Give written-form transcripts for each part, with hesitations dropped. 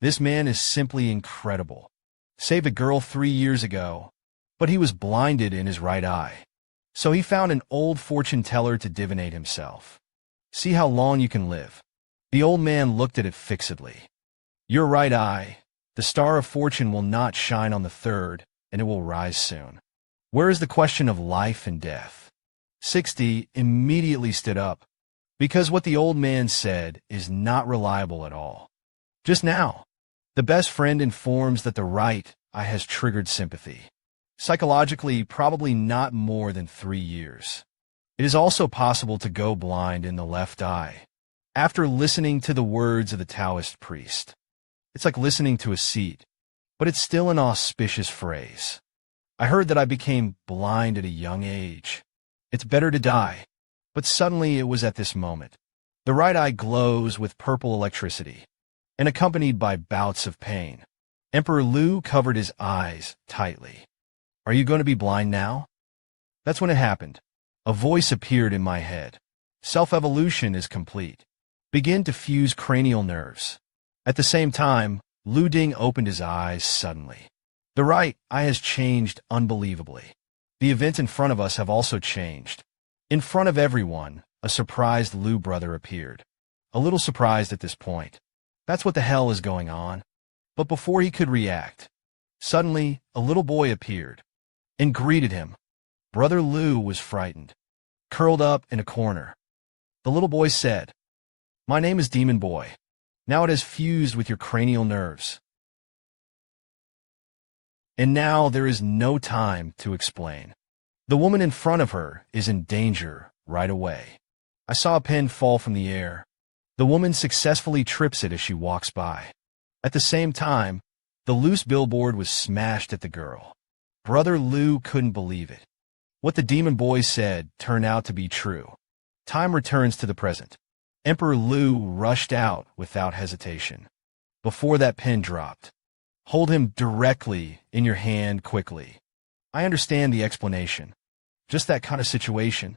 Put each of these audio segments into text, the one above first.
This man is simply incredible. Saved a girl 3 years ago, but he was blinded in his right eye. So he found an old fortune teller to divinate himself. See how long you can live. The old man looked at it fixedly. Your right eye, the star of fortune will not shine on the third, and it will rise soon. Where is the question of life and death? 60 immediately stood up, because what the old man said is not reliable at all. Just now, the best friend informs that the right eye has triggered sympathy. Psychologically, probably not more than 3 years. It is also possible to go blind in the left eye. After listening to the words of the Taoist priest, it's like listening to a seed, but it's still an auspicious phrase. I heard that I became blind at a young age. It's better to die. But suddenly it was at this moment. The right eye glows with purple electricity, and accompanied by bouts of pain. Emperor Lu covered his eyes tightly. Are you going to be blind now? That's when it happened. A voice appeared in my head. Self-evolution is complete. Begin to fuse cranial nerves. At the same time, Lu Ding opened his eyes suddenly. The right eye has changed unbelievably. The events in front of us have also changed. In front of everyone, a surprised Lu brother appeared. A little surprised at this point. That's what the hell is going on? But before he could react, suddenly a little boy appeared and greeted him. Brother Lu was frightened, curled up in a corner. The little boy said, "My name is Demon Boy. Now it has fused with your cranial nerves. And now there is no time to explain. The woman in front of her is in danger right away." I saw a pen fall from the air. The woman successfully trips it as she walks by. At the same time, the loose billboard was smashed at the girl. Brother Lu couldn't believe it. What the demon boy said turned out to be true. Time returns to the present. Emperor Lu rushed out without hesitation. Before that pen dropped, hold him directly in your hand quickly. I understand the explanation. Just that kind of situation.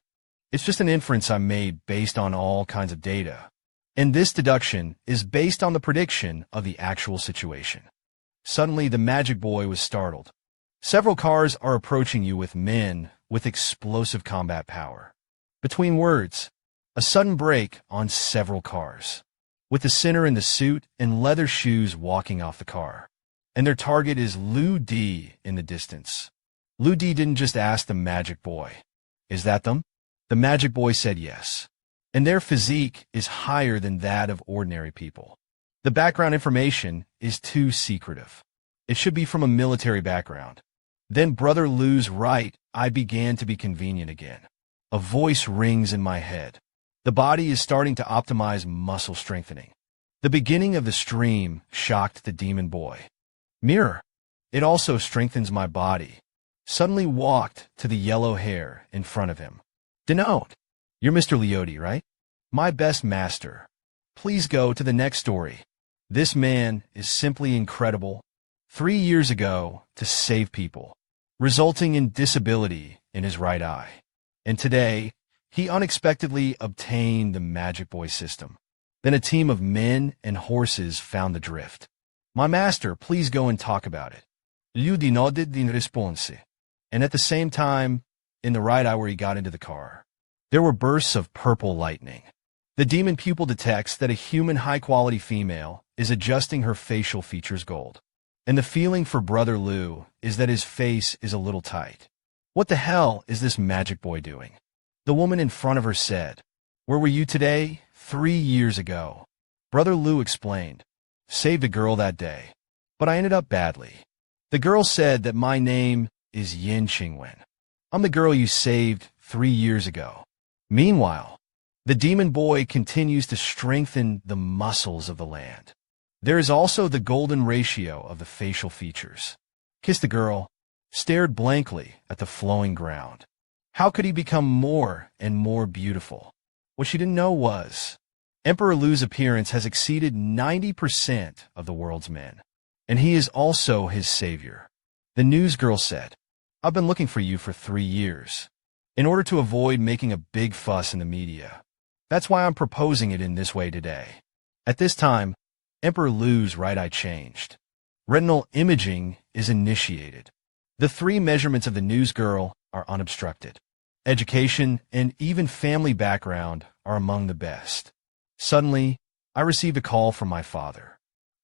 It's just an inference I made based on all kinds of data. And this deduction is based on the prediction of the actual situation. Suddenly, the magic boy was startled. Several cars are approaching you with men with explosive combat power. Between words, a sudden brake on several cars, with the sinner in the suit and leather shoes walking off the car. And their target is Lu D in the distance. Lu D didn't just ask the magic boy, "Is that them?" The magic boy said yes. And their physique is higher than that of ordinary people. The background information is too secretive. It should be from a military background. Then Brother Lu's right eye began to be convenient again. A voice rings in my head. The body is starting to optimize muscle strengthening. The beginning of the stream shocked the demon boy. Mirror. It also strengthens my body. Suddenly walked to the yellow hair in front of him. Denote. You're Mr. Leoty, right? My best master. Please go to the next story. This man is simply incredible. 3 years ago to save people, resulting in disability in his right eye. And today, he unexpectedly obtained the Magic Boy system. Then a team of men and horses found the drift. My master, please go and talk about it. Lui dinodit din response. And at the same time, in the right eye where he got into the car, there were bursts of purple lightning. The demon pupil detects that a human high-quality female is adjusting her facial features gold. And the feeling for Brother Lu is that his face is a little tight. What the hell is this magic boy doing? The woman in front of her said, "Where were you today? 3 years ago." Brother Lu explained, "Saved a girl that day, but I ended up badly." The girl said that my name is Yin Qingwen. I'm the girl you saved 3 years ago. Meanwhile, the demon boy continues to strengthen the muscles of the land. There is also the golden ratio of the facial features. Kissed the girl, stared blankly at the flowing ground. How could he become more and more beautiful? What she didn't know was, Emperor Lu's appearance has exceeded 90% of the world's men, and he is also his savior. The news girl said, "I've been looking for you for 3 years, in order to avoid making a big fuss in the media. That's why I'm proposing it in this way today." At this time, Emperor Lu's right eye changed. Retinal imaging is initiated. The 3 measurements of the news girl are unobstructed. Education and even family background are among the best. Suddenly, I received a call from my father.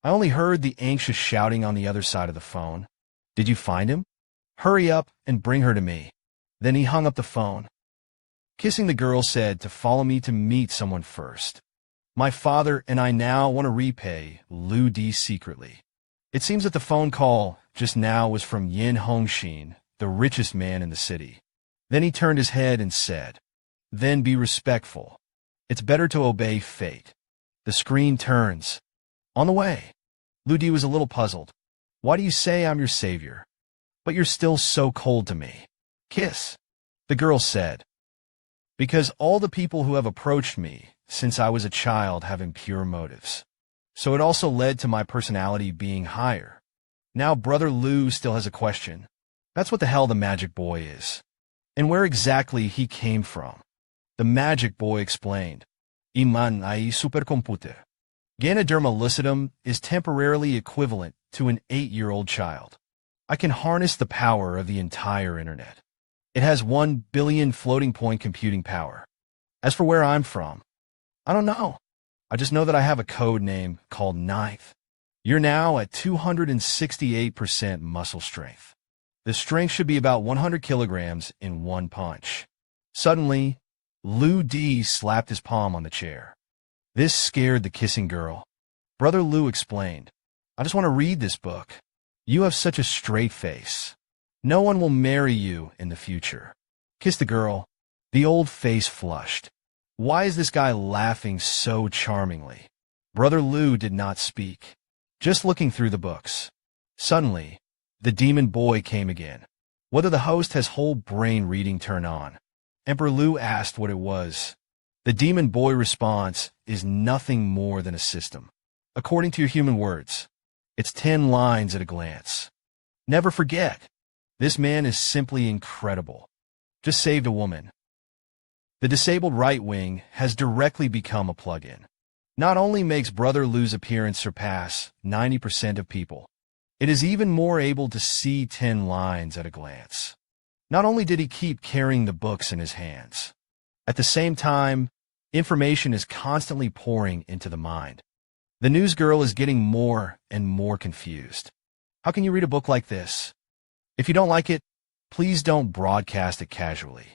I only heard the anxious shouting on the other side of the phone. "Did you find him? Hurry up and bring her to me." Then he hung up the phone. Kissing the girl said to follow me to meet someone first. My father and I now want to repay Lu Di secretly. It seems that the phone call just now was from Yin Hongshin, the richest man in the city. Then he turned his head and said, "Then be respectful. It's better to obey fate." The screen turns. "On the way." Lu Di was a little puzzled. "Why do you say I'm your savior? But you're still so cold to me." "Kiss," the girl said. "Because all the people who have approached me since I was a child have impure motives. So it also led to my personality being higher. Now Brother Lu still has a question. That's what the hell the magic boy is. And where exactly he came from." The magic boy explained. "Iman ai supercomputer. Ganoderma lucidum is temporarily equivalent to an 8-year-old child. I can harness the power of the entire internet. It has 1 billion floating point computing power. As for where I'm from, I don't know. I just know that I have a code name called Ninth. You're now at 268% muscle strength. The strength should be about 100 kilograms in one punch." Suddenly, Lu Di slapped his palm on the chair. This scared the kissing girl. Brother Lu explained, "I just want to read this book. You have such a straight face. No one will marry you in the future." Kiss the girl. The old face flushed. Why is this guy laughing so charmingly? Brother Lu did not speak, just looking through the books. Suddenly, the demon boy came again. Whether the host has whole brain reading turned on, Emperor Lu asked what it was. The demon boy response is nothing more than a system. According to your human words, it's 10 lines at a glance. Never forget, this man is simply incredible. Just saved a woman. The disabled right wing has directly become a plug-in. Not only makes Brother Lu's appearance surpass 90% of people, it is even more able to see 10 lines at a glance. Not only did he keep carrying the books in his hands, at the same time, information is constantly pouring into the mind. The news girl is getting more and more confused. How can you read a book like this? If you don't like it, please don't broadcast it casually.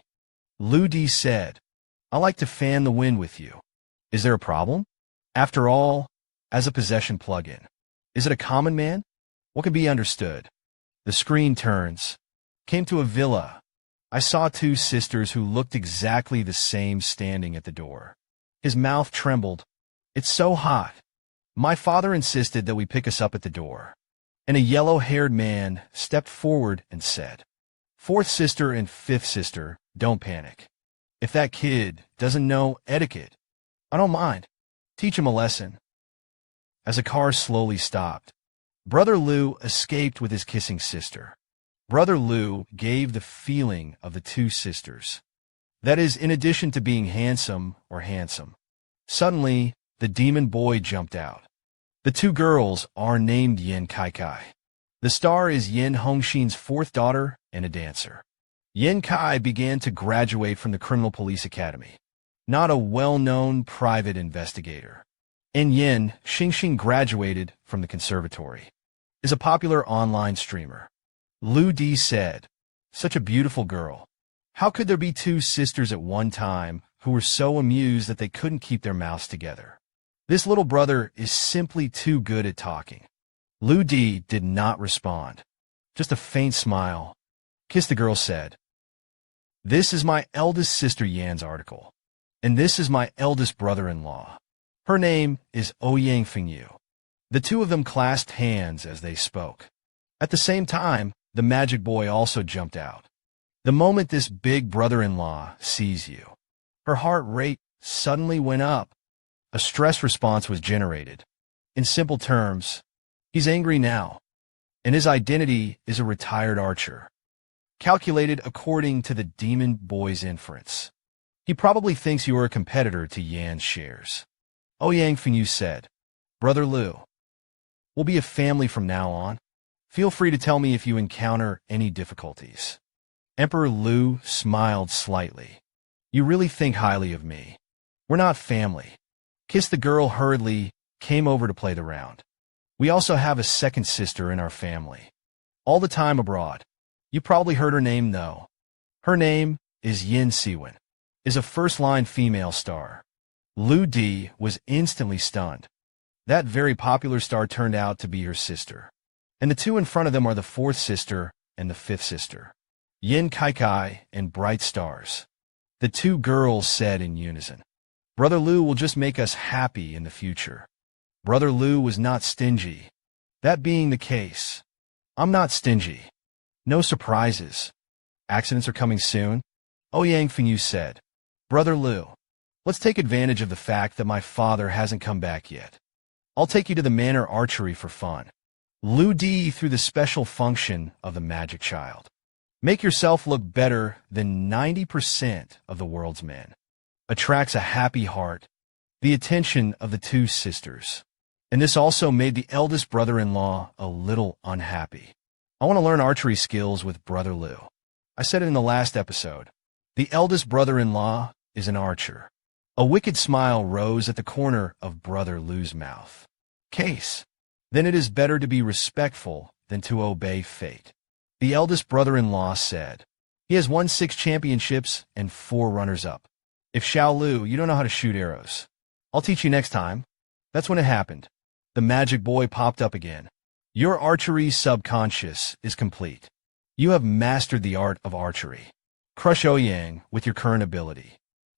Lu Di said, "I like to fan the wind with you. Is there a problem? After all, as a possession plug-in, is it a common man? What can be understood?" The screen turns. Came to a villa. I saw 2 sisters who looked exactly the same standing at the door. His mouth trembled. "It's so hot." My father insisted that we pick us up at the door. And a yellow-haired man stepped forward and said, "Fourth sister and fifth sister, don't panic. If that kid doesn't know etiquette, I don't mind. Teach him a lesson." As a car slowly stopped, Brother Lu escaped with his kissing sister. Brother Lu gave the feeling of the 2 sisters. That is, in addition to being handsome or handsome. Suddenly, the demon boy jumped out. The 2 girls are named Yin Kai Kai. The star is Yin Hongshin's 4th daughter and a dancer. Yin Kai began to graduate from the Criminal Police Academy, not a well-known private investigator. And Yin Xingxing graduated from the conservatory, is a popular online streamer. Lu Di said, "Such a beautiful girl. How could there be 2 sisters at one time who were so amused that they couldn't keep their mouths together? This little brother is simply too good at talking." Lu Di did not respond, just a faint smile. Kiss the girl said, "This is my eldest sister Yan's article, and this is my eldest brother-in-law. Her name is Ouyang Fengyu." The 2 of them clasped hands as they spoke. At the same time, the magic boy also jumped out. The moment this big brother-in-law sees you, her heart rate suddenly went up. A stress response was generated. In simple terms, he's angry now, and his identity is a retired archer. Calculated according to the demon boy's inference. He probably thinks you are a competitor to Yan's shares. Ouyang Fengyu said, "Brother Lu, We'll be a family from now on. Feel free to tell me if you encounter any difficulties. Emperor Lu smiled slightly. You really think highly of me. We're not family. Kiss the girl hurriedly came over to play the round. We also have a second sister in our family. All the time abroad. You probably heard her name though. Her name is Yin Siwen. Is a first-line female star. Lu Di was instantly stunned. That very popular star turned out to be her sister. And the two in front of them are the fourth sister and the fifth sister. Yin Kai and Bright Stars. The two girls said in unison. Brother Lu will just make us happy in the future. Brother Lu was not stingy. That being the case, I'm not stingy. No surprises. Accidents are coming soon. Ouyang Fengyu said. Brother Lu, let's take advantage of the fact that my father hasn't come back yet. I'll take you to the manor Archery for fun. Lu Di through the special function of the magic child. Make yourself look better than 90% of the world's men. Attracts a happy heart, the attention of the two sisters. And this also made the eldest brother-in-law a little unhappy. I want to learn archery skills with Brother Lu. I said it in the last episode. The eldest brother-in-law is an archer. A wicked smile rose at the corner of Brother Lu's mouth. Case. Then it is better to be respectful than to obey fate. The eldest brother-in-law said. He has won 6 championships and 4 runners-up. If Xiao Lu, you don't know how to shoot arrows. I'll teach you next time. That's when it happened. The magic boy popped up again. Your archery subconscious is complete. You have mastered the art of archery. Crush Ouyang with your current ability.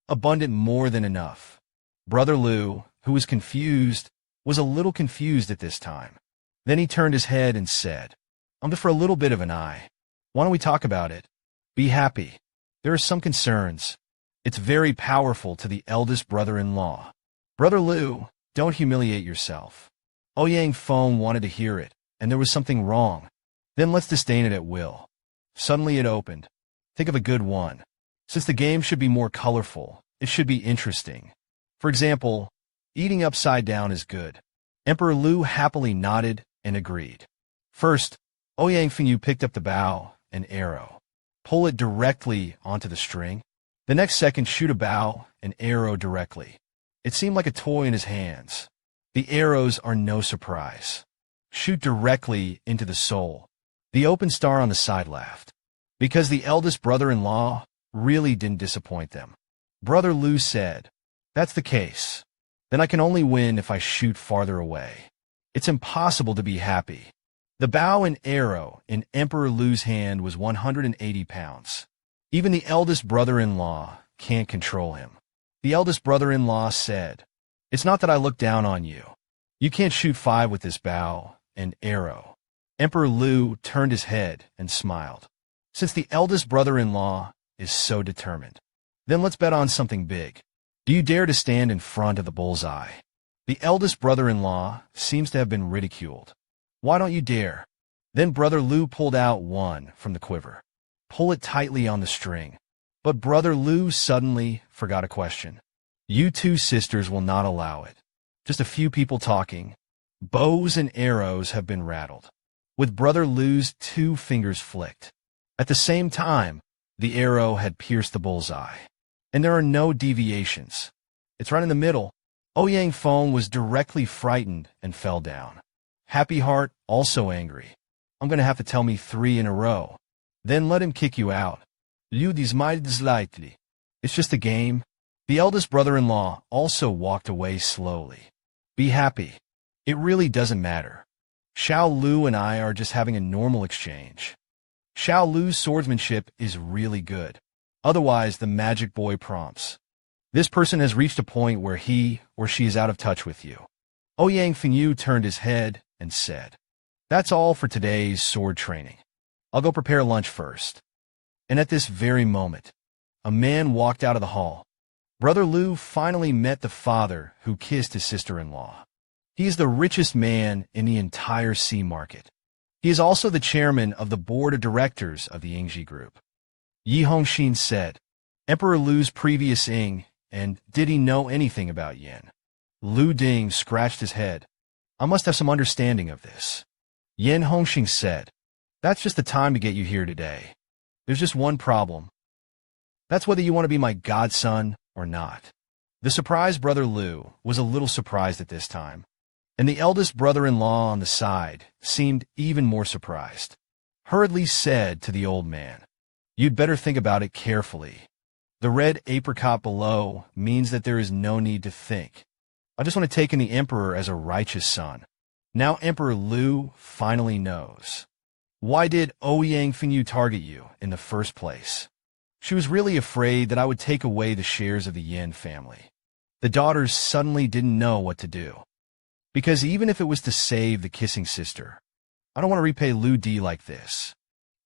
Abundant more than enough. Brother Lu, who was confused, was a little confused at this time. Then he turned his head and said, I'm for a little bit of an eye. Why don't we talk about it? Be happy. There are some concerns. It's very powerful to the eldest brother-in-law. Brother Lu, don't humiliate yourself. Ouyang Feng wanted to hear it, and there was something wrong. Then let's disdain it at will. Suddenly it opened. Think of a good one. Since the game should be more colorful, it should be interesting. For example, eating upside down is good. Emperor Lu happily nodded and agreed. First, Ouyang Fengyu picked up the bow and arrow. Pull it directly onto the string. The next second, shoot a bow and arrow directly. It seemed like a toy in his hands. The arrows are no surprise. Shoot directly into the soul. The open star on the side laughed. Because the eldest brother-in-law really didn't disappoint them. Brother Lu said, That's the case. Then I can only win if I shoot farther away. It's impossible to be happy. The bow and arrow in Emperor Lu's hand was 180 pounds. Even the eldest brother-in-law can't control him. The eldest brother-in-law said, It's not that I look down on you. You can't shoot 5 with this bow and arrow. Emperor Lu turned his head and smiled. Since the eldest brother-in-law is so determined, then let's bet on something big. Do you dare to stand in front of the bullseye? The eldest brother-in-law seems to have been ridiculed. Why don't you dare? Then Brother Lu pulled out one from the quiver. Pull it tightly on the string. But Brother Lu suddenly forgot a question. You two sisters will not allow it. Just a few people talking. Bows and arrows have been rattled. With Brother Lu's 2 fingers flicked. At the same time, the arrow had pierced the bullseye. And there are no deviations. It's right in the middle. Ouyang Feng was directly frightened and fell down. Happy Heart also angry. I'm going to have to tell me 3 in a row. Then let him kick you out. You dismayed slightly. It's just a game. The eldest brother-in-law also walked away slowly. Be happy. It really doesn't matter. Xiao Lu and I are just having a normal exchange. Xiao Lu's swordsmanship is really good. Otherwise, the magic boy prompts. This person has reached a point where he or she is out of touch with you. Ouyang Fengyu turned his head and said, That's all for today's sword training. I'll go prepare lunch first. And at this very moment, a man walked out of the hall. Brother Lu finally met the father who kissed his sister-in-law. He is the richest man in the entire sea market. He is also the chairman of the board of directors of the Yingji Group. Yi Hongxin said, Emperor Lu's previous Ying, and did he know anything about Yin? Lu Ding scratched his head. I must have some understanding of this. Yin Hongxing said, that's just the time to get you here today. There's just one problem. That's whether you want to be my godson or not. The surprised brother Lu was a little surprised at this time, and the eldest brother-in-law on the side seemed even more surprised. Hurriedly said to the old man, you'd better think about it carefully. The red apricot below means that there is no need to think. I just want to take in the emperor as a righteous son. Now Emperor Lu finally knows. Why did Ouyang Fengyu target you in the first place? She was really afraid that I would take away the shares of the Yin family. The daughters suddenly didn't know what to do. Because even if it was to save the kissing sister, I don't want to repay Lu Di like this.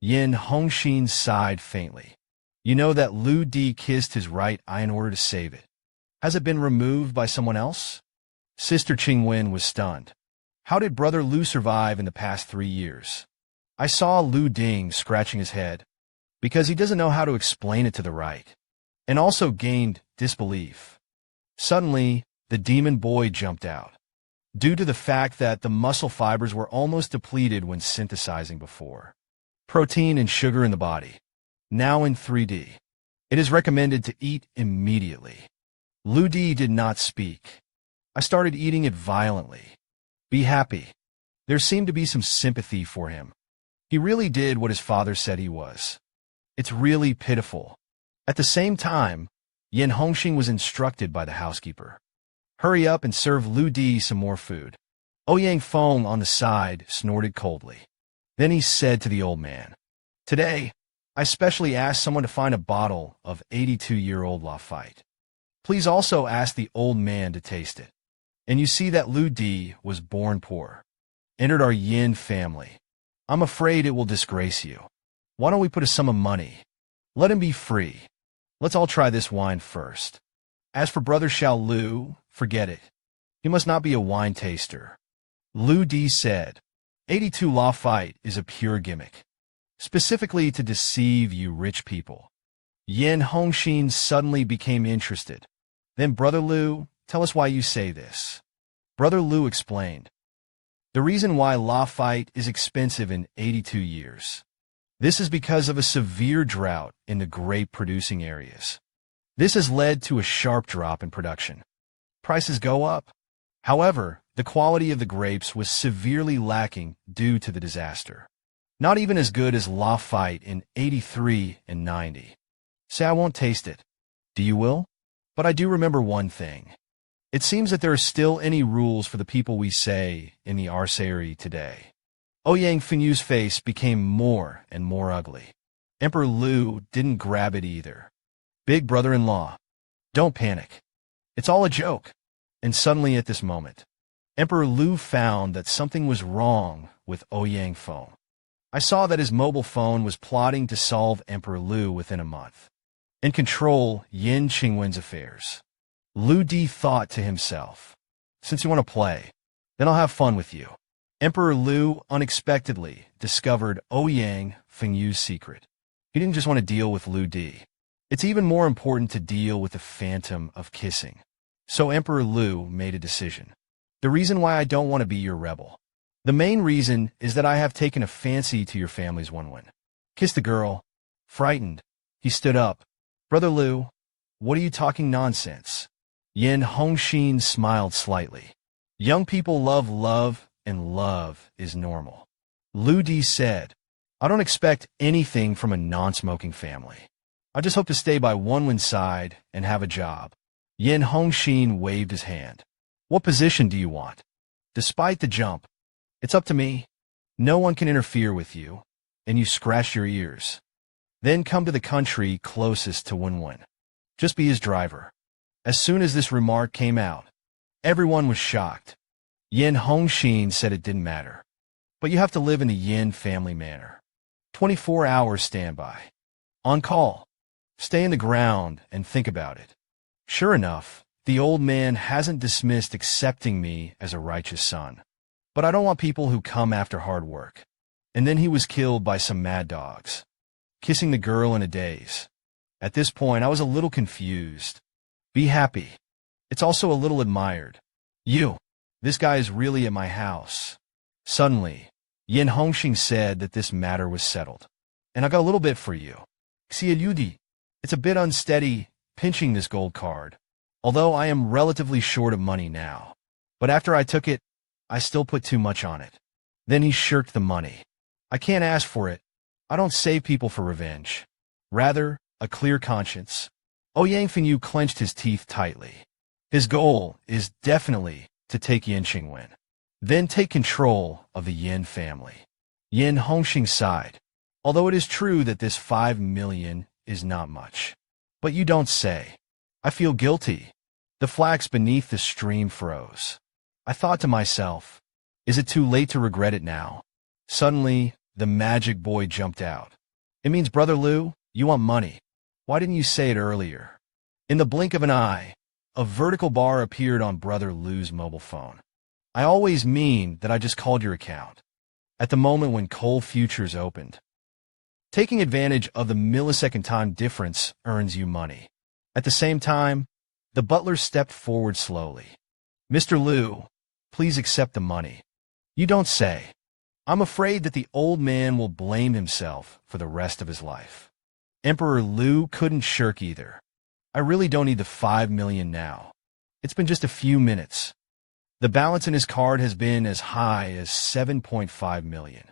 Yin Hongxin sighed faintly. You know that Lu Di kissed his right eye in order to save it. Has it been removed by someone else? Sister Qingwen was stunned. How did brother Lu survive in the past 3 years? I saw Lu Ding scratching his head, because he doesn't know how to explain it to the right, and also gained disbelief. Suddenly, the demon boy jumped out, due to the fact that the muscle fibers were almost depleted when synthesizing before. Protein and sugar in the body. Now in 3D. It is recommended to eat immediately. Lu Di did not speak. I started eating it violently. Be happy. There seemed to be some sympathy for him. He really did what his father said he was. It's really pitiful. At the same time, Yin Hongxing was instructed by the housekeeper. Hurry up and serve Lu Di some more food. Ouyang Feng on the side snorted coldly. Then he said to the old man, today, I specially asked someone to find a bottle of 82-year-old Lafite. Please also ask the old man to taste it. And you see that Lu Di was born poor. Entered our Yin family. I'm afraid it will disgrace you. Why don't we put a sum of money? Let him be free. Let's all try this wine first. As for brother Xiao Lu, forget it. He must not be a wine taster. Lu Di said, 82 Lafite is a pure gimmick, specifically to deceive you rich people. Yin Hongxin suddenly became interested. Then Brother Lu, tell us why you say this. Brother Lu explained. The reason why Lafite is expensive in 82 years. This is because of a severe drought in the grape-producing areas. This has led to a sharp drop in production. Prices go up. However, the quality of the grapes was severely lacking due to the disaster. Not even as good as Lafite in 83 and 90. Say I won't taste it. Do you will? But I do remember one thing. It seems that there are still any rules for the people we say in the Archery today. Ouyang Fenyu's face became more and more ugly. Emperor Lu didn't grab it either. Big brother-in-law, don't panic. It's all a joke. And suddenly at this moment, Emperor Lu found that something was wrong with Ouyang Feng. I saw that his mobile phone was plotting to solve Emperor Lu within a month and control Yin Qingwen's affairs. Lu Di thought to himself, since you want to play, then I'll have fun with you. Emperor Lu unexpectedly discovered Ouyang Fenyu's secret. He didn't just want to deal with Lu Di. It's even more important to deal with the phantom of kissing. So Emperor Lu made a decision. The reason why I don't want to be your rebel. The main reason is that I have taken a fancy to your family's Wenwen. Kiss the girl. Frightened, he stood up. Brother Lu, what are you talking nonsense? Yin Hongxin smiled slightly. Young people love love, and love is normal. Lu Di said, I don't expect anything from a non-smoking family. I just hope to stay by Wenwen's side and have a job. Yin Hongxin waved his hand. What position do you want? Despite the jump, it's up to me. No one can interfere with you, and you scratch your ears. Then come to the country closest to Wenwen. Just be his driver. As soon as this remark came out, everyone was shocked. Yin Hongxin said it didn't matter. But you have to live in the Yin family manner. 24 hours standby. On call. Stay in the ground and think about it. Sure enough, the old man hasn't dismissed accepting me as a righteous son. But I don't want people who come after hard work. And then he was killed by some mad dogs. Kissing the girl in a daze. At this point, I was a little confused. Be happy. It's also a little admired. You. This guy is really at my house. Suddenly, Yin Hongxing said that this matter was settled. And I got a little bit for you. Xia Yudi. It's a bit unsteady, pinching this gold card. Although I am relatively short of money now. But after I took it, I still put too much on it. Then he shirked the money. I can't ask for it. I don't save people for revenge. Rather, a clear conscience. Yang Fengyu clenched his teeth tightly. His goal is definitely to take Yin Qingwen. Then take control of the Yin family. Yin Hongxing sighed. Although it is true that this 5 million is not much. But you don't say. I feel guilty. The flax beneath the stream froze. I thought to myself, is it too late to regret it now? Suddenly, the magic boy jumped out. It means, Brother Liu, you want money. Why didn't you say it earlier? In the blink of an eye, a vertical bar appeared on Brother Liu's mobile phone. I always mean that I just called your account. At the moment when Coal Futures opened. Taking advantage of the millisecond time difference earns you money. At the same time, the butler stepped forward slowly. Mr. Liu, please accept the money. You don't say. I'm afraid that the old man will blame himself for the rest of his life. Emperor Liu couldn't shirk either. I really don't need the 5 million now. It's been just a few minutes. The balance in his card has been as high as 7.5 million.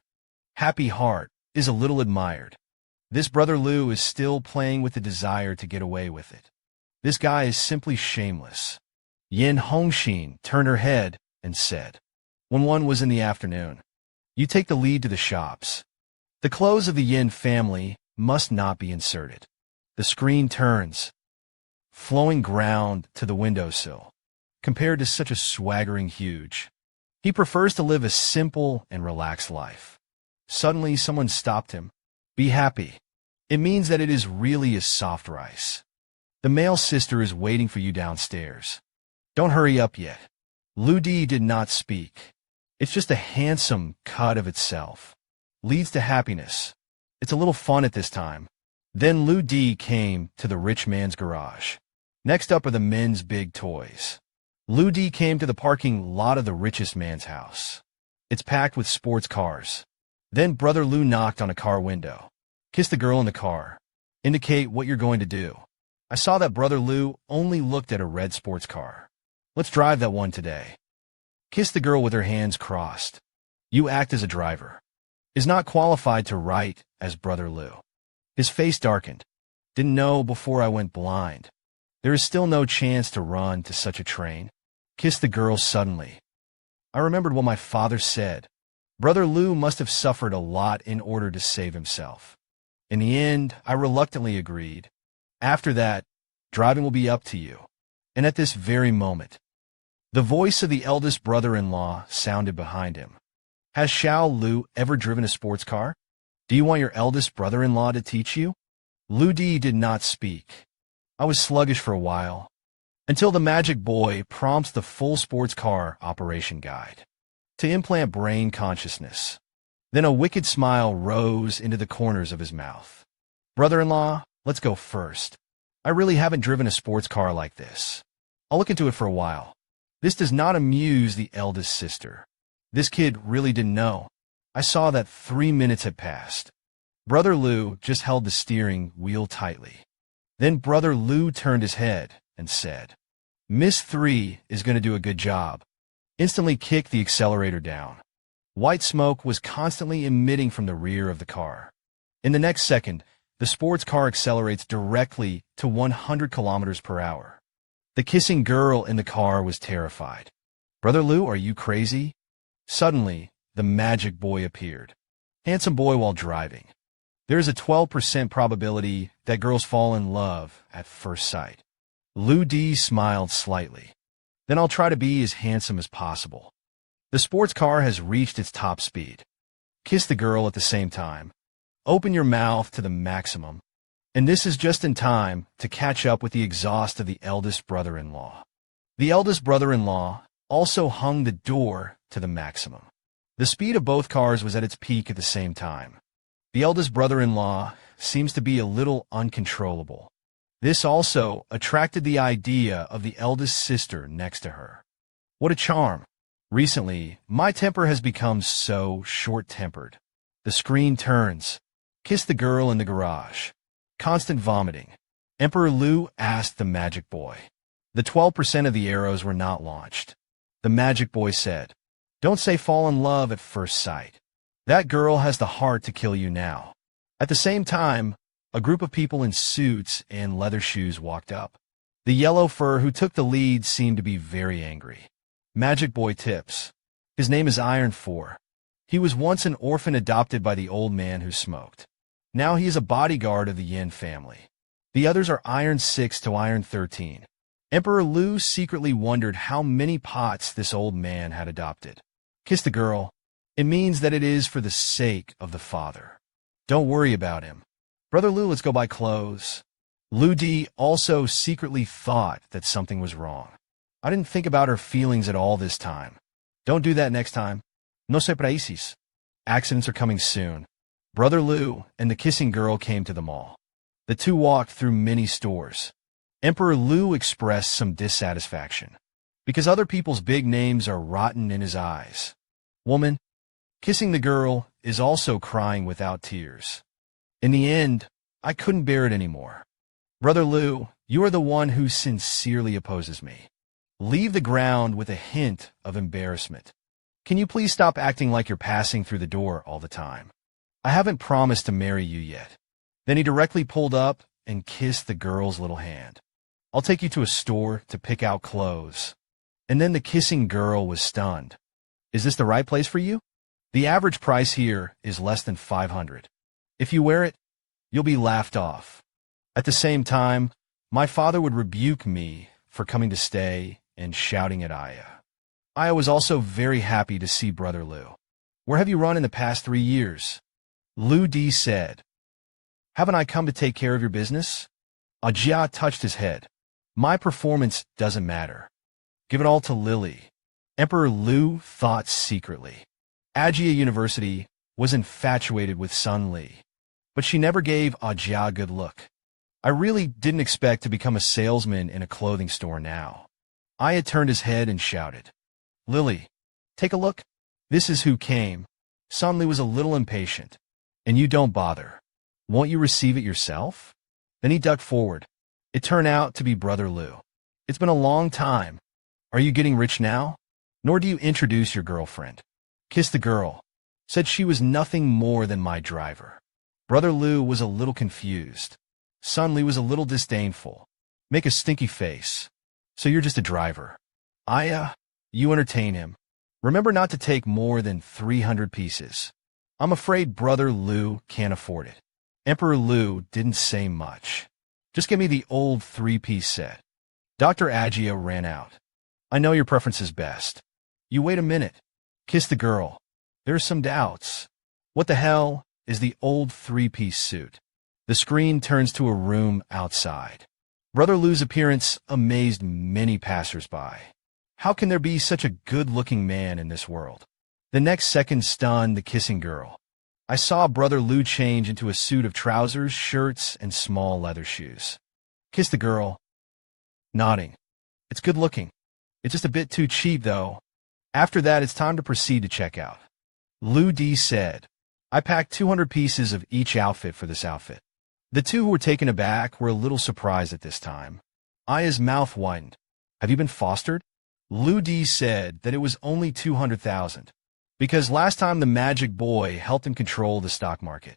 Happy heart is a little admired. This Brother Liu is still playing with the desire to get away with it. This guy is simply shameless. Yin Hongxing turned her head and said, when one was in the afternoon, you take the lead to the shops. The clothes of the Yin family must not be inserted. The screen turns, flowing ground to the windowsill. Compared to such a swaggering huge, he prefers to live a simple and relaxed life. Suddenly, someone stopped him. Be happy. It means that it is really a soft rice. The male sister is waiting for you downstairs. Don't hurry up yet. Lu Di did not speak. It's just a handsome cut of itself. Leads to happiness. It's a little fun at this time. Then Lu Di came to the rich man's garage. Next up are the men's big toys. Lu Di came to the parking lot of the richest man's house. It's packed with sports cars. Then Brother Liu knocked on a car window. Kiss the girl in the car. Indicate what you're going to do. I saw that Brother Liu only looked at a red sports car. Let's drive that one today. Kiss the girl with her hands crossed. You act as a driver. Is not qualified to write as Brother Liu. His face darkened. Didn't know before I went blind. There is still no chance to run to such a train. Kiss the girl suddenly. I remembered what my father said. Brother Liu must have suffered a lot in order to save himself. In the end, I reluctantly agreed. After that, driving will be up to you. And at this very moment, the voice of the eldest brother-in-law sounded behind him. Has Xiao Lu ever driven a sports car? Do you want your eldest brother-in-law to teach you? Lu Di did not speak. I was sluggish for a while, until the magic boy prompts the full sports car operation guide to implant brain consciousness. Then a wicked smile rose into the corners of his mouth. Brother-in-law, let's go first. I really haven't driven a sports car like this. I'll look into it for a while. This does not amuse the eldest sister. This kid really didn't know. I saw that 3 minutes had passed. Brother Liu just held the steering wheel tightly. Then Brother Liu turned his head and said, Miss 3 is going to do a good job. Instantly kicked the accelerator down. White smoke was constantly emitting from the rear of the car. In the next second, the sports car accelerates directly to 100 kilometers per hour. The kissing girl in the car was terrified. Brother Liu, are you crazy? Suddenly, the magic boy appeared. Handsome boy while driving. There is a 12% probability that girls fall in love at first sight. Lu Di smiled slightly. Then I'll try to be as handsome as possible. The sports car has reached its top speed. Kiss the girl at the same time. Open your mouth to the maximum. And this is just in time to catch up with the exhaust of the eldest brother-in-law. The eldest brother-in-law also hung the door to the maximum. The speed of both cars was at its peak at the same time. The eldest brother-in-law seems to be a little uncontrollable. This also attracted the idea of the eldest sister next to her. What a charm! Recently, my temper has become so short-tempered. The screen turns. Kiss the girl in the garage. Constant vomiting. Emperor Lu asked the magic boy. The 12% of the arrows were not launched. The magic boy said, "Don't say fall in love at first sight. That girl has the heart to kill you now." At the same time, a group of people in suits and leather shoes walked up. The yellow fur who took the lead seemed to be very angry. Magic boy tips. His name is Iron 4. He was once an orphan adopted by the old man who smoked. Now he is a bodyguard of the Yin family. The others are Iron 6 to Iron 13. Emperor Lu secretly wondered how many pots this old man had adopted. Kiss the girl. It means that it is for the sake of the father. Don't worry about him. Brother Lu, let's go buy clothes. Lu Di also secretly thought that something was wrong. I didn't think about her feelings at all this time. Don't do that next time. No surprises. Accidents are coming soon. Brother Lu and the kissing girl came to the mall. The two walked through many stores. Emperor Lu expressed some dissatisfaction, because other people's big names are rotten in his eyes. Woman, kissing the girl, is also crying without tears. In the end, I couldn't bear it anymore. Brother Lu, you are the one who sincerely opposes me. Leave the ground with a hint of embarrassment. Can you please stop acting like you're passing through the door all the time? I haven't promised to marry you yet. Then he directly pulled up and kissed the girl's little hand. I'll take you to a store to pick out clothes. And then the kissing girl was stunned. Is this the right place for you? The average price here is less than 500. If you wear it, you'll be laughed off. At the same time, my father would rebuke me for coming to stay and shouting at Aya. Aya was also very happy to see Brother Lu. Where have you run in the past 3 years? Lu Di said. Haven't I come to take care of your business? Ajia touched his head. My performance doesn't matter. Give it all to Lily. Emperor Lu thought secretly. Ajia University was infatuated with Sun Li, but she never gave Ajia a good look. I really didn't expect to become a salesman in a clothing store now. Aya turned his head and shouted. Lily, take a look. This is who came. Sun Li was a little impatient. And you don't bother. Won't you receive it yourself? Then he ducked forward. It turned out to be Brother Lu. It's been a long time. Are you getting rich now? Nor do you introduce your girlfriend. Kiss the girl. Said she was nothing more than my driver. Brother Lu was a little confused. Sun Li was a little disdainful. Make a stinky face. So you're just a driver. Aya, you entertain him. Remember not to take more than 300 pieces. I'm afraid Brother Lu can't afford it. Emperor Lu didn't say much. Just give me the old 3-piece set. Dr. Ajia ran out. I know your preference is best. You wait a minute. Kiss the girl. There's some doubts. What the hell is the old 3-piece suit? The screen turns to a room outside. Brother Lu's appearance amazed many passers-by. How can there be such a good-looking man in this world? The next second stunned the kissing girl. I saw Brother Lu change into a suit of trousers, shirts, and small leather shoes. Kiss the girl. Nodding. It's good-looking. It's just a bit too cheap, though. After that, it's time to proceed to checkout. Lu Di said. I packed 200 pieces of each outfit for this outfit. The two who were taken aback were a little surprised at this time. Aya's mouth widened. Have you been fostered? Lu Di said that it was only 200,000. Because last time the magic boy helped him control the stock market.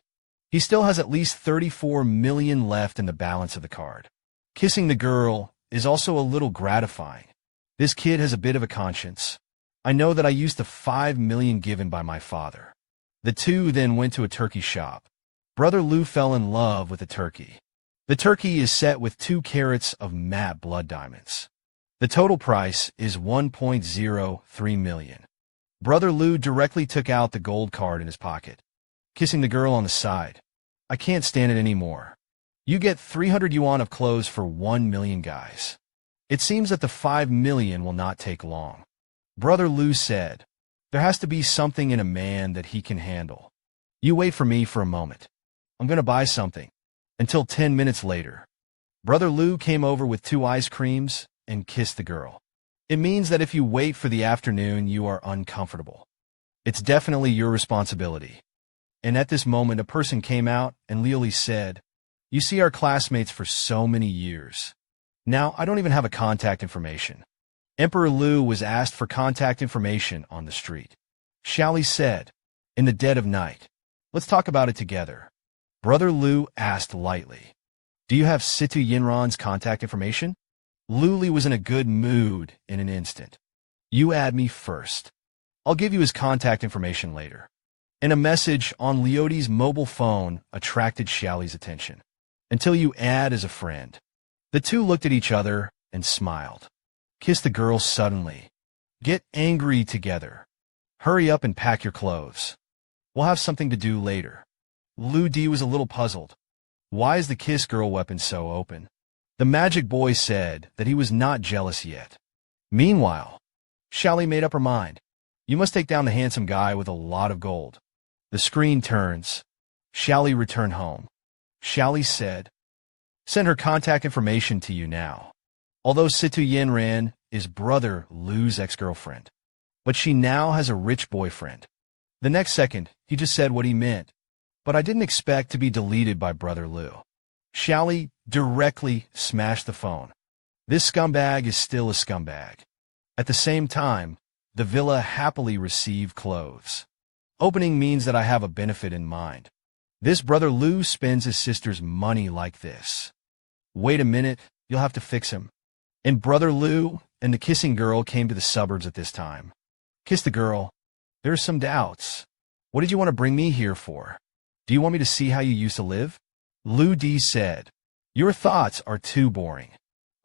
He still has at least 34 million left in the balance of the card. Kissing the girl is also a little gratifying. This kid has a bit of a conscience. I know that I used the 5 million given by my father. The two then went to a turkey shop. Brother Lu fell in love with the turkey. The turkey is set with 2 carats of matte blood diamonds. The total price is 1.03 million. Brother Lu directly took out the gold card in his pocket, kissing the girl on the side. I can't stand it anymore. You get 300 yuan of clothes for 1 million guys. It seems that the 5 million will not take long. Brother Lu said, there has to be something in a man that he can handle. You wait for me for a moment. I'm going to buy something. Until 10 minutes later. Brother Lu came over with 2 ice creams and kissed the girl. It means that if you wait for the afternoon, you are uncomfortable. It's definitely your responsibility. And at this moment, a person came out and leally said, "You see our classmates for so many years. Now, I don't even have a contact information." Emperor Lu was asked for contact information on the street. Xiaoli said, "In the dead of night. Let's talk about it together." Brother Lu asked lightly, "Do you have Situ Yinran's contact information?" Lu Li was in a good mood in an instant. "You add me first. I'll give you his contact information later." And a message on Leoti's mobile phone attracted Xiaoli's attention. "Until you add as a friend." The two looked at each other and smiled. "Kiss the girl suddenly. Get angry together. Hurry up and pack your clothes. We'll have something to do later." Lu Di was a little puzzled. Why is the kiss girl weapon so open? The magic boy said that he was not jealous yet. Meanwhile, Xiaoli made up her mind. "You must take down the handsome guy with a lot of gold." The screen turns. Xiaoli returned home. Xiaoli said, "Send her contact information to you now." Although Situ Yinran is brother Lu's ex-girlfriend, but she now has a rich boyfriend. The next second, he just said what he meant. "But I didn't expect to be deleted by brother Lu." Xiaoli directly smashed the phone. This scumbag is still a scumbag. At the same time, the villa happily received clothes. Opening means that I have a benefit in mind. This brother Lu spends his sister's money like this. Wait a minute, you'll have to fix him. And brother Lu and the kissing girl came to the suburbs at this time. Kiss the girl. There are some doubts. What did you want to bring me here for? Do you want me to see how you used to live? Lu Di said, "Your thoughts are too boring.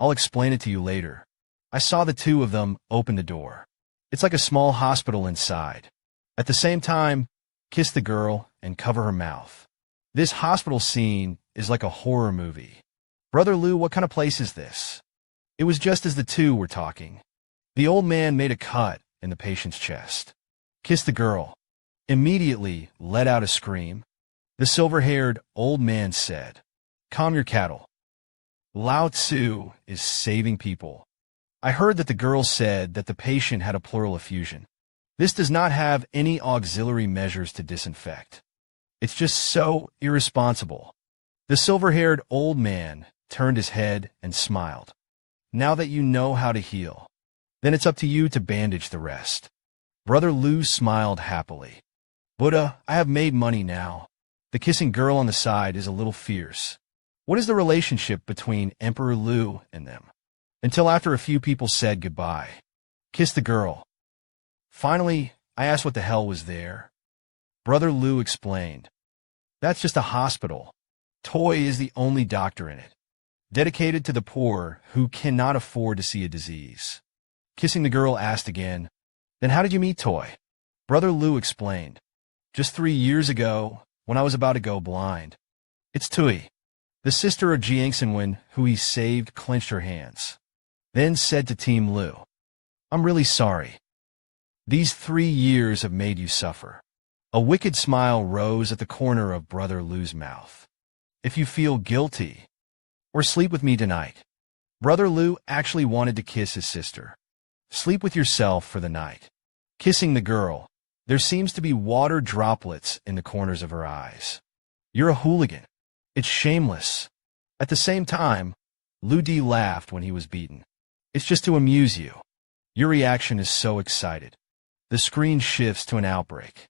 I'll explain it to you later." I saw the two of them open the door. It's like a small hospital inside. At the same time, kiss the girl and cover her mouth. This hospital scene is like a horror movie. "Brother Lu, what kind of place is this?" It was just as the two were talking. The old man made a cut in the patient's chest. Kiss the girl. Immediately let out a scream. The silver-haired old man said, "Calm your cattle. Lao Tzu is saving people." I heard that the girl said that the patient had a pleural effusion. This does not have any auxiliary measures to disinfect. It's just so irresponsible. The silver-haired old man turned his head and smiled. "Now that you know how to heal, then it's up to you to bandage the rest." Brother Lu smiled happily. "Buddha, I have made money now." The kissing girl on the side is a little fierce. What is the relationship between Emperor Lu and them? Until after a few people said goodbye. Kiss the girl. Finally, I asked what the hell was there. Brother Lu explained. "That's just a hospital. Toy is the only doctor in it, dedicated to the poor who cannot afford to see a disease." Kissing the girl asked again, "Then how did you meet Toy?" Brother Lu explained. "Just 3 years ago, when I was about to go blind." It's Tui. The sister of Jiang Xinwen, who he saved, clenched her hands. Then said to Team Lu, "I'm really sorry. These 3 years have made you suffer." A wicked smile rose at the corner of Brother Lu's mouth. "If you feel guilty, or sleep with me tonight." Brother Lu actually wanted to kiss his sister. "Sleep with yourself for the night." Kissing the girl, there seems to be water droplets in the corners of her eyes. "You're a hooligan. It's shameless." At the same time, Lu Di laughed when he was beaten. "It's just to amuse you. Your reaction is so excited." The screen shifts to an outbreak.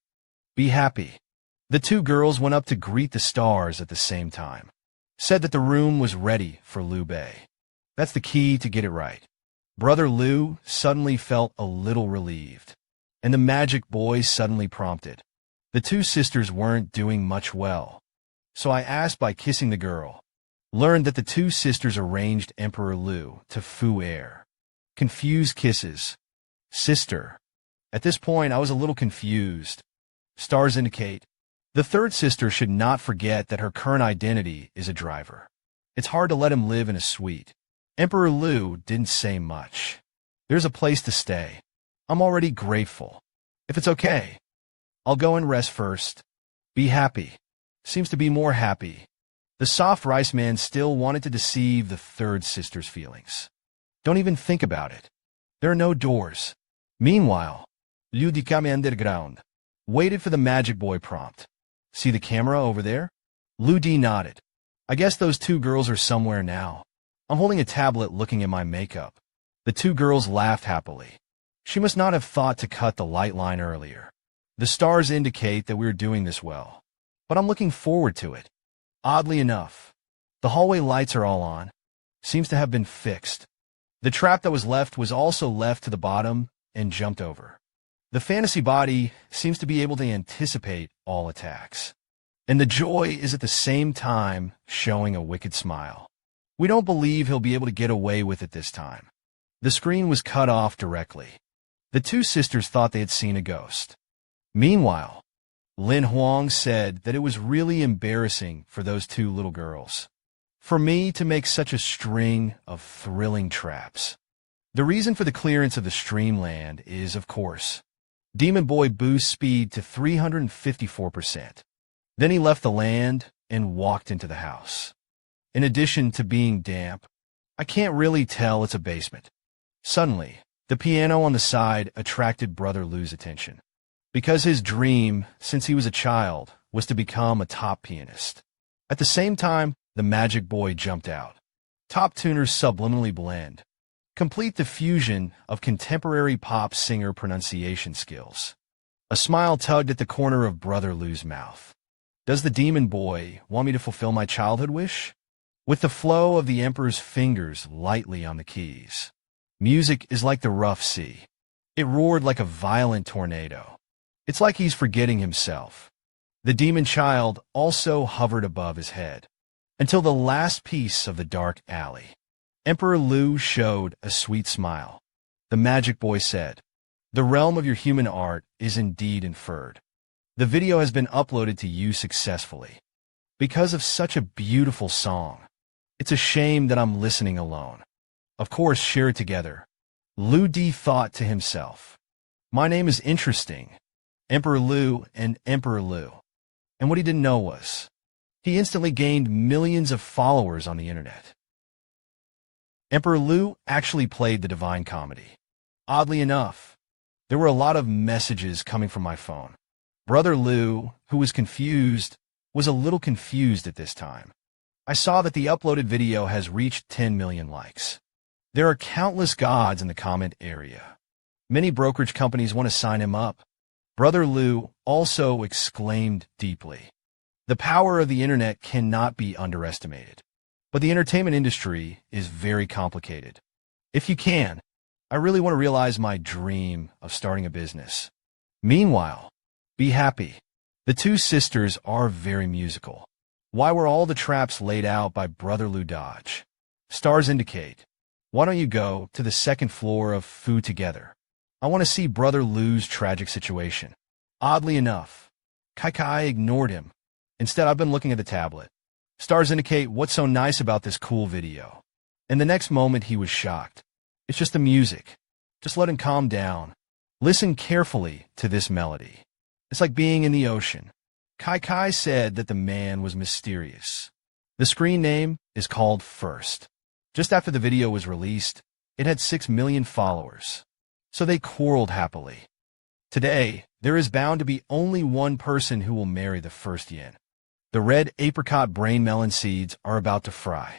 "Be happy." The two girls went up to greet the stars at the same time. Said that the room was ready for Liu Bei. That's the key to get it right. Brother Liu suddenly felt a little relieved. And the magic boy suddenly prompted. The two sisters weren't doing much well. So I asked by kissing the girl. Learned that the two sisters arranged Emperor Liu to Fu Air. Confused kisses. Sister. At this point, I was a little confused. Stars indicate. The third sister should not forget that her current identity is a driver. It's hard to let him live in a suite. Emperor Liu didn't say much. There's a place to stay. I'm already grateful. If it's okay, I'll go and rest first. Be happy. Seems to be more happy. The soft rice man still wanted to deceive the third sister's feelings. Don't even think about it. There are no doors. Meanwhile, Liu Dikame underground waited for the magic boy prompt. See the camera over there? Lu Di nodded. I guess those two girls are somewhere now. I'm holding a tablet looking at my makeup. The two girls laughed happily. She must not have thought to cut the light line earlier. The stars indicate that we're doing this well. But I'm looking forward to it. Oddly enough, the hallway lights are all on. Seems to have been fixed. The trap that was left was also left to the bottom and jumped over. The fantasy body seems to be able to anticipate all attacks. And the joy is at the same time showing a wicked smile. We don't believe he'll be able to get away with it this time. The screen was cut off directly. The two sisters thought they had seen a ghost. Meanwhile, Lin Huang said that it was really embarrassing for those two little girls. For me to make such a string of thrilling traps. The reason for the clearance of the streamland is, of course, Demon Boy boosts speed to 354%. Then he left the land and walked into the house. In addition to being damp, I can't really tell it's a basement. Suddenly, the piano on the side attracted Brother Lu's attention. Because his dream, since he was a child, was to become a top pianist. At the same time, the magic boy jumped out. Top tuners subliminally blend. Complete the fusion of contemporary pop singer pronunciation skills. A smile tugged at the corner of Brother Lu's mouth. Does the demon boy want me to fulfill my childhood wish? With the flow of the emperor's fingers lightly on the keys. Music is like the rough sea. It roared like a violent tornado. It's like he's forgetting himself. The demon child also hovered above his head. Until the last piece of the dark alley. Emperor Lu showed a sweet smile. The magic boy said, "The realm of your human art is indeed inferred. The video has been uploaded to you successfully. Because of such a beautiful song. It's a shame that I'm listening alone. Of course, share it together." Lu Di thought to himself. My name is interesting. Emperor Lu and Emperor Lu. And what he didn't know was, he instantly gained millions of followers on the internet. Emperor Lu actually played the Divine Comedy. Oddly enough, there were a lot of messages coming from my phone. Brother Lu, who was confused, was a little confused at this time. I saw that the uploaded video has reached 10 million likes. There are countless gods in the comment area. Many brokerage companies want to sign him up. Brother Lu also exclaimed deeply. The power of the internet cannot be underestimated. But the entertainment industry is very complicated. If you can, I really want to realize my dream of starting a business. Meanwhile, be happy. The two sisters are very musical. Why were all the traps laid out by Brother Lu Dodge? Stars indicate. Why don't you go to the second floor of Food Together? I want to see Brother Lu's tragic situation. Oddly enough, Kai ignored him. Instead, I've been looking at the tablet. Stars indicate what's so nice about this cool video. In the next moment, he was shocked. It's just the music. Just let him calm down. Listen carefully to this melody. It's like being in the ocean. Kai said that the man was mysterious. The screen name is called First. Just after the video was released, it had 6 million followers. So they quarreled happily. Today, there is bound to be only one person who will marry the first yin. The red apricot brain melon seeds are about to fry.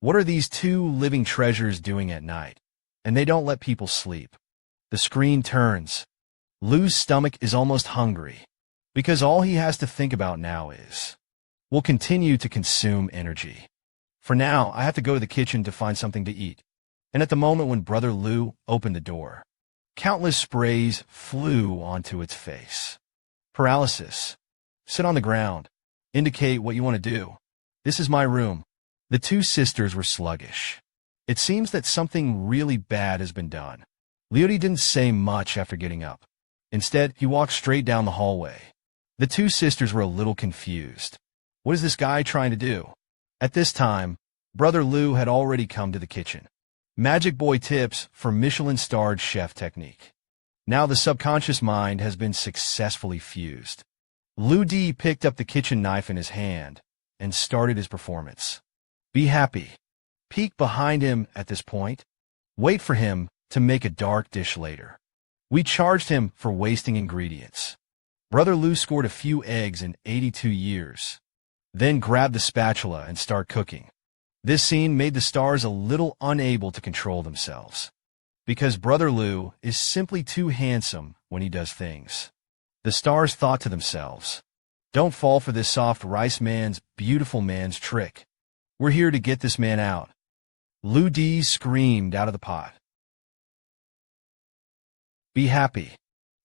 What are these two living treasures doing at night? And they don't let people sleep. The screen turns. Lu's stomach is almost hungry, because all he has to think about now is, will continue to consume energy. For now, I have to go to the kitchen to find something to eat. And at the moment when Brother Lu opened the door, countless sprays flew onto its face. Paralysis. Sit on the ground. Indicate what you want to do. This is my room. The two sisters were sluggish. It seems that something really bad has been done. Leody didn't say much after getting up. Instead, he walked straight down the hallway. The two sisters were a little confused. What is this guy trying to do? At this time, Brother Lu had already come to the kitchen. Magic Boy tips for Michelin-starred chef technique. Now the subconscious mind has been successfully fused. Lu Di picked up the kitchen knife in his hand and started his performance. Be happy. Peek behind him at this point. Wait for him to make a dark dish later. We charged him for wasting ingredients. Brother Lu scored a few eggs in 82 years, then grabbed the spatula and started cooking. This scene made the stars a little unable to control themselves, because Brother Lu is simply too handsome when he does things. The stars thought to themselves, "Don't fall for this soft rice man's beautiful man's trick. We're here to get this man out." Lu Di screamed out of the pot, "Be happy."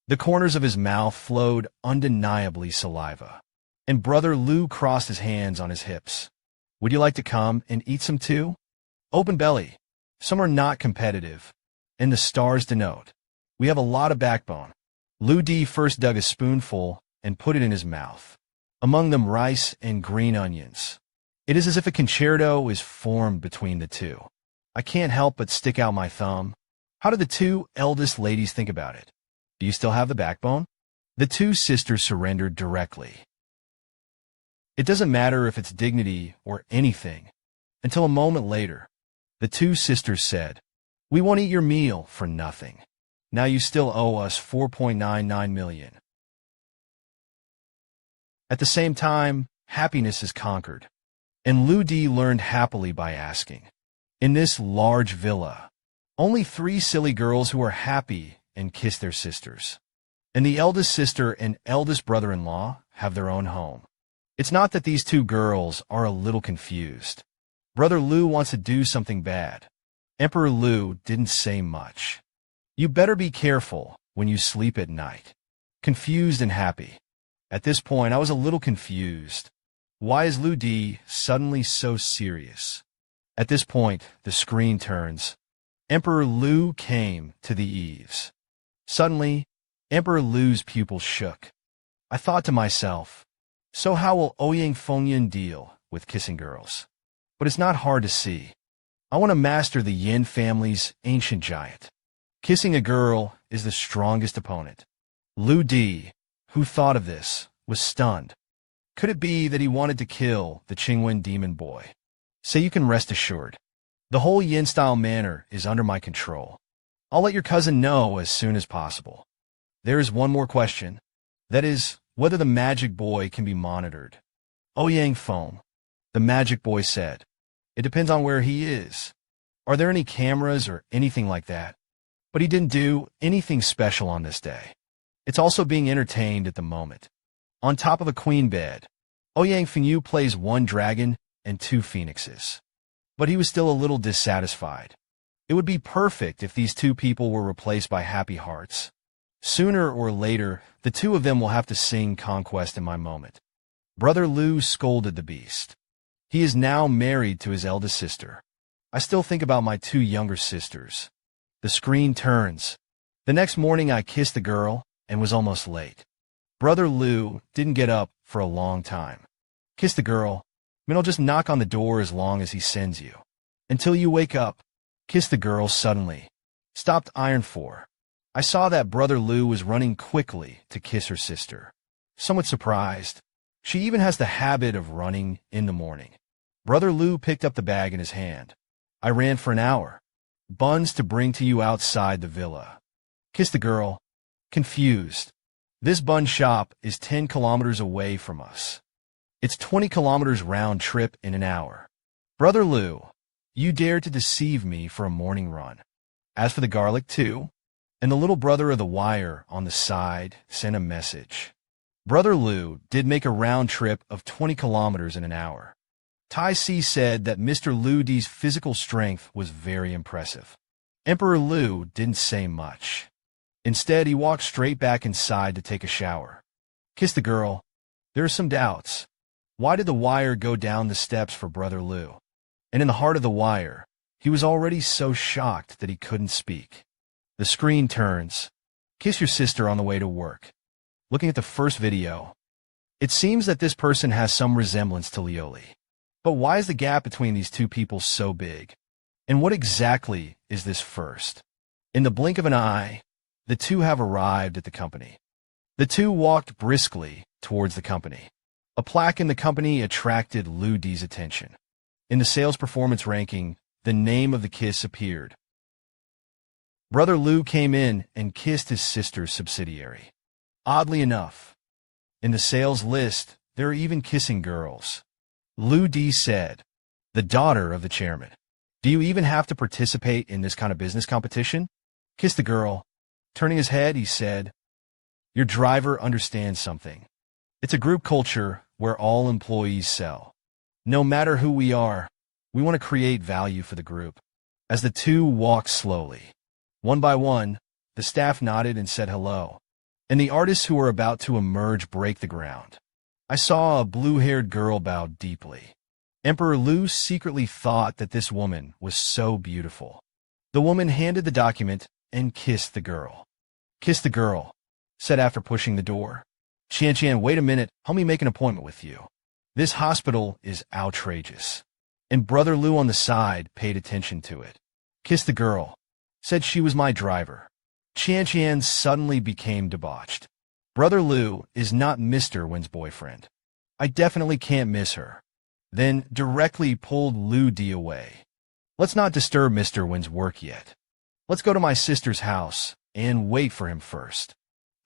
The corners of his mouth flowed undeniably saliva, and Brother Lu crossed his hands on his hips. "Would you like to come and eat some too?" Open belly. Some are not competitive, and the stars denote, "We have a lot of backbone." Lu Di first dug a spoonful and put it in his mouth, among them rice and green onions. It is as if a concerto is formed between the two. I can't help but stick out my thumb. How did the two eldest ladies think about it? Do you still have the backbone? The two sisters surrendered directly. It doesn't matter if it's dignity or anything. Until a moment later, the two sisters said, "We won't eat your meal for nothing. Now you still owe us 4.99 million. At the same time, happiness is conquered, and Lu Di learned happily by asking. In this large villa, only 3 silly girls who are happy and kiss their sisters. And the eldest sister and eldest brother-in-law have their own home. It's not that these 2 girls are a little confused. Brother Lu wants to do something bad. Emperor Lu didn't say much. You better be careful when you sleep at night. Confused and happy. At this point, I was a little confused. Why is Lu Di suddenly so serious? At this point, the screen turns. Emperor Lu came to the eaves. Suddenly, Emperor Lu's pupils shook. I thought to myself, so how will Ouyang Fengyan deal with kissing girls? But it's not hard to see. I want to master the Yin family's ancient giant. Kissing a girl is the strongest opponent. Lu Di, who thought of this, was stunned. Could it be that he wanted to kill the Qingwen demon boy? So you can rest assured. The whole Yin-style manor is under my control. I'll let your cousin know as soon as possible. There is one more question. That is, whether the magic boy can be monitored. Ouyang Feng, the magic boy said. It depends on where he is. Are there any cameras or anything like that? But he didn't do anything special on this day. It's also being entertained at the moment. On top of a queen bed, Ouyang Fengyu plays 1 dragon and 2 phoenixes. But he was still a little dissatisfied. It would be perfect if these 2 people were replaced by happy hearts. Sooner or later, the 2 of them will have to sing Conquest in My Moment. Brother Lu scolded the beast. He is now married to his eldest sister. I still think about my 2 younger sisters. The screen turns. The next morning I kissed the girl and was almost late. Brother Lu didn't get up for a long time. Kiss the girl. I mean, I'll just knock on the door as long as he sends you. Until you wake up. Kiss the girl suddenly. Stopped iron for. I saw that Brother Lu was running quickly to kiss her sister. Somewhat surprised. She even has the habit of running in the morning. Brother Lu picked up the bag in his hand. I ran for an hour. Buns to bring to you outside the villa. Kiss the girl. Confused. This bun shop is 10 kilometers away from us. It's 20 kilometers round trip in an hour. Brother Lu, you dared to deceive me for a morning run. As for the garlic too, and the little brother of the wire on the side sent a message. Brother Lu did make a round trip of 20 kilometers in an hour. Tai Si said that Mr. Lu Di's physical strength was very impressive. Emperor Lu didn't say much. Instead, he walked straight back inside to take a shower. Kiss the girl. There are some doubts. Why did the wire go down the steps for Brother Lu? And in the heart of the wire, he was already so shocked that he couldn't speak. The screen turns. Kiss your sister on the way to work. Looking at the first video, it seems that this person has some resemblance to Lioli. But why is the gap between these 2 people so big? And what exactly is this first? In the blink of an eye, the 2 have arrived at the company. The 2 walked briskly towards the company. A plaque in the company attracted Lu Di's attention. In the sales performance ranking, the name of the kiss appeared. Brother Lu came in and kissed his sister's subsidiary. Oddly enough, in the sales list, there are even kissing girls. Lu Di said, the daughter of the chairman. Do you even have to participate in this kind of business competition? Kiss the girl. Turning his head, he said, your driver understands something. It's a group culture where all employees sell. No matter who we are, we want to create value for the group. As the two walked slowly, one by one, the staff nodded and said hello, and the artists who were about to emerge break the ground. I saw a blue-haired girl bow deeply. Emperor Lu secretly thought that this woman was so beautiful. The woman handed the document and kissed the girl. Kiss the girl, said after pushing the door. Qian, wait a minute, help me make an appointment with you. This hospital is outrageous. And Brother Lu on the side paid attention to it. Kiss the girl, said she was my driver. Qian suddenly became debauched. Brother Lu is not Mr. Wen's boyfriend. I definitely can't miss her. Then directly pulled Lu Di away. Let's not disturb Mr. Wen's work yet. Let's go to my sister's house and wait for him first.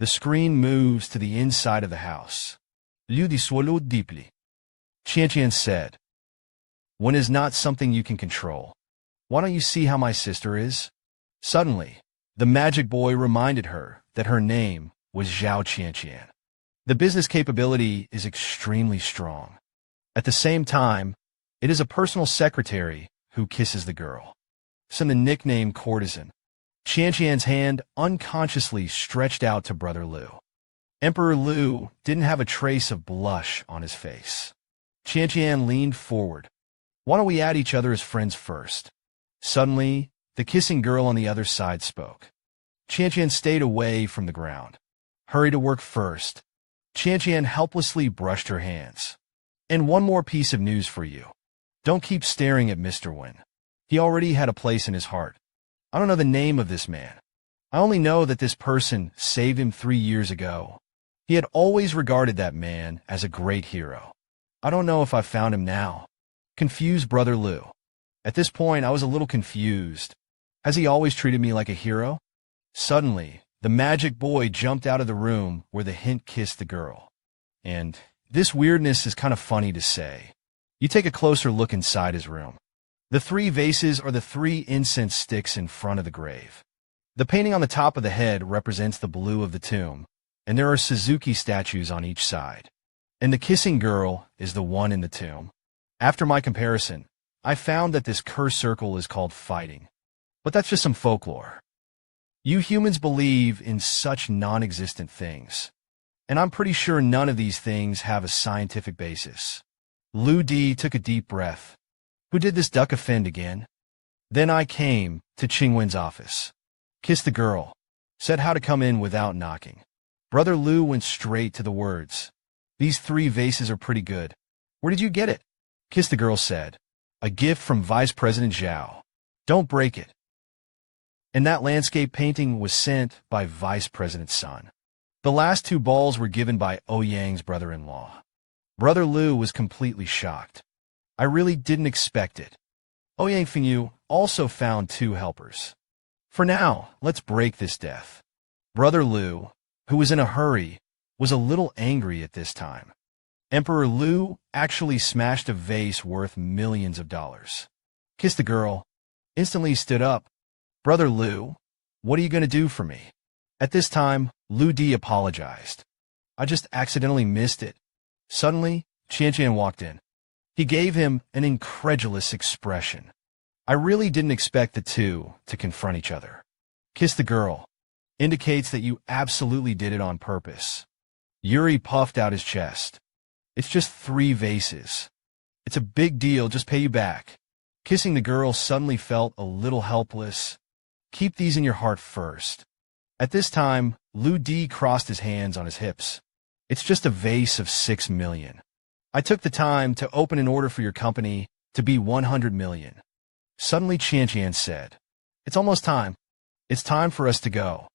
The screen moves to the inside of the house. Lu Di swallowed deeply. Qian said, when is not something you can control. Why don't you see how my sister is? Suddenly, the magic boy reminded her that her name was Zhao Qian. The business capability is extremely strong. At the same time, it is a personal secretary who kisses the girl. So the nickname courtesan. Qian's hand unconsciously stretched out to Brother Lu. Emperor Lu didn't have a trace of blush on his face. Qian leaned forward. Why don't we add each other as friends first? Suddenly, the kissing girl on the other side spoke. Qian stayed away from the ground. Hurry to work first. Qian helplessly brushed her hands. And one more piece of news for you. Don't keep staring at Mr. Wen. He already had a place in his heart. I don't know the name of this man. I only know that this person saved him 3 years ago. He had always regarded that man as a great hero. I don't know if I found him now. Confused Brother Lu. At this point, I was a little confused. Has he always treated me like a hero? Suddenly, the magic boy jumped out of the room where the hint kissed the girl. And this weirdness is kind of funny to say. You take a closer look inside his room. The 3 vases are the 3 incense sticks in front of the grave. The painting on the top of the head represents the blue of the tomb, and there are Suzuki statues on each side. And the kissing girl is the one in the tomb. After my comparison, I found that this curse circle is called fighting. But that's just some folklore. You humans believe in such non-existent things. And I'm pretty sure none of these things have a scientific basis. Lu Di took a deep breath. Who did this duck offend again? Then I came to Qingwen's office. Kissed the girl. Said how to come in without knocking. Brother Lu went straight to the words. These 3 vases are pretty good. Where did you get it? Kissed the girl said. A gift from Vice President Zhao. Don't break it. And that landscape painting was sent by Vice President's son. The last 2 balls were given by Ouyang's brother-in-law. Brother Lu was completely shocked. I really didn't expect it. Ouyang Fengyu also found 2 helpers. For now, let's break this death. Brother Lu, who was in a hurry, was a little angry at this time. Emperor Lu actually smashed a vase worth millions of dollars. Kissed the girl. Instantly stood up. Brother Lu, what are you going to do for me? At this time, Lu Di apologized. I just accidentally missed it. Suddenly, Qian walked in. He gave him an incredulous expression. I really didn't expect the 2 to confront each other. Kiss the girl. Indicates that you absolutely did it on purpose. Yuri puffed out his chest. It's just 3 vases. It's a big deal, just pay you back. Kissing the girl suddenly felt a little helpless. Keep these in your heart first. At this time, Lu Di crossed his hands on his hips. It's just a vase of 6 million. I took the time to open an order for your company to be 100 million. Suddenly Qian said, it's almost time. It's time for us to go.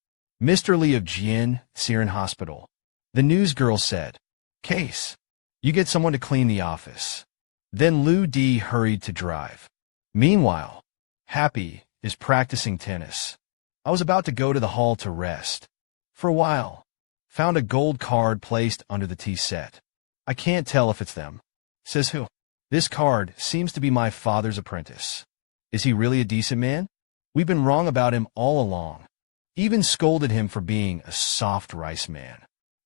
Mr. Li of Jian Siren Hospital. The news girl said, Case, you get someone to clean the office. Then Lu Di hurried to drive. Meanwhile, Happy is practicing tennis. I was about to go to the hall to rest. For a while. Found a gold card placed under the tea set. I can't tell if it's them. Says who? This card seems to be my father's apprentice. Is he really a decent man? We've been wrong about him all along. Even scolded him for being a soft rice man,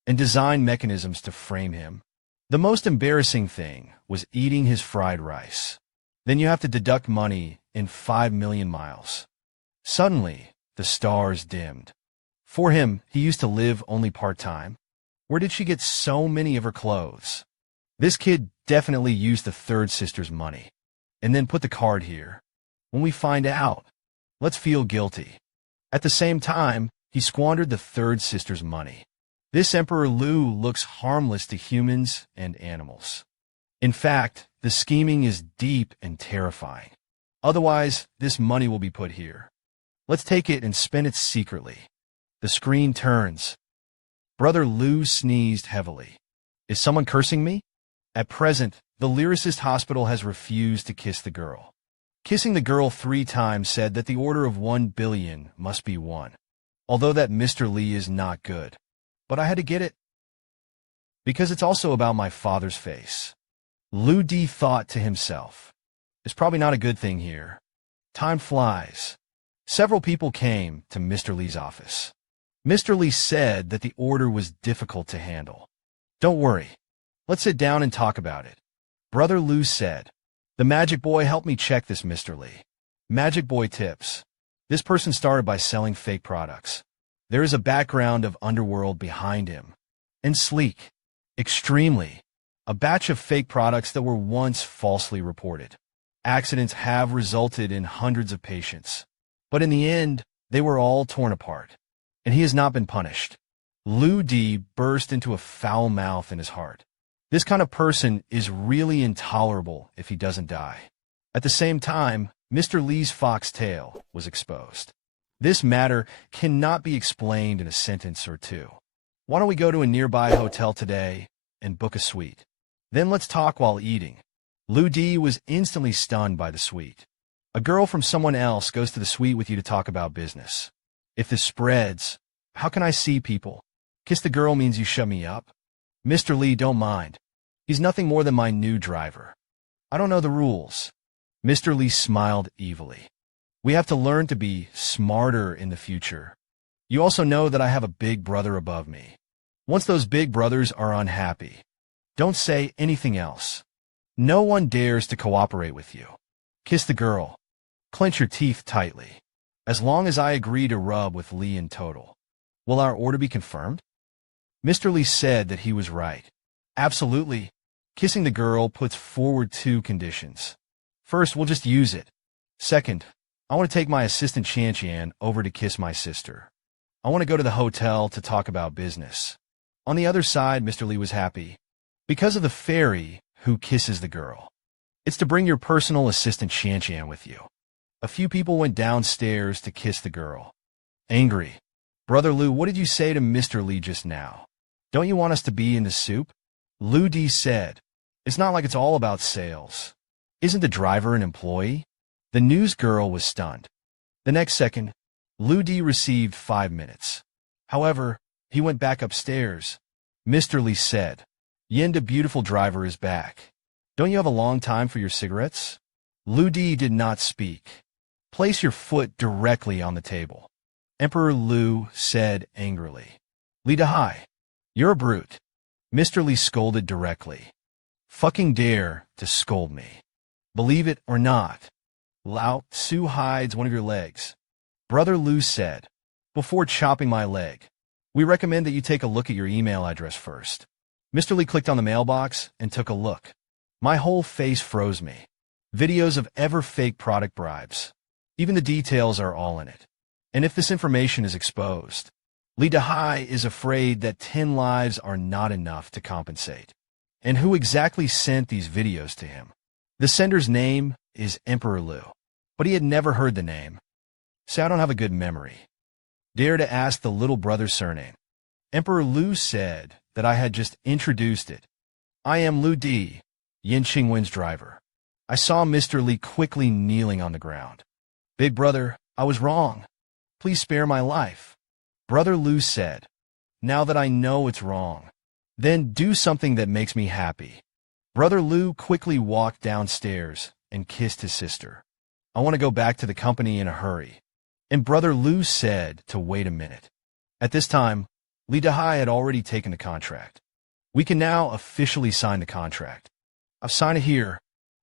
and designed mechanisms to frame him. The most embarrassing thing was eating his fried rice. Then you have to deduct money in 5 million miles. Suddenly, the stars dimmed. For him, he used to live only part-time. Where did she get so many of her clothes? This kid definitely used the third sister's money, and then put the card here. When we find out, let's feel guilty. At the same time, he squandered the third sister's money. This Emperor Lu looks harmless to humans and animals. In fact, the scheming is deep and terrifying. Otherwise, this money will be put here. Let's take it and spend it secretly. The screen turns. Brother Lu sneezed heavily. Is someone cursing me? At present, the lyricist hospital has refused to kiss the girl. Kissing the girl 3 times said that the order of 1 billion must be 1. Although that Mr. Lee is not good. But I had to get it. Because it's also about my father's face. Lu Di thought to himself. It's probably not a good thing here. Time flies. Several people came to Mr. Lee's office. Mr. Lee said that the order was difficult to handle. Don't worry. Let's sit down and talk about it. Brother Lu said. The Magic Boy helped me check this, Mr. Lee. Magic Boy tips. This person started by selling fake products. There is a background of underworld behind him. And sleek. Extremely. A batch of fake products that were once falsely reported. Accidents have resulted in hundreds of patients. But in the end, they were all torn apart. And he has not been punished. Lu Di burst into a foul mouth in his heart. This kind of person is really intolerable if he doesn't die. At the same time, Mr. Lee's foxtail was exposed. This matter cannot be explained in a sentence or two. Why don't we go to a nearby hotel today and book a suite? Then let's talk while eating. Lu Di was instantly stunned by the suite. A girl from someone else goes to the suite with you to talk about business. If this spreads, how can I see people? Kiss the girl means you shut me up? Mr. Lee, don't mind. He's nothing more than my new driver. I don't know the rules. Mr. Lee smiled evilly. We have to learn to be smarter in the future. You also know that I have a big brother above me. Once those big brothers are unhappy, don't say anything else. No one dares to cooperate with you. Kiss the girl. Clench your teeth tightly. As long as I agree to rub with Lee in total. Will our order be confirmed? Mr. Lee said that he was right. Absolutely. Kissing the girl puts forward 2 conditions. First, we'll just use it. Second, I want to take my assistant Chan over to kiss my sister. I want to go to the hotel to talk about business. On the other side, Mr. Lee was happy. Because of the fairy who kisses the girl. It's to bring your personal assistant Chan with you. A few people went downstairs to kiss the girl. Angry. Brother Lu, what did you say to Mr. Lee just now? Don't you want us to be in the soup? Lu Di said. It's not like it's all about sales. Isn't the driver an employee? The news girl was stunned. The next second, Lu Di received 5 minutes. However, he went back upstairs. Mr. Lee said, Yin, the beautiful driver, is back. Don't you have a long time for your cigarettes? Lu Di did not speak. Place your foot directly on the table. Emperor Lu said angrily. Li Dahai, you're a brute. Mr. Lee scolded directly. Fucking dare to scold me. Believe it or not. Lao Tzu hides one of your legs. Brother Lu said. Before chopping my leg, we recommend that you take a look at your email address first. Mr. Lee clicked on the mailbox and took a look. My whole face froze me. Videos of ever-fake product bribes. Even the details are all in it. And if this information is exposed, Li Dahai is afraid that 10 lives are not enough to compensate. And who exactly sent these videos to him? The sender's name is Emperor Lu, but he had never heard the name. Say I don't have a good memory. Dare to ask the little brother's surname. Emperor Lu said that I had just introduced it. I am Lu Di, Yin Qingwen's driver. I saw Mr. Lee quickly kneeling on the ground. Big brother, I was wrong. Please spare my life. Brother Lu said, now that I know it's wrong, then do something that makes me happy. Brother Lu quickly walked downstairs and kissed his sister. I want to go back to the company in a hurry. And Brother Lu said to wait a minute. At this time, Li Dahai had already taken the contract. We can now officially sign the contract. I've signed it here.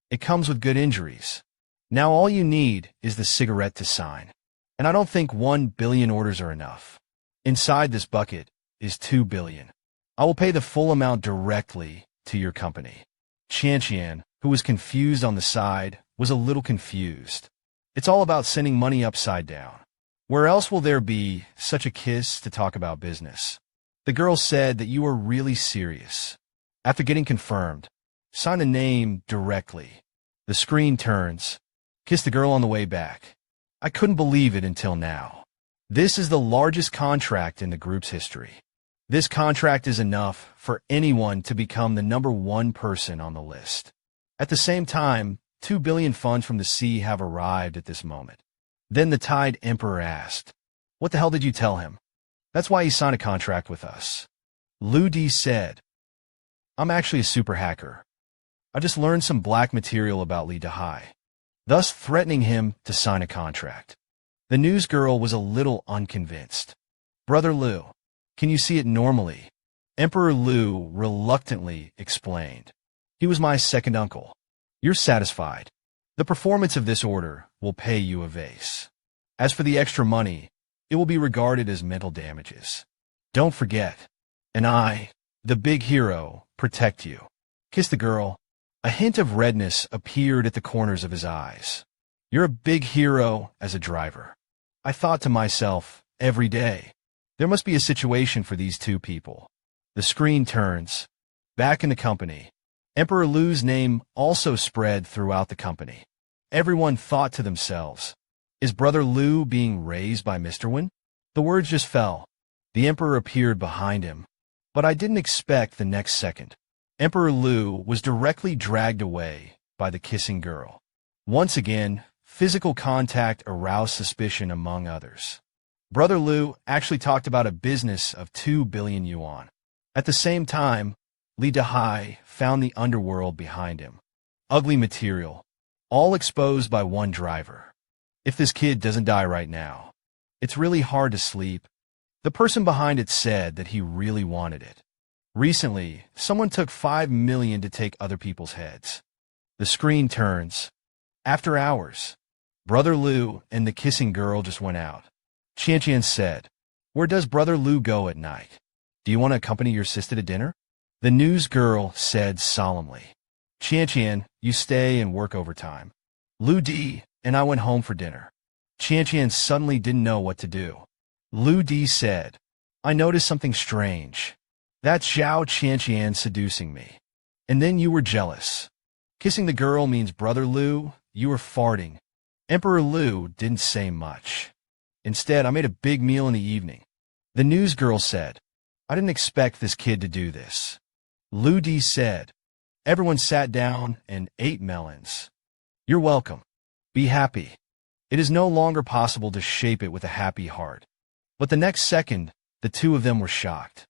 It comes with good injuries. Now all you need is the cigarette to sign. And I don't think 1 billion orders are enough. Inside this bucket is 2 billion. I will pay the full amount directly to your company. Qian, who was confused on the side, was a little confused. It's all about sending money upside down. Where else will there be such a kiss to talk about business? The girl said that you are really serious. After getting confirmed, sign the name directly. The screen turns. Kiss the girl on the way back. I couldn't believe it until now. This is the largest contract in the group's history. This contract is enough for anyone to become the #1 person on the list. At the same time, 2 billion funds from the sea have arrived at this moment. Then the Tide Emperor asked, what the hell did you tell him? That's why he signed a contract with us. Lu Di said, I'm actually a super hacker. I just learned some black material about Li Dahai, thus threatening him to sign a contract. The news girl was a little unconvinced. Brother Lu, can you see it normally? Emperor Lu reluctantly explained. He was my second uncle. You're satisfied. The performance of this order will pay you a vase. As for the extra money, it will be regarded as mental damages. Don't forget, and I, the big hero, protect you. Kiss the girl. A hint of redness appeared at the corners of his eyes. You're a big hero as a driver. I thought to myself, every day, there must be a situation for these two people. The screen turns. Back in the company, Emperor Lu's name also spread throughout the company. Everyone thought to themselves, is Brother Lu being raised by Mr. Wen? The words just fell. The Emperor appeared behind him, but I didn't expect the next second. Emperor Lu was directly dragged away by the kissing girl. Once again, physical contact aroused suspicion among others. Brother Lu actually talked about a business of 2 billion yuan. At the same time, Li Dahai found the underworld behind him. Ugly material, all exposed by one driver. If this kid doesn't die right now, it's really hard to sleep. The person behind it said that he really wanted it. Recently, someone took 5 million to take other people's heads. The screen turns. After hours, Brother Lu and the kissing girl just went out. Qian said, where does Brother Lu go at night? Do you want to accompany your sister to dinner? The news girl said solemnly. Qian, you stay and work overtime. Lu Di and I went home for dinner. Qian suddenly didn't know what to do. Lu Di said, I noticed something strange. That's Zhao Qian seducing me. And then you were jealous. Kissing the girl means Brother Lu, you were farting. Emperor Lu didn't say much. Instead, I made a big meal in the evening. The news girl said, I didn't expect this kid to do this. Lu Di said, everyone sat down and ate melons. You're welcome. Be happy. It is no longer possible to shape it with a happy heart. But the next second, the two of them were shocked.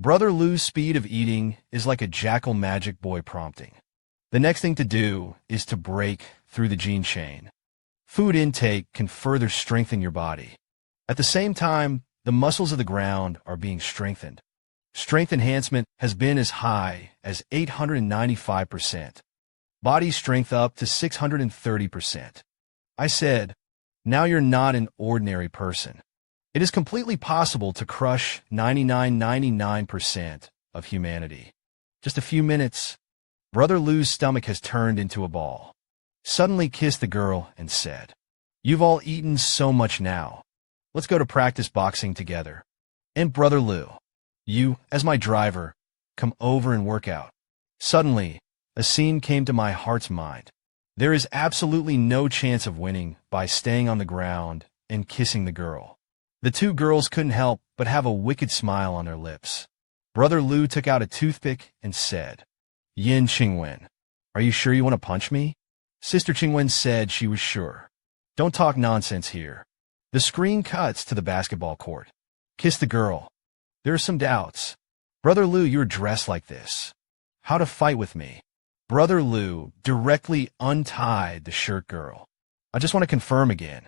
Brother Lu's speed of eating is like a jackal magic boy prompting. The next thing to do is to break through the gene chain. Food intake can further strengthen your body. At the same time, the muscles of the ground are being strengthened. Strength enhancement has been as high as 895%. Body strength up to 630%. I said, now you're not an ordinary person. It is completely possible to crush 99.99% of humanity. Just a few minutes, Brother Lu's stomach has turned into a ball. Suddenly kissed the girl and said, you've all eaten so much now. Let's go to practice boxing together. And Brother Lu, you, as my driver, come over and work out. Suddenly, a scene came to my heart's mind. There is absolutely no chance of winning by staying on the ground and kissing the girl. The two girls couldn't help but have a wicked smile on their lips. Brother Lu took out a toothpick and said, Yin Qingwen, are you sure you want to punch me? Sister Qingwen said she was sure. Don't talk nonsense here. The screen cuts to the basketball court. Kiss the girl. There are some doubts. Brother Lu, you're dressed like this. How to fight with me? Brother Lu directly untied the shirt girl. I just want to confirm again.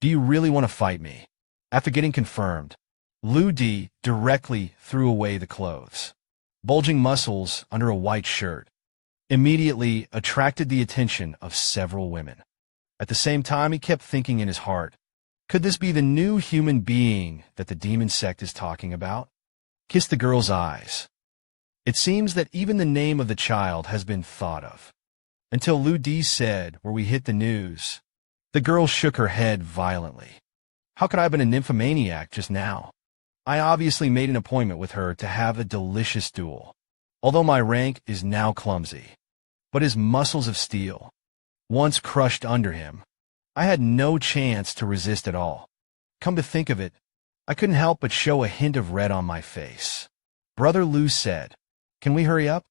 Do you really want to fight me? After getting confirmed, Lu Di directly threw away the clothes. Bulging muscles under a white shirt immediately attracted the attention of several women. At the same time, he kept thinking in his heart, could this be the new human being that the demon sect is talking about? Kiss the girl's eyes. It seems that even the name of the child has been thought of. Until Lu Di said, where we hit the news. The girl shook her head violently. How could I have been a nymphomaniac just now? I obviously made an appointment with her to have a delicious duel. Although my rank is now clumsy, but his muscles of steel, once crushed under him, I had no chance to resist at all. Come to think of it, I couldn't help but show a hint of red on my face. Brother Lu said, can we hurry up?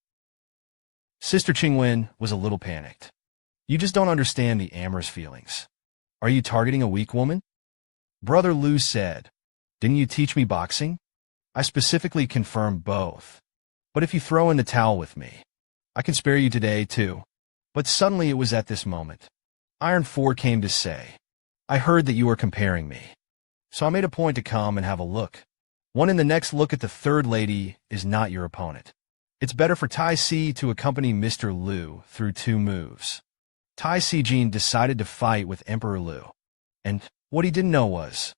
Sister Qingwen was a little panicked. You just don't understand the amorous feelings. Are you targeting a weak woman? Brother Lu said, didn't you teach me boxing? I specifically confirmed both. But if you throw in the towel with me, I can spare you today too. But suddenly it was at this moment. Iron 4 came to say, I heard that you were comparing me. So I made a point to come and have a look. One in the next look at the third lady is not your opponent. It's better for Tai Si to accompany Mr. Lu through 2 moves. Tai Si Jin decided to fight with Emperor Lu. And what he didn't know was,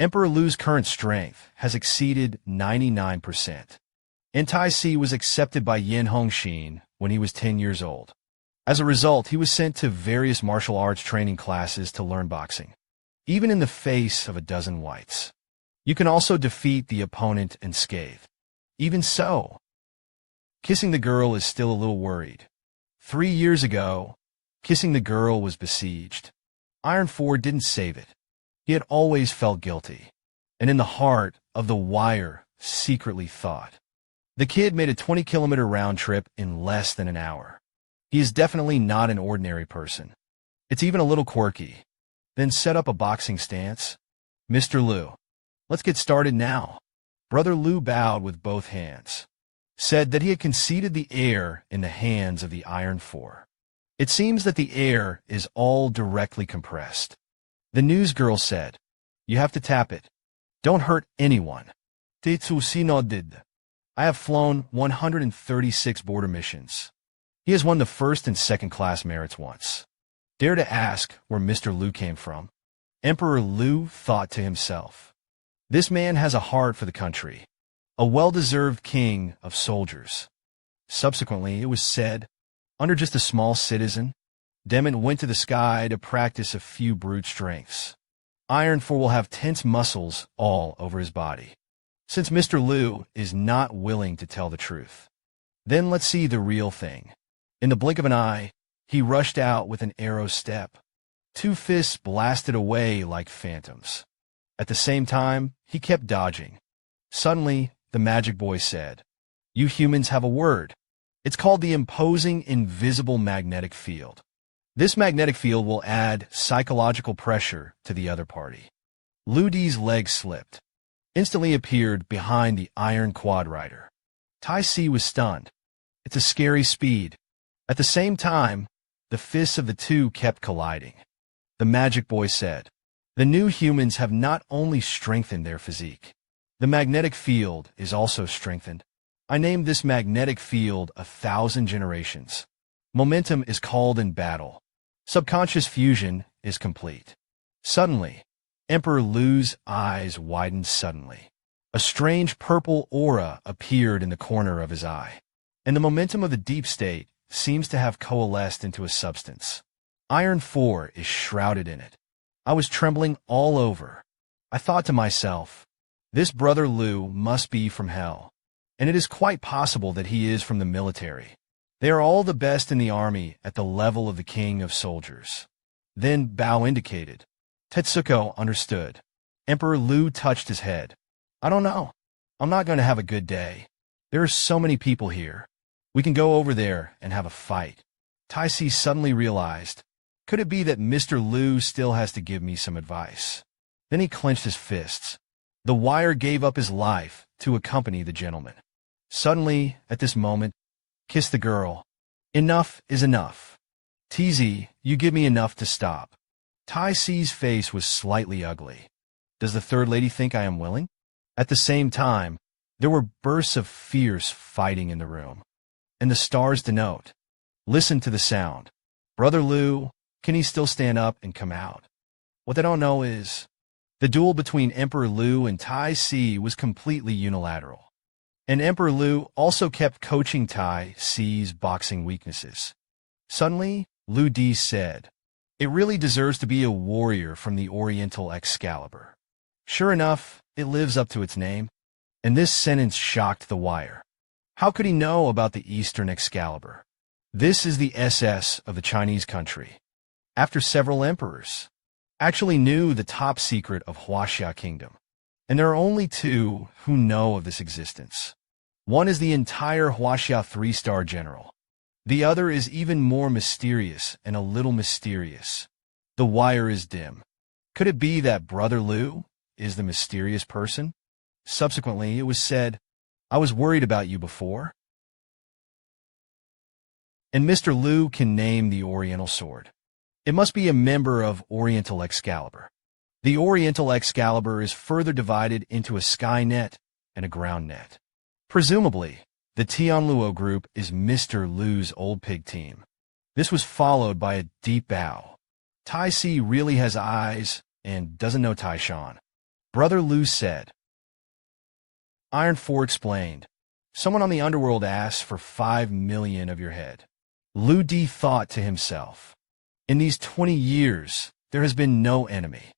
Emperor Lu's current strength has exceeded 99%. And Tai Si was accepted by Yin Hongxin when he was 10 years old. As a result, he was sent to various martial arts training classes to learn boxing, even in the face of a dozen whites. You can also defeat the opponent unscathed. Even so, kissing the girl is still a little worried. 3 years ago, kissing the girl was besieged. Iron 4 didn't save it. He had always felt guilty, and in the heart of the wire secretly thought. The kid made a 20-kilometer round trip in less than an hour. He is definitely not an ordinary person. It's even a little quirky. Then set up a boxing stance. Mr. Lu, let's get started now. Brother Lu bowed with both hands. Said that he had conceded the air in the hands of the Iron 4. It seems that the air is all directly compressed. The news girl said, you have to tap it. Don't hurt anyone. Tetsushi nodded. I have flown 136 border missions. He has won the first and second class merits once. Dare to ask where Mr. Lu came from? Emperor Lu thought to himself. This man has a heart for the country. A well-deserved king of soldiers. Subsequently, it was said, under just a small citizen, Demon went to the sky to practice a few brute strengths. Iron 4 will have tense muscles all over his body, since Mr. Lu is not willing to tell the truth. Then let's see the real thing. In the blink of an eye, he rushed out with an arrow step. 2 fists blasted away like phantoms. At the same time, he kept dodging. Suddenly, the magic boy said, you humans have a word. It's called the imposing invisible magnetic field. This magnetic field will add psychological pressure to the other party. Lu Di's leg slipped. Instantly appeared behind the iron quad rider. Tai Si was stunned. It's a scary speed. At the same time, the fists of the two kept colliding. The magic boy said, the new humans have not only strengthened their physique. The magnetic field is also strengthened. I named this magnetic field 1,000 generations. Momentum is called in battle. Subconscious fusion is complete. Suddenly, Emperor Lu's eyes widened suddenly. A strange purple aura appeared in the corner of his eye, and the momentum of the deep state seems to have coalesced into a substance. Iron 4 is shrouded in it. I was trembling all over. I thought to myself, this brother Lu must be from hell, and it is quite possible that he is from the military. They are all the best in the army at the level of the king of soldiers. Then Bao indicated. Tetsuko understood. Emperor Lu touched his head. I don't know. I'm not going to have a good day. There are so many people here. We can go over there and have a fight. Tai Si suddenly realized, could it be that Mr. Lu still has to give me some advice? Then he clenched his fists. The wire gave up his life to accompany the gentleman. Suddenly, at this moment, kiss the girl. Enough is enough. TZ, you give me enough to stop. Tai Si's face was slightly ugly. Does the third lady think I am willing? At the same time, there were bursts of fierce fighting in the room. And the stars denote. Listen to the sound. Brother Lu, can he still stand up and come out? What they don't know is, the duel between Emperor Lu and Tai Si was completely unilateral. And Emperor Lu also kept coaching Tai Si's boxing weaknesses. Suddenly, Lu Di said, "It really deserves to be a warrior from the Oriental Excalibur." Sure enough, it lives up to its name. And this sentence shocked the wire. How could he know about the Eastern Excalibur? This is the SS of the Chinese country. After several emperors, actually knew the top secret of Huaxia Kingdom. And there are only two who know of this existence. One is the entire Huaxia 3-star general. The other is even more mysterious and a little mysterious. The wire is dim. Could it be that Brother Lu is the mysterious person? Subsequently, it was said, "I was worried about you before." And Mr. Lu can name the Oriental sword. It must be a member of Oriental Excalibur. The Oriental Excalibur is further divided into a sky net and a ground net. Presumably, the Tianluo group is Mr. Lu's old pig team. This was followed by a deep bow. Tai Si really has eyes and doesn't know Tai Shan. Brother Lu said. Iron 4 explained. Someone on the underworld asked for 5 million of your head. Lu Di thought to himself. In these 20 years, there has been no enemy.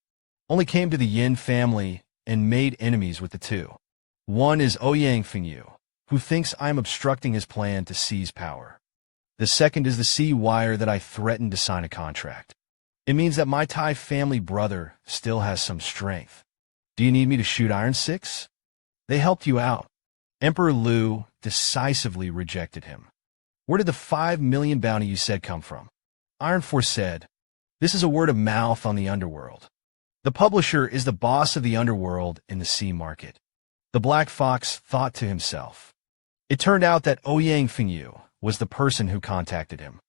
Only came to the Yin family and made enemies with the two. One is Ouyang Fengyu, who thinks I am obstructing his plan to seize power. The second is the sea wire that I threatened to sign a contract. It means that my Tai family brother still has some strength. Do you need me to shoot Iron 6? They helped you out. Emperor Lu decisively rejected him. Where did the 5 million bounty you said come from? Iron 4 said, this is a word of mouth on the underworld. The publisher is the boss of the underworld in the sea market. The Black Fox thought to himself. It turned out that Ouyang Fengyu was the person who contacted him.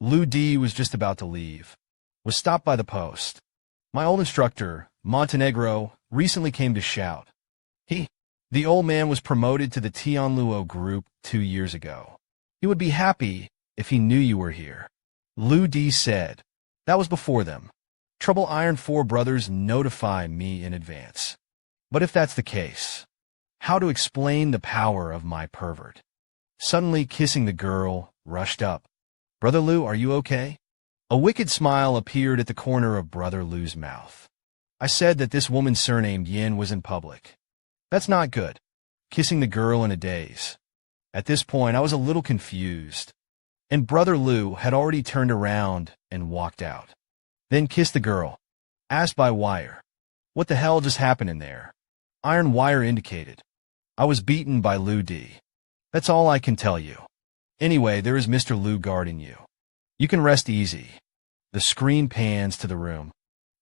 Lu Di was just about to leave. Was stopped by the post. My old instructor, Montenegro, recently came to shout. The old man was promoted to the Tianluo group 2 years ago. He would be happy if he knew you were here. Lu Di said. That was before them. Trouble Iron 4 brothers notify me in advance. But if that's the case, how to explain the power of my pervert? Suddenly kissing the girl, rushed up. Brother Lu, are you okay? A wicked smile appeared at the corner of Brother Lu's mouth. I said that this woman surnamed Yin was in public. That's not good. Kissing the girl in a daze. At this point, I was a little confused. And Brother Lu had already turned around and walked out. Then kissed the girl. Asked by wire. What the hell just happened in there? Iron wire indicated. I was beaten by Lu Di. That's all I can tell you. Anyway, there is Mr. Lu guarding you. You can rest easy. The screen pans to the room.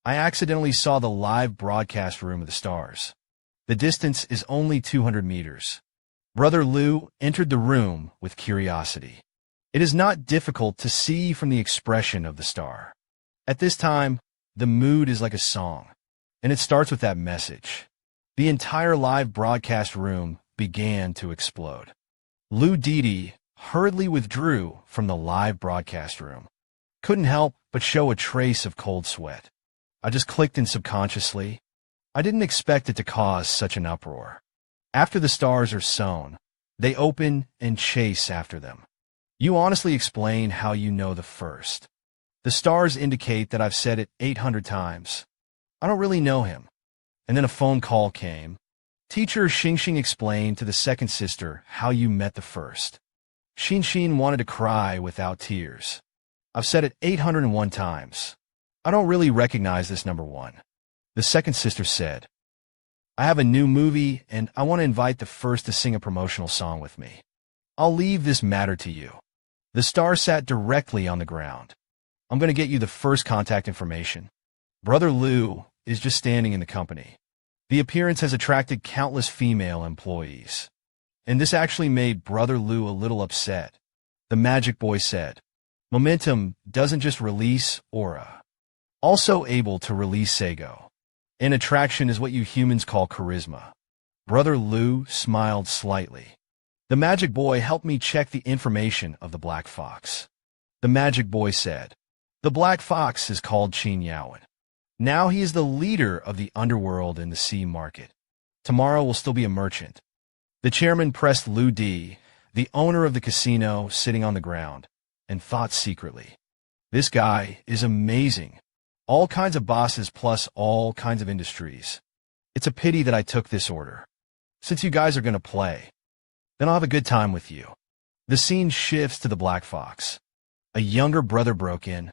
I accidentally saw the live broadcast room of the stars. The distance is only 200 meters. Brother Lu entered the room with curiosity. It is not difficult to see from the expression of the star. At this time, the mood is like a song, and it starts with that message. The entire live broadcast room began to explode. Lu Di hurriedly withdrew from the live broadcast room. Couldn't help but show a trace of cold sweat. I just clicked in subconsciously. I didn't expect it to cause such an uproar. After the stars are sown, they open and chase after them. You honestly explain how you know the first. The stars indicate that I've said it 800 times. I don't really know him. And then a phone call came. Teacher Xingxing explained to the second sister how you met the first. Xingxing wanted to cry without tears. I've said it 801 times. I don't really recognize this number one. The second sister said, I have a new movie and I want to invite the first to sing a promotional song with me. I'll leave this matter to you. The star sat directly on the ground. I'm going to get you the first contact information. Brother Lu is just standing in the company. The appearance has attracted countless female employees. And this actually made Brother Lu a little upset. The magic boy said, "Momentum doesn't just release aura. Also able to release sago. An attraction is what you humans call charisma." Brother Lu smiled slightly. The magic boy helped me check the information of the Black Fox. The magic boy said, "The Black Fox is called Qin Yaowen. Now he is the leader of the underworld in the sea market. Tomorrow will still be a merchant." The chairman pressed Lu Di, the owner of the casino, sitting on the ground, and thought secretly, "This guy is amazing. All kinds of bosses plus all kinds of industries. It's a pity that I took this order. Since you guys are going to play, then I'll have a good time with you." The scene shifts to the Black Fox. A younger brother broke in.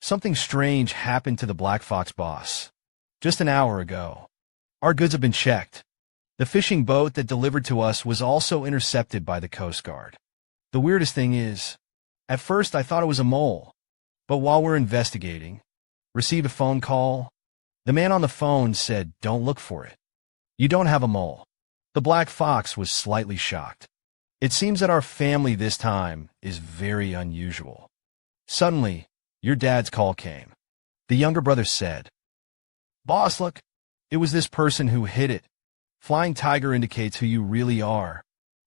"Something strange happened to the Black Fox boss. Just an hour ago. Our goods have been checked. The fishing boat that delivered to us was also intercepted by the Coast Guard. The weirdest thing is, at first I thought it was a mole, but while we're investigating, received a phone call. The man on the phone said, 'Don't look for it. You don't have a mole.'" The Black Fox was slightly shocked. "It seems that our family this time is very unusual." Suddenly, your dad's call came. The younger brother said, "Boss, look, it was this person who hit it. Flying tiger indicates who you really are.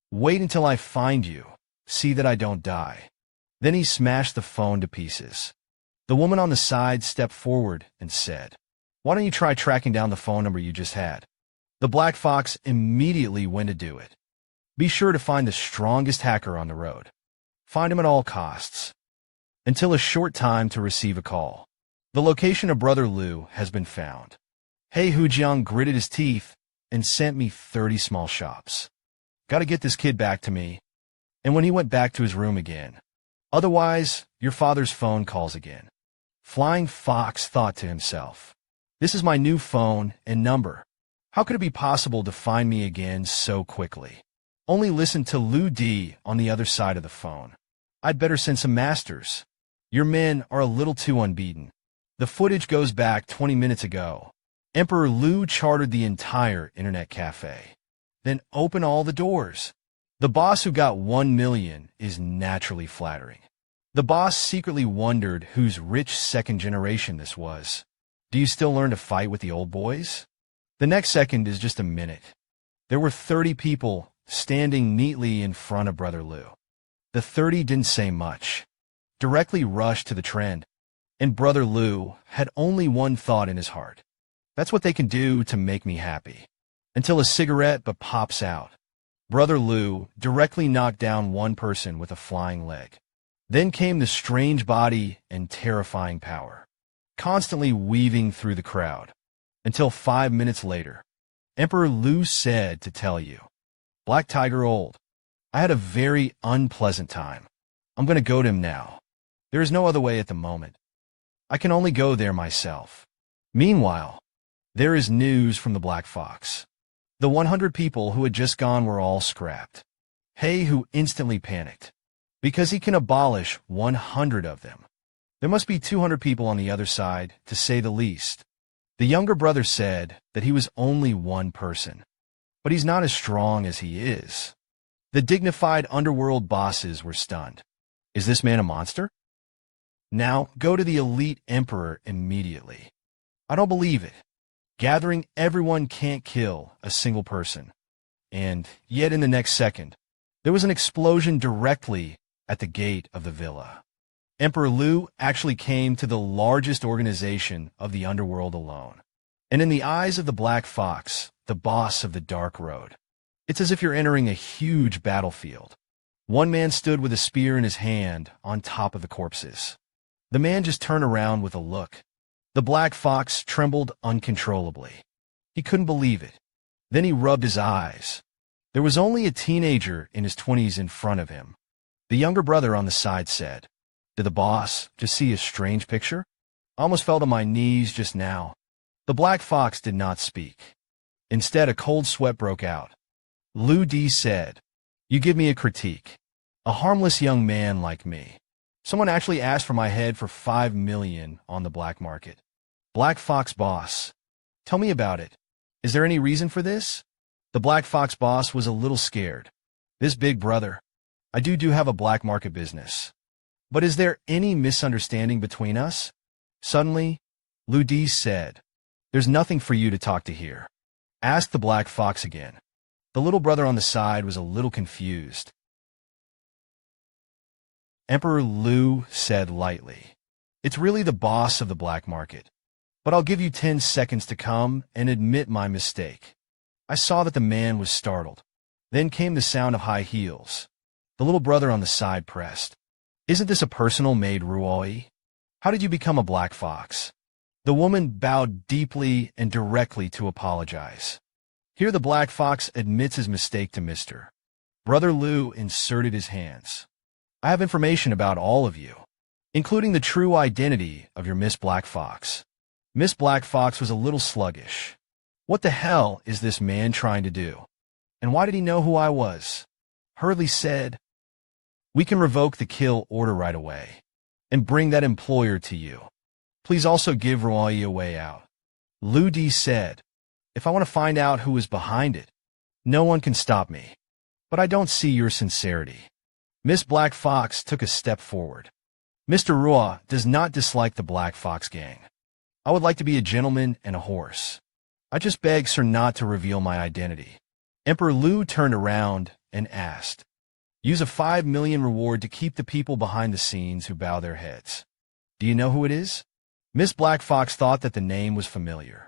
Wait until I find you. See that I don't die." Then he smashed the phone to pieces. The woman on the side stepped forward and said, "Why don't you try tracking down the phone number you just had?" The Black Fox immediately went to do it. "Be sure to find the strongest hacker on the road. Find him at all costs." Until a short time to receive a call. "The location of Brother Lu has been found." He Hujiang gritted his teeth and sent me 30 small shops. "Gotta get this kid back to me." And when he went back to his room again, "Otherwise, your father's phone calls again." Flying Fox thought to himself, "This is my new phone and number. How could it be possible to find me again so quickly?" Only listen to Lu Di on the other side of the phone. "I'd better send some masters. Your men are a little too unbeaten." The footage goes back 20 minutes ago. Emperor Lu chartered the entire internet cafe. Then open all the doors. The boss who got 1 million is naturally flattering. The boss secretly wondered whose rich second generation this was. Do you still learn to fight with the old boys? The next second is just a minute. There were 30 people standing neatly in front of Brother Lu. The 30 didn't say much, directly rushed to the trend, and Brother Lu had only one thought in his heart. That's what they can do to make me happy. Until a cigarette but pops out. Brother Lu directly knocked down one person with a flying leg. Then came the strange body and terrifying power, constantly weaving through the crowd. Until 5 minutes later, Emperor Lu said to tell you, "Black Tiger old, I had a very unpleasant time. I'm going to go to him now. There is no other way at the moment. I can only go there myself." Meanwhile, there is news from the Black Fox. The 100 people who had just gone were all scrapped. Who instantly panicked, because he can abolish 100 of them. There must be 200 people on the other side, to say the least. The younger brother said that he was only one person, but he's not as strong as he is. The dignified underworld bosses were stunned. Is this man a monster? Now go to the elite emperor immediately. I don't believe it. Gathering everyone can't kill a single person. And yet in the next second, there was an explosion directly at the gate of the villa. Emperor Lu actually came to the largest organization of the underworld alone. And in the eyes of the Black Fox, the boss of the Dark Road, it's as if you're entering a huge battlefield. One man stood with a spear in his hand on top of the corpses. The man just turned around with a look. The Black Fox trembled uncontrollably. He couldn't believe it. Then he rubbed his eyes. There was only a teenager in his 20s in front of him. The younger brother on the side said, "Did the boss just see a strange picture? I almost fell to my knees just now." The Black Fox did not speak. Instead, a cold sweat broke out. Lu Di said, "You give me a critique. A harmless young man like me. Someone actually asked for my head for 5 million on the black market. Black Fox boss, Tell me about it. Is there any reason for this? The Black Fox boss was a little scared. This big brother. I do have a black market business. But is there any misunderstanding between us? Suddenly, Ludis said, There's nothing for you to talk to here. Ask the Black Fox again. The little brother on the side was a little confused. Emperor Lu said lightly, It's really the boss of the black market. But I'll give you 10 seconds to come and admit my mistake. I saw that the man was startled. Then came the sound of high heels. The little brother on the side pressed. Isn't this a personal-made rivalry? How did you become a black fox? The woman bowed deeply and directly to apologize. Here the black fox admits his mistake to Mr. Brother Lu inserted his hands. I have information about all of you, including the true identity of your Miss Black Fox. Miss Black Fox was a little sluggish. What the hell is this man trying to do? And why did he know who I was? Hurley said, We can revoke the kill order right away and bring that employer to you. Please also give Roy a way out. Ludi said, If I want to find out who is behind it, no one can stop me. But I don't see your sincerity. Miss Black Fox took a step forward. Mr. Rua does not dislike the Black Fox gang. I would like to be a gentleman and a horse. I just beg sir not to reveal my identity. Emperor Lu turned around and asked, Use a 5 million reward to keep the people behind the scenes who bow their heads. Do you know who it is? Miss Black Fox thought that the name was familiar.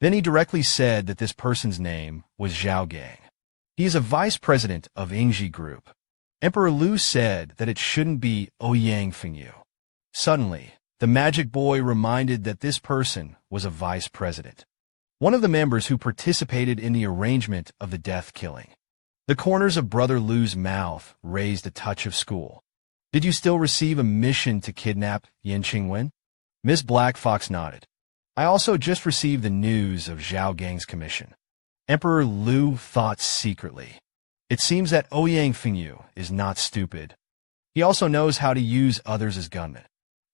Then he directly said that this person's name was Zhao Gang. He is a vice president of Ingji Group. Emperor Lu said that it shouldn't be Ouyang Fengyu. Suddenly, the magic boy reminded that this person was a vice president, one of the members who participated in the arrangement of the death killing. The corners of Brother Lu's mouth raised a touch of school. Did you still receive a mission to kidnap Yin Qingwen? Miss Black Fox nodded. I also just received the news of Zhao Gang's commission. Emperor Lu thought secretly. It seems that Ouyang Fengyu is not stupid. He also knows how to use others as gunmen.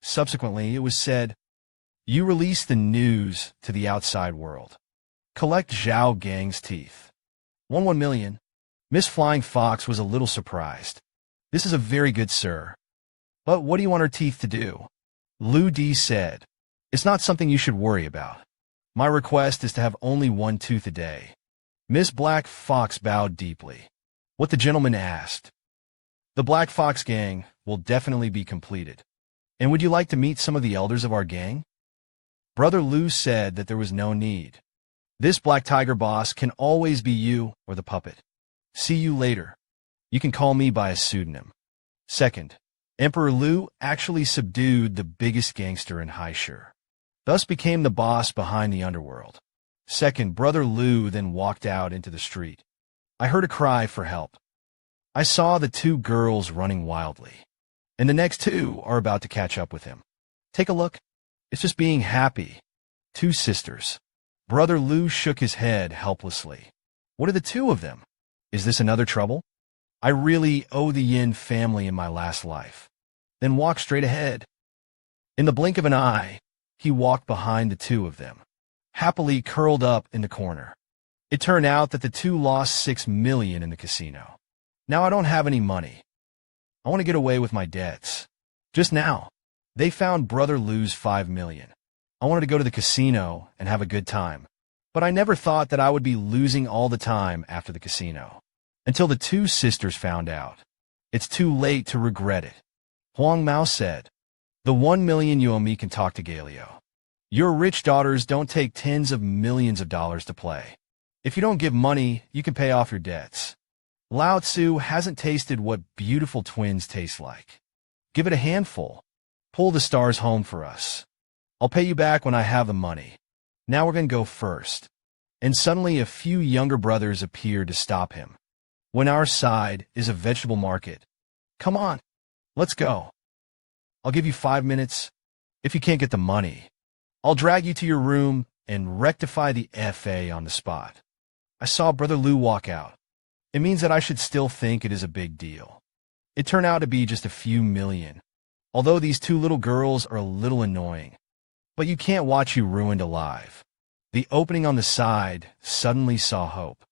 Subsequently, it was said, You release the news to the outside world. Collect Zhao Gang's teeth. 1 million. Miss Flying Fox was a little surprised. This is a very good sir. But what do you want her teeth to do? Lu Di said, It's not something you should worry about. My request is to have only 1 tooth a day. Miss Black Fox bowed deeply. What the gentleman asked. The Black Fox gang will definitely be completed. And would you like to meet some of the elders of our gang? Brother Lu said that there was no need. This Black Tiger boss can always be you or the puppet. See you later. You can call me by a pseudonym. Second, Emperor Lu actually subdued the biggest gangster in Haishur, thus became the boss behind the underworld. Second, Brother Lu then walked out into the street. I heard a cry for help. I saw the 2 girls running wildly, and the next 2 are about to catch up with him. Take a look. It's just being happy. 2 sisters. Brother Lu shook his head helplessly. What are the 2 of them? Is this another trouble? I really owe the Yin family in my last life. Then walk straight ahead. In the blink of an eye, he walked behind the 2 of them, happily curled up in the corner. It turned out that the 2 lost 6 million in the casino. Now I don't have any money. I want to get away with my debts. Just now, they found Brother Lu's 5 million. I wanted to go to the casino and have a good time, but I never thought that I would be losing all the time after the casino. Until the 2 sisters found out. It's too late to regret it. Huang Mao said, The 1 million you owe me can talk to Galio. Your rich daughters don't take tens of millions of dollars to play. If you don't give money, you can pay off your debts. Lao Tzu hasn't tasted what beautiful twins taste like. Give it a handful. Pull the stars home for us. I'll pay you back when I have the money. Now we're going to go first. And suddenly a few younger brothers appeared to stop him. When our side is a vegetable market. Come on, let's go. I'll give you 5 minutes. If you can't get the money, I'll drag you to your room and rectify the FA on the spot. I saw Brother Lu walk out. It means that I should still think it is a big deal. It turned out to be just a few million. Although these 2 little girls are a little annoying. But you can't watch you ruined alive. The opening on the side suddenly saw hope.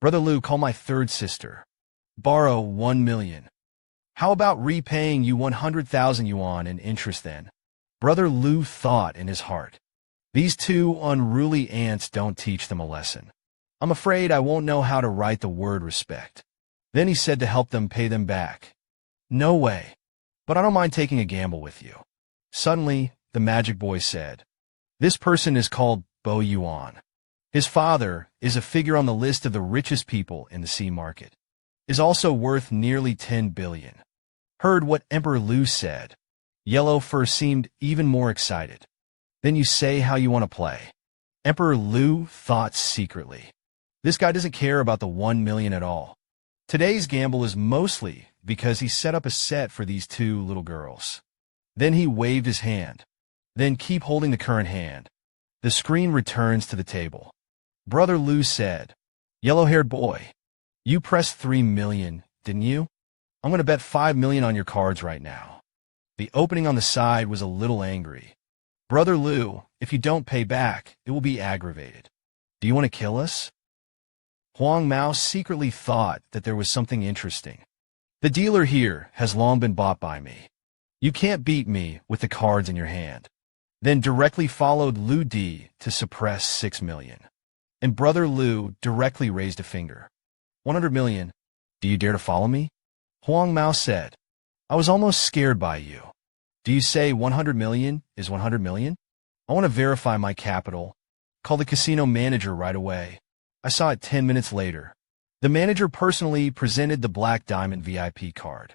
Brother Lu, call my third sister. Borrow 1 million. How about repaying you 100,000 yuan in interest then? Brother Lu thought in his heart. These two unruly ants don't teach them a lesson. I'm afraid I won't know how to write the word respect. Then he said to help them pay them back. No way. But I don't mind taking a gamble with you. Suddenly, the magic boy said, this person is called Bo Yuan. His father is a figure on the list of the richest people in the sea market. Is also worth nearly 10 billion. Heard what Emperor Lu said. Yellow Fur seemed even more excited. Then you say how you want to play. Emperor Lu thought secretly. This guy doesn't care about the 1 million at all. Today's gamble is mostly because he set up a set for these two little girls. Then he waved his hand. Then keep holding the current hand. The screen returns to the table. Brother Lu said, yellow-haired boy, you pressed 3 million, didn't you? I'm going to bet 5 million on your cards right now. The opening on the side was a little angry. Brother Lu, if you don't pay back, it will be aggravated. Do you want to kill us? Huang Mao secretly thought that there was something interesting. The dealer here has long been bought by me. You can't beat me with the cards in your hand. Then directly followed Lu Di to suppress 6 million. And Brother Lu directly raised a finger. 100 million. Do you dare to follow me? Huang Mao said, I was almost scared by you. Do you say 100 million is 100 million? I want to verify my capital. Call the casino manager right away. I saw it 10 minutes later. The manager personally presented the Black Diamond VIP card.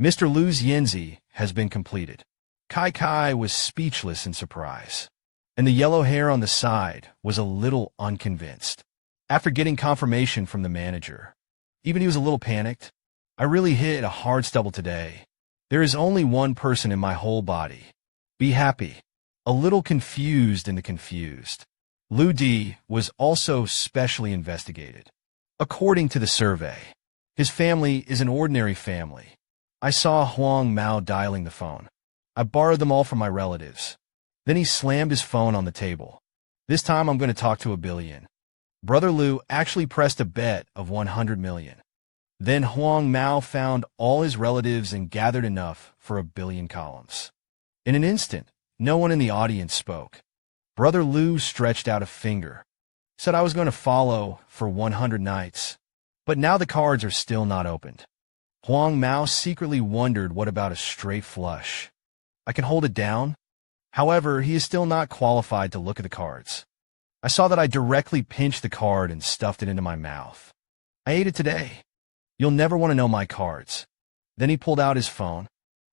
Mr. Lu's Yenzi has been completed. Kai Kai was speechless in surprise. And the yellow hair on the side was a little unconvinced. After getting confirmation from the manager, even he was a little panicked. I really hit a hard stubble today. There is only one person in my whole body. Be happy. A little confused in the confused. Lu Di was also specially investigated. According to the survey, his family is an ordinary family. I saw Huang Mao dialing the phone. I borrowed them all from my relatives. Then he slammed his phone on the table. This time I'm going to talk to 1 billion. Brother Lu actually pressed a bet of 100 million. Then Huang Mao found all his relatives and gathered enough for 1 billion columns. In an instant, no one in the audience spoke. Brother Lu stretched out a finger. Said I was going to follow for 100 nights. But now the cards are still not opened. Huang Mao secretly wondered what about a straight flush. I can hold it down? However, he is still not qualified to look at the cards. I saw that I directly pinched the card and stuffed it into my mouth. I ate it today. You'll never want to know my cards. Then he pulled out his phone.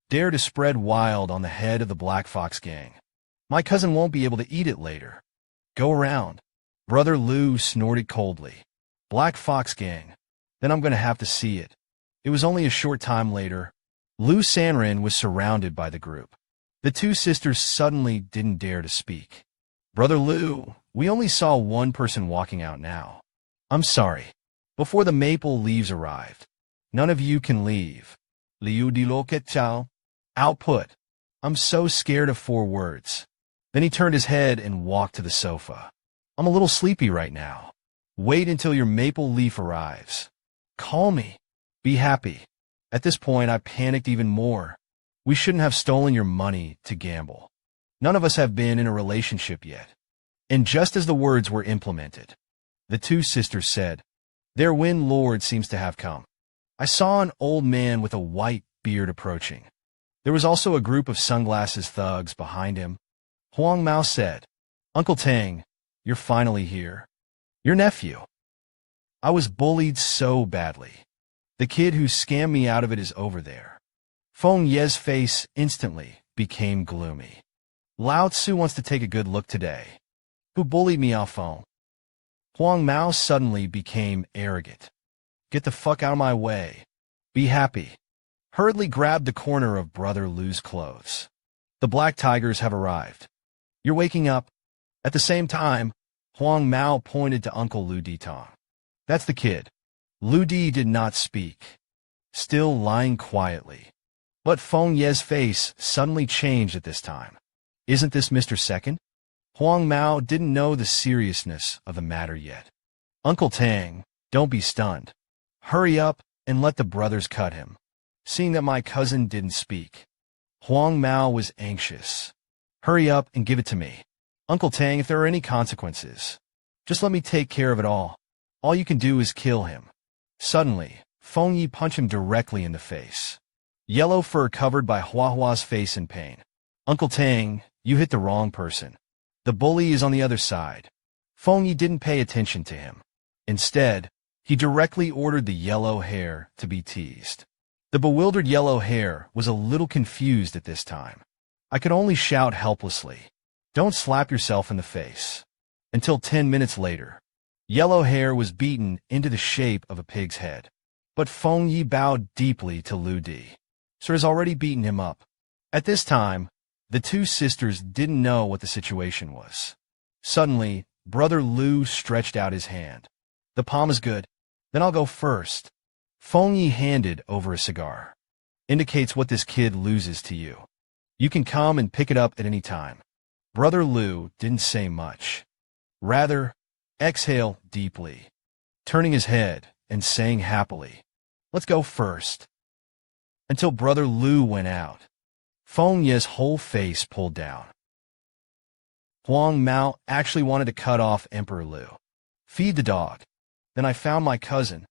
Dare to spread wild on the head of the Black Fox gang. My cousin won't be able to eat it later. Go around. Brother Lu snorted coldly. Black Fox gang. Then I'm going to have to see it. It was only a short time later. Lu Sanrin was surrounded by the group. The two sisters suddenly didn't dare to speak. Brother Lu, we only saw one person walking out now. I'm sorry. Before the maple leaves arrived. None of you can leave. Liu di lo ke chao. Output. I'm so scared of 4 words. Then he turned his head and walked to the sofa. I'm a little sleepy right now. Wait until your maple leaf arrives. Call me. Be happy. At this point, I panicked even more. We shouldn't have stolen your money to gamble. None of us have been in a relationship yet. And just as the words were implemented, the two sisters said, their wind lord seems to have come. I saw an old man with a white beard approaching. There was also a group of sunglasses thugs behind him. Huang Mao said, Uncle Tang, you're finally here. Your nephew. I was bullied so badly. The kid who scammed me out of it is over there. Feng Ye's face instantly became gloomy. Lao Tzu wants to take a good look today. Who bullied me, Feng? Huang Mao suddenly became arrogant. Get the fuck out of my way. Be happy. Hurriedly grabbed the corner of Brother Lu's clothes. The black tigers have arrived. You're waking up. At the same time, Huang Mao pointed to Uncle Lu Ditong. That's the kid. Lu Di did not speak, still lying quietly. But Feng Ye's face suddenly changed at this time. Isn't this Mr. Second? Huang Mao didn't know the seriousness of the matter yet. Uncle Tang, don't be stunned. Hurry up and let the brothers cut him. Seeing that my cousin didn't speak, Huang Mao was anxious. Hurry up and give it to me. Uncle Tang, if there are any consequences, just let me take care of it all. All you can do is kill him. Suddenly, Feng Yi punched him directly in the face. Yellow fur covered by Hua Hua's face in pain. Uncle Tang, you hit the wrong person. The bully is on the other side. Feng Yi didn't pay attention to him. Instead, he directly ordered the yellow hair to be teased. The bewildered yellow hair was a little confused at this time. I could only shout helplessly, "Don't slap yourself in the face." Until 10 minutes later, yellow hair was beaten into the shape of a pig's head. But Feng Yi bowed deeply to Lu Di. Sir has already beaten him up. At this time, the two sisters didn't know what the situation was. Suddenly, Brother Lu stretched out his hand. The palm is good. Then I'll go first. Feng Yi handed over a cigar. Indicates what this kid loses to you. You can come and pick it up at any time. Brother Lu didn't say much. Rather, exhale deeply, turning his head and saying happily, "Let's go first." Until Brother Lu went out, Feng Yi's whole face pulled down. Huang Mao actually wanted to cut off Emperor Lu. Feed the dog. Then I found my cousin.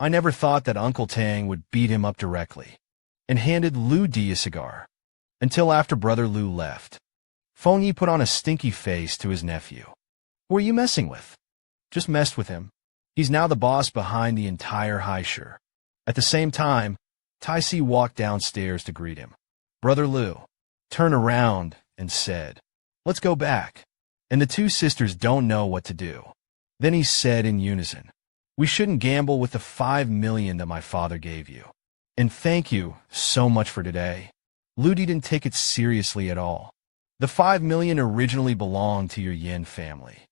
I never thought that Uncle Tang would beat him up directly, and handed Lu Di a cigar. Until after Brother Lu left, Feng Yi put on a stinky face to his nephew. Who are you messing with? Just messed with him. He's now the boss behind the entire Haisher. At the same time, Tai Si walked downstairs to greet him. Brother Lu turned around and said, "Let's go back." And the two sisters don't know what to do. Then he said in unison, "We shouldn't gamble with the 5 million that my father gave you. And thank you so much for today." Lu Di didn't take it seriously at all. The 5 million originally belonged to your Yin family.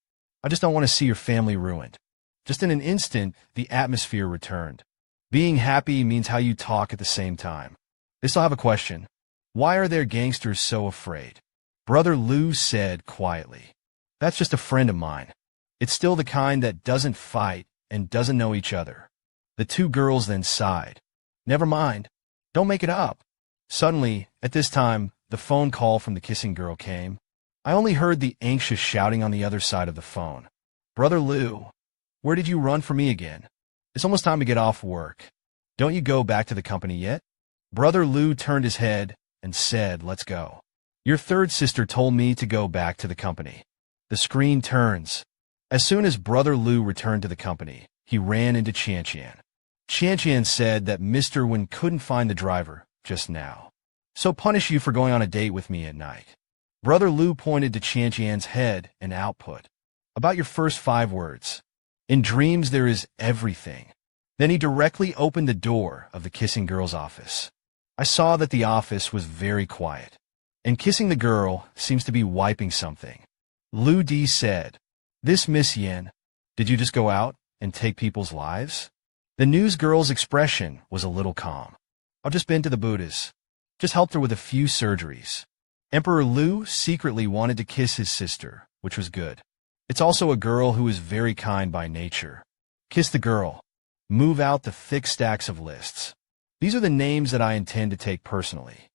I just don't want to see your family ruined. Just in an instant, the atmosphere returned. Being happy means how you talk at the same time. They still have a question. Why are their gangsters so afraid? Brother Lu said quietly, "That's just a friend of mine. It's still the kind that doesn't fight and doesn't know each other." The two girls then sighed. "Never mind. Don't make it up." Suddenly, at this time, the phone call from the kissing girl came. I only heard the anxious shouting on the other side of the phone. "Brother Lu, where did you run for me again? It's almost time to get off work. Don't you go back to the company yet?" Brother Lu turned his head and said, "Let's go. Your third sister told me to go back to the company." The screen turns. As soon as Brother Lu returned to the company, he ran into Qian. Qian said that Mr. Wen couldn't find the driver just now, so punish you for going on a date with me at night. Brother Lu pointed to Qian's head and output. About your first 5 words. In dreams there is everything. Then he directly opened the door of the kissing girl's office. I saw that the office was very quiet, and kissing the girl seems to be wiping something. Lu Di said, "This Miss Yin, did you just go out and take people's lives?" The news girl's expression was a little calm. "I've just been to the Buddhas. Just helped her with a few surgeries." Emperor Lu secretly wanted to kiss his sister, which was good. It's also a girl who is very kind by nature. Kiss the girl. Move out the thick stacks of lists. These are the names that I intend to take personally.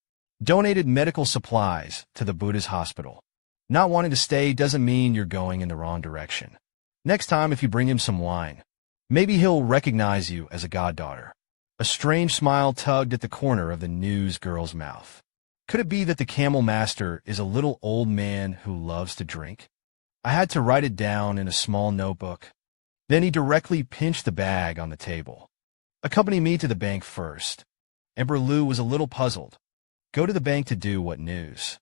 Donated medical supplies to the Buddha's hospital. Not wanting to stay doesn't mean you're going in the wrong direction. Next time if you bring him some wine, maybe he'll recognize you as a goddaughter. A strange smile tugged at the corner of the news girl's mouth. Could it be that the camel master is a little old man who loves to drink? I had to write it down in a small notebook. Then he directly pinched the bag on the table. "Accompany me to the bank first." Emperor Lu was a little puzzled. "Go to the bank to do what news?"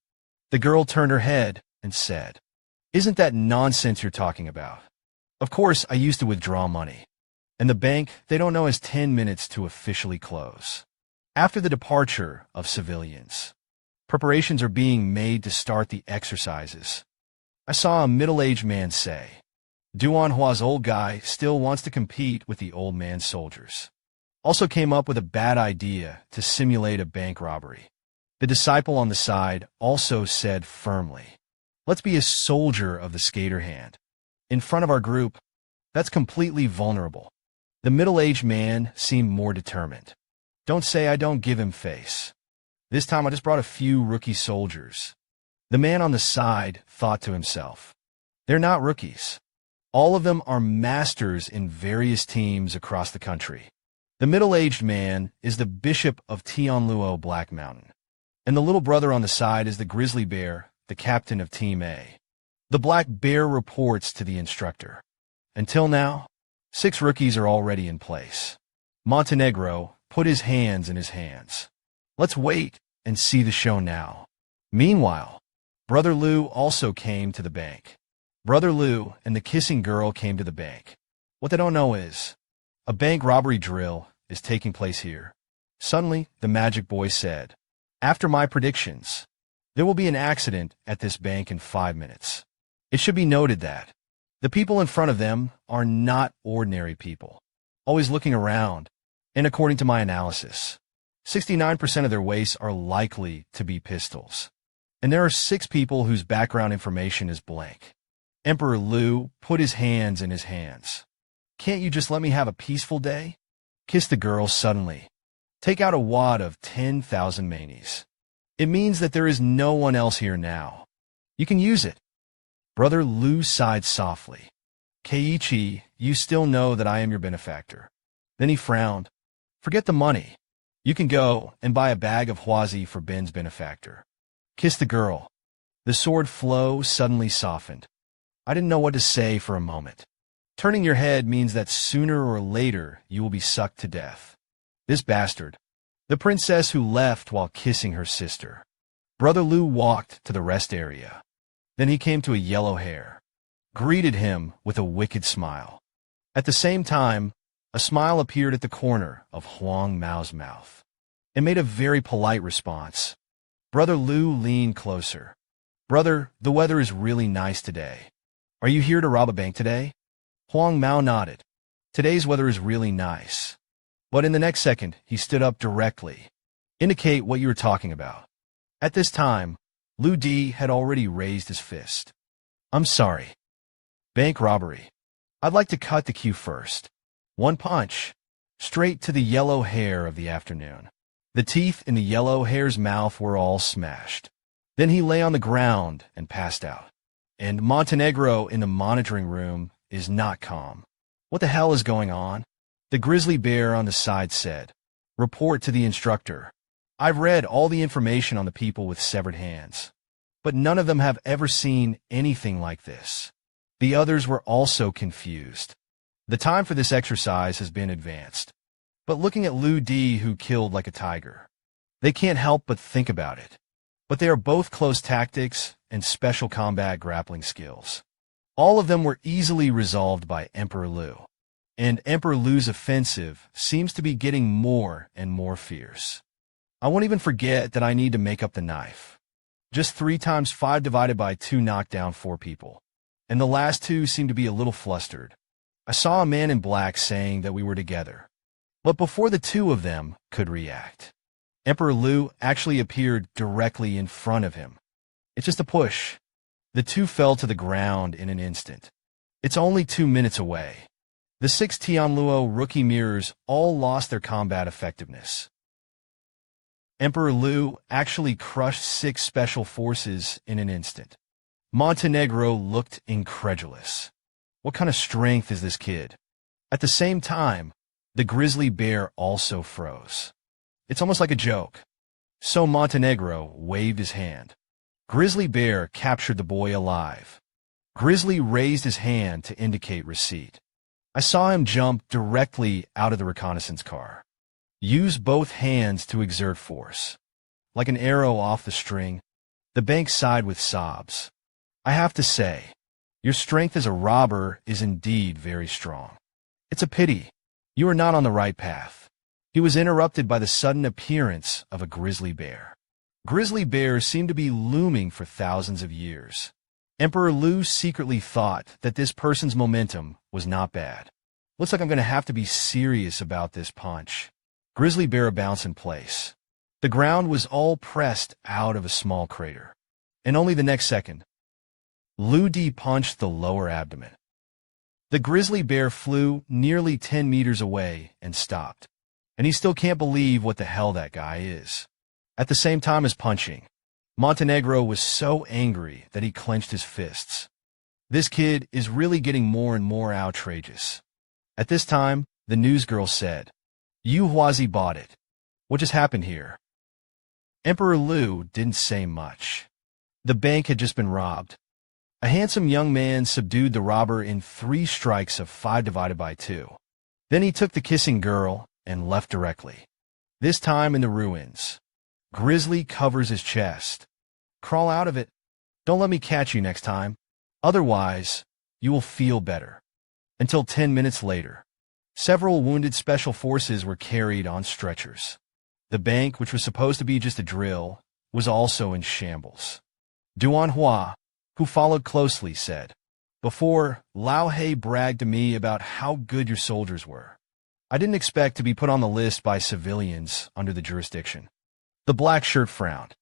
The girl turned her head and said, "Isn't that nonsense you're talking about? Of course, I used to withdraw money. And the bank, they don't know has 10 minutes to officially close. After the departure of civilians, preparations are being made to start the exercises." I saw a middle-aged man say, "Duan Hua's old guy still wants to compete with the old man's soldiers." Also came up with a bad idea to simulate a bank robbery. The disciple on the side also said firmly, Let's be a soldier of the skater hand. In front of our group, that's completely vulnerable. The middle-aged man seemed more determined. Don't say I don't give him face. This time I just brought a few rookie soldiers. The man on the side thought to himself. They're not rookies. All of them are masters in various teams across the country. The middle-aged man is the Bishop of Tianluo Black Mountain. And the little brother on the side is the grizzly bear, the captain of Team A. The black bear reports to the instructor. Until now, 6 rookies are already in place. Montenegro put his hands in his hands. Let's wait and see the show now. Meanwhile, Brother Lou also came to the bank. Brother Lou and the kissing girl came to the bank. What they don't know is, a bank robbery drill is taking place here. Suddenly, the magic boy said, after my predictions, there will be an accident at this bank in 5 minutes. It should be noted that the people in front of them are not ordinary people, always looking around, and according to my analysis, 69% of their wastes are likely to be pistols. And there are 6 people whose background information is blank. Emperor Liu put his hands in his hands. Can't you just let me have a peaceful day? Kiss the girl suddenly. Take out a wad of 10,000 manies. It means that there is no one else here now. You can use it. Brother Liu sighed softly. Keiichi, you still know that I am your benefactor. Then he frowned. Forget the money. You can go and buy a bag of huazi for Ben's benefactor. Kiss the girl. The sword flow suddenly softened. I didn't know what to say for a moment. Turning your head means that sooner or later you will be sucked to death. This bastard. The princess who left while kissing her sister. Brother Liu walked to the rest area. Then he came to a yellow hair. Greeted him with a wicked smile. At the same time, a smile appeared at the corner of Huang Mao's mouth. It made a very polite response. Brother Liu leaned closer. Brother, the weather is really nice today. Are you here to rob a bank today? Huang Mao nodded. Today's weather is really nice. But in the next second, he stood up directly. Indicate what you were talking about. At this time, Liu Di had already raised his fist. I'm sorry. Bank robbery. I'd like to cut the queue first. One punch. Straight to the yellow hair of the afternoon. The teeth in the yellow hair's mouth were all smashed. Then he lay on the ground and passed out. And Montenegro in the monitoring room is not calm. What the hell is going on? The grizzly bear on the side said, report to the instructor. I've read all the information on the people with severed hands, but none of them have ever seen anything like this. The others were also confused. The time for this exercise has been advanced. But looking at Liu Di, who killed like a tiger, they can't help but think about it. But they are both close tactics and special combat grappling skills. All of them were easily resolved by Emperor Liu. And Emperor Liu's offensive seems to be getting more and more fierce. I won't even forget that I need to make up the knife. Just 3 times 5 divided by 2 knocked down 4 people. And the last 2 seem to be a little flustered. I saw a man in black saying that we were together. But before the 2 of them could react, Emperor Liu actually appeared directly in front of him. It's just a push. The 2 fell to the ground in an instant. It's only 2 minutes away. The 6 Tianluo rookie mirrors all lost their combat effectiveness. Emperor Liu actually crushed 6 special forces in an instant. Montenegro looked incredulous. What kind of strength is this kid? At the same time, the grizzly bear also froze. It's almost like a joke. So Montenegro waved his hand. Grizzly bear captured the boy alive. Grizzly raised his hand to indicate receipt. I saw him jump directly out of the reconnaissance car. Use both hands to exert force. Like an arrow off the string, the bank sighed with sobs. I have to say, your strength as a robber is indeed very strong. It's a pity. You are not on the right path. He was interrupted by the sudden appearance of a grizzly bear. Grizzly bears seem to be looming for thousands of years. Emperor Liu secretly thought that this person's momentum was not bad. Looks like I'm going to have to be serious about this punch. Grizzly bear bounced in place. The ground was all pressed out of a small crater. And only the next second, Lu Di punched the lower abdomen. The grizzly bear flew nearly 10 meters away and stopped. And he still can't believe what the hell that guy is. At the same time as punching, Montenegro was so angry that he clenched his fists. This kid is really getting more and more outrageous. At this time, the newsgirl said, "Yu Huazi bought it. What just happened here?" Emperor Lu didn't say much. The bank had just been robbed. A handsome young man subdued the robber in 3 strikes of 5 divided by 2. Then he took the kissing girl and left directly. This time in the ruins. Grizzly covers his chest. "Crawl out of it. Don't let me catch you next time. Otherwise, you will feel better." Until 10 minutes later, several wounded special forces were carried on stretchers. The bank, which was supposed to be just a drill, was also in shambles. Duan Hua, who followed closely, said, "Before, Lao He bragged to me about how good your soldiers were. I didn't expect to be put on the list by civilians under the jurisdiction." The black shirt frowned.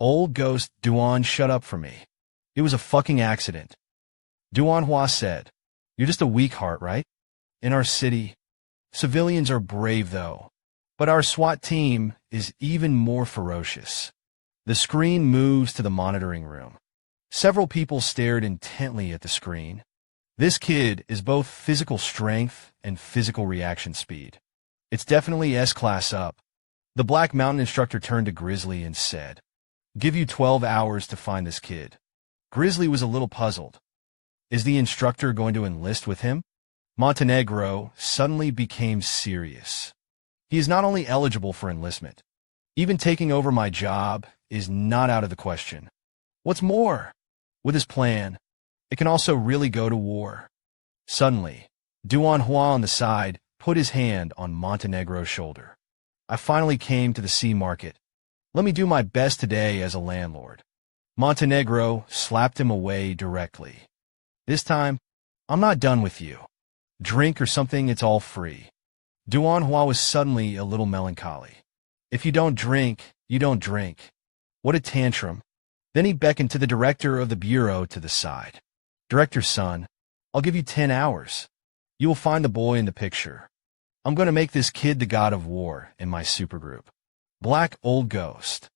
"Old ghost Duan, shut up for me. It was a fucking accident." Duan Hua said, "You're just a weak heart, right? In our city, civilians are brave though, but our SWAT team is even more ferocious." The screen moves to the monitoring room. Several people stared intently at the screen. This kid is both physical strength and physical reaction speed. It's definitely S-class up. The Black Mountain instructor turned to Grizzly and said, "Give you 12 hours to find this kid." Grizzly was a little puzzled. Is the instructor going to enlist with him? Montenegro suddenly became serious. He is not only eligible for enlistment, even taking over my job is not out of the question. What's more, with his plan, it can also really go to war. Suddenly, Duan Hua on the side put his hand on Montenegro's shoulder. "I finally came to the sea market. Let me do my best today as a landlord." Montenegro slapped him away directly. "This time, I'm not done with you. Drink or something, it's all free." Duan Hua was suddenly a little melancholy. "If you don't drink, you don't drink." What a tantrum. Then he beckoned to the director of the bureau to the side. "Director's son, I'll give you 10 hours. You will find the boy in the picture. I'm going to make this kid the god of war in my supergroup." Black old ghost.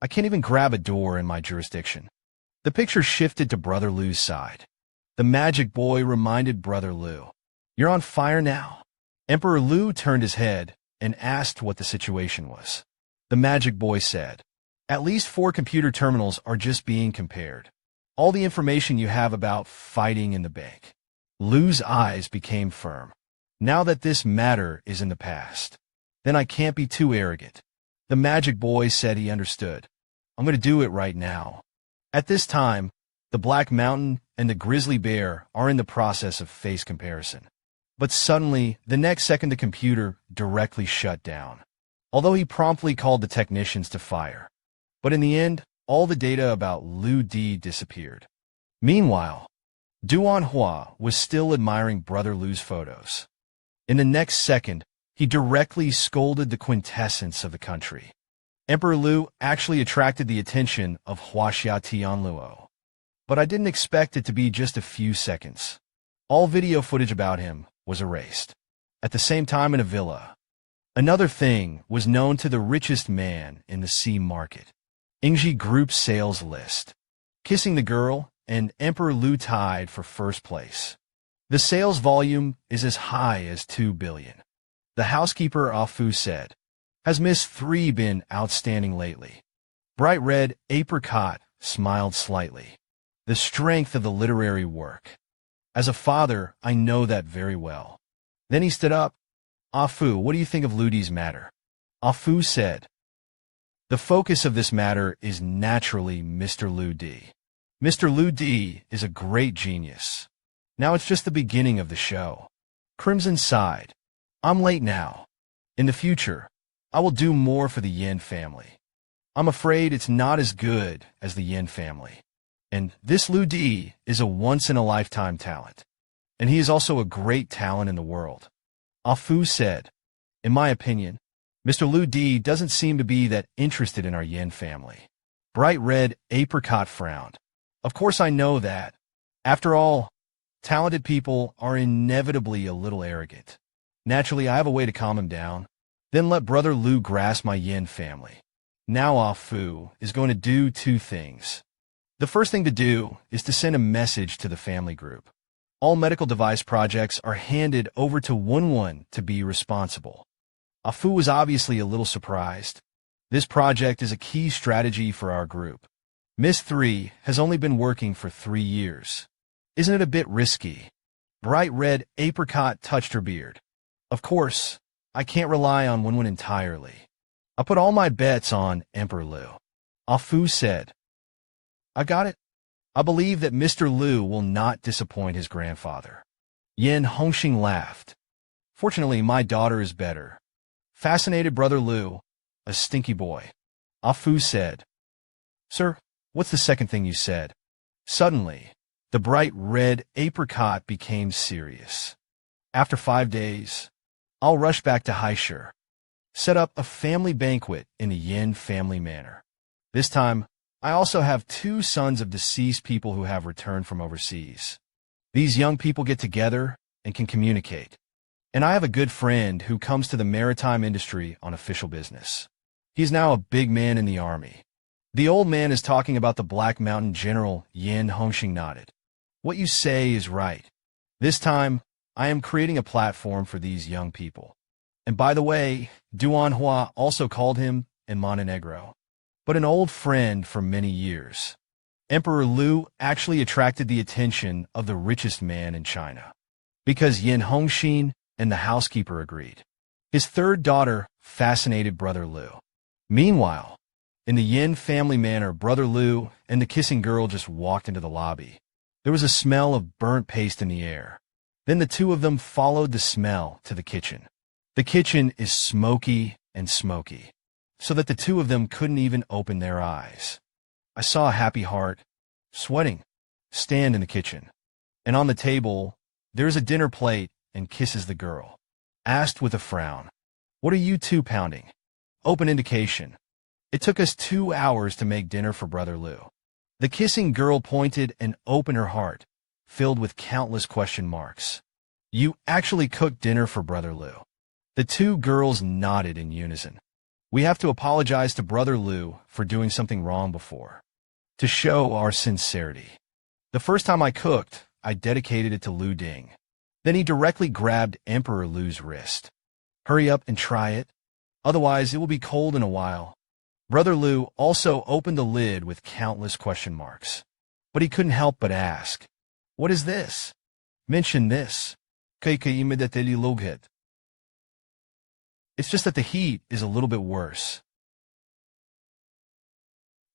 "I can't even grab a door in my jurisdiction." The picture shifted to Brother Lu's side. The magic boy reminded Brother Lu, "You're on fire now." Emperor Lu turned his head and asked what the situation was. The magic boy said, "At least 4 computer terminals are just being compared. All the information you have about fighting in the bank." Lu's eyes became firm. "Now that this matter is in the past, then I can't be too arrogant." The magic boy said he understood. "I'm going to do it right now." At this time, the Black Mountain and the Grizzly Bear are in the process of face comparison. But suddenly, the next second the computer directly shut down, although he promptly called the technicians to fire. But in the end, all the data about Lu Di disappeared. Meanwhile, Duan Hua was still admiring Brother Lu's photos. In the next second, he directly scolded the quintessence of the country. Emperor Lu actually attracted the attention of Huaxia Tianluo. But I didn't expect it to be just a few seconds. All video footage about him was erased. At the same time in a villa, another thing was known to the richest man in the sea market. Ingji Group's sales list. Kissing the Girl and Emperor Lu tied for first place. The sales volume is as high as 2 billion. The housekeeper Afu said, "Has Miss 3 been outstanding lately?" Bright Red Apricot smiled slightly. The strength of the literary work. As a father, I know that very well. Then he stood up. "Afu, what do you think of Ludi's matter?" Afu said, "The focus of this matter is naturally Mr. Lu Di. Mr. Lu Di is a great genius. Now it's just the beginning of the show." Crimson sighed. "I'm late now. In the future, I will do more for the Yin family. I'm afraid it's not as good as the Yin family. And this Lu Di is a once-in-a-lifetime talent. And he is also a great talent in the world." Afu said, "In my opinion, Mr. Lu Di doesn't seem to be that interested in our Yin family." Bright Red Apricot frowned. "Of course I know that. After all, talented people are inevitably a little arrogant. Naturally, I have a way to calm him down. Then let Brother Lu grasp my yin family. Now Ah Fu is going to do two things. The first thing to do is to send a message to the family group. All medical device projects are handed over to Wun to be responsible. Ah Fu was obviously a little surprised. This project is a key strategy for our group. Miss 3 has only been working for 3 years. Isn't it a bit risky? Bright red apricot touched her beard. Of course, I can't rely on Wun entirely. I put all my bets on Emperor Lu. Ah Fu said. I got it. I believe that Mr. Lu will not disappoint his grandfather. Yin Hongxing laughed. Fortunately, my daughter is better. Fascinated Brother Lu, a stinky boy. Ah Fu said. Sir, what's the second thing you said? Suddenly, the bright red apricot became serious. After 5 days, I'll rush back to Haishur. Set up a family banquet in a Yin family manner. This time, I also have 2 sons of deceased people who have returned from overseas. These young people get together and can communicate. And I have a good friend who comes to the maritime industry on official business. He's now a big man in the army. The old man is talking about the Black Mountain General. Yin Hongxing nodded. What you say is right. This time, I am creating a platform for these young people. And by the way, Duan Hua also called him in Montenegro, but an old friend for many years. Emperor Lu actually attracted the attention of the richest man in China, because Yin Hongxin and the housekeeper agreed. His third daughter fascinated Brother Lu. Meanwhile, in the Yin family manor, Brother Lu and the kissing girl just walked into the lobby. There was a smell of burnt paste in the air. Then the two of them followed the smell to the kitchen. The kitchen is smoky and smoky, so that the two of them couldn't even open their eyes. I saw a happy heart, sweating, stand in the kitchen. And on the table, there is a dinner plate and kisses the girl. Asked with a frown, "What are you two pounding?" Open indication. It took us 2 hours to make dinner for Brother Lu. The kissing girl pointed and opened her heart, filled with countless question marks. You actually cooked dinner for Brother Lu. The two girls nodded in unison. We have to apologize to Brother Lu for doing something wrong before, to show our sincerity. The first time I cooked, I dedicated it to Lu Ding. Then he directly grabbed Emperor Lu's wrist. Hurry up and try it, otherwise it will be cold in a while. Brother Lu also opened the lid with countless question marks. But he couldn't help but ask, "What is this? Mention this." It's just that the heat is a little bit worse.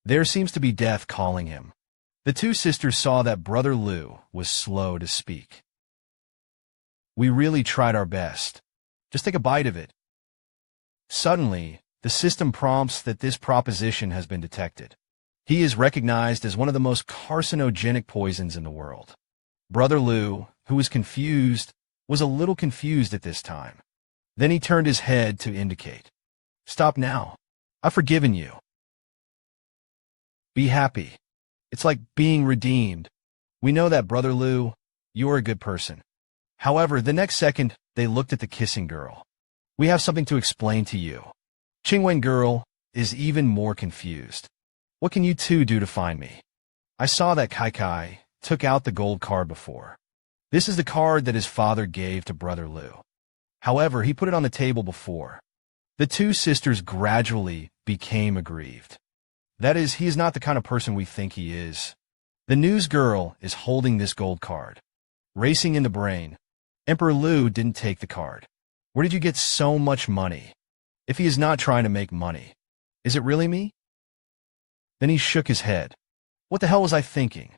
There seems to be death calling him. The two sisters saw that Brother Lu was slow to speak. We really tried our best. Just take a bite of it. Suddenly, the system prompts that this proposition has been detected. He is recognized as one of the most carcinogenic poisons in the world. Brother Lu, who was confused, was a little confused at this time. Then he turned his head to indicate. Stop now. I've forgiven you. Be happy. It's like being redeemed. We know that, Brother Lu. You're a good person. However, the next second, they looked at the kissing girl. We have something to explain to you. Qingwen girl is even more confused. What can you two do to find me? I saw that Kai took out the gold card before. This is the card that his father gave to Brother Lu. However, he put it on the table before. The two sisters gradually became aggrieved. That is, he is not the kind of person we think he is. The news girl is holding this gold card. Racing in the brain. Emperor Lu didn't take the card. Where did you get so much money? If he is not trying to make money, is it really me? Then he shook his head. What the hell was I thinking?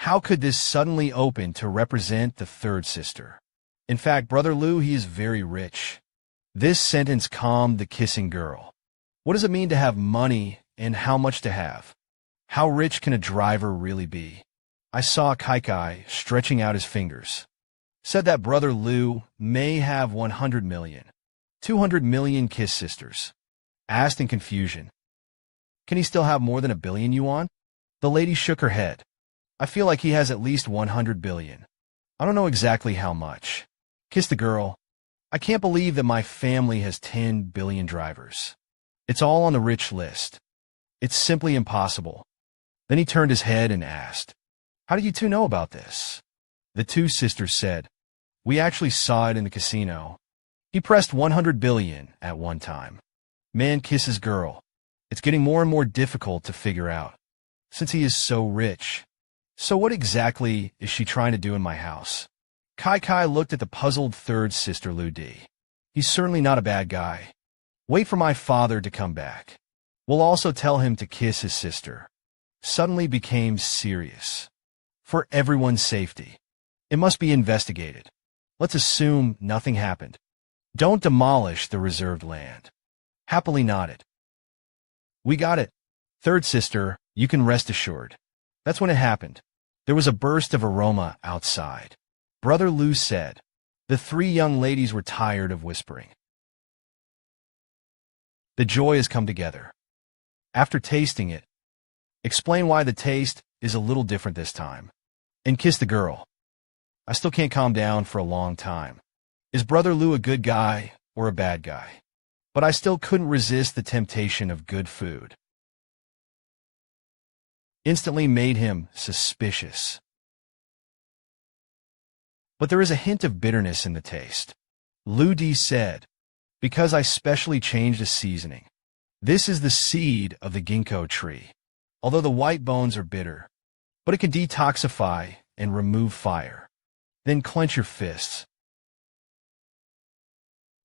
How could this suddenly open to represent the third sister? In fact, Brother Lu, he is very rich. This sentence calmed the kissing girl. What does it mean to have money and how much to have? How rich can a driver really be? I saw Kai stretching out his fingers. Said that Brother Lu may have 100 million. 200 million kiss sisters. Asked in confusion. Can he still have more than 1 billion yuan? The lady shook her head. I feel like he has at least 100 billion. I don't know exactly how much. Kiss the girl. I can't believe that my family has 10 billion drivers. It's all on the rich list. It's simply impossible. Then he turned his head and asked, "How do you two know about this?" The two sisters said, "We actually saw it in the casino. He pressed 100 billion at one time." Man kisses girl. It's getting more and more difficult to figure out, since he is so rich. So what exactly is she trying to do in my house? Kai looked at the puzzled third sister Lu Di. He's certainly not a bad guy. Wait for my father to come back. We'll also tell him to kiss his sister. Suddenly became serious. For everyone's safety. It must be investigated. Let's assume nothing happened. Don't demolish the reserved land. Happily nodded. We got it. Third sister, you can rest assured. That's when it happened. There was a burst of aroma outside. Brother Lu said. The three young ladies were tired of whispering. The joy has come together. After tasting it, explain why the taste is a little different this time. And kiss the girl. I still can't calm down for a long time. Is Brother Lu a good guy or a bad guy? But I still couldn't resist the temptation of good food. Instantly made him suspicious. But there is a hint of bitterness in the taste. Lu Di said, because I specially changed the seasoning. This is the seed of the ginkgo tree. Although the white bones are bitter, but it can detoxify and remove fire. Then clench your fists.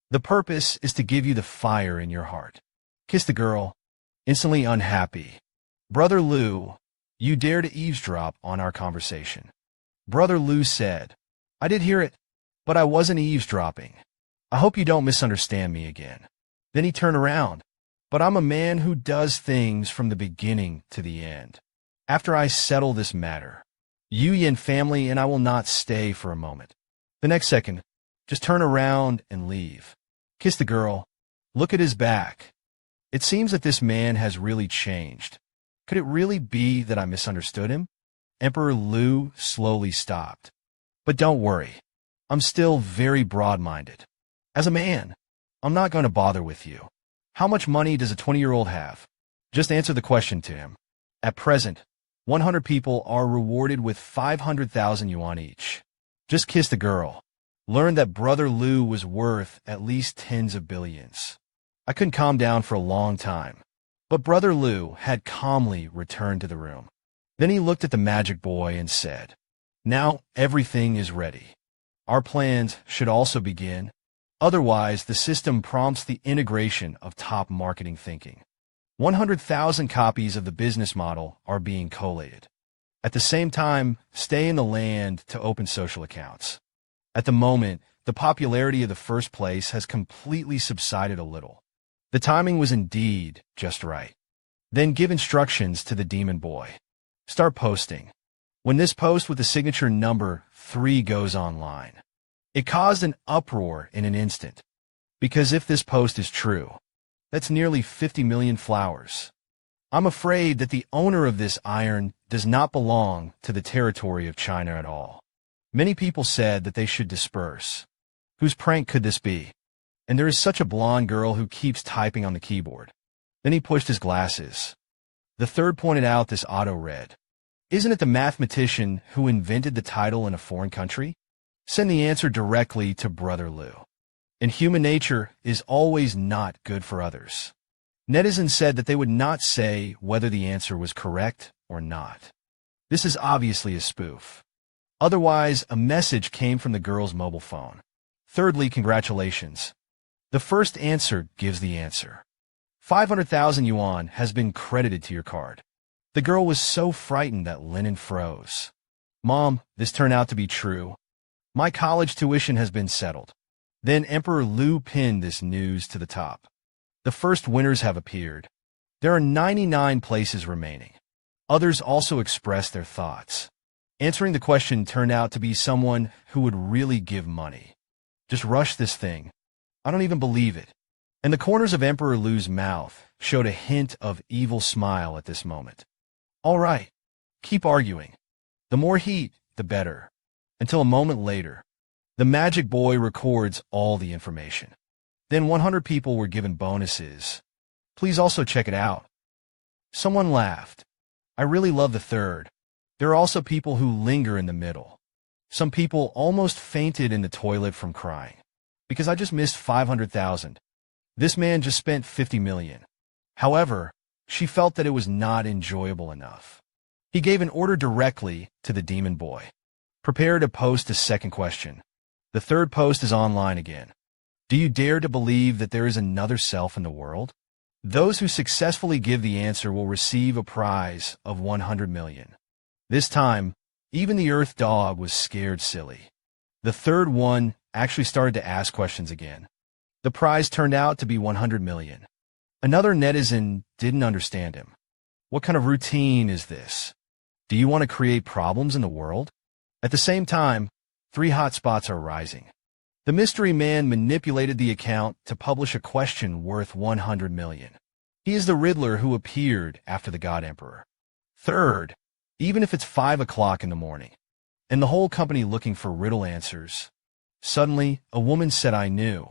The purpose is to give you the fire in your heart. Kiss the girl, instantly unhappy. Brother Lu, you dare to eavesdrop on our conversation. Brother Lu said, I did hear it, but I wasn't eavesdropping. I hope you don't misunderstand me again. Then he turned around. But I'm a man who does things from the beginning to the end. After I settle this matter, Yu Yin family and I will not stay for a moment. The next second, just turn around and leave. Kiss the girl. Look at his back. It seems that this man has really changed. Could it really be that I misunderstood him? Emperor Lu slowly stopped. But don't worry. I'm still very broad-minded. As a man, I'm not going to bother with you. How much money does a 20-year-old have? Just answer the question to him. At present, 100 people are rewarded with 500,000 yuan each. Just kiss the girl. Learn that Brother Lu was worth at least tens of billions. I couldn't calm down for a long time, but Brother Lu had calmly returned to the room. Then he looked at the magic boy and said, Now everything is ready. Our plans should also begin. Otherwise, the system prompts the integration of top marketing thinking. 100,000 copies of the business model are being collated. At the same time, stay in the land to open social accounts. At the moment, the popularity of the first place has completely subsided a little. The timing was indeed just right. Then give instructions to the demon boy. Start posting. When this post with the signature number 3 goes online, it caused an uproar in an instant, because if this post is true, that's nearly 50 million flowers. I'm afraid that the owner of this iron does not belong to the territory of China at all. Many people said that they should disperse. Whose prank could this be? And there is such a blonde girl who keeps typing on the keyboard. Then he pushed his glasses. The third pointed out this auto-read. Isn't it the mathematician who invented the title in a foreign country? Send the answer directly to Brother Lu. And human nature is always not good for others. Netizens said that they would not say whether the answer was correct or not. This is obviously a spoof. Otherwise, a message came from the girl's mobile phone. Thirdly, congratulations. The first answer gives the answer. 500,000 yuan has been credited to your card. The girl was so frightened that Lennon froze. Mom, this turned out to be true. My college tuition has been settled. Then Emperor Lu pinned this news to the top. The first winners have appeared. There are 99 places remaining. Others also expressed their thoughts. Answering the question turned out to be someone who would really give money. Just rush this thing. I don't even believe it. And the corners of Emperor Lu's mouth showed a hint of evil smile at this moment. All right, keep arguing. The more heat, the better. Until a moment later, the magic boy records all the information. Then 100 people were given bonuses. Please also check it out. Someone laughed. I really love the third. There are also people who linger in the middle. Some people almost fainted in the toilet from crying. Because I just missed 500,000. This man just spent 50 million. However, she felt that it was not enjoyable enough. He gave an order directly to the demon boy. Prepare to post a second question. The third post is online again. Do you dare to believe that there is another self in the world? Those who successfully give the answer will receive a prize of 100 million. This time, even the Earth dog was scared silly. The third one actually started to ask questions again. The prize turned out to be 100 million. Another netizen didn't understand him. What kind of routine is this? Do you want to create problems in the world? At the same time, 3 hotspots are rising. The mystery man manipulated the account to publish a question worth 100 million. He is the Riddler who appeared after the God Emperor. Third, even if it's 5 o'clock in the morning, and the whole company looking for riddle answers, suddenly a woman said, I knew.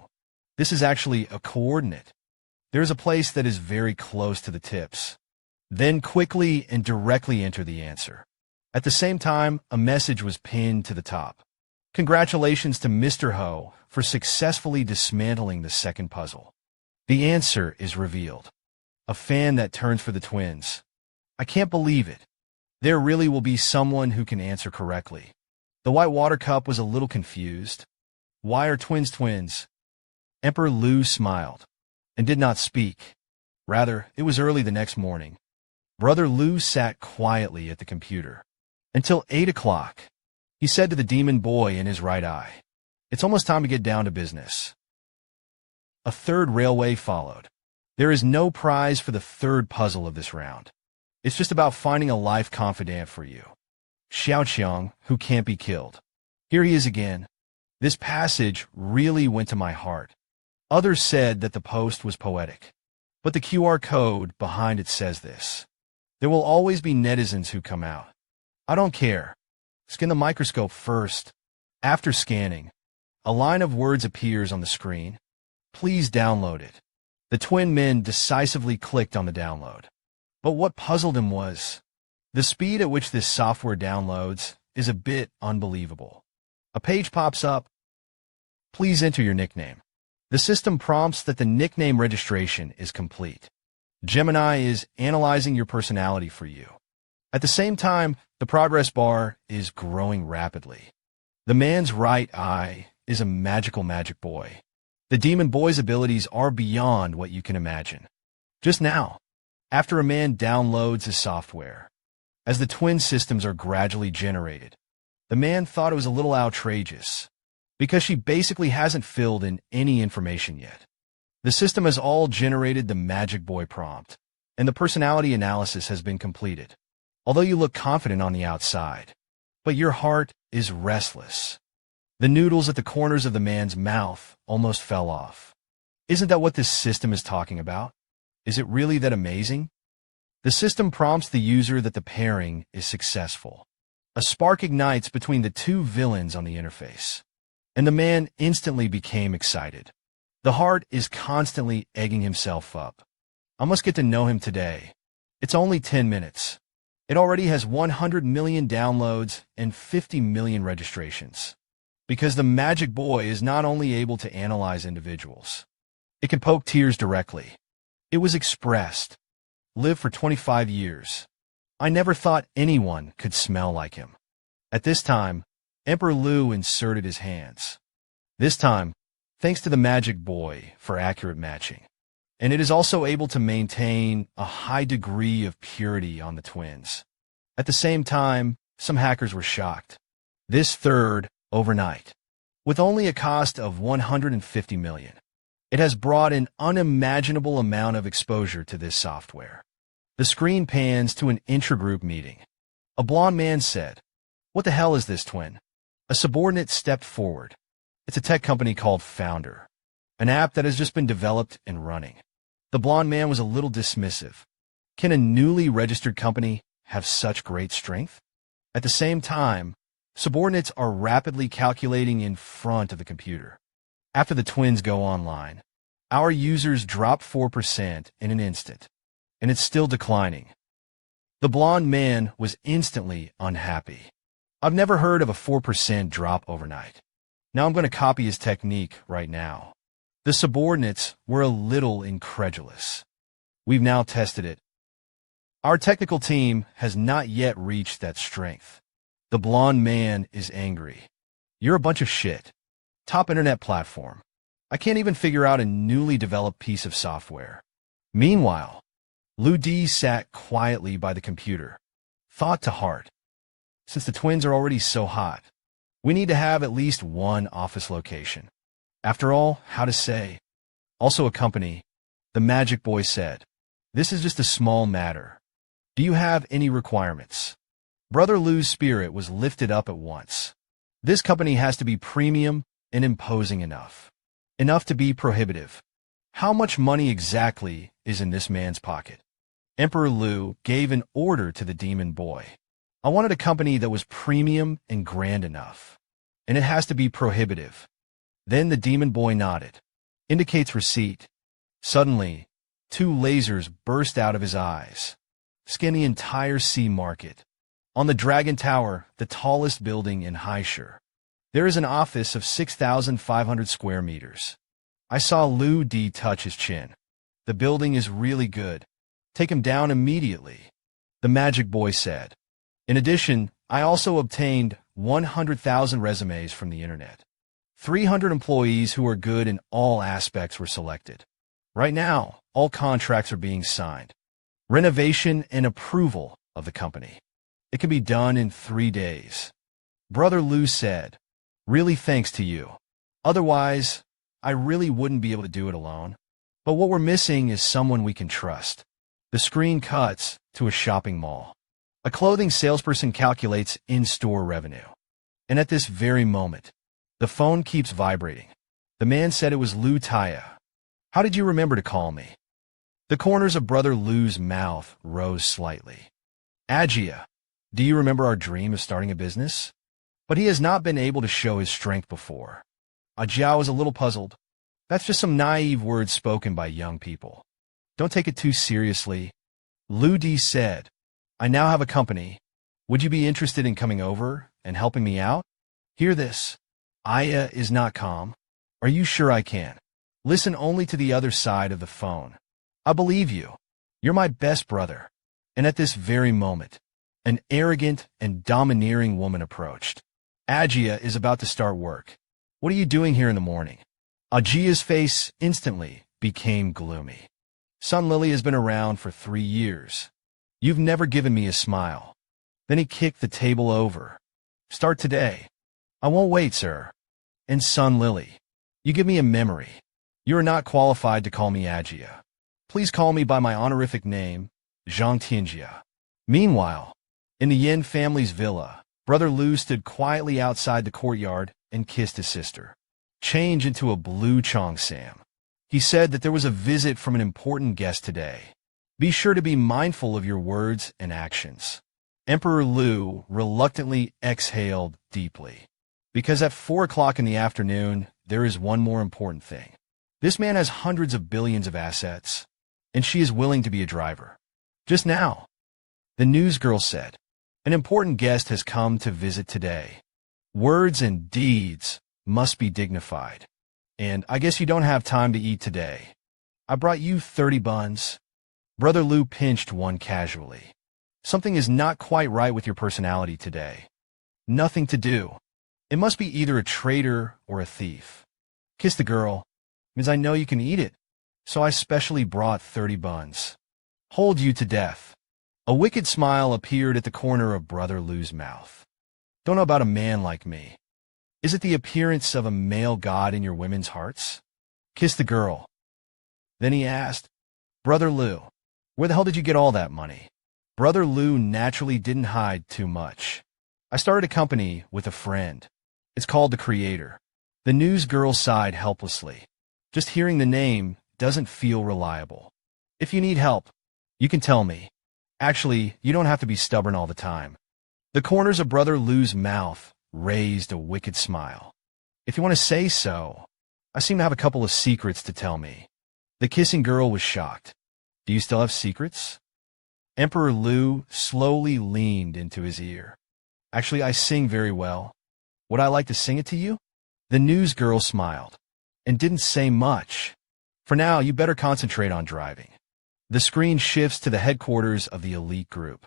This is actually a coordinate. There is a place that is very close to the tips. Then quickly and directly enter the answer. At the same time, a message was pinned to the top. Congratulations to Mr. Ho for successfully dismantling the second puzzle. The answer is revealed. A fan that turns for the twins. I can't believe it. There really will be someone who can answer correctly. The white water cup was a little confused. Why are twins twins? Emperor Lu smiled and did not speak. Rather, it was early the next morning. Brother Lu sat quietly at the computer. Until 8 o'clock, he said to the demon boy in his right eye, it's almost time to get down to business. A third railway followed. There is no prize for the third puzzle of this round. It's just about finding a life confidant for you. Xiaoqiang, who can't be killed. Here he is again. This passage really went to my heart. Others said that the post was poetic. But the QR code behind it says this. There will always be netizens who come out. I don't care. Scan the microscope first. After scanning, a line of words appears on the screen. Please download it. The twin men decisively clicked on the download. But what puzzled him was, the speed at which this software downloads is a bit unbelievable. A page pops up. Please enter your nickname. The system prompts that the nickname registration is complete. Gemini is analyzing your personality for you. At the same time, the progress bar is growing rapidly. The man's right eye is a magical magic boy. The demon boy's abilities are beyond what you can imagine. Just now, after a man downloads his software, as the twin systems are gradually generated, the man thought it was a little outrageous, because she basically hasn't filled in any information yet. The system has all generated the magic boy prompt, and the personality analysis has been completed. Although you look confident on the outside, but your heart is restless. The noodles at the corners of the man's mouth almost fell off. Isn't that what this system is talking about? Is it really that amazing? The system prompts the user that the pairing is successful. A spark ignites between the two villains on the interface, and the man instantly became excited. The heart is constantly egging himself up. I must get to know him today. It's only 10 minutes. It already has 100 million downloads and 50 million registrations. Because the magic boy is not only able to analyze individuals, it can poke tears directly. It was expressed. Live for 25 years. I never thought anyone could smell like him. At this time, Emperor Lu inserted his hands. This time, thanks to the magic boy for accurate matching. And it is also able to maintain a high degree of purity on the twins. At the same time, some hackers were shocked. This third, overnight, with only a cost of 150 million, it has brought an unimaginable amount of exposure to this software. The screen pans to an intragroup meeting. A blond man said, "What the hell is this twin?" A subordinate stepped forward. It's a tech company called Founder, an app that has just been developed and running. The blond man was a little dismissive. Can a newly registered company have such great strength? At the same time, subordinates are rapidly calculating in front of the computer. After the twins go online, our users drop 4% in an instant, and it's still declining. The blonde man was instantly unhappy. I've never heard of a 4% drop overnight. Now I'm going to copy his technique right now. The subordinates were a little incredulous. We've now tested it. Our technical team has not yet reached that strength. The blonde man is angry. You're a bunch of shit. Top internet platform. I can't even figure out a newly developed piece of software. Meanwhile, Lou D sat quietly by the computer, thought to heart. Since the twins are already so hot, we need to have at least one office location. After all, how to say? Also a company, the magic boy said. This is just a small matter. Do you have any requirements? Brother Lou's spirit was lifted up at once. This company has to be premium and imposing enough. Enough to be prohibitive. How much money exactly is in this man's pocket? Emperor Lou gave an order to the demon boy. I wanted a company that was premium and grand enough. And it has to be prohibitive. Then the demon boy nodded. Indicates receipt. Suddenly, 2 lasers burst out of his eyes. Scan the entire sea market. On the Dragon Tower, the tallest building in Haishur, there is an office of 6,500 square meters. I saw Lou D touch his chin. The building is really good. Take him down immediately, the magic boy said. In addition, I also obtained 100,000 resumes from the internet. 300 employees who are good in all aspects were selected. Right now, all contracts are being signed. Renovation and approval of the company. It can be done in 3 days. Brother Lou said, really thanks to you. Otherwise, I really wouldn't be able to do it alone. But what we're missing is someone we can trust. The screen cuts to a shopping mall. A clothing salesperson calculates in-store revenue. And at this very moment, the phone keeps vibrating. The man said it was Lou Taya. How did you remember to call me? The corners of Brother Lou's mouth rose slightly. Agia, do you remember our dream of starting a business? But he has not been able to show his strength before. Ajiao was a little puzzled. That's just some naive words spoken by young people. Don't take it too seriously. Lou D said, I now have a company. Would you be interested in coming over and helping me out? Hear this. Aya is not calm. Are you sure I can? Listen only to the other side of the phone. I believe you. You're my best brother. And at this very moment, an arrogant and domineering woman approached. Agia is about to start work. What are you doing here in the morning? Agia's face instantly became gloomy. Sun Lily has been around for 3 years. You've never given me a smile. Then he kicked the table over. Start today. I won't wait, sir. And Sun Lily, you give me a memory. You are not qualified to call me Agia. Please call me by my honorific name, Zhang Tianjia. Meanwhile, in the Yin family's villa, Brother Lou stood quietly outside the courtyard and kissed his sister. Change into a blue Cheongsam. He said that there was a visit from an important guest today. Be sure to be mindful of your words and actions. Emperor Lou reluctantly exhaled deeply. Because at 4 o'clock in the afternoon, there is one more important thing. This man has hundreds of billions of assets, and she is willing to be a driver. Just now, the newsgirl said, an important guest has come to visit today. Words and deeds must be dignified. And I guess you don't have time to eat today. I brought you 30 buns. Brother Lou pinched one casually. Something is not quite right with your personality today. Nothing to do. It must be either a traitor or a thief. Kiss the girl. Means I know you can eat it. So I specially brought 30 buns. Hold you to death. A wicked smile appeared at the corner of Brother Lou's mouth. Don't know about a man like me. Is it the appearance of a male god in your women's hearts? Kiss the girl. Then he asked, Brother Lou, where the hell did you get all that money? Brother Lou naturally didn't hide too much. I started a company with a friend. It's called The Creator. The newsgirl sighed helplessly. Just hearing the name doesn't feel reliable. If you need help, you can tell me. Actually, you don't have to be stubborn all the time. The corners of Brother Lu's mouth raised a wicked smile. If you want to say so, I seem to have a couple of secrets to tell me. The kissing girl was shocked. Do you still have secrets? Emperor Lu slowly leaned into his ear. Actually, I sing very well. Would I like to sing it to you? The news girl smiled and didn't say much. For now, you better concentrate on driving. The screen shifts to the headquarters of the elite group.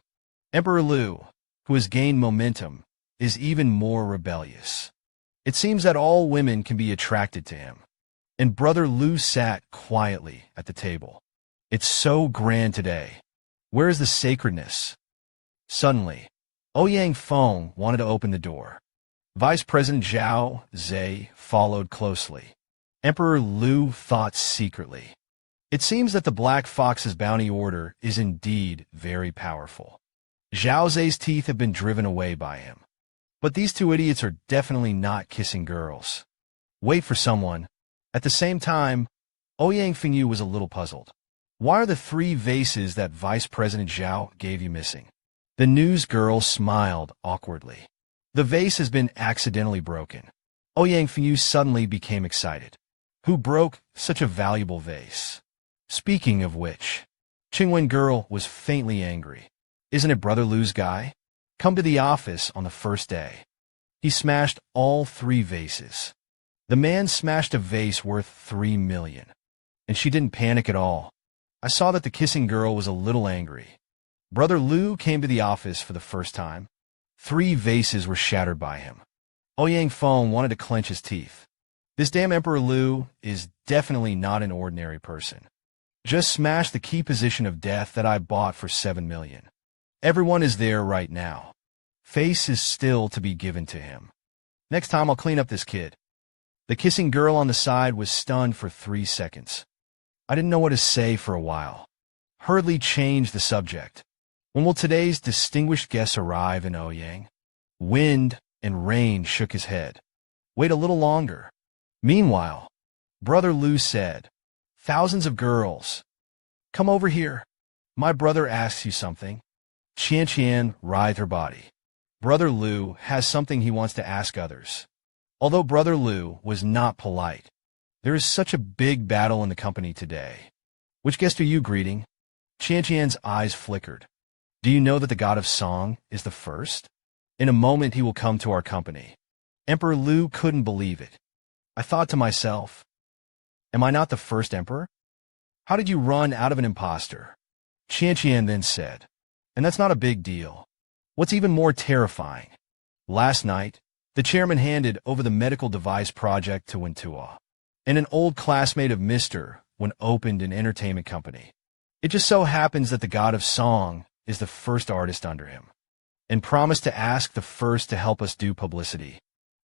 Emperor Lu, who has gained momentum, is even more rebellious. It seems that all women can be attracted to him. And Brother Lu sat quietly at the table. It's so grand today. Where is the sacredness? Suddenly, Ouyang Feng wanted to open the door. Vice President Zhao Zhe followed closely. Emperor Lu thought secretly. It seems that the Black Fox's bounty order is indeed very powerful. Zhao Zhe's teeth have been driven away by him. But these two idiots are definitely not kissing girls. Wait for someone. At the same time, Ouyang Fengyu was a little puzzled. Why are the 3 vases that Vice President Zhao gave you missing? The news girl smiled awkwardly. The vase has been accidentally broken. Ouyang Fengyu suddenly became excited. Who broke such a valuable vase? Speaking of which, Qingwen girl was faintly angry. Isn't it Brother Lu's guy? Come to the office on the first day. He smashed all 3 vases. The man smashed a vase worth 3 million. And she didn't panic at all. I saw that the kissing girl was a little angry. Brother Lu came to the office for the first time. 3 vases were shattered by him. Ouyang Feng wanted to clench his teeth. This damn Emperor Lu is definitely not an ordinary person. Just smashed the key position of death that I bought for 7 million. Everyone is there right now. Face is still to be given to him. Next time I'll clean up this kid. The kissing girl on the side was stunned for 3 seconds. I didn't know what to say for a while. Hurriedly changed the subject. When will today's distinguished guests arrive in Ouyang? Wind and rain shook his head. Wait a little longer. Meanwhile, Brother Lu said, thousands of girls. Come over here. My brother asks you something. Qian writhed her body. Brother Lu has something he wants to ask others. Although Brother Lu was not polite, there is such a big battle in the company today. Which guest are you greeting? Qian's eyes flickered. Do you know that the god of song is the first? In a moment he will come to our company. Emperor Lu couldn't believe it. I thought to myself, am I not the first emperor? How did you run out of an imposter? Qian then said, and that's not a big deal. What's even more terrifying? Last night, the chairman handed over the medical device project to Wentua, and an old classmate of Mr. when opened an entertainment company. It just so happens that the god of song is the first artist under him, and promised to ask the first to help us do publicity.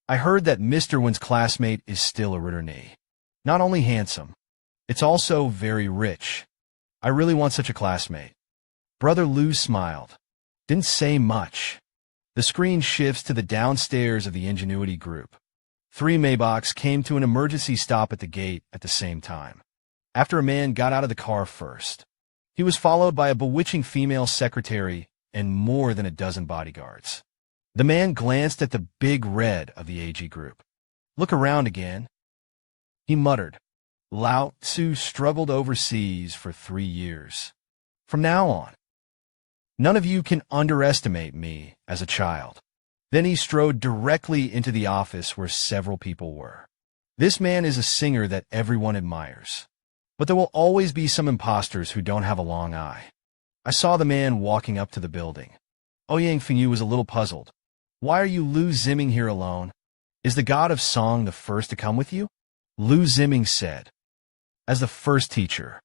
I heard that Mr. Wen's classmate is still a Rivalry. Not only handsome, it's also very rich. I really want such a classmate. Brother Lu smiled. Didn't say much. The screen shifts to the downstairs of the Ingenuity group. 3 Maybachs came to an emergency stop at the gate at the same time. After a man got out of the car first, he was followed by a bewitching female secretary and more than a dozen bodyguards. The man glanced at the big red of the AG group. Look around again. He muttered. Lao Tzu struggled overseas for 3 years. From now on, none of you can underestimate me as a child. Then he strode directly into the office where several people were. This man is a singer that everyone admires. But there will always be some imposters who don't have a long eye. I saw the man walking up to the building. Ouyang Fengyu was a little puzzled. Why are you Lu Ziming here alone? Is the god of song the first to come with you? Lu Ziming said. As the first teacher.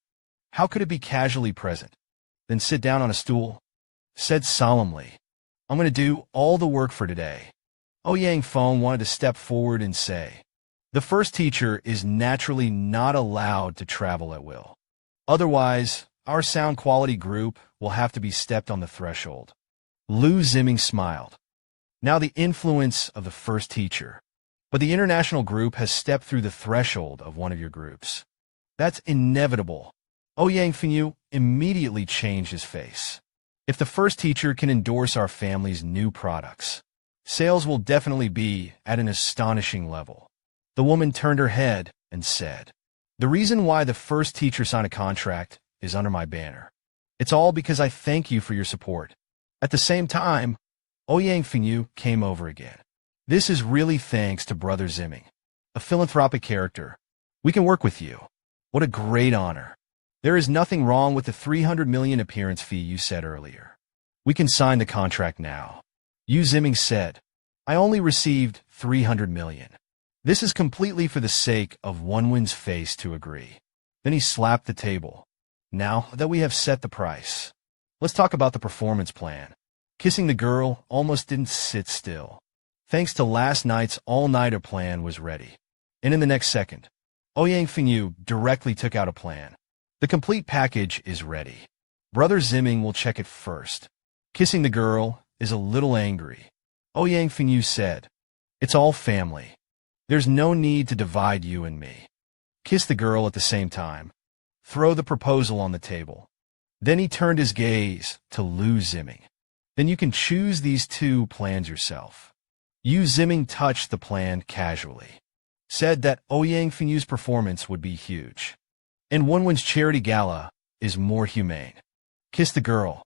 How could it be casually present? Then sit down on a stool. Said solemnly. I'm going to do all the work for today. Ouyang Feng wanted to step forward and say, the first teacher is naturally not allowed to travel at will. Otherwise, our sound quality group will have to be stepped on the threshold. Lu Ziming smiled. Now the influence of the first teacher. But the international group has stepped through the threshold of one of your groups. That's inevitable. Ouyang Fengyu immediately changed his face. If the first teacher can endorse our family's new products, sales will definitely be at an astonishing level. The woman turned her head and said, "The reason why the first teacher signed a contract is under my banner. It's all because I thank you for your support." At the same time, Ouyang Fengyu came over again. "This is really thanks to Brother Zimming, a philanthropic character. We can work with you. What a great honor. There is nothing wrong with the 300 million appearance fee you said earlier. We can sign the contract now." Yu Zimming said, "I only received 300 million. This is completely for the sake of Wenwen's face to agree." Then he slapped the table. "Now that we have set the price, let's talk about the performance plan." Kissing the girl almost didn't sit still. Thanks to last night's all-nighter plan was ready. And in the next second, Ouyang Fengyu directly took out a plan. "The complete package is ready. Brother Zimming will check it first." Kissing the girl is a little angry. Ouyang Fengyu said, "It's all family. There's no need to divide you and me." Kiss the girl at the same time. Throw the proposal on the table. Then he turned his gaze to Lu Zimming. "Then you can choose these two plans yourself." Yu Zimming touched the plan casually. Said that Ouyang Fengyu's performance would be huge. And Wenwen's charity gala is more humane. Kiss the girl.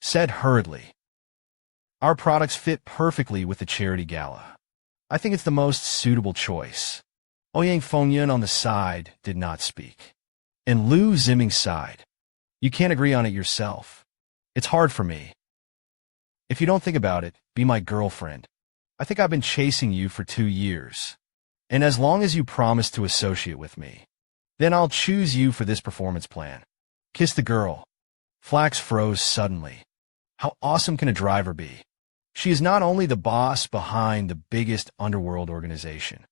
Said hurriedly, "Our products fit perfectly with the charity gala. I think it's the most suitable choice." Ouyang Fengyu on the side did not speak. And Lu Zimming sighed. "You can't agree on it yourself. It's hard for me. If you don't think about it, be my girlfriend. I think I've been chasing you for 2 years. And as long as you promise to associate with me, then I'll choose you for this performance plan." Kiss the girl. Flax froze suddenly. How awesome can a driver be? She is not only the boss behind the biggest underworld organization.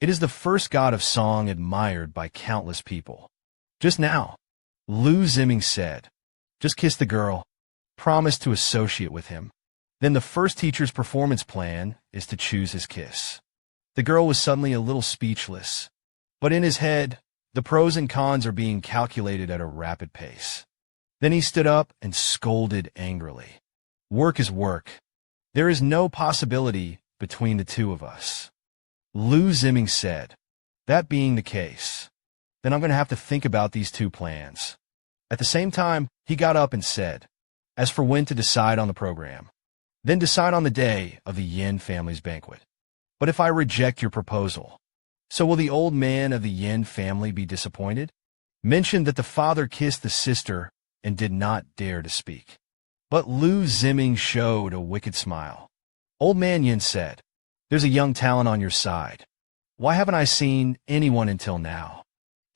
It is the first god of song admired by countless people. Just now, Lu Zimming said, "Just kiss the girl. Promise to associate with him. Then the first teacher's performance plan is to choose his kiss." The girl was suddenly a little speechless. But in his head, the pros and cons are being calculated at a rapid pace. Then he stood up and scolded angrily. "Work is work. There is no possibility between the two of us." Lu Zimming said, "That being the case, then I'm going to have to think about these two plans." At the same time, he got up and said, "As for when to decide on the program, then decide on the day of the Yin family's banquet. But if I reject your proposal, so will the old man of the Yin family be disappointed?" Mentioned that the father kissed the sister and did not dare to speak. But Lu Zimming showed a wicked smile. Old man Yin said, "There's a young talent on your side. Why haven't I seen anyone until now?"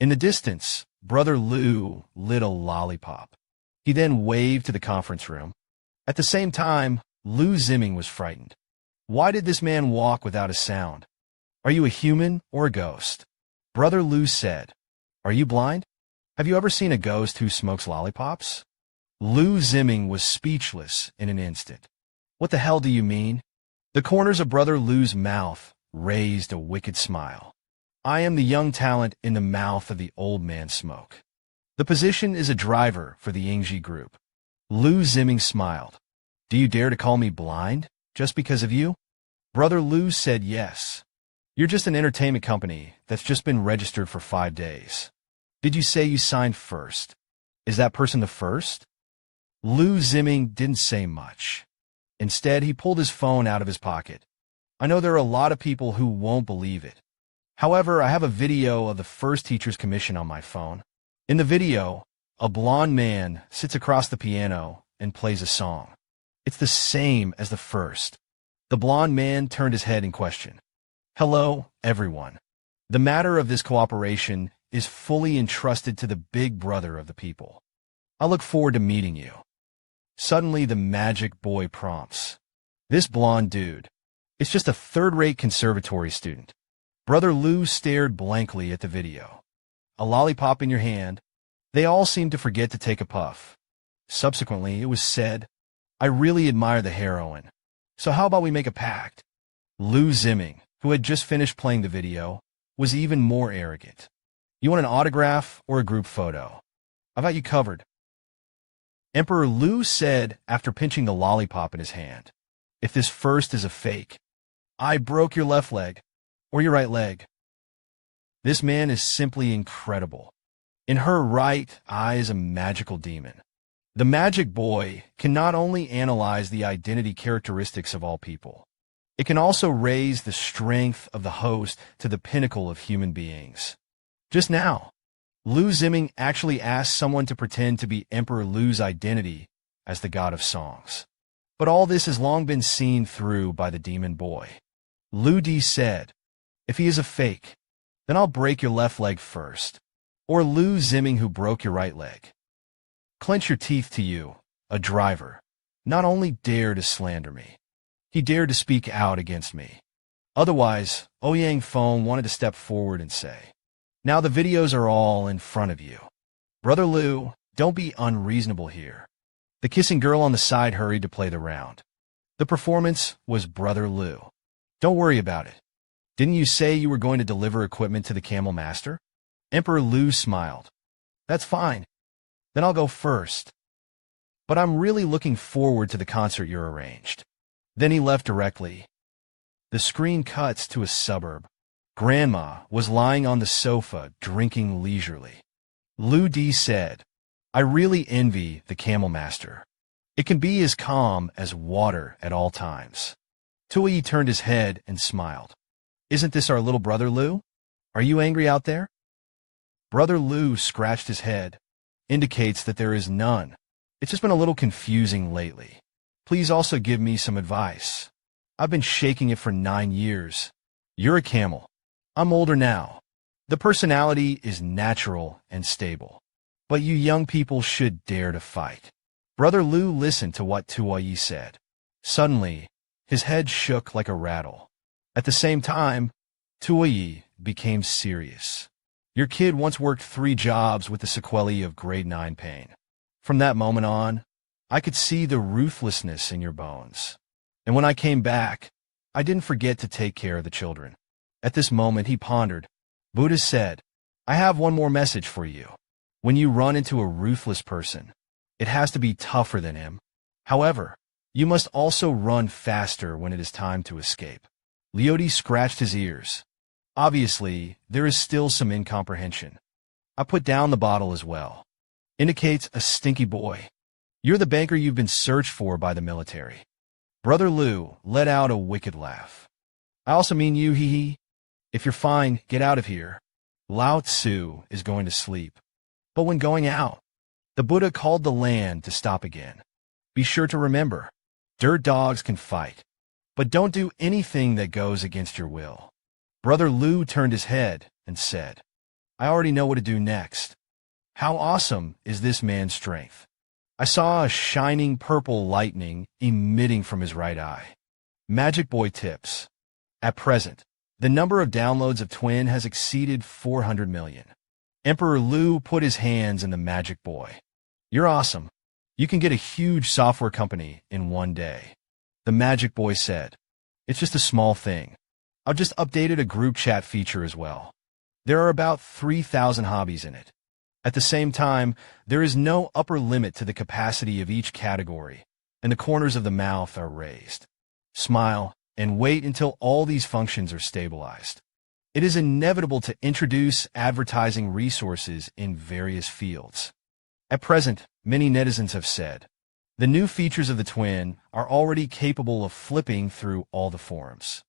In the distance, Brother Lu lit a lollipop. He then waved to the conference room. At the same time, Lu Zimming was frightened. Why did this man walk without a sound? "Are you a human or a ghost?" Brother Lu said, "Are you blind? Have you ever seen a ghost who smokes lollipops?" Lu Zimming was speechless in an instant. "What the hell do you mean?" The corners of Brother Lu's mouth raised a wicked smile. "I am the young talent in the mouth of the old man Smoke. The position is a driver for the Yingji group." Lu Zimming smiled. "Do you dare to call me blind just because of you?" Brother Lu said yes. "You're just an entertainment company that's just been registered for 5 days. Did you say you signed first? Is that person the first?" Lu Zimming didn't say much. Instead, he pulled his phone out of his pocket. "I know there are a lot of people who won't believe it. However, I have a video of the first teacher's commission on my phone. In the video, a blonde man sits across the piano and plays a song. It's the same as the first." The blonde man turned his head in question. "Hello, everyone. The matter of this cooperation is fully entrusted to the big brother of the people. I look forward to meeting you." Suddenly, the magic boy prompts. "This blonde dude. It's just a third-rate conservatory student." Brother Lu stared blankly at the video. A lollipop in your hand. They all seemed to forget to take a puff. Subsequently, it was said, "I really admire the heroine. So how about we make a pact?" Lu Zimming, who had just finished playing the video, was even more arrogant. "You want an autograph or a group photo? I've got you covered." Emperor Lu said after pinching the lollipop in his hand. If this first is a fake, I broke your left leg, or your right leg. This man is simply incredible. In her right eye is a magical demon. The magic boy can not only analyze the identity characteristics of all people, it can also raise the strength of the host to the pinnacle of human beings. Just now, Lu Ziming actually asked someone to pretend to be Emperor Lu's identity as the god of songs. But all this has long been seen through by the demon boy. Lu Di said, if he is a fake, then I'll break your left leg first. Or Lu Ziming who broke your right leg. Clench your teeth to you, a driver, not only dare to slander me, he dared to speak out against me. Otherwise, Ouyang Feng wanted to step forward and say, now the videos are all in front of you. Brother Lu, don't be unreasonable here. The kissing girl on the side hurried to play the round. The performance was Brother Lu. Don't worry about it. Didn't you say you were going to deliver equipment to the camel master? Emperor Lu smiled. That's fine. Then I'll go first. But I'm really looking forward to the concert you're arranged. Then he left directly. The screen cuts to a suburb. Grandma was lying on the sofa, drinking leisurely. Lu Di said, I really envy the camel master. It can be as calm as water at all times. Tui turned his head and smiled. Isn't this our little brother Lu? Are you angry out there? Brother Lu scratched his head. Indicates that there is none. It's just been a little confusing lately. Please also give me some advice. I've been shaking it for 9 years. You're a camel. I'm older now. The personality is natural and stable. But you young people should dare to fight. Brother Lu listened to what Tuoyi said. Suddenly, his head shook like a rattle. At the same time, Tuoyi became serious. Your kid once worked 3 jobs with the sequelae of grade 9 pain. From that moment on, I could see the ruthlessness in your bones. And when I came back, I didn't forget to take care of the children. At this moment, he pondered. Buddha said, I have one more message for you. When you run into a ruthless person, it has to be tougher than him. However, you must also run faster when it is time to escape. Leody scratched his ears. Obviously, there is still some incomprehension. I put down the bottle as well. Indicates a stinky boy. You're the banker you've been searched for by the military. Brother Lu let out a wicked laugh. I also mean you, hee. If you're fine, get out of here. Lao Tzu is going to sleep. But when going out, the Buddha called the land to stop again. Be sure to remember, dirt dogs can fight, but don't do anything that goes against your will. Brother Lu turned his head and said, I already know what to do next. How awesome is this man's strength? I saw a shining purple lightning emitting from his right eye. Magic Boy tips. At present, the number of downloads of Twin has exceeded 400 million. Emperor Lu put his hands in the Magic Boy. You're awesome. You can get a huge software company in one day. The Magic Boy said, it's just a small thing. I've just updated a group chat feature as well. There are about 3,000 hobbies in it. At the same time, there is no upper limit to the capacity of each category, and the corners of the mouth are raised. Smile and wait until all these functions are stabilized. It is inevitable to introduce advertising resources in various fields. At present, many netizens have said, the new features of the Twin are already capable of flipping through all the forums.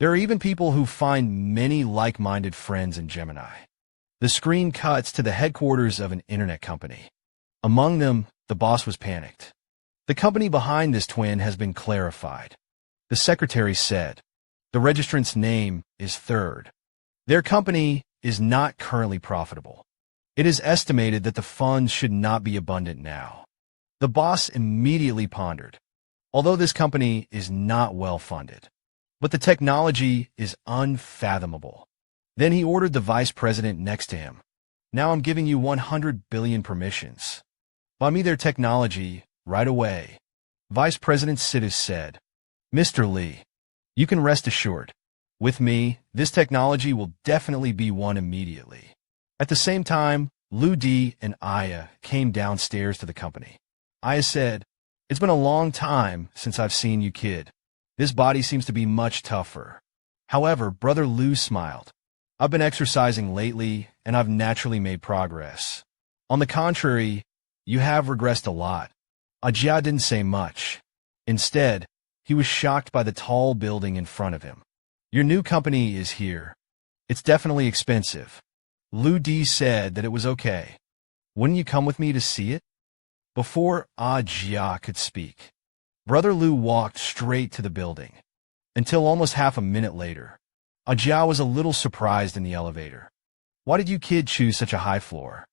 There are even people who find many like-minded friends in Gemini. The screen cuts to the headquarters of an internet company. Among them, the boss was panicked. The company behind this Twin has been clarified. The secretary said, the registrant's name is Third. Their company is not currently profitable. It is estimated that the funds should not be abundant now. The boss immediately pondered. Although this company is not well funded, but the technology is unfathomable. Then he ordered the vice president next to him. Now I'm giving you 100 billion permissions. Buy me their technology right away. Vice President Sidus said, Mr. Lee, you can rest assured. With me, this technology will definitely be one immediately. At the same time, Lu Di and Aya came downstairs to the company. Aya said, "It's been a long time since I've seen you, kid. This body seems to be much tougher." However, Brother Lu smiled. "I've been exercising lately, and I've naturally made progress. On the contrary, you have regressed a lot." Ajia didn't say much. Instead, he was shocked by the tall building in front of him. "Your new company is here. It's definitely expensive." Lu Di said that it was okay. "Wouldn't you come with me to see it?" Before Ajia could speak, Brother Lu walked straight to the building. Until almost half a minute later, Ajia was a little surprised in the elevator. "Why did you kid choose such a high floor?"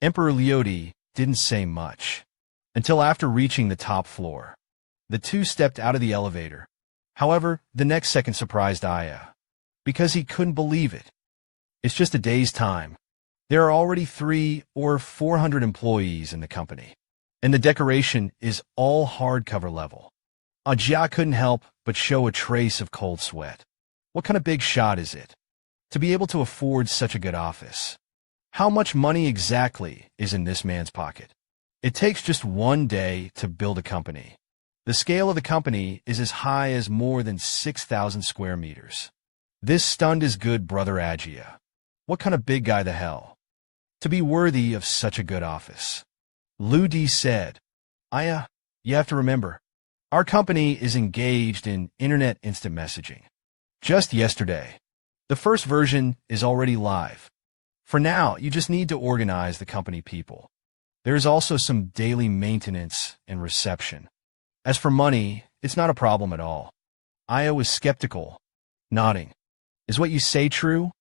Emperor Liudi didn't say much. Until after reaching the top floor, the two stepped out of the elevator. However, the next second surprised Aya, because he couldn't believe it. It's just a day's time. There are already 300 or 400 employees in the company, and the decoration is all hardcover level. Ajia couldn't help but show a trace of cold sweat. What kind of big shot is it? To be able to afford such a good office. How much money exactly is in this man's pocket? It takes just one day to build a company. The scale of the company is as high as more than 6,000 square meters. This stunned his good brother Ajia. What kind of big guy the hell? To be worthy of such a good office. Lu Di said, "Aya, you have to remember, our company is engaged in internet instant messaging. Just yesterday, the first version is already live. For now, you just need to organize the company people. There is also some daily maintenance and reception. As for money, it's not a problem at all." Aya was skeptical, nodding. "Is what you say true?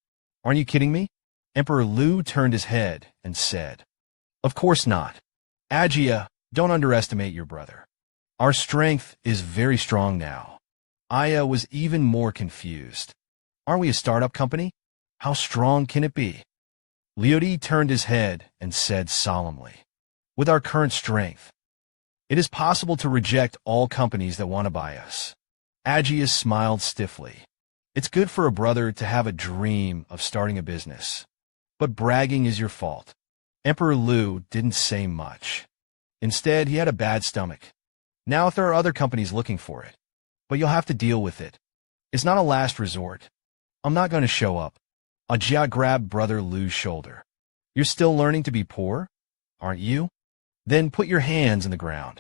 Aren't you kidding me?" Emperor Lu turned his head and said, "Of course not. Ajia, don't underestimate your brother. Our strength is very strong now." Aya was even more confused. "Aren't we a startup company? How strong can it be?" Liudi turned his head and said solemnly, "With our current strength, it is possible to reject all companies that want to buy us." Ajia smiled stiffly. "It's good for a brother to have a dream of starting a business, but bragging is your fault." Emperor Lu didn't say much. Instead, he had a bad stomach. Now if there are other companies looking for it, but you'll have to deal with it. It's not a last resort. I'm not going to show up. Ajia grabbed Brother Lu's shoulder. "You're still learning to be poor, aren't you? Then put your hands in the ground.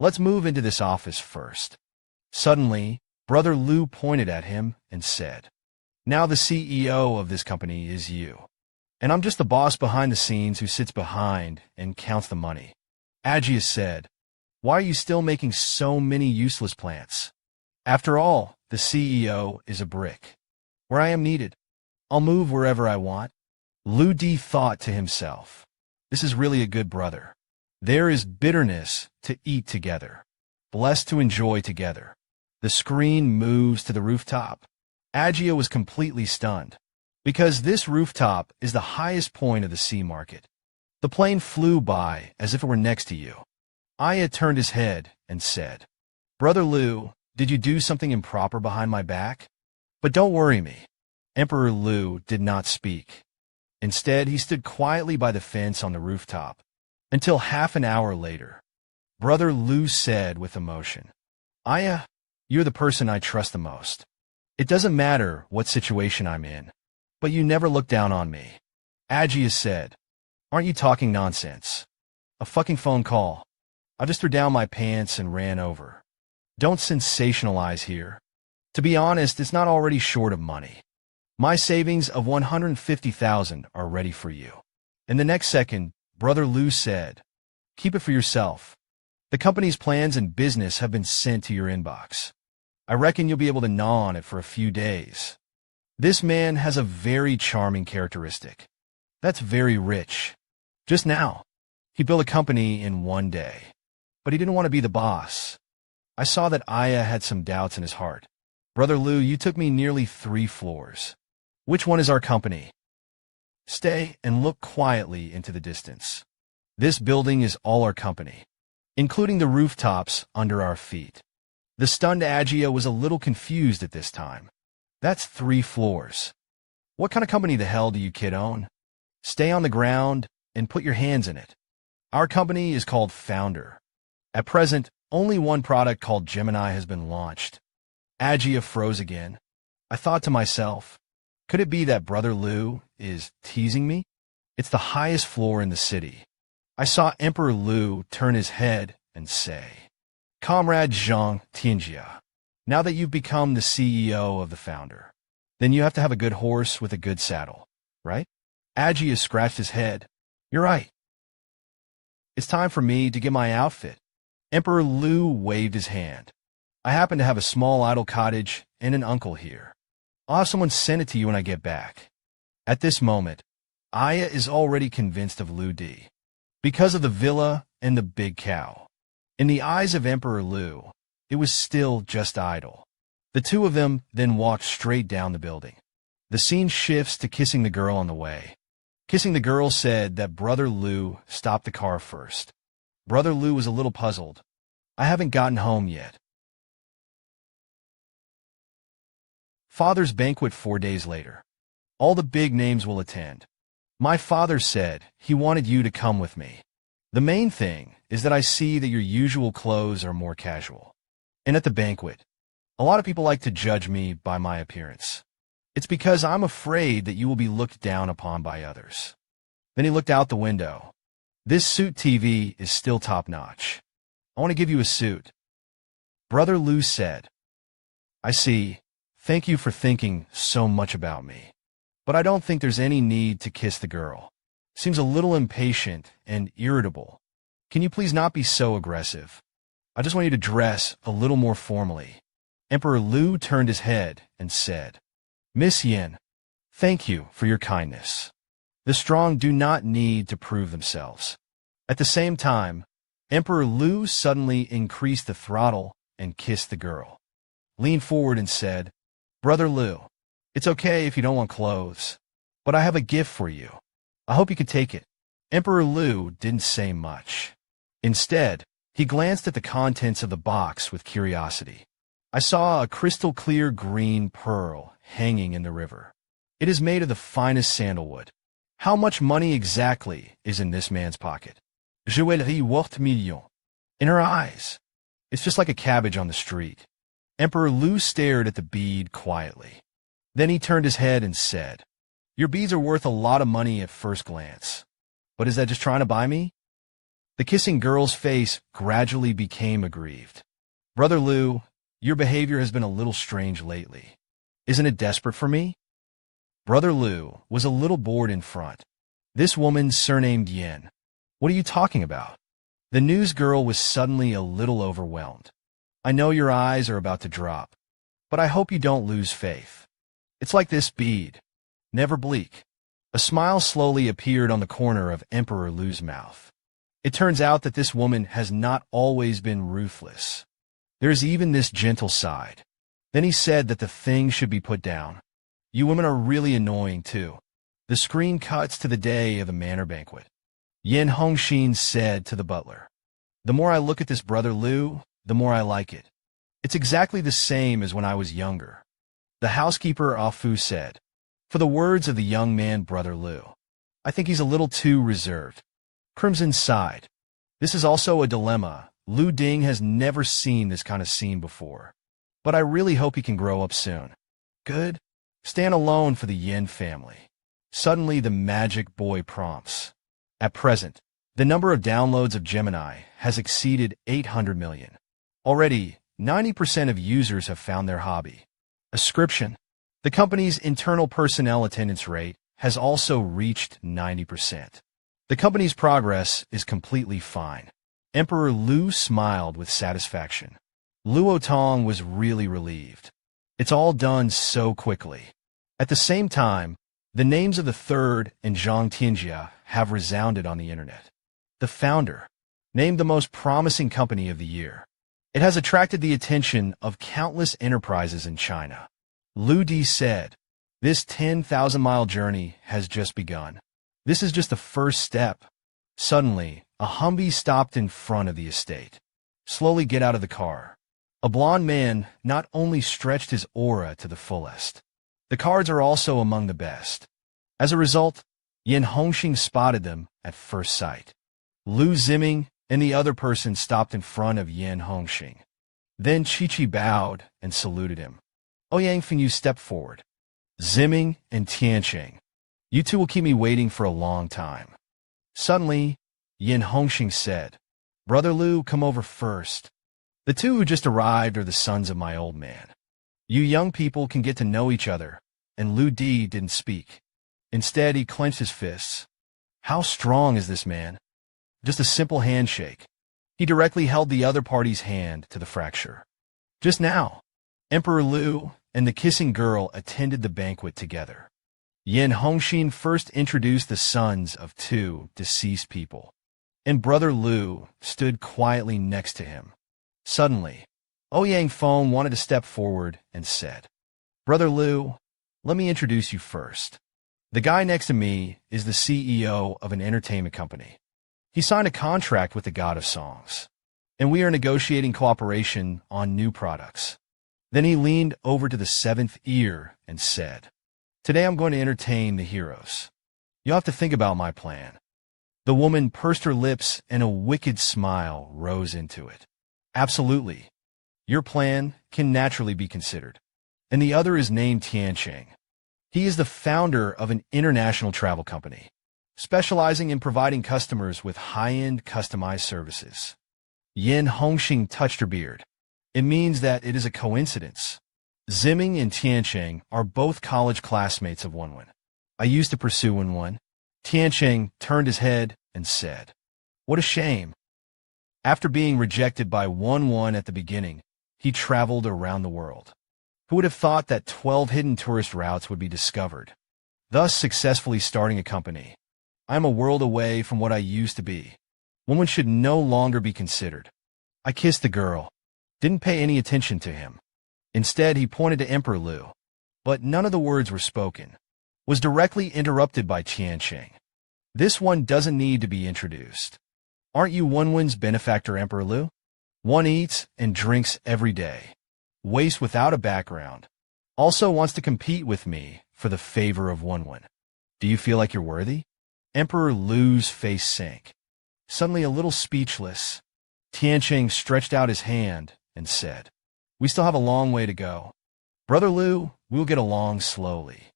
Let's move into this office first." Suddenly, Brother Lu pointed at him and said, "Now the CEO of this company is you. And I'm just the boss behind the scenes who sits behind and counts the money." Ajia said, "Why are you still making so many useless plants? After all, the CEO is a brick. Where I am needed, I'll move wherever I want." Lu Di thought to himself, "This is really a good brother. There is bitterness to eat together, blessed to enjoy together." The screen moves to the rooftop. Ajia was completely stunned, because this rooftop is the highest point of the sea market. The plane flew by as if it were next to you. Aya turned his head and said, "Brother Lu, did you do something improper behind my back? But don't worry me." Emperor Lu did not speak. Instead, he stood quietly by the fence on the rooftop. Until half an hour later, Brother Lu said with emotion, "Aya, you're the person I trust the most. It doesn't matter what situation I'm in, but you never look down on me." Ajia said, "Aren't you talking nonsense? A fucking phone call. I just threw down my pants and ran over. Don't sensationalize here. To be honest, it's not already short of money. My savings of 150,000 are ready for you." In the next second, Brother Lu said, "Keep it for yourself. The company's plans and business have been sent to your inbox. I reckon you'll be able to gnaw on it for a few days." This man has a very charming characteristic. That's very rich. Just now, he built a company in one day. But he didn't want to be the boss. I saw that Aya had some doubts in his heart. "Brother Lu, you took me nearly 3 floors. Which one is our company?" Stay and look quietly into the distance. This building is all our company, including the rooftops under our feet. The stunned Ajia was a little confused at this time. That's 3 floors. What kind of company the hell do you kid own? Stay on the ground and put your hands in it. Our company is called Founder. At present, only one product called Gemini has been launched. Agia froze again. I thought to myself, could it be that Brother Liu is teasing me? It's the highest floor in the city. I saw Emperor Liu turn his head and say, Comrade Zhang Tianjia, now that you've become the CEO of the founder, then you have to have a good horse with a good saddle, right? Agia scratched his head. You're right. It's time for me to get my outfit. Emperor Liu waved his hand. I happen to have a small idle cottage and an uncle here. I'll have someone send it to you when I get back. At this moment, Aya is already convinced of Liu Di, because of the villa and the big cow. In the eyes of Emperor Liu, it was still just idle. The two of them then walked straight down the building. The scene shifts to kissing the girl on the way. Kissing the girl said that Brother Liu stopped the car first. Brother Liu was a little puzzled. I haven't gotten home yet. Father's banquet 4 days later. All the big names will attend. My father said he wanted you to come with me. The main thing is that I see that your usual clothes are more casual. And at the banquet, a lot of people like to judge me by my appearance. It's because I'm afraid that you will be looked down upon by others. Then he looked out the window. This suit TV is still top-notch. I want to give you a suit. Brother Liu said, I see. Thank you for thinking so much about me. But I don't think there's any need to kiss the girl. Seems a little impatient and irritable. Can you please not be so aggressive? I just want you to dress a little more formally. Emperor Liu turned his head and said, Miss Yin, thank you for your kindness. The strong do not need to prove themselves. At the same time, Emperor Liu suddenly increased the throttle and kissed the girl. Leaned forward and said, Brother Liu, it's okay if you don't want clothes, but I have a gift for you. I hope you can take it. Emperor Liu didn't say much. Instead, he glanced at the contents of the box with curiosity. I saw a crystal-clear green pearl hanging in the river. It is made of the finest sandalwood. How much money exactly is in this man's pocket? Joaillerie worth millions. In her eyes, it's just like a cabbage on the street. Emperor Liu stared at the bead quietly. Then he turned his head and said, Your beads are worth a lot of money at first glance. But is that just trying to buy me? The kissing girl's face gradually became aggrieved. Brother Liu, your behavior has been a little strange lately. Isn't it desperate for me? Brother Liu was a little bored in front. This woman surnamed Yin. What are you talking about? The news girl was suddenly a little overwhelmed. I know your eyes are about to drop, but I hope you don't lose faith. It's like this bead. Never bleak. A smile slowly appeared on the corner of Emperor Liu's mouth. It turns out that this woman has not always been ruthless. There's even this gentle side. Then he said that the thing should be put down. You women are really annoying, too. The screen cuts to the day of the manor banquet. Yin Hongxin said to the butler, The more I look at this Brother Liu, the more I like it. It's exactly the same as when I was younger. The housekeeper Afu said, For the words of the young man Brother Liu, I think he's a little too reserved. Crimson sighed. This is also a dilemma. Liu Ding has never seen this kind of scene before. But I really hope he can grow up soon. Good. Stand alone for the Yin family. Suddenly the magic boy prompts. At present, the number of downloads of Gemini has exceeded 800 million. Already, 90% of users have found their hobby. Ascription. The company's internal personnel attendance rate has also reached 90%. The company's progress is completely fine. Emperor Liu smiled with satisfaction. Luo Tong was really relieved. It's all done so quickly. At the same time, the names of the third and Zhang Tianjia have resounded on the internet. The founder, named the most promising company of the year. It has attracted the attention of countless enterprises in China. Liu Di said, This 10,000-mile journey has just begun. This is just the first step. Suddenly, a Humvee stopped in front of the estate. Slowly get out of the car. A blond man not only stretched his aura to the fullest. The cards are also among the best. As a result, Yin Hongxing spotted them at first sight. Lu Ziming, and the other person stopped in front of Yin Hongxing. Then Chi bowed and saluted him. Ouyang Fengyu stepped forward. Zimming and Tianqing, you two will keep me waiting for a long time. Suddenly, Yin Hongxing said, Brother Lu, come over first. The two who just arrived are the sons of my old man. You young people can get to know each other, and Lu Di didn't speak. Instead, he clenched his fists. How strong is this man? Just a simple handshake. He directly held the other party's hand to the fracture. Just now, Emperor Lu and the kissing girl attended the banquet together. Yin Hongxing first introduced the sons of two deceased people, and Brother Lu stood quietly next to him. Suddenly, Ouyang Feng wanted to step forward and said, Brother Lu, let me introduce you first. The guy next to me is the CEO of an entertainment company. He signed a contract with the God of Songs, and we are negotiating cooperation on new products. Then he leaned over to the seventh ear and said, Today I'm going to entertain the heroes. You'll have to think about my plan. The woman pursed her lips and a wicked smile rose into it. Absolutely. Your plan can naturally be considered. And the other is named Tianqing. He is the founder of an international travel company, specializing in providing customers with high-end customized services. Yin Hongxing touched her beard. It means that it is a coincidence. Zimming and Tianqing are both college classmates of Wenwen. I used to pursue Wenwen. Tianqing turned his head and said, What a shame. After being rejected by Wenwen at the beginning, he traveled around the world. Who would have thought that 12 hidden tourist routes would be discovered, thus successfully starting a company? I am a world away from what I used to be. Woman should no longer be considered. I kissed the girl, didn't pay any attention to him. Instead, he pointed to Emperor Lu, but none of the words were spoken. Was directly interrupted by Tianqing. This one doesn't need to be introduced. Aren't you Wenwen's benefactor, Emperor Lu? One eats and drinks every day. Waste without a background. Also wants to compete with me for the favor of Wenwen. Do you feel like you're worthy? Emperor Lu's face sank. Suddenly a little speechless, Tianqing stretched out his hand and said, We still have a long way to go. Brother Lu, we'll get along slowly.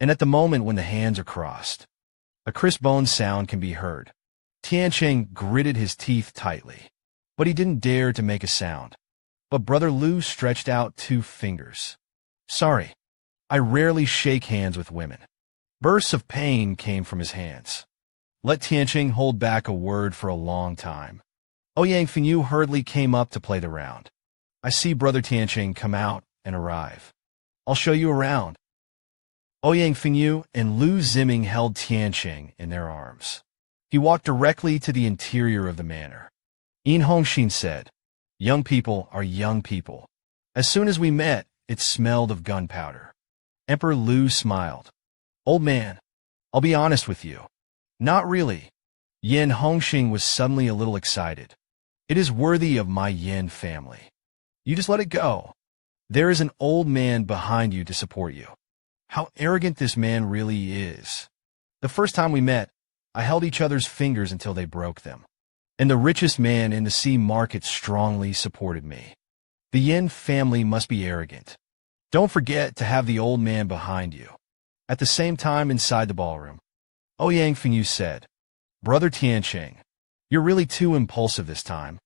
And at the moment when the hands are crossed, a crisp bone sound can be heard. Tianqing gritted his teeth tightly, but he didn't dare to make a sound. But Brother Lu stretched out 2 fingers. Sorry, I rarely shake hands with women. Bursts of pain came from his hands. Let Tianqing hold back a word for a long time. Ouyang Fengyu hurriedly came up to play the round. I see Brother Tianqing come out and arrive. I'll show you around. Ouyang Fengyu and Lu Zimming held Tianqing in their arms. He walked directly to the interior of the manor. Yin Hongxing said, Young people are young people. As soon as we met, it smelled of gunpowder. Emperor Lu smiled. Old man, I'll be honest with you. Not really. Yin Hongxing was suddenly a little excited. It is worthy of my Yin family. You just let it go. There is an old man behind you to support you. How arrogant this man really is. The first time we met, I held each other's fingers until they broke them. And the richest man in the sea market strongly supported me. The Yin family must be arrogant. Don't forget to have the old man behind you. At the same time inside the ballroom, Ouyang Fengyu said, Brother Tianqing, you're really too impulsive this time.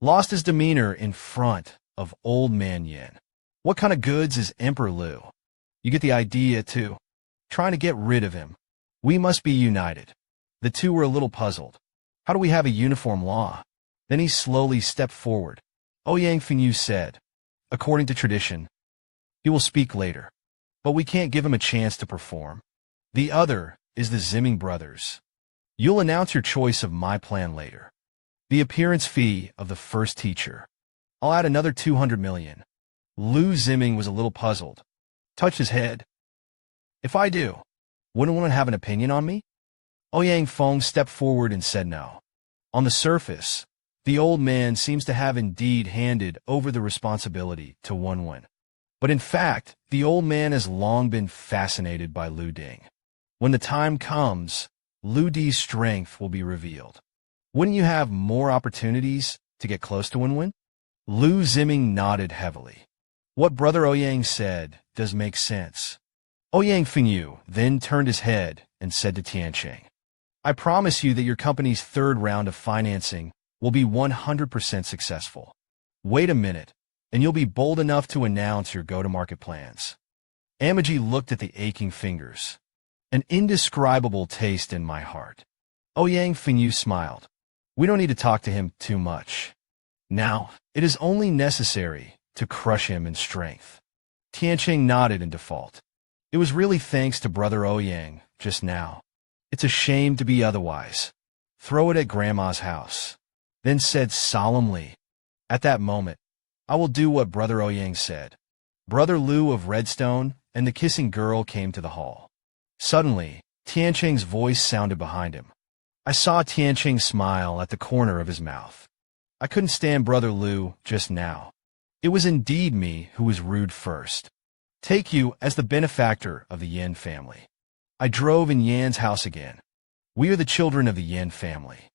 Lost his demeanor in front of old man Yin. What kind of goods is Emperor Lu? You get the idea, too. Trying to get rid of him. We must be united. The two were a little puzzled. How do we have a uniform law? Then he slowly stepped forward. Ouyang Fengyu said, According to tradition, he will speak later. But we can't give him a chance to perform. The other is the Zimming brothers. You'll announce your choice of my plan later. The appearance fee of the first teacher. I'll add another 200 million. Lu Zimming was a little puzzled. Touched his head. If I do, wouldn't one have an opinion on me? Ouyang Feng stepped forward and said no. On the surface, the old man seems to have indeed handed over the responsibility to Wenwen. But in fact, the old man has long been fascinated by Lu Ding. When the time comes, Lu Di's strength will be revealed. Wouldn't you have more opportunities to get close to Wenwen? Lu Ziming nodded heavily. What Brother Ouyang said does make sense. Ouyang Fengyu then turned his head and said to Tiancheng, I promise you that your company's third round of financing will be 100% successful. Wait a minute, and you'll be bold enough to announce your go-to-market plans. Amaji looked at the aching fingers. An indescribable taste in my heart. Ouyang Fengyu smiled. We don't need to talk to him too much. Now, it is only necessary to crush him in strength. Tiancheng nodded in default. It was really thanks to Brother Ouyang just now. It's a shame to be otherwise. Throw it at Grandma's house. Then said solemnly, at that moment, I will do what Brother Ouyang said. Brother Lu of Redstone and the kissing girl came to the hall. Suddenly, Tiancheng's voice sounded behind him. I saw Tiancheng smile at the corner of his mouth. I couldn't stand Brother Lu just now. It was indeed me who was rude first. Take you as the benefactor of the Yin family. I drove in Yan's house again. We are the children of the Yin family.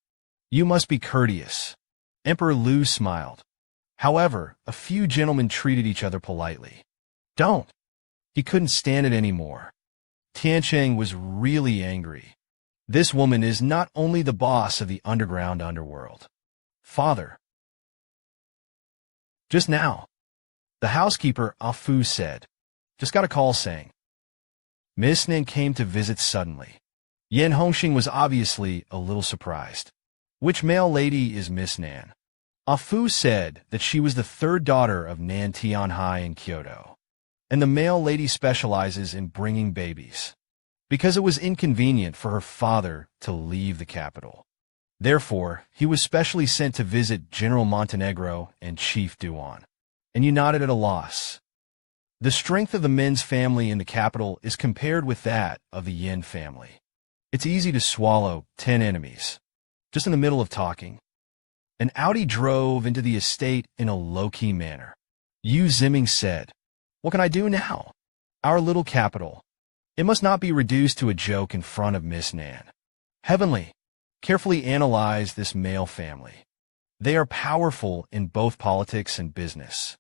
You must be courteous. Emperor Lu smiled. However, a few gentlemen treated each other politely. Don't. He couldn't stand it anymore. Tiancheng was really angry. This woman is not only the boss of the underground underworld. Father. Just now, the housekeeper, Afu, said, just got a call saying. Miss Nan came to visit suddenly. Yan Hongxing was obviously a little surprised. Which male lady is Miss Nan? Afu said that she was the third daughter of Nan Tianhai in Kyoto, and the male lady specializes in bringing babies, because it was inconvenient for her father to leave the capital. Therefore, he was specially sent to visit General Montenegro and Chief Duan. And you nodded at a loss. The strength of the men's family in the capital is compared with that of the Yin family. It's easy to swallow 10 enemies. Just in the middle of talking, an Audi drove into the estate in a low-key manner. Yu Ziming said, what can I do now? Our little capital. It must not be reduced to a joke in front of Miss Nan. Heavenly, carefully analyze this male family. They are powerful in both politics and business.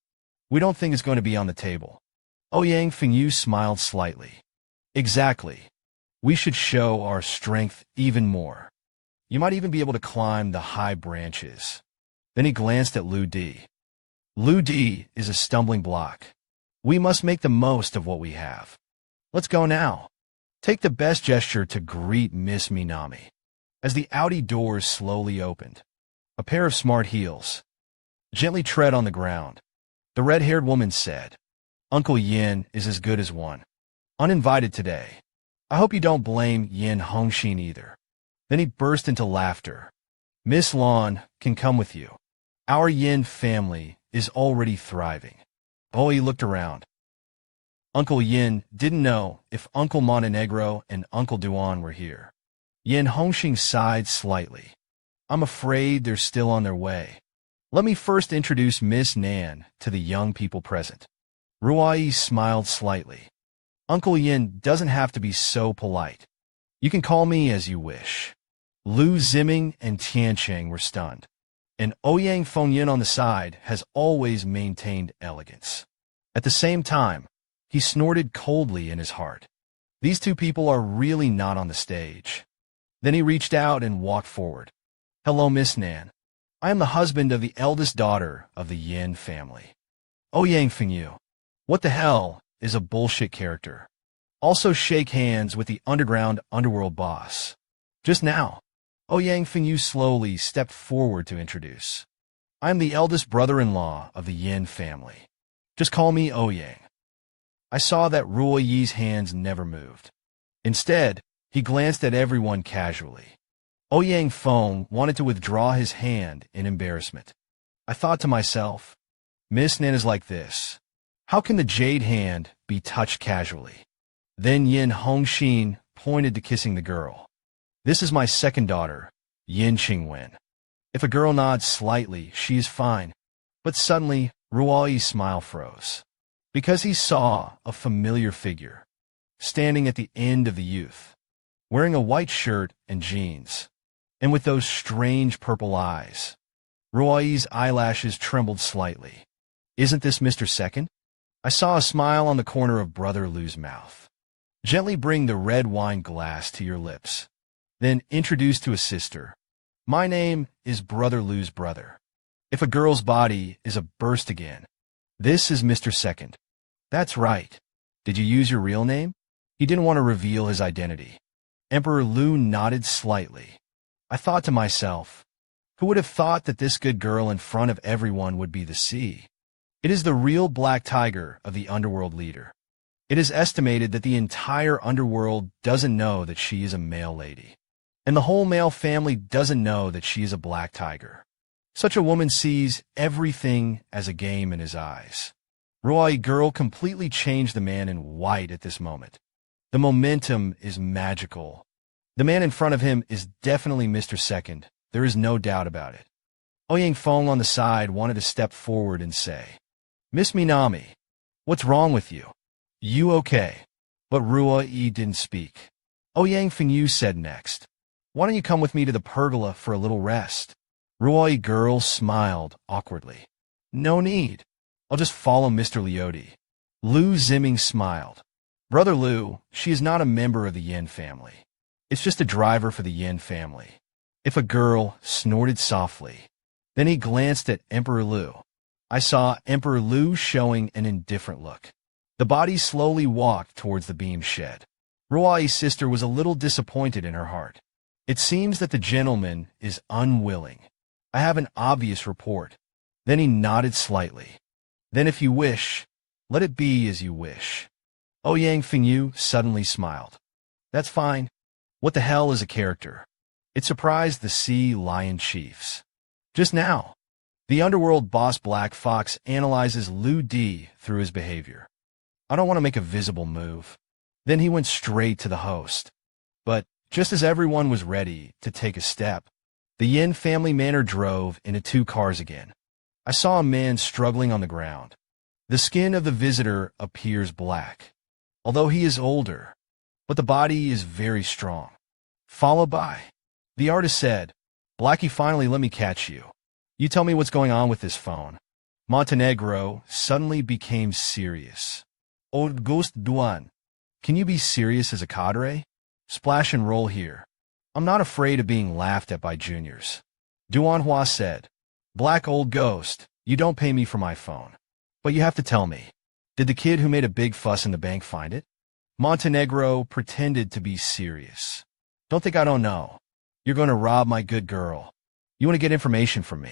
We don't think it's going to be on the table. Ouyang Fengyu smiled slightly. Exactly. We should show our strength even more. You might even be able to climb the high branches. Then he glanced at Lu Di. Lu Di is a stumbling block. We must make the most of what we have. Let's go now. Take the best gesture to greet Miss Minami. As the Audi doors slowly opened, a pair of smart heels gently tread on the ground. The red-haired woman said, Uncle Yin is as good as one. Uninvited today. I hope you don't blame Yin Hongxin either. Then he burst into laughter. Miss Lon can come with you. Our Yin family is already thriving. Bowie looked around. Uncle Yin didn't know if Uncle Montenegro and Uncle Duan were here. Yin Hongxing sighed slightly. I'm afraid they're still on their way. Let me first introduce Miss Nan to the young people present. Ruai smiled slightly. Uncle Yin doesn't have to be so polite. You can call me as you wish. Lu Ziming and Tiancheng were stunned, and Ouyang Fengyin on the side has always maintained elegance. At the same time, he snorted coldly in his heart. These two people are really not on the stage. Then he reached out and walked forward. Hello, Miss Nan. I am the husband of the eldest daughter of the Yin family. Ouyang Fengyu. What the hell is a bullshit character? Also shake hands with the underground underworld boss. Just now, Ouyang Fengyu slowly stepped forward to introduce. I am the eldest brother-in-law of the Yin family. Just call me Ouyang. I saw that Ruo Yi's hands never moved. Instead, he glanced at everyone casually. Ouyang Feng wanted to withdraw his hand in embarrassment. I thought to myself, Miss Nan is like this. How can the jade hand be touched casually? Then Yin Hongxin pointed to kissing the girl. This is my second daughter, Yin Qingwen. If a girl nods slightly, she is fine. But suddenly, Ruoyi's smile froze, because he saw a familiar figure, standing at the end of the youth, wearing a white shirt and jeans. and with those strange purple eyes. Ruoyi's eyelashes trembled slightly. Isn't this Mr. Second? I saw a smile on the corner of Brother Lu's mouth. Gently bring the red wine glass to your lips. Then introduce to a sister. My name is Brother Lu's brother. If a girl's body is a burst again, this is Mr. Second. That's right. Did you use your real name? He didn't want to reveal his identity. Emperor Lu nodded slightly. I thought to myself, who would have thought that this good girl in front of everyone would be the sea? It is the real black tiger of the underworld leader. It is estimated that the entire underworld doesn't know that she is a male lady. And the whole male family doesn't know that she is a black tiger. Such a woman sees everything as a game in his eyes. Ruoyi girl completely changed the man in white at this moment. The momentum is magical. The man in front of him is definitely Mr. Second. There is no doubt about it. Ouyang Feng on the side wanted to step forward and say, Miss Minami, what's wrong with you? You okay? But Ruoyi didn't speak. Ouyang Fengyu said next, why don't you come with me to the pergola for a little rest? Ruoyi girl smiled awkwardly. No need. I'll just follow Mr. Liudi. Lu Ziming smiled. Brother Lu, she is not a member of the Yin family. It's just a driver for the Yin family. If a girl snorted softly. Then he glanced at Emperor Lu. I saw Emperor Lu showing an indifferent look. The body slowly walked towards the beam shed. Ruoyi's sister was a little disappointed in her heart. It seems that the gentleman is unwilling. I have an obvious report. Then he nodded slightly. Then if you wish, let it be as you wish. Ouyang Fengyu suddenly smiled. That's fine. What the hell is a character? It surprised the Sea Lion chiefs. Just now, the underworld boss Black Fox analyzes Lu Di through his behavior. I don't want to make a visible move. Then he went straight to the host. But just as everyone was ready to take a step, the Yin family manor drove into 2 cars again. I saw a man struggling on the ground. The skin of the visitor appears black, although he is older, but the body is very strong. Followed by, the artist said, Blackie, finally let me catch you. You tell me what's going on with this phone. Montenegro suddenly became serious. Old Ghost Duan, can you be serious as a cadre? Splash and roll here. I'm not afraid of being laughed at by juniors. Duanhua said, Black old ghost, you don't pay me for my phone. But you have to tell me, did the kid who made a big fuss in the bank find it? Montenegro pretended to be serious. Don't think I don't know. You're going to rob my good girl. You want to get information from me.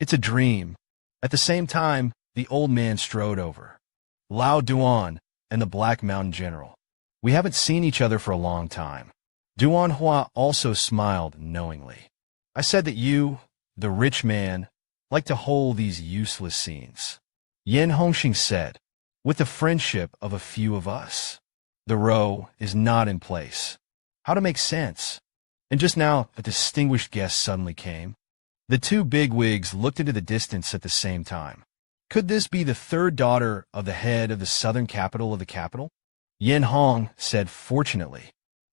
It's a dream. At the same time, the old man strode over. Lao Duan and the Black Mountain General. We haven't seen each other for a long time. Duanhua also smiled knowingly. I said that you, the rich man, like to hold these useless scenes. Yen Hongxing said, with the friendship of a few of us. The row is not in place. How to make sense? And just now, a distinguished guest suddenly came. The 2 bigwigs looked into the distance at the same time. Could this be the 3rd daughter of the head of the southern capital of the capital? Yin Hong said, fortunately.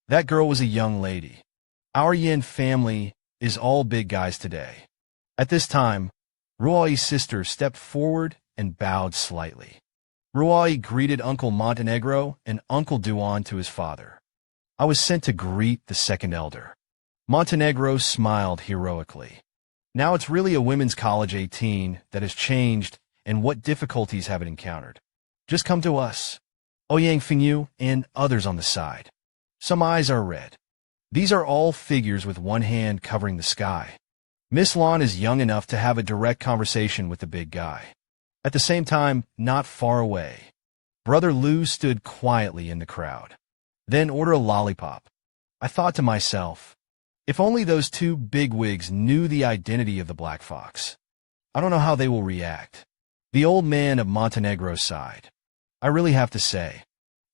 That girl was a young lady. Our Yin family is all big guys today. At this time, Ruoyi's sister stepped forward and bowed slightly. Ruoyi greeted Uncle Montenegro and Uncle Duan to his father. I was sent to greet the second elder. Montenegro smiled heroically. Now it's really a women's college 18 that has changed, and what difficulties have it encountered? Just come to us. Ouyang Fengyu and others on the side. Some eyes are red. These are all figures with one hand covering the sky. Miss Lon is young enough to have a direct conversation with the big guy. At the same time, not far away, Brother Lu stood quietly in the crowd. Then order a lollipop. I thought to myself, if only those 2 bigwigs knew the identity of the Black Fox. I don't know how they will react. The old man of Montenegro's side. I really have to say,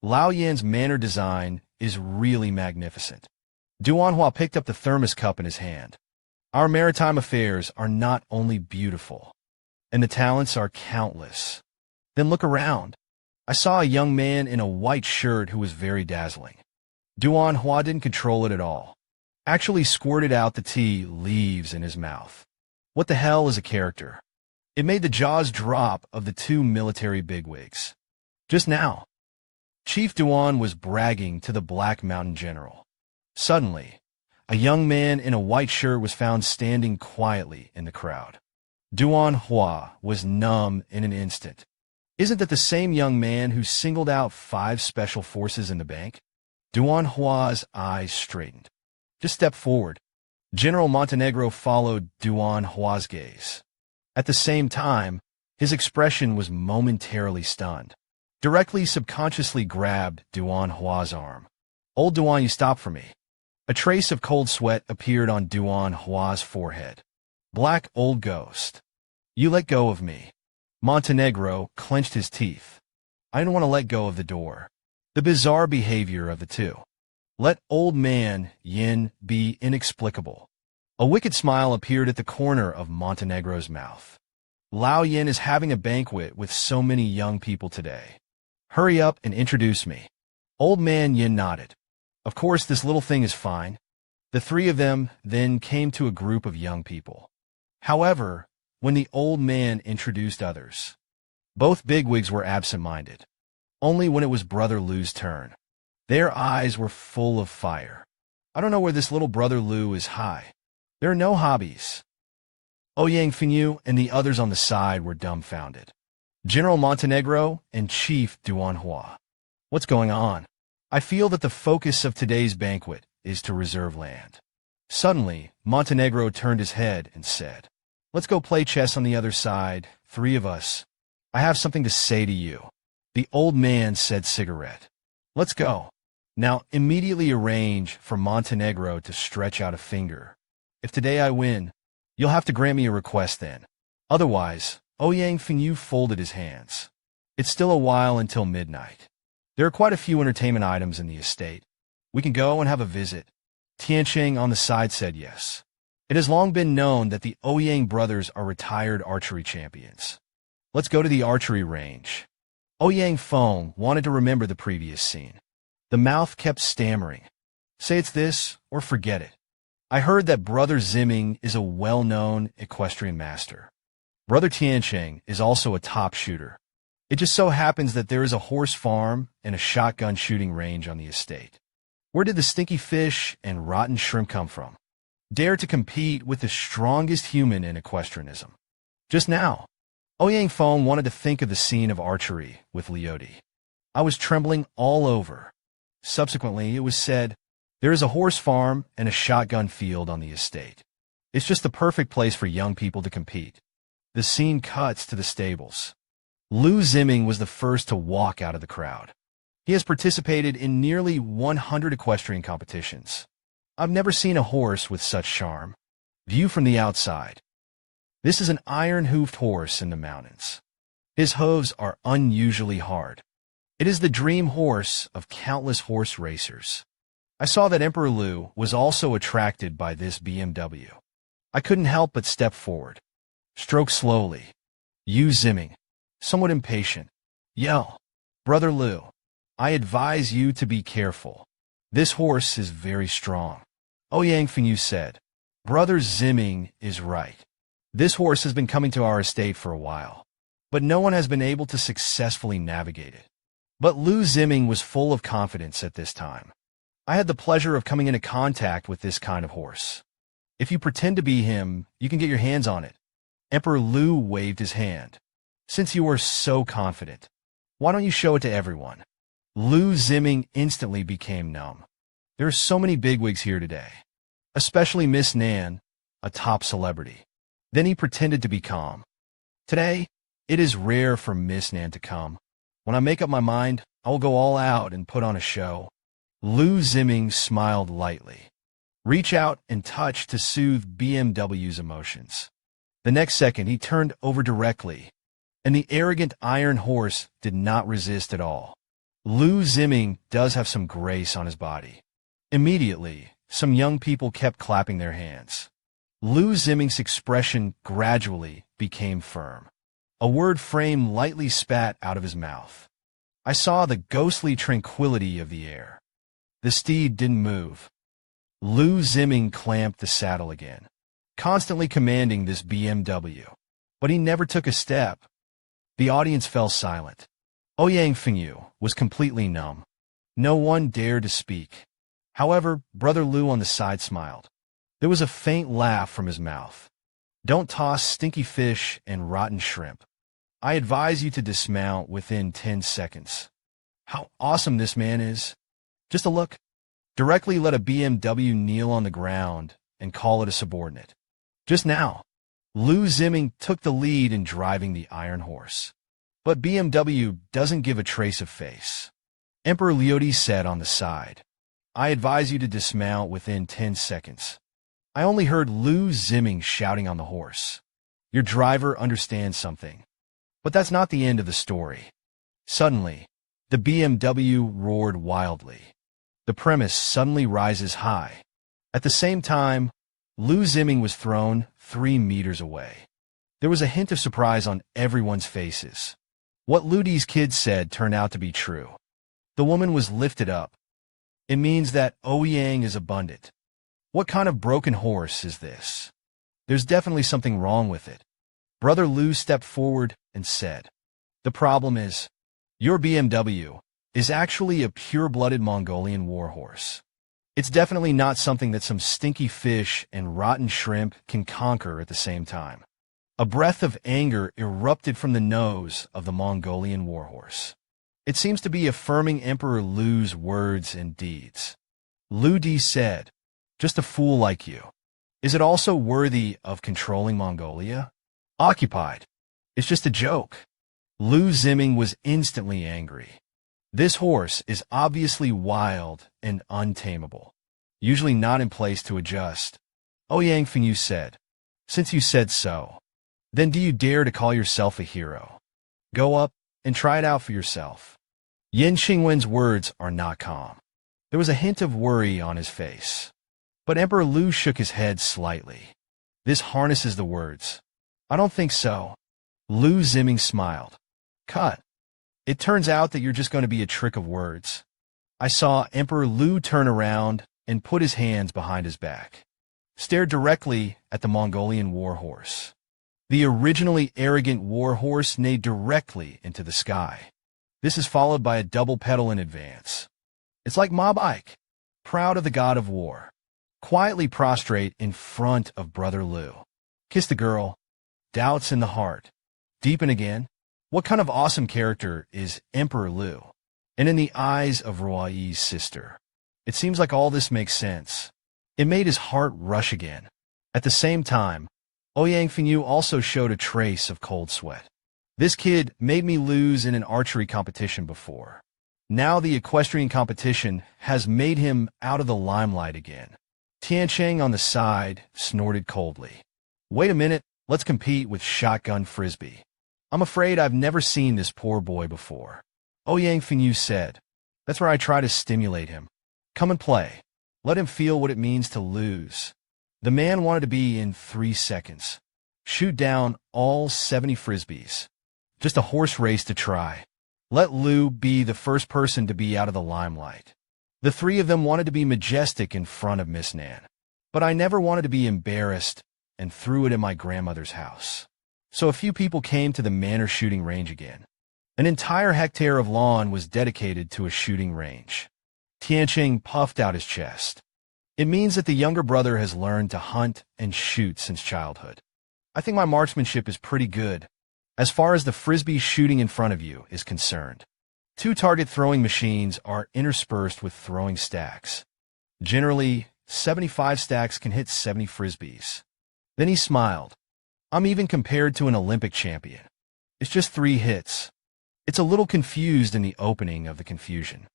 Lao Yan's manor design is really magnificent. Duanhua picked up the thermos cup in his hand. Our maritime affairs are not only beautiful, and the talents are countless. Then look around. I saw a young man in a white shirt who was very dazzling. Duanhua didn't control it at all. actually squirted out the tea leaves in his mouth. What the hell is a character? It made the jaws drop of the two military bigwigs. Just now, Chief Duan was bragging to the Black Mountain General. Suddenly, a young man in a white shirt was found standing quietly in the crowd. Duan Hua was numb in an instant. Isn't that the same young man who singled out 5 special forces in the bank? Duan Hua's eyes straightened. Just step forward. General Montenegro followed Duan Hua's gaze. At the same time, his expression was momentarily stunned. Directly subconsciously grabbed Duan Hua's arm. Old Duan, you stop for me. A trace of cold sweat appeared on Duan Hua's forehead. Black old ghost. You let go of me. Montenegro clenched his teeth. I didn't want to let go of the door. The bizarre behavior of the two. Let old man Yin be inexplicable. A wicked smile appeared at the corner of Montenegro's mouth. Lao Yin is having a banquet with so many young people today. Hurry up and introduce me. Old man Yin nodded. Of course, this little thing is fine. The 3 of them then came to a group of young people. However, when the old man introduced others, both bigwigs were absent-minded. Only when it was Brother Lu's turn. Their eyes were full of fire. I don't know where this little Brother Lu is high. There are no hobbies. Ouyang Fenyu and the others on the side were dumbfounded. General Montenegro and Chief Duan Hua. What's going on? I feel that the focus of today's banquet is to reserve land. Suddenly, Montenegro turned his head and said, Let's go play chess on the other side, 3 of us. I have something to say to you. The old man said cigarette. Let's go. Now immediately arrange for Montenegro to stretch out a finger. If today I win, you'll have to grant me a request then. Otherwise, Ouyang Fenyu folded his hands. It's still a while until midnight. There are quite a few entertainment items in the estate. We can go and have a visit. Tiancheng on the side said yes. It has long been known that the Ouyang brothers are retired archery champions. Let's go to the archery range. Ouyang Feng wanted to remember the previous scene. The mouth kept stammering. Say it's this, or forget it. I heard that Brother Ziming is a well-known equestrian master. Brother Tiancheng is also a top shooter. It just so happens that there is a horse farm and a shotgun shooting range on the estate. Where did the stinky fish and rotten shrimp come from? Dare to compete with the strongest human in equestrianism. Just now, Ouyang Feng wanted to think of the scene of archery with Leoty. I was trembling all over. Subsequently, it was said, there is a horse farm and a shotgun field on the estate. It's just the perfect place for young people to compete. The scene cuts to the stables. Lu Ziming was the first to walk out of the crowd. He has participated in nearly 100 equestrian competitions. I've never seen a horse with such charm. View from the outside. This is an iron-hoofed horse in the mountains. His hooves are unusually hard. It is the dream horse of countless horse racers. I saw that Emperor Lu was also attracted by this BMW. I couldn't help but step forward. Stroke slowly. Yu Ziming, somewhat impatient. Yell, Brother Lu, I advise you to be careful. This horse is very strong. Ouyang Fenyu said, Brother Ziming is right. This horse has been coming to our estate for a while, but no one has been able to successfully navigate it. But Lu Ziming was full of confidence at this time. I had the pleasure of coming into contact with this kind of horse. If you pretend to be him, you can get your hands on it. Emperor Lu waved his hand. Since you are so confident, why don't you show it to everyone? Lu Ziming instantly became numb. There are so many bigwigs here today, especially Miss Nan, a top celebrity. Then he pretended to be calm. Today, it is rare for Miss Nan to come. When I make up my mind, I will go all out and put on a show. Lu Ziming smiled lightly. Reach out and touch to soothe BMW's emotions. The next second, he turned over directly, and the arrogant iron horse did not resist at all. Lu Ziming does have some grace on his body. Immediately, some young people kept clapping their hands. Lu Ziming's expression gradually became firm. A word frame lightly spat out of his mouth. I saw the ghostly tranquility of the air. The steed didn't move. Lu Ziming clamped the saddle again, constantly commanding this BMW. But he never took a step. The audience fell silent. Ouyang Fengyu was completely numb. No one dared to speak. However, Brother Lu on the side smiled. There was a faint laugh from his mouth. Don't toss stinky fish and rotten shrimp. I advise you to dismount within 10 seconds. How awesome this man is. Just a look. Directly let a BMW kneel on the ground and call it a subordinate. Just now, Lu Ziming took the lead in driving the iron horse. But BMW doesn't give a trace of face. Emperor Liudi said on the side, I advise you to dismount within 10 seconds. I only heard Lu Ziming shouting on the horse. Your driver understands something. But that's not the end of the story. Suddenly, the BMW roared wildly. The premise suddenly rises high. At the same time, Lu Ziming was thrown 3 meters away. There was a hint of surprise on everyone's faces. What Ludi's kids said turned out to be true. The woman was lifted up. It means that Ouyang is abundant. What kind of broken horse is this? There's definitely something wrong with it. Brother Lu stepped forward and said, the problem is, your BMW is actually a pure-blooded Mongolian warhorse. It's definitely not something that some stinky fish and rotten shrimp can conquer at the same time. A breath of anger erupted from the nose of the Mongolian warhorse. It seems to be affirming Emperor Lu's words and deeds. Lu Di said, just a fool like you. Is it also worthy of controlling Mongolia? Occupied. It's just a joke. Lu Ziming was instantly angry. This horse is obviously wild and untamable, usually not in place to adjust. Ouyang Fengyu said, since you said so, then do you dare to call yourself a hero? Go up and try it out for yourself. Yin Xingwen's words are not calm. There was a hint of worry on his face. But Emperor Lu shook his head slightly. This harnesses the words. I don't think so. Lu Ziming smiled. Cut. It turns out that you're just going to be a trick of words. I saw Emperor Lu turn around and put his hands behind his back. Stared directly at the Mongolian warhorse. The originally arrogant warhorse neighed directly into the sky. This is followed by a double pedal in advance. It's like Mob Ike, proud of the god of war. Quietly prostrate in front of Brother Lu. Kiss the girl. Doubts in the heart. Deepen again. What kind of awesome character is Emperor Lu? And in the eyes of Ruai's sister. It seems like all this makes sense. It made his heart rush again. At the same time, Ouyang Fengyu also showed a trace of cold sweat. This kid made me lose in an archery competition before. Now the equestrian competition has made him out of the limelight again. Tiancheng on the side snorted coldly. Wait a minute, let's compete with shotgun frisbee. I'm afraid I've never seen this poor boy before. Ouyang Fengyu said, that's where I try to stimulate him. Come and play. Let him feel what it means to lose. The man wanted to be in 3 seconds. Shoot down all 70 frisbees. Just a horse race to try. Let Lu be the first person to be out of the limelight. The 3 of them wanted to be majestic in front of Miss Nan. But I never wanted to be embarrassed and threw it in my grandmother's house. So a few people came to the manor shooting range again. An entire hectare of lawn was dedicated to a shooting range. Tiancheng puffed out his chest. It means that the younger brother has learned to hunt and shoot since childhood. I think my marksmanship is pretty good, as far as the frisbee shooting in front of you is concerned. 2 target throwing machines are interspersed with throwing stacks. Generally, 75 stacks can hit 70 frisbees. Then he smiled. I'm even compared to an Olympic champion. It's just 3 hits. It's a little confused in the opening of the confusion.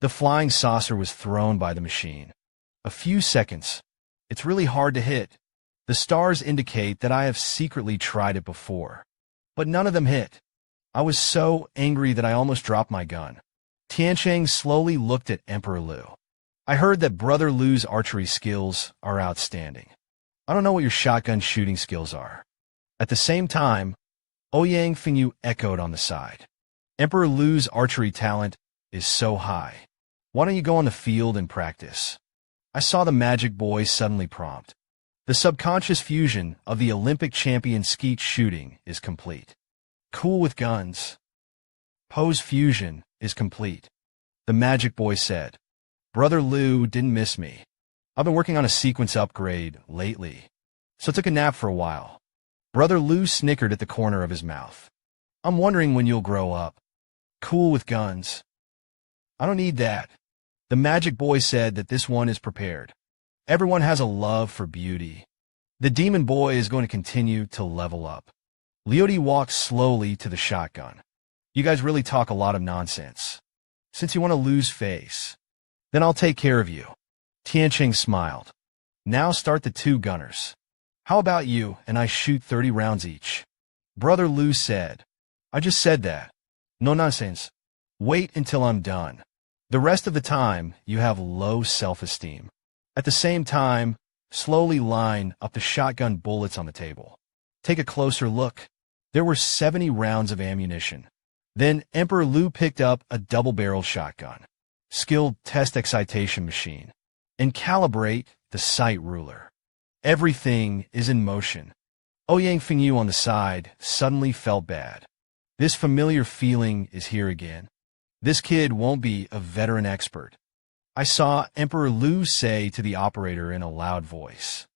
The flying saucer was thrown by the machine. A few seconds. It's really hard to hit. The stars indicate that I have secretly tried it before. But none of them hit. I was so angry that I almost dropped my gun. Tiancheng slowly looked at Emperor Lu. I heard that Brother Lu's archery skills are outstanding. I don't know what your shotgun shooting skills are. At the same time, Ouyang Fengyu echoed on the side. Emperor Lu's archery talent is so high. Why don't you go on the field and practice? I saw the magic boy suddenly prompt. The subconscious fusion of the Olympic champion skeet shooting is complete. Cool with guns. Pose fusion is complete. The magic boy said. Brother Lou didn't miss me. I've been working on a sequence upgrade lately, so I took a nap for a while. Brother Lou snickered at the corner of his mouth. I'm wondering when you'll grow up. Cool with guns. I don't need that. The magic boy said that this one is prepared. Everyone has a love for beauty. The demon boy is going to continue to level up. Leody walked slowly to the shotgun. You guys really talk a lot of nonsense. Since you want to lose face, then I'll take care of you. Tianqing smiled. Now start the two gunners. How about you and I shoot 30 rounds each? Brother Lou said. I just said that. No nonsense. Wait until I'm done. The rest of the time, you have low self-esteem. At the same time, slowly line up the shotgun bullets on the table. Take a closer look. There were 70 rounds of ammunition. Then Emperor Lou picked up a double-barreled shotgun, skilled test excitation machine, and calibrate the sight ruler. Everything is in motion. Ouyang Fingyu on the side suddenly felt bad. This familiar feeling is here again. This kid won't be a veteran expert. I saw Emperor Lou say to the operator in a loud voice,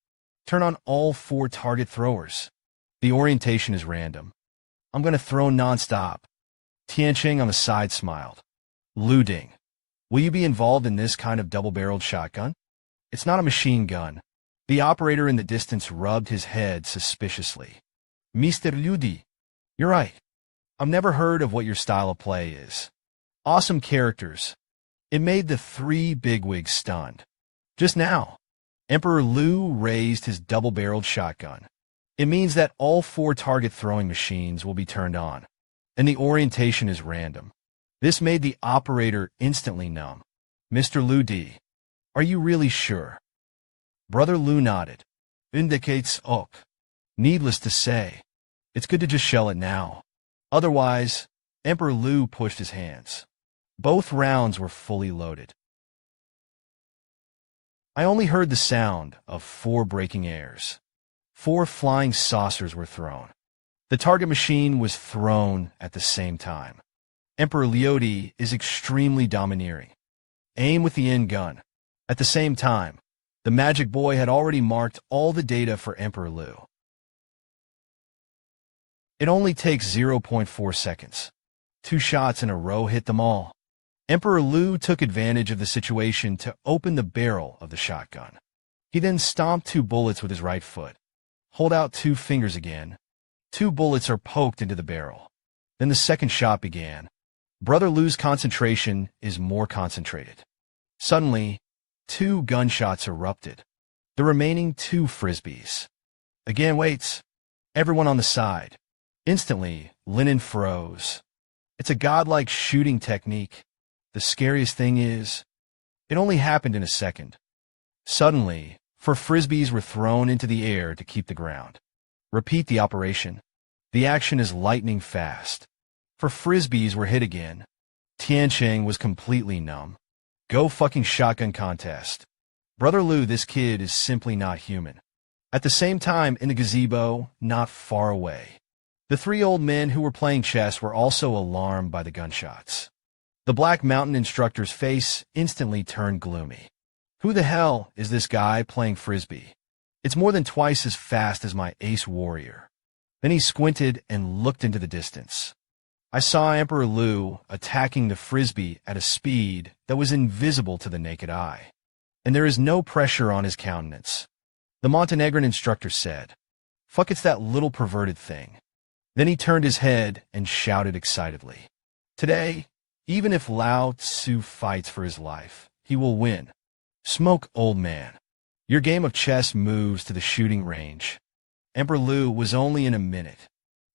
turn on all 4 target throwers. The orientation is random. I'm going to throw nonstop. Tianqing on the side smiled. Lu Ding, will you be involved in this kind of double-barreled shotgun? It's not a machine gun. The operator in the distance rubbed his head suspiciously. Mr. Liudi, you're right. I've never heard of what your style of play is. Awesome characters. It made the 3 bigwigs stunned. Just now, Emperor Lou raised his double-barreled shotgun. It means that all 4 target throwing machines will be turned on, and the orientation is random. This made the operator instantly numb. Mr. Lu Di, are you really sure? Brother Lou nodded. Indicates ok. Needless to say, it's good to just shell it now. Otherwise, Emperor Lou pushed his hands. Both rounds were fully loaded. I only heard the sound of 4 breaking airs. 4 flying saucers were thrown. The target machine was thrown at the same time. Emperor Liody is extremely domineering. Aim with the end gun. At the same time, the magic boy had already marked all the data for Emperor Liu. It only takes 0.4 seconds. 2 shots in a row hit them all. Emperor Liu took advantage of the situation to open the barrel of the shotgun. He then stomped 2 bullets with his right foot. Hold out 2 fingers again. 2 bullets are poked into the barrel. Then the second shot began. Brother Liu's concentration is more concentrated. Suddenly, 2 gunshots erupted. The remaining 2 frisbees. Again waits. Everyone on the side. Instantly, Linen froze. It's a godlike shooting technique. The scariest thing is, it only happened in a second. Suddenly, 4 frisbees were thrown into the air to keep the ground. Repeat the operation. The action is lightning fast. 4 frisbees were hit again. Tianqing was completely numb. Go fucking shotgun contest. Brother Lou, this kid is simply not human. At the same time, in the gazebo, not far away, the 3 old men who were playing chess were also alarmed by the gunshots. The Black Mountain instructor's face instantly turned gloomy. Who the hell is this guy playing frisbee? It's more than twice as fast as my ace warrior. Then he squinted and looked into the distance. I saw Emperor Liu attacking the frisbee at a speed that was invisible to the naked eye. And there is no pressure on his countenance. The Montenegrin instructor said, "Fuck, it's that little perverted thing." Then he turned his head and shouted excitedly, "Today, even if Lao Tzu fights for his life, he will win. Smoke, old man. Your game of chess moves to the shooting range." Emperor Liu was only in a minute.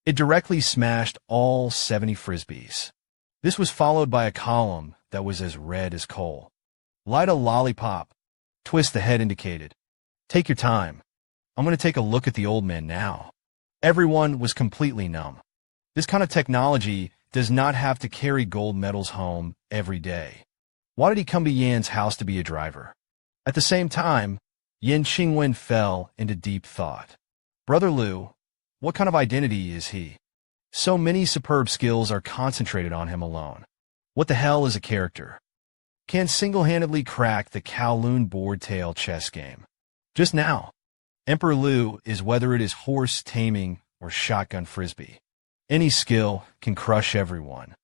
It directly smashed all 70 frisbees. This was followed by a column that was as red as coal. Light a lollipop. Twist the head indicated. Take your time. I'm going to take a look at the old man now. Everyone was completely numb. This kind of technology does not have to carry gold medals home every day. Why did he come to Yan's house to be a driver? At the same time, Yin Qingwen fell into deep thought. Brother Liu, what kind of identity is he? So many superb skills are concentrated on him alone. What the hell is a character? Can single-handedly crack the Kowloon board-tail chess game. Just now, Emperor Liu is whether it is horse taming or shotgun frisbee. Any skill can crush everyone.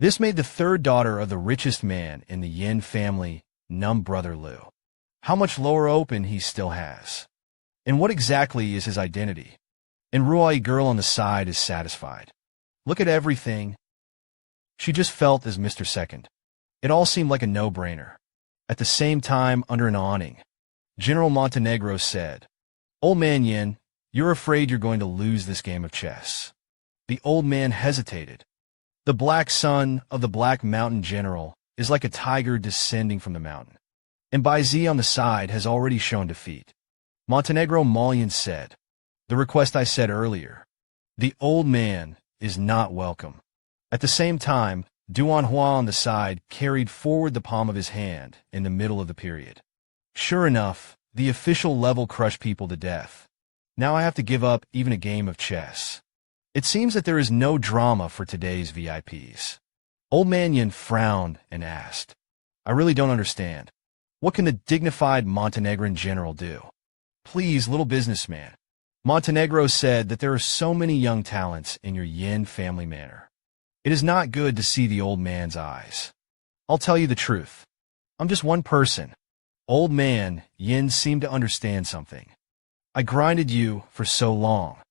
This made the third daughter of the richest man in the Yin family numb Brother Liu. How much lower open he still has. And what exactly is his identity? And Ruai girl on the side is satisfied. Look at everything. She just felt as Mr. Second. It all seemed like a no-brainer. At the same time, under an awning, General Montenegro said, "Old man Yin, you're afraid you're going to lose this game of chess." The old man hesitated. The black son of the Black Mountain General is like a tiger descending from the mountain. And Bai Zi on the side has already shown defeat. Montenegro Malian said, "The request I said earlier. The old man is not welcome." At the same time, Duan Hua on the side carried forward the palm of his hand in the middle of the period. Sure enough, the official level crushed people to death. Now I have to give up even a game of chess. It seems that there is no drama for today's VIPs. Old man Yin frowned and asked, "I really don't understand. What can the dignified Montenegrin general do?" "Please, little businessman." Montenegro said that there are so many young talents in your Yin family manor. It is not good to see the old man's eyes. I'll tell you the truth. I'm just one person. Old man Yin seemed to understand something. I grinded you for so long.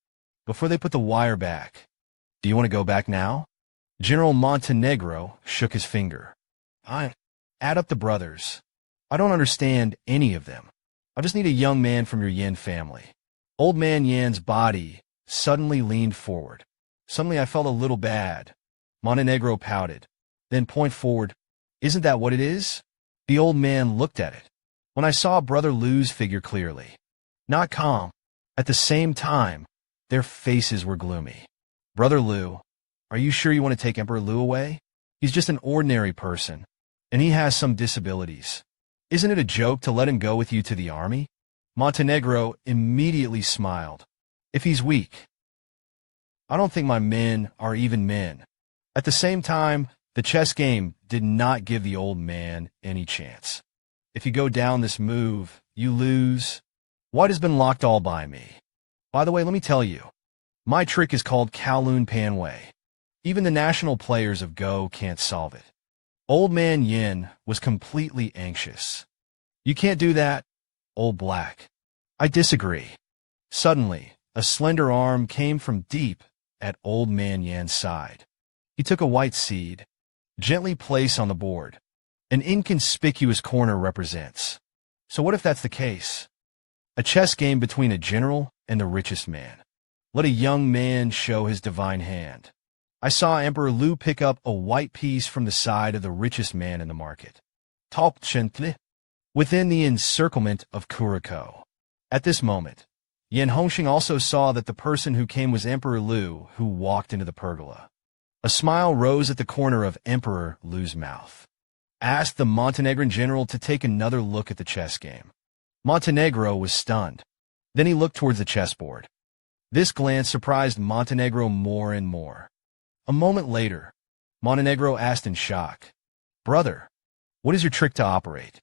Before they put the wire back. Do you want to go back now? General Montenegro shook his finger. Add up the brothers. I don't understand any of them. I just need a young man from your Yin family. Old man Yan's body suddenly leaned forward. Suddenly I felt a little bad. Montenegro pouted. Then point forward. Isn't that what it is? The old man looked at it. When I saw Brother Liu's figure clearly. Not calm. At the same time, their faces were gloomy. Brother Liu, are you sure you want to take Emperor Liu away? He's just an ordinary person, and he has some disabilities. Isn't it a joke to let him go with you to the army? Montenegro immediately smiled. If he's weak. I don't think my men are even men. At the same time, the chess game did not give the old man any chance. If you go down this move, you lose. White has been locked all by me. By the way, let me tell you, my trick is called Kowloon Panwei. Even the national players of Go can't solve it. Old man Yin was completely anxious. You can't do that, old black. I disagree. Suddenly, a slender arm came from deep at old man Yan's side. He took a white seed, gently placed on the board. An inconspicuous corner represents. So what if that's the case? A chess game between a general and the richest man. Let a young man show his divine hand. I saw Emperor Liu pick up a white piece from the side of the richest man in the market. Talk Chentle. Within the encirclement of Kuriko. At this moment, Yan Hongxing also saw that the person who came was Emperor Liu, who walked into the pergola. A smile rose at the corner of Emperor Liu's mouth. Asked the Montenegrin general to take another look at the chess game. Montenegro was stunned. Then he looked towards the chessboard. This glance surprised Montenegro more and more. A moment later, Montenegro asked in shock, "Brother, what is your trick to operate?"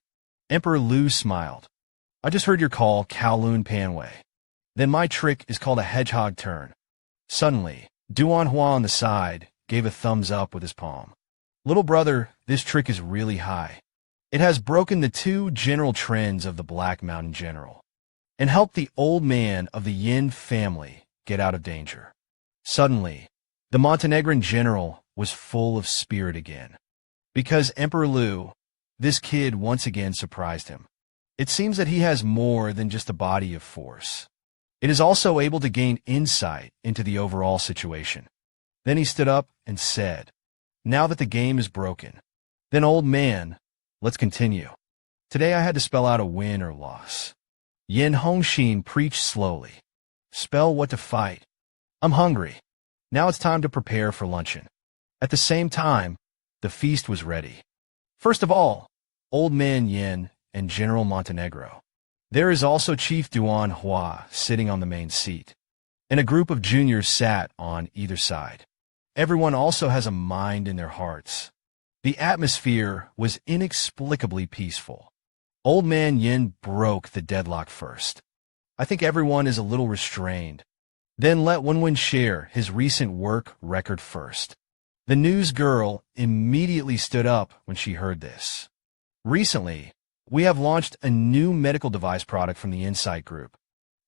Emperor Liu smiled. "I just heard your call, Kowloon Panwei. Then my trick is called a hedgehog turn." Suddenly, Duan Hua on the side gave a thumbs up with his palm. "Little brother, this trick is really high. It has broken the two general trends of the Black Mountain General and helped the old man of the Yin family get out of danger." Suddenly, the Montenegrin general was full of spirit again. Because Emperor Liu, this kid once again surprised him. It seems that he has more than just a body of force. It is also able to gain insight into the overall situation. Then he stood up and said, "Now that the game is broken, then old man, let's continue. Today I had to spell out a win or loss." Yin Hongxin preached slowly. "Spell what to fight. I'm hungry. Now it's time to prepare for luncheon." At the same time, the feast was ready. First of all, old man Yin and General Montenegro. There is also Chief Duan Hua sitting on the main seat, and a group of juniors sat on either side. Everyone also has a mind in their hearts. The atmosphere was inexplicably peaceful. Old Man Yin broke the deadlock first. I think everyone is a little restrained. Then let Wenwen share his recent work record first. The news girl immediately stood up when she heard this. Recently, we have launched a new medical device product from the Insight Group.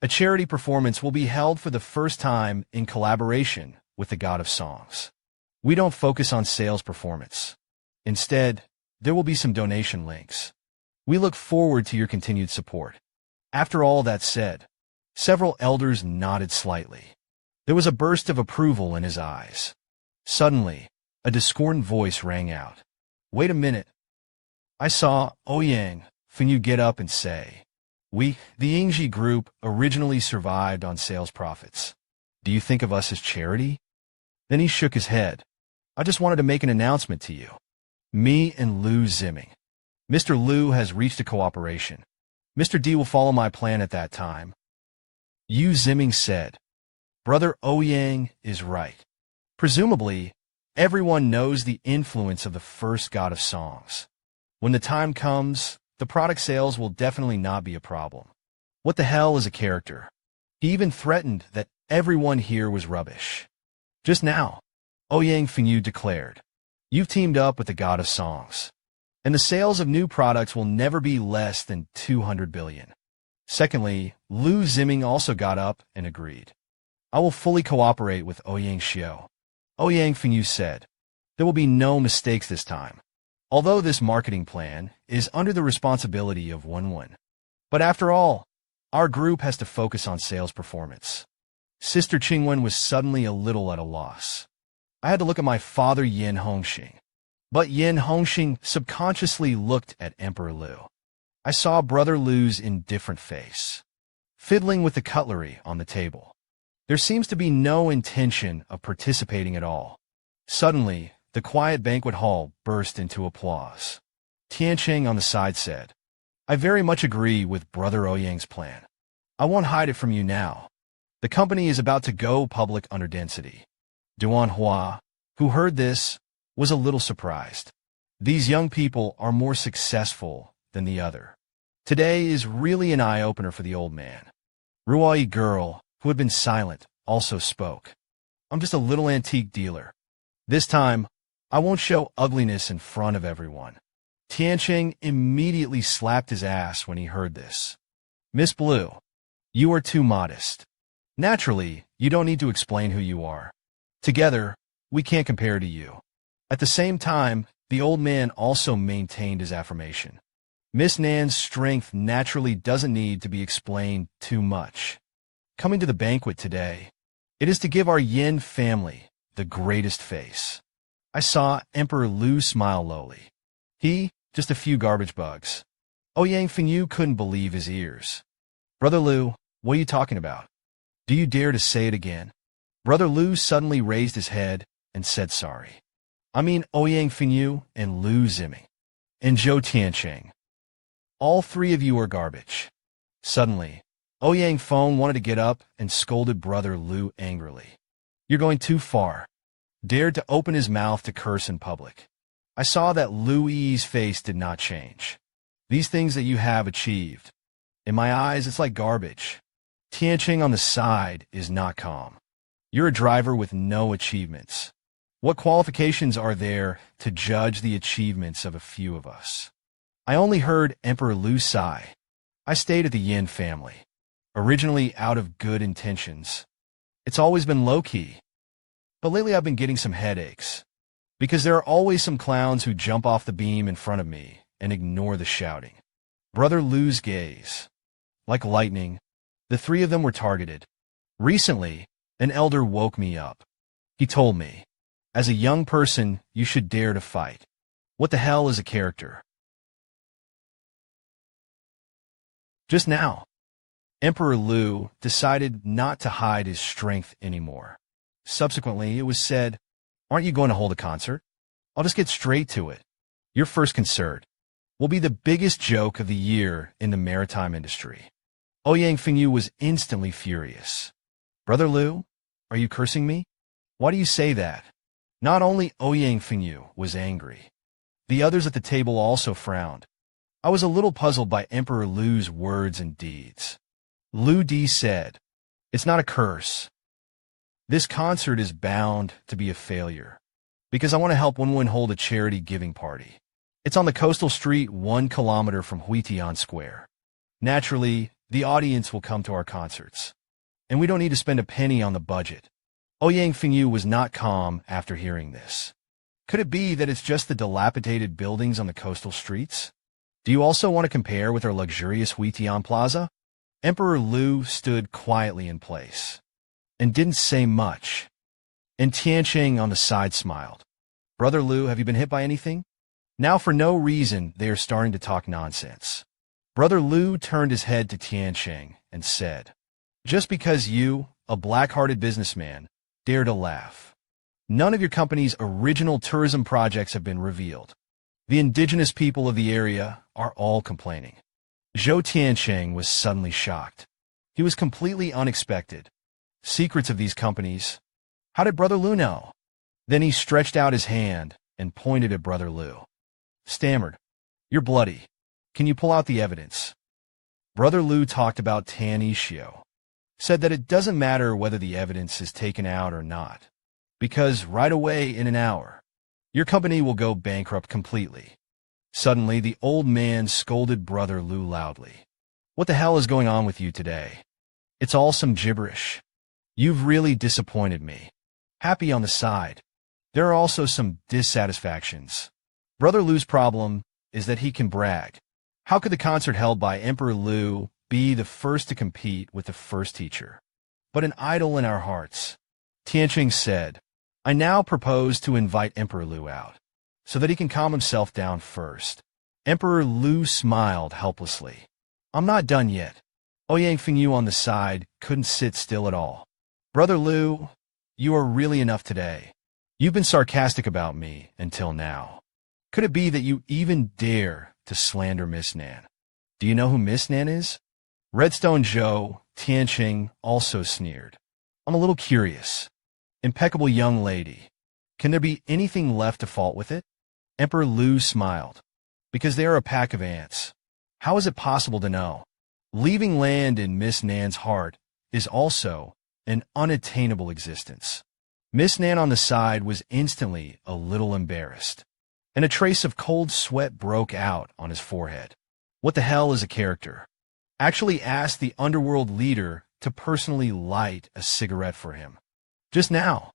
A charity performance will be held for the first time in collaboration with the God of Songs. We don't focus on sales performance. Instead, there will be some donation links. We look forward to your continued support. After all that said, several elders nodded slightly. There was a burst of approval in his eyes. Suddenly, a discordant voice rang out. Wait a minute. I saw Ouyang Fenyu get up and say, we, the Yingji group, originally survived on sales profits. Do you think of us as charity? Then he shook his head. I just wanted to make an announcement to you. Me and Lu Ziming. Mr. Lu has reached a cooperation. Mr. D will follow my plan at that time. Yu Ziming said, Brother Ouyang is right. Presumably, everyone knows the influence of the first God of Songs. When the time comes, the product sales will definitely not be a problem. What the hell is a character? He even threatened that everyone here was rubbish. Just now, Ouyang Fenyu declared, you've teamed up with the God of Songs, and the sales of new products will never be less than 200 billion. Secondly, Lu Ziming also got up and agreed. I will fully cooperate with Ouyang Xiao. Ouyang Fenyu said, there will be no mistakes this time. Although this marketing plan is under the responsibility of Wenwen. But after all, our group has to focus on sales performance. Sister Qingwen was suddenly a little at a loss. I had to look at my father Yin Hongxing. But Yin Hongxing subconsciously looked at Emperor Lu. I saw Brother Lu's indifferent face, fiddling with the cutlery on the table. There seems to be no intention of participating at all. Suddenly, the quiet banquet hall burst into applause. Tiancheng on the side said, I very much agree with Brother Ouyang's plan. I won't hide it from you now. The company is about to go public under density. Duan Hua, who heard this, was a little surprised. These young people are more successful than the other. Today is really an eye-opener for the old man. Ruai girl, who had been silent, also spoke. I'm just a little antique dealer. This time, I won't show ugliness in front of everyone. Tiancheng immediately slapped his ass when he heard this. Miss Blue, you are too modest. Naturally, you don't need to explain who you are. Together, we can't compare to you. At the same time, the old man also maintained his affirmation. Miss Nan's strength naturally doesn't need to be explained too much. Coming to the banquet today, it is to give our Yin family the greatest face. I saw Emperor Lu smile lowly. He, just a few garbage bugs. Ouyang Fenyu couldn't believe his ears. Brother Lu, what are you talking about? Do you dare to say it again? Brother Lu suddenly raised his head and said sorry. I mean Ouyang Fenyu and Lu Ziming. And Zhou Tiancheng. All three of you are garbage. Suddenly, Ouyang Feng wanted to get up and scolded Brother Lu angrily. You're going too far. Dared to open his mouth to curse in public. I saw that Lu Yi's face did not change. These things that you have achieved. In my eyes, it's like garbage. Tiancheng on the side is not calm. You're a driver with no achievements. What qualifications are there to judge the achievements of a few of us? I only heard Emperor Lu sigh. I stayed at the Yin family, originally out of good intentions. It's always been low-key. But lately I've been getting some headaches, because there are always some clowns who jump off the beam in front of me and ignore the shouting. Brother Lu's gaze. Like lightning, the three of them were targeted. Recently, an elder woke me up. He told me, as a young person, you should dare to fight. What the hell is a character? Just now, Emperor Lu decided not to hide his strength anymore. Subsequently, it was said, aren't you going to hold a concert? I'll just get straight to it. Your first concert. will be the biggest joke of the year in the maritime industry. Ouyang Fingyu was instantly furious. Brother Liu, are you cursing me? Why do you say that? Not only Ouyang Fingyu was angry. The others at the table also frowned. I was a little puzzled by Emperor Liu's words and deeds. Liu Di said, "It's not a curse. This concert is bound to be a failure, because I want to help Wenwen hold a charity giving party. It's on the coastal street 1 kilometer from Huitian Square. Naturally, the audience will come to our concerts, and we don't need to spend a penny on the budget." Ouyang Fingyu was not calm after hearing this. Could it be that it's just the dilapidated buildings on the coastal streets? Do you also want to compare with our luxurious Huitian Plaza? Emperor Liu stood quietly in place and didn't say much, and Tianqing on the side smiled. Brother Liu, have you been hit by anything? Now for no reason they are starting to talk nonsense. Brother Liu turned his head to Tianqing and said, "Just because you, a black-hearted businessman, dare to laugh. None of your company's original tourism projects have been revealed. The indigenous people of the area are all complaining." Zhou Tianqing was suddenly shocked. He was completely unexpected. Secrets of these companies? How did Brother Liu know? Then he stretched out his hand and pointed at Brother Liu. Stammered, "You're bloody. Can you pull out the evidence?" Brother Liu talked about Tan Ishio. Said that it doesn't matter whether the evidence is taken out or not, because right away in an hour, your company will go bankrupt completely. Suddenly, the old man scolded Brother Liu loudly. "What the hell is going on with you today? It's all some gibberish. You've really disappointed me." Happy on the side, there are also some dissatisfactions. Brother Liu's problem is that he can brag. How could the concert held by Emperor Liu be the first to compete with the first teacher? But an idol in our hearts. Tianqing said, "I now propose to invite Emperor Liu out, so that he can calm himself down first." Emperor Liu smiled helplessly. "I'm not done yet." Ouyang Fingyu on the side couldn't sit still at all. "Brother Liu, you are really enough today. You've been sarcastic about me until now. Could it be that you even dare to slander Miss Nan? Do you know who Miss Nan is?" Redstone Zhou Tianqing also sneered. "I'm a little curious. Impeccable young lady. Can there be anything left to fault with it?" Emperor Liu smiled. "Because they are a pack of ants. How is it possible to know? Leaving land in Miss Nan's heart is also an unattainable existence." Miss Nan on the side was instantly a little embarrassed, and a trace of cold sweat broke out on his forehead. What the hell is a character? Actually asked the underworld leader to personally light a cigarette for him. Just now,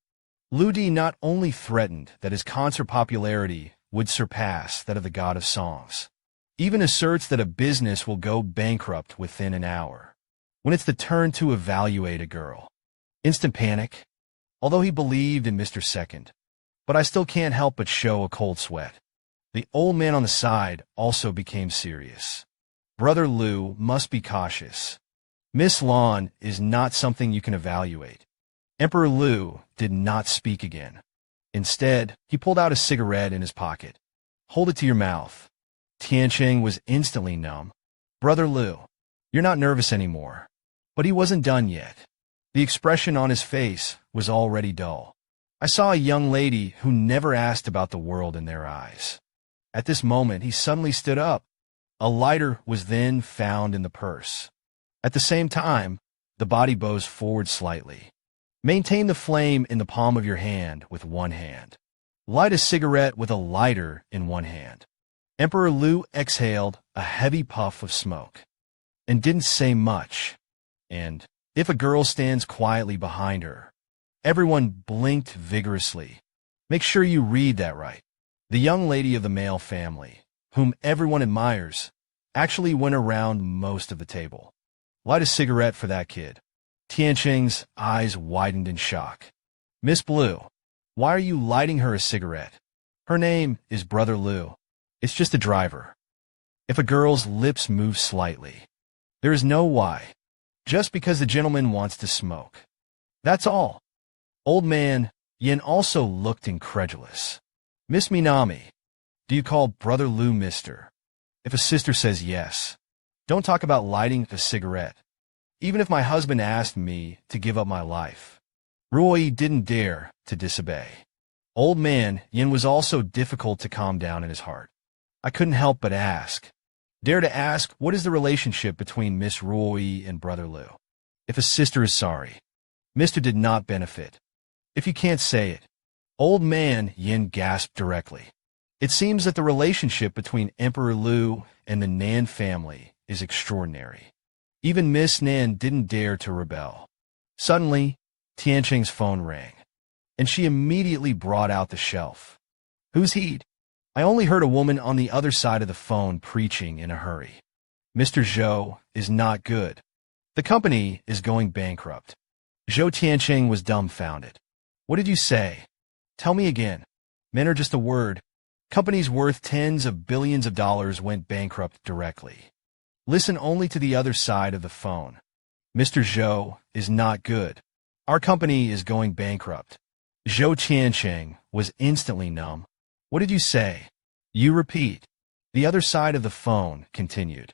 Liu Di not only threatened that his concert popularity would surpass that of the god of songs, even asserts that a business will go bankrupt within an hour, when it's the turn to evaluate a girl. Instant panic, although he believed in Mr. Second, but I still can't help but show a cold sweat. The old man on the side also became serious. Brother Liu must be cautious. Miss Lan is not something you can evaluate. Emperor Liu did not speak again. Instead, he pulled out a cigarette in his pocket. "Hold it to your mouth." Tianqing was instantly numb. "Brother Liu, you're not nervous anymore." But he wasn't done yet. The expression on his face was already dull. I saw a young lady who never asked about the world in their eyes. At this moment, he suddenly stood up. A lighter was then found in the purse. At the same time, the body bows forward slightly. Maintain the flame in the palm of your hand with one hand. Light a cigarette with a lighter in one hand. Emperor Liu exhaled a heavy puff of smoke and didn't say much. And if a girl stands quietly behind her, everyone blinked vigorously. Make sure you read that right. The young lady of the male family, whom everyone admires, actually went around most of the table. Light a cigarette for that kid. Tianqing's eyes widened in shock. "Miss Blue, why are you lighting her a cigarette? Her name is Brother Liu. It's just a driver." If a girl's lips move slightly, there is no why. Just because the gentleman wants to smoke. That's all. Old man Yin also looked incredulous. "Miss Minami, do you call Brother Liu Mister?" If a sister says yes, don't talk about lighting a cigarette. Even if my husband asked me to give up my life, Ruoi didn't dare to disobey. Old man Yin was also difficult to calm down in his heart. I couldn't help but ask. Dare to ask, what is the relationship between Miss Ruoi and Brother Lu? If a sister is sorry, Mr. did not benefit. If you can't say it. Old man Yin gasped directly. It seems that the relationship between Emperor Lu and the Nan family is extraordinary. Even Miss Nan didn't dare to rebel. Suddenly, Tianqing's phone rang, and she immediately brought out the shelf. Who's he? I only heard a woman on the other side of the phone preaching in a hurry. Mr. Zhou is not good. The company is going bankrupt. Zhou Tianqing was dumbfounded. What did you say? Tell me again. Men are just a word. Companies worth tens of billions of dollars went bankrupt directly. Listen only to the other side of the phone. Mr. Zhou is not good. Our company is going bankrupt. Zhou Tianqing was instantly numb. What did you say? You repeat. The other side of the phone continued.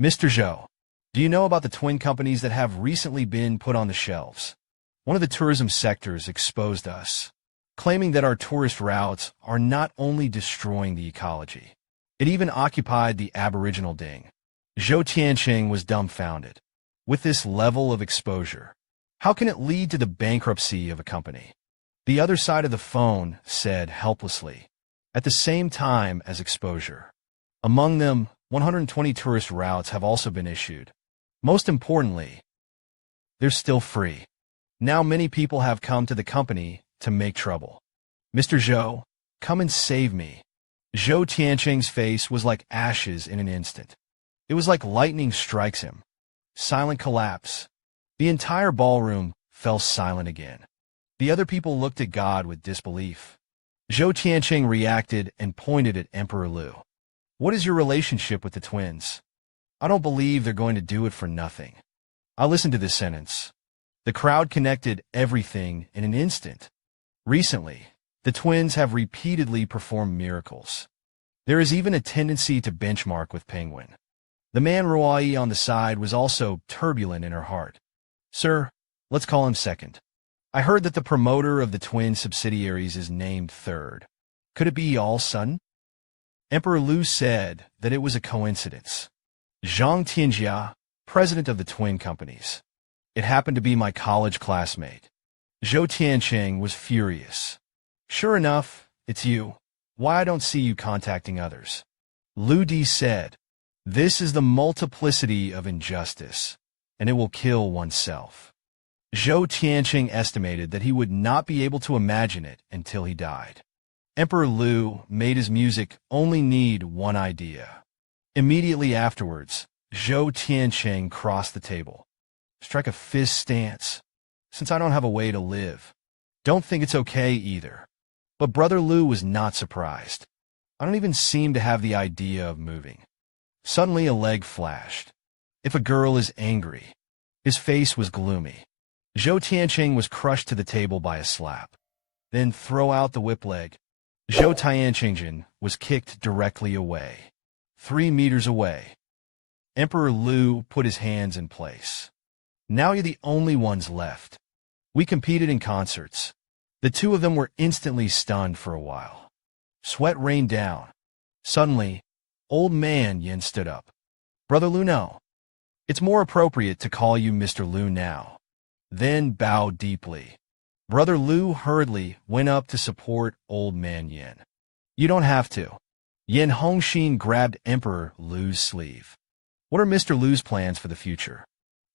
Mr. Zhou, do you know about the twin companies that have recently been put on the shelves? One of the tourism sectors exposed us, claiming that our tourist routes are not only destroying the ecology, it even occupied the aboriginal ding. Zhou Tianqing was dumbfounded. With this level of exposure, how can it lead to the bankruptcy of a company? The other side of the phone said helplessly, at the same time as exposure. Among them, 120 tourist routes have also been issued. Most importantly, they're still free. Now many people have come to the company to make trouble. Mr. Zhou, come and save me. Zhou Tianqing's face was like ashes in an instant. It was like lightning strikes him. Silent collapse. The entire ballroom fell silent again. The other people looked at God with disbelief. Zhou Tianqing reacted and pointed at Emperor Lu. What is your relationship with the twins? I don't believe they're going to do it for nothing. I listened to this sentence. The crowd connected everything in an instant. Recently, the twins have repeatedly performed miracles. There is even a tendency to benchmark with Penguin. The man Ruai on the side was also turbulent in her heart. Sir, let's call him second. I heard that the promoter of the twin subsidiaries is named third. Could it be all sudden? Emperor Lu said that it was a coincidence. Zhang Tianjia, president of the twin companies. It happened to be my college classmate. Zhou Tianqing was furious. Sure enough, it's you. Why I don't see you contacting others? Lu Di said, this is the multiplicity of injustice, and it will kill oneself. Zhou Tianqing estimated that he would not be able to imagine it until he died. Emperor Lu made his music only need one idea. Immediately afterwards, Zhou Tianqing crossed the table. Strike a fist stance. Since I don't have a way to live, don't think it's okay either. But Brother Lu was not surprised. I don't even seem to have the idea of moving. Suddenly a leg flashed. If a girl is angry, his face was gloomy. Zhou Tianqing was crushed to the table by a slap. Then throw out the whip leg. Zhou Tianqing was kicked directly away. 3 meters away. Emperor Lu put his hands in place. Now you're the only ones left. We competed in concerts. The two of them were instantly stunned for a while. Sweat rained down. Suddenly, old man Yin stood up. Brother Lu, no. It's more appropriate to call you Mr. Lu now. Then bowed deeply. Brother Lu hurriedly went up to support old man Yin. You don't have to. Yin Hongxin grabbed Emperor Lu's sleeve. What are Mr. Lu's plans for the future?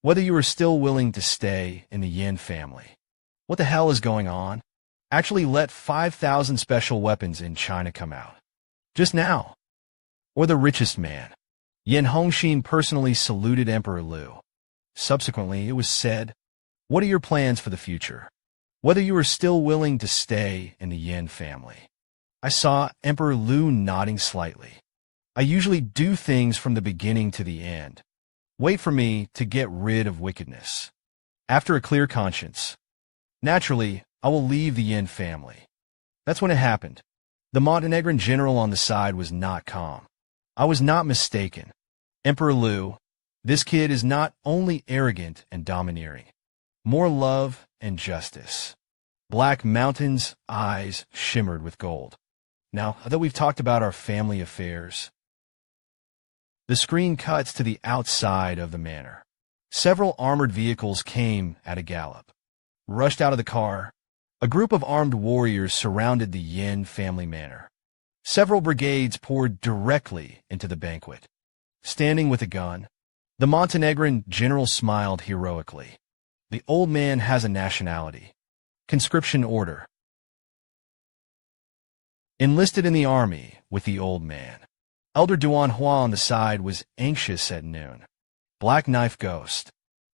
Whether you are still willing to stay in the Yin family. What the hell is going on? Actually let 5,000 special weapons in China come out. Just now. Or the richest man. Yin Hongxin personally saluted Emperor Lu. Subsequently, it was said, what are your plans for the future? Whether you are still willing to stay in the Yin family. I saw Emperor Lu nodding slightly. I usually do things from the beginning to the end. Wait for me to get rid of wickedness. After a clear conscience. Naturally, I will leave the Yin family. That's when it happened. The Montenegrin general on the side was not calm. I was not mistaken. Emperor Lu, this kid is not only arrogant and domineering, more love and justice. Black Mountain's eyes shimmered with gold. Now that we've talked about our family affairs, the screen cuts to the outside of the manor. Several armored vehicles came at a gallop. Rushed out of the car, a group of armed warriors surrounded the Yin family manor. Several brigades poured directly into the banquet. Standing with a gun, the Montenegrin general smiled heroically. The old man has a nationality. Conscription order. Enlisted in the army with the old man. Elder Duan Hua on the side was anxious at noon. Black Knife Ghost.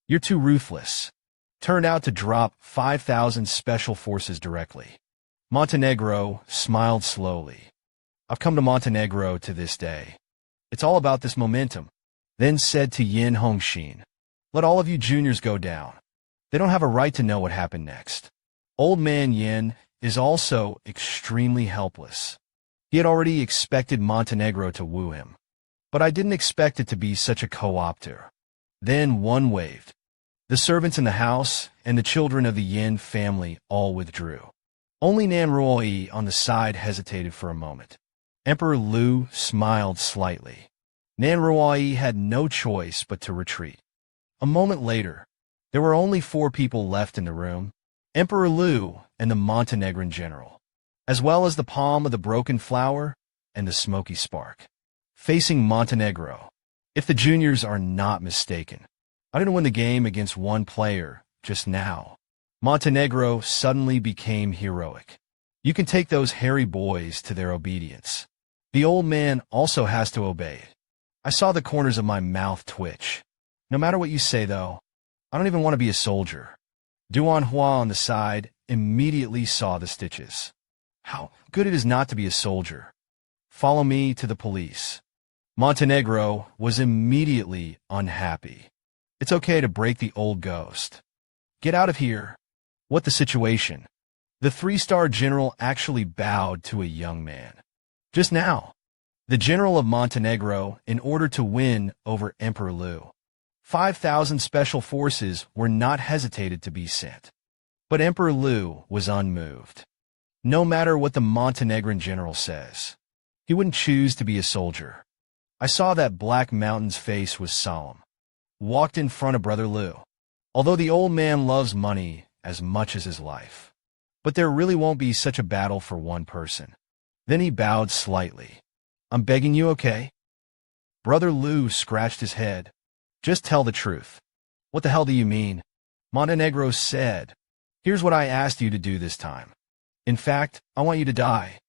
You're too ruthless. Turned out to drop 5,000 special forces directly. Montenegro smiled slowly. I've come to Montenegro to this day. It's all about this momentum. Then said to Yin Hongxin, let all of you juniors go down. They don't have a right to know what happened next. Old man Yin is also extremely helpless. He had already expected Montenegro to woo him. But I didn't expect it to be such a co-opter. Then one waved. The servants in the house and the children of the Yin family all withdrew. Only Nanruoi on the side hesitated for a moment. Emperor Lu smiled slightly. Nanruoi had no choice but to retreat. A moment later, there were only 4 people left in the room. Emperor Lu and the Montenegrin general, as well as the palm of the broken flower and the smoky spark. Facing Montenegro. If the juniors are not mistaken, I didn't win the game against one player just now. Montenegro suddenly became heroic. You can take those hairy boys to their obedience. The old man also has to obey it. I saw the corners of my mouth twitch. No matter what you say, though, I don't even want to be a soldier. Duan Hua on the side immediately saw the stitches. How good it is not to be a soldier. Follow me to the police. Montenegro was immediately unhappy. It's okay to break the old ghost. Get out of here. What the situation? The 3-star general actually bowed to a young man. Just now, the general of Montenegro, in order to win over Emperor Lu. 5,000 special forces were not hesitated to be sent. But Emperor Lu was unmoved. No matter what the Montenegrin general says, he wouldn't choose to be a soldier. I saw that Black Mountain's face was solemn. Walked in front of Brother Lu. Although the old man loves money as much as his life. But there really won't be such a battle for one person. Then he bowed slightly. I'm begging you, okay? Brother Lu scratched his head. Just tell the truth. What the hell do you mean? Montenegro said. Here's what I asked you to do this time. In fact, I want you to die.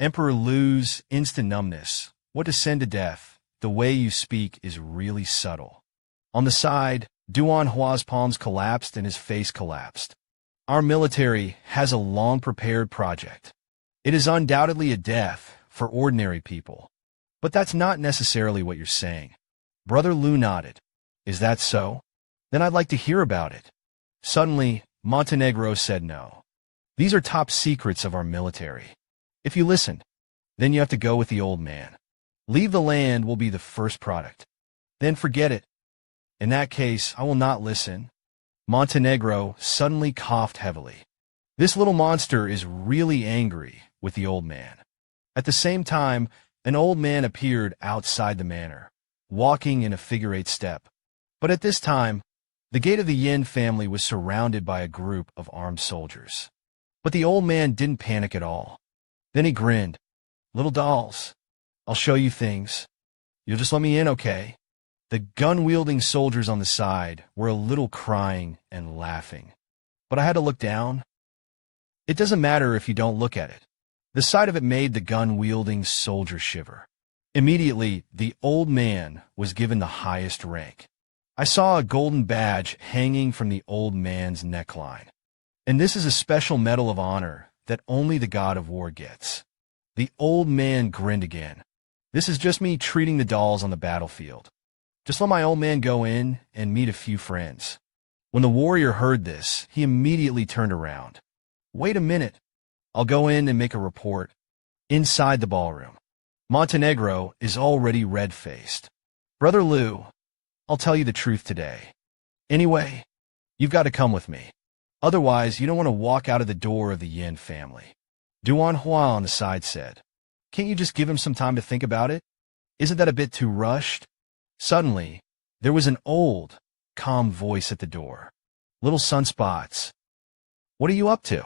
Emperor Lu's instant numbness. What to send to death? The way you speak is really subtle. On the side, Duan Hua's palms collapsed and his face collapsed. Our military has a long-prepared project. It is undoubtedly a death for ordinary people. But that's not necessarily what you're saying. Brother Lu nodded. Is that so? Then I'd like to hear about it. Suddenly, Montenegro said no. These are top secrets of our military. If you listen, then you have to go with the old man. Leave the land will be the first product. Then forget it. In that case, I will not listen. Montenegro suddenly coughed heavily. This little monster is really angry with the old man. At the same time, an old man appeared outside the manor, walking in a figure-8 step. But at this time, the gate of the Yin family was surrounded by a group of armed soldiers. But the old man didn't panic at all. Then he grinned. Little dolls, I'll show you things. You'll just let me in, okay? The gun-wielding soldiers on the side were a little crying and laughing. But I had to look down. It doesn't matter if you don't look at it. The sight of it made the gun-wielding soldier shiver. Immediately, the old man was given the highest rank. I saw a golden badge hanging from the old man's neckline. And this is a special medal of honor that only the god of war gets. The old man grinned again. This is just me treating the dolls on the battlefield. Just let my old man go in and meet a few friends. When the warrior heard this, he immediately turned around. Wait a minute. I'll go in and make a report. Inside the ballroom. Montenegro is already red-faced. Brother Lu, I'll tell you the truth today. Anyway, you've got to come with me. Otherwise, you don't want to walk out of the door of the Yin family. Duan Hua on the side said. Can't you just give him some time to think about it? Isn't that a bit too rushed? Suddenly, there was an old, calm voice at the door. Little sunspots. What are you up to?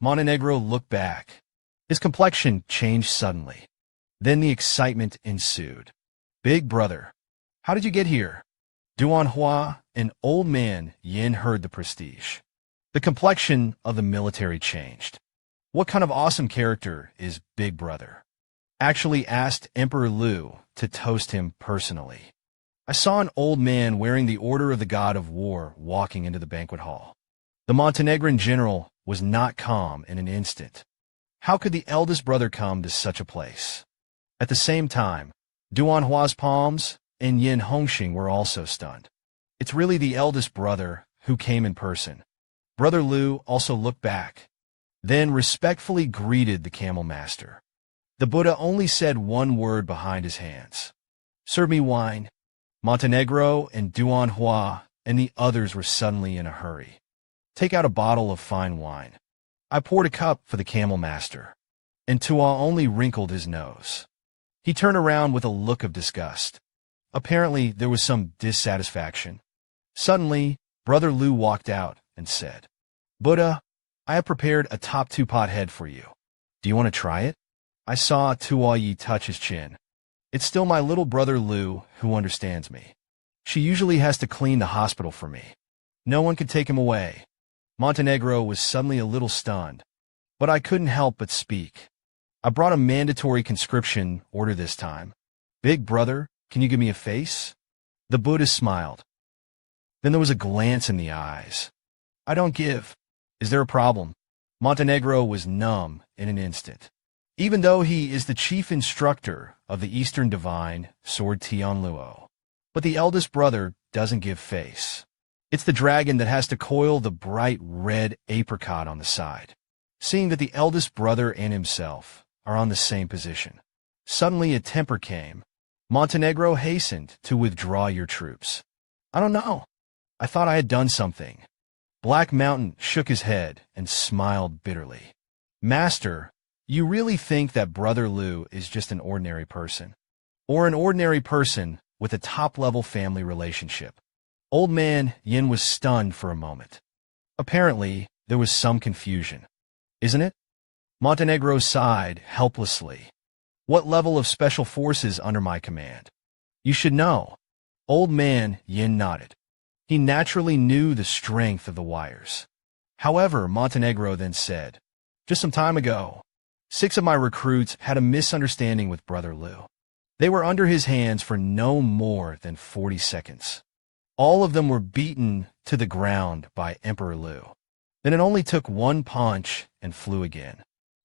Montenegro looked back. His complexion changed suddenly. Then the excitement ensued. Big brother, how did you get here? Duan Hua, an old man, Yin heard the prestige. The complexion of the military changed. What kind of awesome character is Big Brother? Actually asked Emperor Lu to toast him personally. I saw an old man wearing the Order of the God of War walking into the banquet hall. The Montenegrin general was not calm in an instant. How could the eldest brother come to such a place? At the same time, Duan Hua's palms and Yin Hongxing were also stunned. It's really the eldest brother who came in person. Brother Lu also looked back, then respectfully greeted the camel master. The Buddha only said one word behind his hands. Serve me wine. Montenegro and Duan Hua and the others were suddenly in a hurry. Take out a bottle of fine wine. I poured a cup for the camel master, and Tua only wrinkled his nose. He turned around with a look of disgust. Apparently, there was some dissatisfaction. Suddenly, Brother Lu walked out and said, Buddha, I have prepared a top two-pot head for you. Do you want to try it? I saw Tua Yi touch his chin. It's still my little brother Lu who understands me. She usually has to clean the hospital for me. No one could take him away. Montenegro was suddenly a little stunned, but I couldn't help but speak. I brought a mandatory conscription order this time. Big brother, can you give me a face? The Buddha smiled. Then there was a glance in the eyes. I don't give. Is there a problem? Montenegro was numb in an instant. Even though he is the chief instructor of the Eastern Divine Sword Tianluo. But the eldest brother doesn't give face. It's the dragon that has to coil the bright red apricot on the side. Seeing that the eldest brother and himself are on the same position. Suddenly a temper came. Montenegro hastened to withdraw your troops. I don't know. I thought I had done something. Black Mountain shook his head and smiled bitterly. Master, you really think that Brother Lu is just an ordinary person? Or an ordinary person with a top-level family relationship? Old man Yin was stunned for a moment. Apparently, there was some confusion. Isn't it? Montenegro sighed helplessly. What level of special forces under my command? You should know. Old man Yin nodded. He naturally knew the strength of the wires. However, Montenegro then said, just some time ago, 6 of my recruits had a misunderstanding with Brother Lu. They were under his hands for no more than 40 seconds. All of them were beaten to the ground by Emperor Lu. Then it only took one punch and flew again.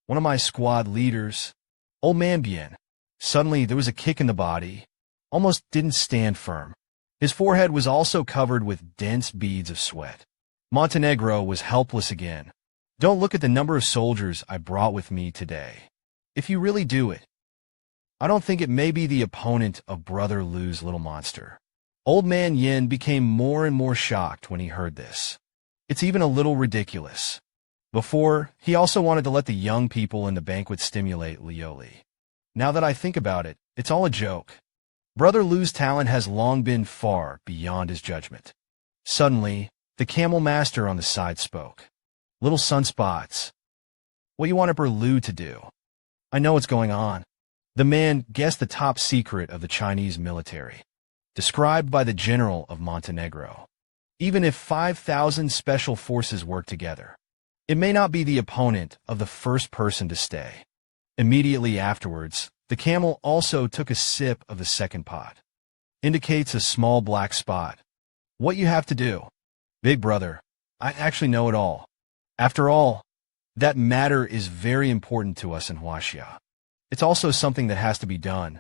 One of my squad leaders, Old Man Bien, suddenly there was a kick in the body, almost didn't stand firm. His forehead was also covered with dense beads of sweat. Montenegro was helpless again. Don't look at the number of soldiers I brought with me today. If you really do it, I don't think it may be the opponent of Brother Lu's little monster. Old Man Yin became more and more shocked when he heard this. It's even a little ridiculous. Before, he also wanted to let the young people in the banquet stimulate Lioli. Now that I think about it, it's all a joke. Brother Lu's talent has long been far beyond his judgment. Suddenly, the camel master on the side spoke. Little sunspots. What you want Emperor Lu to do? I know what's going on. The man guessed the top secret of the Chinese military, described by the general of Montenegro. Even if 5,000 special forces work together, it may not be the opponent of the first person to stay. Immediately afterwards, the camel also took a sip of the second pot. Indicates a small black spot. What you have to do? Big brother, I actually know it all. After all, that matter is very important to us in Huaxia. It's also something that has to be done.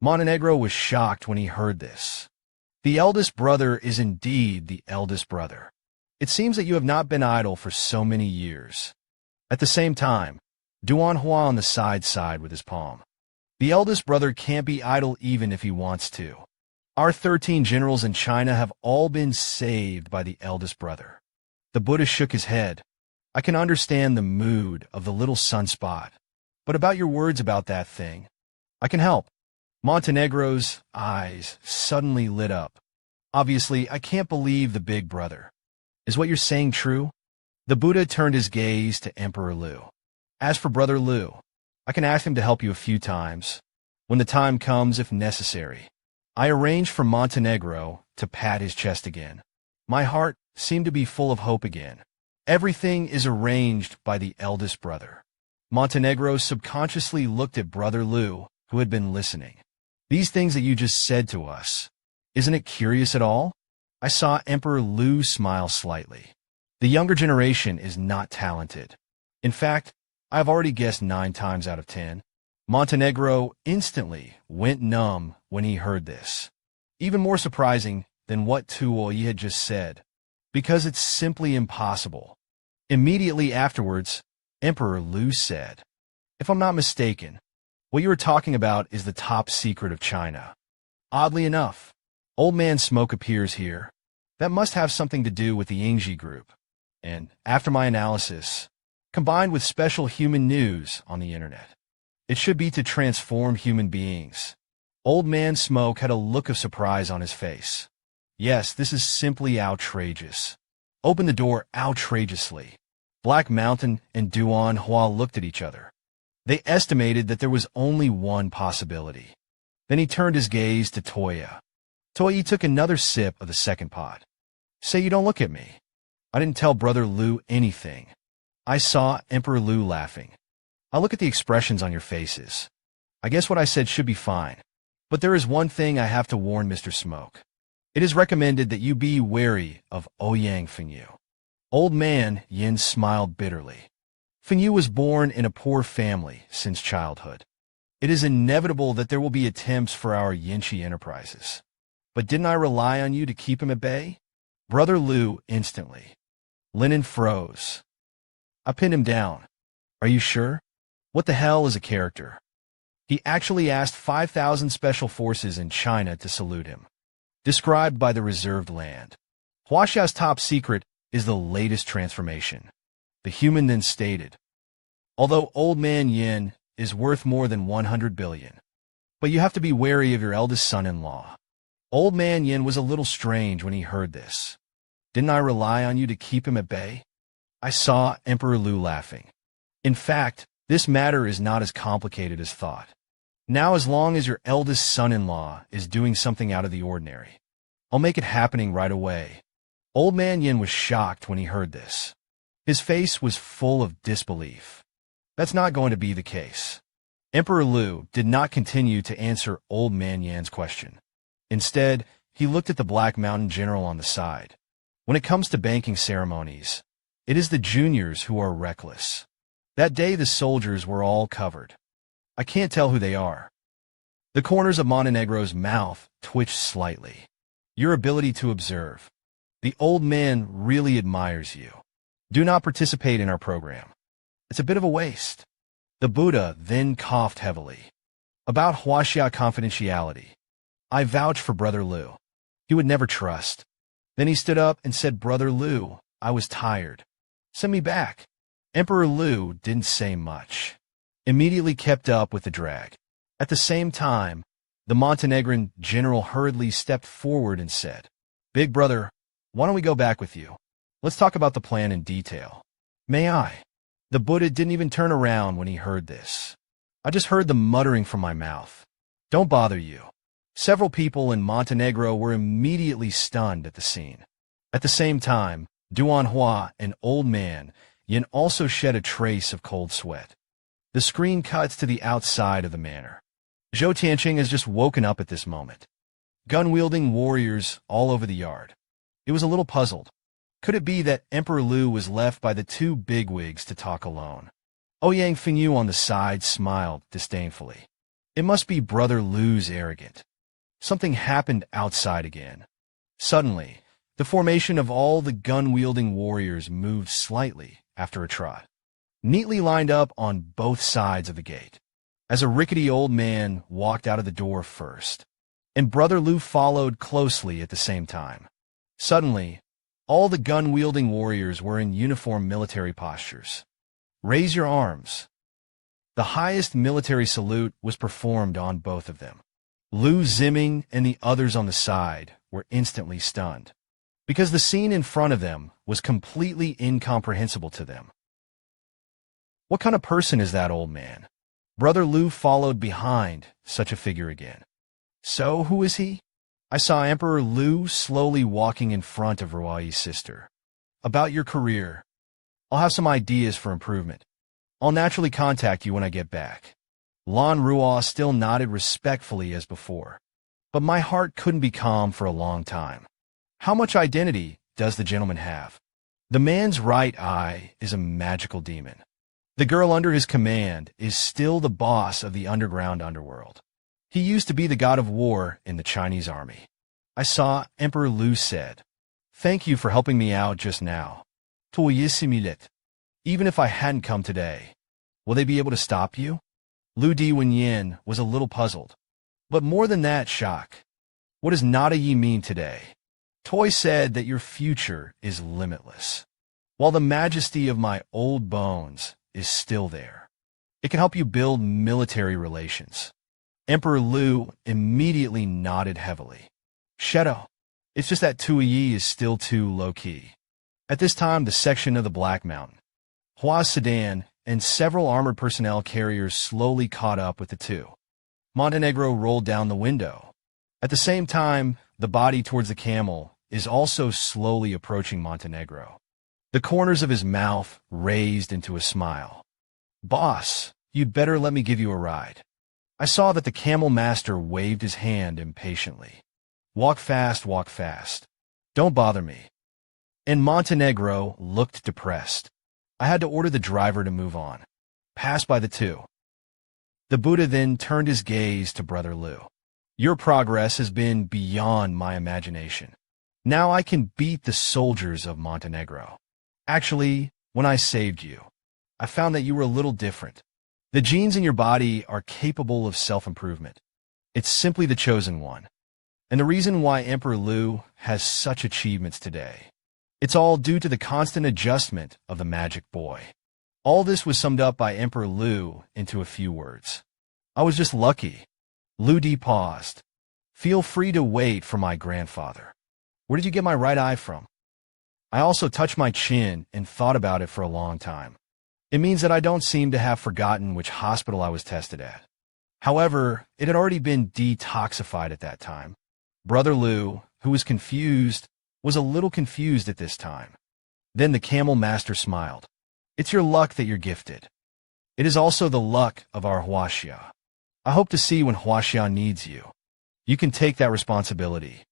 Montenegro was shocked when he heard this. The eldest brother is indeed the eldest brother. It seems that you have not been idle for so many years. At the same time, Duan Hua on the side sighed with his palm. The eldest brother can't be idle even if he wants to. Our 13 generals in China have all been saved by the eldest brother. The Buddha shook his head. I can understand the mood of the little sunspot. But about your words about that thing, I can help. Montenegro's eyes suddenly lit up. Obviously, I can't believe the big brother. Is what you're saying true? The Buddha turned his gaze to Emperor Liu. As for Brother Liu, I can ask him to help you a few times, when the time comes if necessary. I arranged for Montenegro to pat his chest again. My heart seemed to be full of hope again. Everything is arranged by the eldest brother. Montenegro subconsciously looked at Brother Liu, who had been listening. These things that you just said to us, isn't it curious at all? I saw Emperor Liu smile slightly. The younger generation is not talented. In fact, I have already guessed 9 times out of 10. Montenegro instantly went numb when he heard this. Even more surprising than what Tuoyi had just said, because it's simply impossible. Immediately afterwards, Emperor Liu said, if I'm not mistaken, what you were talking about is the top secret of China. Oddly enough, Old Man Smoke appears here. That must have something to do with the Yingji group. And, after my analysis, combined with special human news on the internet, it should be to transform human beings. Old Man Smoke had a look of surprise on his face. Yes, this is simply outrageous. Open the door outrageously. Black Mountain and Duan Hua looked at each other. They estimated that there was only one possibility. Then he turned his gaze to Toya. Toya took another sip of the second pot. Say you don't look at me. I didn't tell Brother Liu anything. I saw Emperor Liu laughing. I look at the expressions on your faces. I guess what I said should be fine. But there is one thing I have to warn Mr. Smoke. It is recommended that you be wary of Ouyang Fengyu. Old Man Yin smiled bitterly. Fengyu was born in a poor family since childhood. It is inevitable that there will be attempts for our Yinchi enterprises. But didn't I rely on you to keep him at bay? Brother Liu instantly. Linen froze. I pinned him down. Are you sure? What the hell is a character? He actually asked 5,000 special forces in China to salute him. Described by the reserved land. Huaxia's top secret is the latest transformation. The human then stated, although Old Man Yin is worth more than 100 billion, but you have to be wary of your eldest son-in-law. Old Man Yin was a little strange when he heard this. Didn't I rely on you to keep him at bay? I saw Emperor Liu laughing. In fact, this matter is not as complicated as thought. Now as long as your eldest son-in-law is doing something out of the ordinary, I'll make it happening right away. Old Man Yin was shocked when he heard this. His face was full of disbelief. That's not going to be the case. Emperor Liu did not continue to answer Old Man Yan's question. Instead, he looked at the Black Mountain general on the side. When it comes to banking ceremonies, it is the juniors who are reckless. That day the soldiers were all covered. I can't tell who they are. The corners of Montenegro's mouth twitched slightly. Your ability to observe. The old man really admires you. Do not participate in our program. It's a bit of a waste. The Buddha then coughed heavily. About Huaxia confidentiality. I vouch for Brother Liu. He would never trust. Then he stood up and said, Brother Liu, I was tired. Send me back. Emperor Liu didn't say much. Immediately kept up with the drag. At the same time, the Montenegrin general hurriedly stepped forward and said, Big brother, why don't we go back with you? Let's talk about the plan in detail. May I? The Buddha didn't even turn around when he heard this. I just heard the muttering from my mouth. Don't bother you. Several people in Montenegro were immediately stunned at the scene. At the same time, Duan Hua, an old man, Yin also shed a trace of cold sweat. The screen cuts to the outside of the manor. Zhou Tianqing has just woken up at this moment. Gun-wielding warriors all over the yard. It was a little puzzled. Could it be that Emperor Liu was left by the 2 bigwigs to talk alone? Ouyang Fengyu on the side smiled disdainfully. It must be Brother Liu's arrogant. Something happened outside again. Suddenly, the formation of all the gun-wielding warriors moved slightly after a trot, neatly lined up on both sides of the gate. as a rickety old man walked out of the door first, and Brother Lu followed closely at the same time. Suddenly, all the gun-wielding warriors were in uniform military postures. Raise your arms. The highest military salute was performed on both of them. Lu Ziming and the others on the side were instantly stunned, because the scene in front of them was completely incomprehensible to them. What kind of person is that old man? Brother Lu followed behind such a figure again. So, who is he? I saw Emperor Lu slowly walking in front of Ruai's sister. About your career. I'll have some ideas for improvement. I'll naturally contact you when I get back. Lan Ruo still nodded respectfully as before, but my heart couldn't be calm for a long time. How much identity does the gentleman have? The man's right eye is a magical demon. The girl under his command is still the boss of the underground underworld. He used to be the god of war in the Chinese army. I saw Emperor Lu said, "Thank you for helping me out just now. Even if I hadn't come today, will they be able to stop you?" Lu Di Wenyin was a little puzzled, but more than that, shock. What does Nada Yi mean today? Toy said that your future is limitless, while the majesty of my old bones is still there. It can help you build military relations. Emperor Lu immediately nodded heavily. Shadow, it's just that Tuyi is still too low-key. At this time, the section of the Black Mountain, Hua's sedan, and several armored personnel carriers slowly caught up with the two. Montenegro rolled down the window. At the same time, the body towards the camel is also slowly approaching Montenegro. The corners of his mouth raised into a smile. Boss, you'd better let me give you a ride. I saw that the camel master waved his hand impatiently. Walk fast. Don't bother me. And Montenegro looked depressed. I had to order the driver to move on. Pass by the two. The Buddha then turned his gaze to Brother Lu. Your progress has been beyond my imagination. Now I can beat the soldiers of Montenegro. Actually, when I saved you, I found that you were a little different. The genes in your body are capable of self-improvement. It's simply the chosen one. And the reason why Emperor Lu has such achievements today. It's all due to the constant adjustment of the magic boy. All this was summed up by Emperor Lu into a few words. I was just lucky. Lu Di paused. Feel free to wait for my grandfather. Where did you get my right eye from? I also touched my chin and thought about it for a long time. It means that I don't seem to have forgotten which hospital I was tested at. However, it had already been detoxified at that time. Brother Lu, who was confused, was a little confused at this time. Then the camel master smiled. It's your luck that you're gifted. It is also the luck of our Huaxia. I hope to see when Huaxia needs you. You can take that responsibility.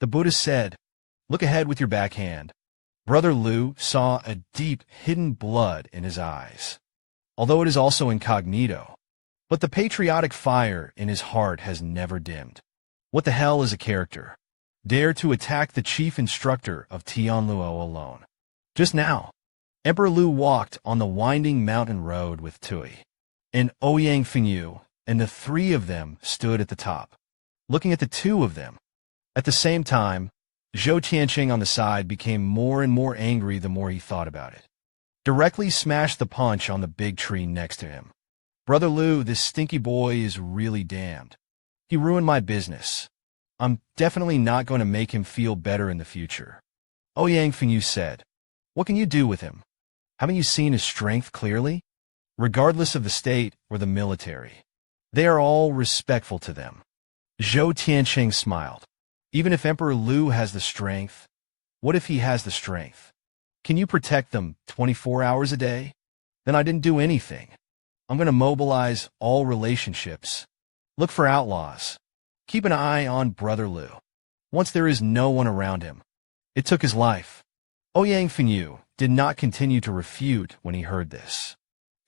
The Buddha said, look ahead with your backhand. Brother Lu saw a deep, hidden blood in his eyes, although it is also incognito. But the patriotic fire in his heart has never dimmed. What the hell is a character? Dare to attack the chief instructor of Tianluo alone. Just now, Emperor Lu walked on the winding mountain road with Tui and Ouyang Fengyu, and the three of them stood at the top, looking at the two of them. At the same time, Zhou Tianqing on the side became more and more angry the more he thought about it. Directly smashed the punch on the big tree next to him. Brother Lu, this stinky boy is really damned. He ruined my business. I'm definitely not going to make him feel better in the future. Ouyang Fengyu said, what can you do with him? Haven't you seen his strength clearly? Regardless of the state or the military, they are all respectful to them. Zhou Tianqing smiled. Even if Emperor Lu has the strength, what if he has the strength? Can you protect them 24 hours a day? Then I didn't do anything. I'm going to mobilize all relationships. Look for outlaws. Keep an eye on Brother Lu. Once there is no one around him, it took his life. Ouyang Fengyu did not continue to refute when he heard this.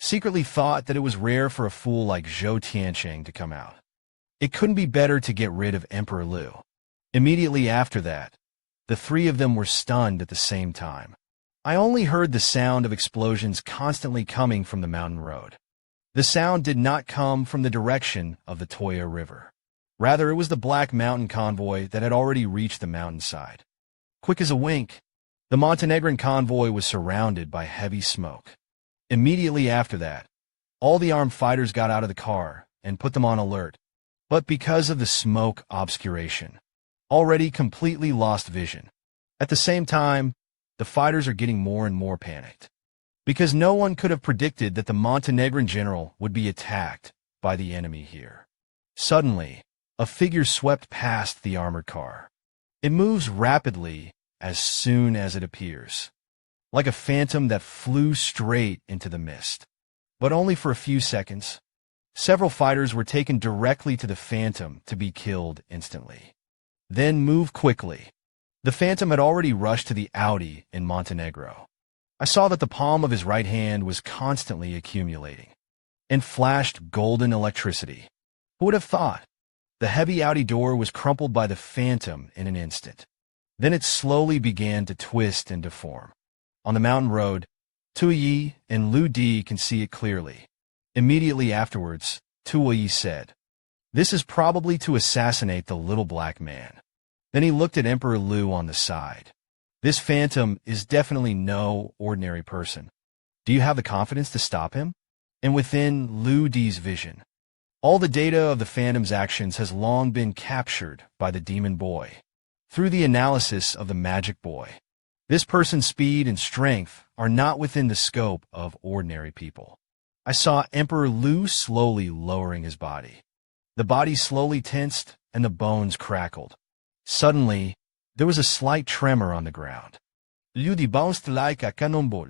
Secretly thought that it was rare for a fool like Zhou Tianqing to come out. It couldn't be better to get rid of Emperor Lu. Immediately after that, the three of them were stunned at the same time. I only heard the sound of explosions constantly coming from the mountain road. The sound did not come from the direction of the Toya River. Rather, it was the Black Mountain convoy that had already reached the mountainside. Quick as a wink, the Montenegrin convoy was surrounded by heavy smoke. Immediately after that, all the armed fighters got out of the car and put them on alert, but because of the smoke obscuration, already completely lost vision. At the same time, the fighters are getting more and more panicked, because no one could have predicted that the Montenegrin general would be attacked by the enemy here. Suddenly, a figure swept past the armored car. It moves rapidly as soon as it appears, like a phantom that flew straight into the mist. But only for a few seconds. Several fighters were taken directly to the phantom to be killed instantly. Then move quickly. The phantom had already rushed to the Audi in Montenegro. I saw that the palm of his right hand was constantly accumulating and flashed golden electricity. Who would have thought? The heavy Audi door was crumpled by the phantom in an instant. Then it slowly began to twist and deform. On the mountain road, Tuyi and Lu Di can see it clearly. Immediately afterwards, Tuyi said, "This is probably to assassinate the little black man." Then he looked at Emperor Lu on the side. "This phantom is definitely no ordinary person. Do you have the confidence to stop him?" And within Lu Di's vision, all the data of the phantom's actions has long been captured by the demon boy. Through the analysis of the magic boy, this person's speed and strength are not within the scope of ordinary people. I saw Emperor Lu slowly lowering his body. The body slowly tensed and the bones crackled. Suddenly, there was a slight tremor on the ground. Lu Di bounced like a cannonball.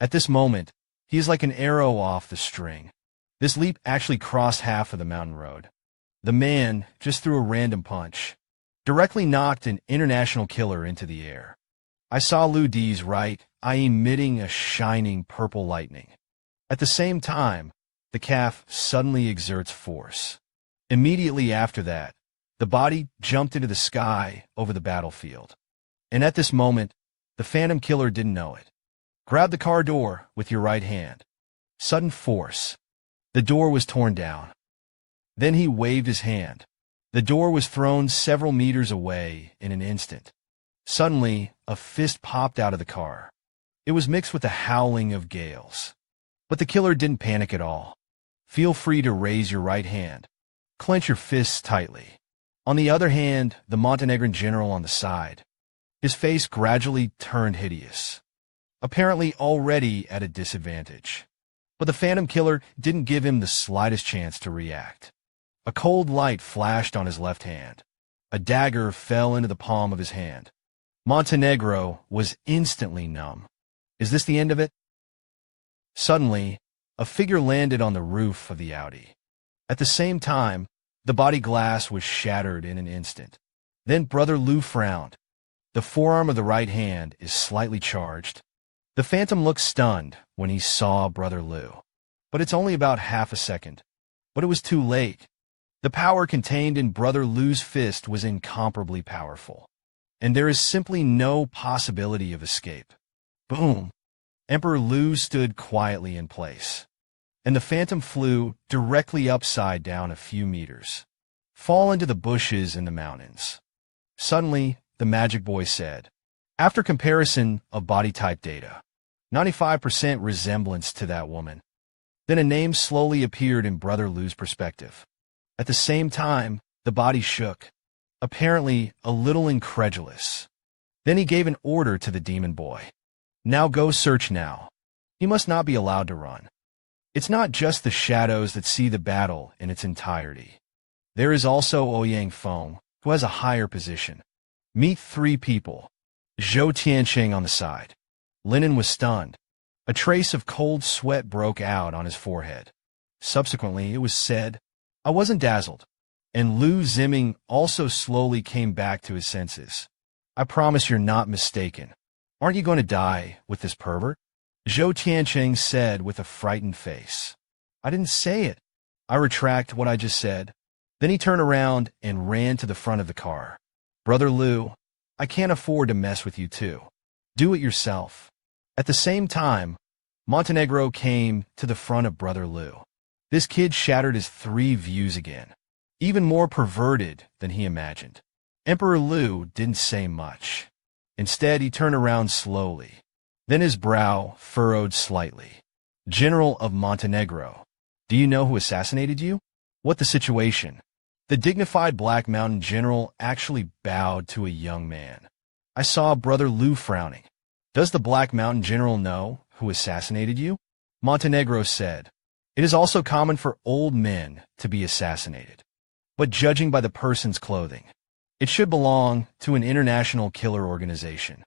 At this moment, he is like an arrow off the string. This leap actually crossed half of the mountain road. The man just threw a random punch, directly knocked an international killer into the air. I saw Lu Di's right eye emitting a shining purple lightning. At the same time, the calf suddenly exerts force. Immediately after that, the body jumped into the sky over the battlefield. And at this moment, the phantom killer didn't know it. Grab the car door with your right hand. Sudden force. The door was torn down. Then he waved his hand. The door was thrown several meters away in an instant. Suddenly, a fist popped out of the car. It was mixed with the howling of gales. But the killer didn't panic at all. Feel free to raise your right hand. Clench your fists tightly. On the other hand, the Montenegrin general on the side. His face gradually turned hideous, apparently already at a disadvantage. But the phantom killer didn't give him the slightest chance to react. A cold light flashed on his left hand. A dagger fell into the palm of his hand. Montenegro was instantly numb. Is this the end of it? Suddenly, a figure landed on the roof of the Audi. At the same time, the body glass was shattered in an instant. Then Brother Lu frowned. The forearm of the right hand is slightly charged. The phantom looked stunned when he saw Brother Lu. But it's only about half a second. But it was too late. The power contained in Brother Lu's fist was incomparably powerful. And there is simply no possibility of escape. Boom! Emperor Lu stood quietly in place. And the phantom flew directly upside down a few meters. Fall into the bushes in the mountains. Suddenly, the magic boy said, after comparison of body type data, 95% resemblance to that woman. Then a name slowly appeared in Brother Lu's perspective. At the same time, the body shook, apparently a little incredulous. Then he gave an order to the demon boy. Now go search now. He must not be allowed to run. It's not just the shadows that see the battle in its entirety. There is also Ouyang Feng, who has a higher position. Meet 3 people. Zhou Tianqing on the side. Linen was stunned. A trace of cold sweat broke out on his forehead. Subsequently, it was said, I wasn't dazzled. And Lu Ziming also slowly came back to his senses. I promise you're not mistaken. Aren't you going to die with this pervert? Zhou Tianqing said with a frightened face. I didn't say it. I retract what I just said. Then he turned around and ran to the front of the car. Brother Lu, I can't afford to mess with you too. Do it yourself. At the same time, Montenegro came to the front of Brother Lu. This kid shattered his 3 views again, even more perverted than he imagined. Emperor Lu didn't say much. Instead, he turned around slowly. Then his brow furrowed slightly. General of Montenegro, do you know who assassinated you? What the situation? The dignified Black Mountain general actually bowed to a young man. I saw Brother Lu frowning. Does the Black Mountain general know who assassinated you? Montenegro said. It is also common for old men to be assassinated. But judging by the person's clothing, it should belong to an international killer organization.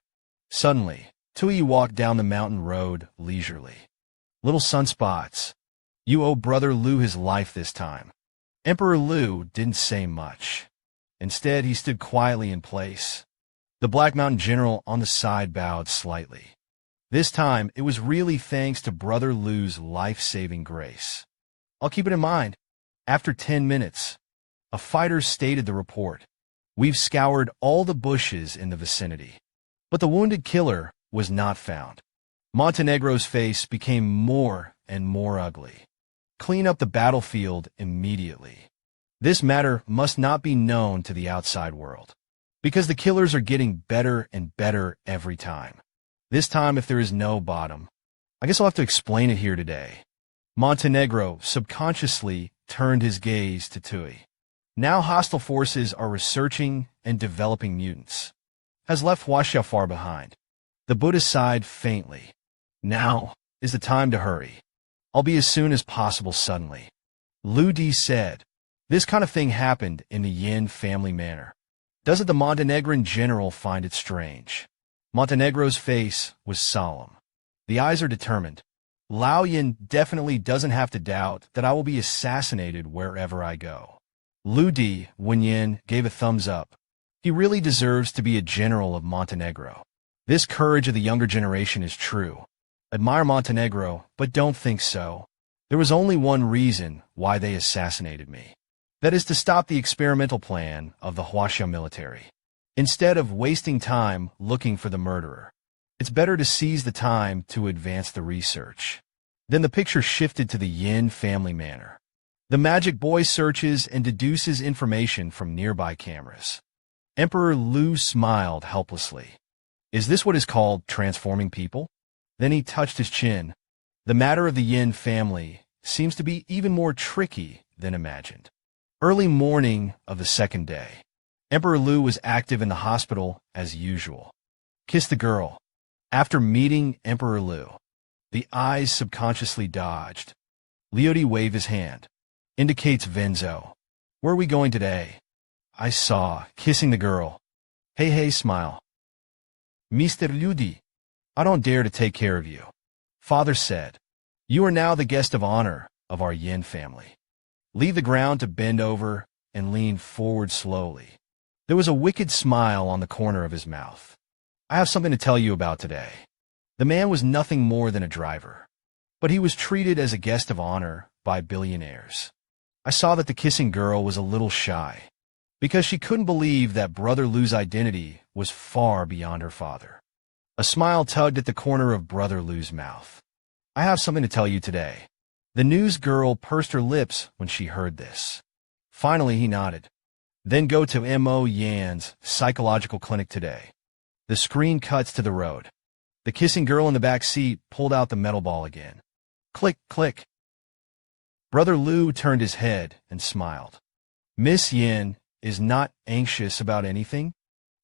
Suddenly, Tui walked down the mountain road leisurely. Little sunspots. You owe Brother Lu his life this time. Emperor Lu didn't say much. Instead, he stood quietly in place. The Black Mountain general on the side bowed slightly. This time, it was really thanks to Brother Lu's life-saving grace. I'll keep it in mind. After 10 minutes, a fighter stated the report. We've scoured all the bushes in the vicinity, but the wounded killer was not found. Montenegro's face became more and more ugly. Clean up the battlefield immediately. This matter must not be known to the outside world, because the killers are getting better and better every time. This time, if there is no bottom, I guess I'll have to explain it here today. Montenegro subconsciously turned his gaze to Tui. Now hostile forces are researching and developing mutants. Has left Huaxia far behind. The Buddha sighed faintly. Now is the time to hurry. I'll be as soon as possible suddenly. Lu Di said. This kind of thing happened in the Yin family manor. Doesn't the Montenegrin general find it strange? Montenegro's face was solemn. The eyes are determined. Lao Yin definitely doesn't have to doubt that I will be assassinated wherever I go. Lu Di Wenyin gave a thumbs up. He really deserves to be a general of Montenegro. This courage of the younger generation is true. Admire Montenegro, but don't think so. There was only one reason why they assassinated me. That is to stop the experimental plan of the Huaxia military. Instead of wasting time looking for the murderer, it's better to seize the time to advance the research. Then the picture shifted to the Yin family manor. The magic boy searches and deduces information from nearby cameras. Emperor Lu smiled helplessly. Is this what is called transforming people? Then he touched his chin. The matter of the Yin family seems to be even more tricky than imagined. Early morning of the second day, Emperor Lu was active in the hospital as usual. Kiss the girl. After meeting Emperor Lu, the eyes subconsciously dodged. Liudi waved his hand. Indicates Venzo. Where are we going today? I saw, kissing the girl. Hey, smile. Mr. Liudi, I don't dare to take care of you. Father said, you are now the guest of honor of our Yin family. Leave the ground to bend over and lean forward slowly. There was a wicked smile on the corner of his mouth. I have something to tell you about today. The man was nothing more than a driver, but he was treated as a guest of honor by billionaires. I saw that the kissing girl was a little shy, because she couldn't believe that Brother Lu's identity was far beyond her father. A smile tugged at the corner of Brother Lu's mouth. I have something to tell you today. The news girl pursed her lips when she heard this. Finally, he nodded. Then go to M.O. Yan's psychological clinic today. The screen cuts to the road. The kissing girl in the back seat pulled out the metal ball again. Click, click. Brother Lu turned his head and smiled. Miss Yin is not anxious about anything?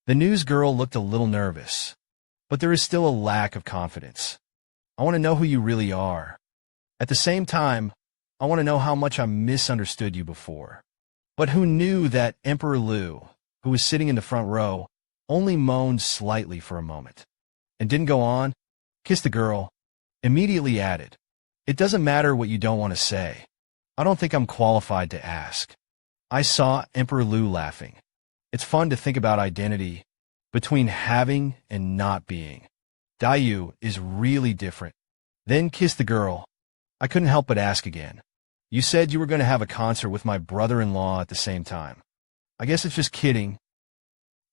The news girl looked a little nervous, but there is still a lack of confidence. I want to know who you really are. At the same time, I want to know how much I misunderstood you before. But who knew that Emperor Lu, who was sitting in the front row, only moaned slightly for a moment, and didn't go on, kissed the girl, immediately added, it doesn't matter what you don't want to say. I don't think I'm qualified to ask. I saw Emperor Lu laughing. It's fun to think about identity, between having and not being. Dayu is really different. Then kissed the girl. I couldn't help but ask again. You said you were going to have a concert with my brother-in-law at the same time. I guess it's just kidding.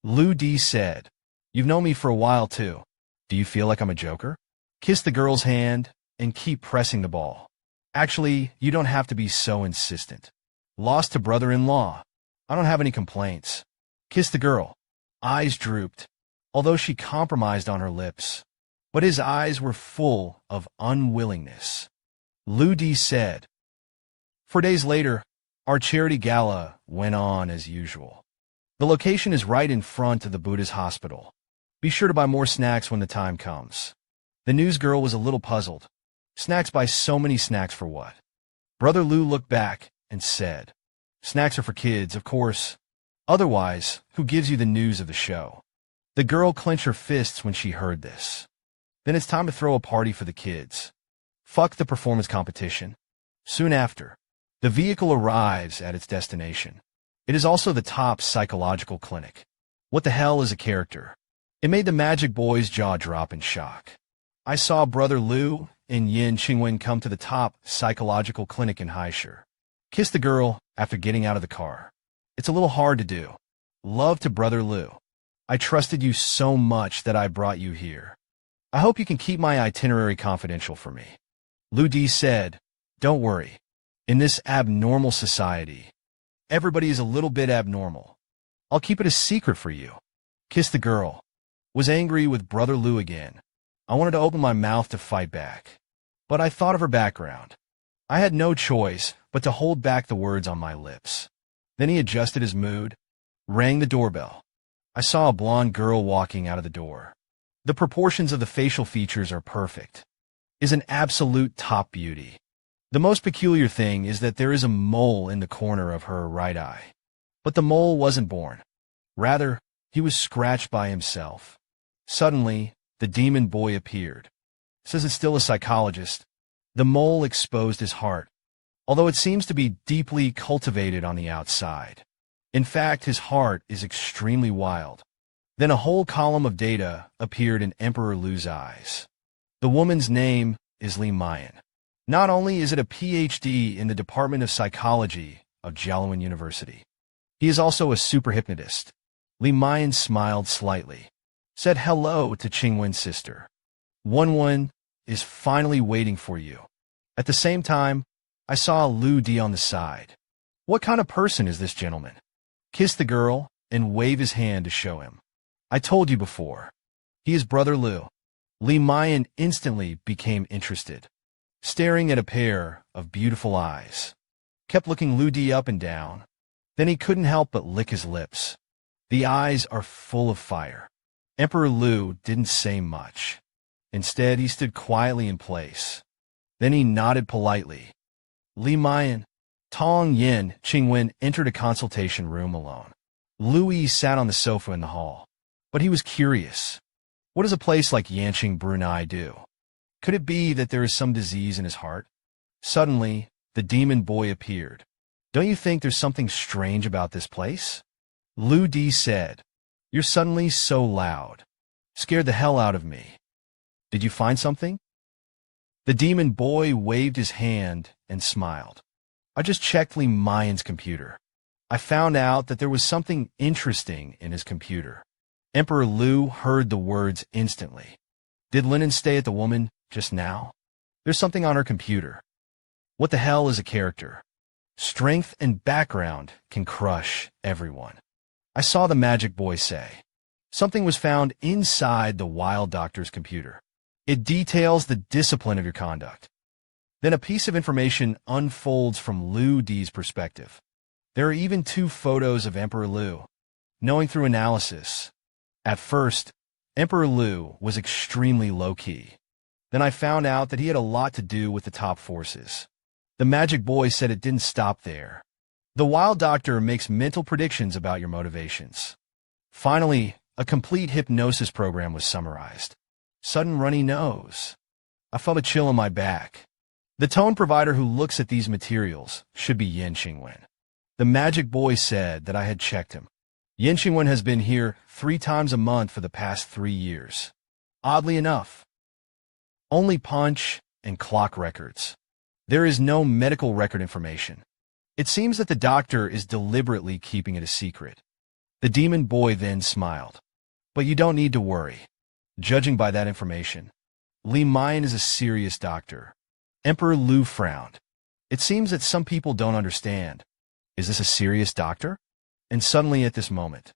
Lu Di said, you've known me for a while too. Do you feel like I'm a joker? Kiss the girl's hand and keep pressing the ball. Actually, you don't have to be so insistent. Lost to brother-in-law. I don't have any complaints. Kissed the girl. Eyes drooped, although she compromised on her lips. But his eyes were full of unwillingness. Lu Di said. 4 days later, our charity gala went on as usual. The location is right in front of the Buddha's hospital. Be sure to buy more snacks when the time comes. The news girl was a little puzzled. Snacks, buy so many snacks for what? Brother Lu looked back and said, snacks are for kids, of course. Otherwise, who gives you the news of the show? The girl clenched her fists when she heard this. Then it's time to throw a party for the kids. Fuck the performance competition. Soon after, the vehicle arrives at its destination. It is also the top psychological clinic. What the hell is a character? It made the magic boy's jaw drop in shock. I saw Brother Lu and Yin Qingwen come to the top psychological clinic in Haishur. Kiss the girl after getting out of the car. It's a little hard to do. Love to Brother Lu. I trusted you so much that I brought you here. I hope you can keep my itinerary confidential for me. Lu Di said, don't worry. In this abnormal society, everybody is a little bit abnormal. I'll keep it a secret for you. Kiss the girl. Was angry with Brother Lu again. I wanted to open my mouth to fight back. But I thought of her background. I had no choice but to hold back the words on my lips. Then he adjusted his mood, rang the doorbell. I saw a blonde girl walking out of the door. The proportions of the facial features are perfect. Is an absolute top beauty. The most peculiar thing is that there is a mole in the corner of her right eye. But the mole wasn't born. Rather, he was scratched by himself. Suddenly, the demon boy appeared. Says it's still a psychologist. The mole exposed his heart, although it seems to be deeply cultivated on the outside. In fact, his heart is extremely wild. Then a whole column of data appeared in Emperor Lu's eyes. The woman's name is Li Mayan. Not only is it a PhD in the Department of Psychology of Jiaoluan University, he is also a super hypnotist. Li Mayan smiled slightly, said hello to Qingwen's sister. Wen is finally waiting for you. At the same time, I saw Lu Di on the side. What kind of person is this gentleman? Kissed the girl and waved his hand to show him. I told you before. He is Brother Lu. Li Mayan instantly became interested, staring at a pair of beautiful eyes. Kept looking Lu Di up and down. Then he couldn't help but lick his lips. The eyes are full of fire. Emperor Lu didn't say much. Instead, he stood quietly in place. Then he nodded politely. Li Mayan, Tong Yin, Qingwen entered a consultation room alone. Louis sat on the sofa in the hall. But he was curious. What does a place like Yanqing, Brunei do? Could it be that there is some disease in his heart? Suddenly, the demon boy appeared. Don't you think there's something strange about this place? Lu Di said, you're suddenly so loud. Scared the hell out of me. Did you find something? The demon boy waved his hand and smiled. I just checked Li Mayan's computer. I found out that there was something interesting in his computer. Emperor Lu heard the words instantly. Did Linen stay at the woman just now? There's something on her computer. What the hell is a character? Strength and background can crush everyone. I saw the magic boy say. Something was found inside the wild doctor's computer. It details the discipline of your conduct. Then a piece of information unfolds from Lu Di's perspective. There are even 2 photos of Emperor Lu. Knowing through analysis. At first, Emperor Lu was extremely low-key. Then I found out that he had a lot to do with the top forces. The magic boy said it didn't stop there. The wild doctor makes mental predictions about your motivations. Finally, a complete hypnosis program was summarized. Sudden runny nose. I felt a chill in my back. The tone provider who looks at these materials should be Yin Qingwen. The magic boy said that I had checked him. Yin Qingwen has been here 3 times a month for the past 3 years. Oddly enough, only punch and clock records. There is no medical record information. It seems that the doctor is deliberately keeping it a secret. The demon boy then smiled. But you don't need to worry. Judging by that information, Li Mayan is a serious doctor. Emperor Lu frowned. It seems that some people don't understand. Is this a serious doctor? And suddenly at this moment,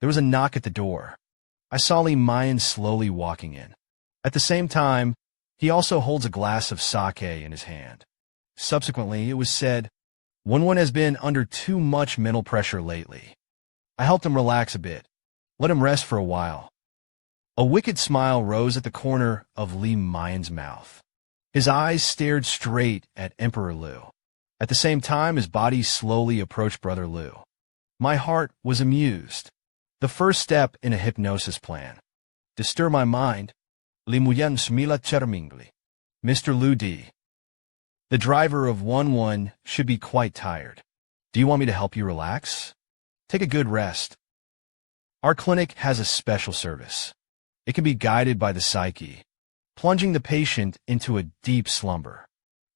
there was a knock at the door. I saw Li Mayan slowly walking in. At the same time, he also holds a glass of sake in his hand. Subsequently, it was said, Wenwen has been under too much mental pressure lately. I helped him relax a bit. Let him rest for a while. A wicked smile rose at the corner of Li Mayan's mouth. His eyes stared straight at Emperor Liu. At the same time, his body slowly approached Brother Liu. My heart was amused. The first step in a hypnosis plan. To stir my mind, Li Muyan smila charmingly. Mr. Liu D. The driver of 1-1 should be quite tired. Do you want me to help you relax? Take a good rest. Our clinic has a special service. It can be guided by the psyche, plunging the patient into a deep slumber,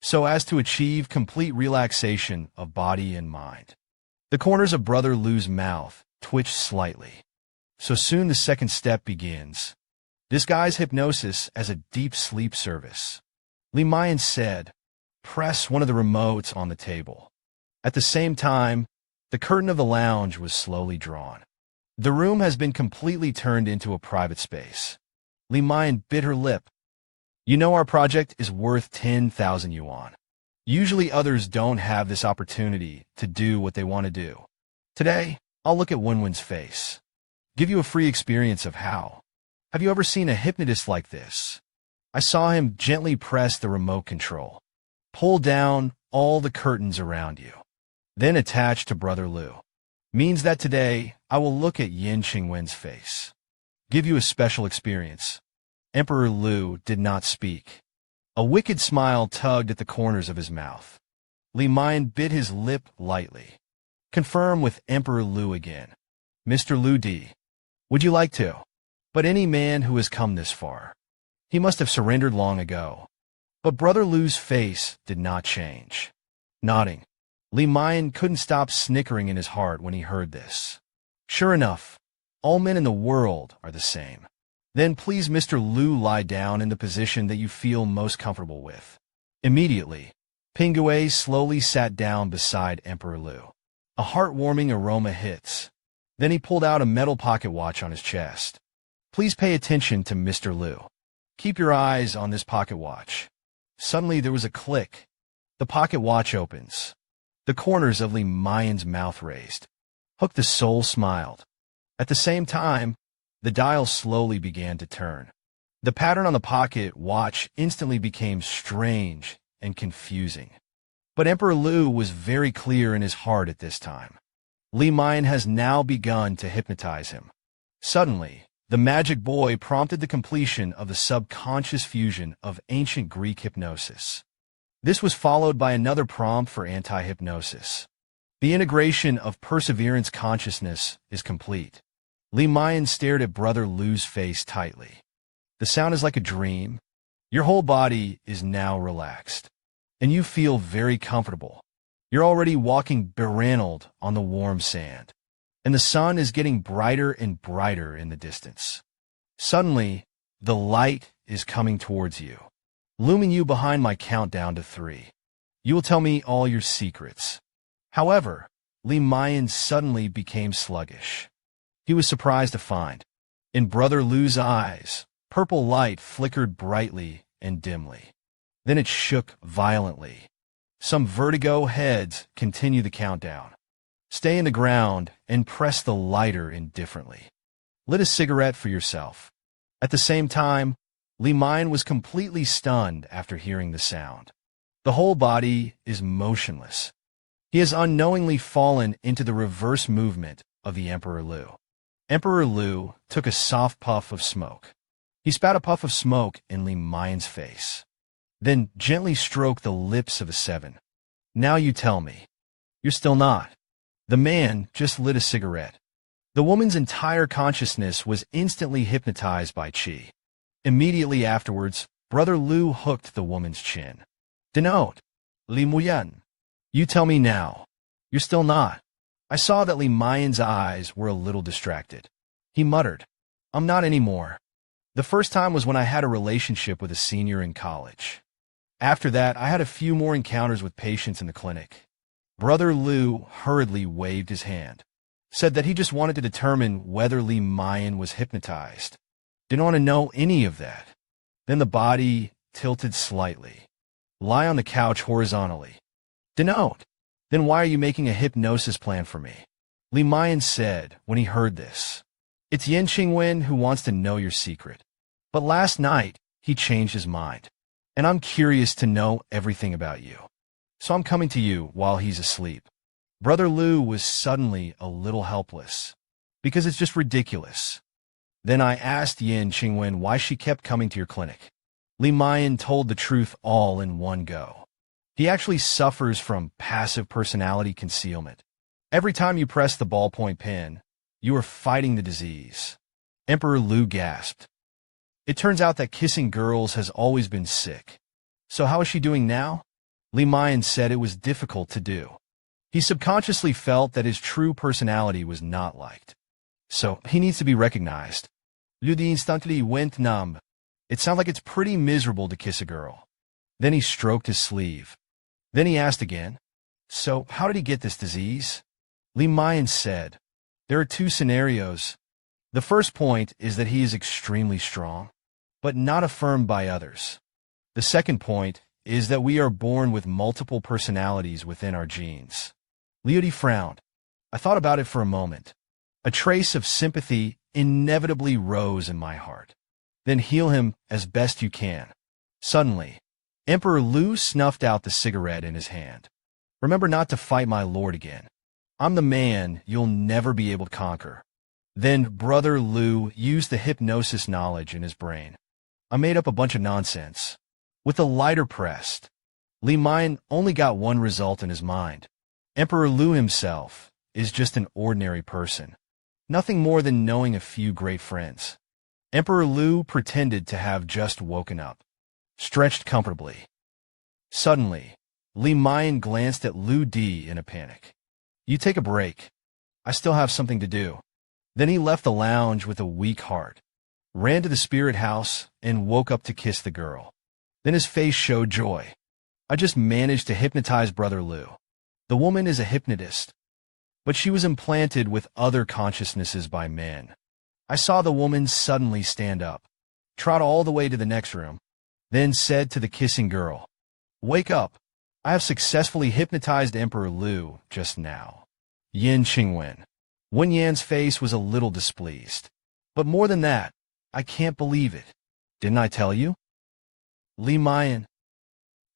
so as to achieve complete relaxation of body and mind. The corners of Brother Liu's mouth twitched slightly. So soon the second step begins. Disguise hypnosis as a deep sleep service. Li Mayan said, press one of the remotes on the table. At the same time, the curtain of the lounge was slowly drawn. The room has been completely turned into a private space. Li Mayan bit her lip. You know our project is worth 10,000 yuan. Usually others don't have this opportunity to do what they want to do. Today, I'll look at Wenwen's face. Give you a free experience of how. Have you ever seen a hypnotist like this? I saw him gently press the remote control. Pull down all the curtains around you. Then attach to Brother Liu. Means that today, I will look at Yin Qingwen's face. Give you a special experience. Emperor Liu did not speak. A wicked smile tugged at the corners of his mouth. Li Mayan bit his lip lightly. Confirm with Emperor Liu again. Mr. Liu D. Would you like to? But any man who has come this far, he must have surrendered long ago. But Brother Liu's face did not change. Nodding, Li Mayan couldn't stop snickering in his heart when he heard this. Sure enough, all men in the world are the same. Then please, Mr. Liu, lie down in the position that you feel most comfortable with. Immediately, Pingue slowly sat down beside Emperor Liu. A heartwarming aroma hits. Then he pulled out a metal pocket watch on his chest. Please pay attention to Mr. Liu. Keep your eyes on this pocket watch. Suddenly there was a click. The pocket watch opens. The corners of Li Mayan's mouth raised. Hook the Soul smiled. At the same time, the dial slowly began to turn. The pattern on the pocket watch instantly became strange and confusing. But Emperor Liu was very clear in his heart at this time. Li Mayan has now begun to hypnotize him. Suddenly, the magic boy prompted the completion of the subconscious fusion of ancient Greek hypnosis. This was followed by another prompt for anti-hypnosis. The integration of perseverance consciousness is complete. Li Mayan stared at Brother Liu's face tightly. The sound is like a dream. Your whole body is now relaxed, and you feel very comfortable. You're already walking berantled on the warm sand, and the sun is getting brighter and brighter in the distance. Suddenly, the light is coming towards you, looming you behind my countdown to 3. You will tell me all your secrets. However, Li Mayan suddenly became sluggish. He was surprised to find, in Brother Liu's eyes, purple light flickered brightly and dimly. Then it shook violently. Some vertigo heads continue the countdown. Stay in the ground and press the lighter indifferently. Lit a cigarette for yourself. At the same time, Li Mayan was completely stunned after hearing the sound. The whole body is motionless. He has unknowingly fallen into the reverse movement of the Emperor Liu. Emperor Liu took a soft puff of smoke. He spat a puff of smoke in Li Mayan's face, then gently stroked the lips of a 7. Now you tell me. You're still not. The man just lit a cigarette. The woman's entire consciousness was instantly hypnotized by qi. Immediately afterwards, Brother Liu hooked the woman's chin. Denote. Li Muyan. You tell me now. You're still not. I saw that Li Mayan's eyes were a little distracted. He muttered, I'm not anymore. The first time was when I had a relationship with a senior in college. After that, I had a few more encounters with patients in the clinic. Brother Lu hurriedly waved his hand, said that he just wanted to determine whether Li Mayan was hypnotized. Didn't want to know any of that. Then the body tilted slightly. Lie on the couch horizontally. Denote. Then why are you making a hypnosis plan for me? Li Mayan said when he heard this. It's Yin Qingwen who wants to know your secret. But last night, he changed his mind. And I'm curious to know everything about you. So I'm coming to you while he's asleep. Brother Lu was suddenly a little helpless. Because it's just ridiculous. Then I asked Yin Qingwen why she kept coming to your clinic. Li Mayan told the truth all in one go. He actually suffers from passive personality concealment. Every time you press the ballpoint pen, you are fighting the disease. Emperor Lu gasped. It turns out that kissing girls has always been sick. So how is she doing now? Li Mayan said it was difficult to do. He subconsciously felt that his true personality was not liked. So he needs to be recognized. Lu Di instantly went numb. It sounds like it's pretty miserable to kiss a girl. Then he stroked his sleeve. Then he asked again, so how did he get this disease? Li Mayan said, there are two scenarios. The first point is that he is extremely strong, but not affirmed by others. The second point is that we are born with multiple personalities within our genes. Liu Di frowned. I thought about it for a moment. A trace of sympathy inevitably rose in my heart. Then heal him as best you can. Suddenly, Emperor Lu snuffed out the cigarette in his hand. Remember not to fight my lord again. I'm the man you'll never be able to conquer. Then Brother Lu used the hypnosis knowledge in his brain. I made up a bunch of nonsense. With the lighter pressed, Li Mayan only got one result in his mind. Emperor Lu himself is just an ordinary person. Nothing more than knowing a few great friends. Emperor Lu pretended to have just woken up, stretched comfortably. Suddenly, Li Mayan glanced at Lu Di in a panic. You take a break. I still have something to do. Then he left the lounge with a weak heart, ran to the spirit house, and woke up to kiss the girl. Then his face showed joy. I just managed to hypnotize Brother Lu. The woman is a hypnotist, but she was implanted with other consciousnesses by men. I saw the woman suddenly stand up, trot all the way to the next room, then said to the kissing girl, wake up. I have successfully hypnotized Emperor Lu just now. Yin Qingwen. Wen Yan's face was a little displeased. But more than that, I can't believe it. Didn't I tell you? Li Mayan.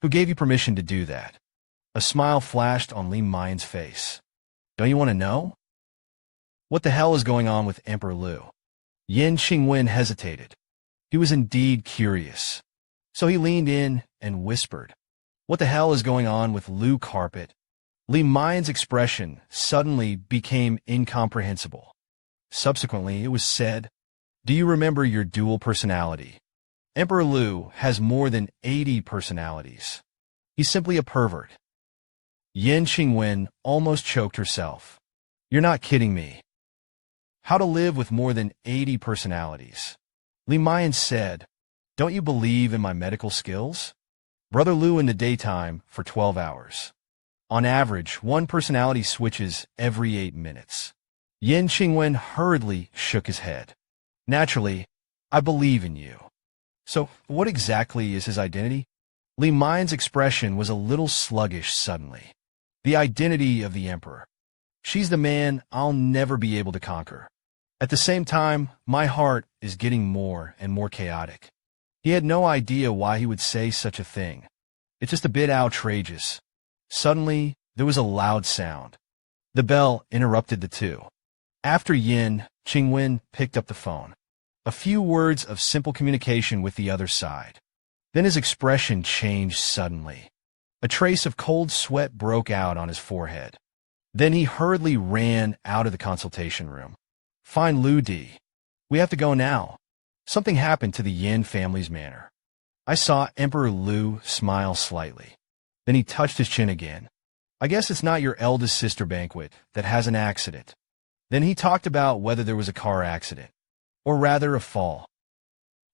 Who gave you permission to do that? A smile flashed on Li Mayan's face. Don't you want to know? What the hell is going on with Emperor Lu? Yin Qingwen hesitated. He was indeed curious. So he leaned in and whispered, what the hell is going on with Lu Carpet? Li Mayan's expression suddenly became incomprehensible. Subsequently, it was said, do you remember your dual personality? Emperor Lu has more than 80 personalities. He's simply a pervert. Yin Qingwen almost choked herself. You're not kidding me. How to live with more than 80 personalities? Li Mayan said, don't you believe in my medical skills? Brother Lu in the daytime for 12 hours. On average, one personality switches every 8 minutes. Yin Qingwen hurriedly shook his head. Naturally, I believe in you. So, what exactly is his identity? Li Mayan's expression was a little sluggish suddenly. The identity of the Emperor. She's the man I'll never be able to conquer. At the same time, my heart is getting more and more chaotic. He had no idea why he would say such a thing. It's just a bit outrageous. Suddenly, there was a loud sound. The bell interrupted the two. After Yin, Qingwen picked up the phone. A few words of simple communication with the other side. Then his expression changed suddenly. A trace of cold sweat broke out on his forehead. Then he hurriedly ran out of the consultation room. Fine, Lu Di. We have to go now. Something happened to the Yin family's manor. I saw Emperor Lu smile slightly. Then he touched his chin again. I guess it's not your eldest sister banquet that has an accident. Then he talked about whether there was a car accident, or rather a fall,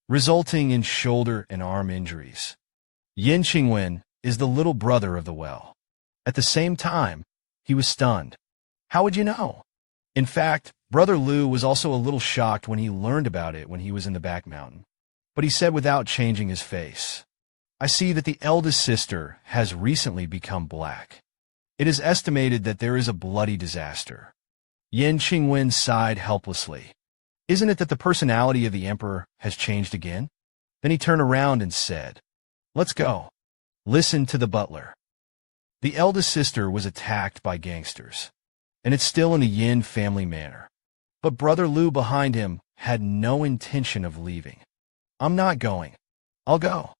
resulting in shoulder and arm injuries. Yin Qingwen is the little brother of the well. At the same time, he was stunned. How would you know? In fact, Brother Lu was also a little shocked when he learned about it when he was in the back mountain. But he said without changing his face, I see that the eldest sister has recently become black. It is estimated that there is a bloody disaster. Yin Qingwen sighed helplessly. Isn't it that the personality of the emperor has changed again? Then he turned around and said, Let's go. Listen to the butler. The eldest sister was attacked by gangsters, and it's still in the Yin family manner. But Brother Lu behind him had no intention of leaving. I'm not going. I'll go.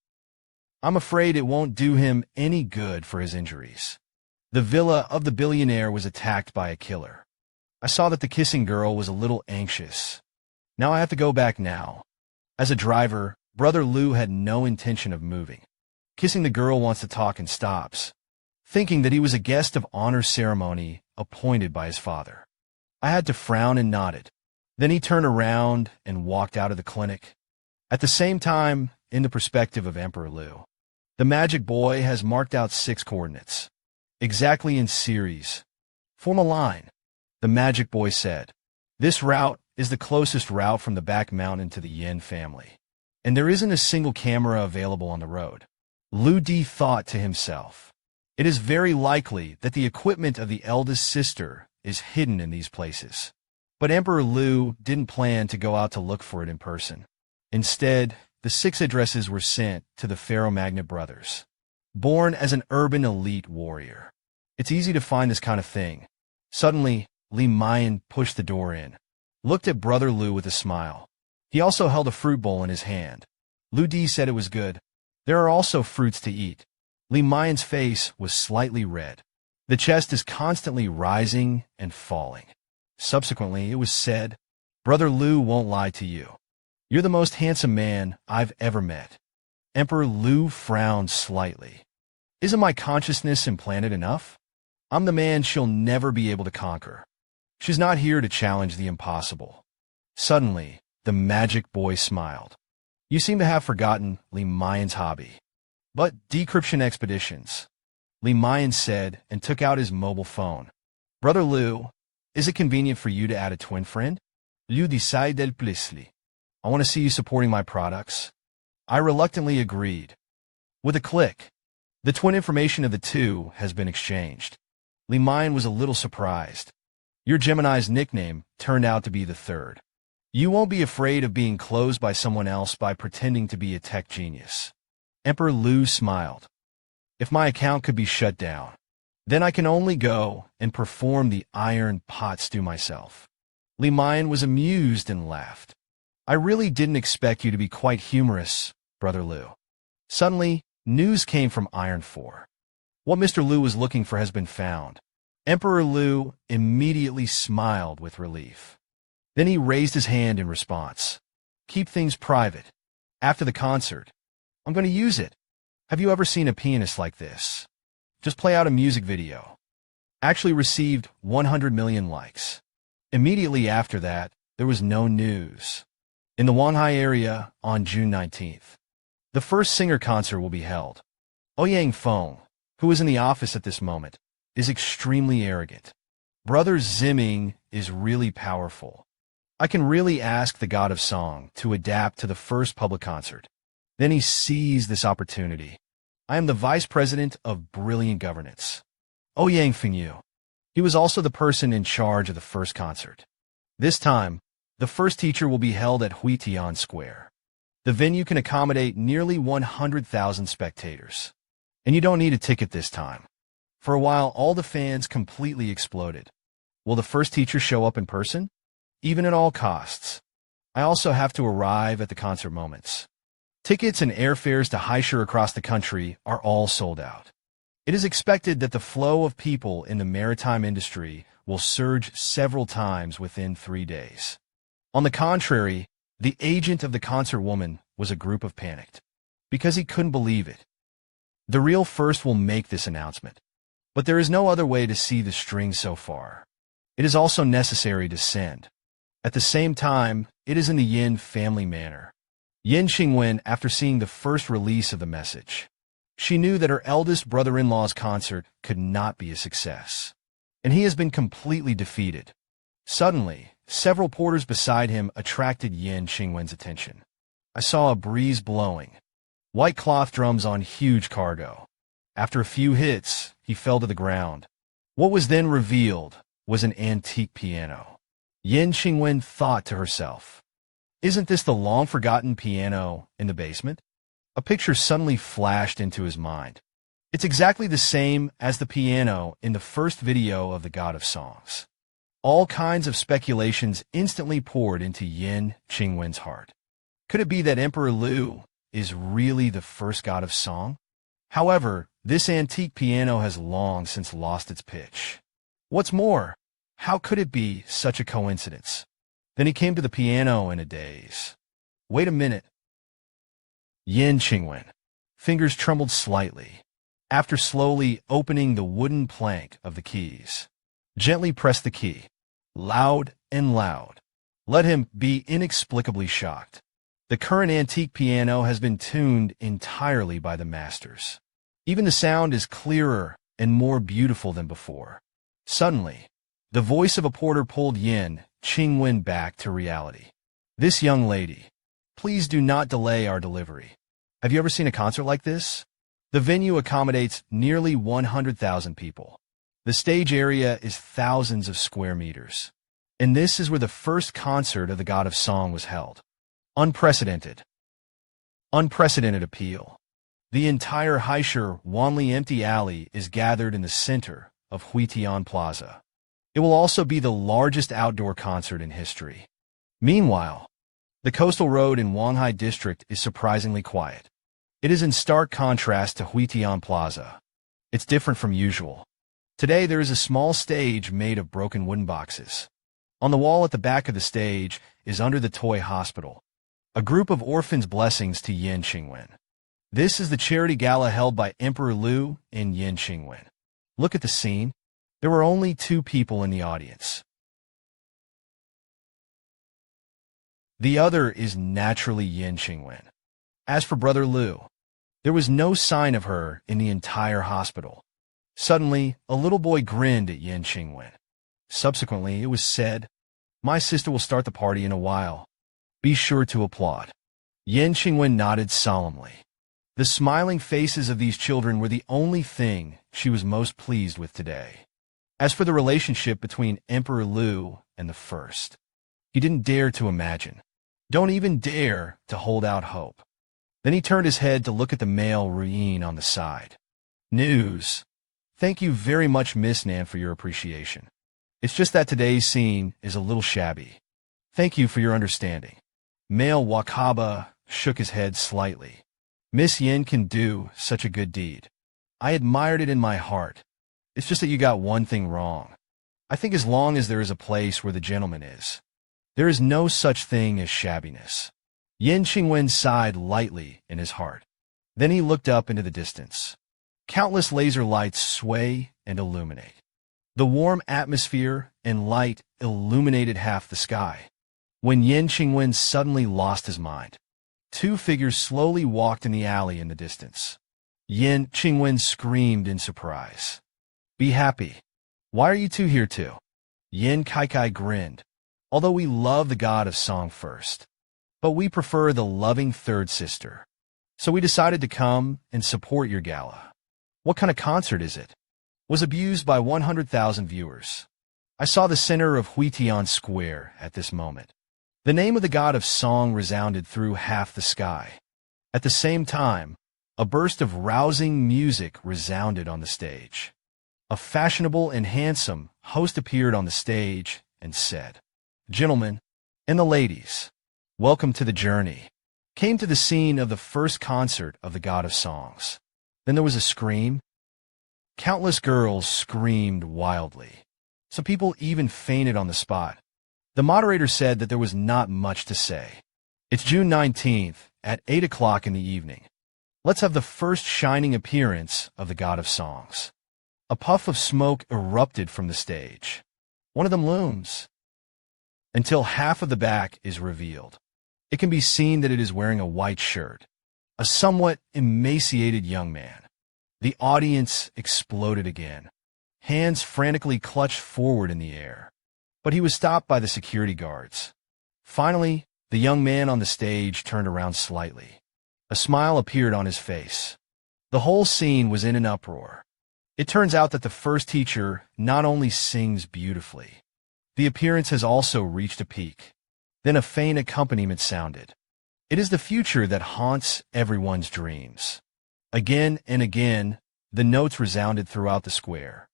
I'm afraid it won't do him any good for his injuries. The villa of the billionaire was attacked by a killer. I saw that the kissing girl was a little anxious. Now I have to go back now. As a driver, Brother Lu had no intention of moving. Kissing the girl wants to talk and stops, thinking that he was a guest of honor ceremony appointed by his father. I had to frown and nodded. Then he turned around and walked out of the clinic. At the same time, in the perspective of Emperor Lu, the magic boy has marked out 6 coordinates, exactly in series. Form a line, the magic boy said. This route is the closest route from the back mountain to the Yin family, and there isn't a single camera available on the road. Lu Di thought to himself, it is very likely that the equipment of the eldest sister is hidden in these places. But Emperor Lu didn't plan to go out to look for it in person. Instead, the 6 addresses were sent to the Pharaoh Magnet brothers. Born as an urban elite warrior, it's easy to find this kind of thing. Suddenly, Li Mayan pushed the door in, looked at Brother Lu with a smile. He also held a fruit bowl in his hand. Lu Di said it was good. There are also fruits to eat. Li Mayan's face was slightly red. The chest is constantly rising and falling. Subsequently, it was said, Brother Lu won't lie to you. You're the most handsome man I've ever met. Emperor Lu frowned slightly. Isn't my consciousness implanted enough? I'm the man she'll never be able to conquer. She's not here to challenge the impossible. Suddenly, the magic boy smiled. You seem to have forgotten Li Mayan's hobby. But decryption expeditions, Li Mayan said and took out his mobile phone. Brother Lu, is it convenient for you to add a twin friend? Liu decided pleasantly. I want to see you supporting my products. I reluctantly agreed. With a click, the twin information of the two has been exchanged. Li Mayan was a little surprised. Your Gemini's nickname turned out to be the 3rd. You won't be afraid of being closed by someone else by pretending to be a tech genius. Emperor Lu smiled. If my account could be shut down, then I can only go and perform the iron pot stew myself. Li Mayan was amused and laughed. I really didn't expect you to be quite humorous, Brother Lu. Suddenly, news came from Iron 4. What Mr. Lu was looking for has been found. Emperor Lu immediately smiled with relief. Then he raised his hand in response. Keep things private. After the concert, I'm going to use it. Have you ever seen a pianist like this? Just play out a music video. Actually received 100 million likes. Immediately after that, there was no news. In the Wanhai area on June 19th, the first singer concert will be held. Ouyang Feng, who is in the office at this moment, is extremely arrogant. Brother Ziming is really powerful. I can really ask the god of song to adapt to the first public concert. Then he seized this opportunity. I am the vice president of brilliant governance. Ouyang Fengyu. He was also the person in charge of the first concert. This time, the first teacher will be held at Huitian Square. The venue can accommodate nearly 100,000 spectators. And you don't need a ticket this time. For a while, all the fans completely exploded. Will the first teacher show up in person? Even at all costs. I also have to arrive at the concert moments. Tickets and airfares to Haishur across the country are all sold out. It is expected that the flow of people in the maritime industry will surge several times within 3 days. On the contrary, the agent of the concert woman was a group of panicked, because he couldn't believe it. The real first will make this announcement. But there is no other way to see the string so far. It is also necessary to send. At the same time, it is in the Yin family manner. Yin Qingwen, after seeing the first release of the message, She knew that her eldest brother-in-law's concert could not be a success, and he has been completely defeated. Suddenly, several porters beside him attracted Yin Qingwen's attention. I saw a breeze blowing, white cloth drums on huge cargo. After a few hits, he fell to the ground. What was then revealed was an antique piano. Yin Qingwen thought to herself, "Isn't this the long-forgotten piano in the basement?" A picture suddenly flashed into his mind. It's exactly the same as the piano in the first video of the God of Songs. All kinds of speculations instantly poured into Yin Qingwen's heart. Could it be that Emperor Liu is really the first god of song? However, this antique piano has long since lost its pitch. What's more, how could it be such a coincidence? Then he came to the piano in a daze. Wait a minute. Yin Qingwen. Fingers trembled slightly. After slowly opening the wooden plank of the keys, gently pressed the key. Loud and loud. Let him be inexplicably shocked. The current antique piano has been tuned entirely by the masters. Even the sound is clearer and more beautiful than before. Suddenly, the voice of a porter pulled Yin Qingwen back to reality. "This young lady, please do not delay our delivery. Have you ever seen a concert like this? The venue accommodates nearly 100,000 people. The stage area is thousands of square meters. And this is where the first concert of the God of Song was held. Unprecedented. Unprecedented appeal. The entire Haisher Wanli empty alley is gathered in the center of Huitian Plaza. It will also be the largest outdoor concert in history." Meanwhile, the coastal road in Wanghai district is surprisingly quiet. It is in stark contrast to Huitian Plaza. It's different from usual. Today there is a small stage made of broken wooden boxes. On the wall at the back of the stage is Under the Toy Hospital, a group of orphans' blessings to Yin Qingwen. This is the charity gala held by Emperor Liu and Yin Qingwen. Look at the scene. There were only 2 people in the audience. The other is naturally Yin Qingwen. As for Brother Liu, there was no sign of her in the entire hospital. Suddenly, a little boy grinned at Yin Qingwen. Subsequently, it was said, "My sister will start the party in a while. Be sure to applaud." Yin Qingwen nodded solemnly. The smiling faces of these children were the only thing she was most pleased with today. As for the relationship between Emperor Liu and the first, he didn't dare to imagine. Don't even dare to hold out hope. Then he turned his head to look at the male Ruin on the side. "News. Thank you very much, Miss Nan, for your appreciation. It's just that today's scene is a little shabby. Thank you for your understanding." Male Wakaba shook his head slightly. "Miss Yin can do such a good deed. I admired it in my heart. It's just that you got one thing wrong. I think as long as there is a place where the gentleman is, there is no such thing as shabbiness." Yin Qingwen sighed lightly in his heart. Then he looked up into the distance. Countless laser lights sway and illuminate. The warm atmosphere and light illuminated half the sky. When Yin Qingwen suddenly lost his mind, 2 figures slowly walked in the alley in the distance. Yin Qingwen screamed in surprise. "Be happy. Why are you 2 here too?" Yin Kaikai grinned. "Although we love the God of Song first, but we prefer the loving third sister. So we decided to come and support your gala." "What kind of concert is it?" "Was abused by 100,000 viewers. I saw the center of Huitian Square at this moment. The name of the God of Song resounded through half the sky. At the same time, a burst of rousing music resounded on the stage. A fashionable and handsome host appeared on the stage and said, 'Gentlemen and the ladies, welcome to the journey.' Came to the scene of the first concert of the God of Songs. Then there was a scream. Countless girls screamed wildly. Some people even fainted on the spot. The moderator said that there was not much to say. It's June 19th at 8 o'clock in the evening. Let's have the first shining appearance of the God of Songs." A puff of smoke erupted from the stage. One of them looms, until half of the back is revealed. It can be seen that it is wearing a white shirt. A somewhat emaciated young man. The audience exploded again. Hands frantically clutched forward in the air. But he was stopped by the security guards. Finally, the young man on the stage turned around slightly. A smile appeared on his face. The whole scene was in an uproar. It turns out that the first teacher not only sings beautifully, the appearance has also reached a peak. Then a faint accompaniment sounded. It is the future that haunts everyone's dreams. Again and again, the notes resounded throughout the square.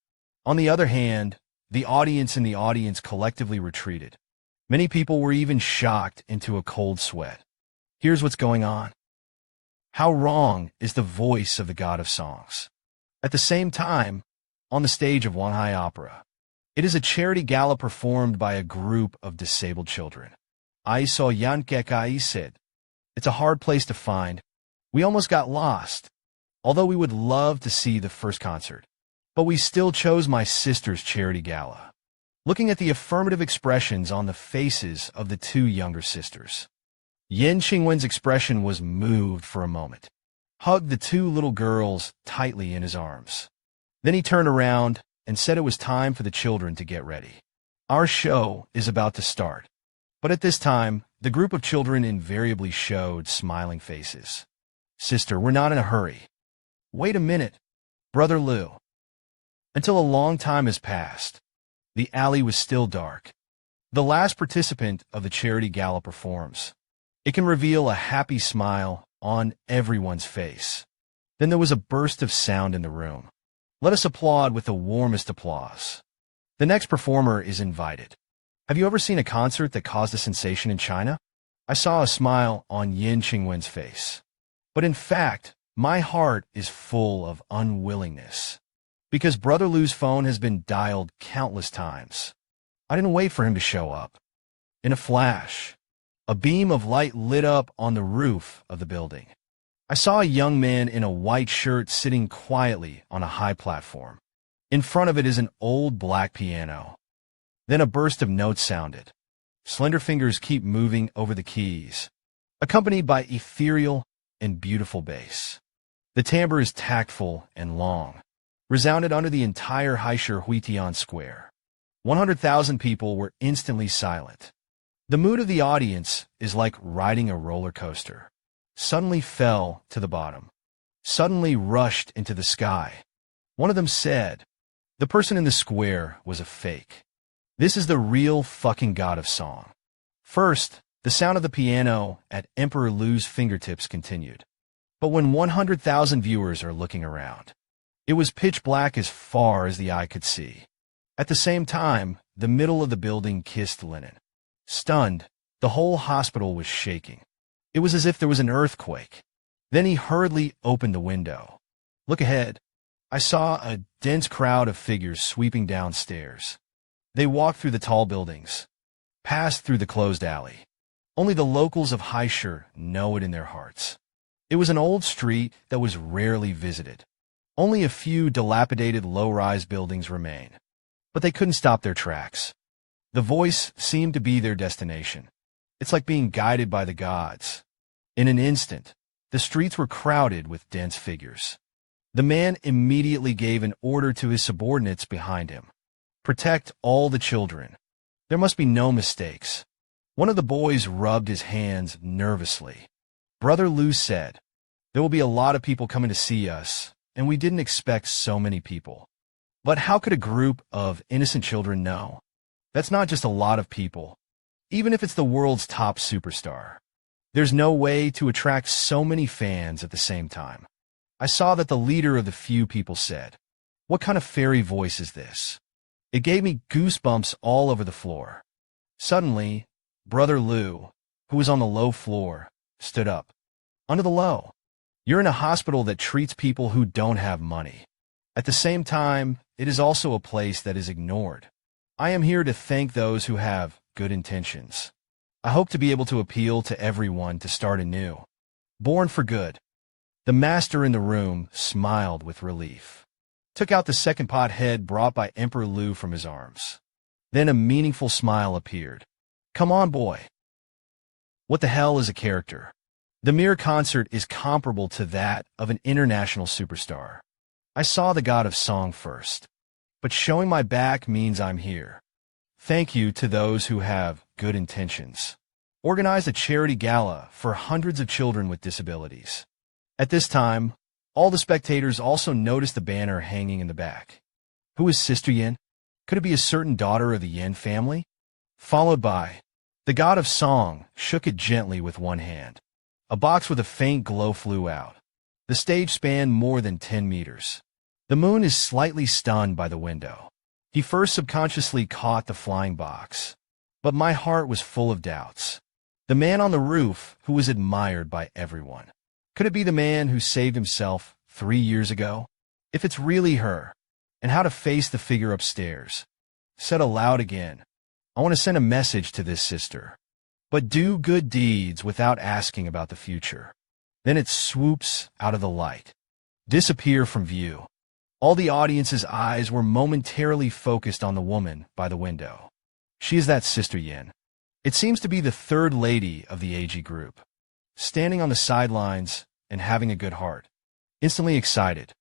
On the other hand, the audience collectively retreated. Many people were even shocked into a cold sweat. Here's what's going on. How wrong is the voice of the god of songs? At the same time, on the stage of Wanhai Opera, it is a charity gala performed by a group of disabled children. I saw Yankeka said, "It's a hard place to find. We almost got lost, although we would love to see the first concert. But we still chose my sister's charity gala." Looking at the affirmative expressions on the faces of the two younger sisters, Yen Qingwen's expression was moved for a moment, hugged the two little girls tightly in his arms. Then he turned around and said it was time for the children to get ready. Our show is about to start. But at this time, the group of children invariably showed smiling faces. "Sister, we're not in a hurry." "Wait a minute, Brother Liu." Until a long time has passed, the alley was still dark. The last participant of the charity gala performs. It can reveal a happy smile on everyone's face. Then there was a burst of sound in the room. Let us applaud with the warmest applause. The next performer is invited. Have you ever seen a concert that caused a sensation in China? I saw a smile on Yin Qingwen's face. But in fact, my heart is full of unwillingness. Because Brother Liu's phone has been dialed countless times. I didn't wait for him to show up. In a flash, a beam of light lit up on the roof of the building. I saw a young man in a white shirt sitting quietly on a high platform. In front of it is an old black piano. Then a burst of notes sounded. Slender fingers keep moving over the keys, accompanied by ethereal and beautiful bass. The timbre is tactful and long, resounded under the entire Haisher Huitian Square. 100,000 people were instantly silent. The mood of the audience is like riding a roller coaster. Suddenly fell to the bottom. Suddenly rushed into the sky. One of them said, "The person in the square was a fake. This is the real fucking god of song." First, the sound of the piano at Emperor Liu's fingertips continued. But when 100,000 viewers are looking around, it was pitch black as far as the eye could see. At the same time, the middle of the building kissed linen. Stunned, the whole hospital was shaking. It was as if there was an earthquake. Then he hurriedly opened the window. Look ahead. I saw a dense crowd of figures sweeping downstairs. They walked through the tall buildings, passed through the closed alley. Only the locals of Haisher know it in their hearts. It was an old street that was rarely visited. Only a few dilapidated low-rise buildings remain. But they couldn't stop their tracks. The voice seemed to be their destination. It's like being guided by the gods. In an instant, the streets were crowded with dense figures. The man immediately gave an order to his subordinates behind him. Protect all the children. There must be no mistakes. One of the boys rubbed his hands nervously. Brother Liu said, "There will be a lot of people coming to see us, and we didn't expect so many people." But how could a group of innocent children know? That's not just a lot of people, even if it's the world's top superstar. There's no way to attract so many fans at the same time. I saw that the leader of the few people said, "What kind of fairy voice is this?" It gave me goosebumps all over the floor. Suddenly, Brother Liu, who was on the low floor, stood up. "Under the low. You're in a hospital that treats people who don't have money. At the same time, it is also a place that is ignored. I am here to thank those who have good intentions. I hope to be able to appeal to everyone to start anew. Born for good." The master in the room smiled with relief, took out the second pot head brought by Emperor Liu from his arms. Then a meaningful smile appeared. "Come on, boy." What the hell is a character? The mere concert is comparable to that of an international superstar. I saw the god of song first, but showing my back means I'm here. Thank you to those who have good intentions. Organized a charity gala for hundreds of children with disabilities. At this time, all the spectators also noticed the banner hanging in the back. Who is Sister Yin? Could it be a certain daughter of the Yin family? Followed by, the god of song shook it gently with one hand. A box with a faint glow flew out. The stage spanned more than 10 meters. The moon is slightly stunned by the window. He first subconsciously caught the flying box, but my heart was full of doubts. The man on the roof who was admired by everyone. Could it be the man who saved himself 3 years ago? If it's really her, and how to face the figure upstairs. Said aloud again, I want to send a message to this sister. But do good deeds without asking about the future. Then it swoops out of the light. Disappear from view. All the audience's eyes were momentarily focused on the woman by the window. She is that Sister Yin. It seems to be the third lady of the AG group. Standing on the sidelines and having a good heart. Instantly excited.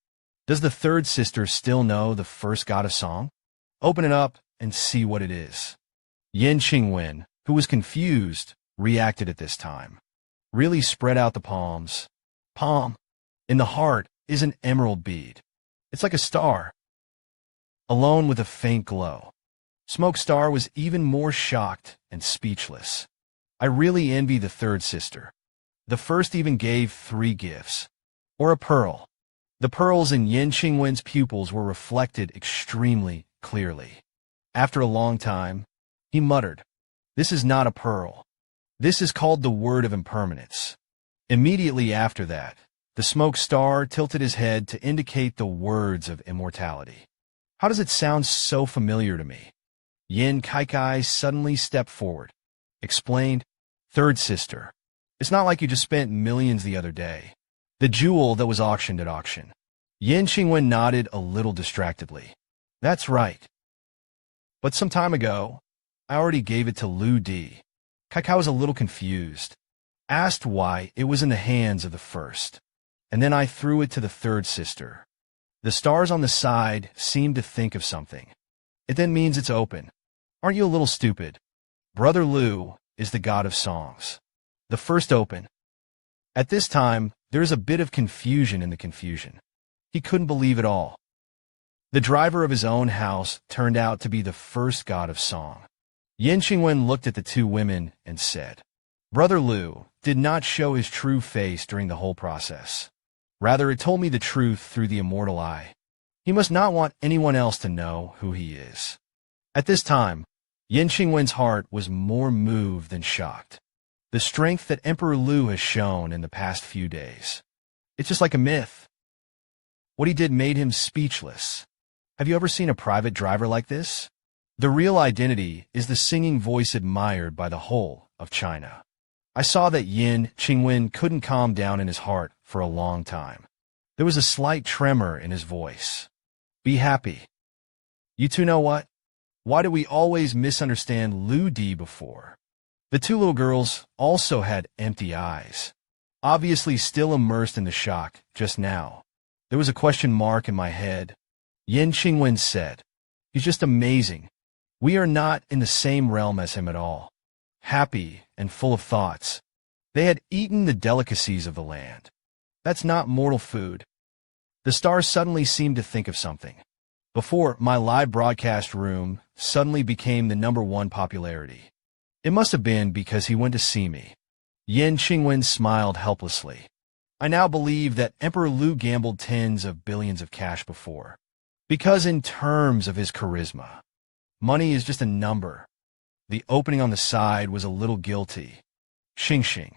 Does the third sister still know the first god of song? Open it up and see what it is. Yin Qingwen, who was confused, reacted at this time. Really spread out the palms. Palm. In the heart is an emerald bead. It's like a star. Alone with a faint glow. Smoke Star was even more shocked and speechless. I really envy the third sister. The first even gave 3 gifts. Or a pearl. The pearls in Yin Qingwen's pupils were reflected extremely clearly. After a long time, he muttered, This is not a pearl. This is called the word of impermanence. Immediately after that, the smoke star tilted his head to indicate the words of immortality. How does it sound so familiar to me? Yin Kaikai suddenly stepped forward. Explained, Third sister. It's not like you just spent millions the other day. The jewel that was auctioned at auction. Yin Qingwen nodded a little distractedly. That's right. But some time ago, I already gave it to Lu Di. Kaikai was a little confused. Asked why it was in the hands of the first. And then I threw it to the third sister. The stars on the side seemed to think of something. It then means it's open. Aren't you a little stupid? Brother Lu is the god of songs. The first open. At this time, there is a bit of confusion in the confusion. He couldn't believe it all. The driver of his own house turned out to be the first god of song. Yin Qingwen looked at the 2 women and said, Brother Lu did not show his true face during the whole process. Rather, it told me the truth through the immortal eye. He must not want anyone else to know who he is. At this time, Yin Qingwen's heart was more moved than shocked. The strength that Emperor Lu has shown in the past few days. It's just like a myth. What he did made him speechless. Have you ever seen a private driver like this? The real identity is the singing voice admired by the whole of China. I saw that Yin Qingwen couldn't calm down in his heart for a long time. There was a slight tremor in his voice. Be happy. You two know what? Why do we always misunderstand Lu Di before? The 2 little girls also had empty eyes. Obviously still immersed in the shock just now. There was a question mark in my head. Yin Qingwen said, He's just amazing. We are not in the same realm as him at all. Happy and full of thoughts. They had eaten the delicacies of the land. That's not mortal food. The stars suddenly seemed to think of something. Before, my live broadcast room suddenly became the #1 popularity. It must have been because he went to see me. Yin Qingwen smiled helplessly. I now believe that Emperor Lu gambled tens of billions of cash before. Because in terms of his charisma, money is just a number. The opening on the side was a little guilty. Xing,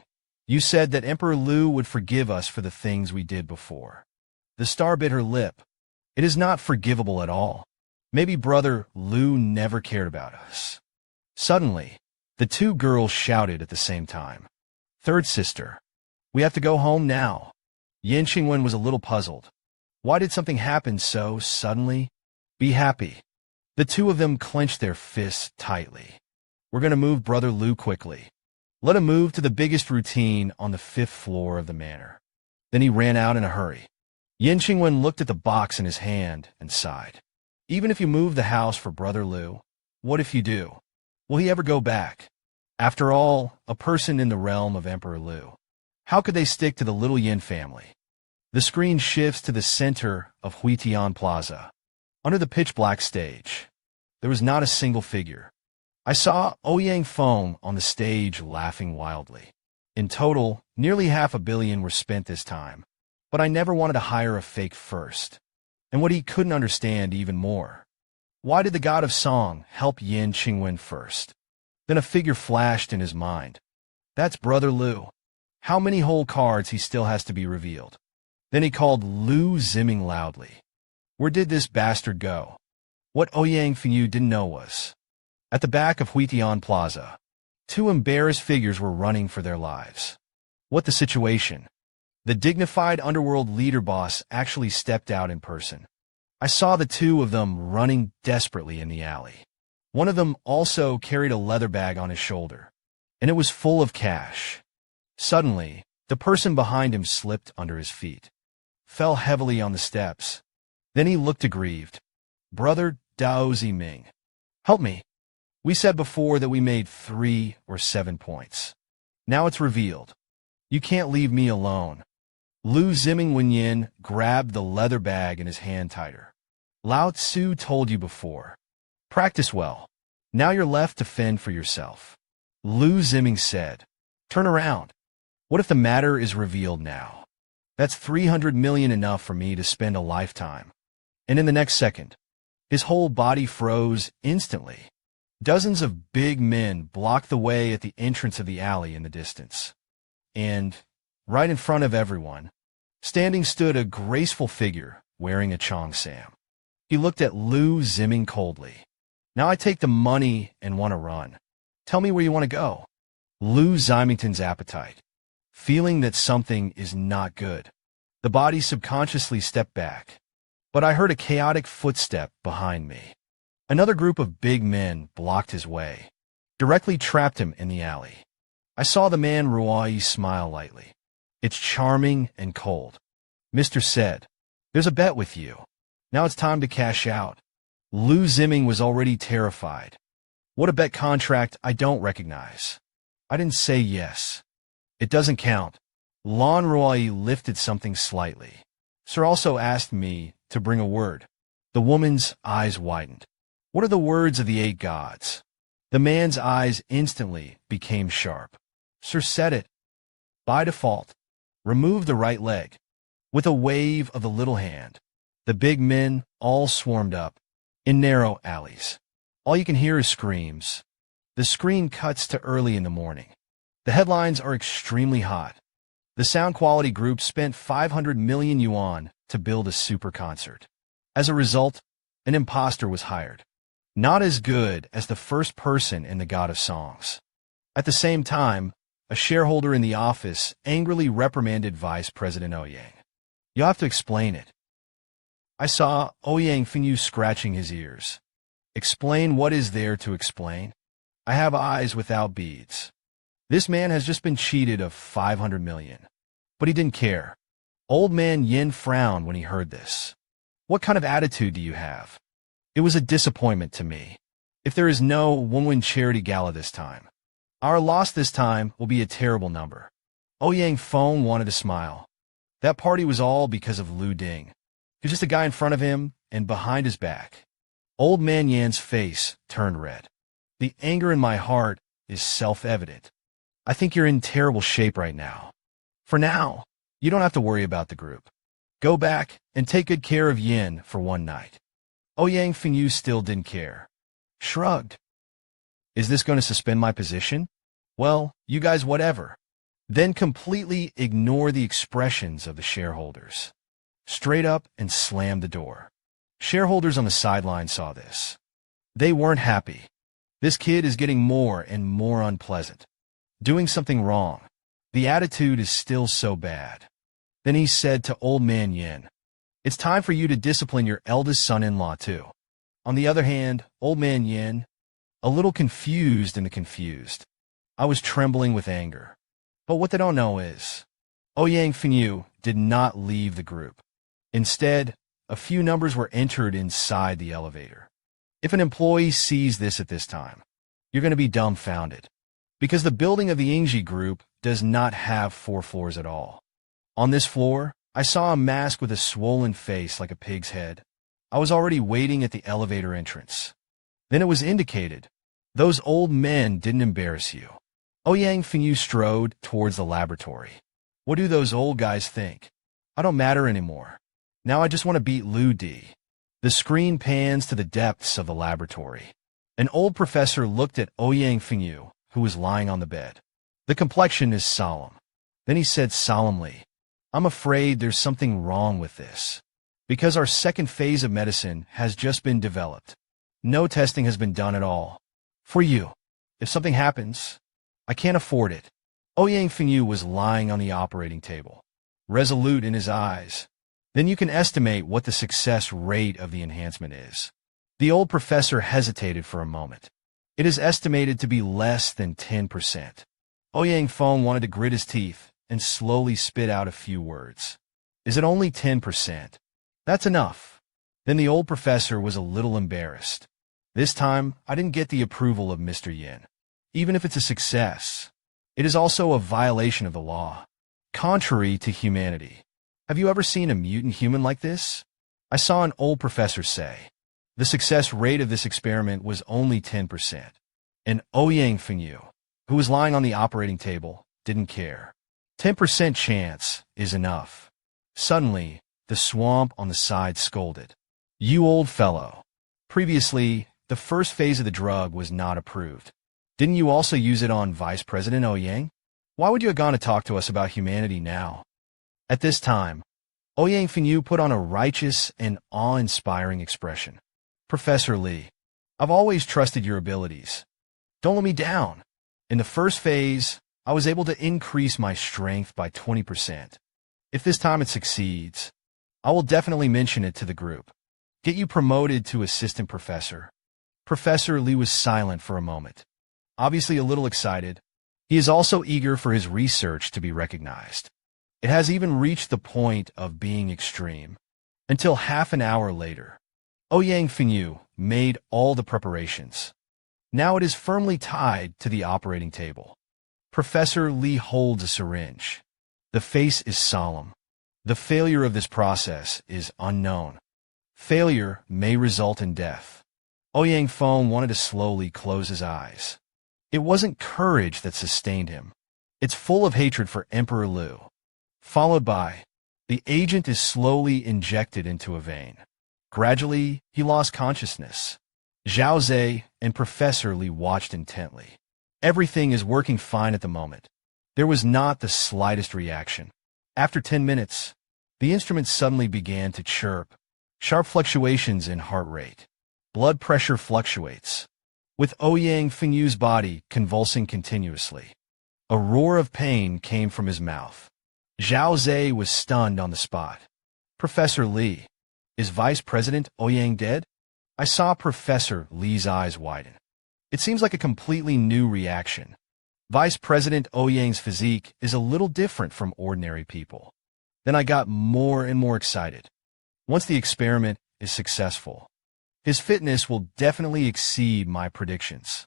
you said that Emperor Lu would forgive us for the things we did before. The star bit her lip. It is not forgivable at all. Maybe Brother Lu never cared about us. Suddenly, the 2 girls shouted at the same time. Third sister. We have to go home now. Yin Qingwen was a little puzzled. Why did something happen so suddenly? Be happy. The 2 of them clenched their fists tightly. We're going to move Brother Lu quickly. Let him move to the biggest routine on the 5th floor of the manor. Then he ran out in a hurry. Yin Qingwen looked at the box in his hand and sighed. Even if you move the house for Brother Liu, what if you do? Will he ever go back? After all, a person in the realm of Emperor Liu. How could they stick to the little Yin family? The screen shifts to the center of Huitian Plaza. Under the pitch-black stage, there was not a single figure. I saw Ouyang Feng on the stage laughing wildly. In total, nearly $500 million were spent this time, but I never wanted to hire a fake first. And what he couldn't understand even more, why did the god of song help Yin Qingwen first? Then a figure flashed in his mind. That's Brother Liu. How many whole cards he still has to be revealed? Then he called Liu Ziming loudly. Where did this bastard go? What Ouyang Fengyu didn't know was, at the back of Huitian Plaza, two embarrassed figures were running for their lives. What the situation? The dignified underworld leader boss actually stepped out in person. I saw the two of them running desperately in the alley. One of them also carried a leather bag on his shoulder, and it was full of cash. Suddenly, the person behind him slipped under his feet, fell heavily on the steps. Then he looked aggrieved. Brother Dao Ziming, help me. We said before that we made 3 or 7 points. Now it's revealed. You can't leave me alone. Liu Ziming Wenyin grabbed the leather bag in his hand tighter. Lao Tzu told you before. Practice well. Now you're left to fend for yourself. Liu Ziming said. Turn around. What if the matter is revealed now? That's 300 million enough for me to spend a lifetime. And in the next second, his whole body froze instantly. Dozens of big men blocked the way at the entrance of the alley in the distance. And, right in front of everyone, standing stood a graceful figure wearing a cheongsam. He looked at Liu Ziming coldly. Now I take the money and want to run. Tell me where you want to go. Liu Zimington's appetite. Feeling that something is not good. The body subconsciously stepped back. But I heard a chaotic footstep behind me. Another group of big men blocked his way, directly trapped him in the alley. I saw the man Ruai smile lightly. It's charming and cold. Mr. said, there's a bet with you. Now it's time to cash out. Liu Ziming was already terrified. What a bet contract I don't recognize. I didn't say yes. It doesn't count. Lan Ruai lifted something slightly. Sir also asked me to bring a word. The woman's eyes widened. What are the words of the 8 gods? The man's eyes instantly became sharp. Sir said it. By default, remove the right leg. With a wave of the little hand, the big men all swarmed up. In narrow alleys, all you can hear is screams. The screen cuts to early in the morning. The headlines are extremely hot. The sound quality group spent 500 million yuan to build a super concert. As a result, an imposter was hired. Not as good as the first person in the God of Songs. At the same time, a shareholder in the office angrily reprimanded Vice President Ouyang. You have to explain it. I saw Ouyang Fengyu scratching his ears. Explain what is there to explain? I have eyes without beads. This man has just been cheated of 500 million. But he didn't care. Old man Yin frowned when he heard this. What kind of attitude do you have? It was a disappointment to me. If there is no Wunwin charity gala this time, our loss this time will be a terrible number. Ouyang Feng wanted to smile. That party was all because of Lu Ding. He was just a guy in front of him and behind his back. Old man Yan's face turned red. The anger in my heart is self-evident. I think you're in terrible shape right now. For now, you don't have to worry about the group. Go back and take good care of Yin for one night. Ouyang Fengyu still didn't care. Shrugged. Is this going to suspend my position? Well, you guys whatever. Then completely ignore the expressions of the shareholders. Straight up and slammed the door. Shareholders on the sideline saw this. They weren't happy. This kid is getting more and more unpleasant. Doing something wrong. The attitude is still so bad. Then he said to old man Yin, it's time for you to discipline your eldest son-in-law too. On the other hand, old man Yin, a little confused in the confused. I was trembling with anger. But what they don't know is, Ouyang Fengyu did not leave the group. Instead, a few numbers were entered inside the elevator. If an employee sees this at this time, you're going to be dumbfounded, because the building of the Ingji group does not have 4 floors at all. On this floor, I saw a mask with a swollen face like a pig's head. I was already waiting at the elevator entrance. Then it was indicated, "Those old men didn't embarrass you." Ouyang Fengyu strode towards the laboratory. "What do those old guys think? I don't matter anymore. Now I just want to beat Lu Di." The screen pans to the depths of the laboratory. An old professor looked at Ouyang Fengyu, who was lying on the bed. The complexion is solemn. Then he said solemnly, "I'm afraid there's something wrong with this. Because our second phase of medicine has just been developed. No testing has been done at all. For you, if something happens, I can't afford it." Ouyang Fengyu was lying on the operating table, resolute in his eyes. Then you can estimate what the success rate of the enhancement is. The old professor hesitated for a moment. It is estimated to be less than 10%. Ouyang Feng wanted to grit his teeth and slowly spit out a few words. "Is it only 10%? That's enough." Then the old professor was a little embarrassed. "This time, I didn't get the approval of Mr. Yin. Even if it's a success, it is also a violation of the law, contrary to humanity. Have you ever seen a mutant human like this?" I saw an old professor say. The success rate of this experiment was only 10%. And Ouyang Fengyu, who was lying on the operating table, didn't care. 10% chance is enough. Suddenly, the swamp on the side scolded. "You old fellow. Previously, the first phase of the drug was not approved. Didn't you also use it on Vice President Ouyang? Why would you have gone to talk to us about humanity now?" At this time, Ouyang Fengyu put on a righteous and awe-inspiring expression. "Professor Li, I've always trusted your abilities. Don't let me down. In the first phase, I was able to increase my strength by 20%. If this time it succeeds, I will definitely mention it to the group. Get you promoted to assistant professor." Professor Li was silent for a moment, obviously a little excited. He is also eager for his research to be recognized. It has even reached the point of being extreme. Until half an hour later, Ouyang Fengyu made all the preparations. Now it is firmly tied to the operating table. Professor Li holds a syringe. The face is solemn. The failure of this process is unknown. Failure may result in death. Ouyang Feng wanted to slowly close his eyes. It wasn't courage that sustained him. It's full of hatred for Emperor Lu. Followed by, the agent is slowly injected into a vein. Gradually, he lost consciousness. Zhao Zhe and Professor Li watched intently. Everything is working fine at the moment. There was not the slightest reaction. After 10 minutes, the instrument suddenly began to chirp. Sharp fluctuations in heart rate. Blood pressure fluctuates, with Ouyang Fengyu's body convulsing continuously. A roar of pain came from his mouth. Zhao Zhe was stunned on the spot. "Professor Li, is Vice President Ouyang dead?" I saw Professor Li's eyes widen. It seems like a completely new reaction. Vice President Ouyang's physique is a little different from ordinary people. Then I got more and more excited. Once the experiment is successful, his fitness will definitely exceed my predictions.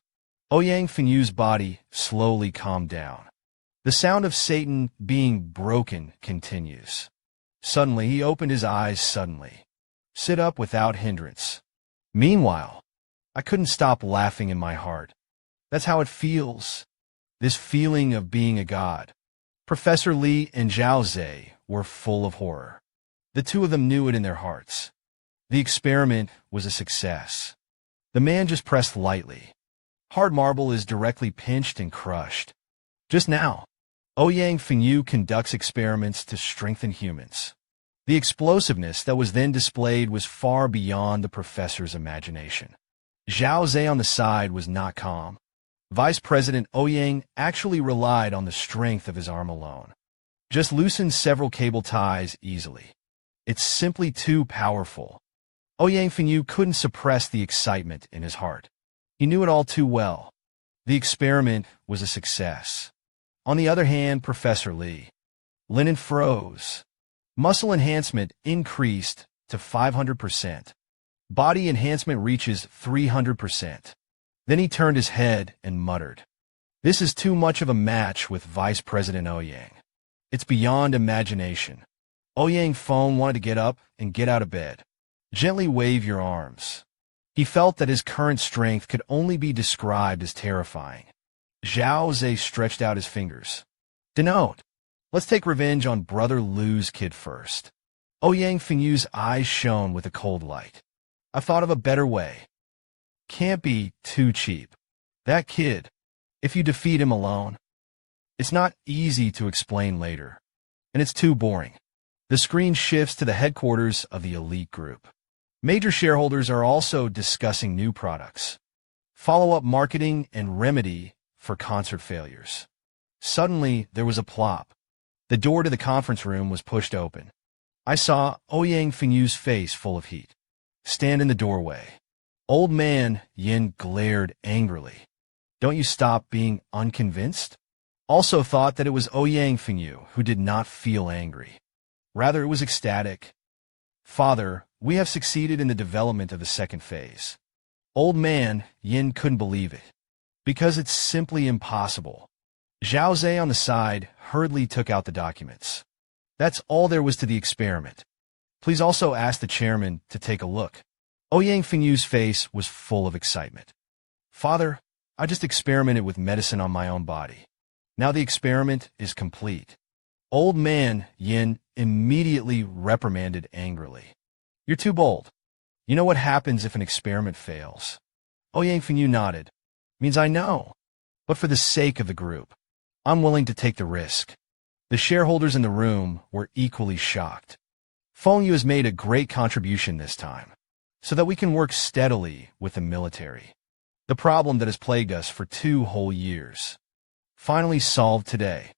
Ouyang Fengyu's body slowly calmed down. The sound of Satan being broken continues. Suddenly, he opened his eyes suddenly. Sit up without hindrance. Meanwhile, I couldn't stop laughing in my heart. That's how it feels. This feeling of being a god. Professor Li and Zhao Zhe were full of horror. The two of them knew it in their hearts. The experiment was a success. The man just pressed lightly. Hard marble is directly pinched and crushed. Just now, Ouyang Fengyu conducts experiments to strengthen humans. The explosiveness that was then displayed was far beyond the professor's imagination. Zhao Zhe on the side was not calm. Vice President Ouyang actually relied on the strength of his arm alone. Just loosened several cable ties easily. It's simply too powerful. Ouyang Fengyu couldn't suppress the excitement in his heart. He knew it all too well. The experiment was a success. On the other hand, Professor Li. Linen froze. Muscle enhancement increased to 500%. Body enhancement reaches 300%. Then he turned his head and muttered, "This is too much of a match with Vice President Ouyang. It's beyond imagination." Ouyang Feng wanted to get up and get out of bed. Gently wave your arms. He felt that his current strength could only be described as terrifying. Zhao Zhe stretched out his fingers. "Denote. Let's take revenge on Brother Lu's kid first." Ouyang Fengyu's eyes shone with a cold light. "I've thought of a better way. Can't be too cheap. That kid, if you defeat him alone, it's not easy to explain later, and it's too boring." The screen shifts to the headquarters of the elite group. Major shareholders are also discussing new products, follow-up marketing, and remedy for concert failures. Suddenly, there was a plop. The door to the conference room was pushed open. I saw Ouyang Fengyu's face full of heat stand in the doorway. Old man Yin glared angrily. "Don't you stop being unconvinced?" Also thought that it was Ouyang Fengyu who did not feel angry. Rather, it was ecstatic. "Father, we have succeeded in the development of the second phase." Old man Yin couldn't believe it. "Because it's simply impossible." Zhao Zhe on the side hurriedly took out the documents. "That's all there was to the experiment. Please also ask the chairman to take a look." Ouyang Fengyu's face was full of excitement. "Father, I just experimented with medicine on my own body. Now the experiment is complete." Old man Yin immediately reprimanded angrily. "You're too bold. You know what happens if an experiment fails?" Ouyang Fengyu nodded. "Means I know. But for the sake of the group, I'm willing to take the risk." The shareholders in the room were equally shocked. "Fengyu has made a great contribution this time, so that we can work steadily with the military. The problem that has plagued us for 2 whole years. Finally solved today."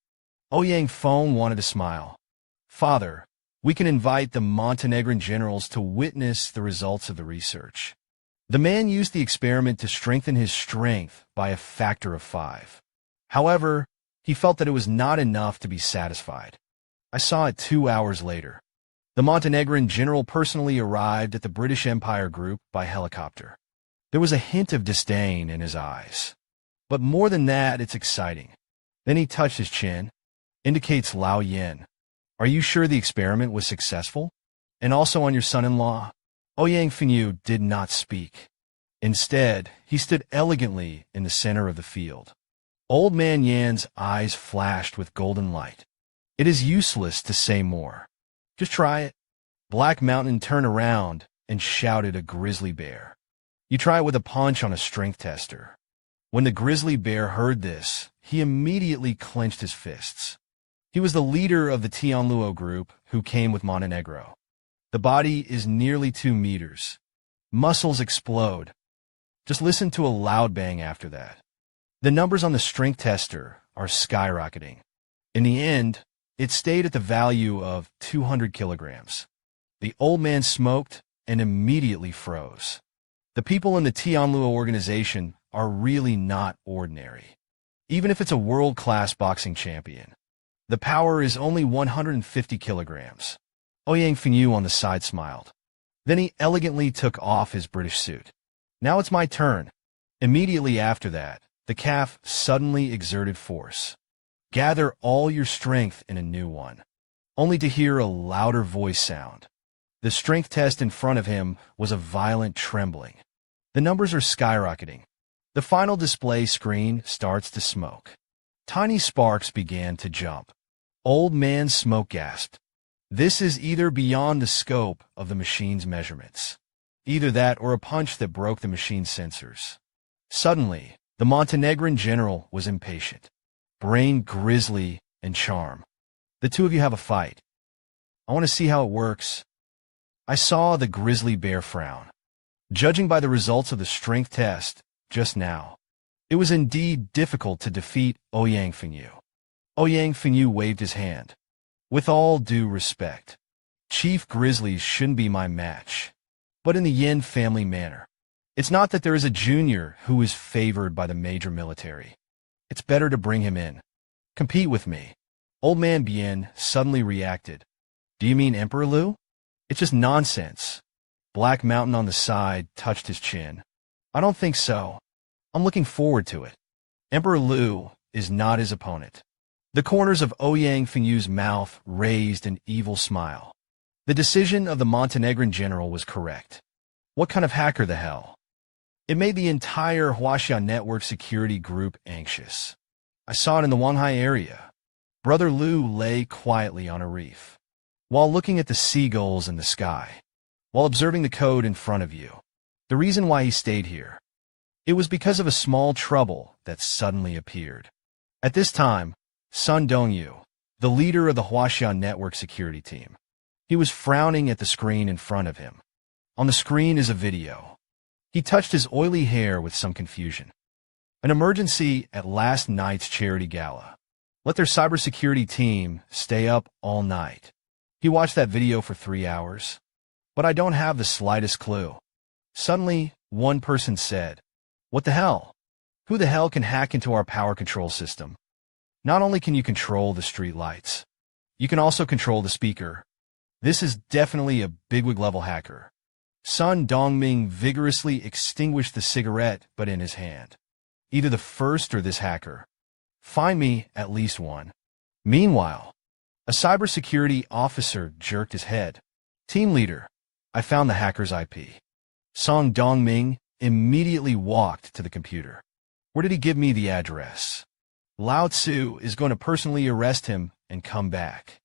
Ouyang Feng wanted to smile. "Father, we can invite the Montenegrin generals to witness the results of the research." The man used the experiment to strengthen his strength by a factor of 5. However, he felt that it was not enough to be satisfied. I saw it 2 hours later. The Montenegrin general personally arrived at the British Empire group by helicopter. There was a hint of disdain in his eyes. But more than that, it's exciting. Then he touched his chin. Indicates Lao Yin. "Are you sure the experiment was successful? And also on your son-in-law?" Ouyang Fengyu did not speak. Instead, he stood elegantly in the center of the field. Old man Yan's eyes flashed with golden light. "It is useless to say more. Just try it." Black Mountain turned around and shouted a grizzly bear. "You try it with a punch on a strength tester." When the grizzly bear heard this, he immediately clenched his fists. He was the leader of the Tianluo group who came with Montenegro. The body is nearly 2 meters. Muscles explode. Just listen to a loud bang after that. The numbers on the strength tester are skyrocketing. In the end, it stayed at the value of 200 kilograms. The old man smoked and immediately froze. The people in the Tianluo organization are really not ordinary. Even if it's a world-class boxing champion, the power is only 150 kilograms. Ouyang Fengyu on the side smiled. Then he elegantly took off his British suit. "Now it's my turn." Immediately after that, the calf suddenly exerted force. Gather all your strength in a new one, only to hear a louder voice sound. The strength test in front of him was a violent trembling. The numbers are skyrocketing. The final display screen starts to smoke. Tiny sparks began to jump. Old man Smoke gasped. This is either beyond the scope of the machine's measurements. Either that or a punch that broke the machine's sensors. Suddenly, the Montenegrin general was impatient. Brain grizzly and charm. "The two of you have a fight. I want to see how it works." I saw the grizzly bear frown. Judging by the results of the strength test just now, it was indeed difficult to defeat Ouyang Fengyu. Ouyang Fengyu waved his hand. "With all due respect, Chief Grizzlies shouldn't be my match, but in the Yin family manner. It's not that there is a junior who is favored by the major military. It's better to bring him in. Compete with me." Old man Bien suddenly reacted. Do you mean Emperor Lu? It's just nonsense. Black Mountain on the side touched his chin. I don't think so. I'm looking forward to it. Emperor Lu is not his opponent. The corners of Ouyang Fengyu's mouth raised an evil smile. The decision of the Montenegrin general was correct. What kind of hacker the hell? It made the entire Huaxia network security group anxious. I saw it in the Wanghai area. Brother Lu lay quietly on a reef, while looking at the seagulls in the sky, while observing the code in front of you. The reason why he stayed here, it was because of a small trouble that suddenly appeared. At this time, Sun Dongyu, the leader of the Huaxia network security team, he was frowning at the screen in front of him. On the screen is a video. He touched his oily hair with some confusion. An emergency at last night's charity gala. Let their cybersecurity team stay up all night. He watched that video for 3 hours. But I don't have the slightest clue. Suddenly, one person said, "What the hell? Who the hell can hack into our power control system? Not only can you control the street lights, you can also control the speaker. This is definitely a bigwig-level hacker." Sun Dongming vigorously extinguished the cigarette but in his hand. Either the first or this hacker. Find me at least one. Meanwhile, a cybersecurity officer jerked his head. Team leader, I found the hacker's IP. Song Dongming immediately walked to the computer. Where did he give me the address? Lao Tzu is going to personally arrest him and come back.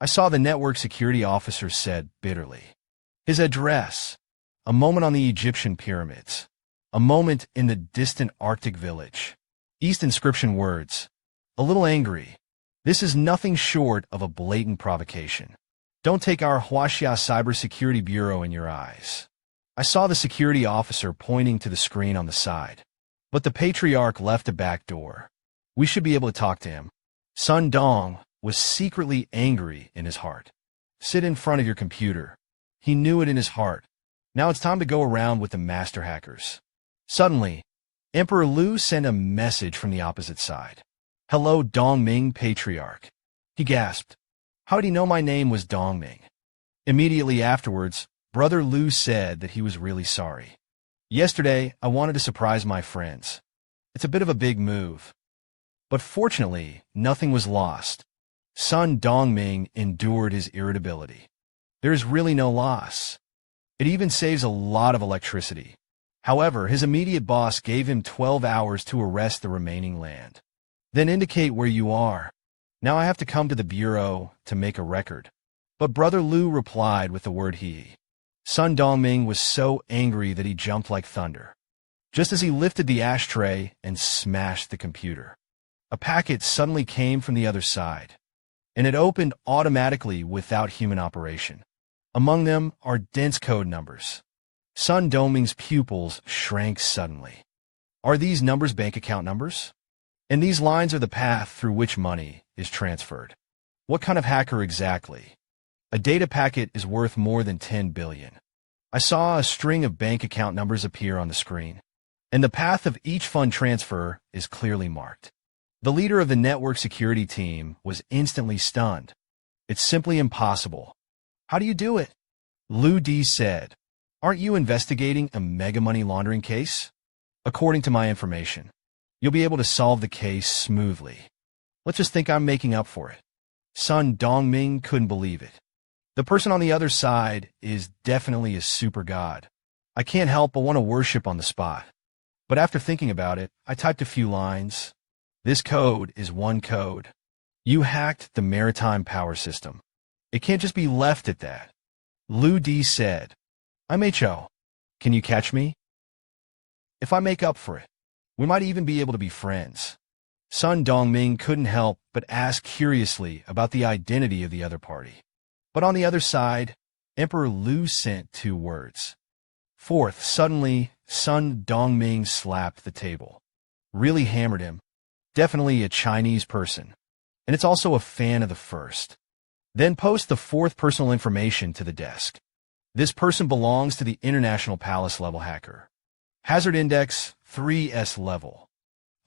I saw the network security officer said bitterly. His address, a moment on the Egyptian pyramids, a moment in the distant Arctic village. East inscription words, a little angry. This is nothing short of a blatant provocation. Don't take our Huaxia Cybersecurity Bureau in your eyes. I saw the security officer pointing to the screen on the side. But the patriarch left a back door. We should be able to talk to him. Sun Dong was secretly angry in his heart. Sit in front of your computer. He knew it in his heart. Now it's time to go around with the master hackers. Suddenly, Emperor Lu sent a message from the opposite side. Hello, Dongming Patriarch. He gasped. How did he know my name was Dongming? Immediately afterwards, Brother Lu said that he was really sorry. Yesterday, I wanted to surprise my friends. It's a bit of a big move. But fortunately, nothing was lost. Sun Dongming endured his irritability. There is really no loss. It even saves a lot of electricity. However, his immediate boss gave him 12 hours to arrest the remaining land. Then indicate where you are. Now I have to come to the bureau to make a record. But Brother Lu replied with the word he. Sun Dongming was so angry that he jumped like thunder. Just as he lifted the ashtray and smashed the computer, a packet suddenly came from the other side, and it opened automatically without human operation. Among them are dense code numbers. Sun Dongming's pupils shrank suddenly. Are these numbers bank account numbers? And these lines are the path through which money is transferred. What kind of hacker exactly? A data packet is worth more than 10 billion. I saw a string of bank account numbers appear on the screen, and the path of each fund transfer is clearly marked. The leader of the network security team was instantly stunned. It's simply impossible. How do you do it? Lu Di said. Aren't you investigating a mega money laundering case? According to my information, you'll be able to solve the case smoothly. Let's just think I'm making up for it. Sun Dongming couldn't believe it. The person on the other side is definitely a super god. I can't help but want to worship on the spot. But after thinking about it, I typed a few lines. This code is one code. You hacked the maritime power system. It can't just be left at that. Lu Di said, I'm HO. Can you catch me? If I make up for it, we might even be able to be friends. Sun Dongming couldn't help but ask curiously about the identity of the other party. But on the other side, Emperor Lu sent 2 words. Fourth, suddenly, Sun Dongming slapped the table. Really hammered him. Definitely a Chinese person. And it's also a fan of the first. Then post the 4th personal information to the desk. This person belongs to the International Palace level hacker. Hazard index 3S level.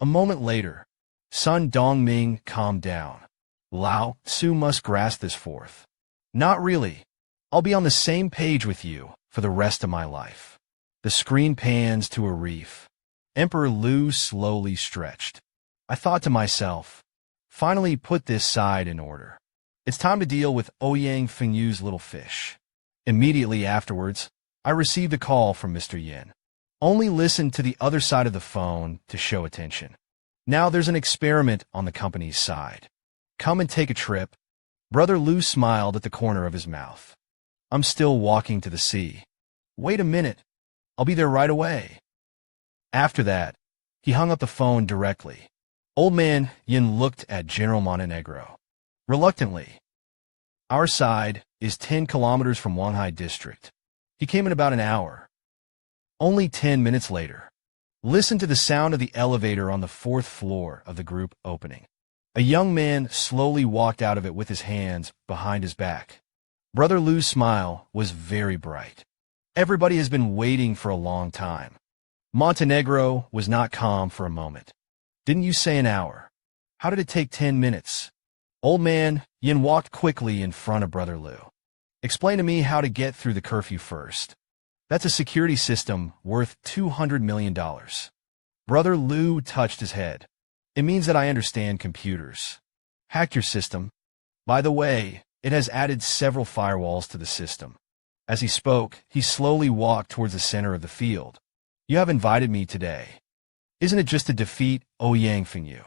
A moment later, Sun Dongming calmed down. Lao Tzu must grasp this 4th. Not really. I'll be on the same page with you for the rest of my life. The screen pans to a reef. Emperor Lu slowly stretched. I thought to myself, finally put this side in order. It's time to deal with Ouyang Fengyu's little fish. Immediately afterwards, I received a call from Mr. Yin. Only listen to the other side of the phone to show attention. Now there's an experiment on the company's side. Come and take a trip. Brother Lu smiled at the corner of his mouth. I'm still walking to the sea. Wait a minute. I'll be there right away. After that, he hung up the phone directly. Old man Yin looked at General Montenegro. Reluctantly. Our side is 10 kilometers from Wanhai district. He came in about an hour. Only 10 minutes later. Listen to the sound of the elevator on the 4th floor of the group opening. A young man slowly walked out of it with his hands behind his back. Brother Lu's smile was very bright. Everybody has been waiting for a long time. Montenegro was not calm for a moment. Didn't you say an hour? How did it take 10 minutes? Old man Yin walked quickly in front of Brother Lu. Explain to me how to get through the curfew first. That's a security system worth $200 million. Brother Lu touched his head. It means that I understand computers. Hacked your system. By the way, it has added several firewalls to the system. As he spoke, he slowly walked towards the center of the field. You have invited me today. Isn't it just to defeat Ouyang Fengyu?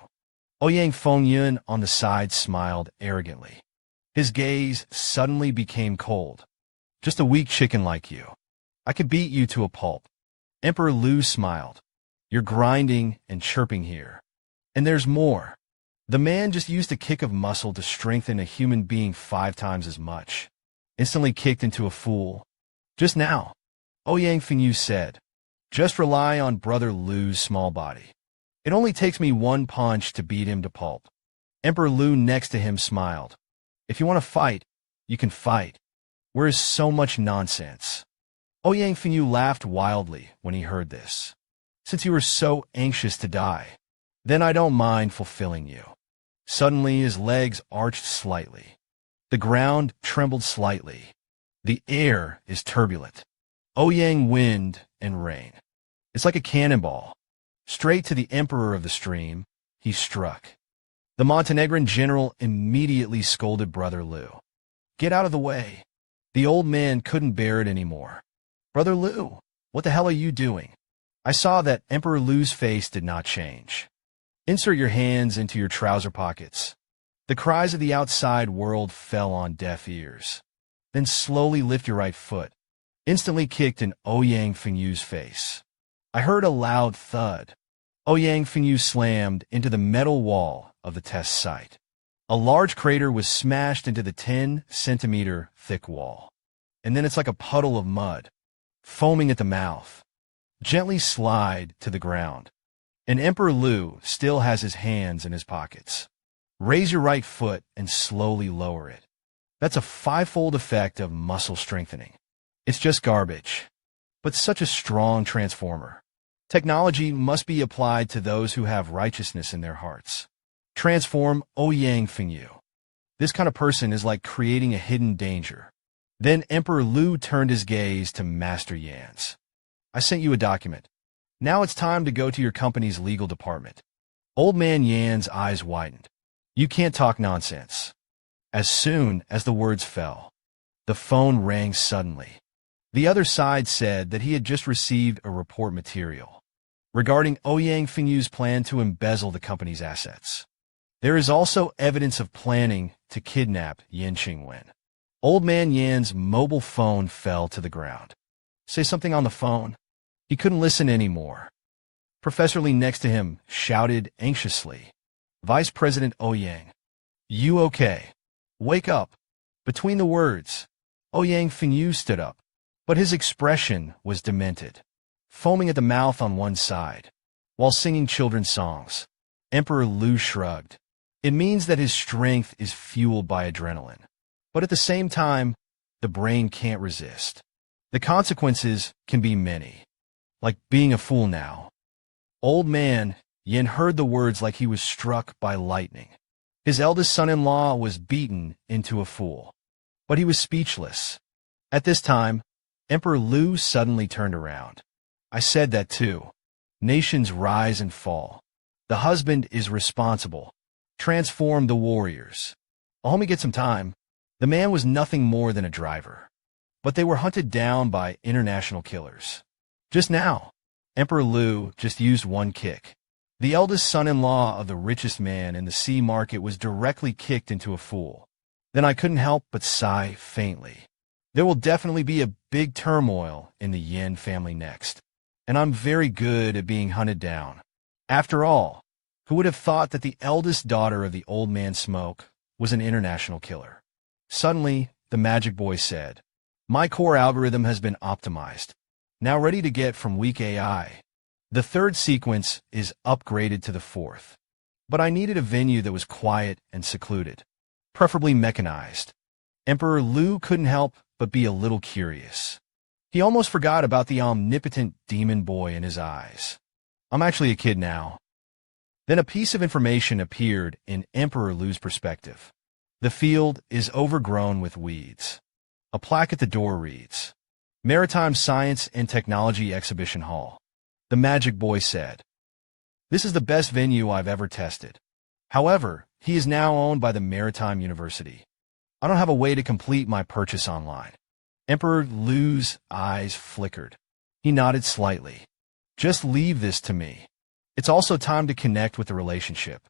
Ouyang Fengyun on the side smiled arrogantly. His gaze suddenly became cold. Just a weak chicken like you. I could beat you to a pulp. Emperor Lu smiled. You're grinding and chirping here. And there's more. The man just used a kick of muscle to strengthen a human being 5 times as much. Instantly kicked into a fool. Just now, Ouyang Fengyu said, just rely on Brother Lu's small body. It only takes me 1 punch to beat him to pulp. Emperor Lu next to him smiled. If you want to fight, you can fight. Where's so much nonsense? Ouyang Fengyu laughed wildly when he heard this. Since you were so anxious to die, then I don't mind fulfilling you. Suddenly his legs arched slightly. The ground trembled slightly. The air is turbulent. Ouyang wind and rain. It's like a cannonball. Straight to the emperor of the stream, he struck. The Montenegrin general immediately scolded Brother Lu. Get out of the way. The old man couldn't bear it anymore. Brother Lu, what the hell are you doing? I saw that Emperor Lu's face did not change. Insert your hands into your trouser pockets. The cries of the outside world fell on deaf ears. Then slowly lift your right foot. Instantly kicked in Ouyang Fengyu's face. I heard a loud thud. Ouyang Fengyu slammed into the metal wall of the test site. A large crater was smashed into the 10-centimeter thick wall. And then it's like a puddle of mud, foaming at the mouth. Gently slide to the ground. And Emperor Lu still has his hands in his pockets. Raise your right foot and slowly lower it. That's a 5-fold effect of muscle strengthening. It's just garbage, but such a strong transformer. Technology must be applied to those who have righteousness in their hearts. Transform Ouyang Fengyu. This kind of person is like creating a hidden danger. Then Emperor Lu turned his gaze to Master Yan's. I sent you a document. Now it's time to go to your company's legal department. Old man Yan's eyes widened. You can't talk nonsense. As soon as the words fell, the phone rang suddenly. The other side said that he had just received a report material regarding Ouyang Fengyu's plan to embezzle the company's assets. There is also evidence of planning to kidnap Yin Qingwen. Old man Yan's mobile phone fell to the ground. Say something on the phone. He couldn't listen anymore. Professor Lee next to him shouted anxiously. Vice President Ouyang. You okay? Wake up. Between the words, Ouyang Fengyu stood up, but his expression was demented, foaming at the mouth on one side, while singing children's songs. Emperor Lu shrugged. It means that his strength is fueled by adrenaline. But at the same time, the brain can't resist. The consequences can be many, like being a fool now. Old man Yin heard the words like he was struck by lightning. His eldest son-in-law was beaten into a fool. But he was speechless. At this time, Emperor Lu suddenly turned around. I said that too. Nations rise and fall. The husband is responsible. Transform the warriors. Let me get some time. The man was nothing more than a driver. But they were hunted down by international killers. Just now, Emperor Lu just used one kick. The eldest son-in-law of the richest man in the sea market was directly kicked into a fool. Then I couldn't help but sigh faintly. There will definitely be a big turmoil in the Yin family next. And I'm very good at being hunted down. After all, who would have thought that the eldest daughter of the old man Smoke was an international killer? Suddenly, the magic boy said, my core algorithm has been optimized. Now ready to get from weak AI. The third sequence is upgraded to the fourth. But I needed a venue that was quiet and secluded, preferably mechanized. Emperor Lu couldn't help but be a little curious. He almost forgot about the omnipotent demon boy in his eyes. I'm actually a kid now. Then a piece of information appeared in Emperor Lu's perspective. The field is overgrown with weeds. A plaque at the door reads, Maritime Science and Technology Exhibition Hall. The magic boy said, this is the best venue I've ever tested. However, he is now owned by the Maritime University. I don't have a way to complete my purchase online. Emperor Lu's eyes flickered. He nodded slightly. Just leave this to me. It's also time to connect with the relationship.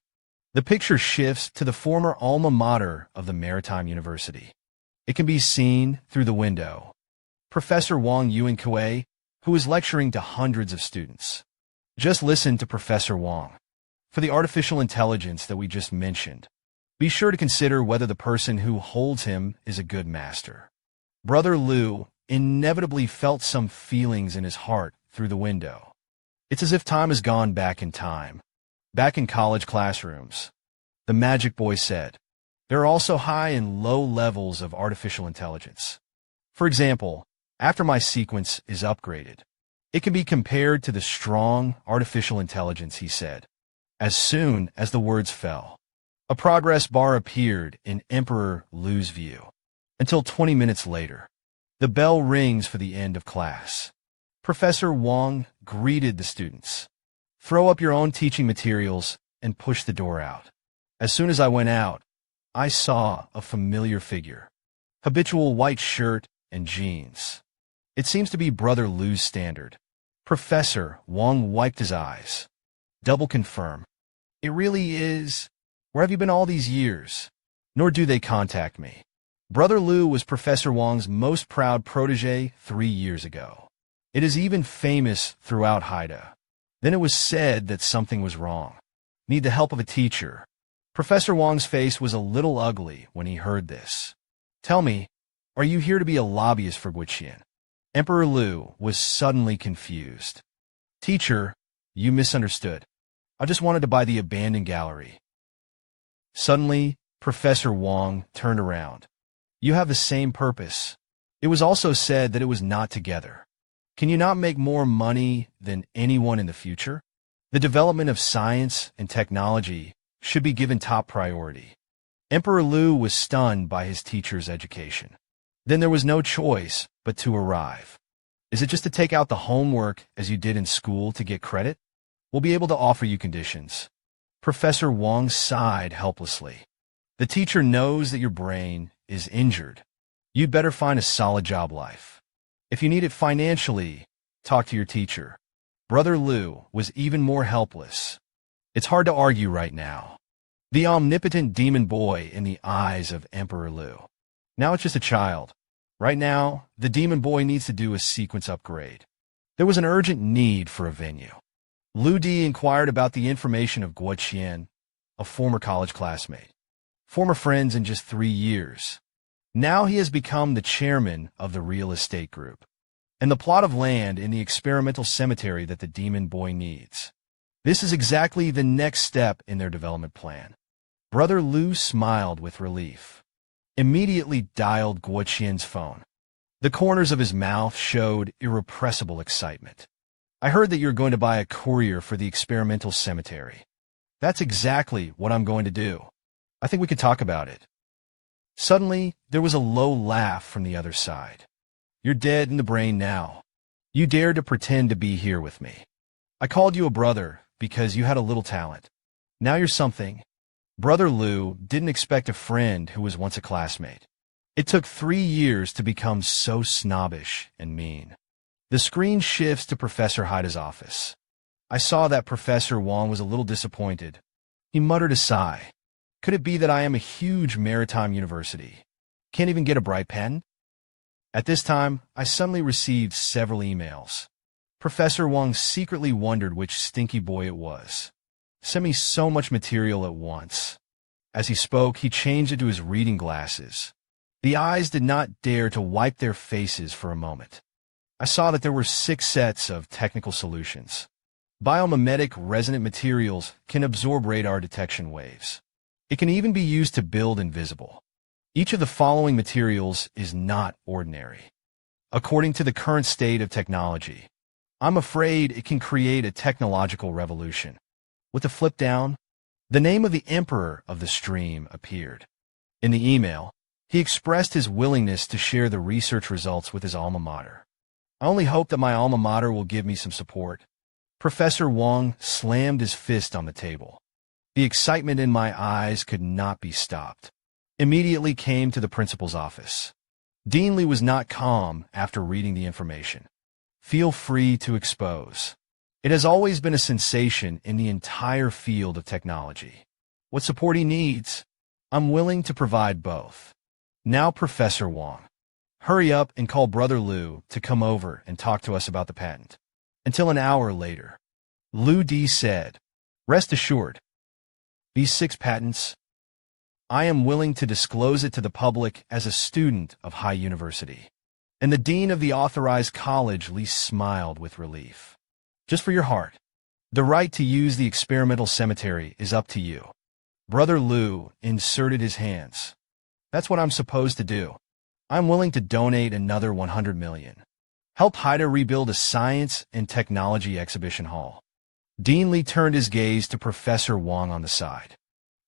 The picture shifts to the former alma mater of the Maritime University. It can be seen through the window. Professor Wang Yuankue, who is lecturing to hundreds of students. Just listen to Professor Wang. For the artificial intelligence that we just mentioned, be sure to consider whether the person who holds him is a good master. Brother Lu inevitably felt some feelings in his heart through the window. It's as if time has gone back in time. Back in college classrooms. The magic boy said, there are also high and low levels of artificial intelligence. For example, after my sequence is upgraded, it can be compared to the strong artificial intelligence, he said. As soon as the words fell, a progress bar appeared in Emperor Lu's view. Until 20 minutes later, the bell rings for the end of class. Professor Wang greeted the students. Throw up your own teaching materials and push the door out. As soon as I went out, I saw a familiar figure. Habitual white shirt and jeans. It seems to be Brother Lu's standard. Professor Wang wiped his eyes. Double confirm. It really is. Where have you been all these years? Nor do they contact me. Brother Lu was Professor Wang's most proud protege 3 years ago. It is even famous throughout Haida. Then it was said that something was wrong. Need the help of a teacher. Professor Wang's face was a little ugly when he heard this. Tell me, are you here to be a lobbyist for Guiqian? Emperor Lu was suddenly confused. Teacher, you misunderstood. I just wanted to buy the abandoned gallery. Suddenly, Professor Wang turned around. You have the same purpose. It was also said that it was not together. Can you not make more money than anyone in the future? The development of science and technology should be given top priority. Emperor Lu was stunned by his teacher's education. Then there was no choice but to arrive. Is it just to take out the homework as you did in school to get credit? We'll be able to offer you conditions. Professor Wang sighed helplessly. The teacher knows that your brain is injured. You'd better find a solid job life. If you need it financially, talk to your teacher. Brother Lu was even more helpless. It's hard to argue right now. The omnipotent demon boy in the eyes of Emperor Lu. Now it's just a child. Right now, the demon boy needs to do a sequence upgrade. There was an urgent need for a venue. Lu Di inquired about the information of Guo Qian, a former college classmate. Former friends in just 3 years. Now he has become the chairman of the real estate group. And the plot of land in the experimental cemetery that the demon boy needs. This is exactly the next step in their development plan. Brother Lu smiled with relief. Immediately dialed Guo Qian's phone. The corners of his mouth showed irrepressible excitement. I heard that you're going to buy a courier for the experimental cemetery. That's exactly what I'm going to do. I think we could talk about it. Suddenly, there was a low laugh from the other side. You're dead in the brain now. You dared to pretend to be here with me. I called you a brother because you had a little talent. Now you're something. Brother Lou didn't expect a friend who was once a classmate. It took 3 years to become so snobbish and mean. The screen shifts to Professor Haida's office. I saw that Professor Wong was a little disappointed. He muttered a sigh. Could it be that I am a huge maritime university? Can't even get a bright pen? At this time, I suddenly received several emails. Professor Wong secretly wondered which stinky boy it was. Sent me so much material at once. As he spoke, he changed into his reading glasses. The eyes did not dare to wipe their faces for a moment. I saw that there were 6 sets of technical solutions. Biomimetic resonant materials can absorb radar detection waves. It can even be used to build invisible. Each of the following materials is not ordinary. According to the current state of technology, I'm afraid it can create a technological revolution. With the flip down, the name of the emperor of the stream appeared. In the email, he expressed his willingness to share the research results with his alma mater. I only hope that my alma mater will give me some support. Professor Wong slammed his fist on the table. The excitement in my eyes could not be stopped. Immediately came to the principal's office. Dean Lee was not calm after reading the information. Feel free to expose. It has always been a sensation in the entire field of technology. What support he needs, I'm willing to provide both. Now, Professor Wong, hurry up and call Brother Lou to come over and talk to us about the patent. Until an hour later, Lou D said, rest assured, these 6 patents, I am willing to disclose it to the public as a student of High University. And the dean of the authorized college least smiled with relief. Just for your heart. The right to use the experimental cemetery is up to you. Brother Lou inserted his hands. That's what I'm supposed to do. I'm willing to donate another 100 million. Help Haida rebuild a science and technology exhibition hall. Dean Lee turned his gaze to Professor Wong on the side.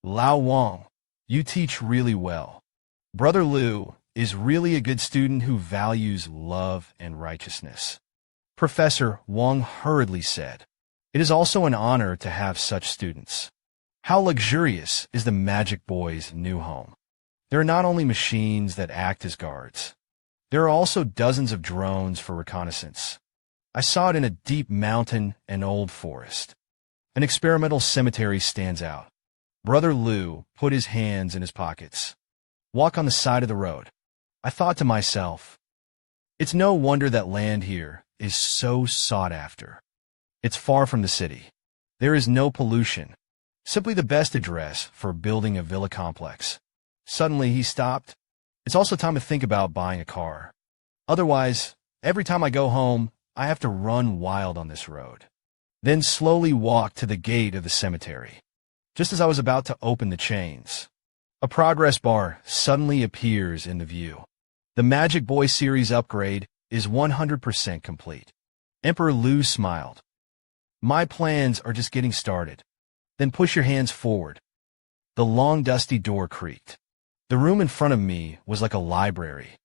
Lao Wong, you teach really well. Brother Lou is really a good student who values love and righteousness. Professor Wong hurriedly said, it is also an honor to have such students. How luxurious is the Magic Boy's new home. There are not only machines that act as guards. There are also dozens of drones for reconnaissance. I saw it in a deep mountain and old forest. An experimental cemetery stands out. Brother Lou put his hands in his pockets. Walk on the side of the road. I thought to myself, it's no wonder that land here is so sought after. It's far from the city. There is no pollution. Simply the best address for building a villa complex. Suddenly he stopped. It's also time to think about buying a car. Otherwise, every time I go home, I have to run wild on this road. Then slowly walk to the gate of the cemetery. Just as I was about to open the chains, a progress bar suddenly appears in the view. The Magic Boy series upgrade is 100% complete. Emperor Lou smiled. My plans are just getting started. Then push your hands forward. The long dusty door creaked. The room in front of me was like a library.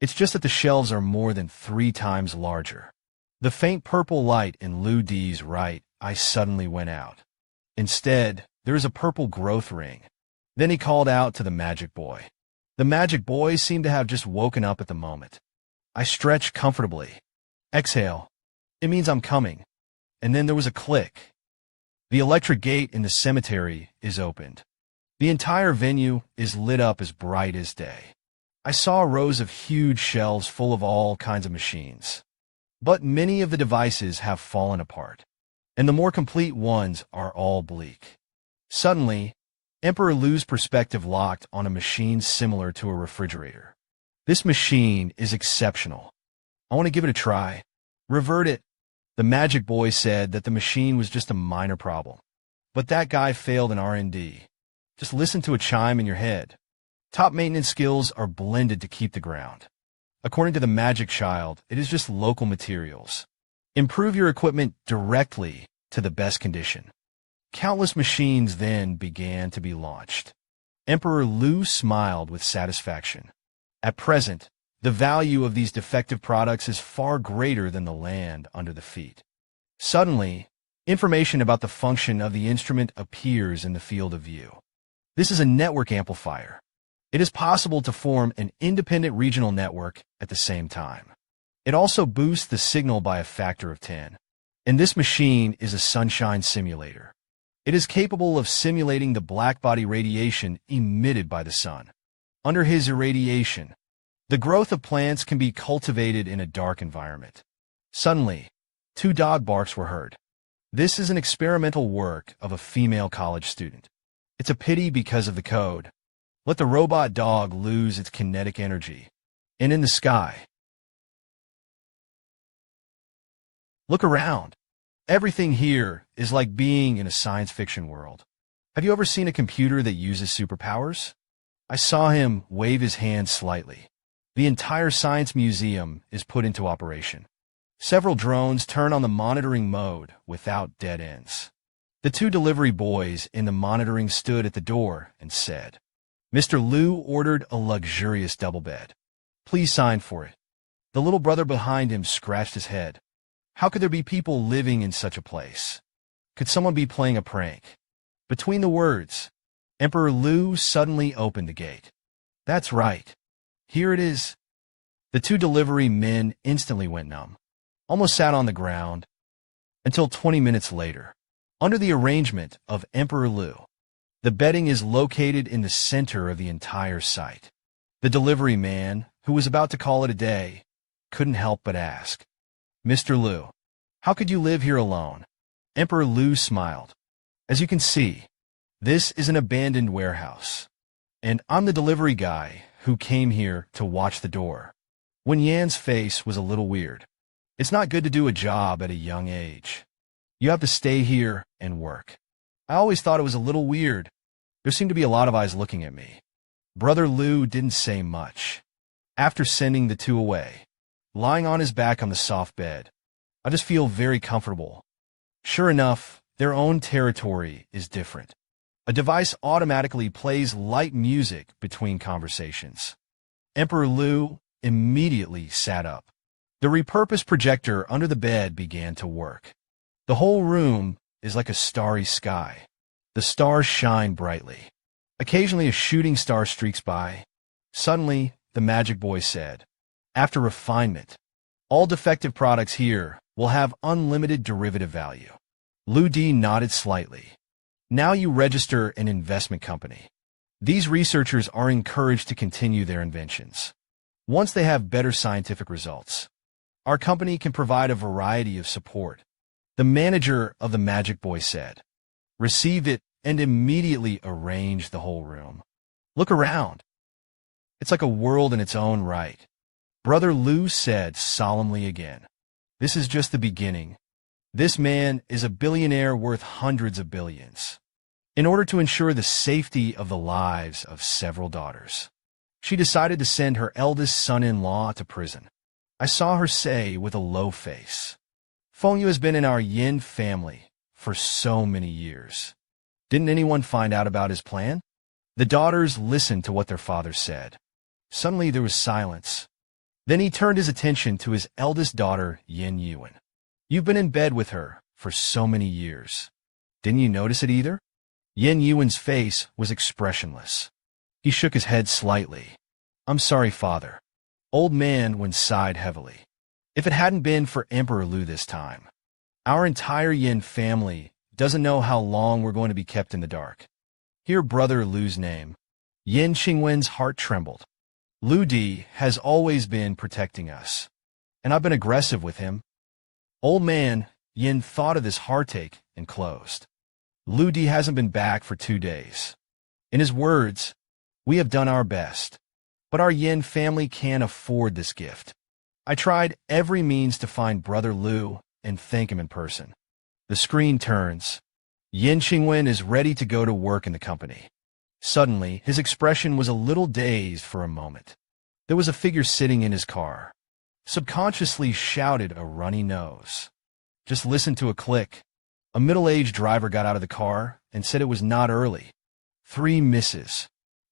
It's just that the shelves are more than 3 times larger. The faint purple light in Lou D's right eye suddenly went out. Instead, there is a purple growth ring. Then he called out to the Magic Boy. The Magic Boy seemed to have just woken up at the moment. I stretched comfortably. Exhale. It means I'm coming. And then there was a click. The electric gate in the cemetery is opened. The entire venue is lit up as bright as day. I saw rows of huge shelves full of all kinds of machines. But many of the devices have fallen apart, and the more complete ones are all bleak. Suddenly, Emperor Lou's perspective locked on a machine similar to a refrigerator. This machine is exceptional. I want to give it a try. Revert it. The Magic Boy said that the machine was just a minor problem. But that guy failed in R&D. Just listen to a chime in your head. Top maintenance skills are blended to keep the ground. According to the Magic Child, it is just local materials. Improve your equipment directly to the best condition. Countless machines then began to be launched. Emperor Lu smiled with satisfaction. At present, the value of these defective products is far greater than the land under the feet. Suddenly, information about the function of the instrument appears in the field of view. This is a network amplifier. It is possible to form an independent regional network at the same time. It also boosts the signal by a factor of 10. And this machine is a sunshine simulator. It is capable of simulating the blackbody radiation emitted by the sun. Under his irradiation, the growth of plants can be cultivated in a dark environment. Suddenly, 2 dog barks were heard. This is an experimental work of a female college student. It's a pity because of the code. Let the robot dog lose its kinetic energy. And in the sky, look around. Everything here is like being in a science fiction world. Have you ever seen a computer that uses superpowers? I saw him wave his hand slightly. The entire science museum is put into operation. Several drones turn on the monitoring mode without dead ends. The 2 delivery boys in the monitoring stood at the door and said, "Mr. Liu ordered a luxurious double bed. Please sign for it." The little brother behind him scratched his head. How could there be people living in such a place? Could someone be playing a prank? Between the words, Emperor Liu suddenly opened the gate. That's right. Here it is. The 2 delivery men instantly went numb, almost sat on the ground, until 20 minutes later. Under the arrangement of Emperor Liu, the bedding is located in the center of the entire site. The delivery man, who was about to call it a day, couldn't help but ask, "Mr. Liu, how could you live here alone?" Emperor Liu smiled. "As you can see, this is an abandoned warehouse, and I'm the delivery guy who came here to watch the door." When Yan's face was a little weird. It's not good to do a job at a young age. You have to stay here and work. I always thought it was a little weird. There seemed to be a lot of eyes looking at me. Brother Liu didn't say much. After sending the 2 away, lying on his back on the soft bed, I just feel very comfortable. Sure enough, their own territory is different. A device automatically plays light music between conversations. Emperor Liu immediately sat up. The repurposed projector under the bed began to work. The whole room is like a starry sky. The stars shine brightly. Occasionally a shooting star streaks by. Suddenly, the magic boy said, "After refinement, all defective products here will have unlimited derivative value." Lu Di nodded slightly. "Now you register an investment company. These researchers are encouraged to continue their inventions. Once they have better scientific results, our company can provide a variety of support." The manager of the Magic Boy said, "Receive it and immediately arrange the whole room. Look around. It's like a world in its own right." Brother Liu said solemnly again, "This is just the beginning. This man is a billionaire worth hundreds of billions." In order to ensure the safety of the lives of several daughters, she decided to send her eldest son-in-law to prison. I saw her say with a low face, "Feng Yu has been in our Yin family for so many years. Didn't anyone find out about his plan?" The daughters listened to what their father said. Suddenly there was silence. Then he turned his attention to his eldest daughter, Yin Yuan. "You've been in bed with her for so many years. Didn't you notice it either?" Yin Yuan's face was expressionless. He shook his head slightly. "I'm sorry, father." Old man Wen sighed heavily. "If it hadn't been for Emperor Liu this time, our entire Yin family doesn't know how long we're going to be kept in the dark." Hear Brother Liu's name. Yin Qingwen's heart trembled. Lu Di has always been protecting us, and I've been aggressive with him. Old man Yin thought of this heartache and closed. Lu Di hasn't been back for 2 days. In his words, "We have done our best, but our Yin family can't afford this gift." I tried every means to find Brother Liu and thank him in person. The screen turns. Yin Qingwen is ready to go to work in the company. Suddenly, his expression was a little dazed for a moment. There was a figure sitting in his car. Subconsciously shouted a runny nose. Just listen to a click. A middle-aged driver got out of the car and said it was not early. 3 misses.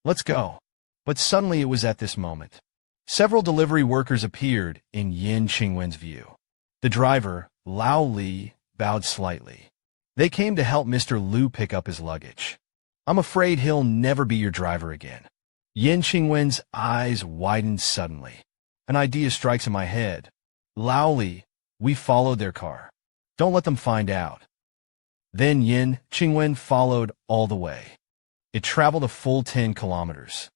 Let's go. But suddenly it was at this moment. Several delivery workers appeared in Yin Qingwen's view. The driver, Lao Li, bowed slightly. They came to help Mr. Liu pick up his luggage. I'm afraid he'll never be your driver again. Yin Qingwen's eyes widened suddenly. An idea strikes in my head. Lao Li, we followed their car. Don't let them find out. Then Yin Qingwen followed all the way. It traveled a full 10 kilometers.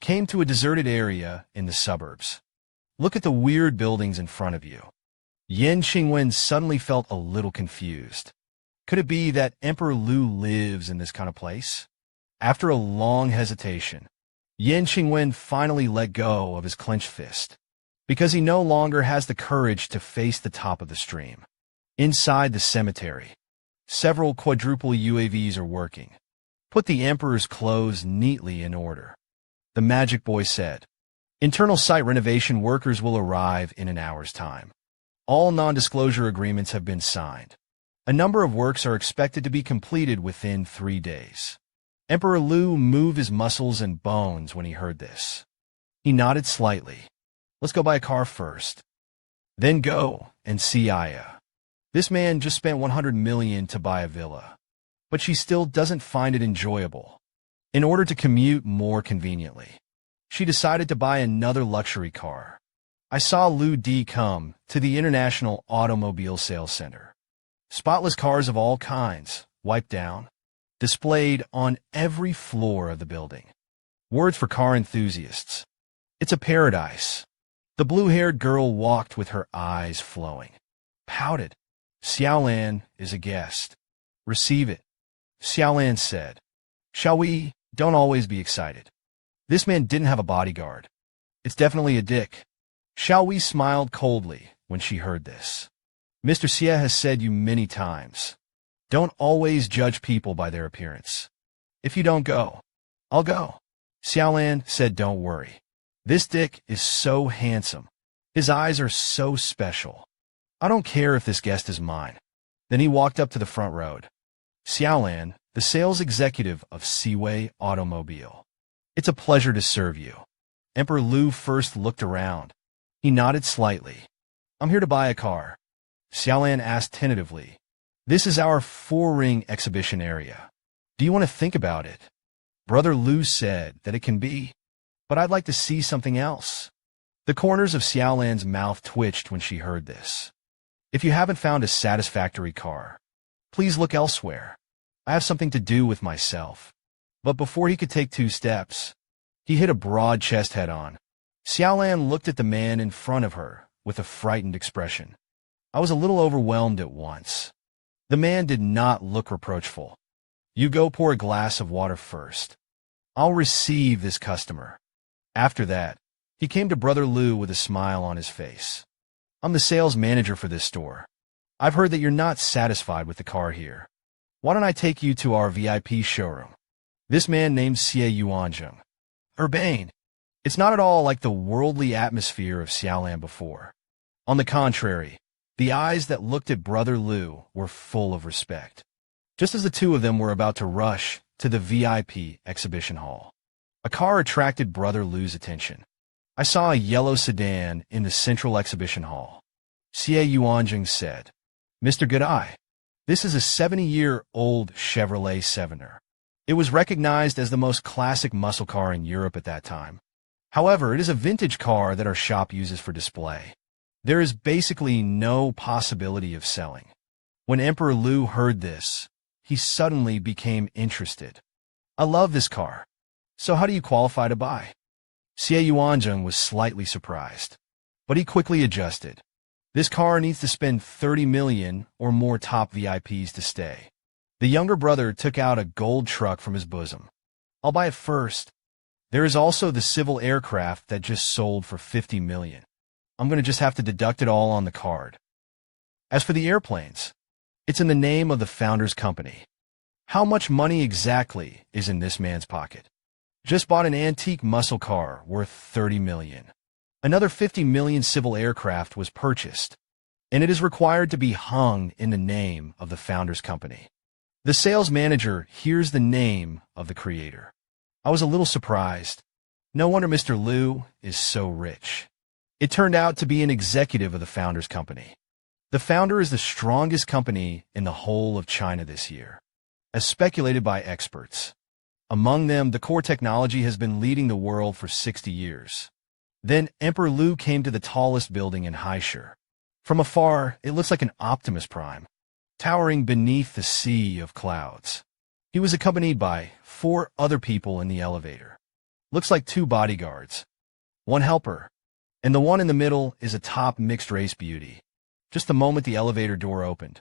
Came to a deserted area in the suburbs. Look at the weird buildings in front of you. Yin Qingwen suddenly felt a little confused. Could it be that Emperor Liu lives in this kind of place? After a long hesitation, Yin Qingwen finally let go of his clenched fist, because he no longer has the courage to face the top of the stream. Inside the cemetery, several quadruple UAVs are working. Put the Emperor's clothes neatly in order. The magic boy said. Internal site renovation workers will arrive in an hour's time. All non-disclosure agreements have been signed. A number of works are expected to be completed within 3 days. Emperor Liu moved his muscles and bones when he heard this. He nodded slightly. Let's go buy a car first. Then go and see Aya. This man just spent 100 million to buy a villa, but she still doesn't find it enjoyable. In order to commute more conveniently, she decided to buy another luxury car. I saw Liu Di come to the International Automobile Sales Center. Spotless cars of all kinds, wiped down, displayed on every floor of the building. Words for car enthusiasts. It's a paradise. The blue-haired girl walked with her eyes flowing. Pouted. Xiaolan is a guest. Receive it. Xiaolan said. Shall we? Don't always be excited. This man didn't have a bodyguard. It's definitely a dick. Shall we smiled coldly when she heard this. Mr. Xie has said you many times. Don't always judge people by their appearance. If you don't go, I'll go. Xiaolan said don't worry. This dick is so handsome. His eyes are so special. I don't care if this guest is mine. Then he walked up to the front row. Xiaolan, the sales executive of Seaway Automobile. It's a pleasure to serve you. Emperor Liu first looked around. He nodded slightly. I'm here to buy a car. Xiaolan asked tentatively. This is our 4-ring exhibition area. Do you want to think about it? Brother Liu said that it can be, but I'd like to see something else. The corners of Xiaolan's mouth twitched when she heard this. If you haven't found a satisfactory car, please look elsewhere. I have something to do with myself. But before he could take 2 steps, he hit a broad chest head-on. Xiaolan looked at the man in front of her with a frightened expression. I was a little overwhelmed at once. The man did not look reproachful. You go pour a glass of water first. I'll receive this customer. After that, he came to Brother Liu with a smile on his face. I'm the sales manager for this store. I've heard that you're not satisfied with the car here. Why don't I take you to our VIP showroom? This man named Xie Yuanzheng. Urbane. It's not at all like the worldly atmosphere of Xiaolan before. On the contrary, the eyes that looked at Brother Liu were full of respect. Just as the two of them were about to rush to the VIP exhibition hall, a car attracted Brother Liu's attention. I saw a yellow sedan in the central exhibition hall. Xie Yuanzheng said, Mr. Goodeye, this is a 70-year-old Chevrolet 7er. It was recognized as the most classic muscle car in Europe at that time. However, it is a vintage car that our shop uses for display. There is basically no possibility of selling. When Emperor Liu heard this, he suddenly became interested. I love this car. So how do you qualify to buy? Xie Yuanzheng was slightly surprised, but he quickly adjusted. This car needs to spend 30 million or more top VIPs to stay. The younger brother took out a gold truck from his bosom. I'll buy it first. There is also the civil aircraft that just sold for 50 million. I'm going to just have to deduct it all on the card. As for the airplanes, it's in the name of the founder's company. How much money exactly is in this man's pocket? Just bought an antique muscle car worth 30 million. Another 50 million civil aircraft was purchased, and it is required to be hung in the name of the founder's company. The sales manager hears the name of the creator. I was a little surprised. No wonder Mr. Liu is so rich. It turned out to be an executive of the founder's company. The founder is the strongest company in the whole of China this year, as speculated by experts. Among them, the core technology has been leading the world for 60 years. Then Emperor Liu came to the tallest building in Haishur. From afar, it looks like an Optimus Prime, towering beneath the sea of clouds. He was accompanied by 4 other people in the elevator. Looks like 2 bodyguards, 1 helper, and the one in the middle is a top mixed-race beauty. Just the moment the elevator door opened,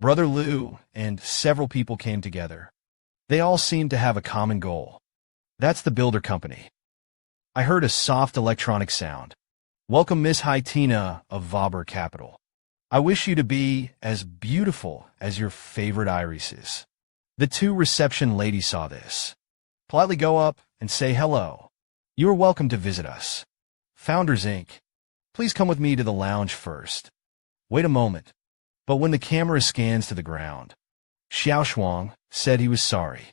Brother Liu and several people came together. They all seemed to have a common goal. That's the builder company. I heard a soft electronic sound. Welcome Miss Haitina of Vauber Capital. I wish you to be as beautiful as your favorite irises. The 2 reception ladies saw this. Politely go up and say hello. You are welcome to visit us. Founders Inc. Please come with me to the lounge first. Wait a moment. But when the camera scans to the ground, Xiao Shuang said he was sorry.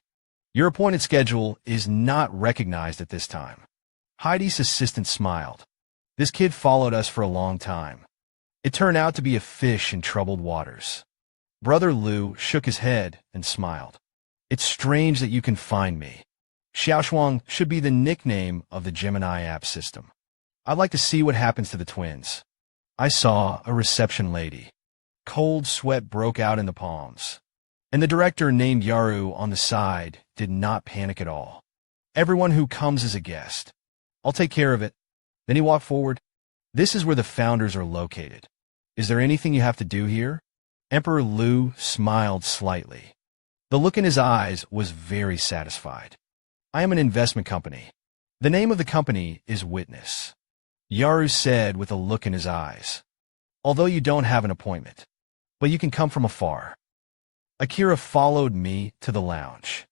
Your appointed schedule is not recognized at this time. Heidi's assistant smiled. This kid followed us for a long time. It turned out to be a fish in troubled waters. Brother Liu shook his head and smiled. It's strange that you can find me. Xiaoshuang should be the nickname of the Gemini app system. I'd like to see what happens to the twins. I saw a reception lady. Cold sweat broke out in the palms. And the director named Yaru on the side did not panic at all. Everyone who comes is a guest. I'll take care of it. Then he walked forward. This is where the founders are located. Is there anything you have to do here? Emperor Liu smiled slightly. The look in his eyes was very satisfied. I am an investment company. The name of the company is Witness. Yaru said with a look in his eyes. Although you don't have an appointment, but you can come from afar. Akira followed me to the lounge.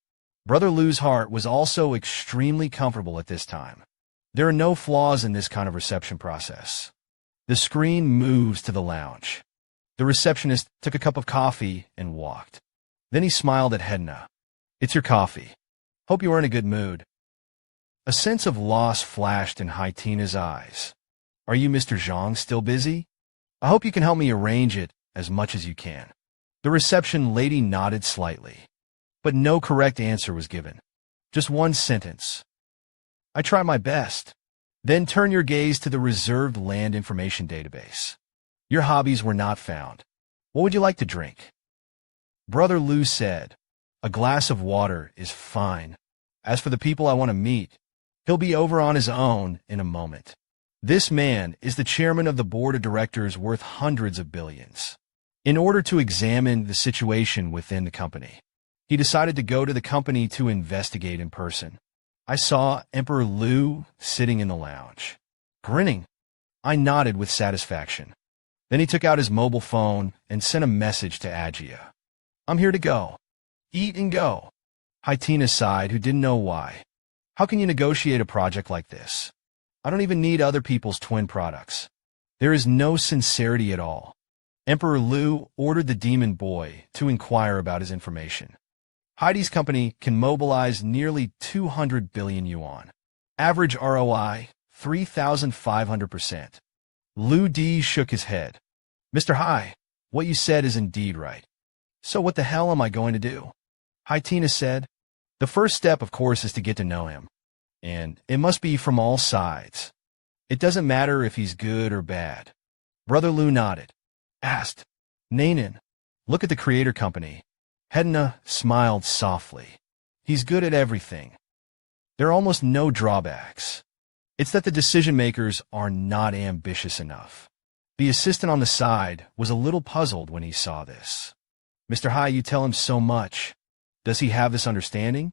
Brother Liu's heart was also extremely comfortable at this time. There are no flaws in this kind of reception process. The screen moves to the lounge. The receptionist took a cup of coffee and walked. Then he smiled at Hedna. It's your coffee. Hope you are in a good mood. A sense of loss flashed in Haitina's eyes. Are you, Mr. Zhang, still busy? I hope you can help me arrange it as much as you can. The reception lady nodded slightly, but no correct answer was given. Just one sentence. I try my best. Then turn your gaze to the reserved land information database. Your hobbies were not found. What would you like to drink? Brother Liu said, a glass of water is fine. As for the people I want to meet, he'll be over on his own in a moment. This man is the chairman of the board of directors worth hundreds of billions. In order to examine the situation within the company, he decided to go to the company to investigate in person. I saw Emperor Liu sitting in the lounge, grinning. I nodded with satisfaction. Then he took out his mobile phone and sent a message to Agia. I'm here to go. Eat and go. Haitina sighed, who didn't know why. How can you negotiate a project like this? I don't even need other people's twin products. There is no sincerity at all. Emperor Liu ordered the demon boy to inquire about his information. Heidi's company can mobilize nearly 200 billion yuan. Average ROI, 3,500%. Liu Di shook his head. Mr. Hai, what you said is indeed right. So what the hell am I going to do? Haitina said. The first step, of course, is to get to know him. And it must be from all sides. It doesn't matter if he's good or bad. Brother Liu nodded. Asked, Nanan, look at the creator company. Hedna smiled softly. He's good at everything. There are almost no drawbacks. It's that the decision-makers are not ambitious enough. The assistant on the side was a little puzzled when he saw this. Mr. Hai, you tell him so much. Does he have this understanding?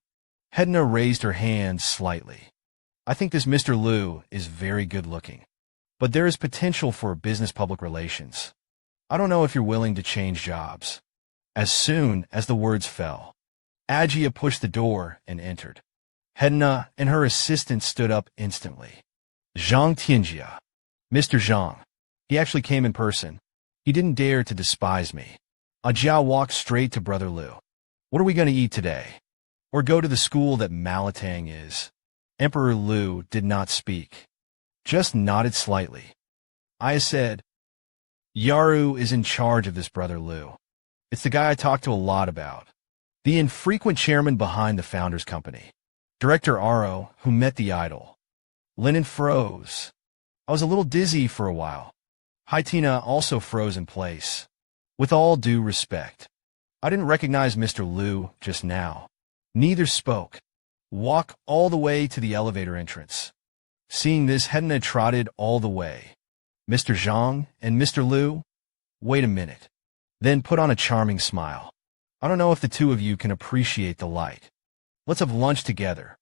Hedna raised her hand slightly. I think this Mr. Liu is very good-looking. But there is potential for business-public relations. I don't know if you're willing to change jobs. As soon as the words fell, Agia pushed the door and entered. Hedna and her assistant stood up instantly. Zhang Tianjia. Mr. Zhang. He actually came in person. He didn't dare to despise me. Ajiao walked straight to Brother Liu. What are we going to eat today? or go to the school that Malatang is. Emperor Lu did not speak, just nodded slightly. I said, Yaru is in charge of this, Brother Lu. It's the guy I talk to a lot about. The infrequent chairman behind the Founders Company. Director Aro, who met the idol. Lennon froze. I was a little dizzy for a while. Haitina also froze in place. With all due respect, I didn't recognize Mr. Lu just now. Neither spoke. Walk all the way to the elevator entrance. Seeing this, Hedna trotted all the way. Mr. Zhang and Mr. Lu, wait a minute. Then put on a charming smile. I don't know if the two of you can appreciate the light. Let's have lunch together.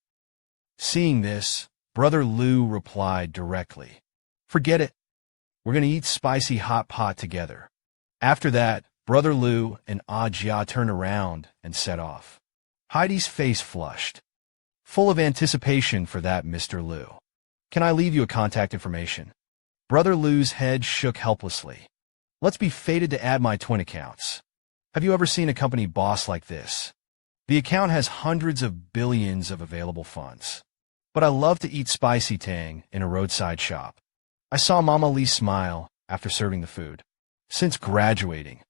Seeing this, Brother Lu replied directly. Forget it. We're going to eat spicy hot pot together. After that, Brother Lu and Jia turned around and set off. Heidi's face flushed. Full of anticipation for that, Mr. Lu. Can I leave you a contact information? Brother Lu's head shook helplessly. Let's be fated to add my twin accounts. Have you ever seen a company boss like this? The account has hundreds of billions of available funds. But I love to eat spicy tang in a roadside shop. I saw Mama Lee smile after serving the food. Since graduating,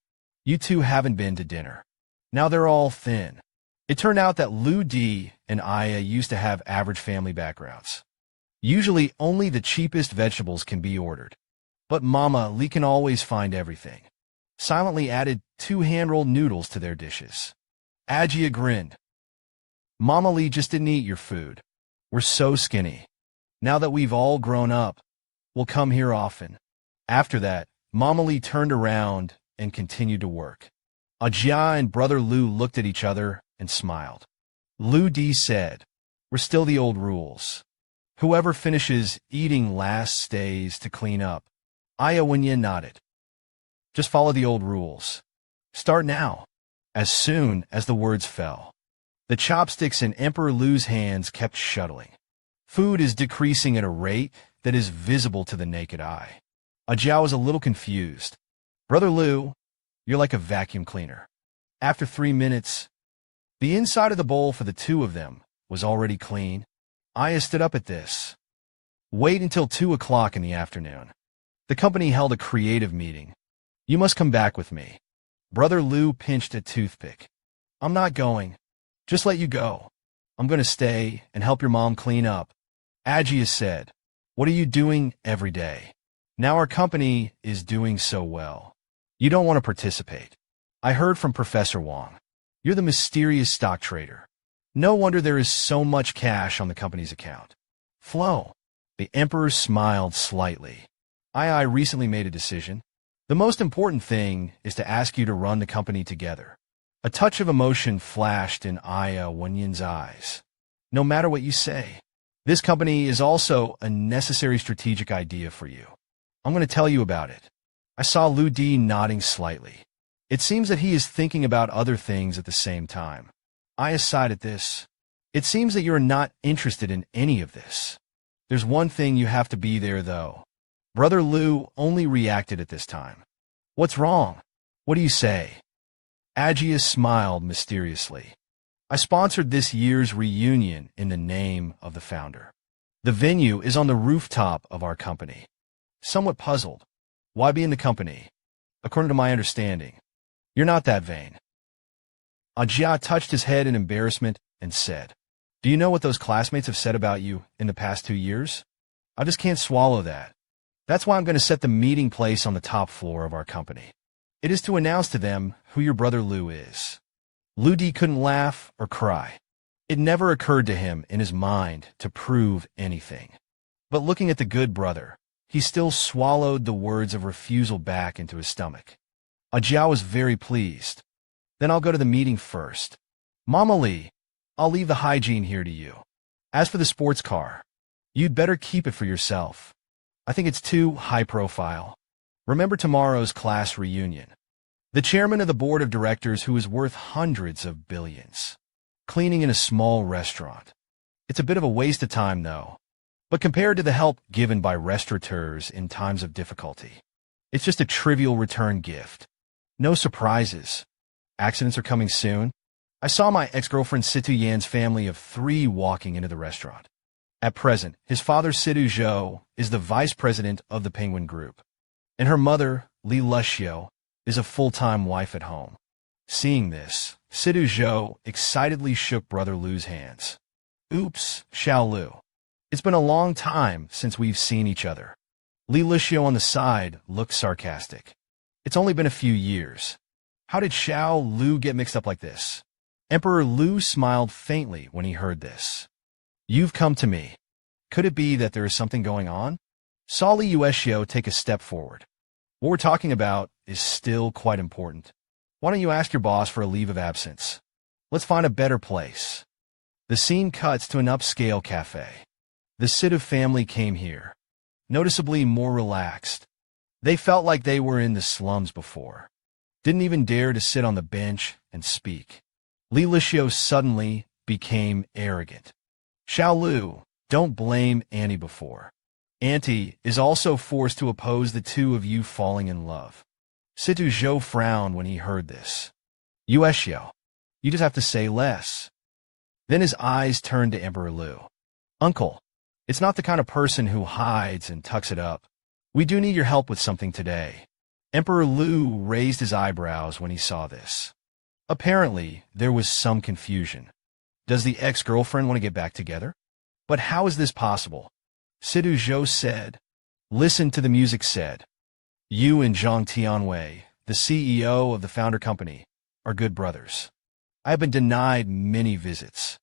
you two haven't been to dinner. Now they're all thin. It turned out that Lu Di and Aya used to have average family backgrounds. Usually only the cheapest vegetables can be ordered. But Mama Lee can always find everything. Silently added 2 hand-rolled noodles to their dishes. Ajia grinned. Mama Lee just didn't eat your food. We're so skinny. Now that we've all grown up, we'll come here often. After that, Mama Lee turned around and continued to work. Ajia and Brother Lu looked at each other and smiled. Lu Di said, we're still the old rules. Whoever finishes eating last stays to clean up. Aya Wenyan nodded. Just follow the old rules. Start now. As soon as the words fell, the chopsticks in Emperor Lu's hands kept shuttling. Food is decreasing at a rate that is visible to the naked eye. Ajia was a little confused. Brother Lu, you're like a vacuum cleaner. After 3 minutes, the inside of the bowl for the two of them was already clean. Aya stood up at this. Wait until 2 o'clock in the afternoon. The company held a creative meeting. You must come back with me. Brother Lu pinched a toothpick. I'm not going. Just let you go. I'm going to stay and help your mom clean up. Ajia said, what are you doing every day? Now our company is doing so well. You don't want to participate. I heard from Professor Wang. You're the mysterious stock trader. No wonder there is so much cash on the company's account. Flo. The Emperor smiled slightly. I recently made a decision. The most important thing is to ask you to run the company together. A touch of emotion flashed in Aya Wenyan's eyes. No matter what you say, this company is also a necessary strategic idea for you. I'm going to tell you about it. I saw Lu Di nodding slightly. It seems that he is thinking about other things at the same time. Aya sighed at this. It seems that you're not interested in any of this. There's one thing you have to be there, though. Brother Lu only reacted at this time. What's wrong? What do you say? Ajia smiled mysteriously. I sponsored this year's reunion in the name of the founder. The venue is on the rooftop of our company. Somewhat puzzled. Why be in the company? According to my understanding, you're not that vain. Ajia touched his head in embarrassment and said, do you know what those classmates have said about you in the past 2 years? I just can't swallow that. That's why I'm going to set the meeting place on the top floor of our company. It is to announce to them who your brother Lu is. Lu Di couldn't laugh or cry. It never occurred to him in his mind to prove anything. But looking at the good brother, he still swallowed the words of refusal back into his stomach. Ajia was very pleased. Then I'll go to the meeting first. Mama Lee, I'll leave the hygiene here to you. As for the sports car, you'd better keep it for yourself. I think it's too high profile. Remember tomorrow's class reunion. The chairman of the board of directors who is worth hundreds of billions. Cleaning in a small restaurant. It's a bit of a waste of time, though. But compared to the help given by restaurateurs in times of difficulty, it's just a trivial return gift. No surprises. Accidents are coming soon. I saw my ex-girlfriend Situ Yan's family of 3 walking into the restaurant. At present, his father Situ Zhou is the vice president of the Penguin Group, and her mother, Li Luxiu, is a full-time wife at home. Seeing this, Situ Zhou excitedly shook Brother Lu's hands. Oops, Xiao Lu. It's been a long time since we've seen each other. Li Luxiu on the side looked sarcastic. It's only been a few years. How did Xiao Lu get mixed up like this? Emperor Lu smiled faintly when he heard this. You've come to me. Could it be that there is something going on? Saw Li Luxiu take a step forward. What we're talking about is still quite important. Why don't you ask your boss for a leave of absence? Let's find a better place. The scene cuts to an upscale cafe. The Situ family came here, noticeably more relaxed. They felt like they were in the slums before. Didn't even dare to sit on the bench and speak. Li Luxiu suddenly became arrogant. Xiao Lu, don't blame Annie before. Auntie is also forced to oppose the two of you falling in love. Situ Zhou frowned when he heard this. Luxiu, you just have to say less. Then his eyes turned to Emperor Lu. Uncle, it's not the kind of person who hides and tucks it up. We do need your help with something today. Emperor Lu raised his eyebrows when he saw this. Apparently, there was some confusion. Does the ex-girlfriend want to get back together? But how is this possible? Situ Zhou said. Listen to the music said. You and Zhang Tianwei, the CEO of the founder company, are good brothers. I have been denied many visits.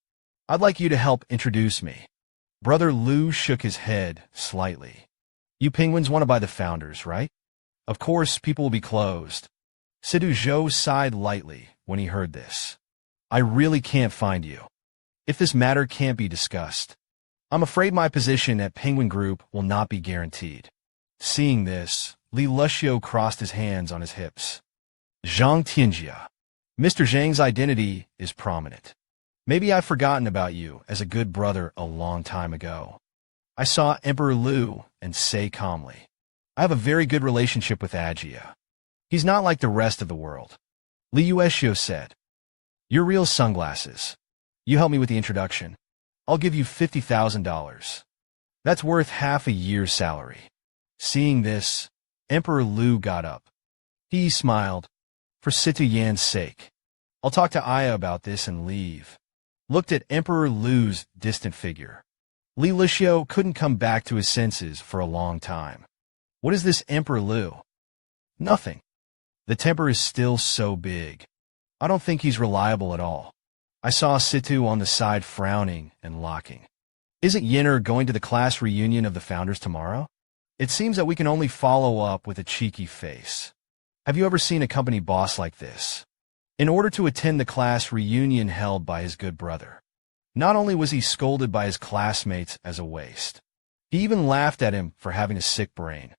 I'd like you to help introduce me. Brother Lu shook his head slightly. You penguins want to buy the founders, right? Of course, people will be closed. Situ Zhou sighed lightly when he heard this. I really can't find you. If this matter can't be discussed, I'm afraid my position at Penguin Group will not be guaranteed. Seeing this, Li Luxiu crossed his hands on his hips. Zhang Tianjia. Mr. Zhang's identity is prominent. Maybe I've forgotten about you as a good brother a long time ago. I saw Emperor Lu and say calmly, I have a very good relationship with Ajia. He's not like the rest of the world. Li Luxiu said, Your real sunglasses. You help me with the introduction. I'll give you $50,000. That's worth half a year's salary. Seeing this, Emperor Lu got up. He smiled. For Situ Yan's sake. I'll talk to Aya about this and leave. Looked at Emperor Lu's distant figure. Li Luxiu couldn't come back to his senses for a long time. What is this Emperor Lu? Nothing. The temper is still so big. I don't think he's reliable at all. I saw Situ on the side frowning and locking. Isn't Yenner going to the class reunion of the founders tomorrow? It seems that we can only follow up with a cheeky face. Have you ever seen a company boss like this? In order to attend the class reunion held by his good brother, not only was he scolded by his classmates as a waste, he even laughed at him for having a sick brain.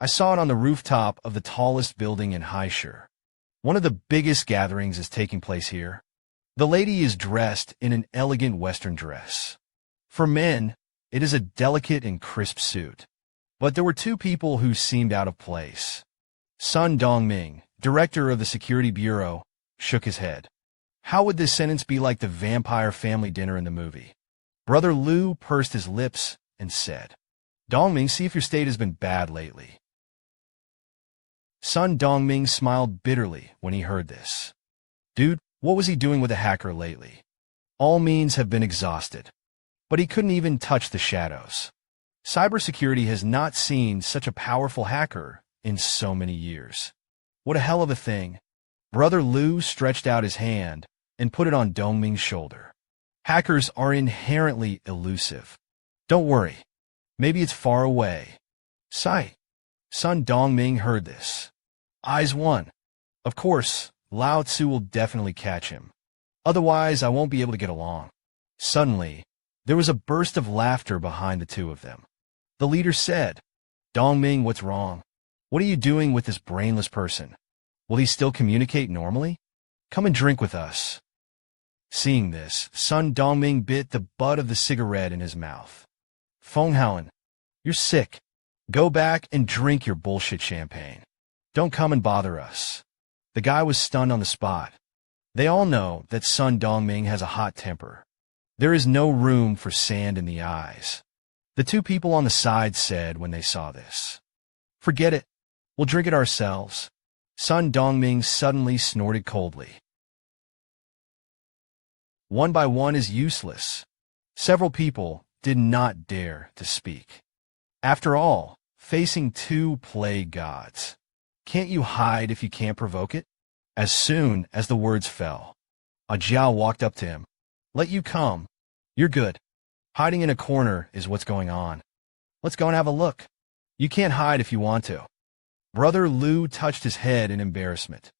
I saw it on the rooftop of the tallest building in Haishur. One of the biggest gatherings is taking place here. The lady is dressed in an elegant Western dress. For men, it is a delicate and crisp suit. But there were 2 people who seemed out of place. Sun Dongming, director of the Security Bureau, shook his head. How would this sentence be like the vampire family dinner in the movie? Brother Lu pursed his lips and said, Dongming, see if your state has been bad lately. Sun Dongming smiled bitterly when he heard this. Dude, what was he doing with a hacker lately? All means have been exhausted. But he couldn't even touch the shadows. Cybersecurity has not seen such a powerful hacker in so many years. What a hell of a thing. Brother Lu stretched out his hand and put it on Dongming's shoulder. Hackers are inherently elusive. Don't worry. Maybe it's far away. Sigh. Sun Dongming heard this. Eyes won. Of course, Lao Tzu will definitely catch him. Otherwise, I won't be able to get along. Suddenly, there was a burst of laughter behind the 2 of them. The leader said, Dongming, what's wrong? What are you doing with this brainless person? Will he still communicate normally? Come and drink with us. Seeing this, Sun Dongming bit the butt of the cigarette in his mouth. Fenghaoen, you're sick. Go back and drink your bullshit champagne. Don't come and bother us. The guy was stunned on the spot. They all know that Sun Dongming has a hot temper. There is no room for sand in the eyes. The two people on the side said when they saw this, "Forget it. We'll drink it ourselves." Sun Dongming suddenly snorted coldly. One by one is useless. Several people did not dare to speak. After all, facing two plague gods. Can't you hide if you can't provoke it? As soon as the words fell, a Jiao walked up to him. "Let you come. You're good. Hiding in a corner is what's going on. Let's go and have a look. You can't hide if you want to." Brother Lu touched his head in embarrassment.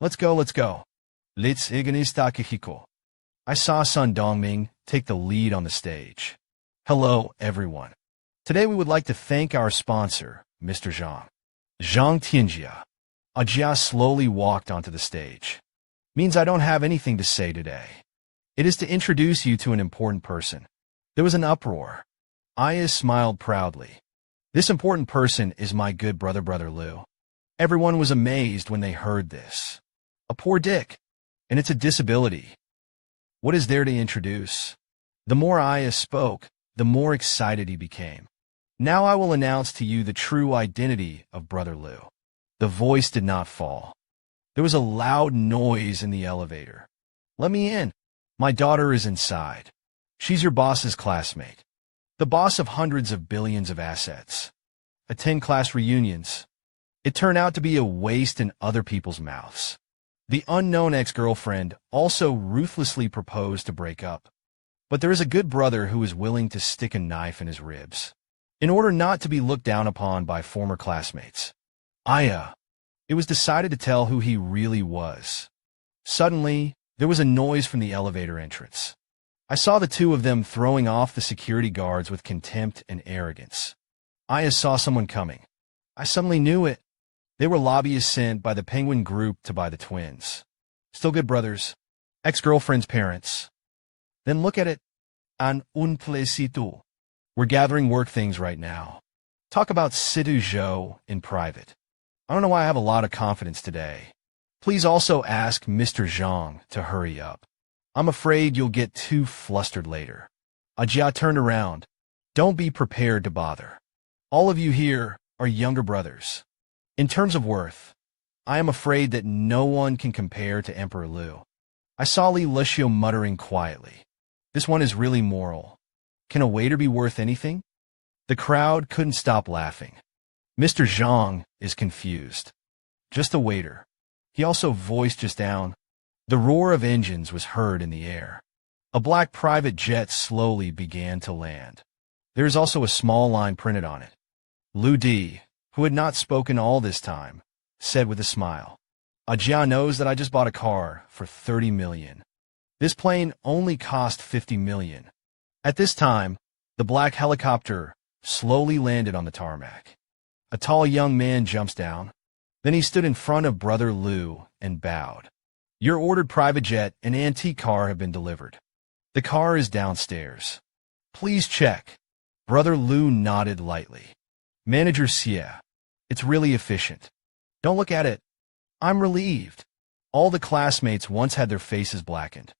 Let's go. Let's iganista kihiko." I saw Sun Dongming take the lead on the stage. "Hello, everyone. Today we would like to thank our sponsor, Mr. Zhang. Zhang Tianjia." Ajia slowly walked onto the stage. "Means I don't have anything to say today. It is to introduce you to an important person." There was an uproar. Aya smiled proudly. "This important person is my good brother, Brother Lu." Everyone was amazed when they heard this. A poor dick. And it's a disability. What is there to introduce? The more Aya spoke, the more excited he became. "Now I will announce to you the true identity of Brother Lu." The voice did not fall. There was a loud noise in the elevator. "Let me in. My daughter is inside. She's your boss's classmate. The boss of hundreds of billions of assets. Attend class reunions." It turned out to be a waste in other people's mouths. The unknown ex-girlfriend also ruthlessly proposed to break up. But there is a good brother who is willing to stick a knife in his ribs, in order not to be looked down upon by former classmates. Aya. It was decided to tell who he really was. Suddenly, there was a noise from the elevator entrance. I saw the two of them throwing off the security guards with contempt and arrogance. Aya saw someone coming. I suddenly knew it. They were lobbyists sent by the Penguin Group to buy the twins. Still good brothers. Ex-girlfriend's parents. Then look at it. Un plaisito. We're gathering work things right now. Talk about Situ Zhou in private. I don't know why I have a lot of confidence today. Please also ask Mr. Zhang to hurry up. I'm afraid you'll get too flustered later. Ajia turned around. Don't be prepared to bother. All of you here are younger brothers. In terms of worth, I am afraid that no one can compare to Emperor Lu. I saw Li Luxiu muttering quietly. This one is really moral. Can a waiter be worth anything? The crowd couldn't stop laughing. Mr. Zhang is confused. Just a waiter. He also voiced just down. The roar of engines was heard in the air. A black private jet slowly began to land. There is also a small line printed on it. Lu Di, who had not spoken all this time, said with a smile, "Ajia knows that I just bought a car for 30 million. This plane only cost 50 million. At this time, the black helicopter slowly landed on the tarmac. A tall young man jumps down. Then he stood in front of Brother Lu and bowed. Your ordered private jet and antique car have been delivered. The car is downstairs. Please check." Brother Lu nodded lightly. Manager Xie. It's really efficient. Don't look at it. I'm relieved. All the classmates once had their faces blackened.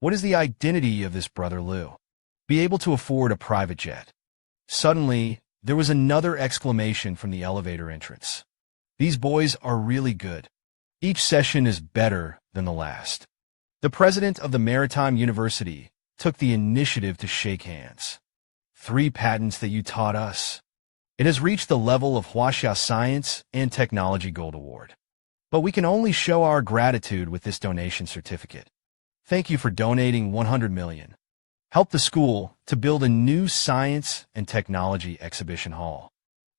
What is the identity of this Brother Lu? Be able to afford a private jet. Suddenly, there was another exclamation from the elevator entrance. These boys are really good. Each session is better than the last. The president of the Maritime University took the initiative to shake hands. 3 patents that you taught us. It has reached the level of Huaxia Science and Technology Gold Award. But we can only show our gratitude with this donation certificate. Thank you for donating 100 million. Help the school to build a new science and technology exhibition hall.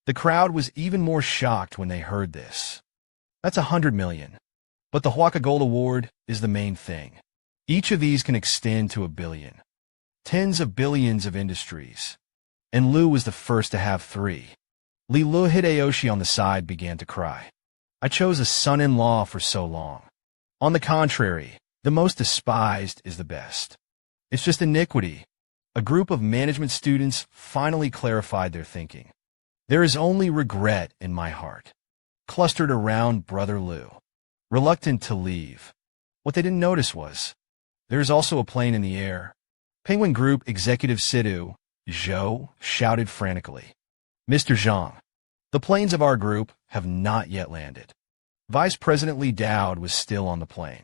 The crowd was even more shocked when they heard this. That's 100 million. But the Huaca Gold Award is the main thing. Each of these can extend to 1 billion. Tens of billions of industries. And Lu was the first to have 3. Li Lu Hideyoshi on the side began to cry. I chose a son-in-law for so long. On the contrary, the most despised is the best. It's just iniquity. A group of management students finally clarified their thinking. There is only regret in my heart. Clustered around Brother Lu. Reluctant to leave. What they didn't notice was, there's also a plane in the air. Penguin Group Executive Sidhu, Zhou, shouted frantically. Mr. Zhang, the planes of our group have not yet landed. Vice President Li Dowd was still on the plane.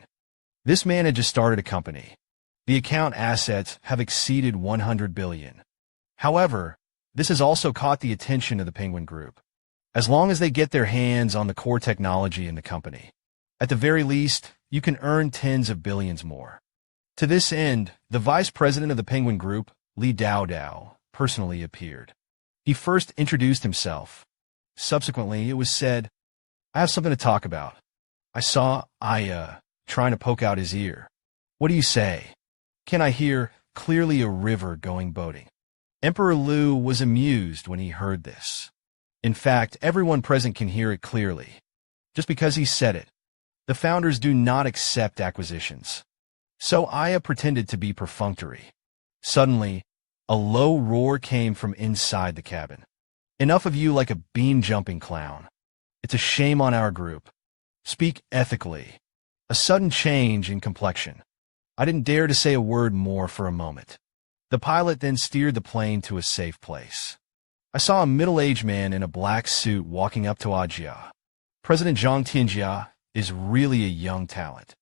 This man had just started a company. The account assets have exceeded 100 billion. However, this has also caught the attention of the Penguin Group. As long as they get their hands on the core technology in the company, at the very least, you can earn tens of billions more. To this end, the vice president of the Penguin Group, Li Dao, personally appeared. He first introduced himself. Subsequently, it was said, I have something to talk about. I saw Aya trying to poke out his ear. What do you say? Can I hear clearly a river going boating? Emperor Lu was amused when he heard this. In fact, everyone present can hear it clearly. Just because he said it. The founders do not accept acquisitions. So Aya pretended to be perfunctory. Suddenly, a low roar came from inside the cabin. Enough of you like a beam-jumping clown. It's a shame on our group. Speak ethically. A sudden change in complexion. I didn't dare to say a word more for a moment. The pilot then steered the plane to a safe place. I saw a middle-aged man in a black suit walking up to Ajia. President Zhang Tianjia is really a young talent.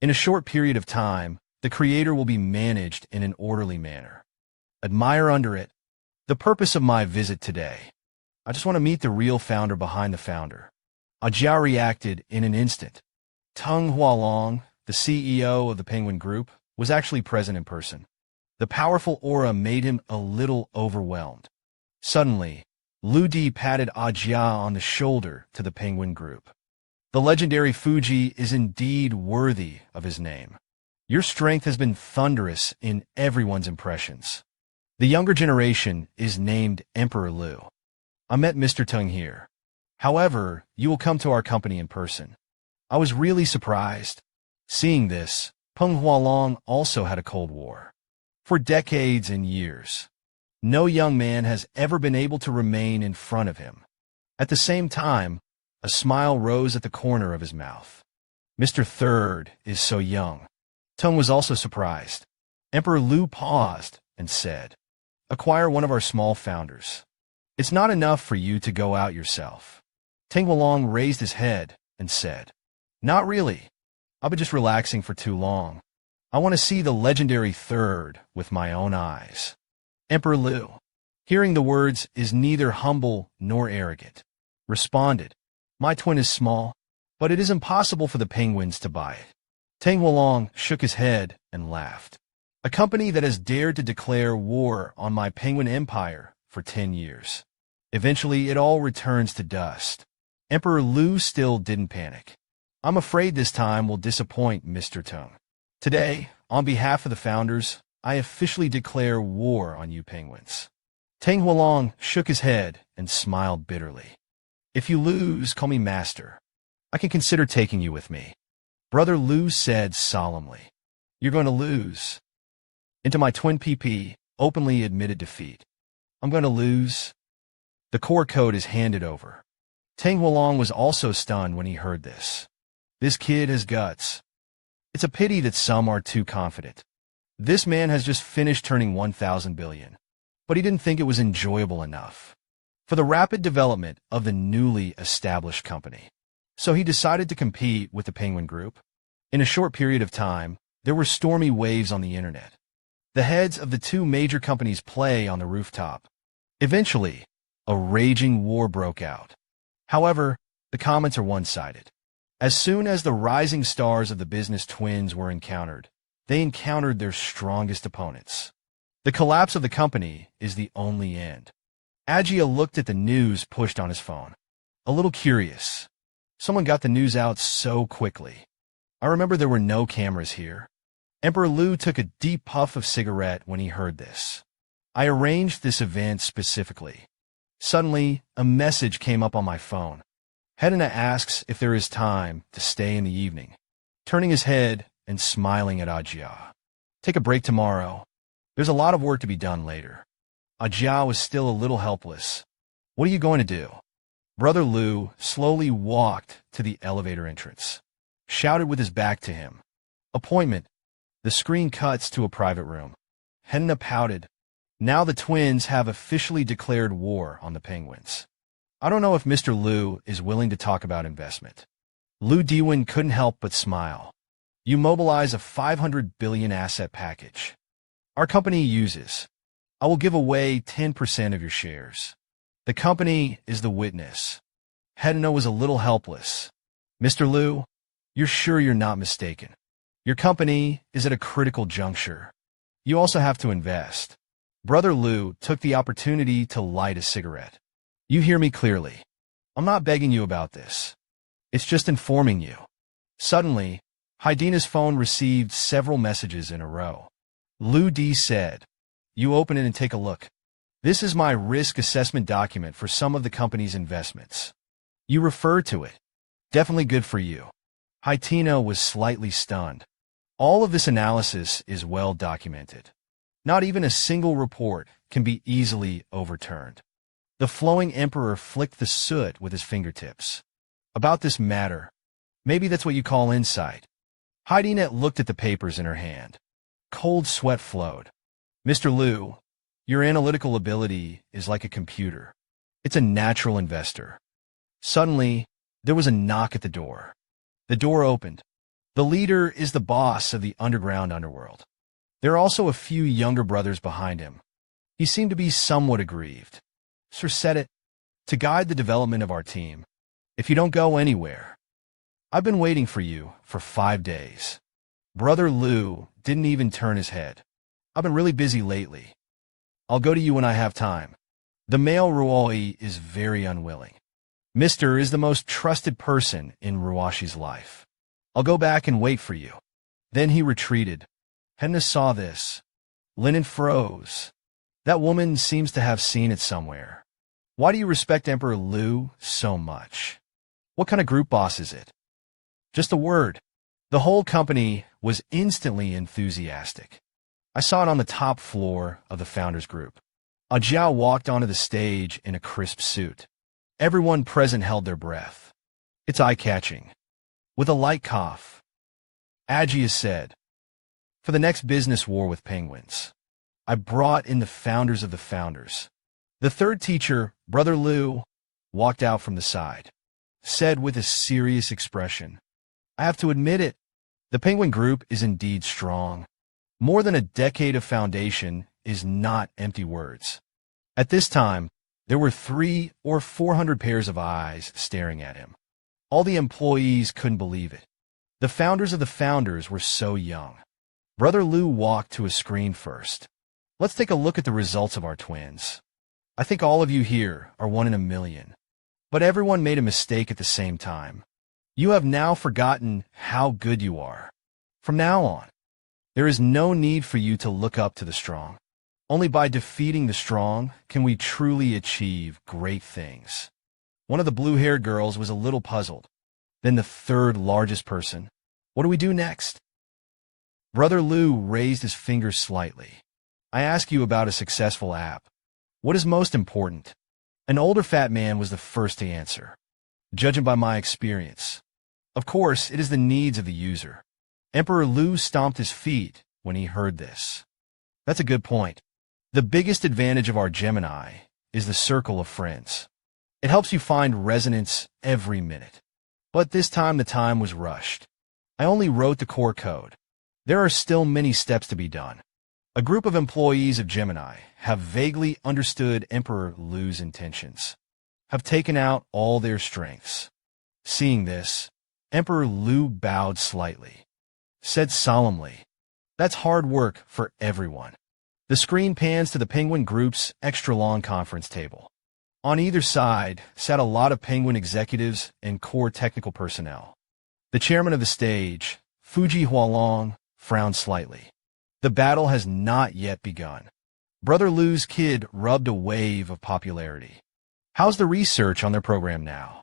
In a short period of time, the creator will be managed in an orderly manner. Admire under it. The purpose of my visit today. I just want to meet the real founder behind the founder. Ajia reacted in an instant. Teng Hualong, the CEO of the Penguin Group, was actually present in person. The powerful aura made him a little overwhelmed. Suddenly, Lu Di patted Ajia on the shoulder to the Penguin Group. The legendary Fuji is indeed worthy of his name. Your strength has been thunderous in everyone's impressions. The younger generation is named Emperor Lu. I met Mr. Teng here. However, you will come to our company in person. I was really surprised. Seeing this, Peng Hualong also had a Cold War. For decades and years, no young man has ever been able to remain in front of him. At the same time, a smile rose at the corner of his mouth. Mr. Third is so young. Teng was also surprised. Emperor Lu paused and said, acquire one of our small founders. It's not enough for you to go out yourself. Teng Hualong raised his head and said, not really. I've been just relaxing for too long. I want to see the legendary Third with my own eyes. Emperor Lu, hearing the words, is neither humble nor arrogant, responded, my twin is small, but it is impossible for the penguins to buy it. Teng Hualong shook his head and laughed. A company that has dared to declare war on my penguin empire for 10 years. Eventually, it all returns to dust. Emperor Lu still didn't panic. I'm afraid this time will disappoint Mr. Teng. Today, on behalf of the founders, I officially declare war on you penguins. Teng Hualong shook his head and smiled bitterly. If you lose, call me master. I can consider taking you with me. Brother Lu said solemnly. You're going to lose. Into my twin PP openly admitted defeat. I'm going to lose. The core code is handed over. Teng Hualong was also stunned when he heard this. This kid has guts. It's a pity that some are too confident. This man has just finished turning 1,000 billion, but he didn't think it was enjoyable enough for the rapid development of the newly established company. So he decided to compete with the Penguin Group. In a short period of time, there were stormy waves on the internet. The heads of the two major companies play on the rooftop. Eventually, a raging war broke out. However, the comments are one-sided. As soon as the rising stars of the business twins were encountered, they encountered their strongest opponents. The collapse of the company is the only end. Ajia looked at the news pushed on his phone. A little curious. Someone got the news out so quickly. I remember there were no cameras here. Emperor Lu took a deep puff of cigarette when he heard this. I arranged this event specifically. Suddenly, a message came up on my phone. Hedina asks if there is time to stay in the evening, turning his head and smiling at Ajia. Take a break tomorrow. There's a lot of work to be done later. Ajia was still a little helpless. What are you going to do? Brother Lu slowly walked to the elevator entrance, shouted with his back to him. Appointment. The screen cuts to a private room. Henna pouted. Now the twins have officially declared war on the penguins. I don't know if Mr. Liu is willing to talk about investment. Liu Diwen couldn't help but smile. You mobilize a 500 billion asset package. Our company uses. I will give away 10% of your shares. The company is the witness. Hedna was a little helpless. Mr. Liu, you're sure you're not mistaken. Your company is at a critical juncture. You also have to invest. Brother Liu took the opportunity to light a cigarette. You hear me clearly. I'm not begging you about this. It's just informing you. Suddenly, Haidena's phone received several messages in a row. Liu Di said, "You open it and take a look. This is my risk assessment document for some of the company's investments. You refer to it. Definitely good for you." Haitena was slightly stunned. All of this analysis is well documented. Not even a single report can be easily overturned. The flowing emperor flicked the soot with his fingertips. About this matter, maybe that's what you call insight. Haidina looked at the papers in her hand. Cold sweat flowed. Mr. Liu, your analytical ability is like a computer. It's a natural investor. Suddenly, there was a knock at the door. The door opened. The leader is the boss of the underground underworld. There are also a few younger brothers behind him. He seemed to be somewhat aggrieved. Sir said it, to guide the development of our team. If you don't go anywhere. I've been waiting for you for 5 days. Brother Liu didn't even turn his head. I've been really busy lately. I'll go to you when I have time. The male Ruoi is very unwilling. Mr. is the most trusted person in Ruashi's life. I'll go back and wait for you. Then he retreated. Henna saw this. Linen froze. That woman seems to have seen it somewhere. Why do you respect Emperor Liu so much? What kind of group boss is it? Just a word. The whole company was instantly enthusiastic. I saw it on the top floor of the founders group. Jiao walked onto the stage in a crisp suit. Everyone present held their breath. It's eye-catching. With a light cough, Agius said, "For the next business war with penguins, I brought in the founders of the founders." The third teacher, Brother Liu, walked out from the side, said with a serious expression, "I have to admit it, the penguin group is indeed strong. More than a decade of foundation is not empty words." At this time, there were 300 or 400 pairs of eyes staring at him. All the employees couldn't believe it. The founders of the founders were so young. Brother Liu walked to a screen first. Let's take a look at the results of our twins. I think all of you here are 1 in a million. But everyone made a mistake at the same time. You have now forgotten how good you are. From now on, there is no need for you to look up to the strong. Only by defeating the strong can we truly achieve great things. One of the blue-haired girls was a little puzzled. Then the third largest person. What do we do next? Brother Liu raised his finger slightly. I ask you about a successful app. What is most important? An older fat man was the first to answer. Judging by my experience. Of course, it is the needs of the user. Emperor Liu stomped his feet when he heard this. That's a good point. The biggest advantage of our Gemini is the circle of friends. It helps you find resonance every minute. But this time the time was rushed. I only wrote the core code. There are still many steps to be done. A group of employees of Gemini have vaguely understood Emperor Liu's intentions, have taken out all their strengths. Seeing this, Emperor Liu bowed slightly, said solemnly, "That's hard work for everyone." The screen pans to the Penguin Group's extra-long conference table. On either side sat a lot of Penguin executives and core technical personnel. The chairman of the stage, Fuji Hualong, frowned slightly. The battle has not yet begun. Brother Liu's kid rubbed a wave of popularity. How's the research on their program now?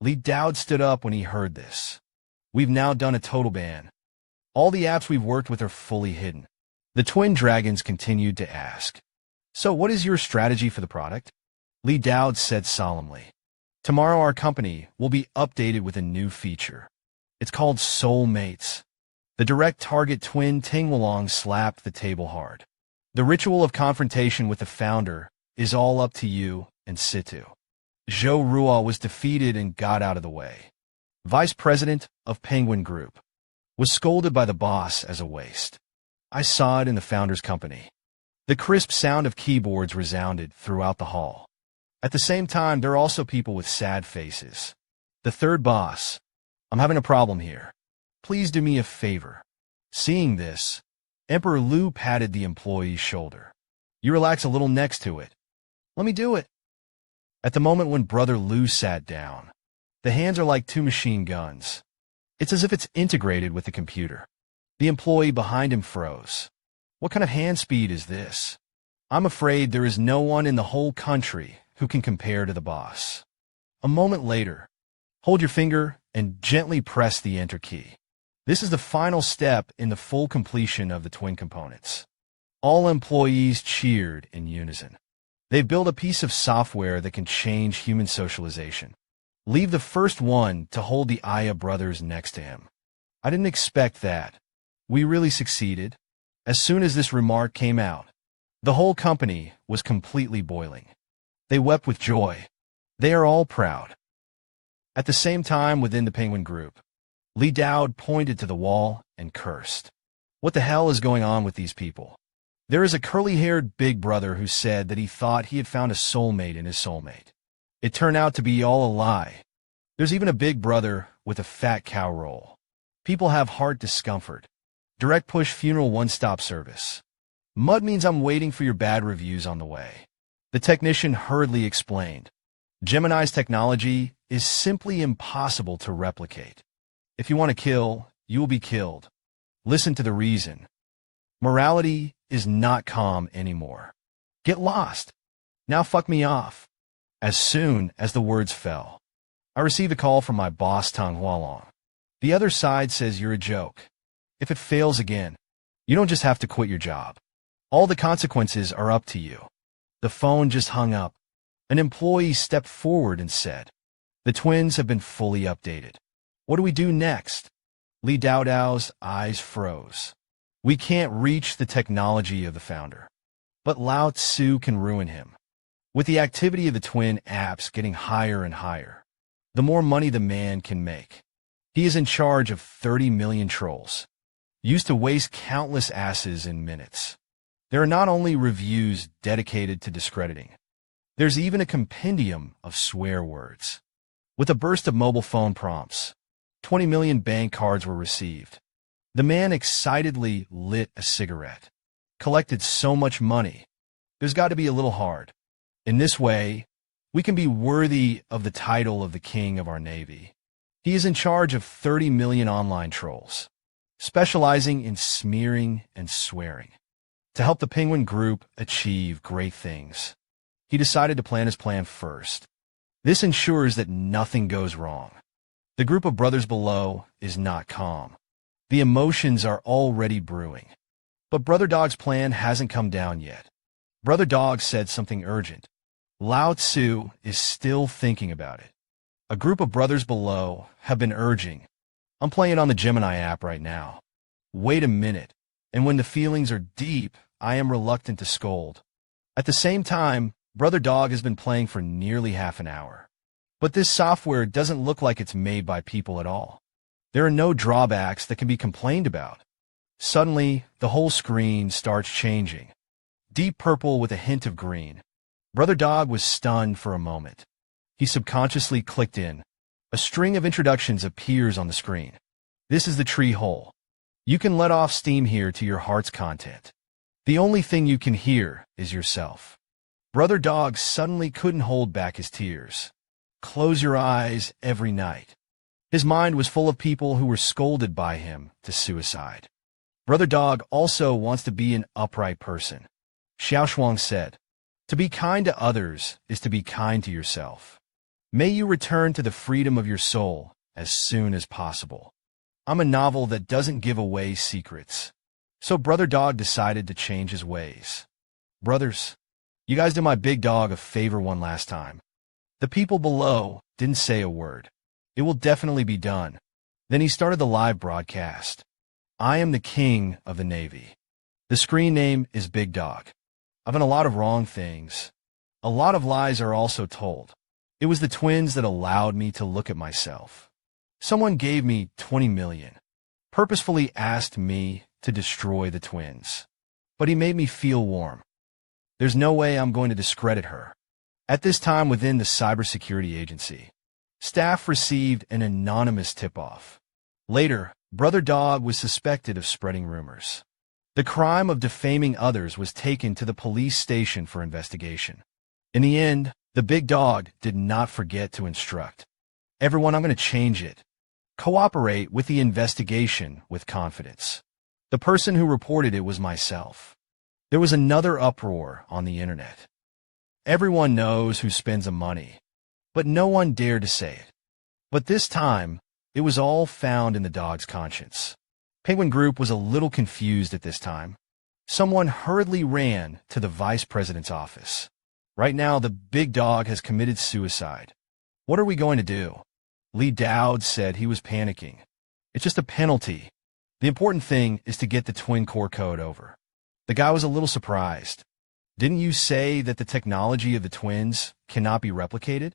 Li Dowd stood up when he heard this. We've now done a total ban. All the apps we've worked with are fully hidden. The twin dragons continued to ask. So what is your strategy for the product? Li Dowd said solemnly. Tomorrow our company will be updated with a new feature. It's called Soulmates. The direct target twin Ting Wulong slapped the table hard. The ritual of confrontation with the founder is all up to you and Situ. Zhou Ruo was defeated and got out of the way. Vice president of Penguin Group was scolded by the boss as a waste. I saw it in the founder's company. The crisp sound of keyboards resounded throughout the hall. At the same time, there are also people with sad faces. The third boss, I'm having a problem here. Please do me a favor. Seeing this, Emperor Liu patted the employee's shoulder. You relax a little next to it. Let me do it. At the moment when Brother Liu sat down, the hands are like two machine guns. It's as if it's integrated with the computer. The employee behind him froze. What kind of hand speed is this? I'm afraid there is no one in the whole country who can compare to the boss. A moment later, hold your finger and gently press the Enter key. This is the final step in the full completion of the twin components. All employees cheered in unison. They've built a piece of software that can change human socialization. Leave the first one to hold the Aya brothers next to him. I didn't expect that. We really succeeded. As soon as this remark came out, the whole company was completely boiling. They wept with joy. They are all proud. At the same time, within the Penguin Group, Li Dowd pointed to the wall and cursed. What the hell is going on with these people? There is a curly-haired big brother who said that he thought he had found a soulmate in his soulmate. It turned out to be all a lie. There's even a big brother with a fat cow roll. People have heart discomfort. Direct push funeral one-stop service. Mud means I'm waiting for your bad reviews on the way. The technician hurriedly explained. Gemini's technology is simply impossible to replicate. If you want to kill, you will be killed. Listen to the reason. Morality is not calm anymore. Get lost. Now fuck me off. As soon as the words fell, I received a call from my boss Tang Hualong. The other side says you're a joke. If it fails again, you don't just have to quit your job. All the consequences are up to you. The phone just hung up. An employee stepped forward and said, the twins have been fully updated. What do we do next? Li Daodao's eyes froze. We can't reach the technology of the founder, but Lao Tzu can ruin him. With the activity of the twin apps getting higher and higher, the more money the man can make. He is in charge of 30 million trolls, used to waste countless asses in minutes. There are not only reviews dedicated to discrediting, there's even a compendium of swear words. With a burst of mobile phone prompts, 20 million bank cards were received. The man excitedly lit a cigarette. Collected so much money. There's got to be a little hard. In this way, we can be worthy of the title of the king of our navy. He is in charge of 30 million online trolls, specializing in smearing and swearing. To help the Penguin Group achieve great things, he decided to plan his plan first. This ensures that nothing goes wrong. The group of brothers below is not calm. The emotions are already brewing. But Brother Dog's plan hasn't come down yet. Brother Dog said something urgent. Lao Tzu is still thinking about it. A group of brothers below have been urging. I'm playing on the Gemini app right now. Wait a minute. And when the feelings are deep, I am reluctant to scold. At the same time, Brother Dog has been playing for nearly half an hour. But this software doesn't look like it's made by people at all. There are no drawbacks that can be complained about. Suddenly, the whole screen starts changing. Deep purple with a hint of green. Brother Dog was stunned for a moment. He subconsciously clicked in. A string of introductions appears on the screen. This is the tree hole. You can let off steam here to your heart's content. The only thing you can hear is yourself. Brother Dog suddenly couldn't hold back his tears. Close your eyes every night. His mind was full of people who were scolded by him to suicide. Brother Dog also wants to be an upright person. Xiao Shuang said, to be kind to others is to be kind to yourself. May you return to the freedom of your soul as soon as possible. I'm a novel that doesn't give away secrets. So Brother Dog decided to change his ways. Brothers, you guys did my big dog a favor one last time. The people below didn't say a word. It will definitely be done. Then he started the live broadcast. I am the king of the Navy. The screen name is Big Dog. I've done a lot of wrong things. A lot of lies are also told. It was the twins that allowed me to look at myself. Someone gave me 20 million, purposefully asked me to destroy the twins. But he made me feel warm. There's no way I'm going to discredit her. At this time within the cybersecurity agency, staff received an anonymous tip-off. Later, Brother Dog was suspected of spreading rumors. The crime of defaming others was taken to the police station for investigation. In the end, the Big Dog did not forget to instruct. Everyone, I'm going to change it. Cooperate with the investigation with confidence. The person who reported it was myself. There was another uproar on the internet. Everyone knows who spends the money, but no one dared to say it. But this time, it was all found in the dog's conscience. Penguin Group was a little confused at this time. Someone hurriedly ran to the vice president's office. Right now, the Big Dog has committed suicide. What are we going to do? Lee Dowd said he was panicking. It's just a penalty. The important thing is to get the twin core code over. The guy was a little surprised. Didn't you say that the technology of the twins cannot be replicated?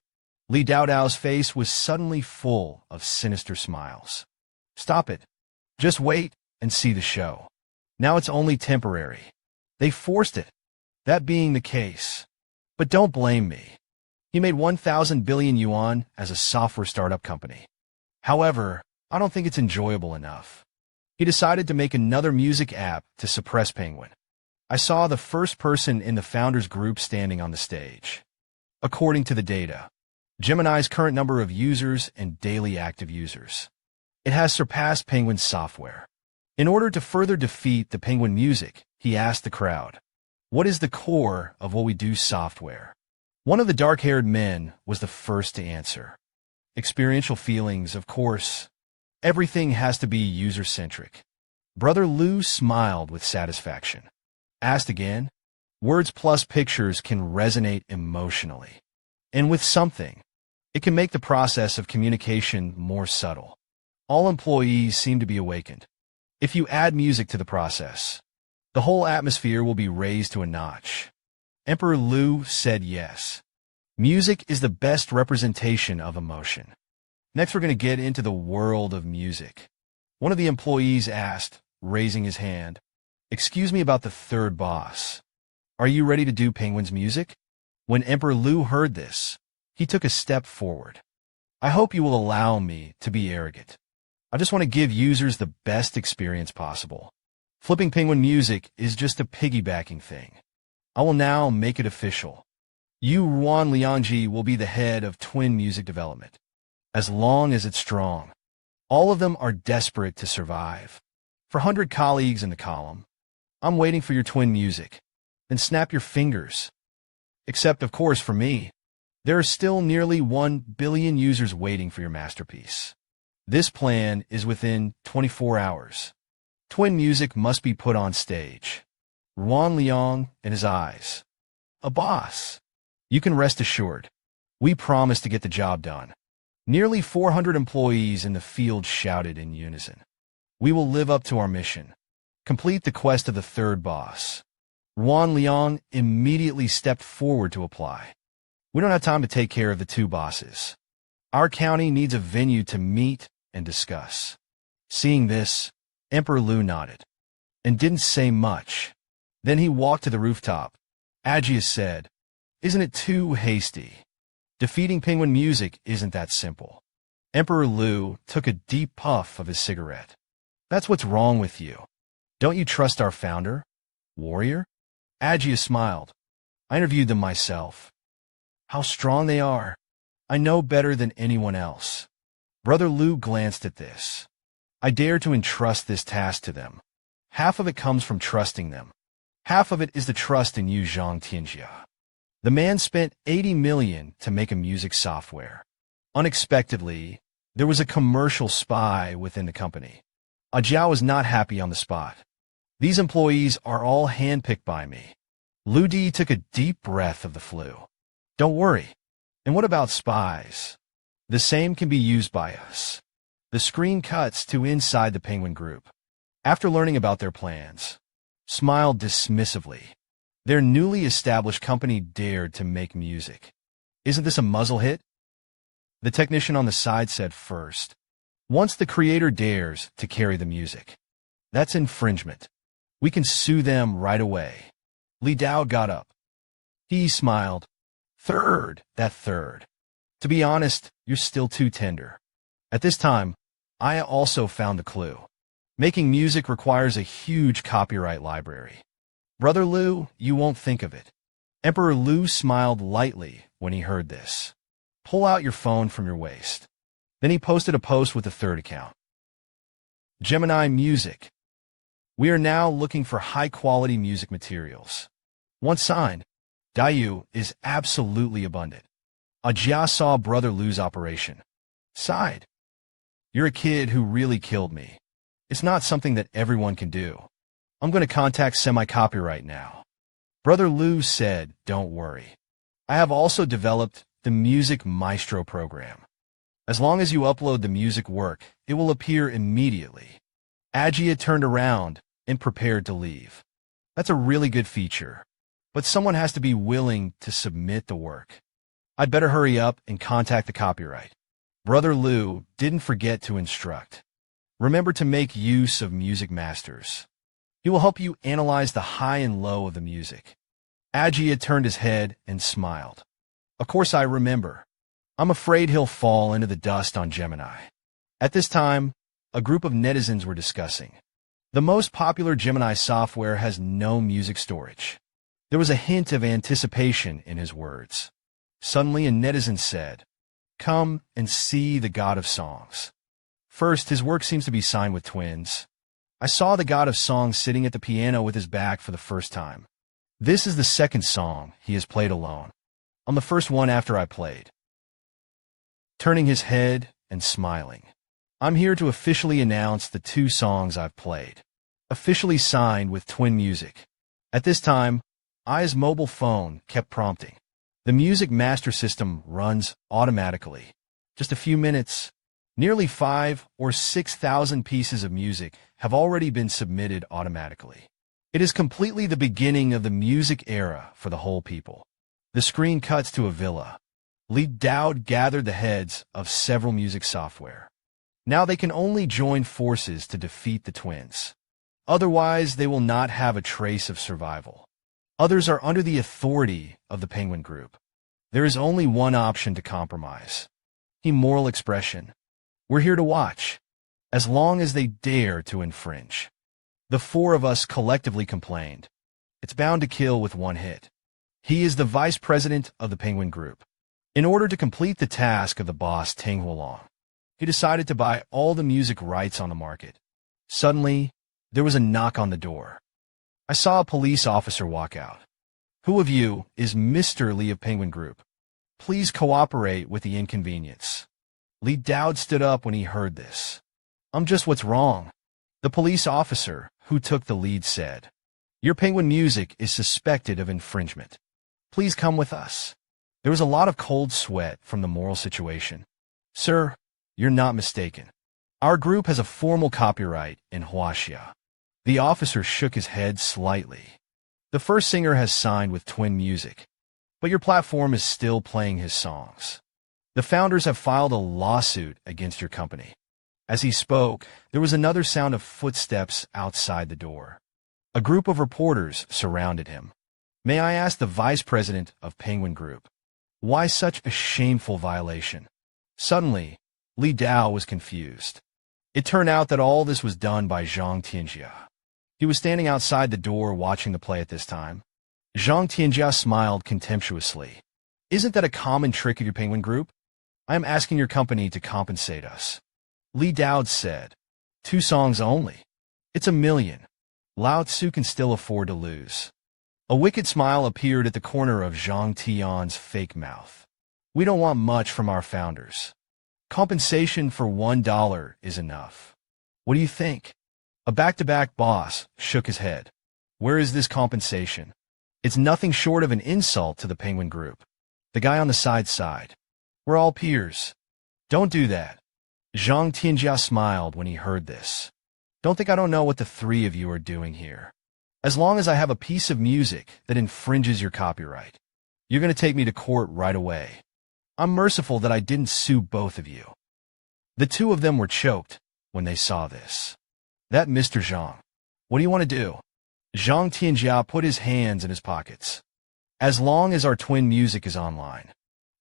Lee Dowdow's face was suddenly full of sinister smiles. Stop it. Just wait and see the show. Now it's only temporary. They forced it. That being the case. But don't blame me. He made 1,000 billion yuan as a software startup company. However, I don't think it's enjoyable enough. He decided to make another music app to suppress Penguin. I saw the first person in the founders group standing on the stage. According to the data, Gemini's current number of users and daily active users. It has surpassed Penguin's software. In order to further defeat the Penguin music, he asked the crowd, "What is the core of what we do software?" One of the dark-haired men was the first to answer. Experiential feelings, of course. Everything has to be user-centric. Brother Lou smiled with satisfaction. Asked again, words plus pictures can resonate emotionally. And with something, it can make the process of communication more subtle. All employees seem to be awakened. If you add music to the process, the whole atmosphere will be raised to a notch. Emperor Liu said yes. Music is the best representation of emotion. Next, we're going to get into the world of music. One of the employees asked, raising his hand, "Excuse me about the third boss. Are you ready to do Penguin's music?" When Emperor Liu heard this, he took a step forward. "I hope you will allow me to be arrogant. I just want to give users the best experience possible. Flipping Penguin music is just a piggybacking thing. I will now make it official. You, Ruan Liangji, will be the head of Twin Music Development. As long as it's strong. All of them are desperate to survive. For 100 colleagues in the column, I'm waiting for your twin music. Then snap your fingers. Except, of course, for me. There are still nearly 1 billion users waiting for your masterpiece. This plan is within 24 hours. Twin music must be put on stage. Ruan Liang in his eyes. A boss. You can rest assured. We promise to get the job done." Nearly 400 employees in the field shouted in unison. "We will live up to our mission. Complete the quest of the third boss." Ruan Liang immediately stepped forward to apply. "We don't have time to take care of the two bosses. Our county needs a venue to meet and discuss." Seeing this, Emperor Liu nodded and didn't say much. Then he walked to the rooftop. Agius said, "Isn't it too hasty? Defeating Penguin music isn't that simple." Emperor Liu took a deep puff of his cigarette. "That's what's wrong with you. Don't you trust our founder, warrior?" Agius smiled. "I interviewed them myself. How strong they are. I know better than anyone else." Brother Liu glanced at this. "I dare to entrust this task to them. Half of it comes from trusting them. Half of it is the trust in you, Zhang Tianjia." The man spent 80 million to make a music software. Unexpectedly, there was a commercial spy within the company. Jiao was not happy on the spot. "These employees are all handpicked by me." Lu Di took a deep breath of the flu. "Don't worry. And what about spies? The same can be used by us." The screen cuts to inside the Penguin Group. After learning about their plans, smiled dismissively. Their newly established company dared to make music. Isn't this a muzzle hit? The technician on the side said first. Once the creator dares to carry the music, that's infringement. We can sue them right away. Li Dao got up. He smiled. Third. To be honest, you're still too tender. At this time, I also found the clue. Making music requires a huge copyright library. Brother Liu, you won't think of it. Emperor Liu smiled lightly when he heard this. Pull out your phone from your waist. Then he posted a post with a third account. Gemini Music. We are now looking for high-quality music materials. Once signed, Dayu is absolutely abundant. Ajia saw Brother Liu's operation. Sighed. You're a kid who really killed me. It's not something that everyone can do. I'm going to contact semi-copyright now. Brother Liu said, don't worry. I have also developed the Music Maestro program. As long as you upload the music work, it will appear immediately. Ajia turned around and prepared to leave. That's a really good feature. But someone has to be willing to submit the work. I'd better hurry up and contact the copyright. Brother Liu didn't forget to instruct. Remember to make use of Music Masters. He will help you analyze the high and low of the music. Ajia turned his head and smiled. Of course I remember. I'm afraid he'll fall into the dust on Gemini. At this time, a group of netizens were discussing. The most popular Gemini software has no music storage. There was a hint of anticipation in his words. Suddenly a netizen said, come and see the god of songs. First, his work seems to be signed with twins. I saw the god of songs sitting at the piano with his back for the first time. This is the second song he has played alone. I'm the first one after I played. Turning his head and smiling. I'm here to officially announce the 2 songs I've played. Officially signed with Twin Music. At this time, Aya's mobile phone kept prompting. The Music Master system runs automatically. Just a few minutes. Nearly 5,000 or 6,000 pieces of music have already been submitted automatically. It is completely the beginning of the music era for the whole people. The screen cuts to a villa. Li Dao gathered the heads of several music software. Now they can only join forces to defeat the twins. Otherwise, they will not have a trace of survival. Others are under the authority of the Penguin Group. There is only one option to compromise. Moral expression. We're here to watch, as long as they dare to infringe. The 4 of us collectively complained. It's bound to kill with one hit. He is the vice president of the Penguin Group. In order to complete the task of the boss Teng Huolong, he decided to buy all the music rights on the market. Suddenly, there was a knock on the door. I saw a police officer walk out. Who of you is Mr. Li of Penguin Group? Please cooperate with the inconvenience. Li Dao stood up when he heard this. I'm just what's wrong. The police officer, who took the lead, said, your Penguin music is suspected of infringement. Please come with us. There was a lot of cold sweat from the moral situation. Sir, you're not mistaken. Our group has a formal copyright in Huaxia. The officer shook his head slightly. The first singer has signed with Twin Music, but your platform is still playing his songs. The founders have filed a lawsuit against your company. As he spoke, there was another sound of footsteps outside the door. A group of reporters surrounded him. May I ask the vice president of Penguin Group, why such a shameful violation? Suddenly, Li Dao was confused. It turned out that all this was done by Zhang Tianjia. He was standing outside the door watching the play at this time. Zhang Tianjia smiled contemptuously. Isn't that a common trick of your Penguin Group? I am asking your company to compensate us. Li Dao said, 2 songs only. It's $1 million. Lao Tzu can still afford to lose. A wicked smile appeared at the corner of Zhang Tian's fake mouth. We don't want much from our founders. Compensation for $1 is enough. What do you think? A back-to-back boss shook his head. Where is this compensation? It's nothing short of an insult to the Penguin Group. The guy on the side sighed. We're all peers. Don't do that. Zhang Tianjia smiled when he heard this. Don't think I don't know what the three of you are doing here. As long as I have a piece of music that infringes your copyright, you're going to take me to court right away. I'm merciful that I didn't sue both of you. The two of them were choked when they saw this. That Mr. Zhang. What do you want to do? Zhang Tianjia put his hands in his pockets. As long as our twin music is online,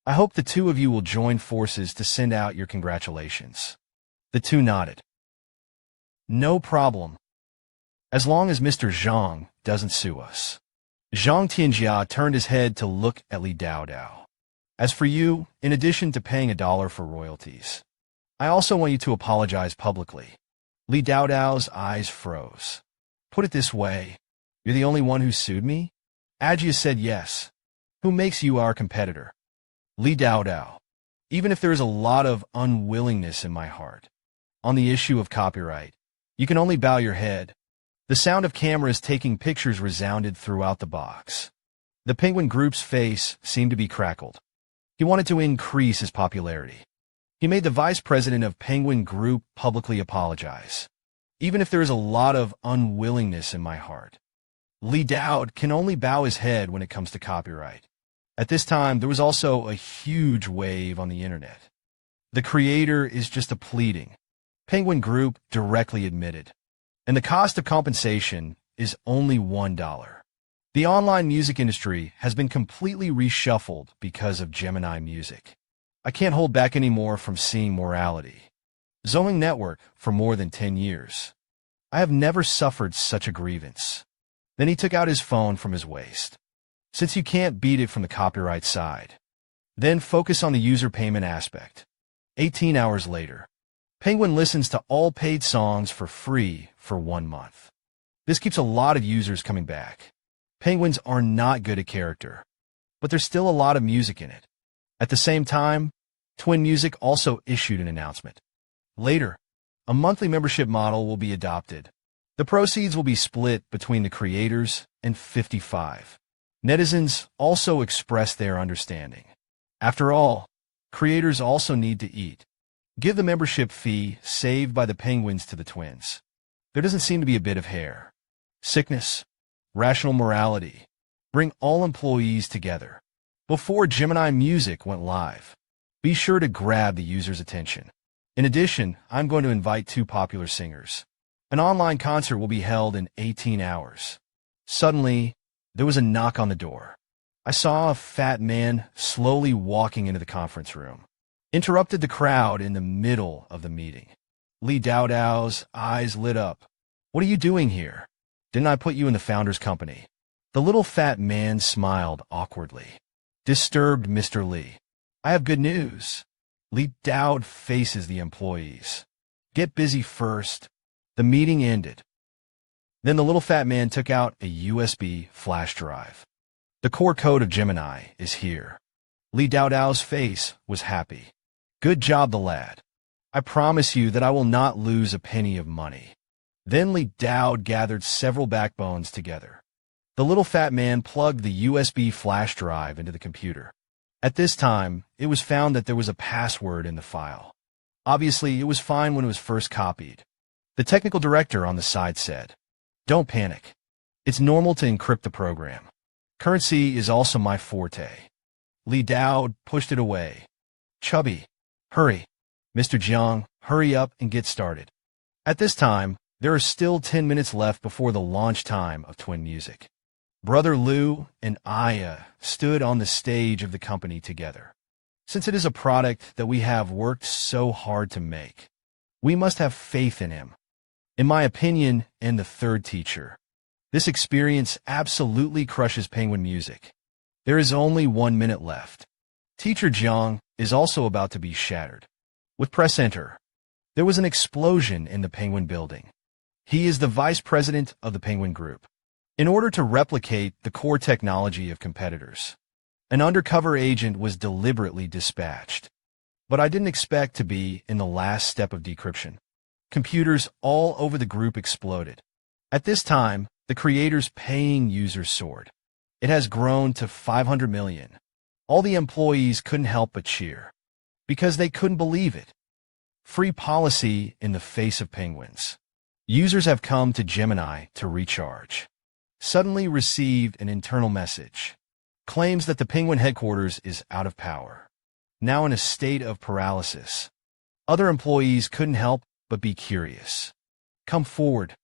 I hope the two of you will join forces to send out your congratulations. The two nodded. No problem. As long as Mr. Zhang doesn't sue us. Zhang Tianjia turned his head to look at Li Dao Dao. As for you, in addition to paying $1 for royalties, I also want you to apologize publicly. Li Dao Dao's eyes froze. Put it this way, you're the only one who sued me? Ajia said yes. Who makes you our competitor? Li Dao Dao. Even if there is a lot of unwillingness in my heart on the issue of copyright, you can only bow your head. The sound of cameras taking pictures resounded throughout the box. The Penguin Group's face seemed to be crackled. He wanted to increase his popularity. He made the vice president of Penguin Group publicly apologize. Even if there is a lot of unwillingness in my heart, Li Dao can only bow his head when it comes to copyright. At this time, there was also a huge wave on the internet. The creator is just a pleading. Penguin Group directly admitted. And the cost of compensation is only $1. The online music industry has been completely reshuffled because of Gemini music. I can't hold back anymore from seeing morality. Zoning Network for more than 10 years. I have never suffered such a grievance. Then he took out his phone from his waist. Since you can't beat it from the copyright side, then focus on the user payment aspect. 18 hours later, Penguin listens to all paid songs for free for 1 month. This keeps a lot of users coming back. Penguins are not good at character, but there's still a lot of music in it. At the same time, Twin Music also issued an announcement. Later, a monthly membership model will be adopted. The proceeds will be split between the creators and 55. Netizens also expressed their understanding. After all, creators also need to eat. Give the membership fee saved by the penguins to the twins. There doesn't seem to be a bit of hair. Sickness, rational morality. Bring all employees together. Before Gemini Music went live, be sure to grab the user's attention. In addition, I'm going to invite 2 popular singers. An online concert will be held in 18 hours. Suddenly, there was a knock on the door. I saw a fat man slowly walking into the conference room. Interrupted the crowd in the middle of the meeting. Li Dao Dao's eyes lit up. What are you doing here? Didn't I put you in the founder's company? The little fat man smiled awkwardly. Disturbed Mr. Li. I have good news. Li Dao faces the employees. Get busy first. The meeting ended. Then the little fat man took out a USB flash drive. The core code of Gemini is here. Li Dao Dao's face was happy. Good job, the lad. I promise you that I will not lose a penny of money. Then Li Dao gathered several backbones together. The little fat man plugged the USB flash drive into the computer. At this time, it was found that there was a password in the file. Obviously, it was fine when it was first copied. The technical director on the side said, "Don't panic. It's normal to encrypt the program. Currency is also my forte." Li Dao pushed it away. Chubby. Hurry. Mr. Jiang, hurry up and get started. At this time, there are still 10 minutes left before the launch time of Twin Music. Brother Liu and Aya stood on the stage of the company together. Since it is a product that we have worked so hard to make, we must have faith in him. In my opinion, and the third teacher, this experience absolutely crushes Penguin Music. There is only 1 minute left. Teacher Jiang is also about to be shattered. With press enter, there was an explosion in the Penguin building. He is the vice president of the Penguin Group. In order to replicate the core technology of competitors, an undercover agent was deliberately dispatched. But I didn't expect to be in the last step of decryption. Computers all over the group exploded. At this time, the creator's paying users soared. It has grown to 500 million. All the employees couldn't help but cheer, because they couldn't believe it. Free policy in the face of penguins. Users have come to Gemini to recharge. Suddenly received an internal message. Claims that the Penguin headquarters is out of power. Now in a state of paralysis. Other employees couldn't help but be curious. Come forward.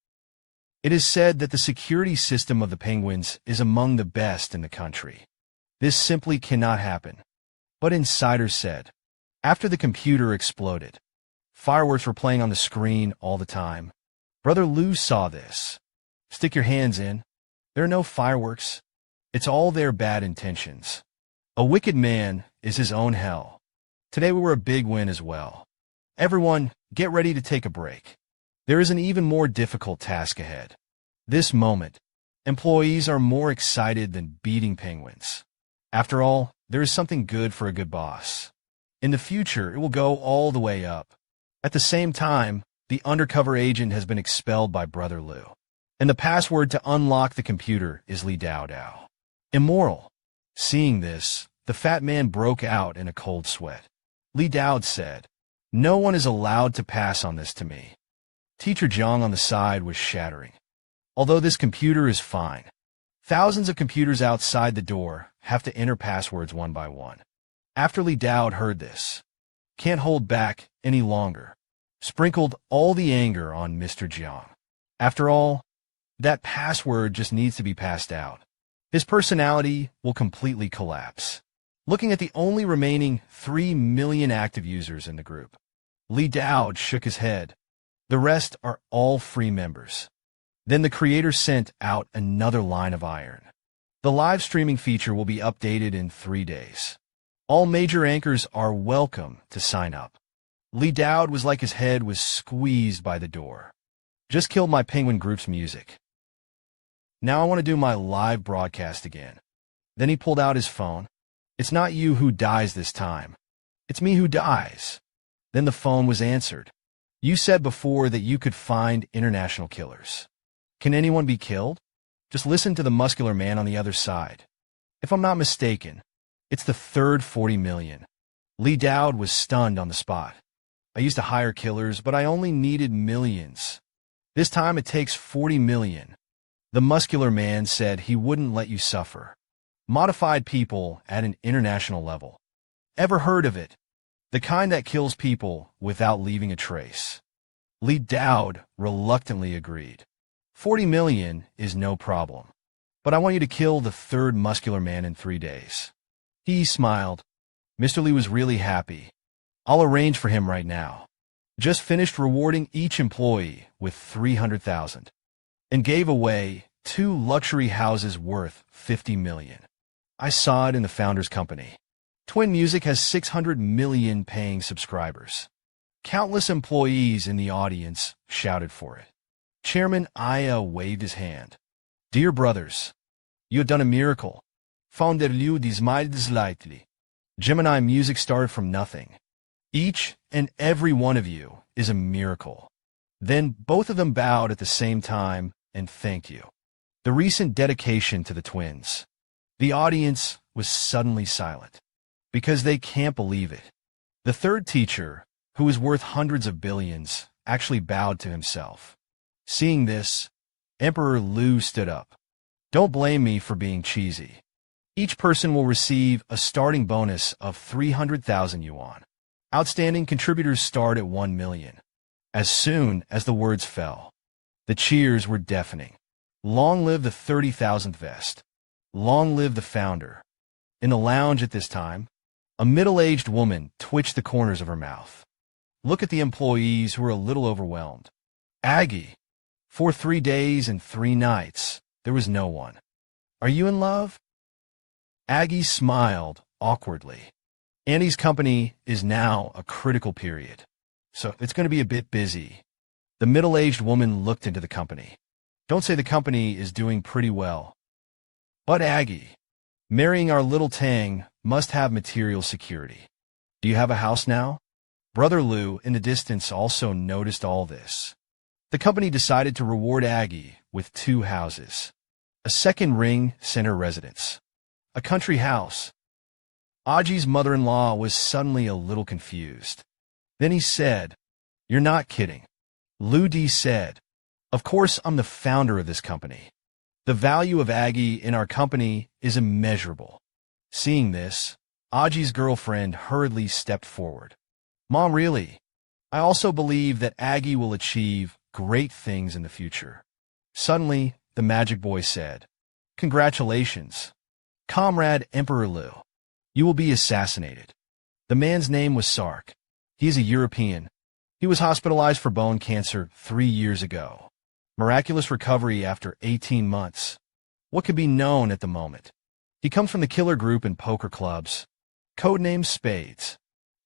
It is said that the security system of the Penguins is among the best in the country. This simply cannot happen. But insiders said. After the computer exploded. Fireworks were playing on the screen all the time. Brother Lou saw this. Stick your hands in. There are no fireworks. It's all their bad intentions. A wicked man is his own hell. Today we were a big win as well. Everyone, get ready to take a break. There is an even more difficult task ahead. This moment, employees are more excited than beating penguins. After all, there is something good for a good boss. In the future, it will go all the way up. At the same time, the undercover agent has been expelled by Brother Lou. And the password to unlock the computer is Li Dao Dao. Immoral. Seeing this, the fat man broke out in a cold sweat. Li Dao said, "No one is allowed to pass on this to me." Teacher Jiang on the side was shattering. Although this computer is fine, thousands of computers outside the door have to enter passwords one by one. After Li Dao heard this, can't hold back any longer, sprinkled all the anger on Mr. Jiang. After all, that password just needs to be passed out. His personality will completely collapse. Looking at the only remaining 3 million active users in the group, Li Dao shook his head. The rest are all free members. Then the creator sent out another line of iron. The live streaming feature will be updated in 3 days. All major anchors are welcome to sign up. Li Dao was like his head was squeezed by the door. Just killed my Penguin group's music. Now I want to do my live broadcast again. Then he pulled out his phone. It's not you who dies this time. It's me who dies. Then the phone was answered. You said before that you could find international killers. Can anyone be killed? Just listen to the muscular man on the other side. If I'm not mistaken, it's the third 40 million. Li Dao was stunned on the spot. I used to hire killers, but I only needed millions. This time it takes 40 million. The muscular man said he wouldn't let you suffer. Modified people at an international level. Ever heard of it? The kind that kills people without leaving a trace. Li Dao reluctantly agreed. 40 million is no problem. But I want you to kill the third muscular man in 3 days. He smiled. Mr. Li was really happy. I'll arrange for him right now. Just finished rewarding each employee with 300,000. And gave away 2 luxury houses worth 50 million. I saw it in the founder's company. Twin Music has 600 million paying subscribers. Countless employees in the audience shouted for it. Chairman Aya waved his hand. Dear brothers, you have done a miracle. Founder Liu smiled slightly. Gemini Music started from nothing. Each and every one of you is a miracle. Then both of them bowed at the same time and thanked you. The recent dedication to the twins. The audience was suddenly silent because they can't believe it. The third teacher, who is worth hundreds of billions, actually bowed to himself. Seeing this, Emperor Liu stood up. Don't blame me for being cheesy. Each person will receive a starting bonus of 300,000 yuan. Outstanding contributors start at 1 million. As soon as the words fell, the cheers were deafening. Long live the 30,000th vest. Long live the founder. In the lounge at this time, a middle-aged woman twitched the corners of her mouth. Look at the employees who are a little overwhelmed. Aggie. For 3 days and 3 nights, there was no one. Are you in love? Aggie smiled awkwardly. Annie's company is now a critical period, so it's going to be a bit busy. The middle-aged woman looked into the company. Don't say the company is doing pretty well. But Aggie, marrying our little Tang must have material security. Do you have a house now? Brother Lou in the distance also noticed all this. The company decided to reward Aggie with 2 houses. A second ring center residence. A country house. Aji's mother-in-law was suddenly a little confused. Then he said, You're not kidding. Lu Di said, Of course, I'm the founder of this company. The value of Aggie in our company is immeasurable. Seeing this, Aji's girlfriend hurriedly stepped forward. Mom, really? I also believe that Aggie will achieve great things in the future. Suddenly, the magic boy said, Congratulations, Comrade Emperor Liu. You will be assassinated. The man's name was Sark. He is a European. He was hospitalized for bone cancer 3 years ago. Miraculous recovery after 18 months. What could be known at the moment? He comes from the killer group in poker clubs. Codename Spades.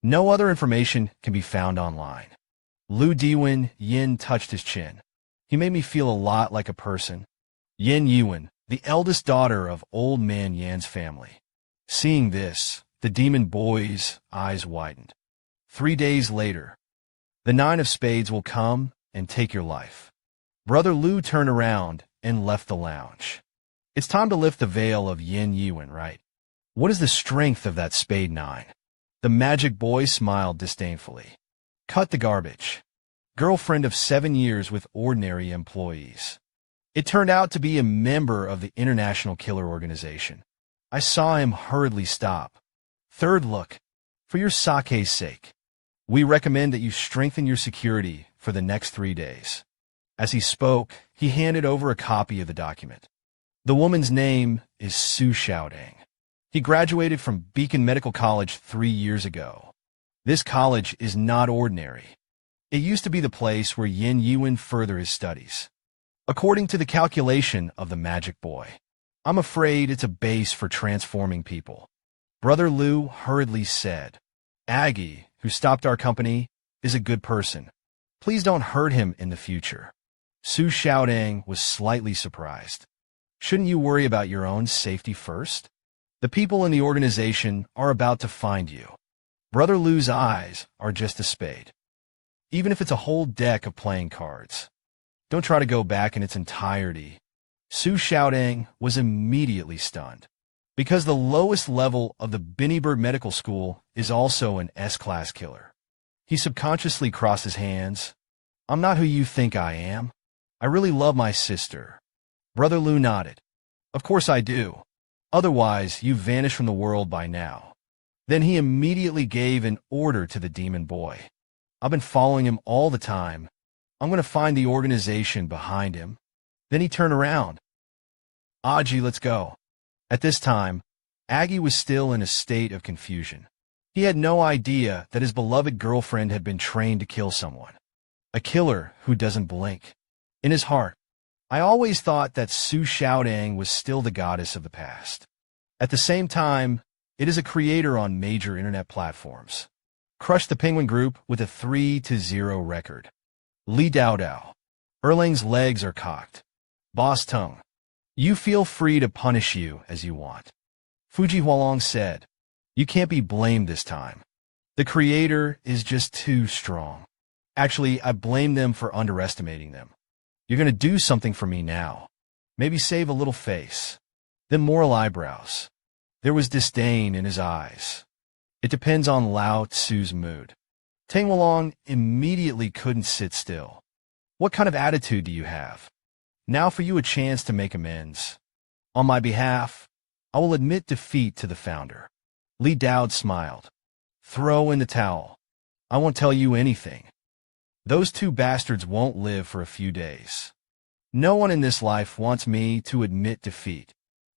No other information can be found online. Lu Diwen Yin touched his chin. He made me feel a lot like a person. Yin Yuan, the eldest daughter of Old Man Yan's family. Seeing this, the demon boy's eyes widened. 3 days later, the 9 of Spades will come and take your life. Brother Lu turned around and left the lounge. It's time to lift the veil of Yin Yuan, right? What is the strength of that Spade 9? The magic boy smiled disdainfully. Cut the garbage. Girlfriend of 7 years with ordinary employees. It turned out to be a member of the International Killer Organization. I saw him hurriedly stop. Third look. For your sake's sake, we recommend that you strengthen your security for the next 3 days. As he spoke, he handed over a copy of the document. The woman's name is Su Xiaodang. He graduated from Beacon Medical College 3 years ago. This college is not ordinary. It used to be the place where Yin Yuan furthered his studies. According to the calculation of the magic boy, I'm afraid it's a base for transforming people. Brother Lu hurriedly said, Aggie, who stopped our company, is a good person. Please don't hurt him in the future. Su Xiaodang was slightly surprised. Shouldn't you worry about your own safety first? The people in the organization are about to find you. Brother Lu's eyes are just a spade. Even if it's a whole deck of playing cards. Don't try to go back in its entirety. Su Xiaodang was immediately stunned. Because the lowest level of the Binnyberg Medical School is also an S-class killer. He subconsciously crossed his hands. I'm not who you think I am. I really love my sister. Brother Lu nodded. Of course I do. Otherwise, you've vanished from the world by now. Then he immediately gave an order to the demon boy. I've been following him all the time. I'm going to find the organization behind him. Then he turned around. Aji, let's go. At this time, Aggie was still in a state of confusion. He had no idea that his beloved girlfriend had been trained to kill someone. A killer who doesn't blink. In his heart, I always thought that Su Xiaodang was still the goddess of the past. At the same time, it is a creator on major internet platforms. Crushed the Penguin Group with a 3-0 record. Li Dao. Erlang's legs are cocked. Boss Tongue. You feel free to punish you as you want. Fuji Hualong said, You can't be blamed this time. The creator is just too strong. Actually, I blame them for underestimating them. You're going to do something for me now. Maybe save a little face. Then moral eyebrows. There was disdain in his eyes. It depends on Lao Tzu's mood. Tang Wolong immediately couldn't sit still. What kind of attitude do you have? Now for you a chance to make amends. On my behalf, I will admit defeat to the founder. Li Dao smiled. Throw in the towel. I won't tell you anything. Those 2 bastards won't live for a few days. No one in this life wants me to admit defeat.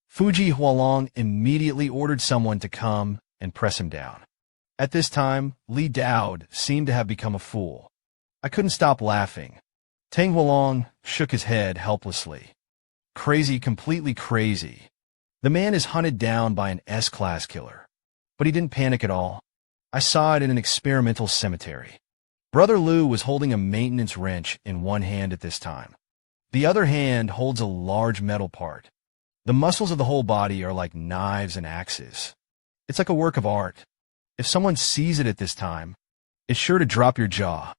Fuji Hualong immediately ordered someone to come and press him down. At this time, Li Dao seemed to have become a fool. I couldn't stop laughing. Tang Hualong shook his head helplessly. Crazy, completely crazy. The man is hunted down by an S-class killer. But he didn't panic at all. I saw it in an experimental cemetery. Brother Lu was holding a maintenance wrench in one hand at this time. The other hand holds a large metal part. The muscles of the whole body are like knives and axes. It's like a work of art. If someone sees it at this time, it's sure to drop your jaw.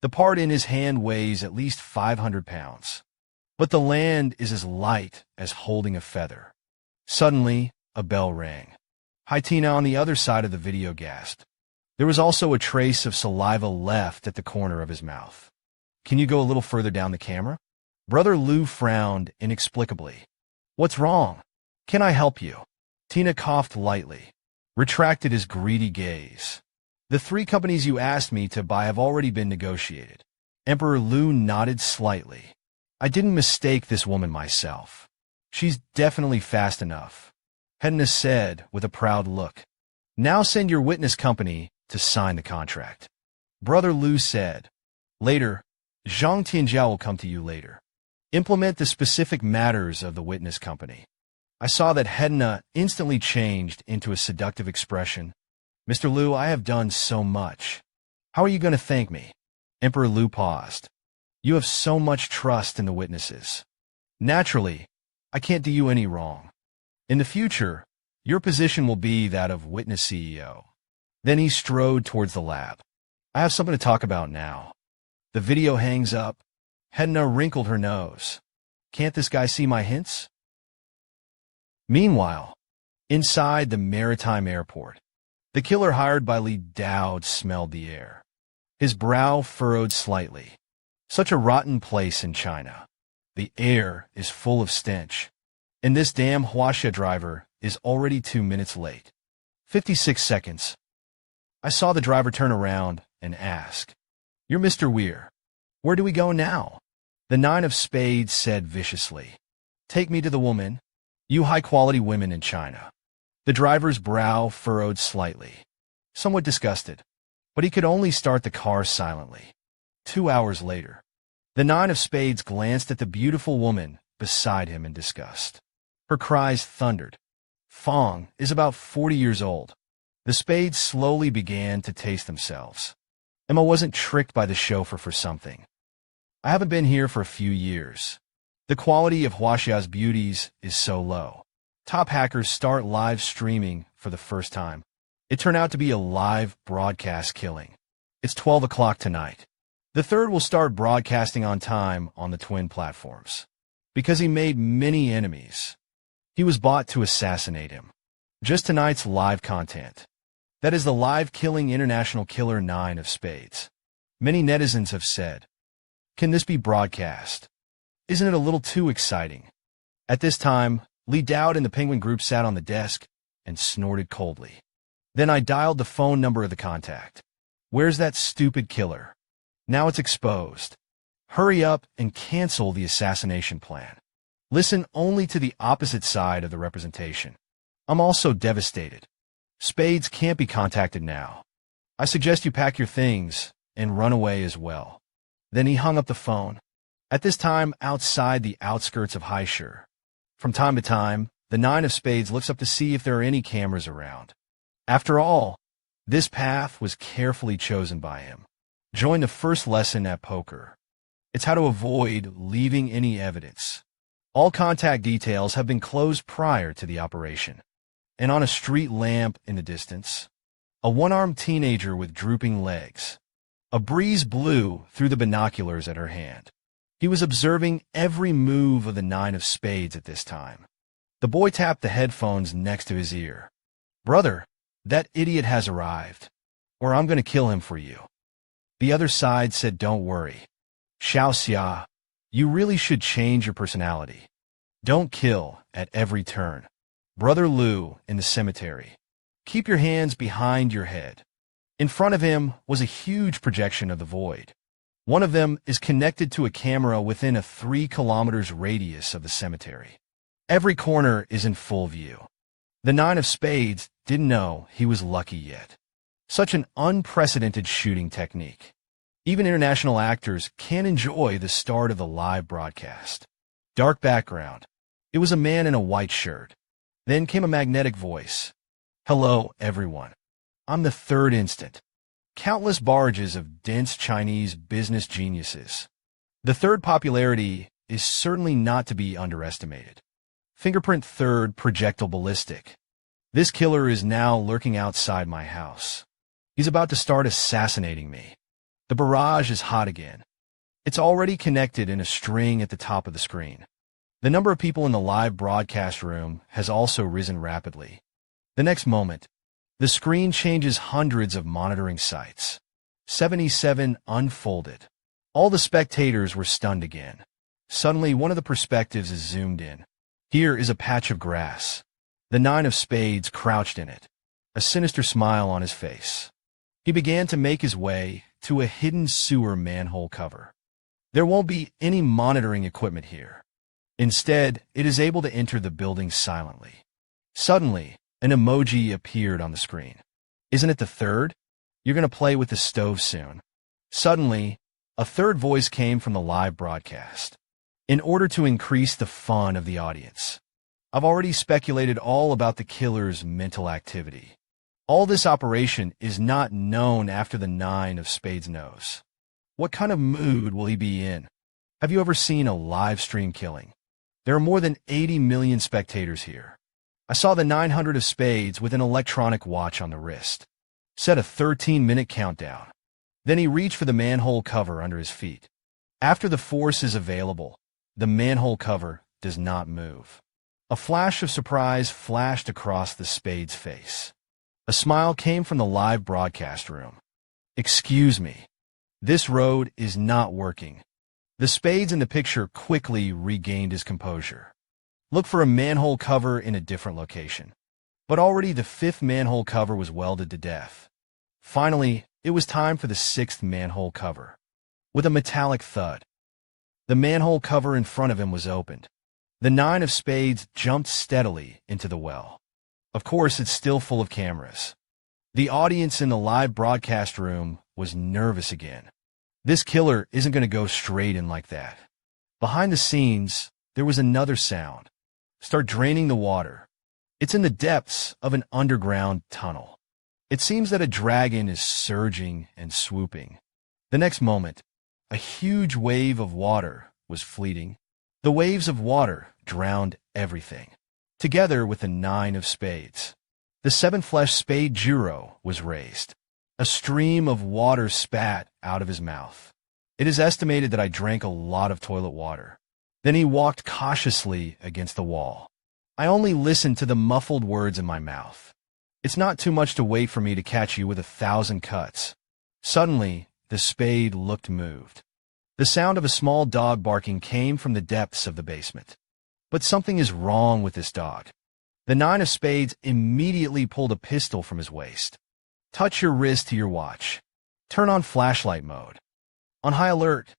The part in his hand weighs at least 500 pounds. But the land is as light as holding a feather. Suddenly, a bell rang. Haitina on the other side of the video gasped. There was also a trace of saliva left at the corner of his mouth. Can you go a little further down the camera? Brother Lu frowned inexplicably. What's wrong? Can I help you? Tina coughed lightly, retracted his greedy gaze. The 3 companies you asked me to buy have already been negotiated. Emperor Lu nodded slightly. I didn't mistake this woman myself. She's definitely fast enough, Hedna said with a proud look. Now send your witness company to sign the contract. Brother Lu said. Later, Zhang Tianjiao will come to you later. Implement the specific matters of the witness company. I saw that Hedna instantly changed into a seductive expression. Mr. Lu, I have done so much. How are you going to thank me? Emperor Lu paused. You have so much trust in the witnesses. Naturally, I can't do you any wrong. In the future, your position will be that of witness CEO. Then he strode towards the lab. I have something to talk about now. The video hangs up. Hedna wrinkled her nose. Can't this guy see my hints? Meanwhile, inside the maritime airport, the killer hired by Li Dowd smelled the air. His brow furrowed slightly. Such a rotten place in China. The air is full of stench. And this damn Huaxia driver is already 2 minutes late. 56 seconds. I saw the driver turn around and ask, You're Mr. Weir. Where do we go now? The 9 of spades said viciously. Take me to the woman. You high-quality women in China. The driver's brow furrowed slightly, somewhat disgusted, but he could only start the car silently. 2 hours later, the 9 of spades glanced at the beautiful woman beside him in disgust. Her cries thundered. Fong is about 40 years old. The spades slowly began to taste themselves. Emma wasn't tricked by the chauffeur for something. I haven't been here for a few years. The quality of Huaxia's beauties is so low. Top hackers start live streaming for the first time. It turned out to be a live broadcast killing. It's 12 o'clock tonight. The third will start broadcasting on time on the twin platforms. Because he made many enemies, he was bought to assassinate him. Just tonight's live content. That is the live killing international killer 9 of spades. Many netizens have said, can this be broadcast? Isn't it a little too exciting? At this time, Li Dowd and the Penguin Group sat on the desk and snorted coldly. Then I dialed the phone number of the contact. Where's that stupid killer? Now it's exposed. Hurry up and cancel the assassination plan. Listen only to the opposite side of the representation. I'm also devastated. Spades can't be contacted now. I suggest you pack your things and run away as well. Then he hung up the phone. At this time, outside the outskirts of Haishur. From time to time, the 9 of spades looks up to see if there are any cameras around. After all, this path was carefully chosen by him. Join the first lesson at poker. It's how to avoid leaving any evidence. All contact details have been closed prior to the operation. And on a street lamp in the distance, a one-armed teenager with drooping legs. A breeze blew through the binoculars at her hand. He was observing every move of the 9 of spades at this time. The boy tapped the headphones next to his ear. Brother, that idiot has arrived, or I'm going to kill him for you. The other side said, don't worry. Xiaoxia, you really should change your personality. Don't kill at every turn. Brother Lu in the cemetery. Keep your hands behind your head. In front of him was a huge projection of the void. One of them is connected to a camera within a 3 kilometers radius of the cemetery. Every corner is in full view. The 9 of spades didn't know he was lucky yet. Such an unprecedented shooting technique. Even international actors can't enjoy the start of the live broadcast. Dark background. It was a man in a white shirt. Then came a magnetic voice. Hello, everyone. I'm the third instant. Countless barges of dense Chinese business geniuses. The third popularity is certainly not to be underestimated. Fingerprint third projectile ballistic. This killer is now lurking outside my house. He's about to start assassinating me. The barrage is hot again. It's already connected in a string at the top of the screen. The number of people in the live broadcast room has also risen rapidly. The next moment, the screen changes hundreds of monitoring sites. 77 unfolded. All the spectators were stunned again. Suddenly, one of the perspectives is zoomed in. Here is a patch of grass. The 9 of spades crouched in it, a sinister smile on his face. He began to make his way to a hidden sewer manhole cover. There won't be any monitoring equipment here. Instead, it is able to enter the building silently. Suddenly, an emoji appeared on the screen. Isn't it the third? You're going to play with the stove soon. Suddenly, a third voice came from the live broadcast. In order to increase the fun of the audience, I've already speculated all about the killer's mental activity. All this operation is not known after the 9 of spades knows. What kind of mood will he be in? Have you ever seen a live stream killing? There are more than 80 million spectators here. I saw the 900 of spades with an electronic watch on the wrist. Set a 13-minute countdown. Then he reached for the manhole cover under his feet. After the force is available, the manhole cover does not move. A flash of surprise flashed across the spade's face. A smile came from the live broadcast room. Excuse me. This road is not working. The spades in the picture quickly regained his composure. Look for a manhole cover in a different location. But already the 5th manhole cover was welded to death. Finally, it was time for the 6th manhole cover. With a metallic thud, the manhole cover in front of him was opened. The 9 of spades jumped steadily into the well. Of course, it's still full of cameras. The audience in the live broadcast room was nervous again. This killer isn't going to go straight in like that. Behind the scenes, there was another sound. Start draining the water. It's in the depths of an underground tunnel. It seems that a dragon is surging and swooping. The next moment, a huge wave of water was fleeting. The waves of water drowned everything, together with the 9 of spades. The 7-flesh spade Jiro was raised. A stream of water spat out of his mouth. It is estimated that I drank a lot of toilet water. Then he walked cautiously against the wall. I only listened to the muffled words in my mouth. It's not too much to wait for me to catch you with 1,000 cuts. Suddenly, the spade looked moved. The sound of a small dog barking came from the depths of the basement. But something is wrong with this dog. The 9 of spades immediately pulled a pistol from his waist. Touch your wrist to your watch. Turn on flashlight mode. On high alert.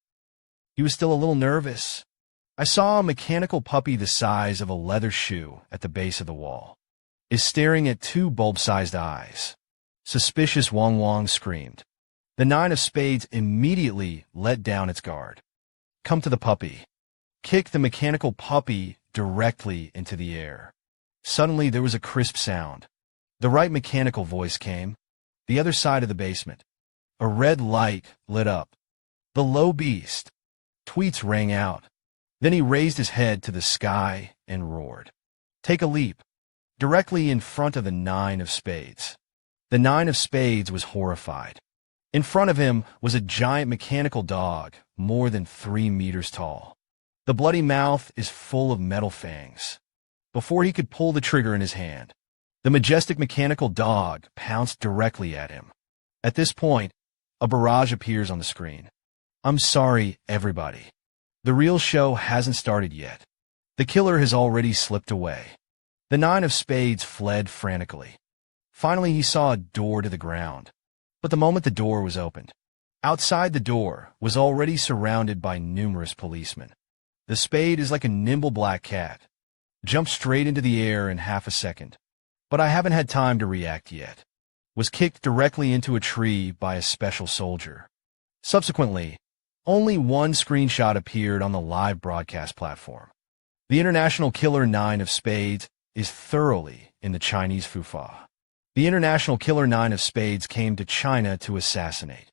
He was still a little nervous. I saw a mechanical puppy the size of a leather shoe at the base of the wall. Is staring at 2 bulb-sized eyes. Suspicious Wong Wong screamed. The 9 of spades immediately let down its guard. Come to the puppy. Kick the mechanical puppy directly into the air. Suddenly there was a crisp sound. The right mechanical voice came. The other side of the basement. A red light lit up. The low beast. Tweets rang out. Then he raised his head to the sky and roared. Take a leap. Directly in front of the 9 of spades. The 9 of spades was horrified. In front of him was a giant mechanical dog, more than 3 meters tall. The bloody mouth is full of metal fangs. Before he could pull the trigger in his hand, the majestic mechanical dog pounced directly at him. At this point, a barrage appears on the screen. I'm sorry, everybody. The real show hasn't started yet. The killer has already slipped away. The 9 of spades fled frantically. Finally, he saw a door to the ground. But the moment the door was opened, outside the door was already surrounded by numerous policemen. The spade is like a nimble black cat. Jumped straight into the air in half a second. But I haven't had time to react yet. Was kicked directly into a tree by a special soldier. Subsequently, only one screenshot appeared on the live broadcast platform. The international killer 9 of spades is thoroughly in the Chinese fufa. The international killer 9 of spades came to China to assassinate.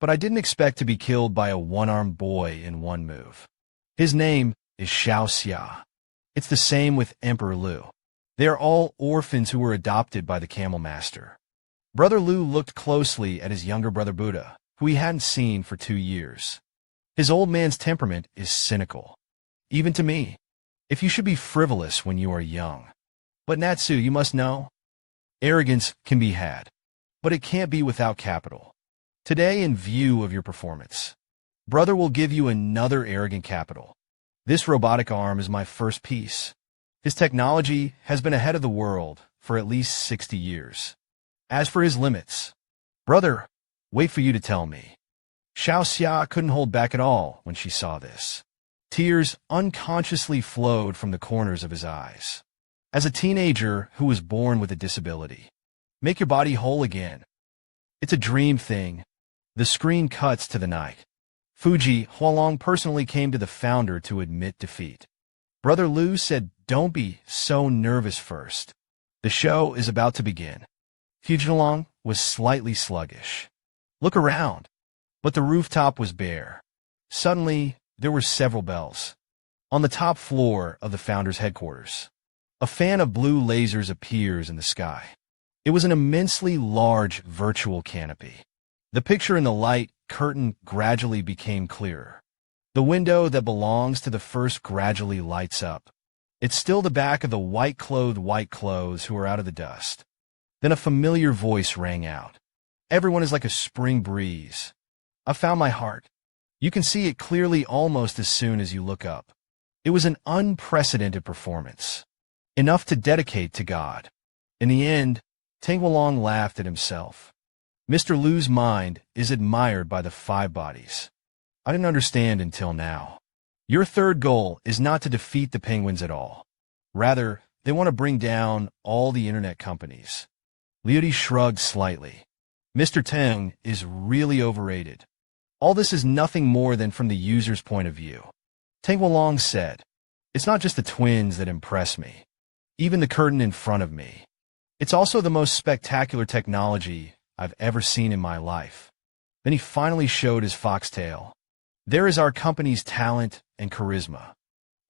But I didn't expect to be killed by a one-armed boy in one move. His name is Xiao Xia. It's the same with Emperor Liu. They are all orphans who were adopted by the Camel Master. Brother Liu looked closely at his younger brother Buddha, who he hadn't seen for 2 years. His old man's temperament is cynical. Even to me. If you should be frivolous when you are young. But Natsu, you must know, arrogance can be had, but it can't be without capital. Today, in view of your performance, brother will give you another arrogant capital. This robotic arm is my first piece. His technology has been ahead of the world for at least 60 years. As for his limits, brother, wait for you to tell me. Xiao Xia couldn't hold back at all when she saw this. Tears unconsciously flowed from the corners of his eyes. As a teenager who was born with a disability, make your body whole again. It's a dream thing. The screen cuts to the night. Fuji Hualong personally came to the founder to admit defeat. Brother Lu said, "Don't be so nervous first. The show is about to begin." Fuji Hualong was slightly sluggish. Look around. But the rooftop was bare. Suddenly, there were several bells. On the top floor of the founder's headquarters, a fan of blue lasers appears in the sky. It was an immensely large virtual canopy. The picture in the light curtain gradually became clearer. The window that belongs to the first gradually lights up. It's still the back of the white clothes who are out of the dust. Then a familiar voice rang out. Everyone is like a spring breeze. I found my heart. You can see it clearly almost as soon as you look up. It was an unprecedented performance. Enough to dedicate to God. In the end, Tang Hualong laughed at himself. Mr. Lu's mind is admired by the five bodies. I didn't understand until now. Your third goal is not to defeat the penguins at all. Rather, they want to bring down all the internet companies. Liudi shrugged slightly. Mr. Teng is really overrated. All this is nothing more than from the user's point of view. Tang Hualong said, "It's not just the twins that impress me. Even the curtain in front of me. It's also the most spectacular technology I've ever seen in my life." Then he finally showed his foxtail. There is our company's talent and charisma.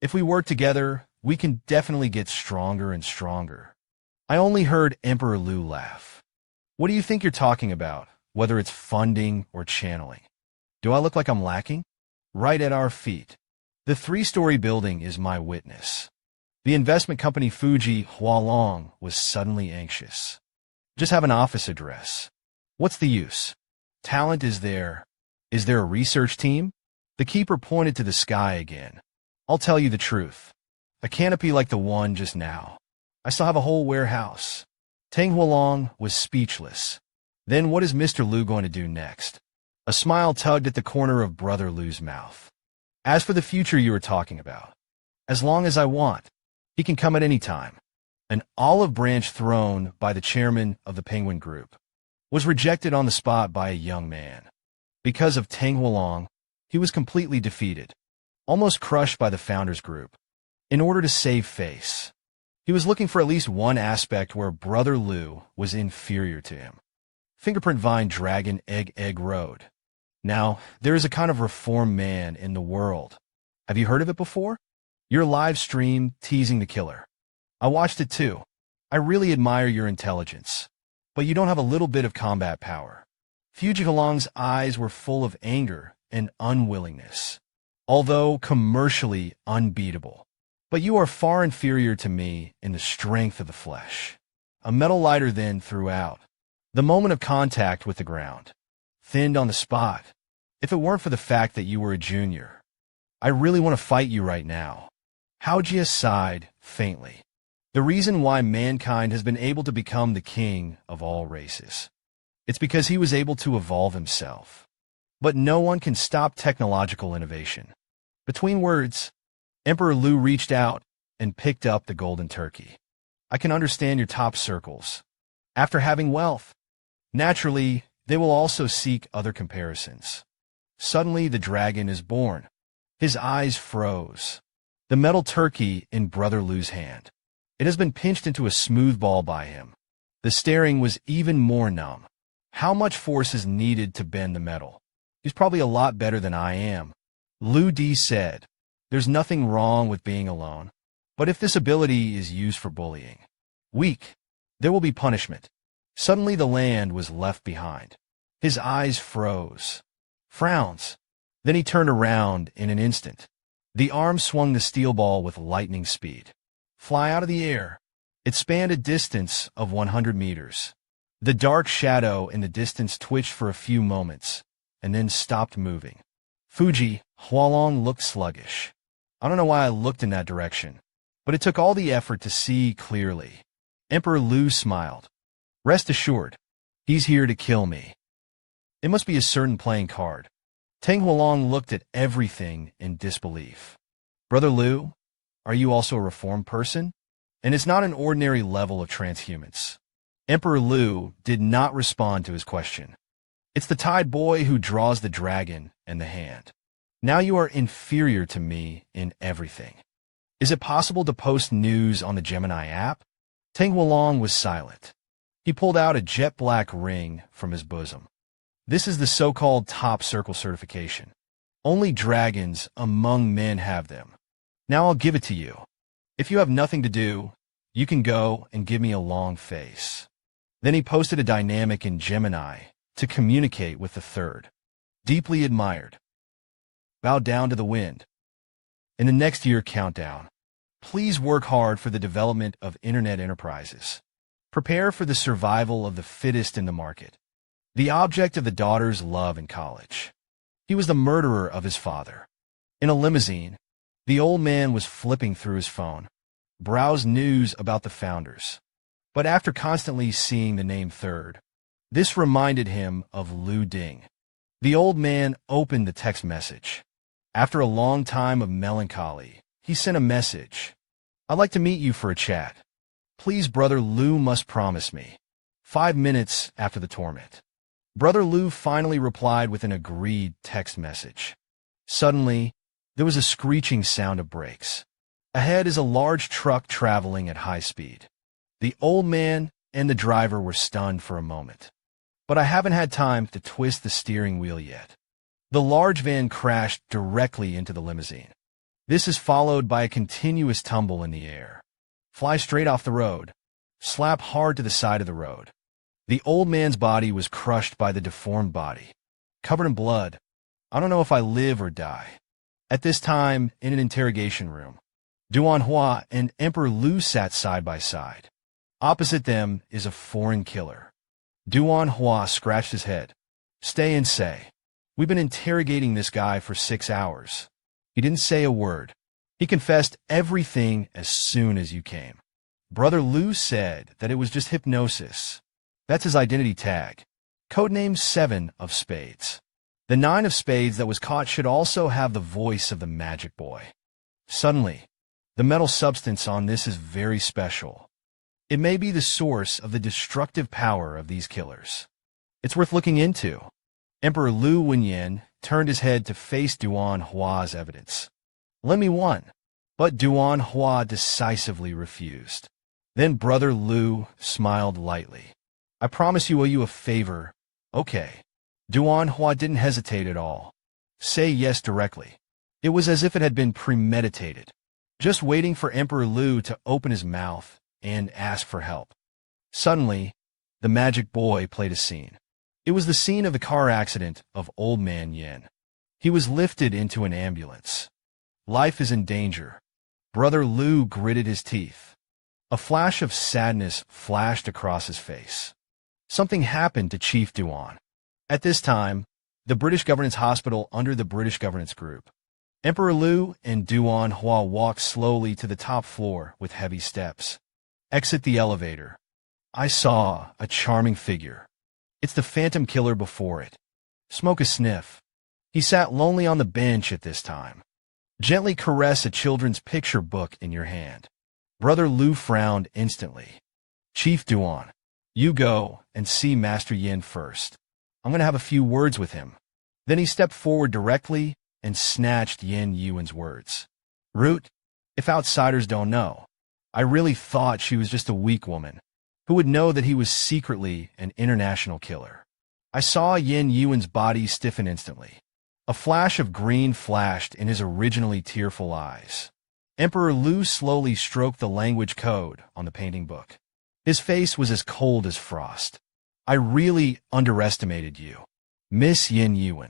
If we work together, we can definitely get stronger and stronger. I only heard Emperor Lu laugh. What do you think you're talking about, whether it's funding or channeling? Do I look like I'm lacking? Right at our feet. The three-story building is my witness. The investment company Fuji Hualong was suddenly anxious. Just have an office address. What's the use? Talent is there. Is there a research team? The keeper pointed to the sky again. I'll tell you the truth. A canopy like the one just now. I still have a whole warehouse. Tang Hualong was speechless. Then what is Mr. Lu going to do next? A smile tugged at the corner of Brother Lu's mouth. As for the future you were talking about, as long as I want, he can come at any time. An olive branch thrown by the chairman of the Penguin Group was rejected on the spot by a young man. Because of Tang Hualong, he was completely defeated, almost crushed by the founders group. In order to save face, he was looking for at least one aspect where Brother Lu was inferior to him. Fingerprint Vine Dragon Egg Road. Now, there is a kind of reformed man in the world. Have you heard of it before? Your live stream teasing the killer. I watched it too. I really admire your intelligence. But you don't have a little bit of combat power. Fuji Hualong's eyes were full of anger and unwillingness. Although commercially unbeatable. But you are far inferior to me in the strength of the flesh. A metal lighter then threw out. The moment of contact with the ground. Thinned on the spot. If it weren't for the fact that you were a junior, I really want to fight you right now. Haojia sighed faintly. The reason why mankind has been able to become the king of all races. It's because he was able to evolve himself. But no one can stop technological innovation. Between words, Emperor Lu reached out and picked up the golden turkey. I can understand your top circles. After having wealth, naturally, they will also seek other comparisons. Suddenly, the dragon is born. His eyes froze. The metal turkey in Brother Lu's hand. It has been pinched into a smooth ball by him. The staring was even more numb. How much force is needed to bend the metal? He's probably a lot better than I am. Lu Di said, "There's nothing wrong with being alone. But if this ability is used for bullying, weak, there will be punishment." Suddenly the land was left behind. His eyes froze. Frowns. Then he turned around in an instant. The arm swung the steel ball with lightning speed. Fly out of the air. It spanned a distance of 100 meters. The dark shadow in the distance twitched for a few moments, and then stopped moving. Fuji Hualong looked sluggish. I don't know why I looked in that direction, but it took all the effort to see clearly. Emperor Lu smiled. Rest assured, he's here to kill me. It must be a certain playing card. Tang Huolong looked at everything in disbelief. Brother Lu, are you also a reformed person? And it's not an ordinary level of transhumance. Emperor Lu did not respond to his question. It's the Tide Boy who draws the dragon and the hand. Now you are inferior to me in everything. Is it possible to post news on the Gemini app? Tang Huolong was silent. He pulled out a jet black ring from his bosom. This is the so-called top circle certification. Only dragons among men have them. Now I'll give it to you. If you have nothing to do, you can go and give me a long face. Then he posted a dynamic in Gemini to communicate with the third. Deeply admired. Bow down to the wind. In the next year countdown, please work hard for the development of internet enterprises. Prepare for the survival of the fittest in the market. The object of the daughter's love in college. He was the murderer of his father. In a limousine, the old man was flipping through his phone, browsed news about the founders. But after constantly seeing the name third, this reminded him of Lu Ding. The old man opened the text message. After a long time of melancholy, he sent a message. I'd like to meet you for a chat. Please, Brother Lu must promise me. 5 minutes after the torment. Brother Lu finally replied with an agreed text message. Suddenly, there was a screeching sound of brakes. Ahead is a large truck traveling at high speed. The old man and the driver were stunned for a moment. But I haven't had time to twist the steering wheel yet. The large van crashed directly into the limousine. This is followed by a continuous tumble in the air. Fly straight off the road. Slap hard to the side of the road. The old man's body was crushed by the deformed body. Covered in blood. I don't know if I live or die. At this time, in an interrogation room, Duan Hua and Emperor Lu sat side by side. Opposite them is a foreign killer. Duan Hua scratched his head. Stay and say. We've been interrogating this guy for 6 hours. He didn't say a word. He confessed everything as soon as you came. Brother Lu said that it was just hypnosis. That's his identity tag. Codename 7 of Spades. The 9 of Spades that was caught should also have the voice of the magic boy. Suddenly, the metal substance on this is very special. It may be the source of the destructive power of these killers. It's worth looking into. Emperor Lu Wenyan turned his head to face Duan Hua's evidence. Lend me one. But Duan Hua decisively refused. Then Brother Lu smiled lightly. I promise you owe you a favor. Okay. Duan Hua didn't hesitate at all. Say yes directly. It was as if it had been premeditated, just waiting for Emperor Lu to open his mouth and ask for help. Suddenly, the magic boy played a scene. It was the scene of the car accident of Old Man Yin. He was lifted into an ambulance. Life is in danger. Brother Lu gritted his teeth. A flash of sadness flashed across his face. Something happened to Chief Duan. At this time, the British governance hospital under the British governance group. Emperor Lu and Duan Hua walked slowly to the top floor with heavy steps. Exit the elevator. I saw a charming figure. It's the phantom killer before it. Smoke a sniff. He sat lonely on the bench at this time. Gently caress a children's picture book in your hand. Brother Lu frowned instantly. Chief Duan, you go and see Master Yin first. I'm going to have a few words with him. Then he stepped forward directly and snatched Yin Yuan's words. Root, if outsiders don't know, I really thought she was just a weak woman who would know that he was secretly an international killer. I saw Yin Yuan's body stiffen instantly. A flash of green flashed in his originally tearful eyes. Emperor Lu slowly stroked the language code on the painting book. His face was as cold as frost. I really underestimated you, Miss Yin Yuan.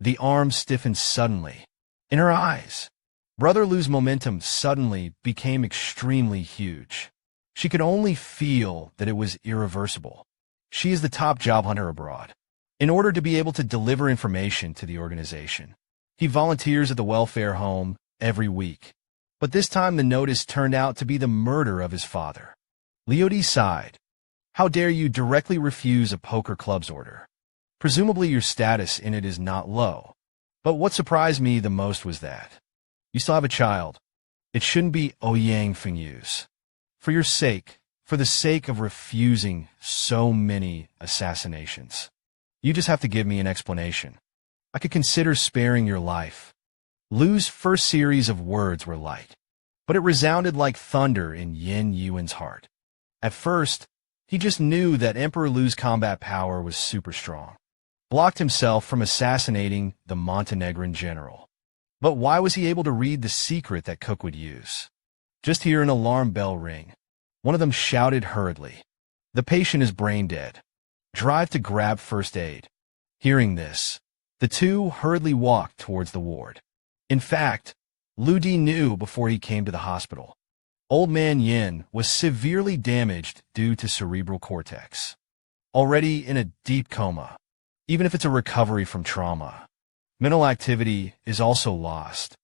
The arm stiffened suddenly. In her eyes, Brother Lu's momentum suddenly became extremely huge. She could only feel that it was irreversible. She is the top job hunter abroad. In order to be able to deliver information to the organization, he volunteers at the welfare home every week. But this time the notice turned out to be the murder of his father. Liu Di sighed. How dare you directly refuse a poker club's order? Presumably your status in it is not low. But what surprised me the most was that you still have a child. It shouldn't be Ouyang Fengyu's. For your sake, for the sake of refusing so many assassinations, you just have to give me an explanation. I could consider sparing your life. Lu's first series of words were light, but it resounded like thunder in Yin Yuan's heart. At first, he just knew that Emperor Lu's combat power was super strong, blocked himself from assassinating the Montenegrin general. But why was he able to read the secret that Cook would use? Just hear an alarm bell ring. One of them shouted hurriedly, "The patient is brain dead. Drive to grab first aid." Hearing this, the two hurriedly walked towards the ward. In fact, Lu Di knew before he came to the hospital. Old man Yin was severely damaged due to cerebral cortex. Already in a deep coma, even if it's a recovery from trauma. Mental activity is also lost.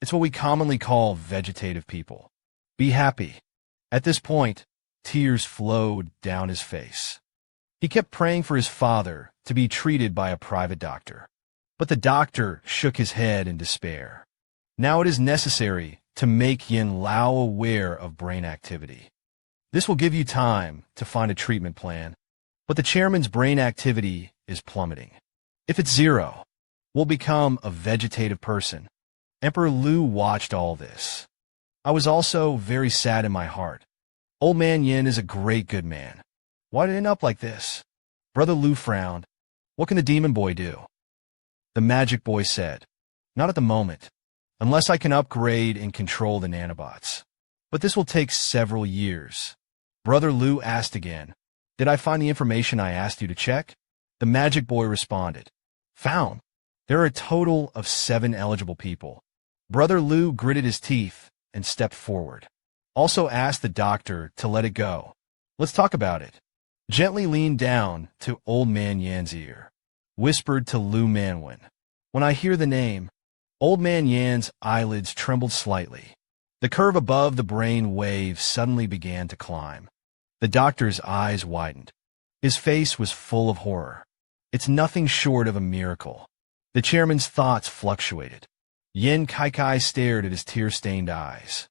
It's what we commonly call vegetative people. Be happy. At this point, tears flowed down his face. He kept praying for his father to be treated by a private doctor. But the doctor shook his head in despair. Now it is necessary to make Yin Lao aware of brain activity. This will give you time to find a treatment plan, but the chairman's brain activity is plummeting. If it's zero, we'll become a vegetative person. Emperor Lu watched all this. I was also very sad in my heart. Old man Yin is a great good man. Why did it end up like this? Brother Lu frowned. What can the demon boy do? The magic boy said, not at the moment, unless I can upgrade and control the nanobots. But this will take several years. Brother Lu asked again, did I find the information I asked you to check? The magic boy responded, found. There are a total of 7 eligible people. Brother Lu gritted his teeth and stepped forward. Also asked the doctor to let it go. Let's talk about it. Gently leaned down to old man Yan's ear. Whispered to Lu Manwen. When I hear the name, old man Yan's eyelids trembled slightly. The curve above the brain wave suddenly began to climb. The doctor's eyes widened. His face was full of horror. It's nothing short of a miracle. The chairman's thoughts fluctuated. Yin Kaikai stared at his tear-stained eyes.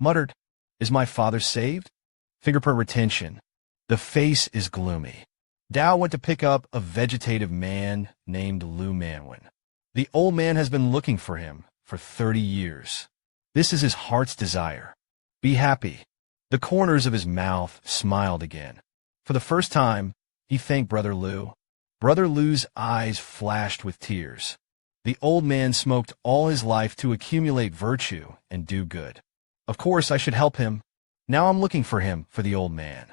Muttered, is my father saved? Fingerprint retention. The face is gloomy. Dao went to pick up a vegetative man named Lu Manwen. The old man has been looking for him for 30 years. This is his heart's desire. Be happy. The corners of his mouth smiled again. For the first time, he thanked Brother Lu. Brother Lu's eyes flashed with tears. The old man smoked all his life to accumulate virtue and do good. Of course, I should help him. Now I'm looking for him, for the old man.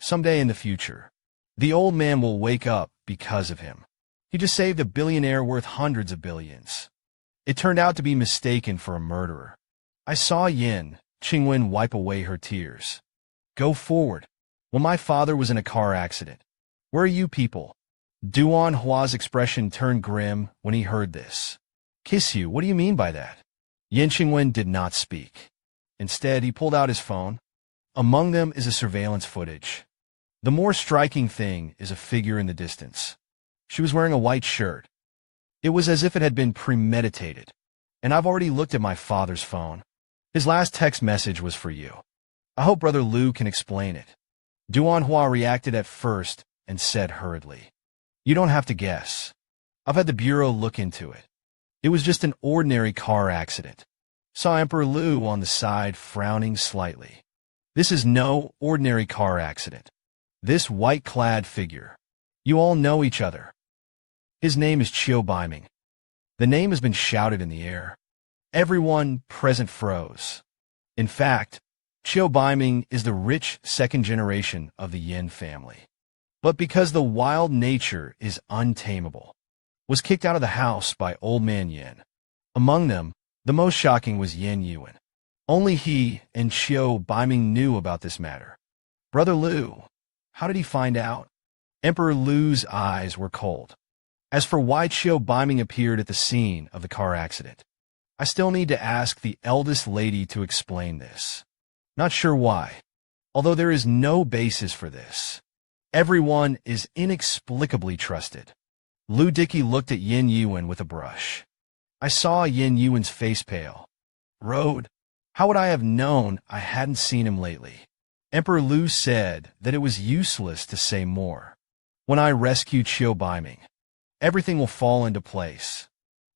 Someday in the future, the old man will wake up because of him. He just saved a billionaire worth hundreds of billions. It turned out to be mistaken for a murderer. I saw Yin Qingwen wipe away her tears. Go forward. When my father was in a car accident. Where are you people? Duan Hua's expression turned grim when he heard this. Kiss you, what do you mean by that? Yin Qingwen did not speak. Instead, he pulled out his phone. Among them is a surveillance footage. The more striking thing is a figure in the distance. She was wearing a white shirt. It was as if it had been premeditated. And I've already looked at my father's phone. His last text message was for you. I hope Brother Lu can explain it. Duan Hua reacted at first and said hurriedly, you don't have to guess. I've had the Bureau look into it. It was just an ordinary car accident. Saw Emperor Lu on the side frowning slightly. This is no ordinary car accident. This white-clad figure. You all know each other. His name is Chiu Baiming. The name has been shouted in the air. Everyone present froze. In fact, Chiu Baiming is the rich second generation of the Yin family. But because the wild nature is untamable, was kicked out of the house by old man Yin. Among them, the most shocking was Yin Yuan. Only he and Chiu Baiming knew about this matter. Brother Lu, how did he find out? Emperor Lu's eyes were cold. As for why Chiu Baiming appeared at the scene of the car accident, I still need to ask the eldest lady to explain this. Not sure why, although there is no basis for this. Everyone is inexplicably trusted. Lu Dickey looked at Yin Yuan with a brush. I saw Yin Yuan's face pale. Road, how would I have known I hadn't seen him lately? Emperor Lu said that it was useless to say more. When I rescued Xiao Baiming, everything will fall into place.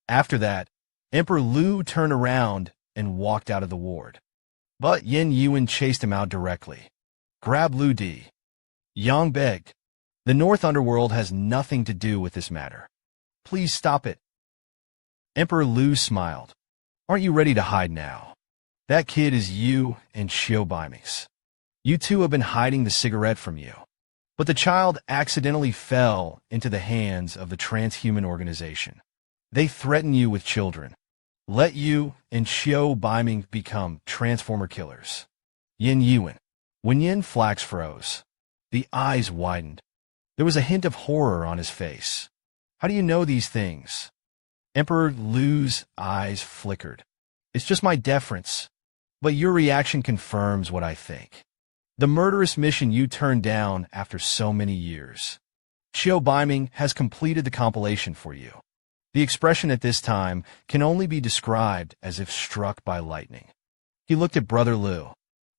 After that, Emperor Lu turned around and walked out of the ward. But Yin Yuan chased him out directly. Grab Lu Di. Yang begged. The North Underworld has nothing to do with this matter. Please stop it. Emperor Lu smiled. Aren't you ready to hide now? That kid is you and Xiao Baiming's. You two have been hiding the cigarette from you. But the child accidentally fell into the hands of the transhuman organization. They threaten you with children. Let you and Xiao Baiming become transformer killers. Yin Yuan. When Yin Flax froze, the eyes widened. There was a hint of horror on his face. How do you know these things? Emperor Lu's eyes flickered. It's just my deference. But your reaction confirms what I think. The murderous mission you turned down after so many years. Xiao Baiming has completed the compilation for you. The expression at this time can only be described as if struck by lightning. He looked at Brother Lu.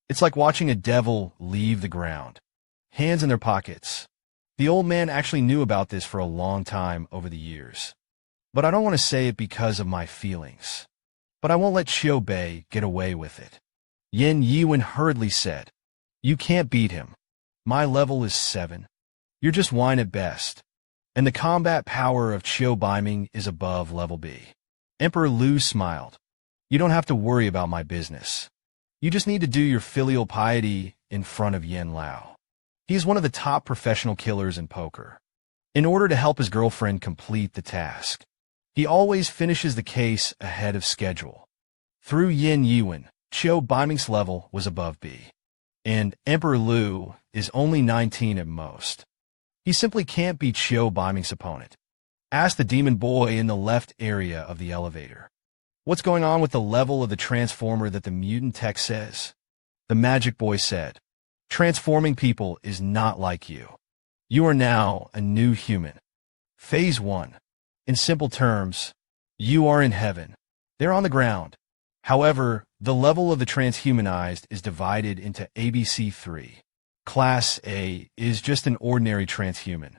It's like watching a devil leave the ground. Hands in their pockets. The old man actually knew about this for a long time over the years. But I don't want to say it because of my feelings. But I won't let Xiao Bei get away with it. Yin Yuan hurriedly said, You can't beat him. My level is 7. You're just wine at best. And the combat power of Xiao Baiming is above level B. Emperor Lu smiled. You don't have to worry about my business. You just need to do your filial piety in front of Yin Lao. He is one of the top professional killers in poker. In order to help his girlfriend complete the task, he always finishes the case ahead of schedule. Through Yin Yuan, Xiao Baiming's level was above B. And Emperor Lu is only 19 at most. He simply can't beat Xiao Baiming's opponent. Ask the demon boy in the left area of the elevator. What's going on with the level of the transformer that the mutant text says? The magic boy said, Transforming people is not like you. You are now a new human. Phase 1. In simple terms, you are in heaven. They're on the ground. However, the level of the transhumanized is divided into ABC3. Class A is just an ordinary transhuman.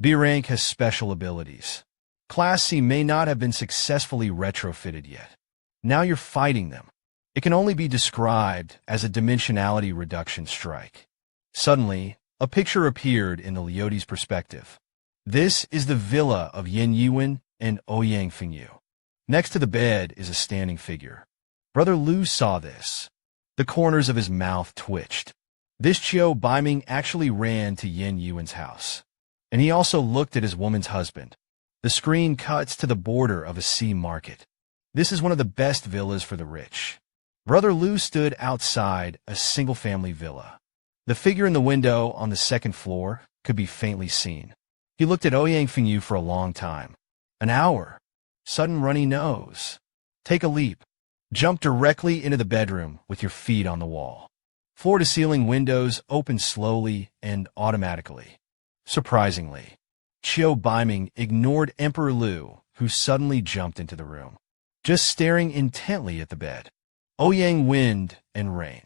B rank has special abilities. Class C may not have been successfully retrofitted yet. Now you're fighting them. It can only be described as a dimensionality reduction strike. Suddenly, a picture appeared in the Leoti's perspective. This is the villa of Yin Yuan and Ouyang Fengyu. Next to the bed is a standing figure. Brother Lu saw this. The corners of his mouth twitched. This Xiao Baiming actually ran to Yin Yuan's house. And he also looked at his woman's husband. The screen cuts to the border of a sea market. This is one of the best villas for the rich. Brother Lu stood outside a single-family villa. The figure in the window on the second floor could be faintly seen. He looked at Ouyang Fengyu for a long time. An hour. Sudden runny nose. Take a leap. Jump directly into the bedroom with your feet on the wall. Floor-to-ceiling windows open slowly and automatically. Surprisingly, Xiao Baiming ignored Emperor Lu, who suddenly jumped into the room, just staring intently at the bed. Ouyang wind and rain.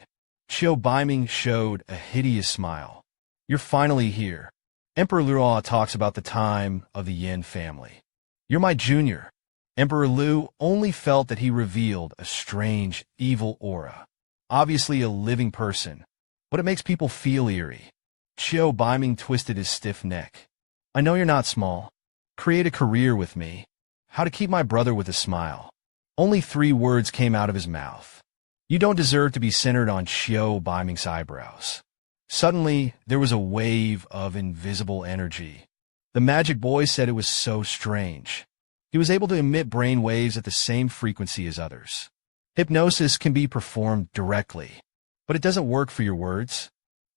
Xiao Baiming showed a hideous smile. You're finally here. Emperor Lu talks about the time of the Yin family. You're my junior. Emperor Lu only felt that he revealed a strange, evil aura. Obviously a living person, but it makes people feel eerie. Xiao Baiming twisted his stiff neck. I know you're not small. Create a career with me. How to keep my brother with a smile. Only 3 words came out of his mouth. You don't deserve to be centered on Xiao Baiming's eyebrows. Suddenly, there was a wave of invisible energy. The magic boy said it was so strange. He was able to emit brain waves at the same frequency as others. Hypnosis can be performed directly, but it doesn't work for your words.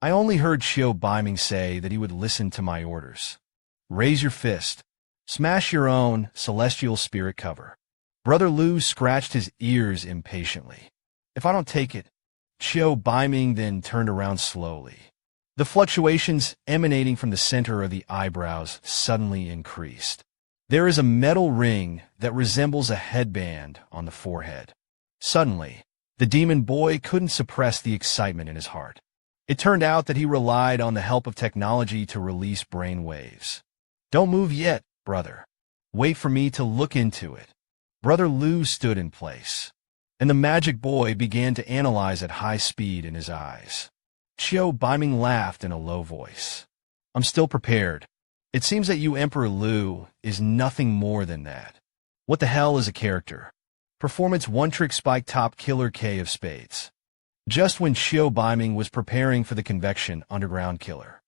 I only heard Xiao Baiming say that he would listen to my orders. Raise your fist. Smash your own celestial spirit cover. Brother Lu scratched his ears impatiently. If I don't take it, Chiu Baiming then turned around slowly. The fluctuations emanating from the center of the eyebrows suddenly increased. There is a metal ring that resembles a headband on the forehead. Suddenly, the demon boy couldn't suppress the excitement in his heart. It turned out that he relied on the help of technology to release brain waves. Don't move yet, brother. Wait for me to look into it. Brother Lu stood in place, and the magic boy began to analyze at high speed in his eyes. Chiu Baiming laughed in a low voice. I'm still prepared. It seems that you, Emperor Lu, is nothing more than that. What the hell is a character? Performance one-trick spike top killer K of spades. Just when Chiu Baiming was preparing for the convection underground killer,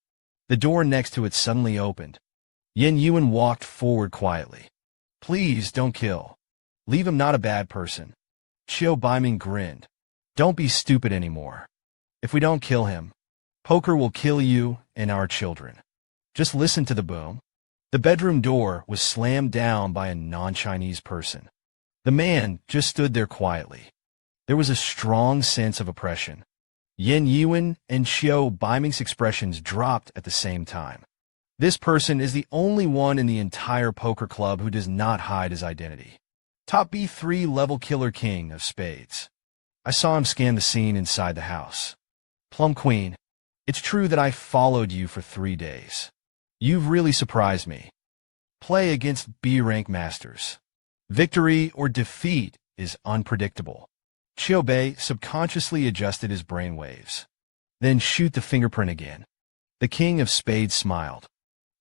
the door next to it suddenly opened. Yen Yuan walked forward quietly. Please don't kill. Leave him, not a bad person. Chiu Baiming grinned. Don't be stupid anymore. If we don't kill him, poker will kill you and our children. Just listen to the boom. The bedroom door was slammed down by a non-Chinese person. The man just stood there quietly. There was a strong sense of oppression. Yen Yuan and Chiu Baiming's expressions dropped at the same time. This person is the only one in the entire poker club who does not hide his identity. Top B3 level killer king of spades. I saw him scan the scene inside the house. Plum Queen, it's true that I followed you for 3 days. You've really surprised me. Play against B-rank masters. Victory or defeat is unpredictable. Chiu Bei subconsciously adjusted his brainwaves. Then shoot the fingerprint again. The king of spades smiled.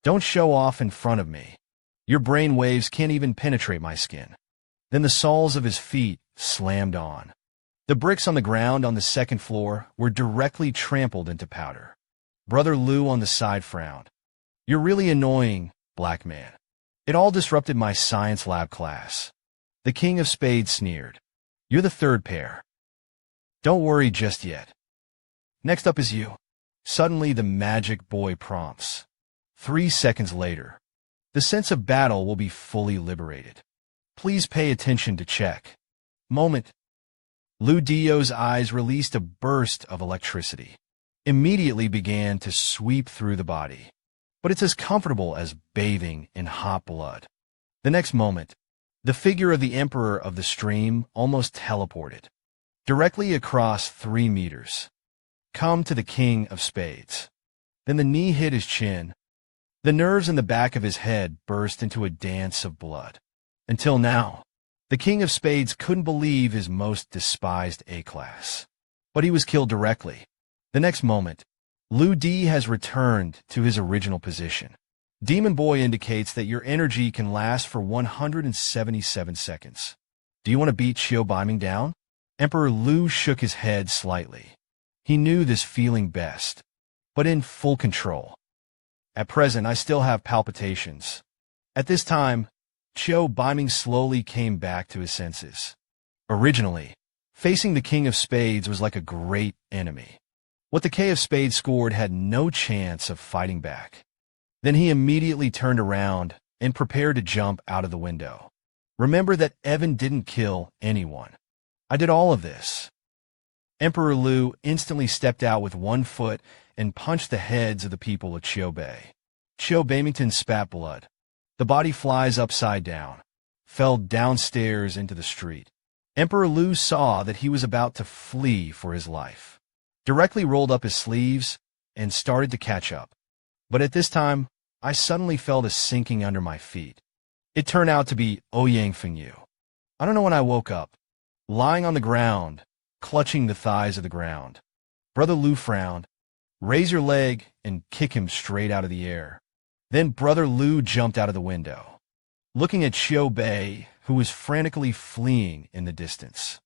Don't show off in front of me. Your brainwaves can't even penetrate my skin. Then the soles of his feet slammed on. The bricks on the ground on the second floor were directly trampled into powder. Brother Lu on the side frowned. You're really annoying, black man. It all disrupted my science lab class. The king of spades sneered. You're the third pair. Don't worry just yet. Next up is you. Suddenly the magic boy prompts. 3 seconds later, the sense of battle will be fully liberated. Please pay attention to check. Moment. Lu Dio's eyes released a burst of electricity. Immediately began to sweep through the body. But it's as comfortable as bathing in hot blood. The next moment, the figure of the emperor of the stream almost teleported. Directly across 3 meters. Come to the king of spades. Then the knee hit his chin. The nerves in the back of his head burst into a dance of blood. Until now, the king of spades couldn't believe his most despised A-class. But he was killed directly. The next moment, Lu Di has returned to his original position. Demon Boy indicates that your energy can last for 177 seconds. Do you want to beat Chiu Baiming down? Emperor Lu shook his head slightly. He knew this feeling best, but in full control. At present, I still have palpitations. At this time, Chiu Baiming slowly came back to his senses. Originally, facing the king of spades was like a great enemy. What the K of spades scored had no chance of fighting back. Then he immediately turned around and prepared to jump out of the window. Remember that Evan didn't kill anyone. I did all of this. Emperor Lu instantly stepped out with 1 foot and punched the heads of the people of Chiu Bei. Chiu Baimington spat blood. The body flies upside down, fell downstairs into the street. Emperor Lu saw that he was about to flee for his life. Directly rolled up his sleeves and started to catch up. But at this time, I suddenly felt a sinking under my feet. It turned out to be Ouyang Fengyu. I don't know when I woke up, lying on the ground, clutching the thighs of the ground. Brother Lu frowned. Raise your leg and kick him straight out of the air. Then Brother Lu jumped out of the window, looking at Chiu Bei, who was frantically fleeing in the distance.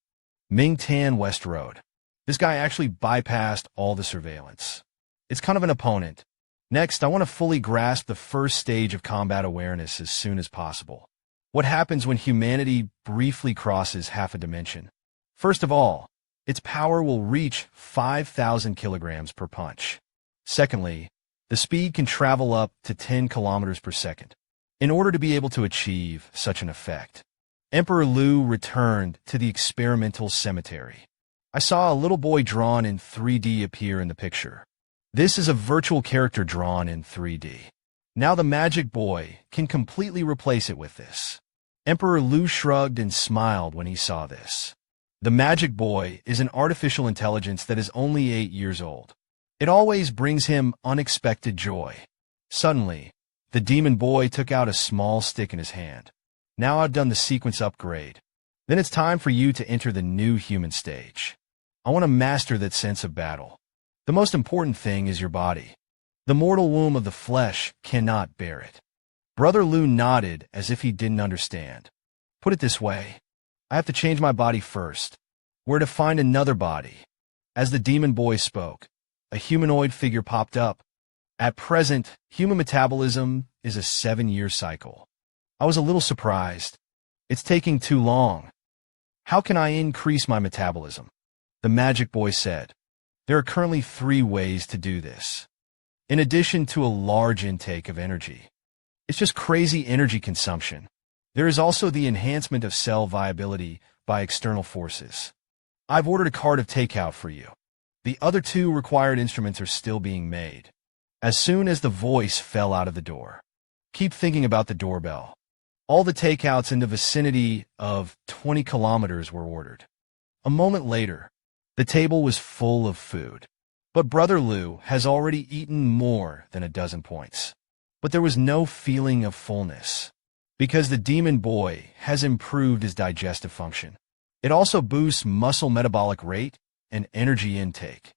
Ming Tan West Road. This guy actually bypassed all the surveillance. It's kind of an opponent. Next, I want to fully grasp the first stage of combat awareness as soon as possible. What happens when humanity briefly crosses half a dimension? First of all, its power will reach 5,000 kilograms per punch. Secondly, the speed can travel up to 10 kilometers per second. In order to be able to achieve such an effect, Emperor Lu returned to the experimental cemetery. I saw a little boy drawn in 3D appear in the picture. This is a virtual character drawn in 3D. Now the magic boy can completely replace it with this. Emperor Lu shrugged and smiled when he saw this. The magic boy is an artificial intelligence that is only 8 years old. It always brings him unexpected joy. Suddenly, the demon boy took out a small stick in his hand. Now I've done the sequence upgrade. Then it's time for you to enter the new human stage. I want to master that sense of battle. The most important thing is your body. The mortal womb of the flesh cannot bear it. Brother Lu nodded as if he didn't understand. Put it this way. I have to change my body first. Where to find another body? As the demon boy spoke, a humanoid figure popped up. At present, human metabolism is a 7-year cycle. I was a little surprised. It's taking too long. How can I increase my metabolism? The magic boy said. There are currently 3 ways to do this. In addition to a large intake of energy. It's just crazy energy consumption. There is also the enhancement of cell viability by external forces. I've ordered a cart of takeout for you. The other 2 required instruments are still being made. As soon as the voice fell out of the door. Keep thinking about the doorbell. All the takeouts in the vicinity of 20 kilometers were ordered. A moment later, the table was full of food. But Brother Lu has already eaten more than a dozen points. But there was no feeling of fullness. Because the demon boy has improved his digestive function. It also boosts muscle metabolic rate and energy intake.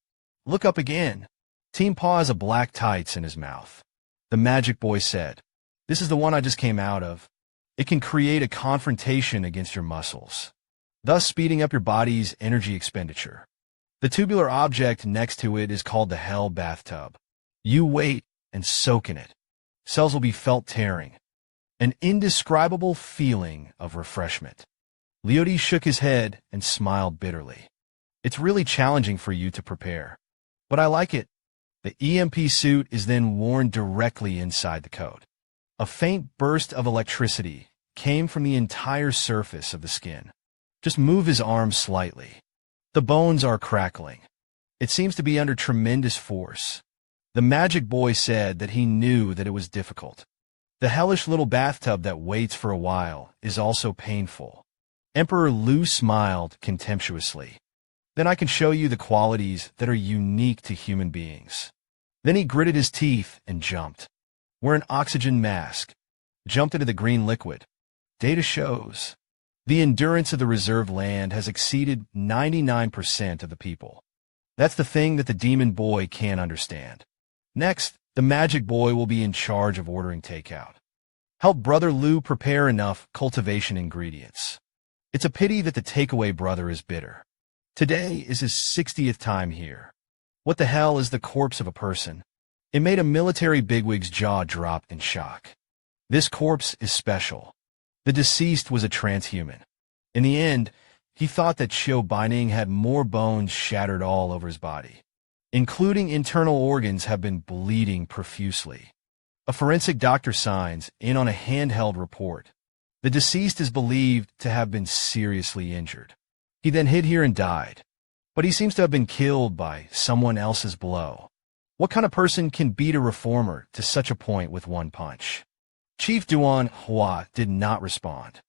Look up again. Team Paw has a black tights in his mouth. The magic boy said, This is the one I just came out of. It can create a confrontation against your muscles, thus speeding up your body's energy expenditure. The tubular object next to it is called the Hell Bathtub. You wait and soak in it. Cells will be felt tearing. An indescribable feeling of refreshment. Leody shook his head and smiled bitterly. It's really challenging for you to prepare. But I like it. The EMP suit is then worn directly inside the coat. A faint burst of electricity came from the entire surface of the skin. Just move his arm slightly. The bones are crackling. It seems to be under tremendous force. The magic boy said that he knew that it was difficult. The hellish little bathtub that waits for a while is also painful. Emperor Lu smiled contemptuously. Then I can show you the qualities that are unique to human beings. Then he gritted his teeth and jumped. Wear an oxygen mask. Jumped into the green liquid. Data shows the endurance of the reserved land has exceeded 99% of the people. That's the thing that the demon boy can't understand. Next, the magic boy will be in charge of ordering takeout. Help Brother Lu prepare enough cultivation ingredients. It's a pity that the takeaway brother is bitter. Today is his 60th time here. What the hell is the corpse of a person? It made a military bigwig's jaw drop in shock. This corpse is special. The deceased was a transhuman. In the end, he thought that Binding had more bones shattered all over his body, including internal organs have been bleeding profusely. A forensic doctor signs in on a handheld report. The deceased is believed to have been seriously injured. He then hid here and died. But he seems to have been killed by someone else's blow. What kind of person can beat a reformer to such a point with one punch? Chief Duan Hua did not respond.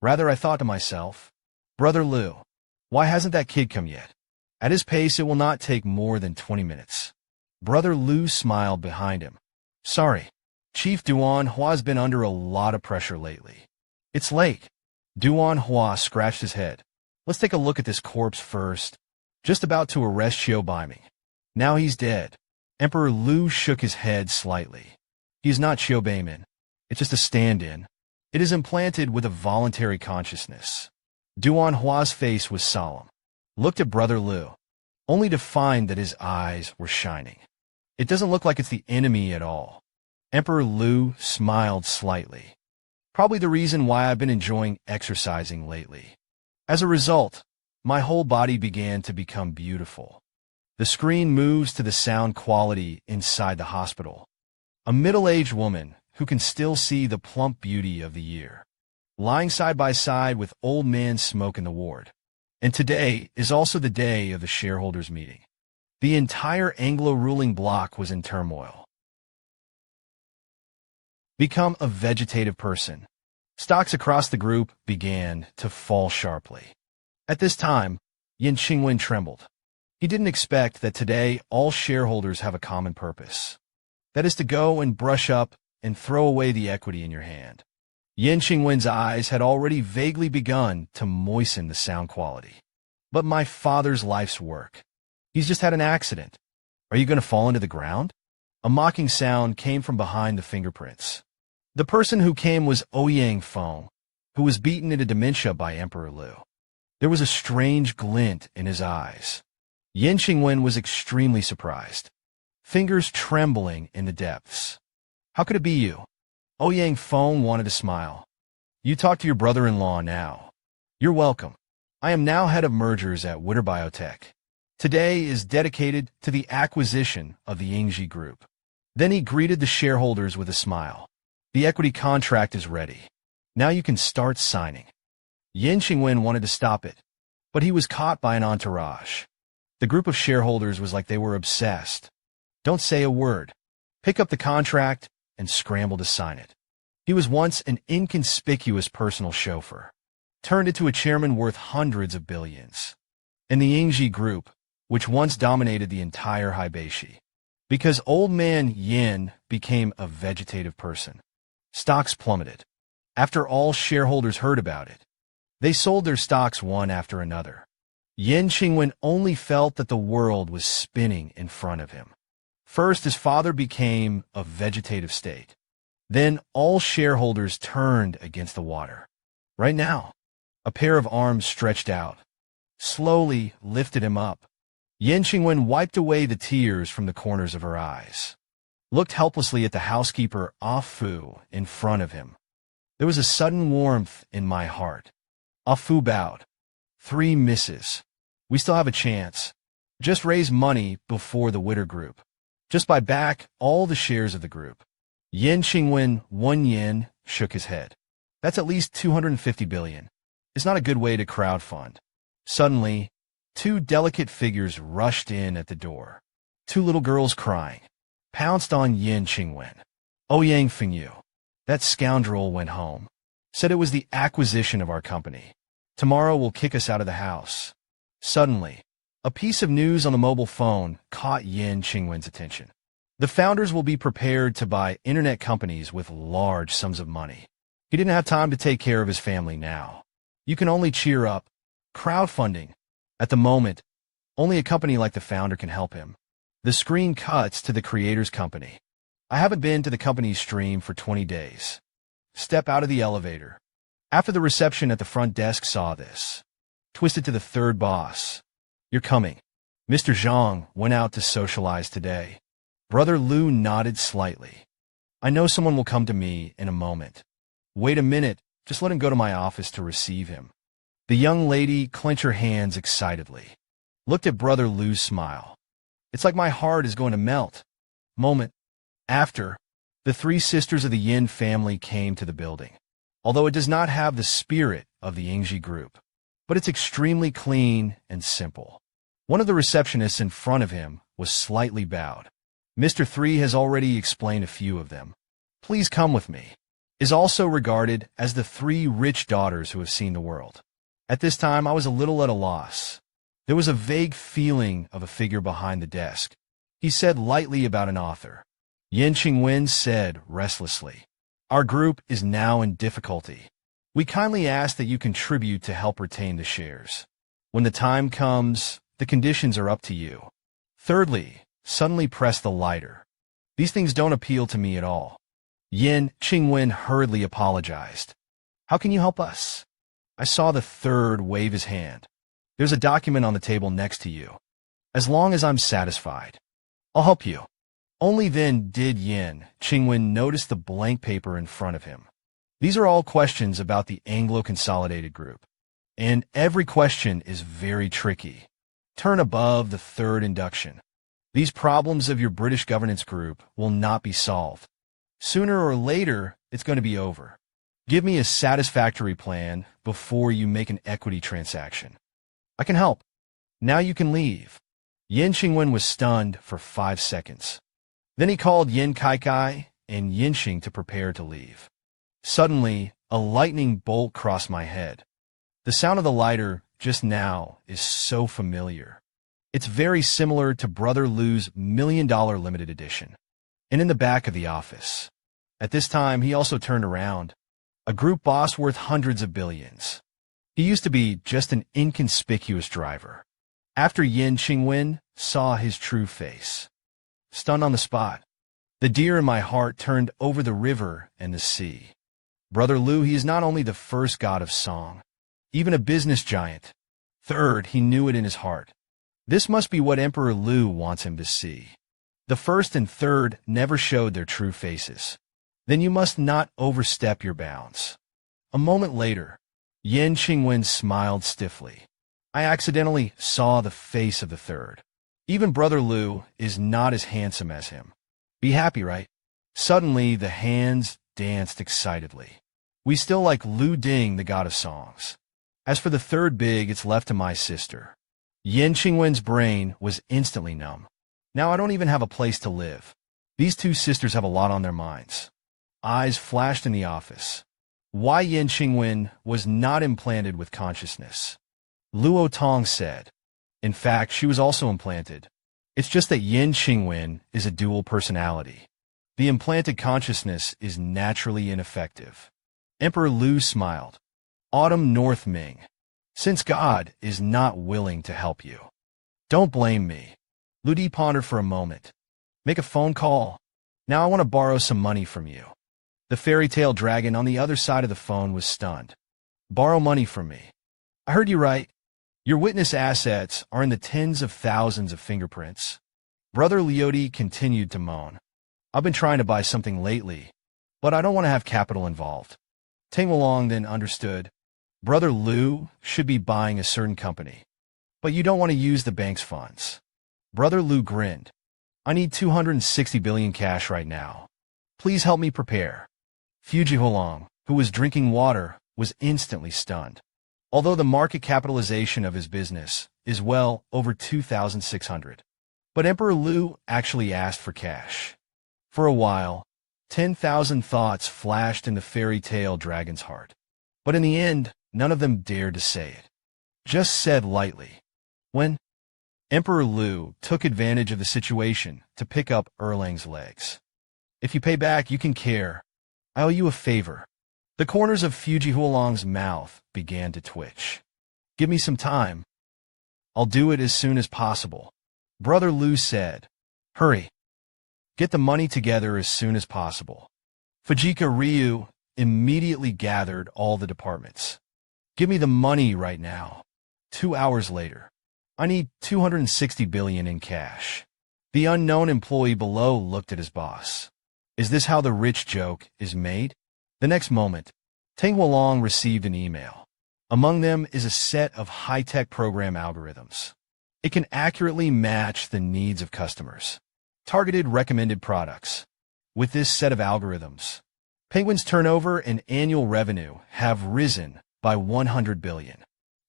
Rather, I thought to myself, Brother Lu, why hasn't that kid come yet? At his pace, it will not take more than 20 minutes. Brother Lu smiled behind him. Sorry, Chief Duan Hua's been under a lot of pressure lately. It's late. Duan Hua scratched his head. Let's take a look at this corpse first. Just about to arrest Binding. Now he's dead. Emperor Lu shook his head slightly. He is not Binding. It's just a stand-in. It is implanted with a voluntary consciousness. Duan Hua's face was solemn. Looked at Brother Lu, only to find that his eyes were shining. It doesn't look like it's the enemy at all. Emperor Lu smiled slightly. Probably the reason why I've been enjoying exercising lately. As a result, my whole body began to become beautiful. The screen moves to the sound quality inside the hospital. A middle-aged woman who can still see the plump beauty of the year. lying side by side with old man Smoke in the ward. And today is also the day of the shareholders' meeting. The entire Anglo-ruling bloc was in turmoil. Become a vegetative person. Stocks across the group began to fall sharply. At this time, Yin Qingwen trembled. He didn't expect that today all shareholders have a common purpose. That is to go and brush up and throw away the equity in your hand. Yin Qingwen's eyes had already vaguely begun to moisten the sound quality. But my father's life's work. He's just had an accident. Are you going to fall into the ground? A mocking sound came from behind the fingerprints. The person who came was Ouyang Feng, who was beaten into dementia by Emperor Liu. There was a strange glint in his eyes. Yin Qingwen was extremely surprised, fingers trembling in the depths. How could it be you? Ouyang Feng wanted to smile. You talk to your brother-in-law now. You're welcome. I am now head of mergers at Witter Biotech. Today is dedicated to the acquisition of the Yingji Group. Then he greeted the shareholders with a smile. The equity contract is ready. Now you can start signing. Yin Qingwen wanted to stop it, but he was caught by an entourage. The group of shareholders was like they were obsessed. Don't say a word. Pick up the contract and scramble to sign it. He was once an inconspicuous personal chauffeur, turned into a chairman worth hundreds of billions. And the Yingji Group, which once dominated the entire Haibeshi. Because old man Yin became a vegetative person. Stocks plummeted. After all shareholders heard about it, they sold their stocks one after another. Yin Qingwen only felt that the world was spinning in front of him. First, his father became a vegetative state. Then all shareholders turned against the water. Right now, a pair of arms stretched out, slowly lifted him up. Yin Qingwen wiped away the tears from the corners of her eyes, looked helplessly at the housekeeper Ah Fu in front of him. There was a sudden warmth in my heart. Ah Fu bowed. 3 misses. We still have a chance. Just raise money before the Witter Group. Just buy back all the shares of the group. Yin Qingwen, 1 yen, shook his head. That's at least 250 billion. It's not a good way to crowdfund. Suddenly, 2 delicate figures rushed in at the door. 2 little girls crying, pounced on Yin Qingwen. Ouyang Fengyu. That scoundrel went home. Said it was the acquisition of our company. Tomorrow will kick us out of the house. Suddenly, a piece of news on the mobile phone caught Yin Qingwen's attention. The founders will be prepared to buy internet companies with large sums of money. He didn't have time to take care of his family now. You can only cheer up. Crowdfunding. At the moment, only a company like the founder can help him. The screen cuts to the creator's company. I haven't been to the company's stream for 20 days. Step out of the elevator. After the reception at the front desk saw this, twisted to the third boss. You're coming. Mr. Zhang went out to socialize today. Brother Liu nodded slightly. I know someone will come to me in a moment. Wait a minute, just let him go to my office to receive him. The young lady clenched her hands excitedly. Looked at Brother Liu's smile. It's like my heart is going to melt. Moment. After, the 3 sisters of the Yin family came to the building. Although it does not have the spirit of the Yingji Group, but it's extremely clean and simple. One of the receptionists in front of him was slightly bowed. Mr. 3 has already explained a few of them. Please come with me. Is also regarded as the 3 rich daughters who have seen the world. At this time, I was a little at a loss. There was a vague feeling of a figure behind the desk. He said lightly about an author. Yin Qingwen said restlessly, Our group is now in difficulty. We kindly ask that you contribute to help retain the shares. When the time comes, the conditions are up to you. Thirdly, suddenly press the lighter. These things don't appeal to me at all. Yin Qingwen hurriedly apologized. How can you help us? I saw the third wave his hand. There's a document on the table next to you. As long as I'm satisfied, I'll help you. Only then did Yin Qingwen notice the blank paper in front of him. These are all questions about the Anglo-Consolidated Group, and every question is very tricky. Turn above the third induction. These problems of your British governance group will not be solved. Sooner or later, it's going to be over. Give me a satisfactory plan before you make an equity transaction. I can help. Now you can leave. Yin Qingwen was stunned for 5 seconds. Then he called Yin Kaikai and Yinxing to prepare to leave. Suddenly, a lightning bolt crossed my head. The sound of the lighter just now is so familiar. It's very similar to Brother Lu's $1 Million limited edition. And in the back of the office. At this time, he also turned around. A group boss worth hundreds of billions. He used to be just an inconspicuous driver. After Yin Qingwen saw his true face. Stunned on the spot. The deer in my heart turned over the river and the sea. Brother Lu, he is not only the first god of song, even a business giant. Third, he knew it in his heart. This must be what Emperor Lu wants him to see. The first and third never showed their true faces. Then you must not overstep your bounds. A moment later, Yin Qingwen smiled stiffly. I accidentally saw the face of the third. Even Brother Lu is not as handsome as him. Be happy, right? Suddenly, the hands danced excitedly. We still like Lu Ding, the god of songs. As for the third big, it's left to my sister. Yin Qingwen's brain was instantly numb. Now I don't even have a place to live. These two sisters have a lot on their minds. Eyes flashed in the office. Why Yin Qingwen was not implanted with consciousness. Luo Tong said. In fact, she was also implanted. It's just that Yin Qingwen is a dual personality. The implanted consciousness is naturally ineffective. Emperor Lu smiled. Autumn North Ming. Since God is not willing to help you. Don't blame me. Lu Di pondered for a moment. Make a phone call. Now I want to borrow some money from you. The fairy tale dragon on the other side of the phone was stunned. Borrow money from me. I heard you right. Your witness assets are in the tens of thousands of fingerprints. Brother Leody continued to moan. I've been trying to buy something lately, but I don't want to have capital involved. Tang Wolong then understood. Brother Lu should be buying a certain company, but you don't want to use the bank's funds. Brother Lu grinned. I need 260 billion cash right now. Please help me prepare. Fuji Huolong, who was drinking water, was instantly stunned. Although the market capitalization of his business is well over 2,600. But Emperor Lu actually asked for cash. For a while, 10,000 thoughts flashed in the fairy tale dragon's heart. But in the end, none of them dared to say it. Just said lightly. When Emperor Lu took advantage of the situation to pick up Erlang's legs. If you pay back, you can care. I owe you a favor. The corners of Fuji Huolong's mouth began to twitch. Give me some time. I'll do it as soon as possible. Brother Lu said. Hurry. Get the money together as soon as possible. Fujika Ryu immediately gathered all the departments. Give me the money right now. 2 hours later. I need 260 billion in cash. The unknown employee below looked at his boss. Is this how the rich joke is made? The next moment, Tang Wolong received an email. Among them is a set of high-tech program algorithms. It can accurately match the needs of customers. Targeted recommended products. With this set of algorithms, Penguin's turnover and annual revenue have risen by 100 billion.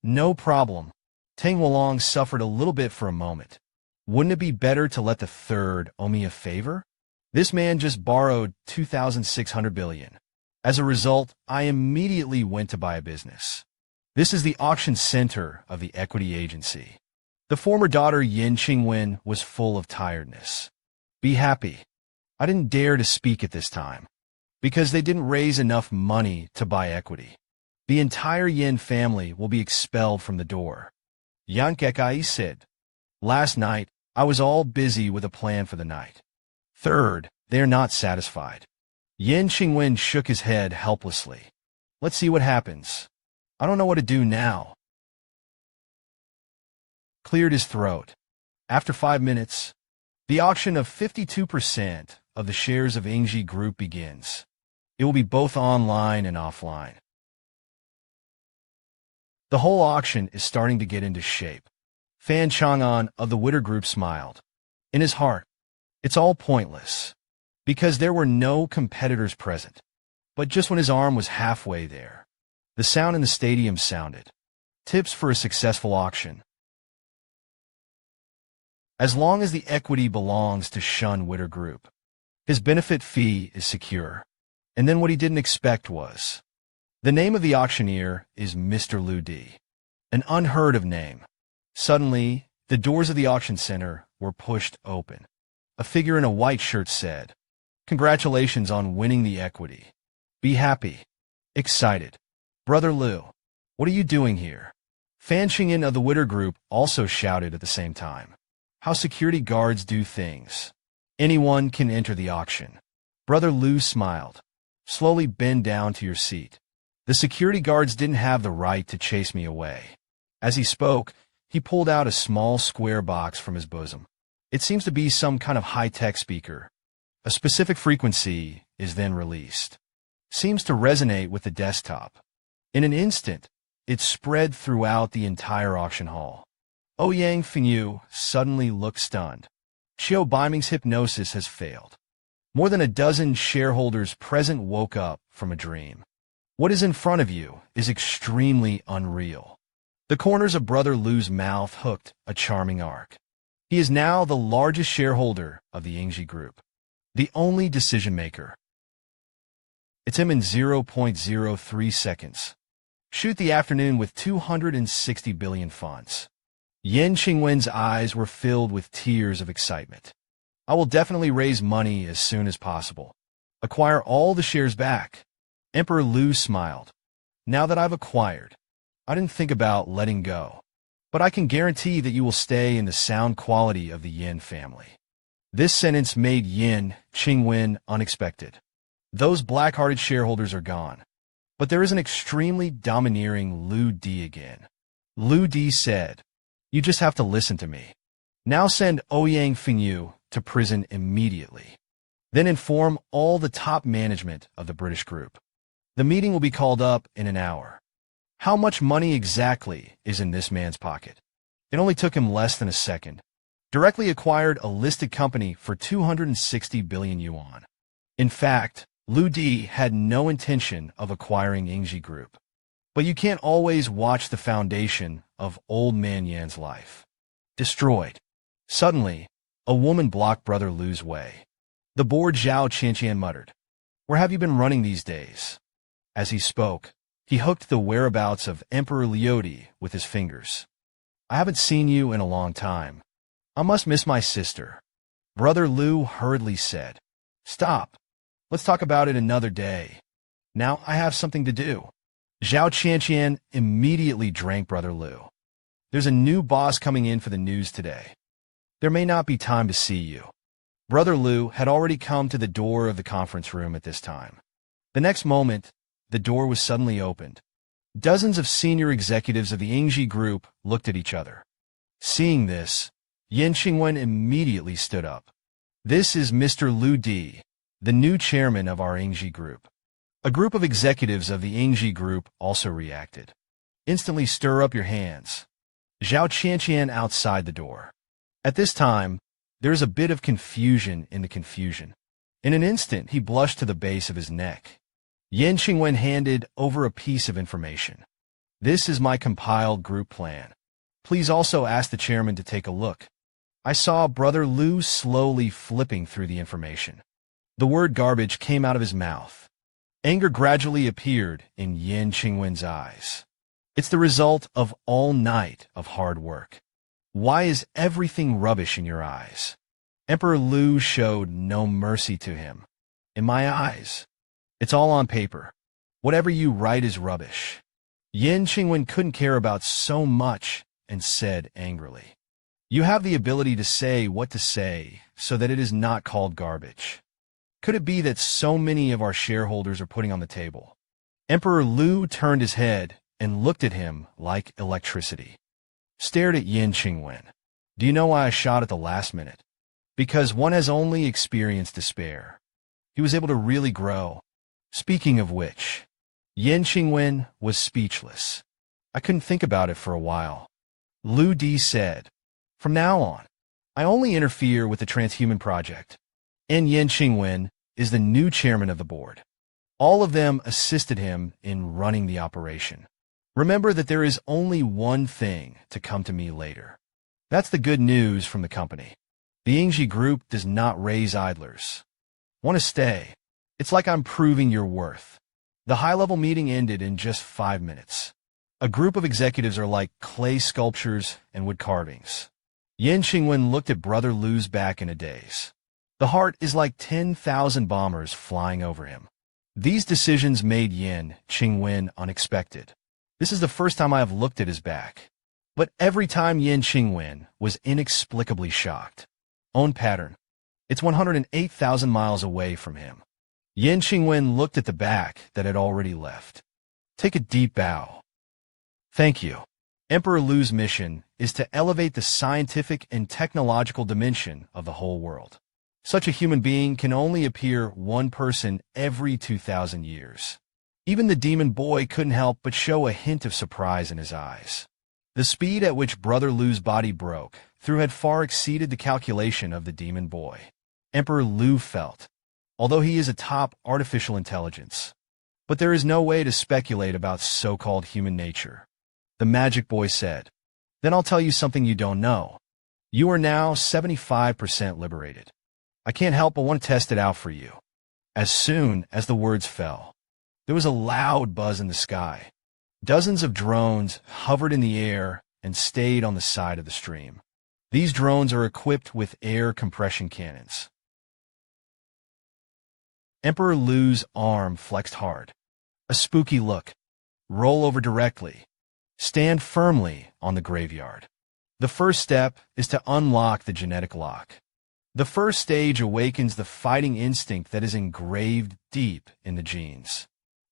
No problem. Tang Wolong suffered a little bit for a moment. Wouldn't it be better to let the third owe me a favor? This man just borrowed 2,600 billion. As a result, I immediately went to buy a business. This is the auction center of the equity agency. The former daughter Yin Qingwen was full of tiredness. Be happy. I didn't dare to speak at this time, because they didn't raise enough money to buy equity. The entire Yin family will be expelled from the door. Yan Kekai said. Last night, I was all busy with a plan for the night. Third, they are not satisfied. Yin Qingwen shook his head helplessly. Let's see what happens. I don't know what to do now. Cleared his throat. After 5 minutes, the auction of 52% of the shares of Ingji Group begins. It will be both online and offline. The whole auction is starting to get into shape. Fan Chang'an of the Witter Group smiled. In his heart, it's all pointless, because there were no competitors present. But just when his arm was halfway there, the sound in the stadium sounded. Tips for a successful auction. As long as the equity belongs to Shun Witter Group, his benefit fee is secure. And then what he didn't expect was, the name of the auctioneer is Mr. Lu D. An unheard of name. Suddenly, the doors of the auction center were pushed open. A figure in a white shirt said, "Congratulations on winning the equity. Be happy." Excited. "Brother Lu, what are you doing here?" Fan Xingyin of the Witter Group also shouted at the same time. "How security guards do things. Anyone can enter the auction." Brother Lu smiled. "Slowly bend down to your seat. The security guards didn't have the right to chase me away." As he spoke, he pulled out a small square box from his bosom. It seems to be some kind of high-tech speaker. A specific frequency is then released. Seems to resonate with the desktop. In an instant, it spread throughout the entire auction hall. Ouyang Fengyu suddenly looked stunned. Xiao Baiming's hypnosis has failed. More than a dozen shareholders present woke up from a dream. What is in front of you is extremely unreal. The corners of Brother Lu's mouth hooked a charming arc. He is now the largest shareholder of the Yingji Group. The only decision-maker. It's him in 0.03 seconds. Shoot the afternoon with 260 billion funds. Yen Qingwen's eyes were filled with tears of excitement. "I will definitely raise money as soon as possible. Acquire all the shares back." Emperor Lu smiled. "Now that I've acquired, I didn't think about letting go. But I can guarantee that you will stay in the sound quality of the Yin family." This sentence made Yin Qingwen unexpected. Those black-hearted shareholders are gone. But there is an extremely domineering Lu Di again. Lu Di said, "You just have to listen to me. Now send Ouyang Fengyu to prison immediately. Then inform all the top management of the British group. The meeting will be called up in an hour." How much money exactly is in this man's pocket? It only took him less than a second. Directly acquired a listed company for 260 billion yuan. In fact, Lu Di had no intention of acquiring Yingji Group. But you can't always watch the foundation of Old Man Yan's life destroyed. Suddenly, a woman blocked Brother Lu's way. The bored Zhao Qianqian muttered, "Where have you been running these days?" As he spoke, he hooked the whereabouts of Emperor Liudi with his fingers. "I haven't seen you in a long time. I must miss my sister." Brother Lu hurriedly said, "Stop. Let's talk about it another day. Now I have something to do." Zhao Qianqian immediately drank Brother Lu. "There's a new boss coming in for the news today. There may not be time to see you." Brother Lu had already come to the door of the conference room at this time. The next moment, the door was suddenly opened. Dozens of senior executives of the Yingji Group looked at each other. Seeing this, Yen Qingwen immediately stood up. "This is Mr. Lu Di, the new chairman of our Yingji Group." A group of executives of the Yingji Group also reacted. "Instantly stir up your hands." Zhao Qianqian outside the door. At this time, there is a bit of confusion in the confusion. In an instant, he blushed to the base of his neck. Yen Qingwen handed over a piece of information. "This is my compiled group plan. Please also ask the chairman to take a look." I saw Brother Lu slowly flipping through the information. The word garbage came out of his mouth. Anger gradually appeared in Yen Qingwen's eyes. "It's the result of all night of hard work. Why is everything rubbish in your eyes?" Emperor Lu showed no mercy to him. "In my eyes, it's all on paper. Whatever you write is rubbish." Yen Qingwen couldn't care about so much and said angrily, "You have the ability to say what to say so that it is not called garbage. Could it be that so many of our shareholders are putting on the table?" Emperor Lu turned his head and looked at him like electricity. Stared at Yen Qingwen. "Do you know why I shot at the last minute? Because one has only experienced despair. He was able to really grow. Speaking of which," Yen Qingwen was speechless. "I couldn't think about it for a while." Lu Di said, "From now on, I only interfere with the transhuman project." And Yen Qingwen is the new chairman of the board. All of them assisted him in running the operation. Remember that there is only one thing to come to me later. That's the good news from the company. The Ingji Group does not raise idlers. Want to stay? It's like I'm proving your worth. The high-level meeting ended in just 5 minutes. A group of executives are like clay sculptures and wood carvings. Yin Qingwen looked at Brother Lu's back in a daze. The heart is like 10,000 bombers flying over him. These decisions made Yin Qingwen unexpected. This is the first time I have looked at his back. But every time Yin Qingwen was inexplicably shocked. Own pattern. It's 108,000 miles away from him. Yin Qingwen looked at the back that had already left. Take a deep bow. Thank you. Emperor Lu's mission is to elevate the scientific and technological dimension of the whole world. Such a human being can only appear one person every 2,000 years. Even the demon boy couldn't help but show a hint of surprise in his eyes. The speed at which Brother Lu's body broke through had far exceeded the calculation of the demon boy. Emperor Lu felt, although he is a top artificial intelligence. But there is no way to speculate about so-called human nature. The magic boy said, Then I'll tell you something you don't know. You are now 75% liberated. I can't help but want to test it out for you. As soon as the words fell, there was a loud buzz in the sky. Dozens of drones hovered in the air and stayed on the side of the stream. These drones are equipped with air compression cannons. Emperor Lu's arm flexed hard. A spooky look. Roll over directly. Stand firmly on the graveyard. The first step is to unlock the genetic lock. The first stage awakens the fighting instinct that is engraved deep in the genes.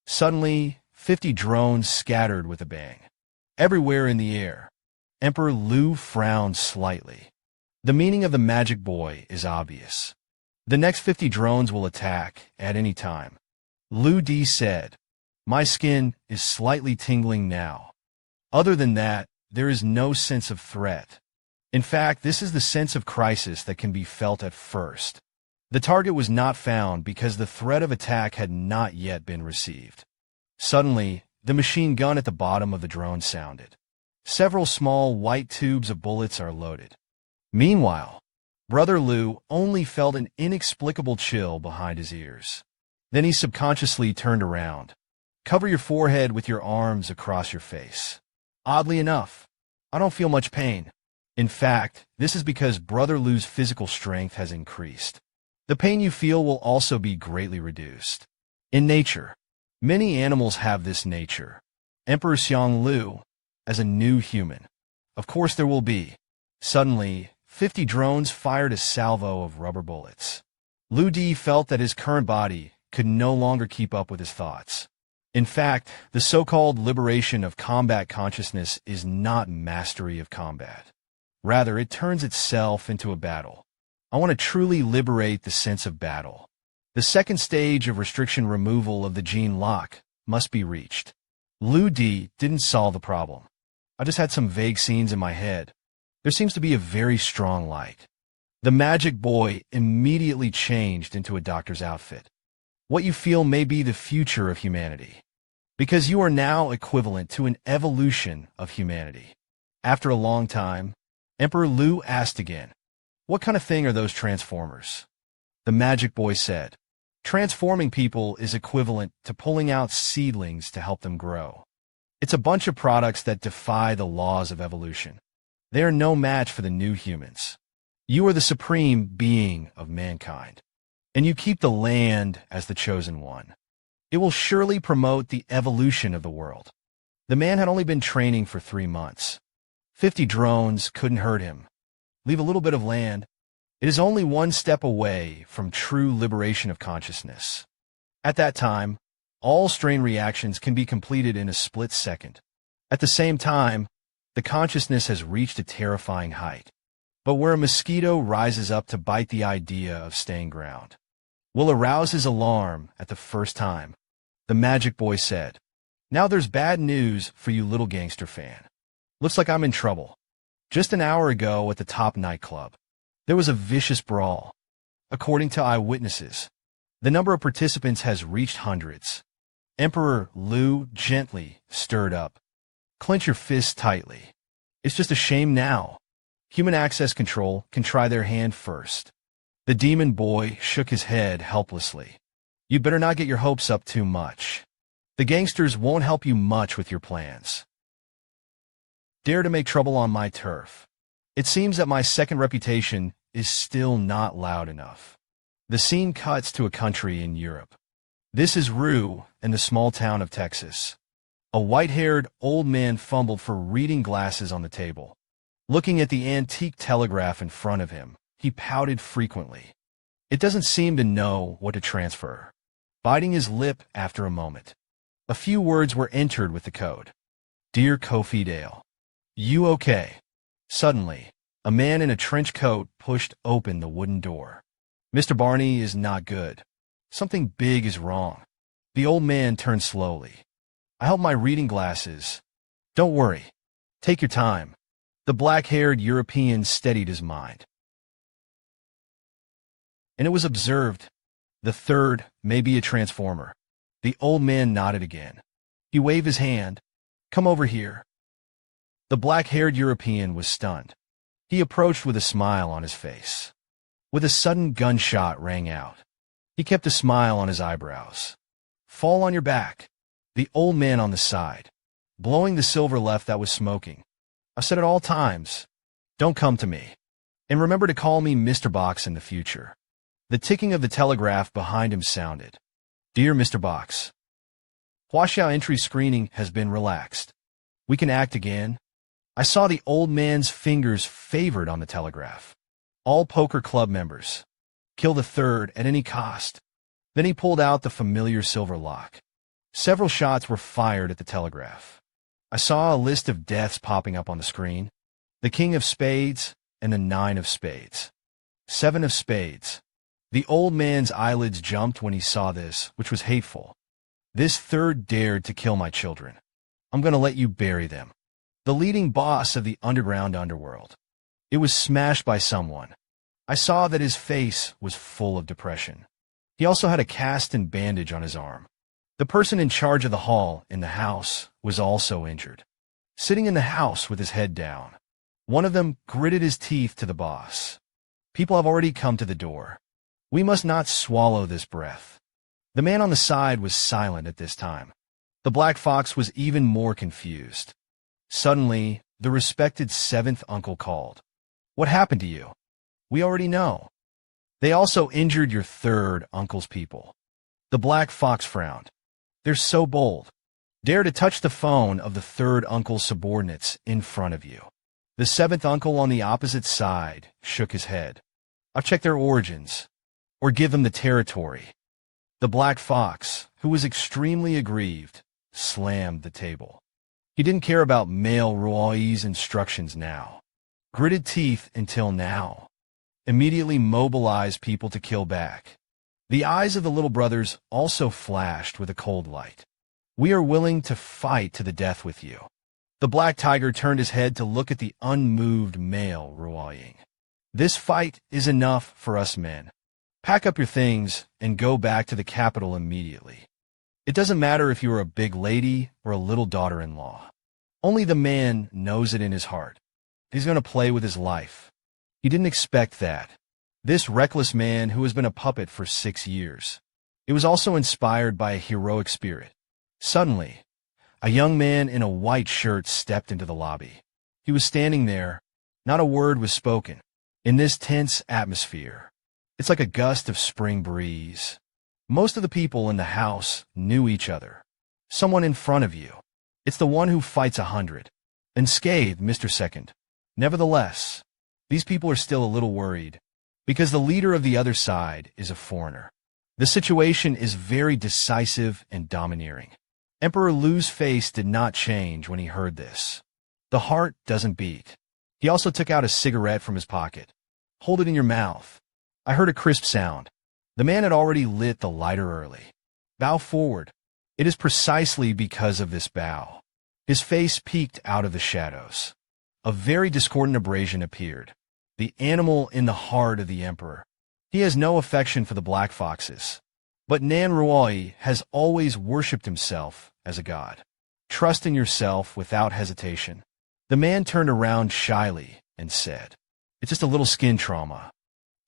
Suddenly, 50 drones scattered with a bang. Everywhere in the air. Emperor Lu frowned slightly. The meaning of the magic boy is obvious. The next 50 drones will attack at any time. Lu Di said, My skin is slightly tingling now. Other than that, there is no sense of threat. In fact, this is the sense of crisis that can be felt at first. The target was not found because the threat of attack had not yet been received. Suddenly, the machine gun at the bottom of the drone sounded. Several small white tubes of bullets are loaded. Meanwhile, Brother Lu only felt an inexplicable chill behind his ears. Then he subconsciously turned around. Cover your forehead with your arms across your face. Oddly enough, I don't feel much pain. In fact, this is because Brother Lu's physical strength has increased. The pain you feel will also be greatly reduced. In nature, many animals have this nature. Emperor Xiang Lu, as a new human. Of course there will be. Suddenly, 50 drones fired a salvo of rubber bullets. Lu Di felt that his current body could no longer keep up with his thoughts. In fact, the so-called liberation of combat consciousness is not mastery of combat. Rather, it turns itself into a battle. I want to truly liberate the sense of battle. The second stage of restriction removal of the gene lock must be reached. Lu Di didn't solve the problem. I just had some vague scenes in my head. There seems to be a very strong light. The magic boy immediately changed into a doctor's outfit. What you feel may be the future of humanity, because you are now equivalent to an evolution of humanity. After a long time, Emperor Lu asked again, What kind of thing are those transformers? The magic boy said, Transforming people is equivalent to pulling out seedlings to help them grow. It's a bunch of products that defy the laws of evolution. They are no match for the new humans. You are the supreme being of mankind, and you keep the land as the chosen one. It will surely promote the evolution of the world. The man had only been training for 3 months. 50 drones couldn't hurt him. Leave a little bit of land. It is only one step away from true liberation of consciousness. At that time, all strain reactions can be completed in a split second. At the same time, the consciousness has reached a terrifying height. But where a mosquito rises up to bite the idea of staying ground, will arouse his alarm at the first time, the magic boy said. Now there's bad news for you little gangster fan. Looks like I'm in trouble. Just an hour ago at the top nightclub, there was a vicious brawl. According to eyewitnesses, The number of participants has reached hundreds. Emperor Liu gently stirred up. Clench your fists tightly. It's just a shame now. Human access control can try their hand first. The demon boy shook his head helplessly. You'd better not get your hopes up too much. The gangsters won't help you much with your plans. Dare to make trouble on my turf. It seems that my second reputation is still not loud enough. The scene cuts to a country in Europe. This is Rue in the small town of Texas. A white-haired old man fumbled for reading glasses on the table. Looking at the antique telegraph in front of him, he pouted frequently. It doesn't seem to know what to transfer. Biting his lip after a moment. A few words were entered with the code. Dear Kofi Dale. You okay? Suddenly, a man in a trench coat pushed open the wooden door. Mr. Barney is not good. Something big is wrong. The old man turned slowly. I held my reading glasses. Don't worry. Take your time. The black-haired European steadied his mind. And it was observed. The third may be a transformer. The old man nodded again. He waved his hand. Come over here. The black-haired European was stunned. He approached with a smile on his face. With a sudden gunshot rang out. He kept a smile on his eyebrows. Fall on your back. The old man on the side, blowing the silver left that was smoking. I've said at all times, don't come to me. And remember to call me Mr. Box in the future. The ticking of the telegraph behind him sounded. Dear Mr. Box. Huaxiao entry screening has been relaxed. We can act again. I saw the old man's fingers favored on the telegraph. All poker club members. Kill the third at any cost. Then he pulled out the familiar silver lock. Several shots were fired at the telegraph. I saw a list of deaths popping up on the screen. The King of Spades and the Nine of Spades. 7 of Spades. The old man's eyelids jumped when he saw this, which was hateful. This third dared to kill my children. I'm going to let you bury them. The leading boss of the underground underworld. It was smashed by someone. I saw that his face was full of depression. He also had a cast and bandage on his arm. The person in charge of the hall in the house was also injured. Sitting in the house with his head down. One of them gritted his teeth to the boss. People have already come to the door. We must not swallow this breath. The man on the side was silent at this time. The black fox was even more confused. Suddenly, the respected seventh uncle called. What happened to you? We already know. They also injured your third uncle's people. The black fox frowned. They're so bold. Dare to touch the phone of the third uncle's subordinates in front of you. The seventh uncle on the opposite side shook his head. I'll check their origins, or give them the territory. The black fox, who was extremely aggrieved, slammed the table. He didn't care about male Ruoi's instructions now. Gritted teeth until now. Immediately mobilized people to kill back. The eyes of the little brothers also flashed with a cold light. We are willing to fight to the death with you. The black tiger turned his head to look at the unmoved male Ruoying. This fight is enough for us men. Pack up your things and go back to the capital immediately. It doesn't matter if you are a big lady or a little daughter-in-law. Only the man knows it in his heart. He's going to play with his life. He didn't expect that. This reckless man who has been a puppet for 6 years. It was also inspired by a heroic spirit. Suddenly, a young man in a white shirt stepped into the lobby. He was standing there. Not a word was spoken. In this tense atmosphere, it's like a gust of spring breeze. Most of the people in the house knew each other. Someone in front of you. It's the one who fights 100. Unscathed, Mr. Second. Nevertheless, these people are still a little worried, because the leader of the other side is a foreigner. The situation is very decisive and domineering. Emperor Lu's face did not change when he heard this. The heart doesn't beat. He also took out a cigarette from his pocket. Hold it in your mouth. I heard a crisp sound. The man had already lit the lighter early. Bow forward. It is precisely because of this bow. His face peeked out of the shadows. A very discordant abrasion appeared. The animal in the heart of the emperor. He has no affection for the black foxes. But Nanruoi has always worshipped himself as a god. Trust in yourself without hesitation. The man turned around shyly and said, "It's just a little skin trauma."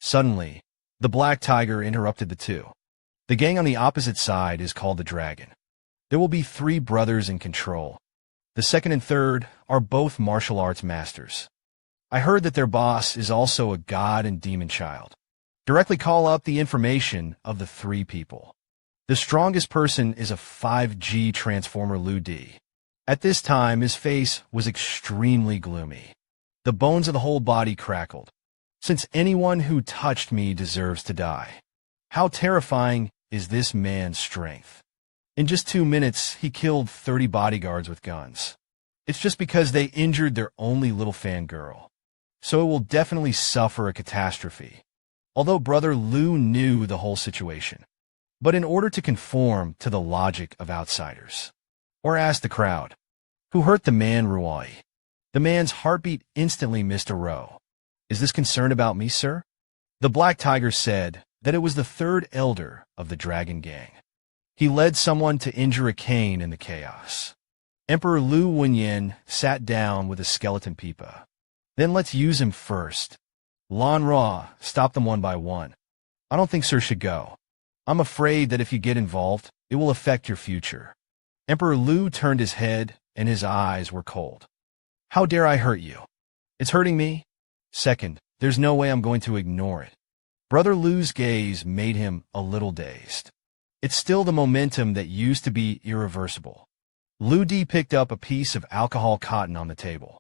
Suddenly, the black tiger interrupted the two. "The gang on the opposite side is called the Dragon. There will be 3 brothers in control. The second and third are both martial arts masters. I heard that their boss is also a god and demon child. Directly call up the information of the 3 people. The strongest person is a 5G transformer Lu D." At this time, his face was extremely gloomy. The bones of the whole body crackled. "Since anyone who touched me deserves to die. How terrifying is this man's strength? In just 2 minutes, he killed 30 bodyguards with guns. It's just because they injured their only little fangirl. So it will definitely suffer a catastrophe." Although Brother Lu knew the whole situation, but in order to conform to the logic of outsiders, or ask the crowd, "Who hurt the man Ruai?" The man's heartbeat instantly missed a row. "Is this concern about me, sir?" The Black Tiger said that it was the 3rd elder of the Dragon Gang. He led someone to injure a cane in the chaos. Emperor Lu Wenyin sat down with a skeleton pipa. "Then let's use him first. Lan Ra, stop them one by one." "I don't think Sir should go. I'm afraid that if you get involved, it will affect your future." Emperor Lu turned his head, and his eyes were cold. "How dare I hurt you? It's hurting me. Second, there's no way I'm going to ignore it." Brother Lu's gaze made him a little dazed. It's still the momentum that used to be irreversible. Lu Di picked up a piece of alcohol cotton on the table.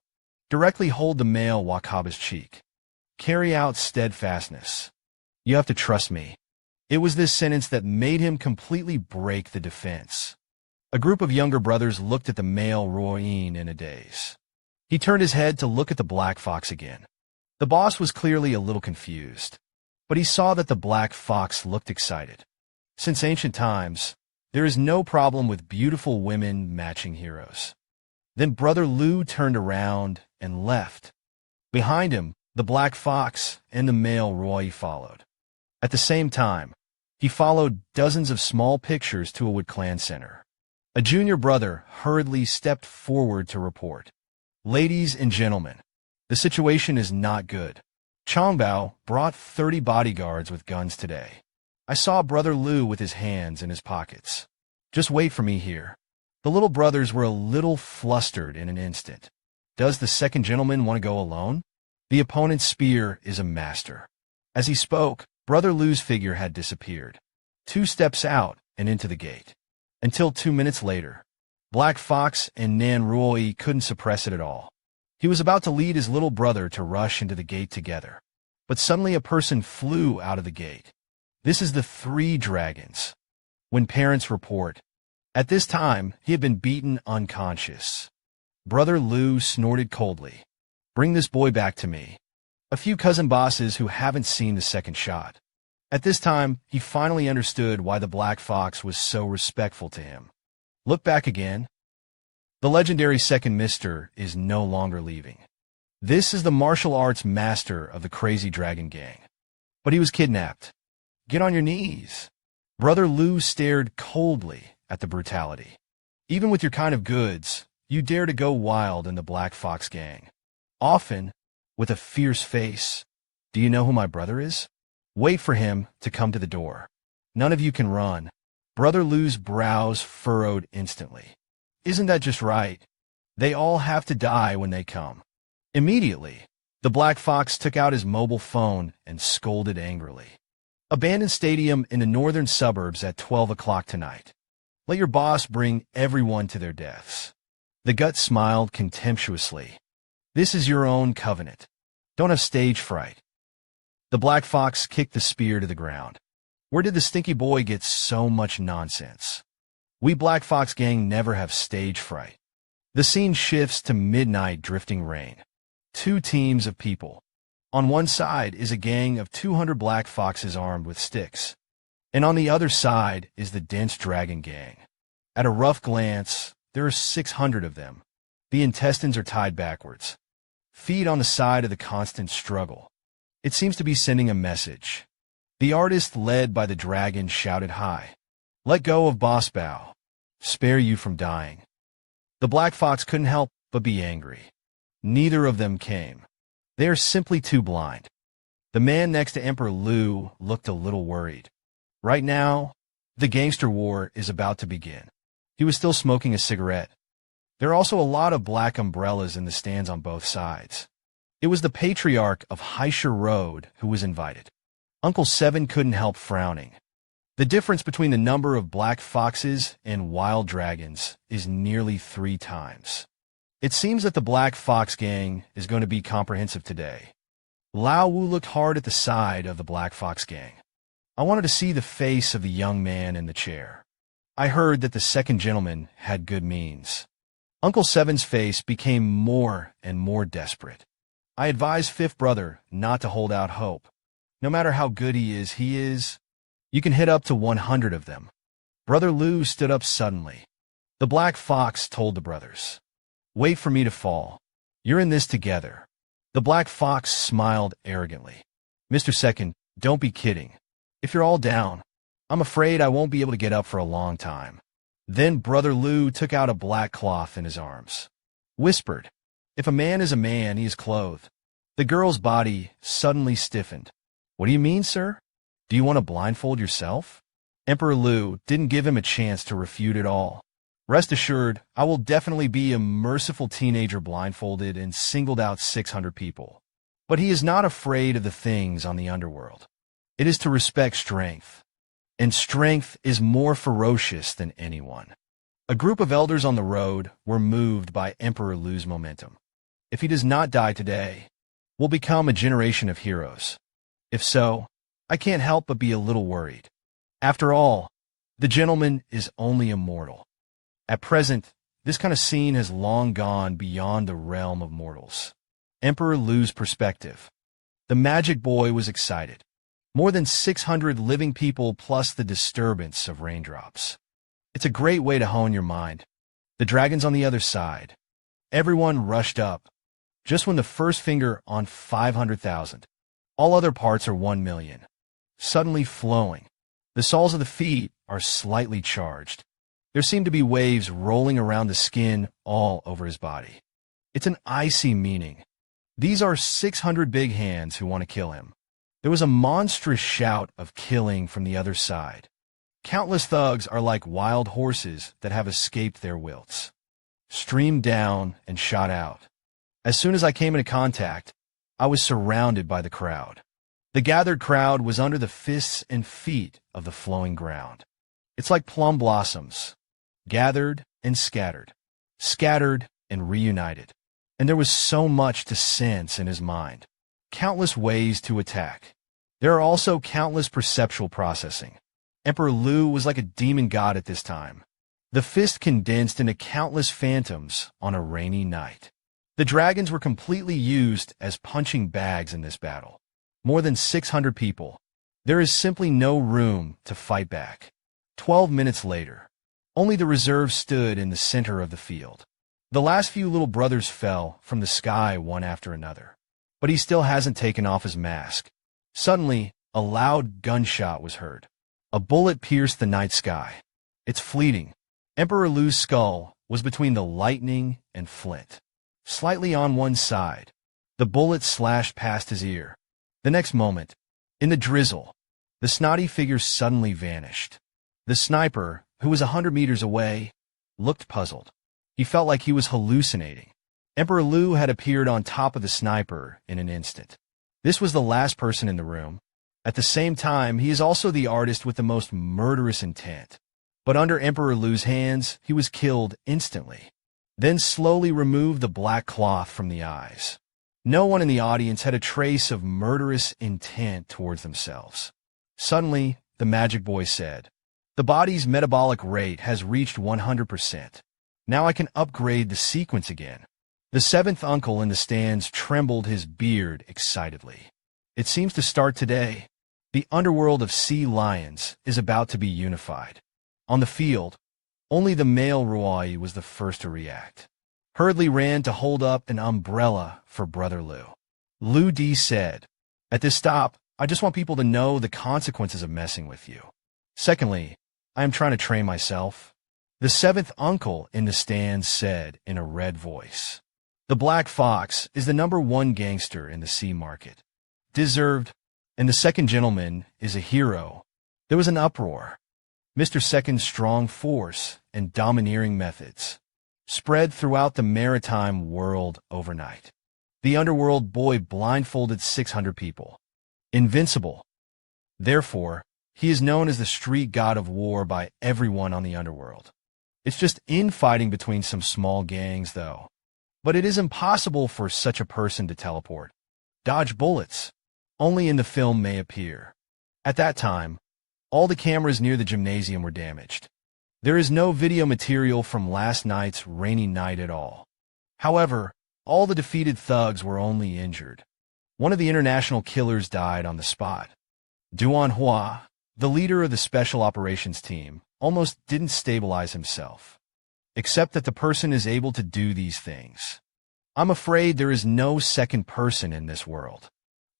"Directly hold the male Wakaba's cheek. Carry out steadfastness. You have to trust me." It was this sentence that made him completely break the defense. A group of younger brothers looked at the male Royin in a daze. He turned his head to look at the Black Fox again. The boss was clearly a little confused, but he saw that the Black Fox looked excited. Since ancient times, there is no problem with beautiful women matching heroes. Then Brother Lu turned around and left. Behind him, the Black Fox and the male Roy followed. At the same time, he followed dozens of small pictures to a Wood Clan center. A junior brother hurriedly stepped forward to report. "Ladies and gentlemen, the situation is not good. Chongbao brought 30 bodyguards with guns today. I saw Brother Lu with his hands in his pockets. Just wait for me here." The little brothers were a little flustered in an instant. "Does the second gentleman want to go alone? The opponent's spear is a master." As he spoke, Brother Lu's figure had disappeared. 2 steps out and into the gate. Until 2 minutes later, Black Fox and Nan Rui couldn't suppress it at all. He was about to lead his little brother to rush into the gate together. But suddenly a person flew out of the gate. This is the 3 dragons. When parents report, at this time he had been beaten unconscious. Brother Lu snorted coldly. "Bring this boy back to me." A few cousin bosses who haven't seen the second shot. At this time, he finally understood why the Black Fox was so respectful to him. Look back again. The legendary second mister is no longer leaving. This is the martial arts master of the Crazy Dragon Gang. But he was kidnapped. Get on your knees. Brother Lu stared coldly at the brutality. Even with your kind of goods, you dare to go wild in the Black Fox Gang. Often, with a fierce face. Do you know who my brother is? Wait for him to come to the door. None of you can run. Brother Lu's brows furrowed instantly. Isn't that just right? They all have to die when they come. Immediately, the Black Fox took out his mobile phone and scolded angrily. Abandoned stadium in the northern suburbs at 12 o'clock tonight. Let your boss bring everyone to their deaths. The gut smiled contemptuously. This is your own covenant. Don't have stage fright. The Black Fox kicked the spear to the ground. Where did the stinky boy get so much nonsense? We Black Fox Gang never have stage fright. The scene shifts to midnight drifting rain. 2 teams of people. On one side is a gang of 200 Black Foxes armed with sticks. And on the other side is the dense Dragon Gang. At a rough glance, there are 600 of them. The intestines are tied backwards. Feed on the side of the constant struggle. It seems to be sending a message. The artist, led by the dragon, shouted high, "Let go of Boss Bao. Spare you from dying." The black fox couldn't help but be angry. Neither of them came. They are simply too blind. The man next to Emperor Lu looked a little worried. Right now, the gangster war is about to begin. He was still smoking a cigarette. There are also a lot of black umbrellas in the stands on both sides. It was the patriarch of Haisha Road who was invited. Uncle Seven couldn't help frowning. The difference between the number of black foxes and wild dragons is nearly 3 times. It seems that the Black Fox Gang is going to be comprehensive today. Lao Wu looked hard at the side of the Black Fox Gang. I wanted to see the face of the young man in the chair. I heard that the second gentleman had good means. Uncle Seven's face became more and more desperate. I advised fifth brother not to hold out hope. No matter how good he is. You can hit up to 100 of them. Brother Lu stood up suddenly. The Black Fox told the brothers, "Wait for me to fall. You're in this together." The Black Fox smiled arrogantly. "Mr. Second, don't be kidding. If you're all down, I'm afraid I won't be able to get up for a long time." Then Brother Lu took out a black cloth in his arms. Whispered, "If a man is a man, he is clothed." The girl's body suddenly stiffened. "What do you mean, sir? Do you want to blindfold yourself?" Emperor Lu didn't give him a chance to refute it all. "Rest assured, I will definitely be a merciful teenager blindfolded and singled out 600 people. But he is not afraid of the things on the underworld. It is to respect strength. And strength is more ferocious than anyone." A group of elders on the road were moved by Emperor Lu's momentum. If he does not die today, we'll become a generation of heroes. If so, I can't help but be a little worried. After all, the gentleman is only a mortal. At present, this kind of scene has long gone beyond the realm of mortals. Emperor Lu's perspective. The magic boy was excited. More than 600 living people plus the disturbance of raindrops. It's a great way to hone your mind. The dragon's on the other side. Everyone rushed up. Just when the first finger on 500,000. All other parts are 1 million. Suddenly flowing. The soles of the feet are slightly charged. There seem to be waves rolling around the skin all over his body. It's an icy meaning. These are 600 big hands who want to kill him. There was a monstrous shout of killing from the other side. Countless thugs are like wild horses that have escaped their wilts. Streamed down and shot out. As soon as I came into contact, I was surrounded by the crowd. The gathered crowd was under the fists and feet of the flowing ground. It's like plum blossoms, gathered and scattered, scattered and reunited. And there was so much to sense in his mind. Countless ways to attack. There are also countless perceptual processing. Emperor Lu was like a demon god at this time. The fist condensed into countless phantoms on a rainy night. The dragons were completely used as punching bags in this battle. More than 600 people. There is simply no room to fight back. 12 minutes later, only the reserves stood in the center of the field. The last few little brothers fell from the sky one after another. But he still hasn't taken off his mask. Suddenly, a loud gunshot was heard. A bullet pierced the night sky. It's fleeting. Emperor Lu's skull was between the lightning and flint. Slightly on one side, the bullet slashed past his ear. The next moment, in the drizzle, the snotty figure suddenly vanished. The sniper, who was 100 meters away, looked puzzled. He felt like he was hallucinating. Emperor Lu had appeared on top of the sniper in an instant. This was the last person in the room. At the same time, he is also the artist with the most murderous intent. But under Emperor Lu's hands, he was killed instantly. Then slowly removed the black cloth from the eyes. No one in the audience had a trace of murderous intent towards themselves. Suddenly, the magic boy said, "The body's metabolic rate has reached 100%. Now I can upgrade the sequence again." The seventh uncle in the stands trembled his beard excitedly. It seems to start today. The underworld of sea lions is about to be unified. On the field, only the male Ruai was the first to react. Hurriedly ran to hold up an umbrella for Brother Lu. Lu Di said, "At this stop, I just want people to know the consequences of messing with you. Secondly, I am trying to train myself. The seventh uncle in the stands said in a red voice. The Black Fox is the #1 gangster in the sea market. Deserved. And the second gentleman is a hero. There was an uproar. Mr. Second's strong force and domineering methods spread throughout the maritime world overnight. The underworld boy blindfolded 600 people. Invincible. Therefore, he is known as the street god of war by everyone on the underworld. It's just infighting between some small gangs, though. But it is impossible for such a person to teleport. Dodge bullets. Only in the film may appear. At that time, all the cameras near the gymnasium were damaged. There is no video material from last night's rainy night at all. However, all the defeated thugs were only injured. One of the international killers died on the spot. Duan Hua, the leader of the special operations team, almost didn't stabilize himself. Except that the person is able to do these things. I'm afraid there is no second person in this world.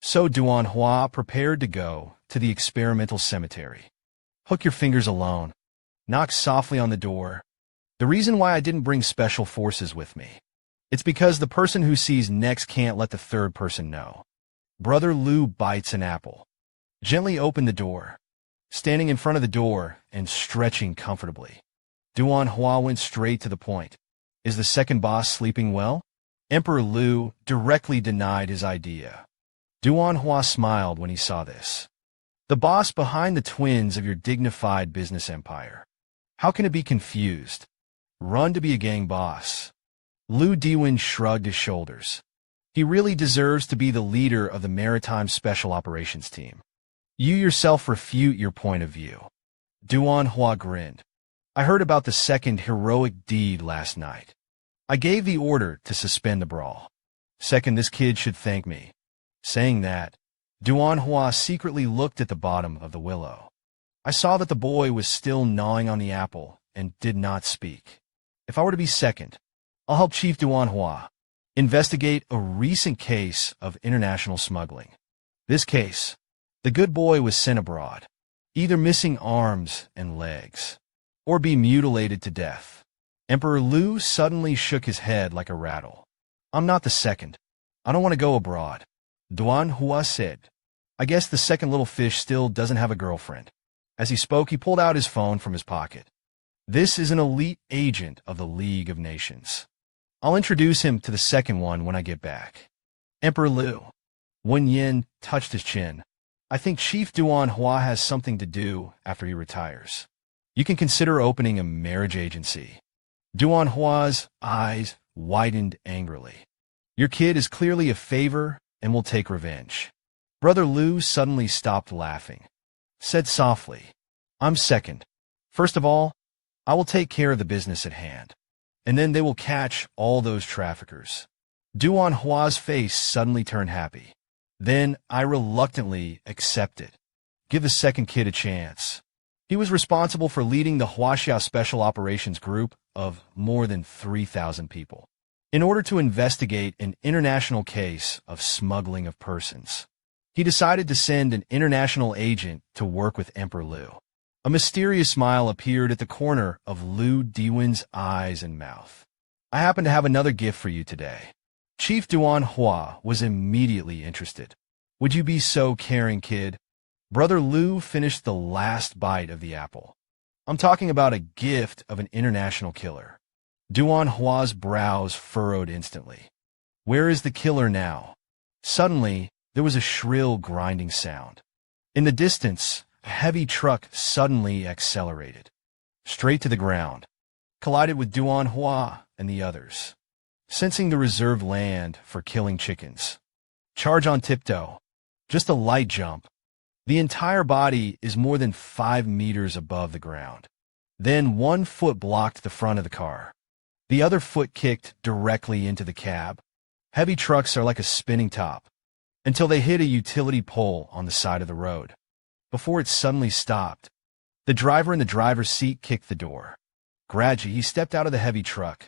So Duan Hua prepared to go to the experimental cemetery. Hook your fingers alone. Knock softly on the door. The reason why I didn't bring special forces with me. It's because the person who sees next can't let the third person know. Brother Liu bites an apple. Gently open the door. Standing in front of the door and stretching comfortably. Duan Hua went straight to the point. Is the second boss sleeping well? Emperor Liu directly denied his idea. Duan Hua smiled when he saw this. The boss behind the twins of your dignified business empire. How can it be confused? Run to be a gang boss. Liu Diwen shrugged his shoulders. He really deserves to be the leader of the Maritime Special Operations Team. You yourself refute your point of view. Duan Hua grinned. I heard about the second heroic deed last night. I gave the order to suspend the brawl. Second, this kid should thank me. Saying that, Duan Hua secretly looked at the bottom of the willow. I saw that the boy was still gnawing on the apple and did not speak. If I were to be second, I'll help Chief Duan Hua investigate a recent case of international smuggling. This case, the good boy was sent abroad, either missing arms and legs, or be mutilated to death. Emperor Liu suddenly shook his head like a rattle. I'm not the second. I don't want to go abroad. Duan Hua said. I guess the second little fish still doesn't have a girlfriend. As he spoke, he pulled out his phone from his pocket. This is an elite agent of the League of Nations. I'll introduce him to the second one when I get back. Emperor Liu. Wen Yin touched his chin. I think Chief Duan Hua has something to do after he retires. You can consider opening a marriage agency. Duan Hua's eyes widened angrily. Your kid is clearly a favor and will take revenge. Brother Liu suddenly stopped laughing. Said softly, I'm second. First of all, I will take care of the business at hand, and then they will catch all those traffickers. Duan Hua's face suddenly turned happy. Then I reluctantly accepted. Give the second kid a chance. He was responsible for leading the Huaxia Special Operations Group of more than 3,000 people in order to investigate an international case of smuggling of persons. He decided to send an international agent to work with Emperor Liu. A mysterious smile appeared at the corner of Liu Diwen's eyes and mouth. I happen to have another gift for you today. Chief Duan Hua was immediately interested. Would you be so caring, kid? Brother Liu finished the last bite of the apple. I'm talking about a gift of an international killer. Duan Hua's brows furrowed instantly. Where is the killer now? Suddenly, there was a shrill grinding sound. In the distance, a heavy truck suddenly accelerated. Straight to the ground. Collided with Duan Hua and the others. Sensing the reserved land for killing chickens. Charge on tiptoe. Just a light jump. The entire body is more than 5 meters above the ground. Then one foot blocked the front of the car. The other foot kicked directly into the cab. Heavy trucks are like a spinning top, until they hit a utility pole on the side of the road. Before it suddenly stopped, the driver in the driver's seat kicked the door. Gradually, he stepped out of the heavy truck.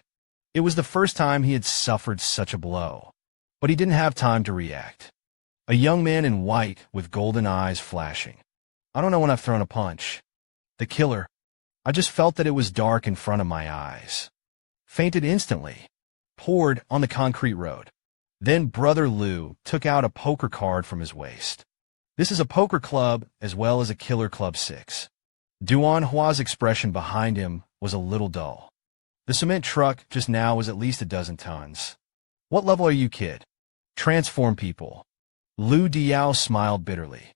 It was the first time he had suffered such a blow, but he didn't have time to react. A young man in white with golden eyes flashing. I don't know when I've thrown a punch. The killer. I just felt that it was dark in front of my eyes. Fainted instantly. Poured on the concrete road. Then Brother Lou took out a poker card from his waist. This is a poker club as well as a killer club 6. Duan Hua's expression behind him was a little dull. The cement truck just now was at least a dozen tons. What level are you, kid? Transform people. Lu Diao smiled bitterly.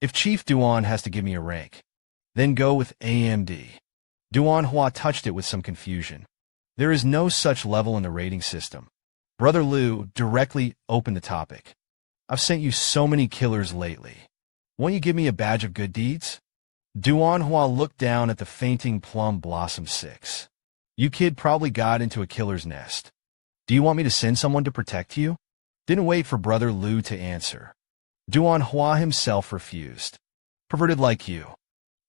If Chief Duan has to give me a rank, then go with AMD. Duan Hua touched it with some confusion. There is no such level in the rating system. Brother Lu directly opened the topic. I've sent you so many killers lately. Won't you give me a badge of good deeds? Duan Hua looked down at the fainting Plum Blossom 6. You kid probably got into a killer's nest. Do you want me to send someone to protect you? Didn't wait for Brother Lu to answer. Duan Hua himself refused. Perverted like you.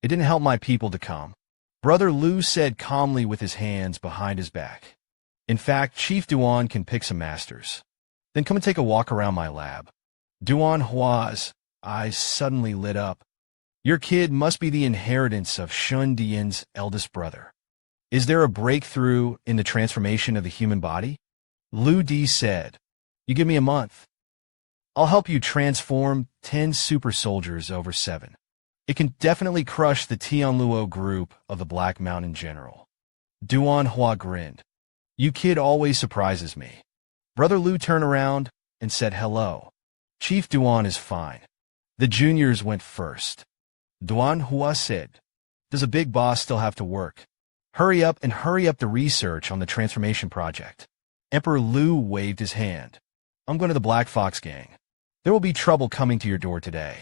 It didn't help my people to come. Brother Lu said calmly with his hands behind his back. In fact, Chief Duan can pick some masters. Then come and take a walk around my lab. Duan Hua's eyes suddenly lit up. Your kid must be the inheritance of Shun Dian's eldest brother. Is there a breakthrough in the transformation of the human body? Lu Di said, you give me a month. I'll help you transform 10 super soldiers over 7. It can definitely crush the Tianluo group of the Black Mountain General. Duan Hua grinned. You kid always surprises me. Brother Lu turned around and said hello. Chief Duan is fine. The juniors went first. Duan Hua said, does a big boss still have to work? Hurry up the research on the transformation project. Emperor Lu waved his hand. I'm going to the Black Fox gang. There will be trouble coming to your door today.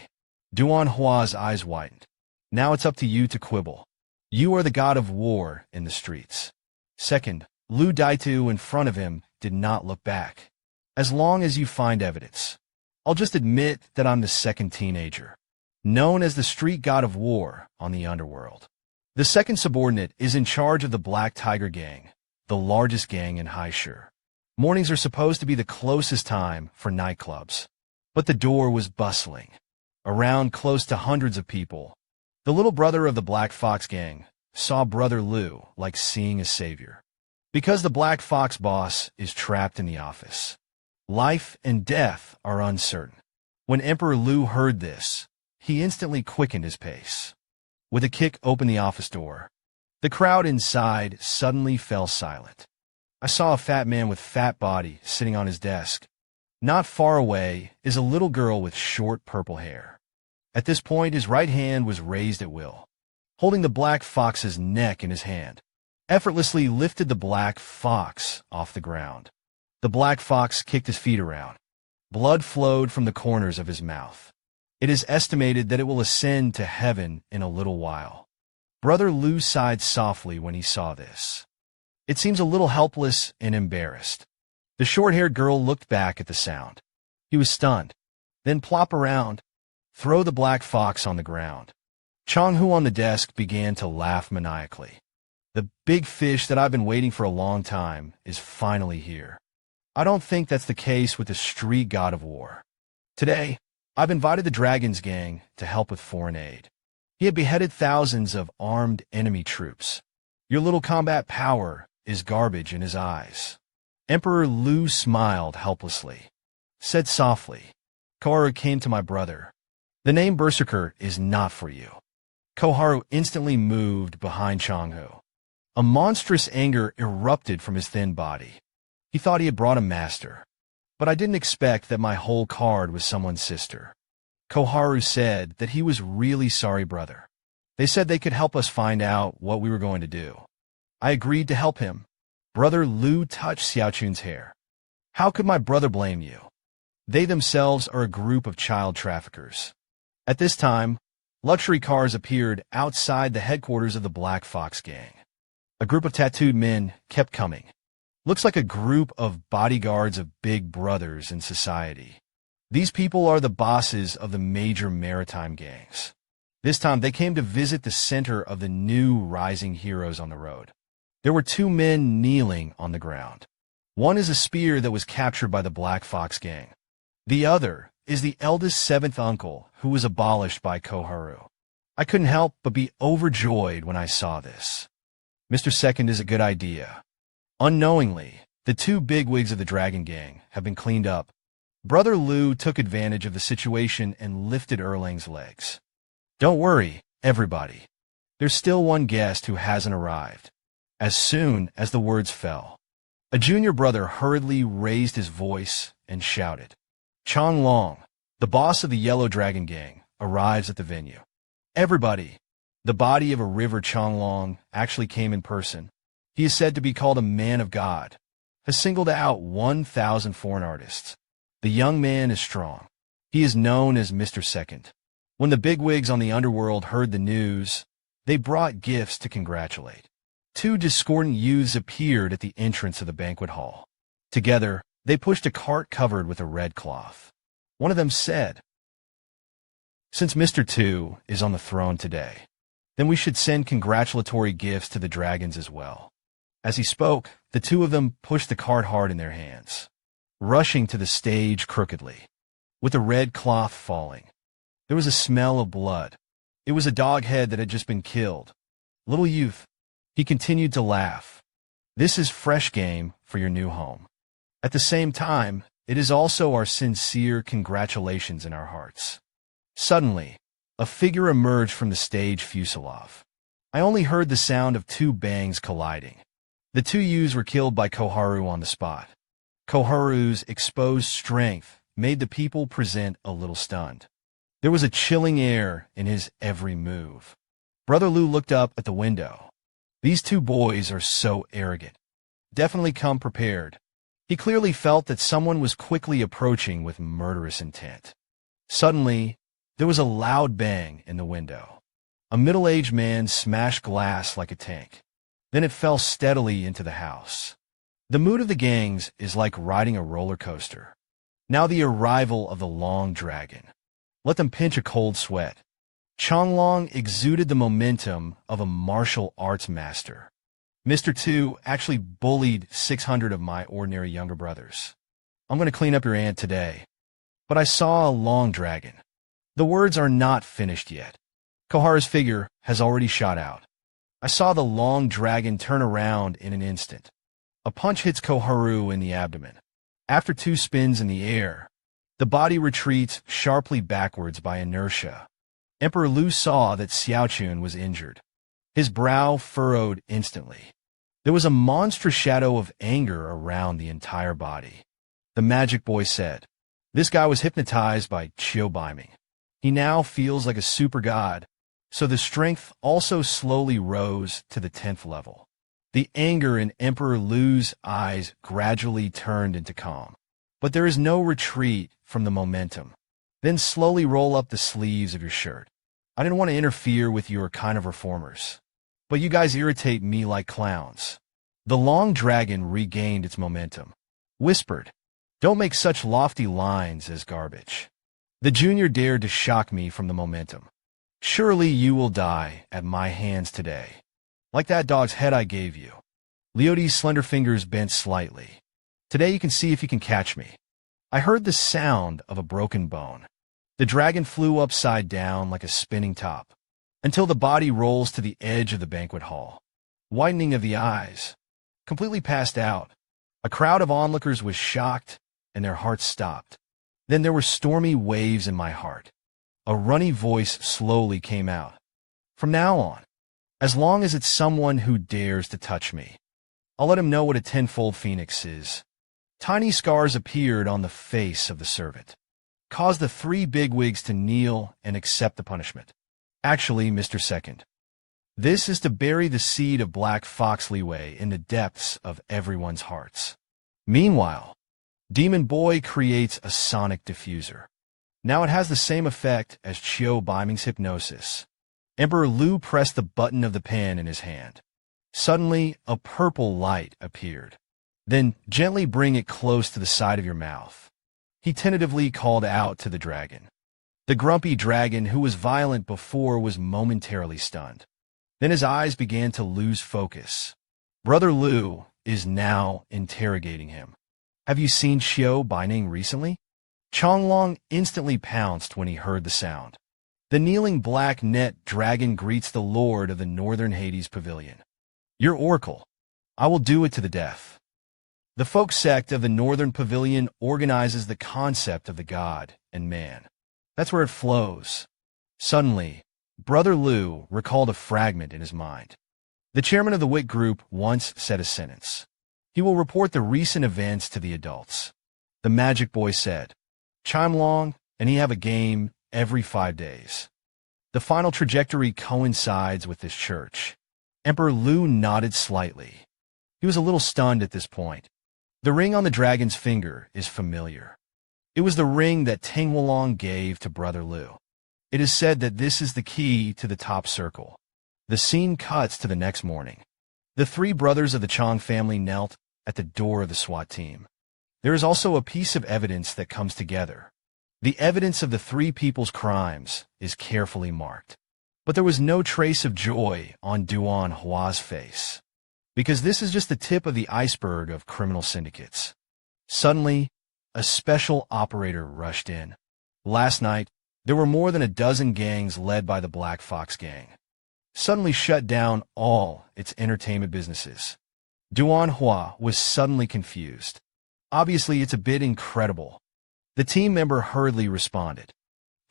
Duan Hua's eyes widened. Now it's up to you to quibble. You are the god of war in the streets. Second, Lu Daitu in front of him did not look back. As long as you find evidence. I'll just admit that I'm the second teenager, known as the street god of war on the underworld. The second subordinate is in charge of the Black Tiger Gang, the largest gang in Haishur. Mornings are supposed to be the closest time for nightclubs. But the door was bustling. Around close to hundreds of people. The little brother of the Black Fox Gang saw Brother Lu like seeing a savior. Because the Black Fox boss is trapped in the office. Life and death are uncertain. When Emperor Lu heard this, he instantly quickened his pace. With a kick opened the office door. The crowd inside suddenly fell silent. I saw a fat man with fat body sitting on his desk. Not far away is a little girl with short purple hair. At this point, his right hand was raised at will, holding the Black Fox's neck in his hand. Effortlessly lifted the Black Fox off the ground. The Black Fox kicked his feet around. Blood flowed from the corners of his mouth. It is estimated that it will ascend to heaven in a little while. Brother Lu sighed softly when he saw this. It seems a little helpless and embarrassed. The short-haired girl looked back at the sound. He was stunned. Then plop around. Throw the Black Fox on the ground. Changhu on the desk began to laugh maniacally. The big fish that I've been waiting for a long time is finally here. I don't think that's the case with the street god of war. Today, I've invited the Dragon's gang to help with foreign aid. He had beheaded thousands of armed enemy troops. Your little combat power is garbage in his eyes. Emperor Lu smiled helplessly. Said softly, Koharu came to my brother. The name Berserker is not for you. Koharu instantly moved behind Changhu. A monstrous anger erupted from his thin body. He thought he had brought a master. But I didn't expect that my whole card was someone's sister. Koharu said that he was really sorry, brother. They said they could help us find out what we were going to do. I agreed to help him. Brother Lu touched Xiaochun's hair. How could my brother blame you? They themselves are a group of child traffickers. At this time, luxury cars appeared outside the headquarters of the Black Fox Gang. A group of tattooed men kept coming. Looks like a group of bodyguards of big brothers in society. These people are the bosses of the major maritime gangs. This time they came to visit the center of the new rising heroes on the road. There were 2 men kneeling on the ground. One is a spear that was captured by the Black Fox Gang. The other is the eldest seventh uncle who was abolished by Koharu. I couldn't help but be overjoyed when I saw this. Mr. Second is a good idea. Unknowingly, the two bigwigs of the Dragon Gang have been cleaned up. Brother Lu took advantage of the situation and lifted Erlang's legs. Don't worry, everybody. There's still one guest who hasn't arrived. As soon as the words fell, a junior brother hurriedly raised his voice and shouted, Chong Long, the boss of the Yellow Dragon Gang, arrives at the venue. Everybody, the body of a river Chong Long actually came in person. He is said to be called a man of God, has singled out 1,000 foreign artists. The young man is strong. He is known as Mr. Second. When the bigwigs on the underworld heard the news, they brought gifts to congratulate. Two discordant youths appeared at the entrance of the banquet hall. Together, they pushed a cart covered with a red cloth. One of them said, Since Mr. Two is on the throne today, then we should send congratulatory gifts to the dragons as well. As he spoke, the two of them pushed the cart hard in their hands, rushing to the stage crookedly. With the red cloth falling, there was a smell of blood. It was a dog head that had just been killed. Little youth, he continued to laugh. This is fresh game for your new home. At the same time, it is also our sincere congratulations in our hearts. Suddenly, a figure emerged from the stage fuselage. I only heard the sound of two bangs colliding. The two youths were killed by Koharu on the spot. Koharu's exposed strength made the people present a little stunned. There was a chilling air in his every move. Brother Lu looked up at the window. These two boys are so arrogant. Definitely come prepared. He clearly felt that someone was quickly approaching with murderous intent. Suddenly, there was a loud bang in the window. A middle-aged man smashed glass like a tank. Then it fell steadily into the house. The mood of the gangs is like riding a roller coaster. Now the arrival of the Long Dragon. Let them pinch a cold sweat. Chonglong exuded the momentum of a martial arts master. Mr. Two actually bullied 600 of my ordinary younger brothers. I'm going to clean up your aunt today. But I saw a Long Dragon. The words are not finished yet. Koharu's figure has already shot out. I saw the Long Dragon turn around in an instant. A punch hits Koharu in the abdomen. After two spins in the air, the body retreats sharply backwards by inertia. Emperor Lu saw that Xiaochun was injured. His brow furrowed instantly. There was a monstrous shadow of anger around the entire body. The magic boy said, This guy was hypnotized by Chiu Baiming. He now feels like a super god, so the strength also slowly rose to the 10th level. The anger in Emperor Lu's eyes gradually turned into calm. But there is no retreat from the momentum. Then slowly roll up the sleeves of your shirt. I didn't want to interfere with your kind of reformers, but you guys irritate me like clowns. The Long Dragon regained its momentum. Whispered, Don't make such lofty lines as garbage. The junior dared to shock me from the momentum. Surely you will die at my hands today. Like that dog's head I gave you. Leody's slender fingers bent slightly. Today you can see if you can catch me. I heard the sound of a broken bone. The dragon flew upside down like a spinning top, until the body rolls to the edge of the banquet hall. Widening of the eyes. Completely passed out. A crowd of onlookers was shocked, and their hearts stopped. Then there were stormy waves in my heart. A runny voice slowly came out. From now on, as long as it's someone who dares to touch me, I'll let him know what a tenfold phoenix is. Tiny scars appeared on the face of the servant. Caused the three bigwigs to kneel and accept the punishment. Actually, Mr. Second, this is to bury the seed of Black Fox Leeway in the depths of everyone's hearts. Meanwhile, Demon Boy creates a sonic diffuser. Now it has the same effect as Chiu Baiming's hypnosis. Emperor Lu pressed the button of the pen in his hand. Suddenly, a purple light appeared. Then gently bring it close to the side of your mouth. He tentatively called out to the dragon. The grumpy dragon, who was violent before, was momentarily stunned. Then his eyes began to lose focus. Brother Lu is now interrogating him. Have you seen Chiu Baiming recently? Chonglong instantly pounced when he heard the sound. The kneeling black net dragon greets the lord of the northern Hades pavilion. Your oracle. I will do it to the death. The folk sect of the northern pavilion organizes the concept of the god and man. That's where it flows. Suddenly, Brother Liu recalled a fragment in his mind. The chairman of the Wit group once said a sentence. He will report the recent events to the adults. The magic boy said, chime long, and he have a game every 5 days. The final trajectory coincides with this church. Emperor Liu nodded slightly. He was a little stunned at this point. The ring on the dragon's finger is familiar. It was the ring that Teng Wolong gave to Brother Liu. It is said that this is the key to the top circle. The scene cuts to the next morning. The 3 brothers of the Chong family knelt at the door of the SWAT team. There is also a piece of evidence that comes together. The evidence of the 3 people's crimes is carefully marked. But there was no trace of joy on Duan Hua's face. Because this is just the tip of the iceberg of criminal syndicates. Suddenly, a special operator rushed in. Last night, there were more than a dozen gangs led by the Black Fox Gang. Suddenly shut down all its entertainment businesses. Duan Hua was suddenly confused. Obviously, it's a bit incredible. The team member hurriedly responded.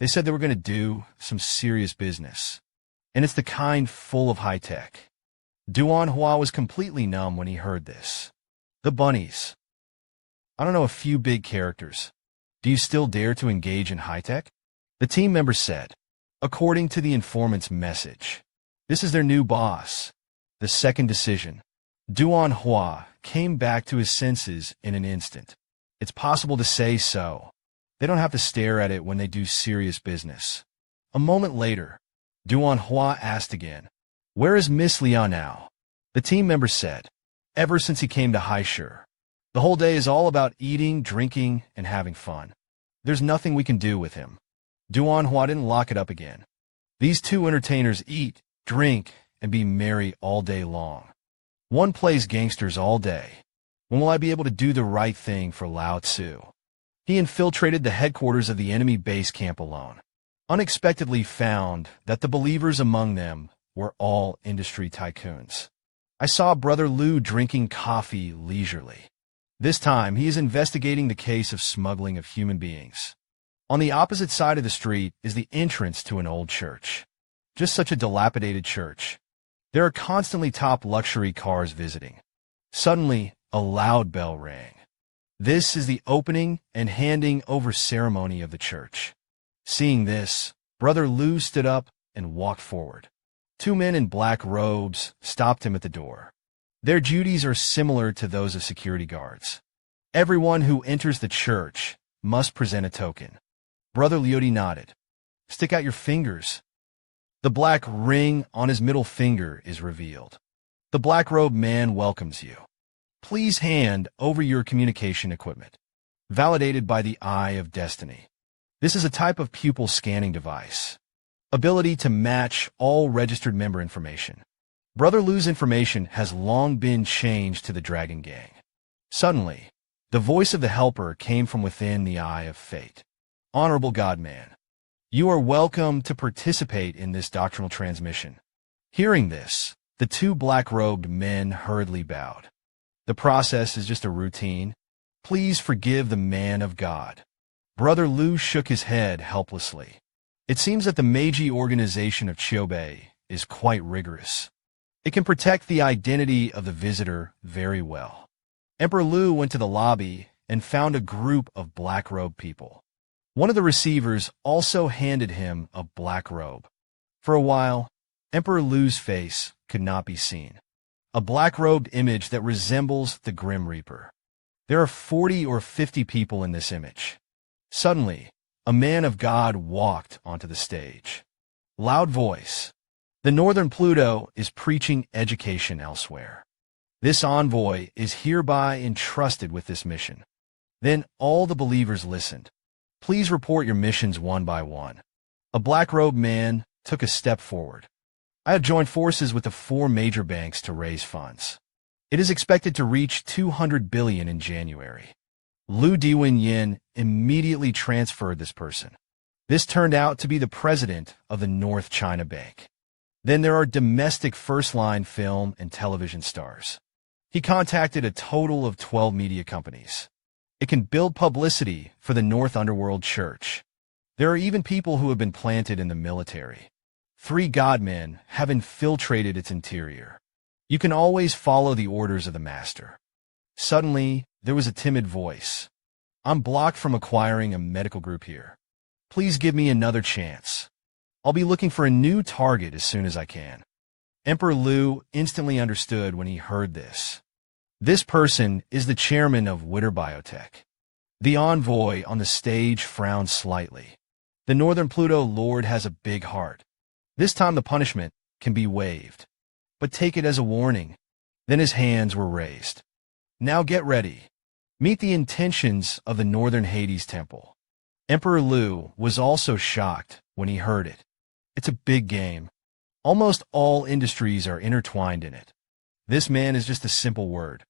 They said they were going to do some serious business. And it's the kind full of high tech. Duan Hua was completely numb when he heard this. The bunnies. I don't know a few big characters. Do you still dare to engage in high tech? The team member said, according to the informant's message. This is their new boss. The second decision. Duan Hua came back to his senses in an instant. It's possible to say so. They don't have to stare at it when they do serious business. A moment later, Duan Hua asked again, where is Miss Liao now? The team member said, ever since he came to Haishur. The whole day is all about eating, drinking, and having fun. There's nothing we can do with him. Duan Hua didn't lock it up again. These 2 entertainers eat, drink, and be merry all day long. One plays gangsters all day. When will I be able to do the right thing for Lao Tzu? He infiltrated the headquarters of the enemy base camp alone. Unexpectedly found that the believers among them were all industry tycoons. I saw Brother Liu drinking coffee leisurely. This time, he is investigating the case of smuggling of human beings. On the opposite side of the street is the entrance to an old church. Just such a dilapidated church. There are constantly top luxury cars visiting. Suddenly, a loud bell rang. This is the opening and handing over ceremony of the church. Seeing this, Brother Liu stood up and walked forward. 2 men in black robes stopped him at the door. Their duties are similar to those of security guards. Everyone who enters the church must present a token. Brother Liu nodded. Stick out your fingers. The black ring on his middle finger is revealed. The black-robed man welcomes you. Please hand over your communication equipment. Validated by the Eye of Destiny. This is a type of pupil scanning device. Ability to match all registered member information. Brother Liu's information has long been changed to the Dragon Gang. Suddenly, the voice of the helper came from within the Eye of Fate. Honorable Godman, you are welcome to participate in this doctrinal transmission. Hearing this, the 2 black-robed men hurriedly bowed. The process is just a routine. Please forgive the man of God. Brother Liu shook his head helplessly. It seems that the Meiji organization of Chobei is quite rigorous. It can protect the identity of the visitor very well. Emperor Liu went to the lobby and found a group of black-robed people. One of the receivers also handed him a black robe. For a while, Emperor Liu's face could not be seen. A black-robed image that resembles the Grim Reaper. There are 40 or 50 people in this image. Suddenly, a man of God walked onto the stage. Loud voice. The Northern Pluto is preaching education elsewhere. This envoy is hereby entrusted with this mission. Then all the believers listened. Please report your missions one by one. A black-robed man took a step forward. I have joined forces with the 4 major banks to raise funds. It is expected to reach 200 billion in January. Lu Diwen immediately transferred this person. This turned out to be the president of the North China Bank. Then there are domestic first-line film and television stars. He contacted a total of 12 media companies. It can build publicity for the North Underworld Church. There are even people who have been planted in the military. 3 godmen have infiltrated its interior. You can always follow the orders of the master. Suddenly, there was a timid voice. I'm blocked from acquiring a medical group here. Please give me another chance. I'll be looking for a new target as soon as I can. Emperor Lu instantly understood when he heard this. This person is the chairman of Witter Biotech. The envoy on the stage frowned slightly. The Northern Pluto Lord has a big heart. This time the punishment can be waived. But take it as a warning. Then his hands were raised. Now get ready. Meet the intentions of the Northern Hades Temple. Emperor Lu was also shocked when he heard it. It's a big game. Almost all industries are intertwined in it. This man is just a simple word.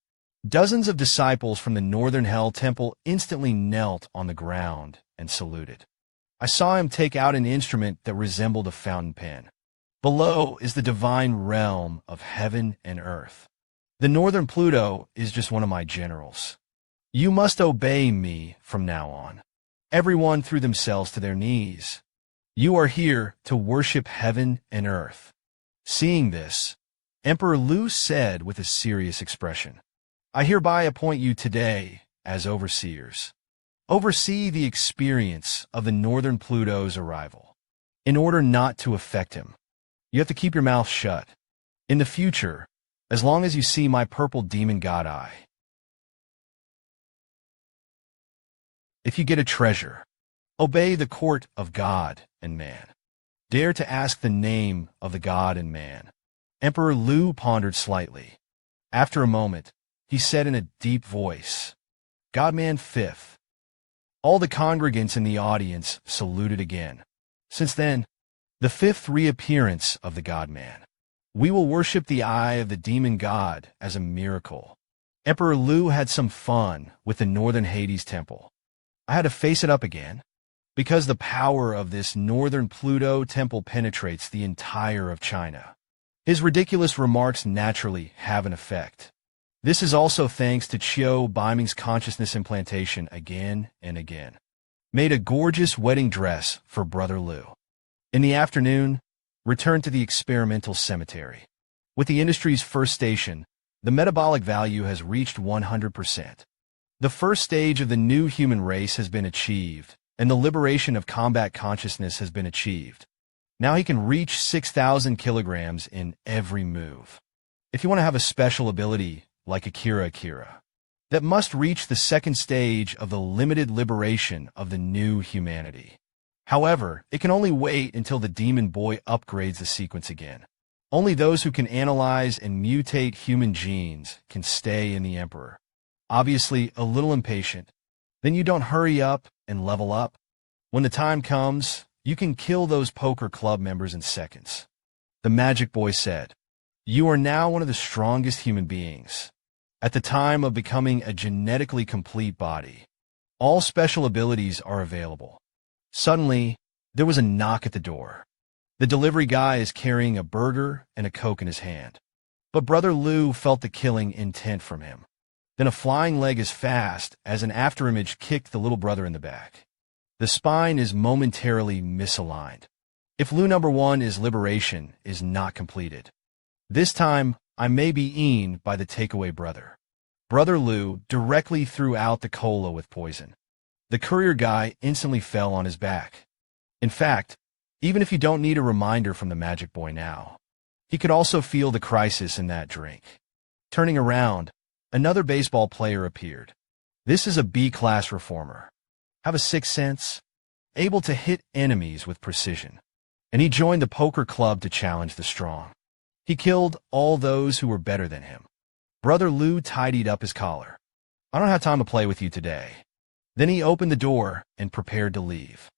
Dozens of disciples from the Northern Hell Temple instantly knelt on the ground and saluted. I saw him take out an instrument that resembled a fountain pen. Below is the divine realm of heaven and earth. The Northern Pluto is just one of my generals. You must obey me from now on. Everyone threw themselves to their knees. You are here to worship heaven and earth. Seeing this, Emperor Lu said with a serious expression, I hereby appoint you today as overseers. Oversee the experience of the Northern Pluto's arrival. In order not to affect him, you have to keep your mouth shut. In the future, as long as you see my purple demon god eye. If you get a treasure, obey the court of God and man. Dare to ask the name of the god and man. Emperor Lu pondered slightly. After a moment, he said in a deep voice, Godman fifth. All the congregants in the audience saluted again. Since then, the 5th reappearance of the Godman. We will worship the eye of the demon god as a miracle. Emperor Lu had some fun with the Northern Hades Temple. I had to face it up again, because the power of this Northern Pluto Temple penetrates the entire of China. His ridiculous remarks naturally have an effect. This is also thanks to Chiu Baiming's consciousness implantation again and again. Made a gorgeous wedding dress for Brother Lu. In the afternoon, returned to the experimental cemetery. With the industry's first station, the metabolic value has reached 100%. The first stage of the new human race has been achieved, and the liberation of combat consciousness has been achieved. Now he can reach 6,000 kilograms in every move. If you want to have a special ability like Akira, that must reach the second stage of the limited liberation of the new humanity. However, it can only wait until the demon boy upgrades the sequence again. Only those who can analyze and mutate human genes can stay in the Emperor. Obviously, a little impatient. Then you don't hurry up and level up. When the time comes, you can kill those poker club members in seconds. The Magic Boy said, You are now one of the strongest human beings. At the time of becoming a genetically complete body, all special abilities are available. Suddenly, there was a knock at the door. The delivery guy is carrying a burger and a Coke in his hand. But Brother Lu felt the killing intent from him. Then a flying leg as fast as an afterimage kicked the little brother in the back. The spine is momentarily misaligned. If Lu number 1 is liberation is not completed. This time, I may be eaten by the takeaway brother. Brother Lu directly threw out the cola with poison. The courier guy instantly fell on his back. In fact, even if you don't need a reminder from the Magic Boy now, he could also feel the crisis in that drink. Turning around, another baseball player appeared. This is a B-class reformer. Have a sixth sense, able to hit enemies with precision. And he joined the poker club to challenge the strong. He killed all those who were better than him. Brother Lu tidied up his collar. I don't have time to play with you today. Then he opened the door and prepared to leave.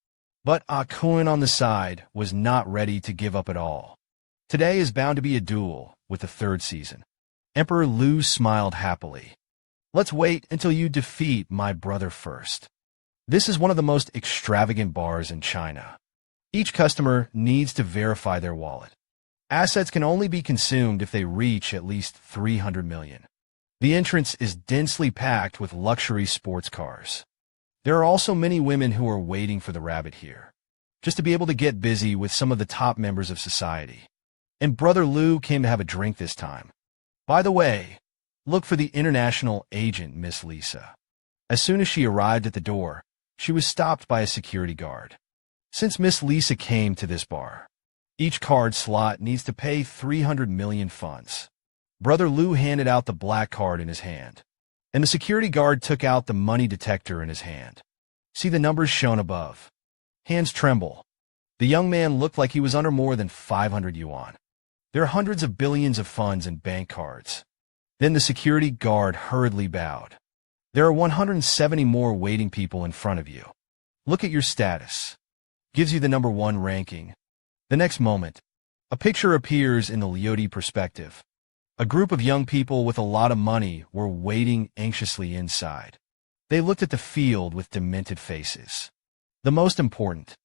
But Akun on the side was not ready to give up at all. Today is bound to be a duel with the 3rd season. Emperor Lu smiled happily. Let's wait until you defeat my brother first. This is one of the most extravagant bars in China. Each customer needs to verify their wallet. Assets can only be consumed if they reach at least 300 million. The entrance is densely packed with luxury sports cars. There are also many women who are waiting for the rabbit here, just to be able to get busy with some of the top members of society. And Brother Liu came to have a drink this time. By the way, look for the international agent, Miss Lisa. As soon as she arrived at the door, she was stopped by a security guard. Since Miss Lisa came to this bar, each card slot needs to pay 300 million funds. Brother Liu handed out the black card in his hand, and the security guard took out the money detector in his hand. See the numbers shown above. Hands tremble. The young man looked like he was under more than 500 yuan. There are hundreds of billions of funds in bank cards. Then the security guard hurriedly bowed. There are 170 more waiting people in front of you. Look at your status. Gives you the number 1 ranking. The next moment, a picture appears in the Liudi perspective. A group of young people with a lot of money were waiting anxiously inside. They looked at the field with demented faces. The most important,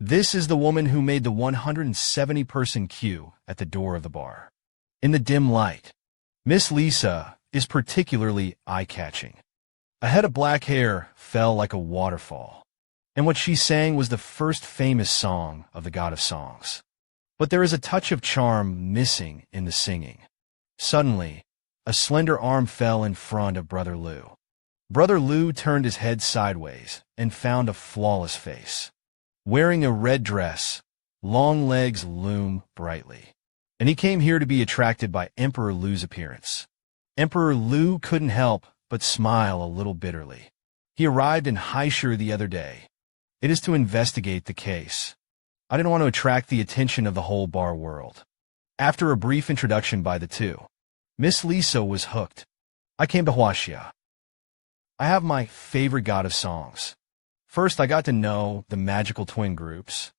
this is the woman who made the 170-person queue at the door of the bar. In the dim light, Miss Lisa is particularly eye-catching. A head of black hair fell like a waterfall, and what she sang was the first famous song of the God of Songs. But there is a touch of charm missing in the singing. Suddenly, a slender arm fell in front of Brother Liu. Brother Liu turned his head sideways and found a flawless face. Wearing a red dress, long legs loom brightly. And he came here to be attracted by Emperor Liu's appearance. Emperor Liu couldn't help but smile a little bitterly. He arrived in Haishur the other day. It is to investigate the case. I didn't want to attract the attention of the whole bar world. After a brief introduction by the two, Miss Lisa was hooked. I came to Huaxia. I have my favorite God of Songs. First, I got to know the magical twin groups.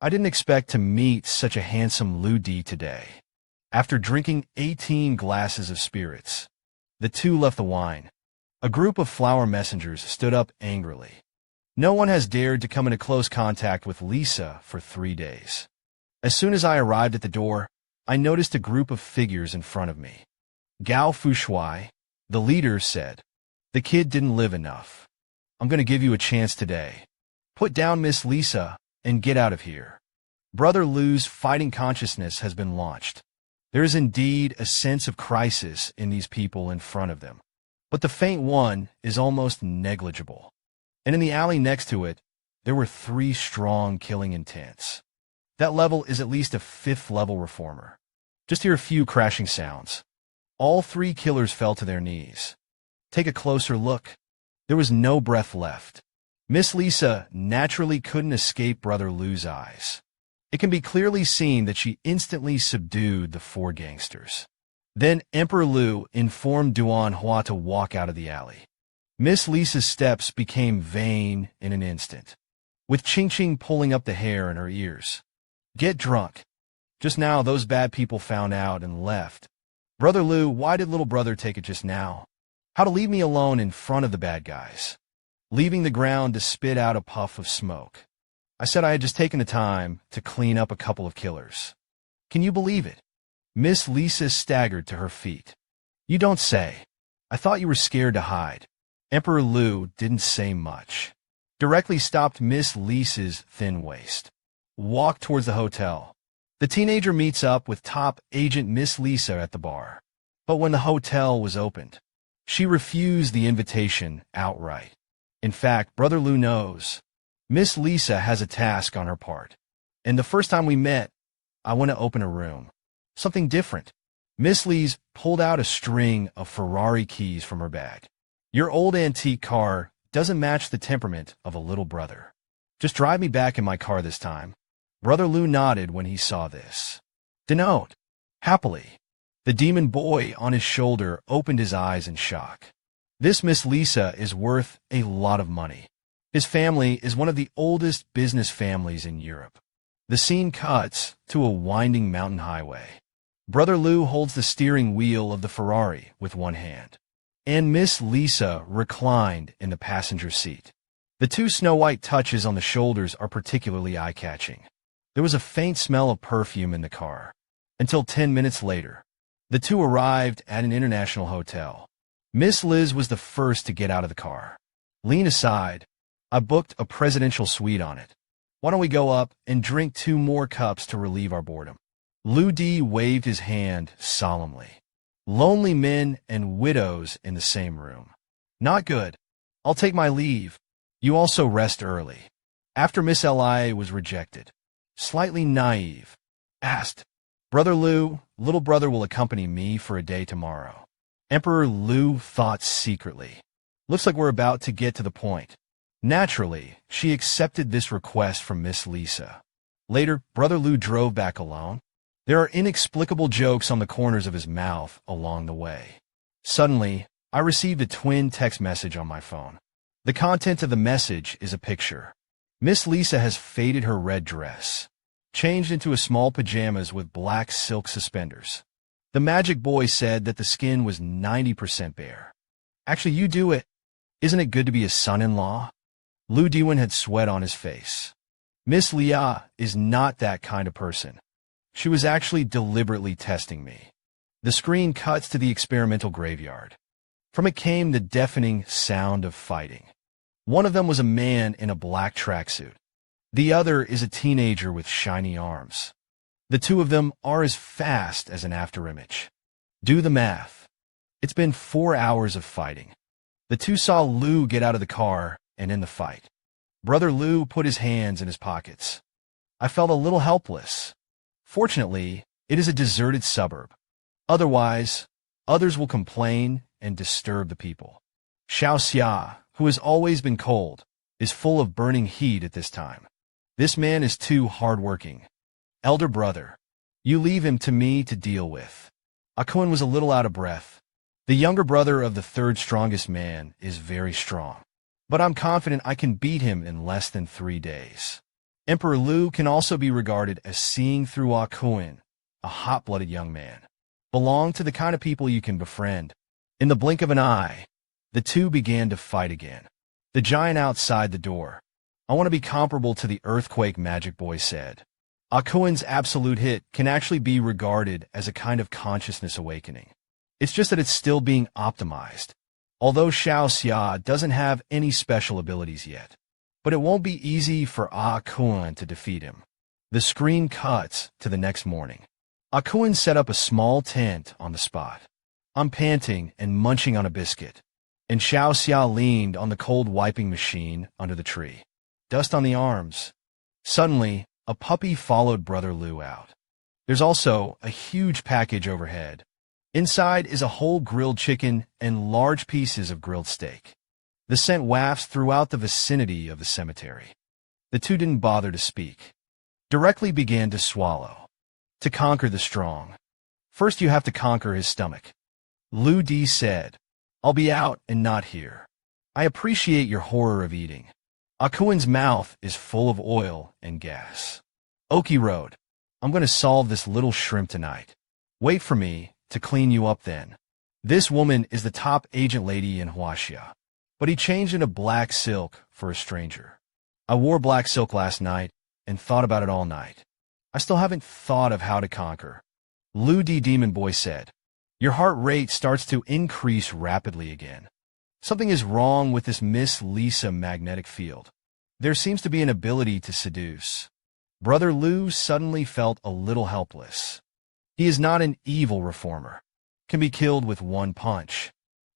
I didn't expect to meet such a handsome Liu Di today. After drinking 18 glasses of spirits, the two left the wine. A group of flower messengers stood up angrily. No one has dared to come into close contact with Lisa for 3 days. As soon as I arrived at the door, I noticed a group of figures in front of me. Gao Fushuai, the leader, said, "The kid didn't live enough. I'm going to give you a chance today. Put down Miss Lisa and get out of here." Brother Liu's fighting consciousness has been launched. There is indeed a sense of crisis in these people in front of them. But the faint one is almost negligible. And in the alley next to it, there were 3 strong killing intents. That level is at least a 5th-level reformer. Just hear a few crashing sounds. All 3 killers fell to their knees. Take a closer look. There was no breath left. Miss Lisa naturally couldn't escape Brother Liu's eyes. It can be clearly seen that she instantly subdued the 4 gangsters. Then Emperor Liu informed Duan Hua to walk out of the alley. Miss Lisa's steps became vain in an instant, with Ching-Ching pulling up the hair in her ears. Get drunk. Just now those bad people found out and left. Brother Liu, why did little brother take it just now? How to leave me alone in front of the bad guys? Leaving the ground to spit out a puff of smoke. I said I had just taken the time to clean up a couple of killers. Can you believe it? Miss Lisa staggered to her feet. You don't say. I thought you were scared to hide. Emperor Liu didn't say much. Directly stopped Miss Lisa's thin waist. Walked towards the hotel. The teenager meets up with top agent Miss Lisa at the bar. But when the hotel was opened, she refused the invitation outright. In fact, Brother Liu knows Miss Lisa has a task on her part. And the first time we met, I want to open a room. Something different. Miss Lisa pulled out a string of Ferrari keys from her bag. Your old antique car doesn't match the temperament of a little brother. Just drive me back in my car this time. Brother Liu nodded when he saw this. Denote. Happily. The demon boy on his shoulder opened his eyes in shock. This Miss Lisa is worth a lot of money. His family is one of the oldest business families in Europe. The scene cuts to a winding mountain highway. Brother Liu holds the steering wheel of the Ferrari with one hand. and Miss Lisa reclined in the passenger seat. The two snow-white touches on the shoulders are particularly eye-catching. There was a faint smell of perfume in the car. Until 10 minutes later, the two arrived at an international hotel. Miss Liz was the first to get out of the car. Lean aside. I booked a presidential suite on it. Why don't we go up and drink 2 more cups to relieve our boredom? Lou D waved his hand solemnly. Lonely men and widows in the same room. Not good. I'll take my leave. You also rest early. After Miss Li was rejected, slightly naive, asked, Brother Lou, little brother will accompany me for a day tomorrow. Emperor Lou thought secretly. Looks like we're about to get to the point. Naturally, she accepted this request from Miss Lisa. Later, Brother Lou drove back alone. There are inexplicable jokes on the corners of his mouth along the way. Suddenly, I received a twin text message on my phone. The content of the message is a picture. Miss Lisa has faded her red dress, changed into a small pajamas with black silk suspenders. The magic boy said that the skin was 90% bare. Actually, you do it. Isn't it good to be a son-in-law? Lou Dewin had sweat on his face. Miss Lia is not that kind of person. She was actually deliberately testing me. The screen cuts to the experimental graveyard. From it came the deafening sound of fighting. One of them was a man in a black tracksuit. The other is a teenager with shiny arms. The two of them are as fast as an afterimage. Do the math. It's been 4 hours of fighting. The two saw Lou get out of the car and end the fight. Brother Lou put his hands in his pockets. I felt a little helpless. Fortunately, it is a deserted suburb. Otherwise, others will complain and disturb the people. Xiao Xia, who has always been cold, is full of burning heat at this time. This man is too hardworking. Elder brother, you leave him to me to deal with. Akun was a little out of breath. The younger brother of the third strongest man is very strong, but I'm confident I can beat him in less than 3 days. Emperor Lu can also be regarded as seeing through Akun, a hot-blooded young man. Belong to the kind of people you can befriend. In the blink of an eye, the two began to fight again. The giant outside the door. I want to be comparable to the earthquake, Magic Boy said. Akun's absolute hit can actually be regarded as a kind of consciousness awakening. It's just that it's still being optimized. Although Xiao Xia doesn't have any special abilities yet. But it won't be easy for Akun to defeat him. The screen cuts to the next morning. Akun set up a small tent on the spot. I'm panting and munching on a biscuit. And Xiao Xia leaned on the cold wiping machine under the tree. Dust on the arms. Suddenly, a puppy followed Brother Lu out. There's also a huge package overhead. Inside is a whole grilled chicken and large pieces of grilled steak. The scent wafts throughout the vicinity of the cemetery. The two didn't bother to speak. Directly began to swallow. To conquer the strong, first you have to conquer his stomach. Lu Di said, I'll be out and not here. I appreciate your horror of eating. Akun's mouth is full of oil and gas. Oki Road, I'm going to solve this little shrimp tonight. Wait for me to clean you up then. This woman is the top agent lady in Huaxia. But he changed into black silk for a stranger. I wore black silk last night and thought about it all night. I still haven't thought of how to conquer. Lu Di Demon Boy said, your heart rate starts to increase rapidly again. Something is wrong with this Miss Lisa magnetic field. There seems to be an ability to seduce. Brother Lu suddenly felt a little helpless. He is not an evil reformer. Can be killed with one punch.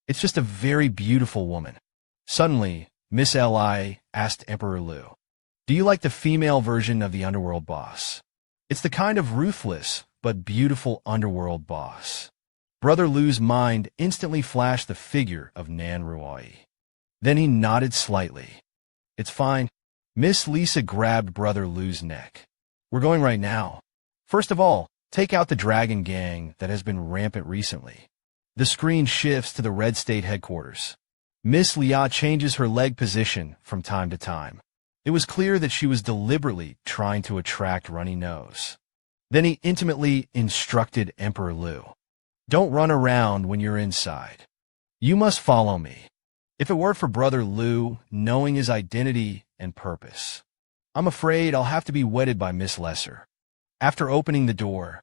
It's just a very beautiful woman. Suddenly, Miss Li asked Emperor Lu, do you like the female version of the underworld boss? It's the kind of ruthless but beautiful underworld boss. Brother Lu's mind instantly flashed the figure of Nan Ruai. Then he nodded slightly. It's fine. Miss Lisa grabbed Brother Lu's neck. We're going right now. First of all, take out the dragon gang that has been rampant recently. The screen shifts to the Red State headquarters. Miss Lia changes her leg position from time to time. It was clear that she was deliberately trying to attract Runny Nose. Then he intimately instructed Emperor Lu. Don't run around when you're inside. You must follow me. If it weren't for Brother Lu knowing his identity and purpose, I'm afraid I'll have to be wedded by Miss Lesser. After opening the door,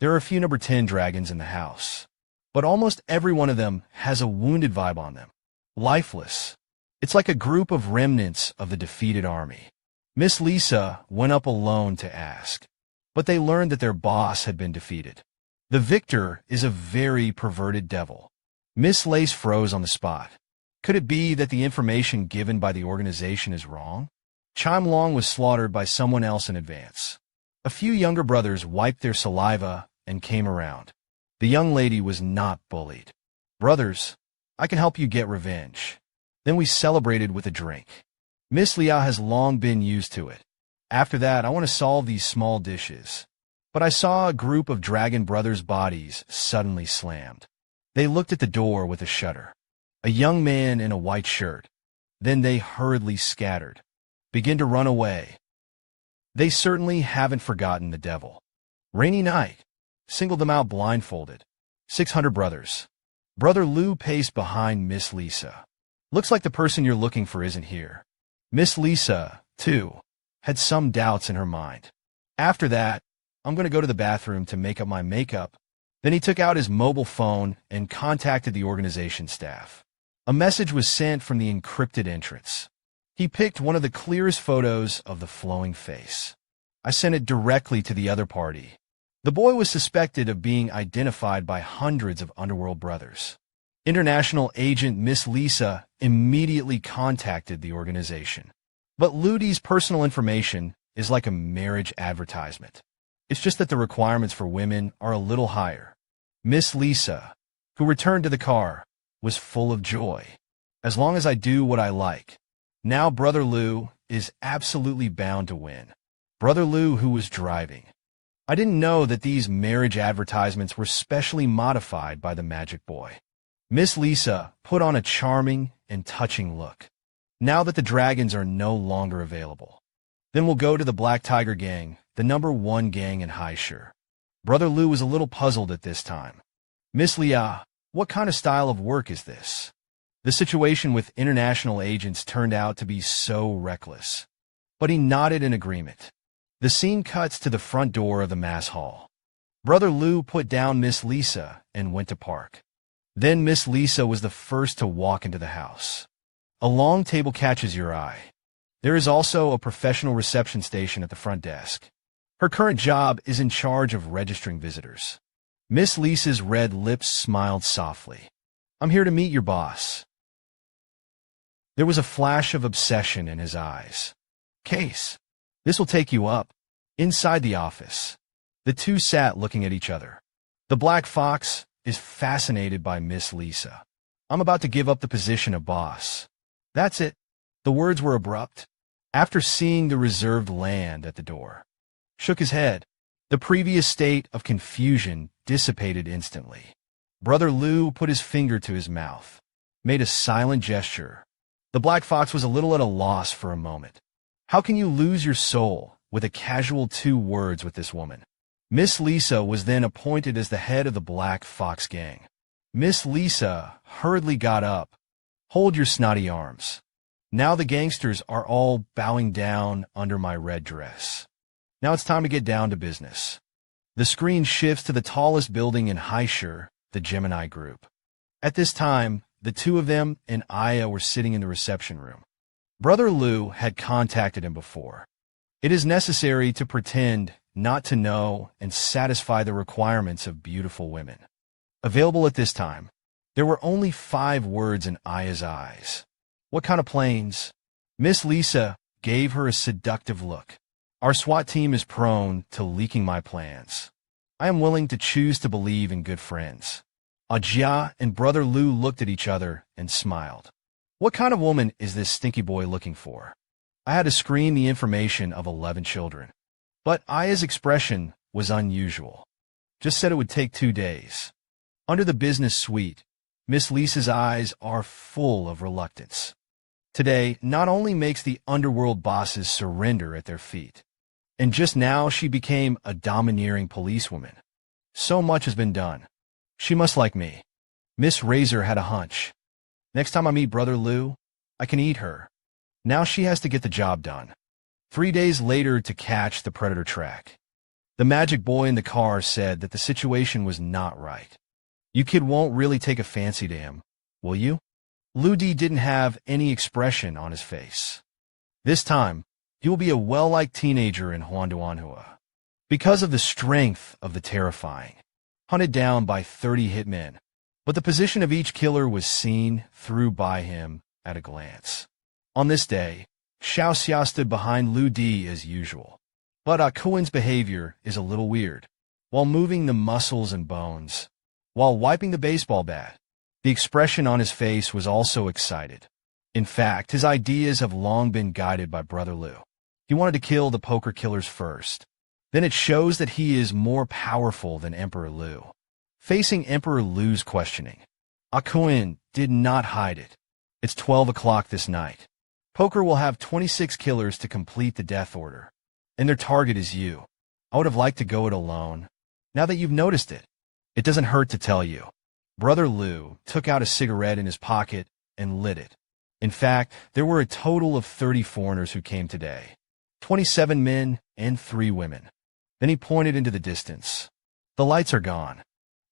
there are a few number 10 dragons in the house, but almost every one of them has a wounded vibe on them. Lifeless. It's like a group of remnants of the defeated army. Miss Lisa went up alone to ask, but they learned that their boss had been defeated. The victor is a very perverted devil. Miss Lace froze on the spot. Could it be that the information given by the organization is wrong? Chime Long was slaughtered by someone else in advance. A few younger brothers wiped their saliva and came around. The young lady was not bullied. Brothers, I can help you get revenge. Then we celebrated with a drink. Miss Lia has long been used to it. After that, I want to solve these small dishes. But I saw a group of dragon brothers' bodies suddenly slammed. They looked at the door with a shudder. A young man in a white shirt. Then they hurriedly scattered, begin to run away. They certainly haven't forgotten the devil. Rainy night. Singled them out blindfolded. 600 brothers. Brother Lu paced behind Miss Lisa. Looks like the person you're looking for isn't here. Miss Lisa, too, had some doubts in her mind. After that, I'm going to go to the bathroom to make up my makeup. Then he took out his mobile phone and contacted the organization staff. A message was sent from the encrypted entrance. He picked one of the clearest photos of the flowing face. I sent it directly to the other party. The boy was suspected of being identified by hundreds of underworld brothers. International agent Miss Lisa immediately contacted the organization. But Ludi's personal information is like a marriage advertisement. It's just that the requirements for women are a little higher. Miss Lisa, who returned to the car, was full of joy. As long as I do what I like. Now Brother Lu is absolutely bound to win. Brother Lu, who was driving. I didn't know that these marriage advertisements were specially modified by the magic boy. Miss Lisa put on a charming and touching look. Now that the dragons are no longer available, then we'll go to the Black Tiger Gang, the #1 gang in Haishur. Brother Lu was a little puzzled at this time. Miss Lia, what kind of style of work is this? The situation with international agents turned out to be so reckless. But he nodded in agreement. The scene cuts to the front door of the mass hall. Brother Lu put down Miss Lisa and went to park. Then Miss Lisa was the first to walk into the house. A long table catches your eye. There is also a professional reception station at the front desk. Her current job is in charge of registering visitors. Miss Lisa's red lips smiled softly. I'm here to meet your boss. There was a flash of obsession in his eyes. Case. This will take you up. Inside the office, the two sat looking at each other. The Black Fox is fascinated by Miss Lisa. I'm about to give up the position of boss. That's it. The words were abrupt. After seeing the reserved land at the door, shook his head. The previous state of confusion dissipated instantly. Brother Lu put his finger to his mouth, made a silent gesture. The Black Fox was a little at a loss for a moment. How can you lose your soul with a casual 2 words with this woman? Miss Lisa was then appointed as the head of the Black Fox gang. Miss Lisa hurriedly got up. Hold your snotty arms. Now the gangsters are all bowing down under my red dress. Now it's time to get down to business. The screen shifts to the tallest building in Haishur, the Gemini group. At this time, the two of them and Aya were sitting in the reception room. Brother Lu had contacted him before. It is necessary to pretend not to know and satisfy the requirements of beautiful women. Available at this time, there were only 5 words in Aya's eyes. What kind of planes? Miss Lisa gave her a seductive look. Our SWAT team is prone to leaking my plans. I am willing to choose to believe in good friends. Ajia and Brother Lu looked at each other and smiled. What kind of woman is this stinky boy looking for? I had to scream the information of 11 children. But Aya's expression was unusual. Just said it would take 2 days. Under the business suite, Miss Lisa's eyes are full of reluctance. Today not only makes the underworld bosses surrender at their feet, and just now she became a domineering policewoman. So much has been done. She must like me. Miss Razor had a hunch. Next time I meet Brother Lu, I can eat her. Now she has to get the job done. 3 days later to catch the predator track. The magic boy in the car said that the situation was not right. You kid won't really take a fancy to him, will you? Lu Di didn't have any expression on his face. This time, he will be a well-liked teenager in Huanduanhua. Because of the strength of the terrifying, hunted down by 30 hitmen, but the position of each killer was seen through by him at a glance. On this day, Xiao Xia stood behind Lu Di as usual. But Akuin's behavior is a little weird. While moving the muscles and bones, while wiping the baseball bat, the expression on his face was also excited. In fact, his ideas have long been guided by Brother Lu. He wanted to kill the poker killers first. Then it shows that he is more powerful than Emperor Lu. Facing Emperor Lu's questioning, Akuin did not hide it. It's 12 o'clock this night. Poker will have 26 killers to complete the death order, and their target is you. I would have liked to go it alone. Now that you've noticed it, it doesn't hurt to tell you. Brother Lu took out a cigarette in his pocket and lit it. In fact, there were a total of 30 foreigners who came today. 27 men and 3 women. Then he pointed into the distance. The lights are gone,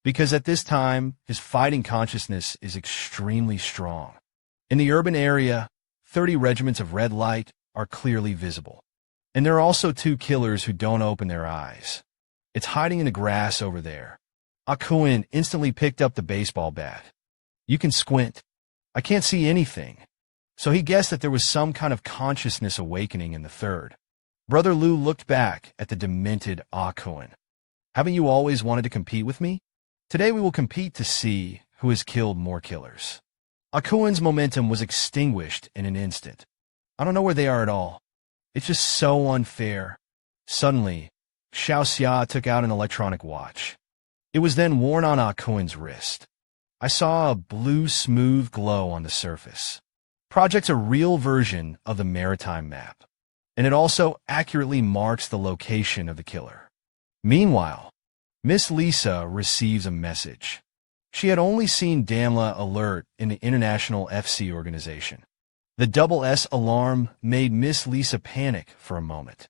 because at this time, his fighting consciousness is extremely strong. In the urban area, 30 regiments of red light are clearly visible. And there are also 2 killers who don't open their eyes. It's hiding in the grass over there. Akuin instantly picked up the baseball bat. You can squint. I can't see anything. So he guessed that there was some kind of consciousness awakening in the third. Brother Lu looked back at the demented Akuin. Haven't you always wanted to compete with me? Today we will compete to see who has killed more killers. Akuin's momentum was extinguished in an instant. I don't know where they are at all. It's just so unfair. Suddenly, Xiao Xia took out an electronic watch. It was then worn on Akuin's wrist. I saw a blue smooth glow on the surface. Projects a real version of the maritime map, and it also accurately marks the location of the killer. Meanwhile, Miss Lisa receives a message. She had only seen Damla alert in the International FC organization. The double S alarm made Miss Lisa panic for a moment.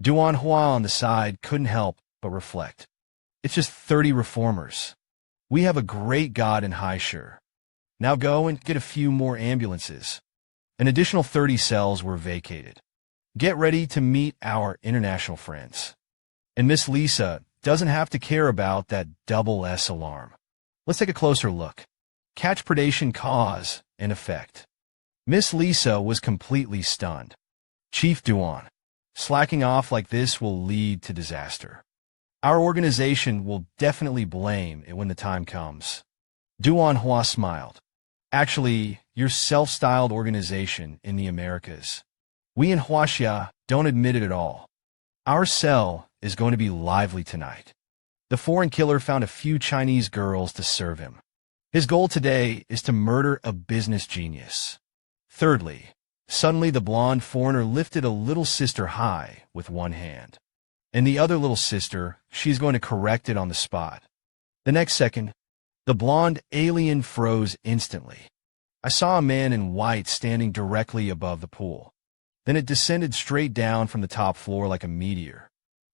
Duan Hua on the side couldn't help but reflect. It's just 30 reformers. We have a great god in Haishur. Now go and get a few more ambulances. An additional 30 cells were vacated. Get ready to meet our international friends. And Miss Lisa doesn't have to care about that double S alarm. Let's take a closer look. Catch predation cause and effect. Miss Lisa was completely stunned. Chief Duan, slacking off like this will lead to disaster. Our organization will definitely blame it when the time comes. Duan Hua smiled. Actually, your self-styled organization in the Americas. We in Huaxia don't admit it at all. Our cell is going to be lively tonight. The foreign killer found a few Chinese girls to serve him. His goal today is to murder a business genius. Thirdly, suddenly the blonde foreigner lifted a little sister high with one hand. And the other little sister, she's going to correct it on the spot. The next second, the blonde alien froze instantly. I saw a man in white standing directly above the pool. Then it descended straight down from the top floor like a meteor.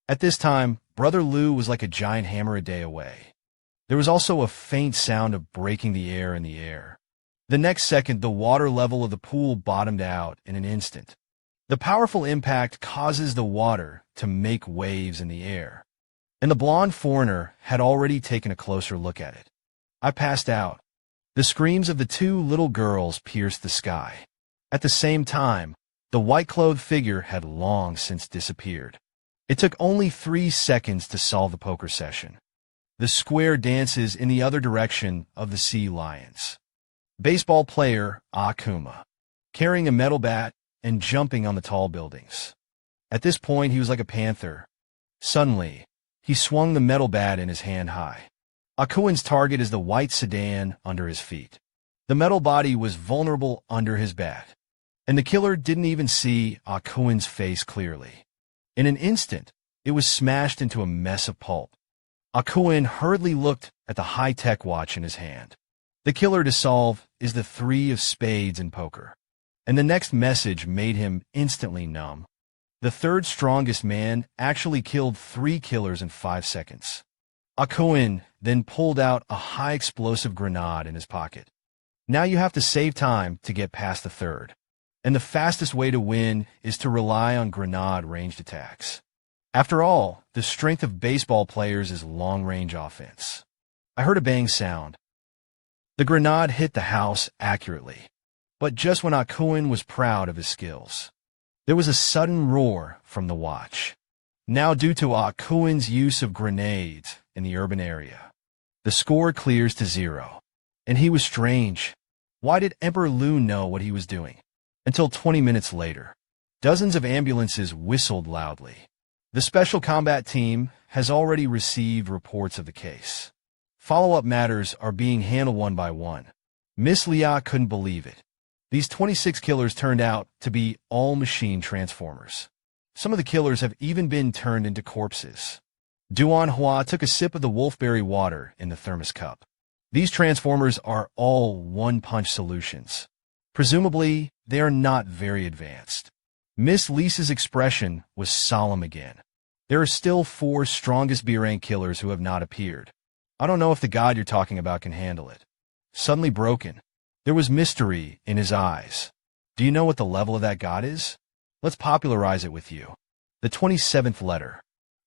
At this time, Brother Lu was like a giant hammer a day away. There was also a faint sound of breaking the air in the air. The next second, the water level of the pool bottomed out in an instant. The powerful impact causes the water to make waves in the air. And the blonde foreigner had already taken a closer look at it. I passed out. The screams of the 2 little girls pierced the sky. At the same time, the white-clothed figure had long since disappeared. It took only 3 seconds to solve the poker session. The square dances in the other direction of the sea lions. Baseball player Akuma, carrying a metal bat and jumping on the tall buildings. At this point, he was like a panther. Suddenly, he swung the metal bat in his hand high. Akuin's target is the white sedan under his feet. The metal body was vulnerable under his bat, and the killer didn't even see Akuin's face clearly. In an instant, it was smashed into a mess of pulp. Akuin hurriedly looked at the high-tech watch in his hand. The killer to solve is the 3 of spades in poker. And the next message made him instantly numb. The third strongest man actually killed 3 killers in 5 seconds. Akun then pulled out a high-explosive grenade in his pocket. Now you have to save time to get past the third. And the fastest way to win is to rely on grenade-ranged attacks. After all, the strength of baseball players is long-range offense. I heard a bang sound. The grenade hit the house accurately, but just when Akun was proud of his skills. There was a sudden roar from the watch. Now due to Akun's use of grenades in the urban area, the score clears to 0. And he was strange. Why did Emperor Lu know what he was doing? Until 20 minutes later, dozens of ambulances whistled loudly. The special combat team has already received reports of the case. Follow-up matters are being handled one by one. Miss Lia couldn't believe it. These 26 killers turned out to be all machine transformers. Some of the killers have even been turned into corpses. Duan Hua took a sip of the wolfberry water in the thermos cup. These transformers are all one-punch solutions. Presumably, they are not very advanced. Miss Lisa's expression was solemn again. There are still 4 strongest B-rank killers who have not appeared. I don't know if the god you're talking about can handle it. Suddenly broken. There was mystery in his eyes. Do you know what the level of that god is? Let's popularize it with you. The 27th letter.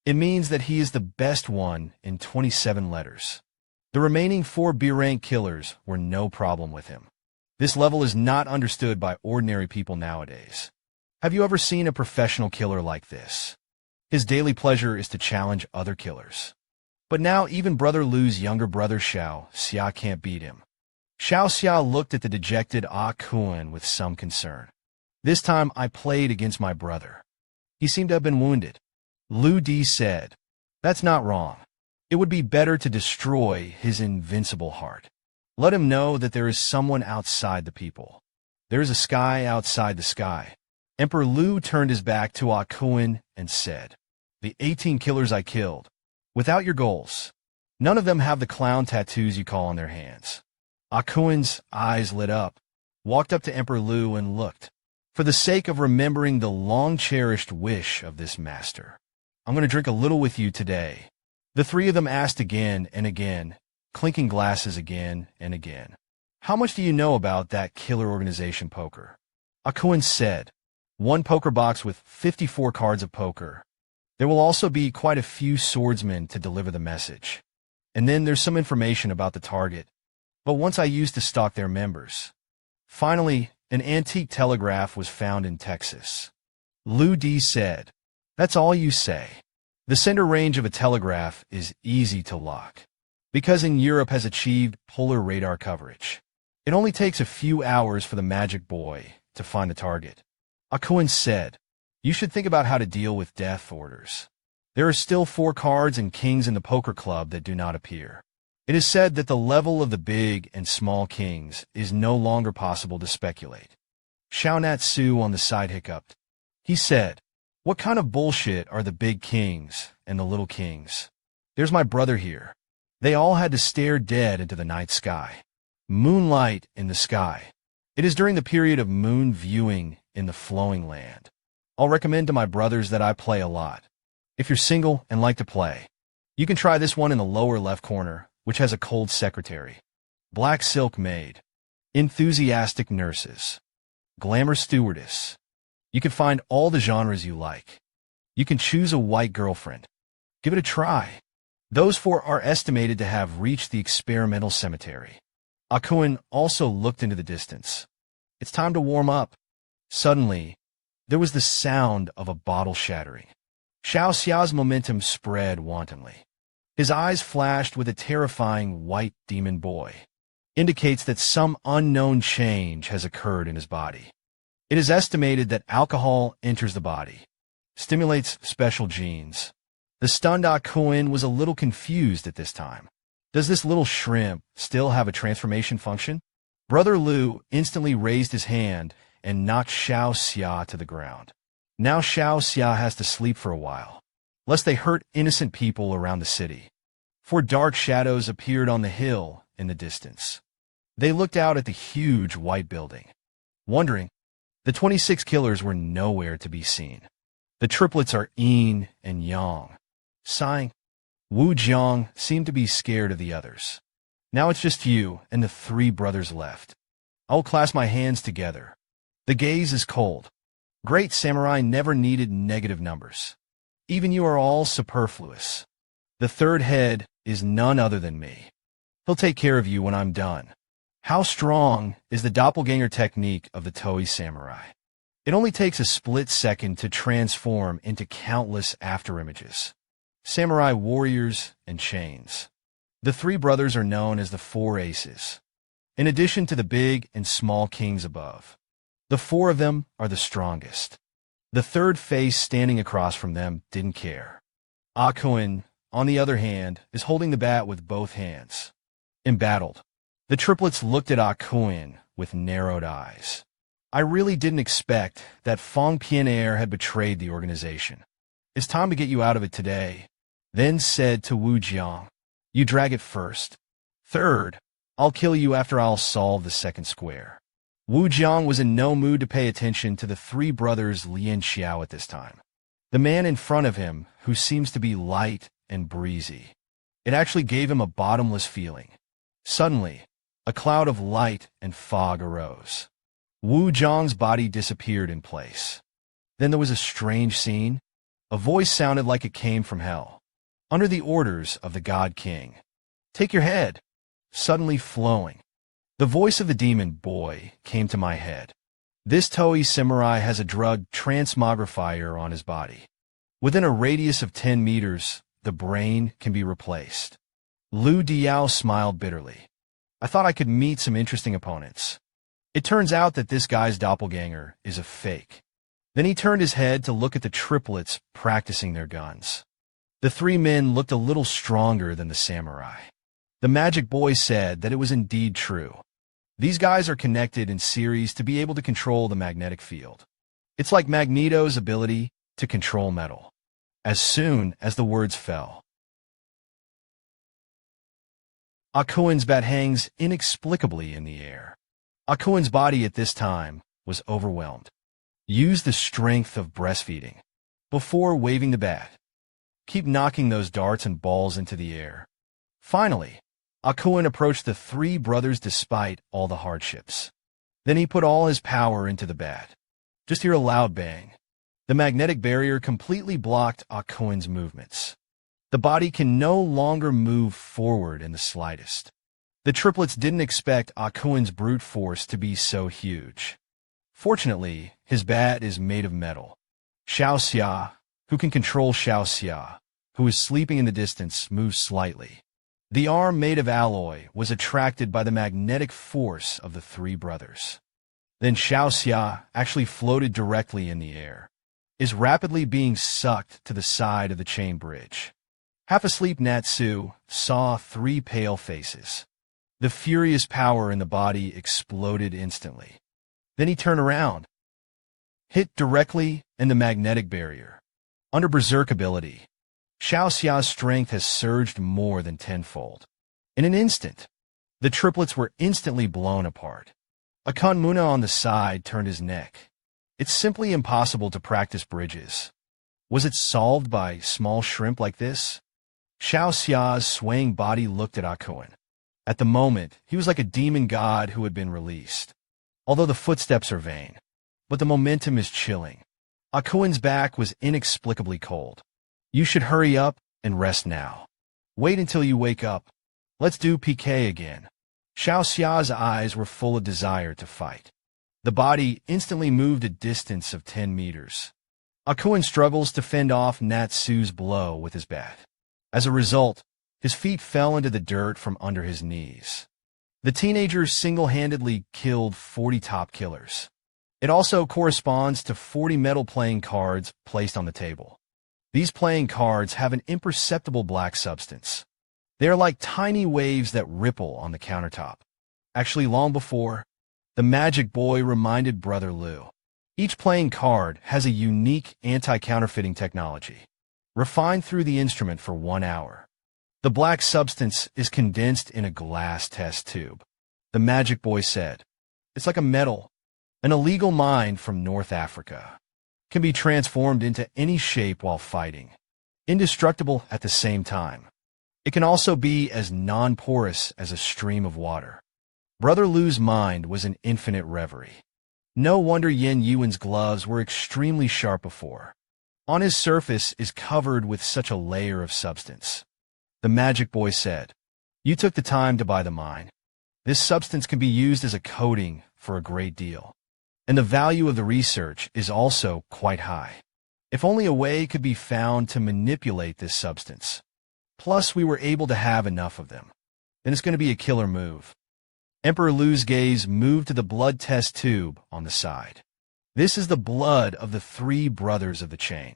It means that he is the best one in 27 letters. The remaining 4 B-rank killers were no problem with him. This level is not understood by ordinary people nowadays. Have you ever seen a professional killer like this? His daily pleasure is to challenge other killers. But now even Brother Lu's younger brother Xiao Xia can't beat him. Xiao Xia looked at the dejected Ah Kun with some concern. This time I played against my brother. He seemed to have been wounded. Lu Di said, "That's not wrong. It would be better to destroy his invincible heart. Let him know that there is someone outside the people. There is a sky outside the sky." Emperor Lu turned his back to Ah Kun and said, "The 18 killers I killed, without your goals, none of them have the clown tattoos you call on their hands." Ah Kun's eyes lit up, walked up to Emperor Lu and looked. "For the sake of remembering the long-cherished wish of this master, I'm going to drink a little with you today." The 3 of them asked again and again, clinking glasses again and again. "How much do you know about that killer organization poker?" Akun said, "1 poker box with 54 cards of poker. There will also be quite a few swordsmen to deliver the message. And then there's some information about the target, but once I used to stalk their members. Finally, an antique telegraph was found in Texas." Lu Di said, "That's all you say?" The sender range of a telegraph is easy to lock, because in Europe has achieved polar radar coverage. It only takes a few hours for the magic boy to find the target. Akun said, "You should think about how to deal with death orders. There are still 4 cards and kings in the poker club that do not appear. It is said that the level of the big and small kings is no longer possible to speculate." Xiaonat Su on the side hiccuped. He said, "What kind of bullshit are the big kings and the little kings? There's my brother here. They all had to stare dead into the night sky. Moonlight in the sky. It is during the period of moon viewing in the flowing land. I'll recommend to my brothers that I play a lot. If you're single and like to play, you can try this one in the lower left corner, which has a cold secretary, black silk maid, enthusiastic nurses, glamour stewardess. You can find all the genres you like. You can choose a white girlfriend. Give it a try. Those 4 are estimated to have reached the experimental cemetery." Akun also looked into the distance. "It's time to warm up." Suddenly, there was the sound of a bottle shattering. Xiao Xia's momentum spread wantonly. His eyes flashed with a terrifying white demon boy. Indicates that some unknown change has occurred in his body. It is estimated that alcohol enters the body, stimulates special genes. The stunned Akun was a little confused at this time. Does this little shrimp still have a transformation function? Brother Lu instantly raised his hand and knocked Xiao Xia to the ground. Now Xiao Xia has to sleep for a while, lest they hurt innocent people around the city. 4 dark shadows appeared on the hill in the distance. They looked out at the huge white building, wondering. The 26 killers were nowhere to be seen. The triplets are Yin and Yang. Sighing, Wu Jiang seemed to be scared of the others. Now it's just you and the three brothers left. I'll clasp my hands together. The gaze is cold. Great samurai never needed negative numbers. Even you are all superfluous. The third head is none other than me. He'll take care of you when I'm done. How strong is the doppelganger technique of the Toei samurai? It only takes a split second to transform into countless afterimages. Samurai warriors and chains. The three brothers are known as the Four Aces. In addition to the big and small kings above, the four of them are the strongest. The third face standing across from them didn't care. Akuen, on the other hand, is holding the bat with both hands. Embattled, the triplets looked at Akuen with narrowed eyes. I really didn't expect that Fong Pianair had betrayed the organization. It's time to get you out of it today. Then said to Wu Jiang, you drag it first. Third, I'll kill you after I'll solve the second square. Wu Jiang was in no mood to pay attention to the three brothers Lien Xiao at this time. The man in front of him, who seems to be light and breezy. It actually gave him a bottomless feeling. Suddenly, a cloud of light and fog arose. Wu Jiang's body disappeared in place. Then there was a strange scene. A voice sounded like it came from hell. Under the orders of the God King. Take your head. Suddenly flowing. The voice of the demon boy came to my head. This Toei samurai has a drug transmogrifier on his body. Within a radius of 10 meters, the brain can be replaced. Lu Diao smiled bitterly. I thought I could meet some interesting opponents. It turns out that this guy's doppelganger is a fake. Then he turned his head to look at the triplets practicing their guns. The three men looked a little stronger than the samurai. The magic boy said that it was indeed true. These guys are connected in series to be able to control the magnetic field. It's like Magneto's ability to control metal. As soon as the words fell, Akuen's bat hangs inexplicably in the air. Akuen's body at this time was overwhelmed. Use the strength of breastfeeding. Before waving the bat, keep knocking those darts and balls into the air. Finally, Akuen approached the three brothers despite all the hardships. Then he put all his power into the bat. Just hear a loud bang. The magnetic barrier completely blocked Akuen's movements. The body can no longer move forward in the slightest. The triplets didn't expect Akuen's brute force to be so huge. Fortunately, his bat is made of metal. Xiao Xia, who can control Xiao Xia, who is sleeping in the distance, moves slightly. The arm made of alloy was attracted by the magnetic force of the three brothers. Then Xiao Xia actually floated directly in the air, is rapidly being sucked to the side of the chain bridge. Half asleep Natsu saw three pale faces. The furious power in the body exploded instantly. Then he turned around, hit directly in the magnetic barrier. Under berserk ability, Xiao Xia's strength has surged more than tenfold. In an instant, the triplets were instantly blown apart. Akun Muna on the side turned his neck. It's simply impossible to practice bridges. Was it solved by small shrimp like this? Xiao Xia's swaying body looked at Akun. At the moment, he was like a demon god who had been released. Although the footsteps are vain, but the momentum is chilling. Akuen's back was inexplicably cold. You should hurry up and rest now. Wait until you wake up. Let's do PK again. Xiao Xia's eyes were full of desire to fight. The body instantly moved a distance of 10 meters. Akuen struggles to fend off Natsu's blow with his bat. As a result, his feet fell into the dirt from under his knees. The teenagers single-handedly killed 40 top killers. It also corresponds to 40 metal playing cards placed on the table. These playing cards have an imperceptible black substance. They are like tiny waves that ripple on the countertop. Actually, long before, the magic boy reminded Brother Liu. Each playing card has a unique anti-counterfeiting technology, refined through the instrument for 1 hour. The black substance is condensed in a glass test tube. The magic boy said. It's like a metal. An illegal mine from North Africa. Can be transformed into any shape while fighting. Indestructible at the same time. It can also be as non-porous as a stream of water. Brother Lu's mind was an infinite reverie. No wonder Yin Yuan's gloves were extremely sharp before. On his surface is covered with such a layer of substance. The magic boy said, You took the time to buy the mine. This substance can be used as a coating for a great deal. And the value of the research is also quite high. If only a way could be found to manipulate this substance. Plus, we were able to have enough of them. Then it's going to be a killer move. Emperor Lu's gaze moved to the blood test tube on the side. This is the blood of the 3 brothers of the chain.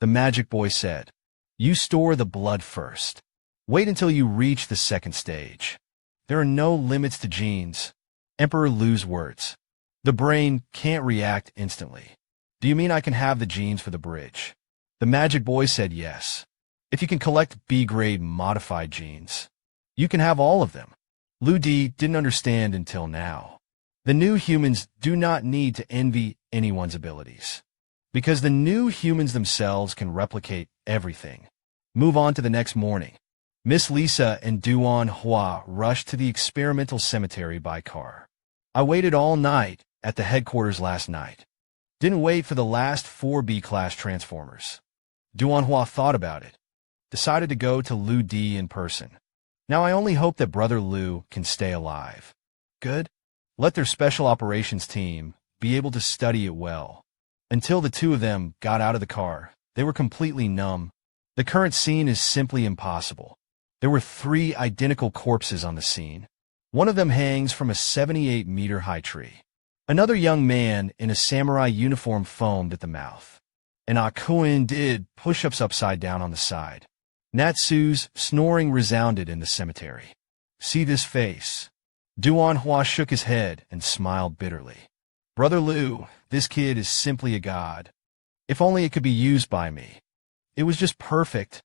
The magic boy said, You store the blood first. Wait until you reach the second stage. There are no limits to genes. Emperor Lu's words. The brain can't react instantly. Do you mean I can have the genes for the bridge? The magic boy said yes. If you can collect B-grade modified genes, you can have all of them. Lu Di didn't understand until now. The new humans do not need to envy anyone's abilities, because the new humans themselves can replicate everything. Move on to the next morning. Miss Lisa and Duan Hua rushed to the experimental cemetery by car. I waited all night at the headquarters last night. Didn't wait for the last 4 B-class transformers. Duan Hua thought about it. Decided to go to Lu Di in person. Now I only hope that Brother Lu can stay alive. Good? Let their special operations team be able to study it well. Until the 2 of them got out of the car, they were completely numb. The current scene is simply impossible. There were 3 identical corpses on the scene. One of them hangs from a 78-meter-high tree. Another young man in a samurai uniform foamed at the mouth. And Akuin did push-ups upside down on the side. Natsu's snoring resounded in the cemetery. See this face? Duan Hua shook his head and smiled bitterly. Brother Lu, this kid is simply a god. If only it could be used by me. It was just perfect.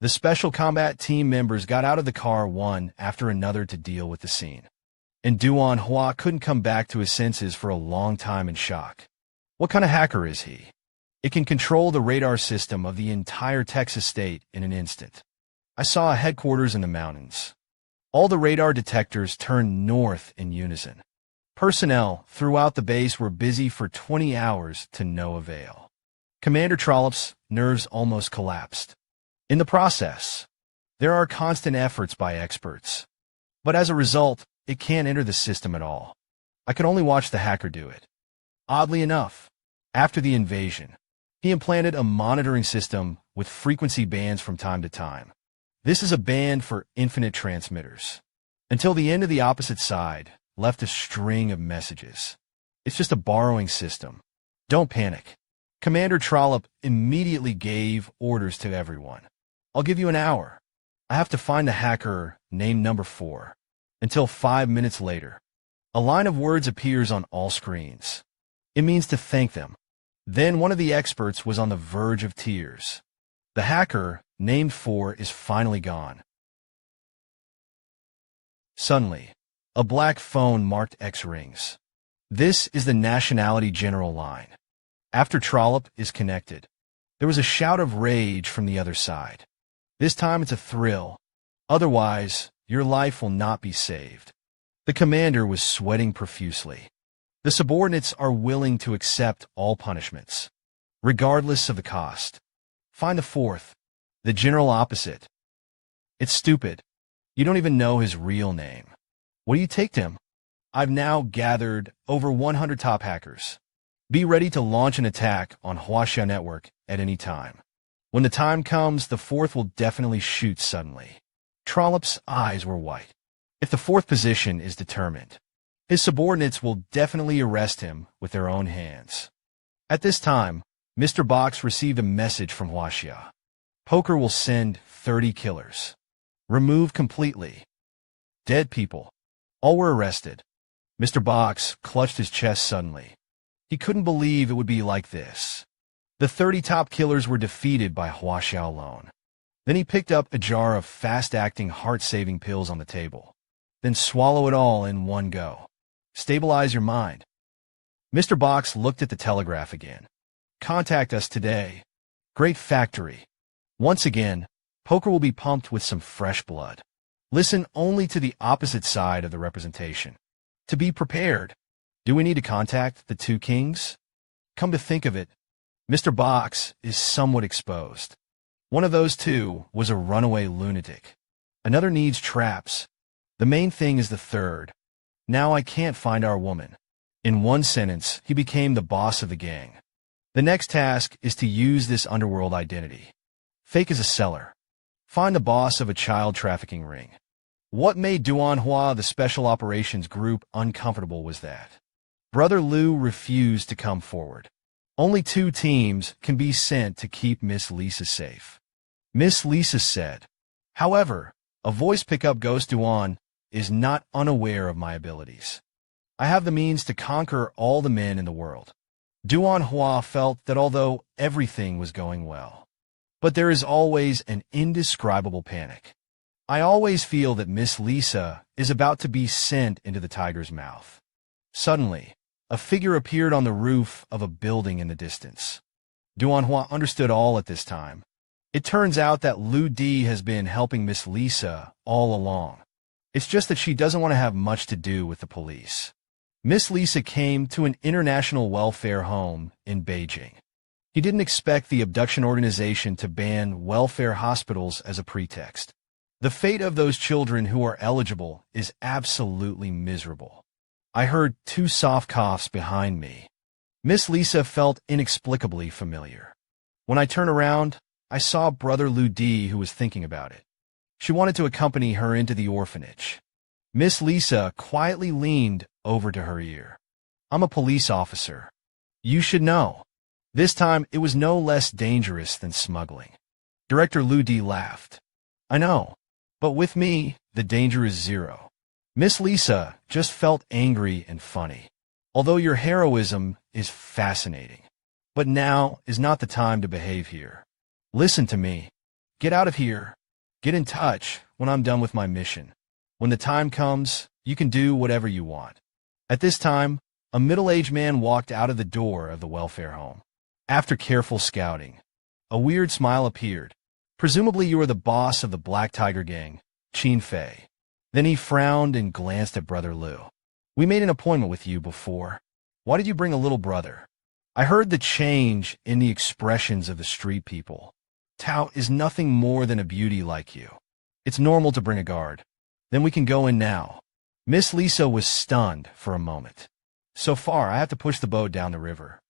The special combat team members got out of the car one after another to deal with the scene. And Duan Hua couldn't come back to his senses for a long time in shock. What kind of hacker is he? It can control the radar system of the entire Texas state in an instant. I saw a headquarters in the mountains. All the radar detectors turned north in unison. Personnel throughout the base were busy for 20 hours to no avail. Commander Trollope's nerves almost collapsed. In the process, there are constant efforts by experts. But as a result, it can't enter the system at all. I could only watch the hacker do it. Oddly enough, after the invasion, he implanted a monitoring system with frequency bands from time to time. This is a band for infinite transmitters. Until the end of the opposite side left a string of messages. It's just a borrowing system. Don't panic. Commander Trollope immediately gave orders to everyone. I'll give you an hour. I have to find the hacker named number 4. Until 5 minutes later, a line of words appears on all screens. It means to thank them. Then one of the experts was on the verge of tears. The hacker, named 4, is finally gone. Suddenly, a black phone marked X rings. This is the Nationality General line. After Trollope is connected, there was a shout of rage from the other side. This time it's a thrill. Otherwise, your life will not be saved. The commander was sweating profusely. The subordinates are willing to accept all punishments, regardless of the cost. Find the 4th, the general opposite. It's stupid. You don't even know his real name. What do you take to him? I've now gathered over 100 top hackers. Be ready to launch an attack on Huaxia Network at any time. When the time comes, the 4th will definitely shoot suddenly. Trollope's eyes were white. If the 4th position is determined, his subordinates will definitely arrest him with their own hands. At this time, Mr. Box received a message from Huaxia. Poker will send 30 killers. Remove completely. Dead people. All were arrested. Mr. Box clutched his chest suddenly. He couldn't believe it would be like this. The 30 top killers were defeated by Huaxia alone. Then he picked up a jar of fast-acting, heart-saving pills on the table. then swallow it all in one go. Stabilize your mind. Mr. Box looked at the telegraph again. Contact us today. Great factory. Once again, poker will be pumped with some fresh blood. Listen only to the opposite side of the representation. To be prepared. Do we need to contact the two kings? Come to think of it, Mr. Box is somewhat exposed. One of those two was a runaway lunatic. Another needs traps. The main thing is the third. Now I can't find our woman. In one sentence, he became the boss of the gang. The next task is to use this underworld identity. Fake as a seller. Find the boss of a child trafficking ring. What made Duanhua, the Special Operations Group, uncomfortable was that Brother Liu refused to come forward. Only 2 teams can be sent to keep Miss Lisa safe. Miss Lisa said, however, a voice pickup ghost Duan is not unaware of my abilities. I have the means to conquer all the men in the world. Duanhua felt that although everything was going well, but there is always an indescribable panic. I always feel that Miss Lisa is about to be sent into the tiger's mouth. Suddenly, a figure appeared on the roof of a building in the distance. Duanhua understood all at this time. It turns out that Lu Di has been helping Miss Lisa all along. It's just that she doesn't want to have much to do with the police. Miss Lisa came to an international welfare home in Beijing. He didn't expect the abduction organization to ban welfare hospitals as a pretext. The fate of those children who are eligible is absolutely miserable. I heard 2 soft coughs behind me. Miss Lisa felt inexplicably familiar. When I turned around, I saw Brother Lu Di, who was thinking about it. She wanted to accompany her into the orphanage. Miss Lisa quietly leaned over to her ear. I'm a police officer. You should know. This time, it was no less dangerous than smuggling. Director Lu Di laughed. I know, but with me, the danger is 0. Miss Lisa just felt angry and funny. Although your heroism is fascinating. But now is not the time to behave here. Listen to me. Get out of here. Get in touch when I'm done with my mission. When the time comes, you can do whatever you want. At this time, a middle-aged man walked out of the door of the welfare home. After careful scouting, a weird smile appeared. Presumably you are the boss of the Black Tiger Gang, Qin Fei. Then he frowned and glanced at Brother Liu. We made an appointment with you before. Why did you bring a little brother? I heard the change in the expressions of the street people. Tao is nothing more than a beauty like you. It's normal to bring a guard. Then we can go in now. Miss Lisa was stunned for a moment. So far, I have to push the boat down the river.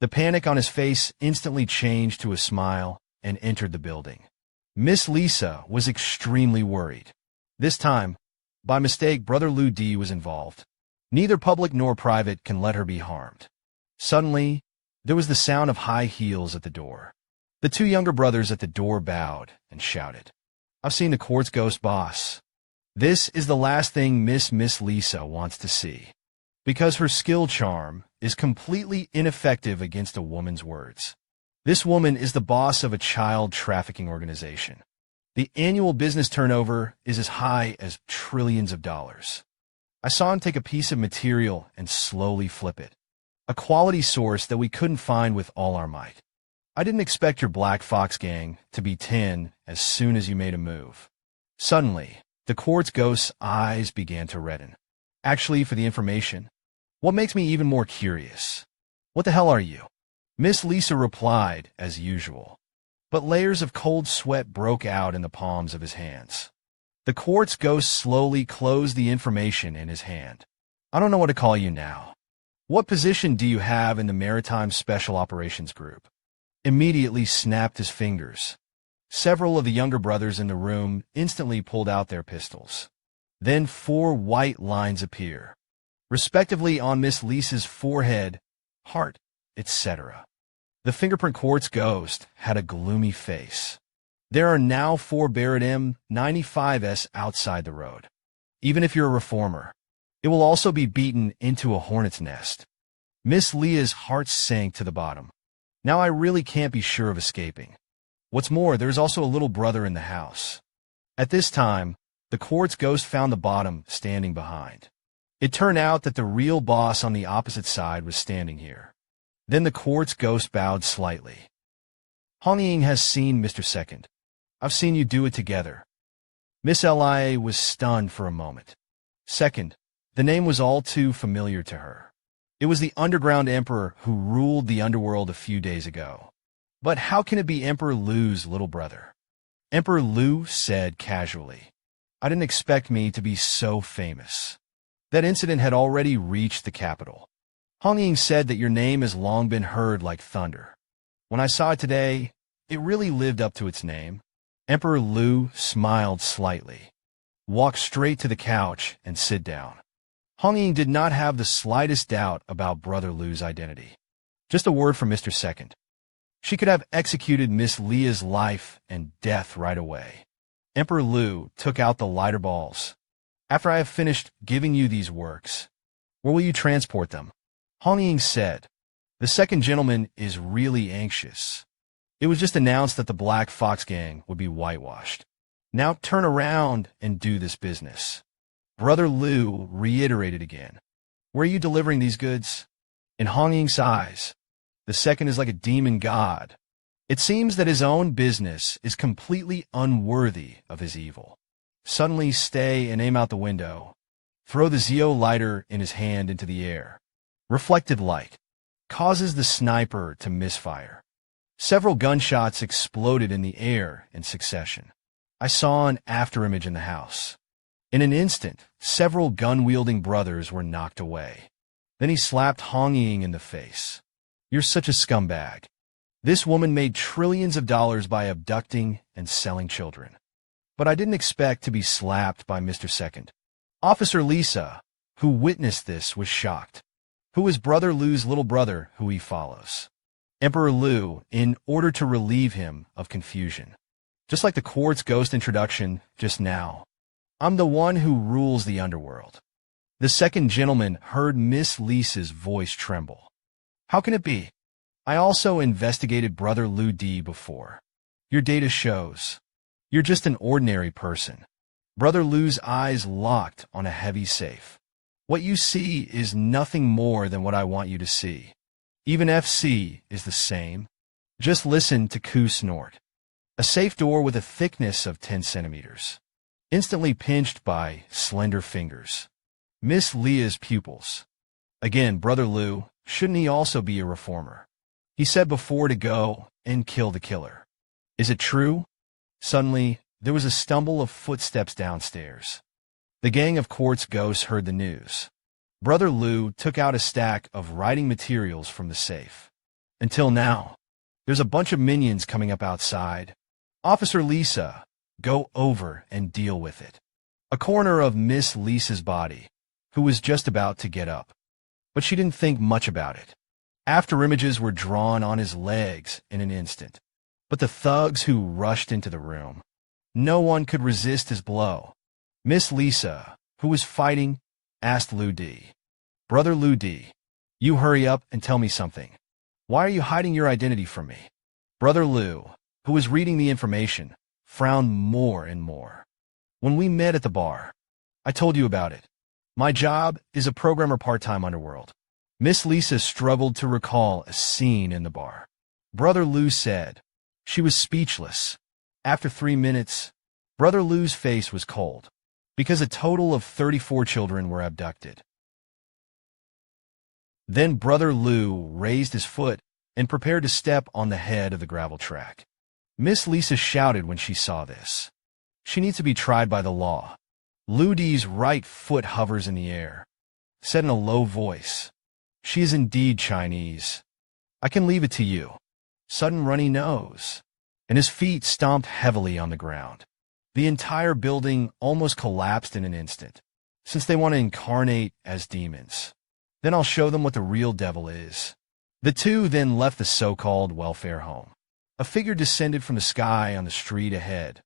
The panic on his face instantly changed to a smile and entered the building. Miss Lisa was extremely worried. This time, by mistake, Brother Lu Di was involved. Neither public nor private can let her be harmed. Suddenly, there was the sound of high heels at the door. The 2 younger brothers at the door bowed and shouted, I've seen the court's ghost boss. This is the last thing Miss Lisa wants to see. Because her skill charm is completely ineffective against a woman's words. This woman is the boss of a child trafficking organization. The annual business turnover is as high as trillions of dollars. I saw him take a piece of material and slowly flip it. A quality source that we couldn't find with all our might. I didn't expect your Black Fox gang to be 10 as soon as you made a move. Suddenly, the court's ghost's eyes began to redden. Actually, for the information, what makes me even more curious? What the hell are you? Miss Lisa replied, as usual. But layers of cold sweat broke out in the palms of his hands. The court's ghost slowly closed the information in his hand. I don't know what to call you now. What position do you have in the Maritime Special Operations Group? Immediately snapped his fingers. Several of the younger brothers in the room instantly pulled out their pistols. Then 4 white lines appear, respectively on Miss Lisa's forehead, heart, etc. The fingerprint quartz ghost had a gloomy face. There are now 4 Barrett M95s outside the road. Even if you're a reformer, it will also be beaten into a hornet's nest. Miss Leah's heart sank to the bottom. Now I really can't be sure of escaping. What's more, there's also a little brother in the house. At this time, The quartz ghost found the bottom, standing behind. It turned out that the real boss on the opposite side was standing here. Then the quartz ghost bowed slightly. Hong Ying has seen Mr. Second. I've seen you do it together. Miss Lia was stunned for a moment. Second, the name was all too familiar to her. It was the underground emperor who ruled the underworld a few days ago. But how can it be Emperor Lu's little brother? Emperor Lu said casually. I didn't expect me to be so famous. That incident had already reached the capital. Hong Ying said that your name has long been heard like thunder. When I saw it today, it really lived up to its name. Emperor Lu smiled slightly. Walk straight to the couch and sit down. Hong Ying did not have the slightest doubt about Brother Lu's identity. Just a word from Mr. Second. She could have executed Miss Lia's life and death right away. Emperor Lu took out the lighter balls. After I have finished giving you these works, where will you transport them? Hong Ying said. The second gentleman is really anxious. It was just announced that the Black Fox Gang would be whitewashed. Now turn around and do this business. Brother Lu reiterated again. Where are you delivering these goods? In Hong Ying's eyes, the second is like a demon god. It seems that his own business is completely unworthy of his evil. Suddenly stay and aim out the window. Throw the Zio lighter in his hand into the air. Reflected light causes the sniper to misfire. Several gunshots exploded in the air in succession. I saw an afterimage in the house. In an instant, several gun-wielding brothers were knocked away. Then he slapped Hong Ying in the face. You're such a scumbag. This woman made trillions of dollars by abducting and selling children. But I didn't expect to be slapped by Mr. Second. Officer Lisa, who witnessed this, was shocked. Who is Brother Lu's little brother who he follows? Emperor Lu, in order to relieve him of confusion. Just like the quartz ghost introduction just now. I'm the one who rules the underworld. The second gentleman heard Miss Lisa's voice tremble. How can it be? I also investigated Brother Lu D before. Your data shows. You're just an ordinary person. Brother Lu's eyes locked on a heavy safe. What you see is nothing more than what I want you to see. Even FC is the same. Just listen to Ku snort. A safe door with a thickness of 10 centimeters. Instantly pinched by slender fingers. Miss Lia's pupils. Again, Brother Lu, shouldn't he also be a reformer? He said before to go and kill the killer. Is it true? Suddenly, there was a stumble of footsteps downstairs. The gang of quartz ghosts heard the news. Brother Lu took out a stack of writing materials from the safe. Until now, there's a bunch of minions coming up outside. Officer Lisa, go over and deal with it. A corner of Miss Lisa's body, who was just about to get up. But she didn't think much about it. After images were drawn on his legs in an instant. But the thugs who rushed into the room, no one could resist his blow. Miss Lisa, who was fighting, asked Lu D. Brother Lu D, you hurry up and tell me something. Why are you hiding your identity from me? Brother Lu, who was reading the information, frowned more and more. When we met at the bar, I told you about it. My job is a programmer part-time underworld. Miss Lisa struggled to recall a scene in the bar. Brother Lu said. She was speechless. After 3 minutes, Brother Lu's face was cold, because a total of 34 children were abducted. Then Brother Lu raised his foot and prepared to step on the head of the gravel track. Miss Lisa shouted when she saw this. She needs to be tried by the law. Lu Di's right foot hovers in the air, said in a low voice. She is indeed Chinese. I can leave it to you. Sudden runny nose, and his feet stomped heavily on the ground. The entire building almost collapsed in an instant, since they want to incarnate as demons. Then I'll show them what the real devil is. The two then left the so-called welfare home. A figure descended from the sky on the street ahead.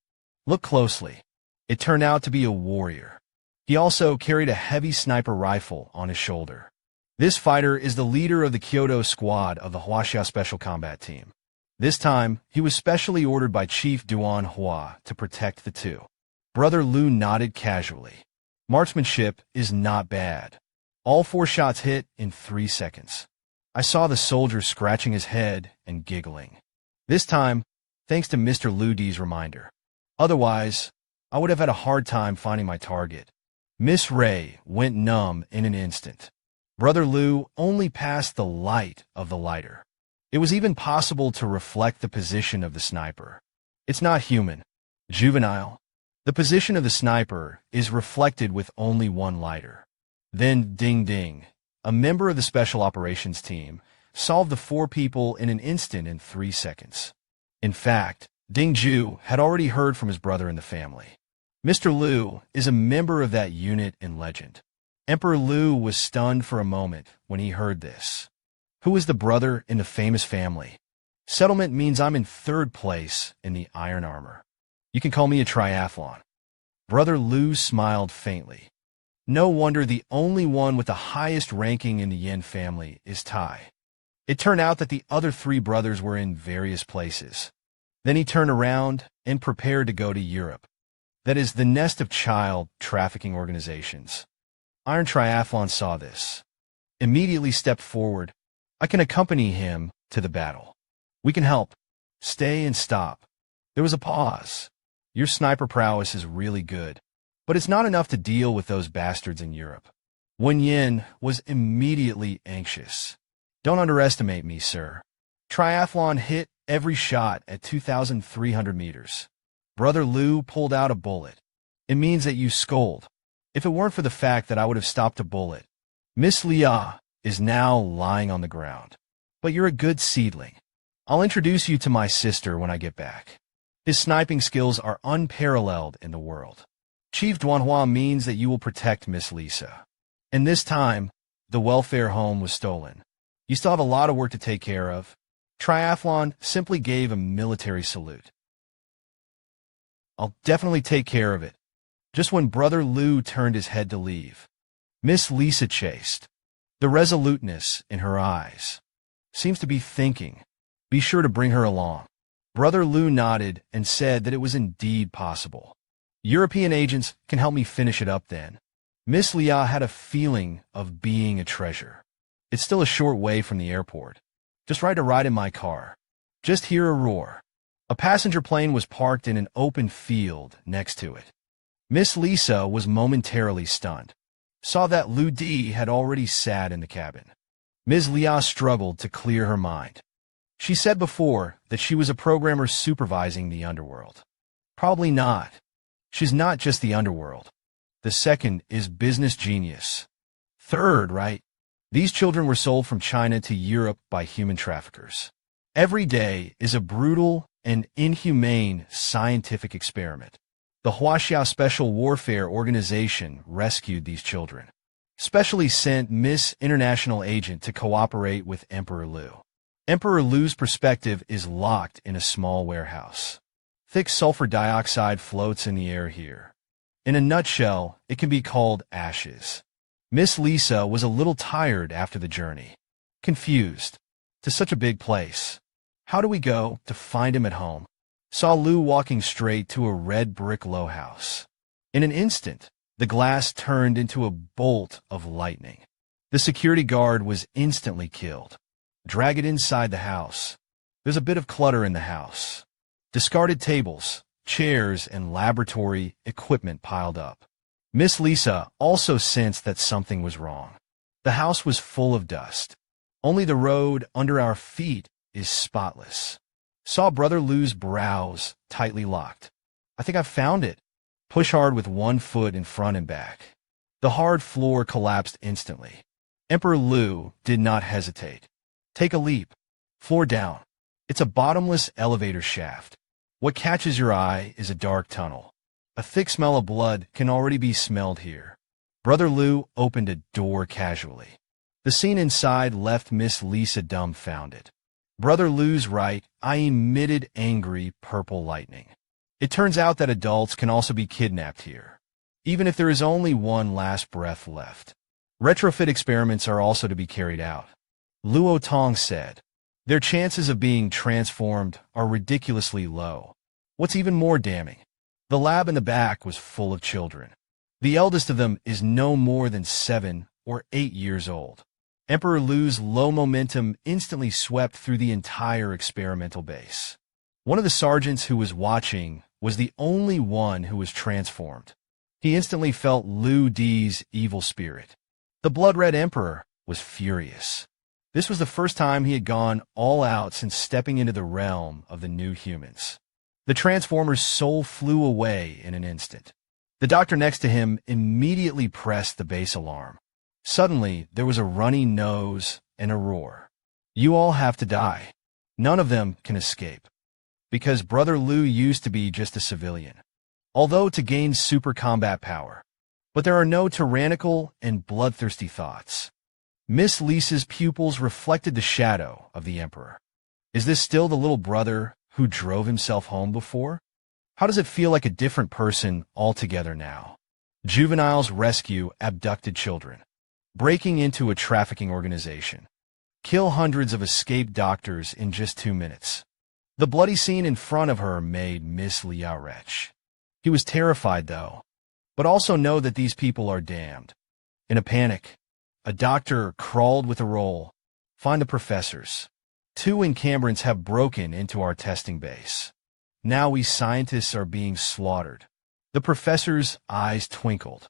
Look closely. It turned out to be a warrior. He also carried a heavy sniper rifle on his shoulder. This fighter is the leader of the Kyoto squad of the Huaxia Special Combat Team. This time, he was specially ordered by Chief Duan Hua to protect the two. Brother Lu nodded casually. Marksmanship is not bad. All 4 shots hit in 3 seconds. I saw the soldier scratching his head and giggling. This time, thanks to Mr. Lu Di's reminder. Otherwise, I would have had a hard time finding my target. Miss Ray went numb in an instant. Brother Lu only passed the light of the lighter. It was even possible to reflect the position of the sniper. It's not human. Juvenile. The position of the sniper is reflected with only 1 lighter. Then, ding ding, a member of the special operations team solved the 4 people in an instant in 3 seconds. In fact, Ding Ju had already heard from his brother in the family. Mr. Lu is a member of that unit in legend. Emperor Lu was stunned for a moment when he heard this. Who is the brother in the famous family? Settlement means I'm in 3rd place in the iron armor. You can call me a triathlon. Brother Lu smiled faintly. No wonder the only one with the highest ranking in the Yin family is Tai. It turned out that the other 3 brothers were in various places. Then he turned around and prepared to go to Europe. That is the nest of child trafficking organizations. Iron Triathlon saw this. Immediately stepped forward. I can accompany him to the battle. We can help. Stay and stop. There was a pause. Your sniper prowess is really good, but it's not enough to deal with those bastards in Europe. Wen Yin was immediately anxious. Don't underestimate me, sir. Triathlon hit every shot at 2,300 meters. Brother Lu pulled out a bullet. It means that you scold. If it weren't for the fact that I would have stopped a bullet. Miss Lia is now lying on the ground. But you're a good seedling. I'll introduce you to my sister when I get back. His sniping skills are unparalleled in the world. Chief Duanhua means that you will protect Miss Lisa. And this time, the welfare home was stolen. You still have a lot of work to take care of. Triathlon simply gave a military salute. I'll definitely take care of it. Just when Brother Lu turned his head to leave, Miss Lisa chased. The resoluteness in her eyes seems to be thinking, be sure to bring her along. Brother Lu nodded and said that it was indeed possible. European agents can help me finish it up then. Miss Lia had a feeling of being a treasure. It's still a short way from the airport. Just ride a ride in my car. Just hear a roar. A passenger plane was parked in an open field next to it. Miss Lisa was momentarily stunned. Saw that Lu Di had already sat in the cabin. Ms. Lia struggled to clear her mind. She said before that she was a programmer supervising the underworld. Probably not. She's not just the underworld. The second is business genius. Third, right? These children were sold from China to Europe by human traffickers. Every day is a brutal and inhumane scientific experiment. The Huaxia Special Warfare Organization rescued these children. Specially sent Miss International Agent to cooperate with Emperor Lu. Emperor Lu's perspective is locked in a small warehouse. Thick sulfur dioxide floats in the air here. In a nutshell, it can be called ashes. Miss Lisa was a little tired after the journey. Confused. To such a big place. How do we go to find him at home? Saw Lu walking straight to a red brick low house. In an instant, the glass turned into a bolt of lightning. The security guard was instantly killed. Drag it inside the house. There's a bit of clutter in the house. Discarded tables, chairs, and laboratory equipment piled up. Miss Lisa also sensed that something was wrong. The house was full of dust. Only the road under our feet is spotless. Saw Brother Lu's brows tightly locked. I think I've found it. Push hard with one foot in front and back. The hard floor collapsed instantly. Emperor Lu did not hesitate. Take a leap. Floor down. It's a bottomless elevator shaft. What catches your eye is a dark tunnel. A thick smell of blood can already be smelled here. Brother Lu opened a door casually. The scene inside left Miss Lisa dumbfounded. Brother Lu's right eye emitted angry purple lightning. It turns out that adults can also be kidnapped here, even if there is only one last breath left. Retrofit experiments are also to be carried out. Luo Tong said, their chances of being transformed are ridiculously low. What's even more damning? The lab in the back was full of children. The eldest of them is no more than 7 or 8 years old. Emperor Lu's low momentum instantly swept through the entire experimental base. One of the sergeants who was watching was the only one who was transformed. He instantly felt Lu Di's evil spirit. The blood-red emperor was furious. This was the first time he had gone all out since stepping into the realm of the new humans. The Transformer's soul flew away in an instant. The doctor next to him immediately pressed the base alarm. Suddenly, there was a runny nose and a roar. You all have to die. None of them can escape. Because Brother Lu used to be just a civilian. Although to gain super combat power. But there are no tyrannical and bloodthirsty thoughts. Miss Lisa's pupils reflected the shadow of the Emperor. Is this still the little brother who drove himself home before? How does it feel like a different person altogether now? Juveniles rescue abducted children. Breaking into a trafficking organization. Kill hundreds of escaped doctors in just 2 minutes. The bloody scene in front of her made Miss Lia retch. He was terrified, though, but also know that these people are damned. In a panic, a doctor crawled with a roll. Find the professors. 2 encambrants have broken into our testing base. Now we scientists are being slaughtered. The professor's eyes twinkled.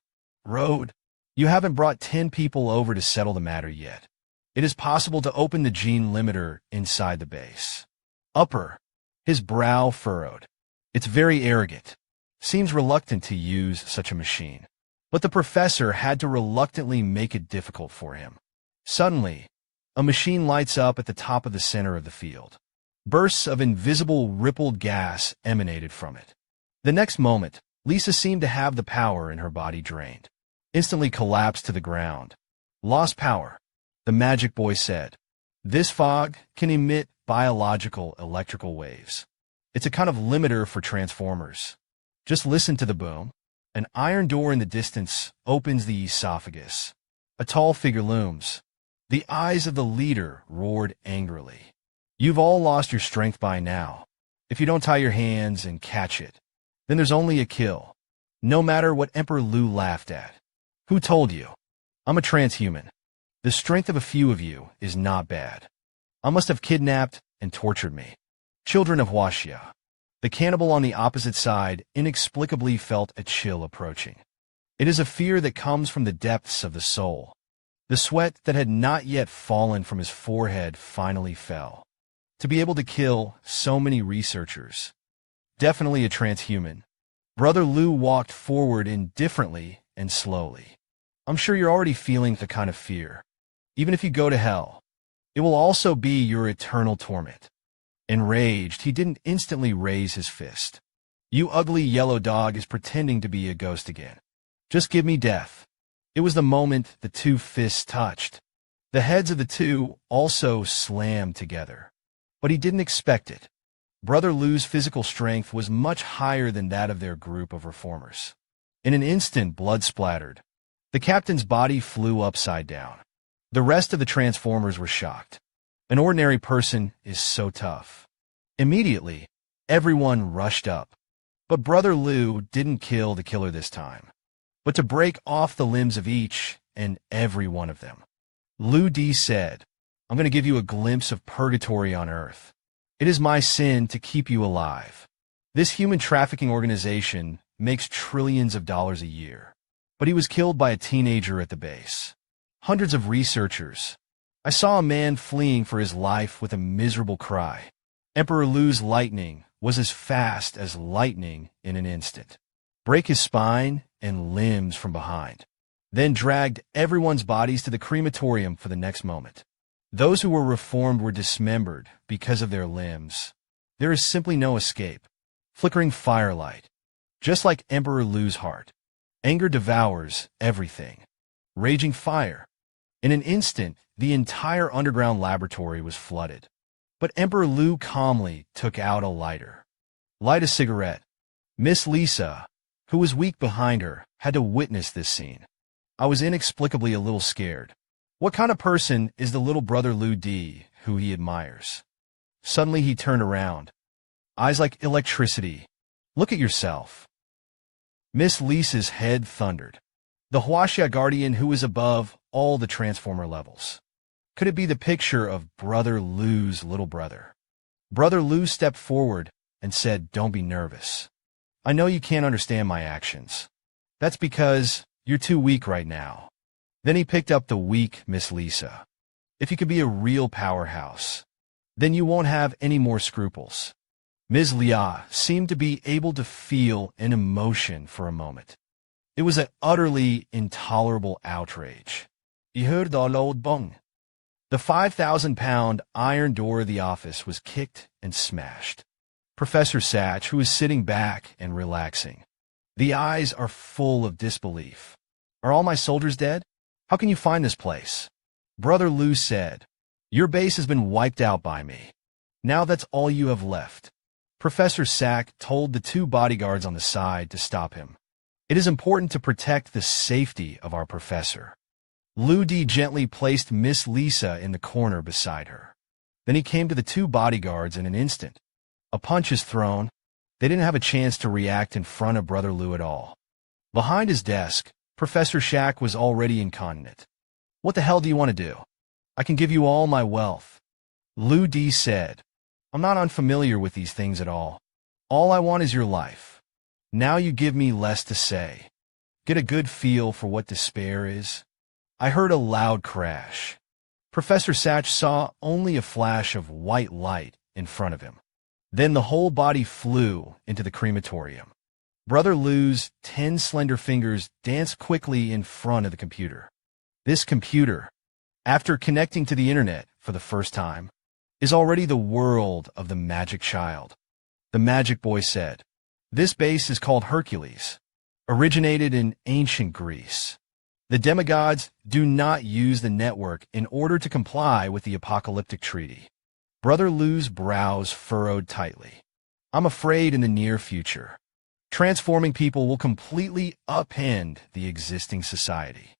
Road, you haven't brought 10 people over to settle the matter yet. It is possible to open the gene limiter inside the base. Upper, his brow furrowed. It's very arrogant. Seems reluctant to use such a machine. But the professor had to reluctantly make it difficult for him. Suddenly, a machine lights up at the top of the center of the field. Bursts of invisible rippled gas emanated from it. The next moment, Lisa seemed to have the power in her body drained. Instantly collapsed to the ground. Lost power, the magic boy said. This fog can emit biological electrical waves. It's a kind of limiter for transformers. Just listen to the boom. An iron door in the distance opens the esophagus. A tall figure looms. The eyes of the leader roared angrily. You've all lost your strength by now. If you don't tie your hands and catch it, then there's only a kill. No matter what Emperor Lu laughed at. Who told you? I'm a transhuman. The strength of a few of you is not bad. I must have kidnapped and tortured me. Children of Huaxia. The cannibal on the opposite side inexplicably felt a chill approaching. It is a fear that comes from the depths of the soul. The sweat that had not yet fallen from his forehead finally fell. To be able to kill so many researchers. Definitely a transhuman. Brother Lu walked forward indifferently and slowly. I'm sure you're already feeling the kind of fear. Even if you go to hell, it will also be your eternal torment. Enraged, he didn't instantly raise his fist. You ugly yellow dog is pretending to be a ghost again. Just give me death. It was the moment the 2 fists touched. The heads of the 2 also slammed together. But he didn't expect it. Brother Lu's physical strength was much higher than that of their group of reformers. In an instant, blood splattered. The captain's body flew upside down. The rest of the Transformers were shocked. An ordinary person is so tough. Immediately, everyone rushed up. But Brother Lu didn't kill the killer this time, but to break off the limbs of each and every one of them. Lu Di said, I'm going to give you a glimpse of purgatory on Earth. It is my sin to keep you alive. This human trafficking organization makes trillions of dollars a year. But he was killed by a teenager at the base. Hundreds of researchers. I saw a man fleeing for his life with a miserable cry. Emperor Lu's lightning was as fast as lightning in an instant. Break his spine and limbs from behind. Then dragged everyone's bodies to the crematorium for the next moment. Those who were reformed were dismembered because of their limbs. There is simply no escape. Flickering firelight. Just like Emperor Lu's heart. Anger devours everything. Raging fire. In an instant, the entire underground laboratory was flooded. But Emperor Lu calmly took out a lighter. Light a cigarette. Miss Lisa, who was weak behind her, had to witness this scene. I was inexplicably a little scared. What kind of person is the little brother Lu Di who he admires? Suddenly he turned around. Eyes like electricity. Look at yourself. Miss Lisa's head thundered. The Huaxia Guardian who was above all the Transformer levels. Could it be the picture of Brother Lu's little brother? Brother Lu stepped forward and said, "Don't be nervous. I know you can't understand my actions. That's because you're too weak right now." Then he picked up the weak Miss Lisa. "If you could be a real powerhouse, then you won't have any more scruples." Ms. Lia seemed to be able to feel an emotion for a moment. It was an utterly intolerable outrage. "You heard the loud bung." The 5,000-pound iron door of the office was kicked and smashed. Professor Satch, who was sitting back and relaxing. The eyes are full of disbelief. "Are all my soldiers dead? How can you find this place?" Brother Lu said, "Your base has been wiped out by me. Now that's all you have left." Professor Sack told the two bodyguards on the side to stop him. "It is important to protect the safety of our professor." Lu Di gently placed Miss Lisa in the corner beside her. Then he came to the two bodyguards in an instant. A punch is thrown. They didn't have a chance to react in front of Brother Lu at all. Behind his desk, Professor Shack was already incontinent. "What the hell do you want to do? I can give you all my wealth." Lu Di said, "I'm not unfamiliar with these things at all. All I want is your life. Now you give me less to say. Get a good feel for what despair is." I heard a loud crash. Professor Satch saw only a flash of white light in front of him. Then the whole body flew into the crematorium. Brother Lu's 10 slender fingers danced quickly in front of the computer. This computer, after connecting to the internet for the first time, is already the world of the magic child. The magic boy said, "This base is called Hercules, originated in ancient Greece. The demigods do not use the network in order to comply with the apocalyptic treaty." Brother Lu's brows furrowed tightly. "I'm afraid in the near future, transforming people will completely upend the existing society."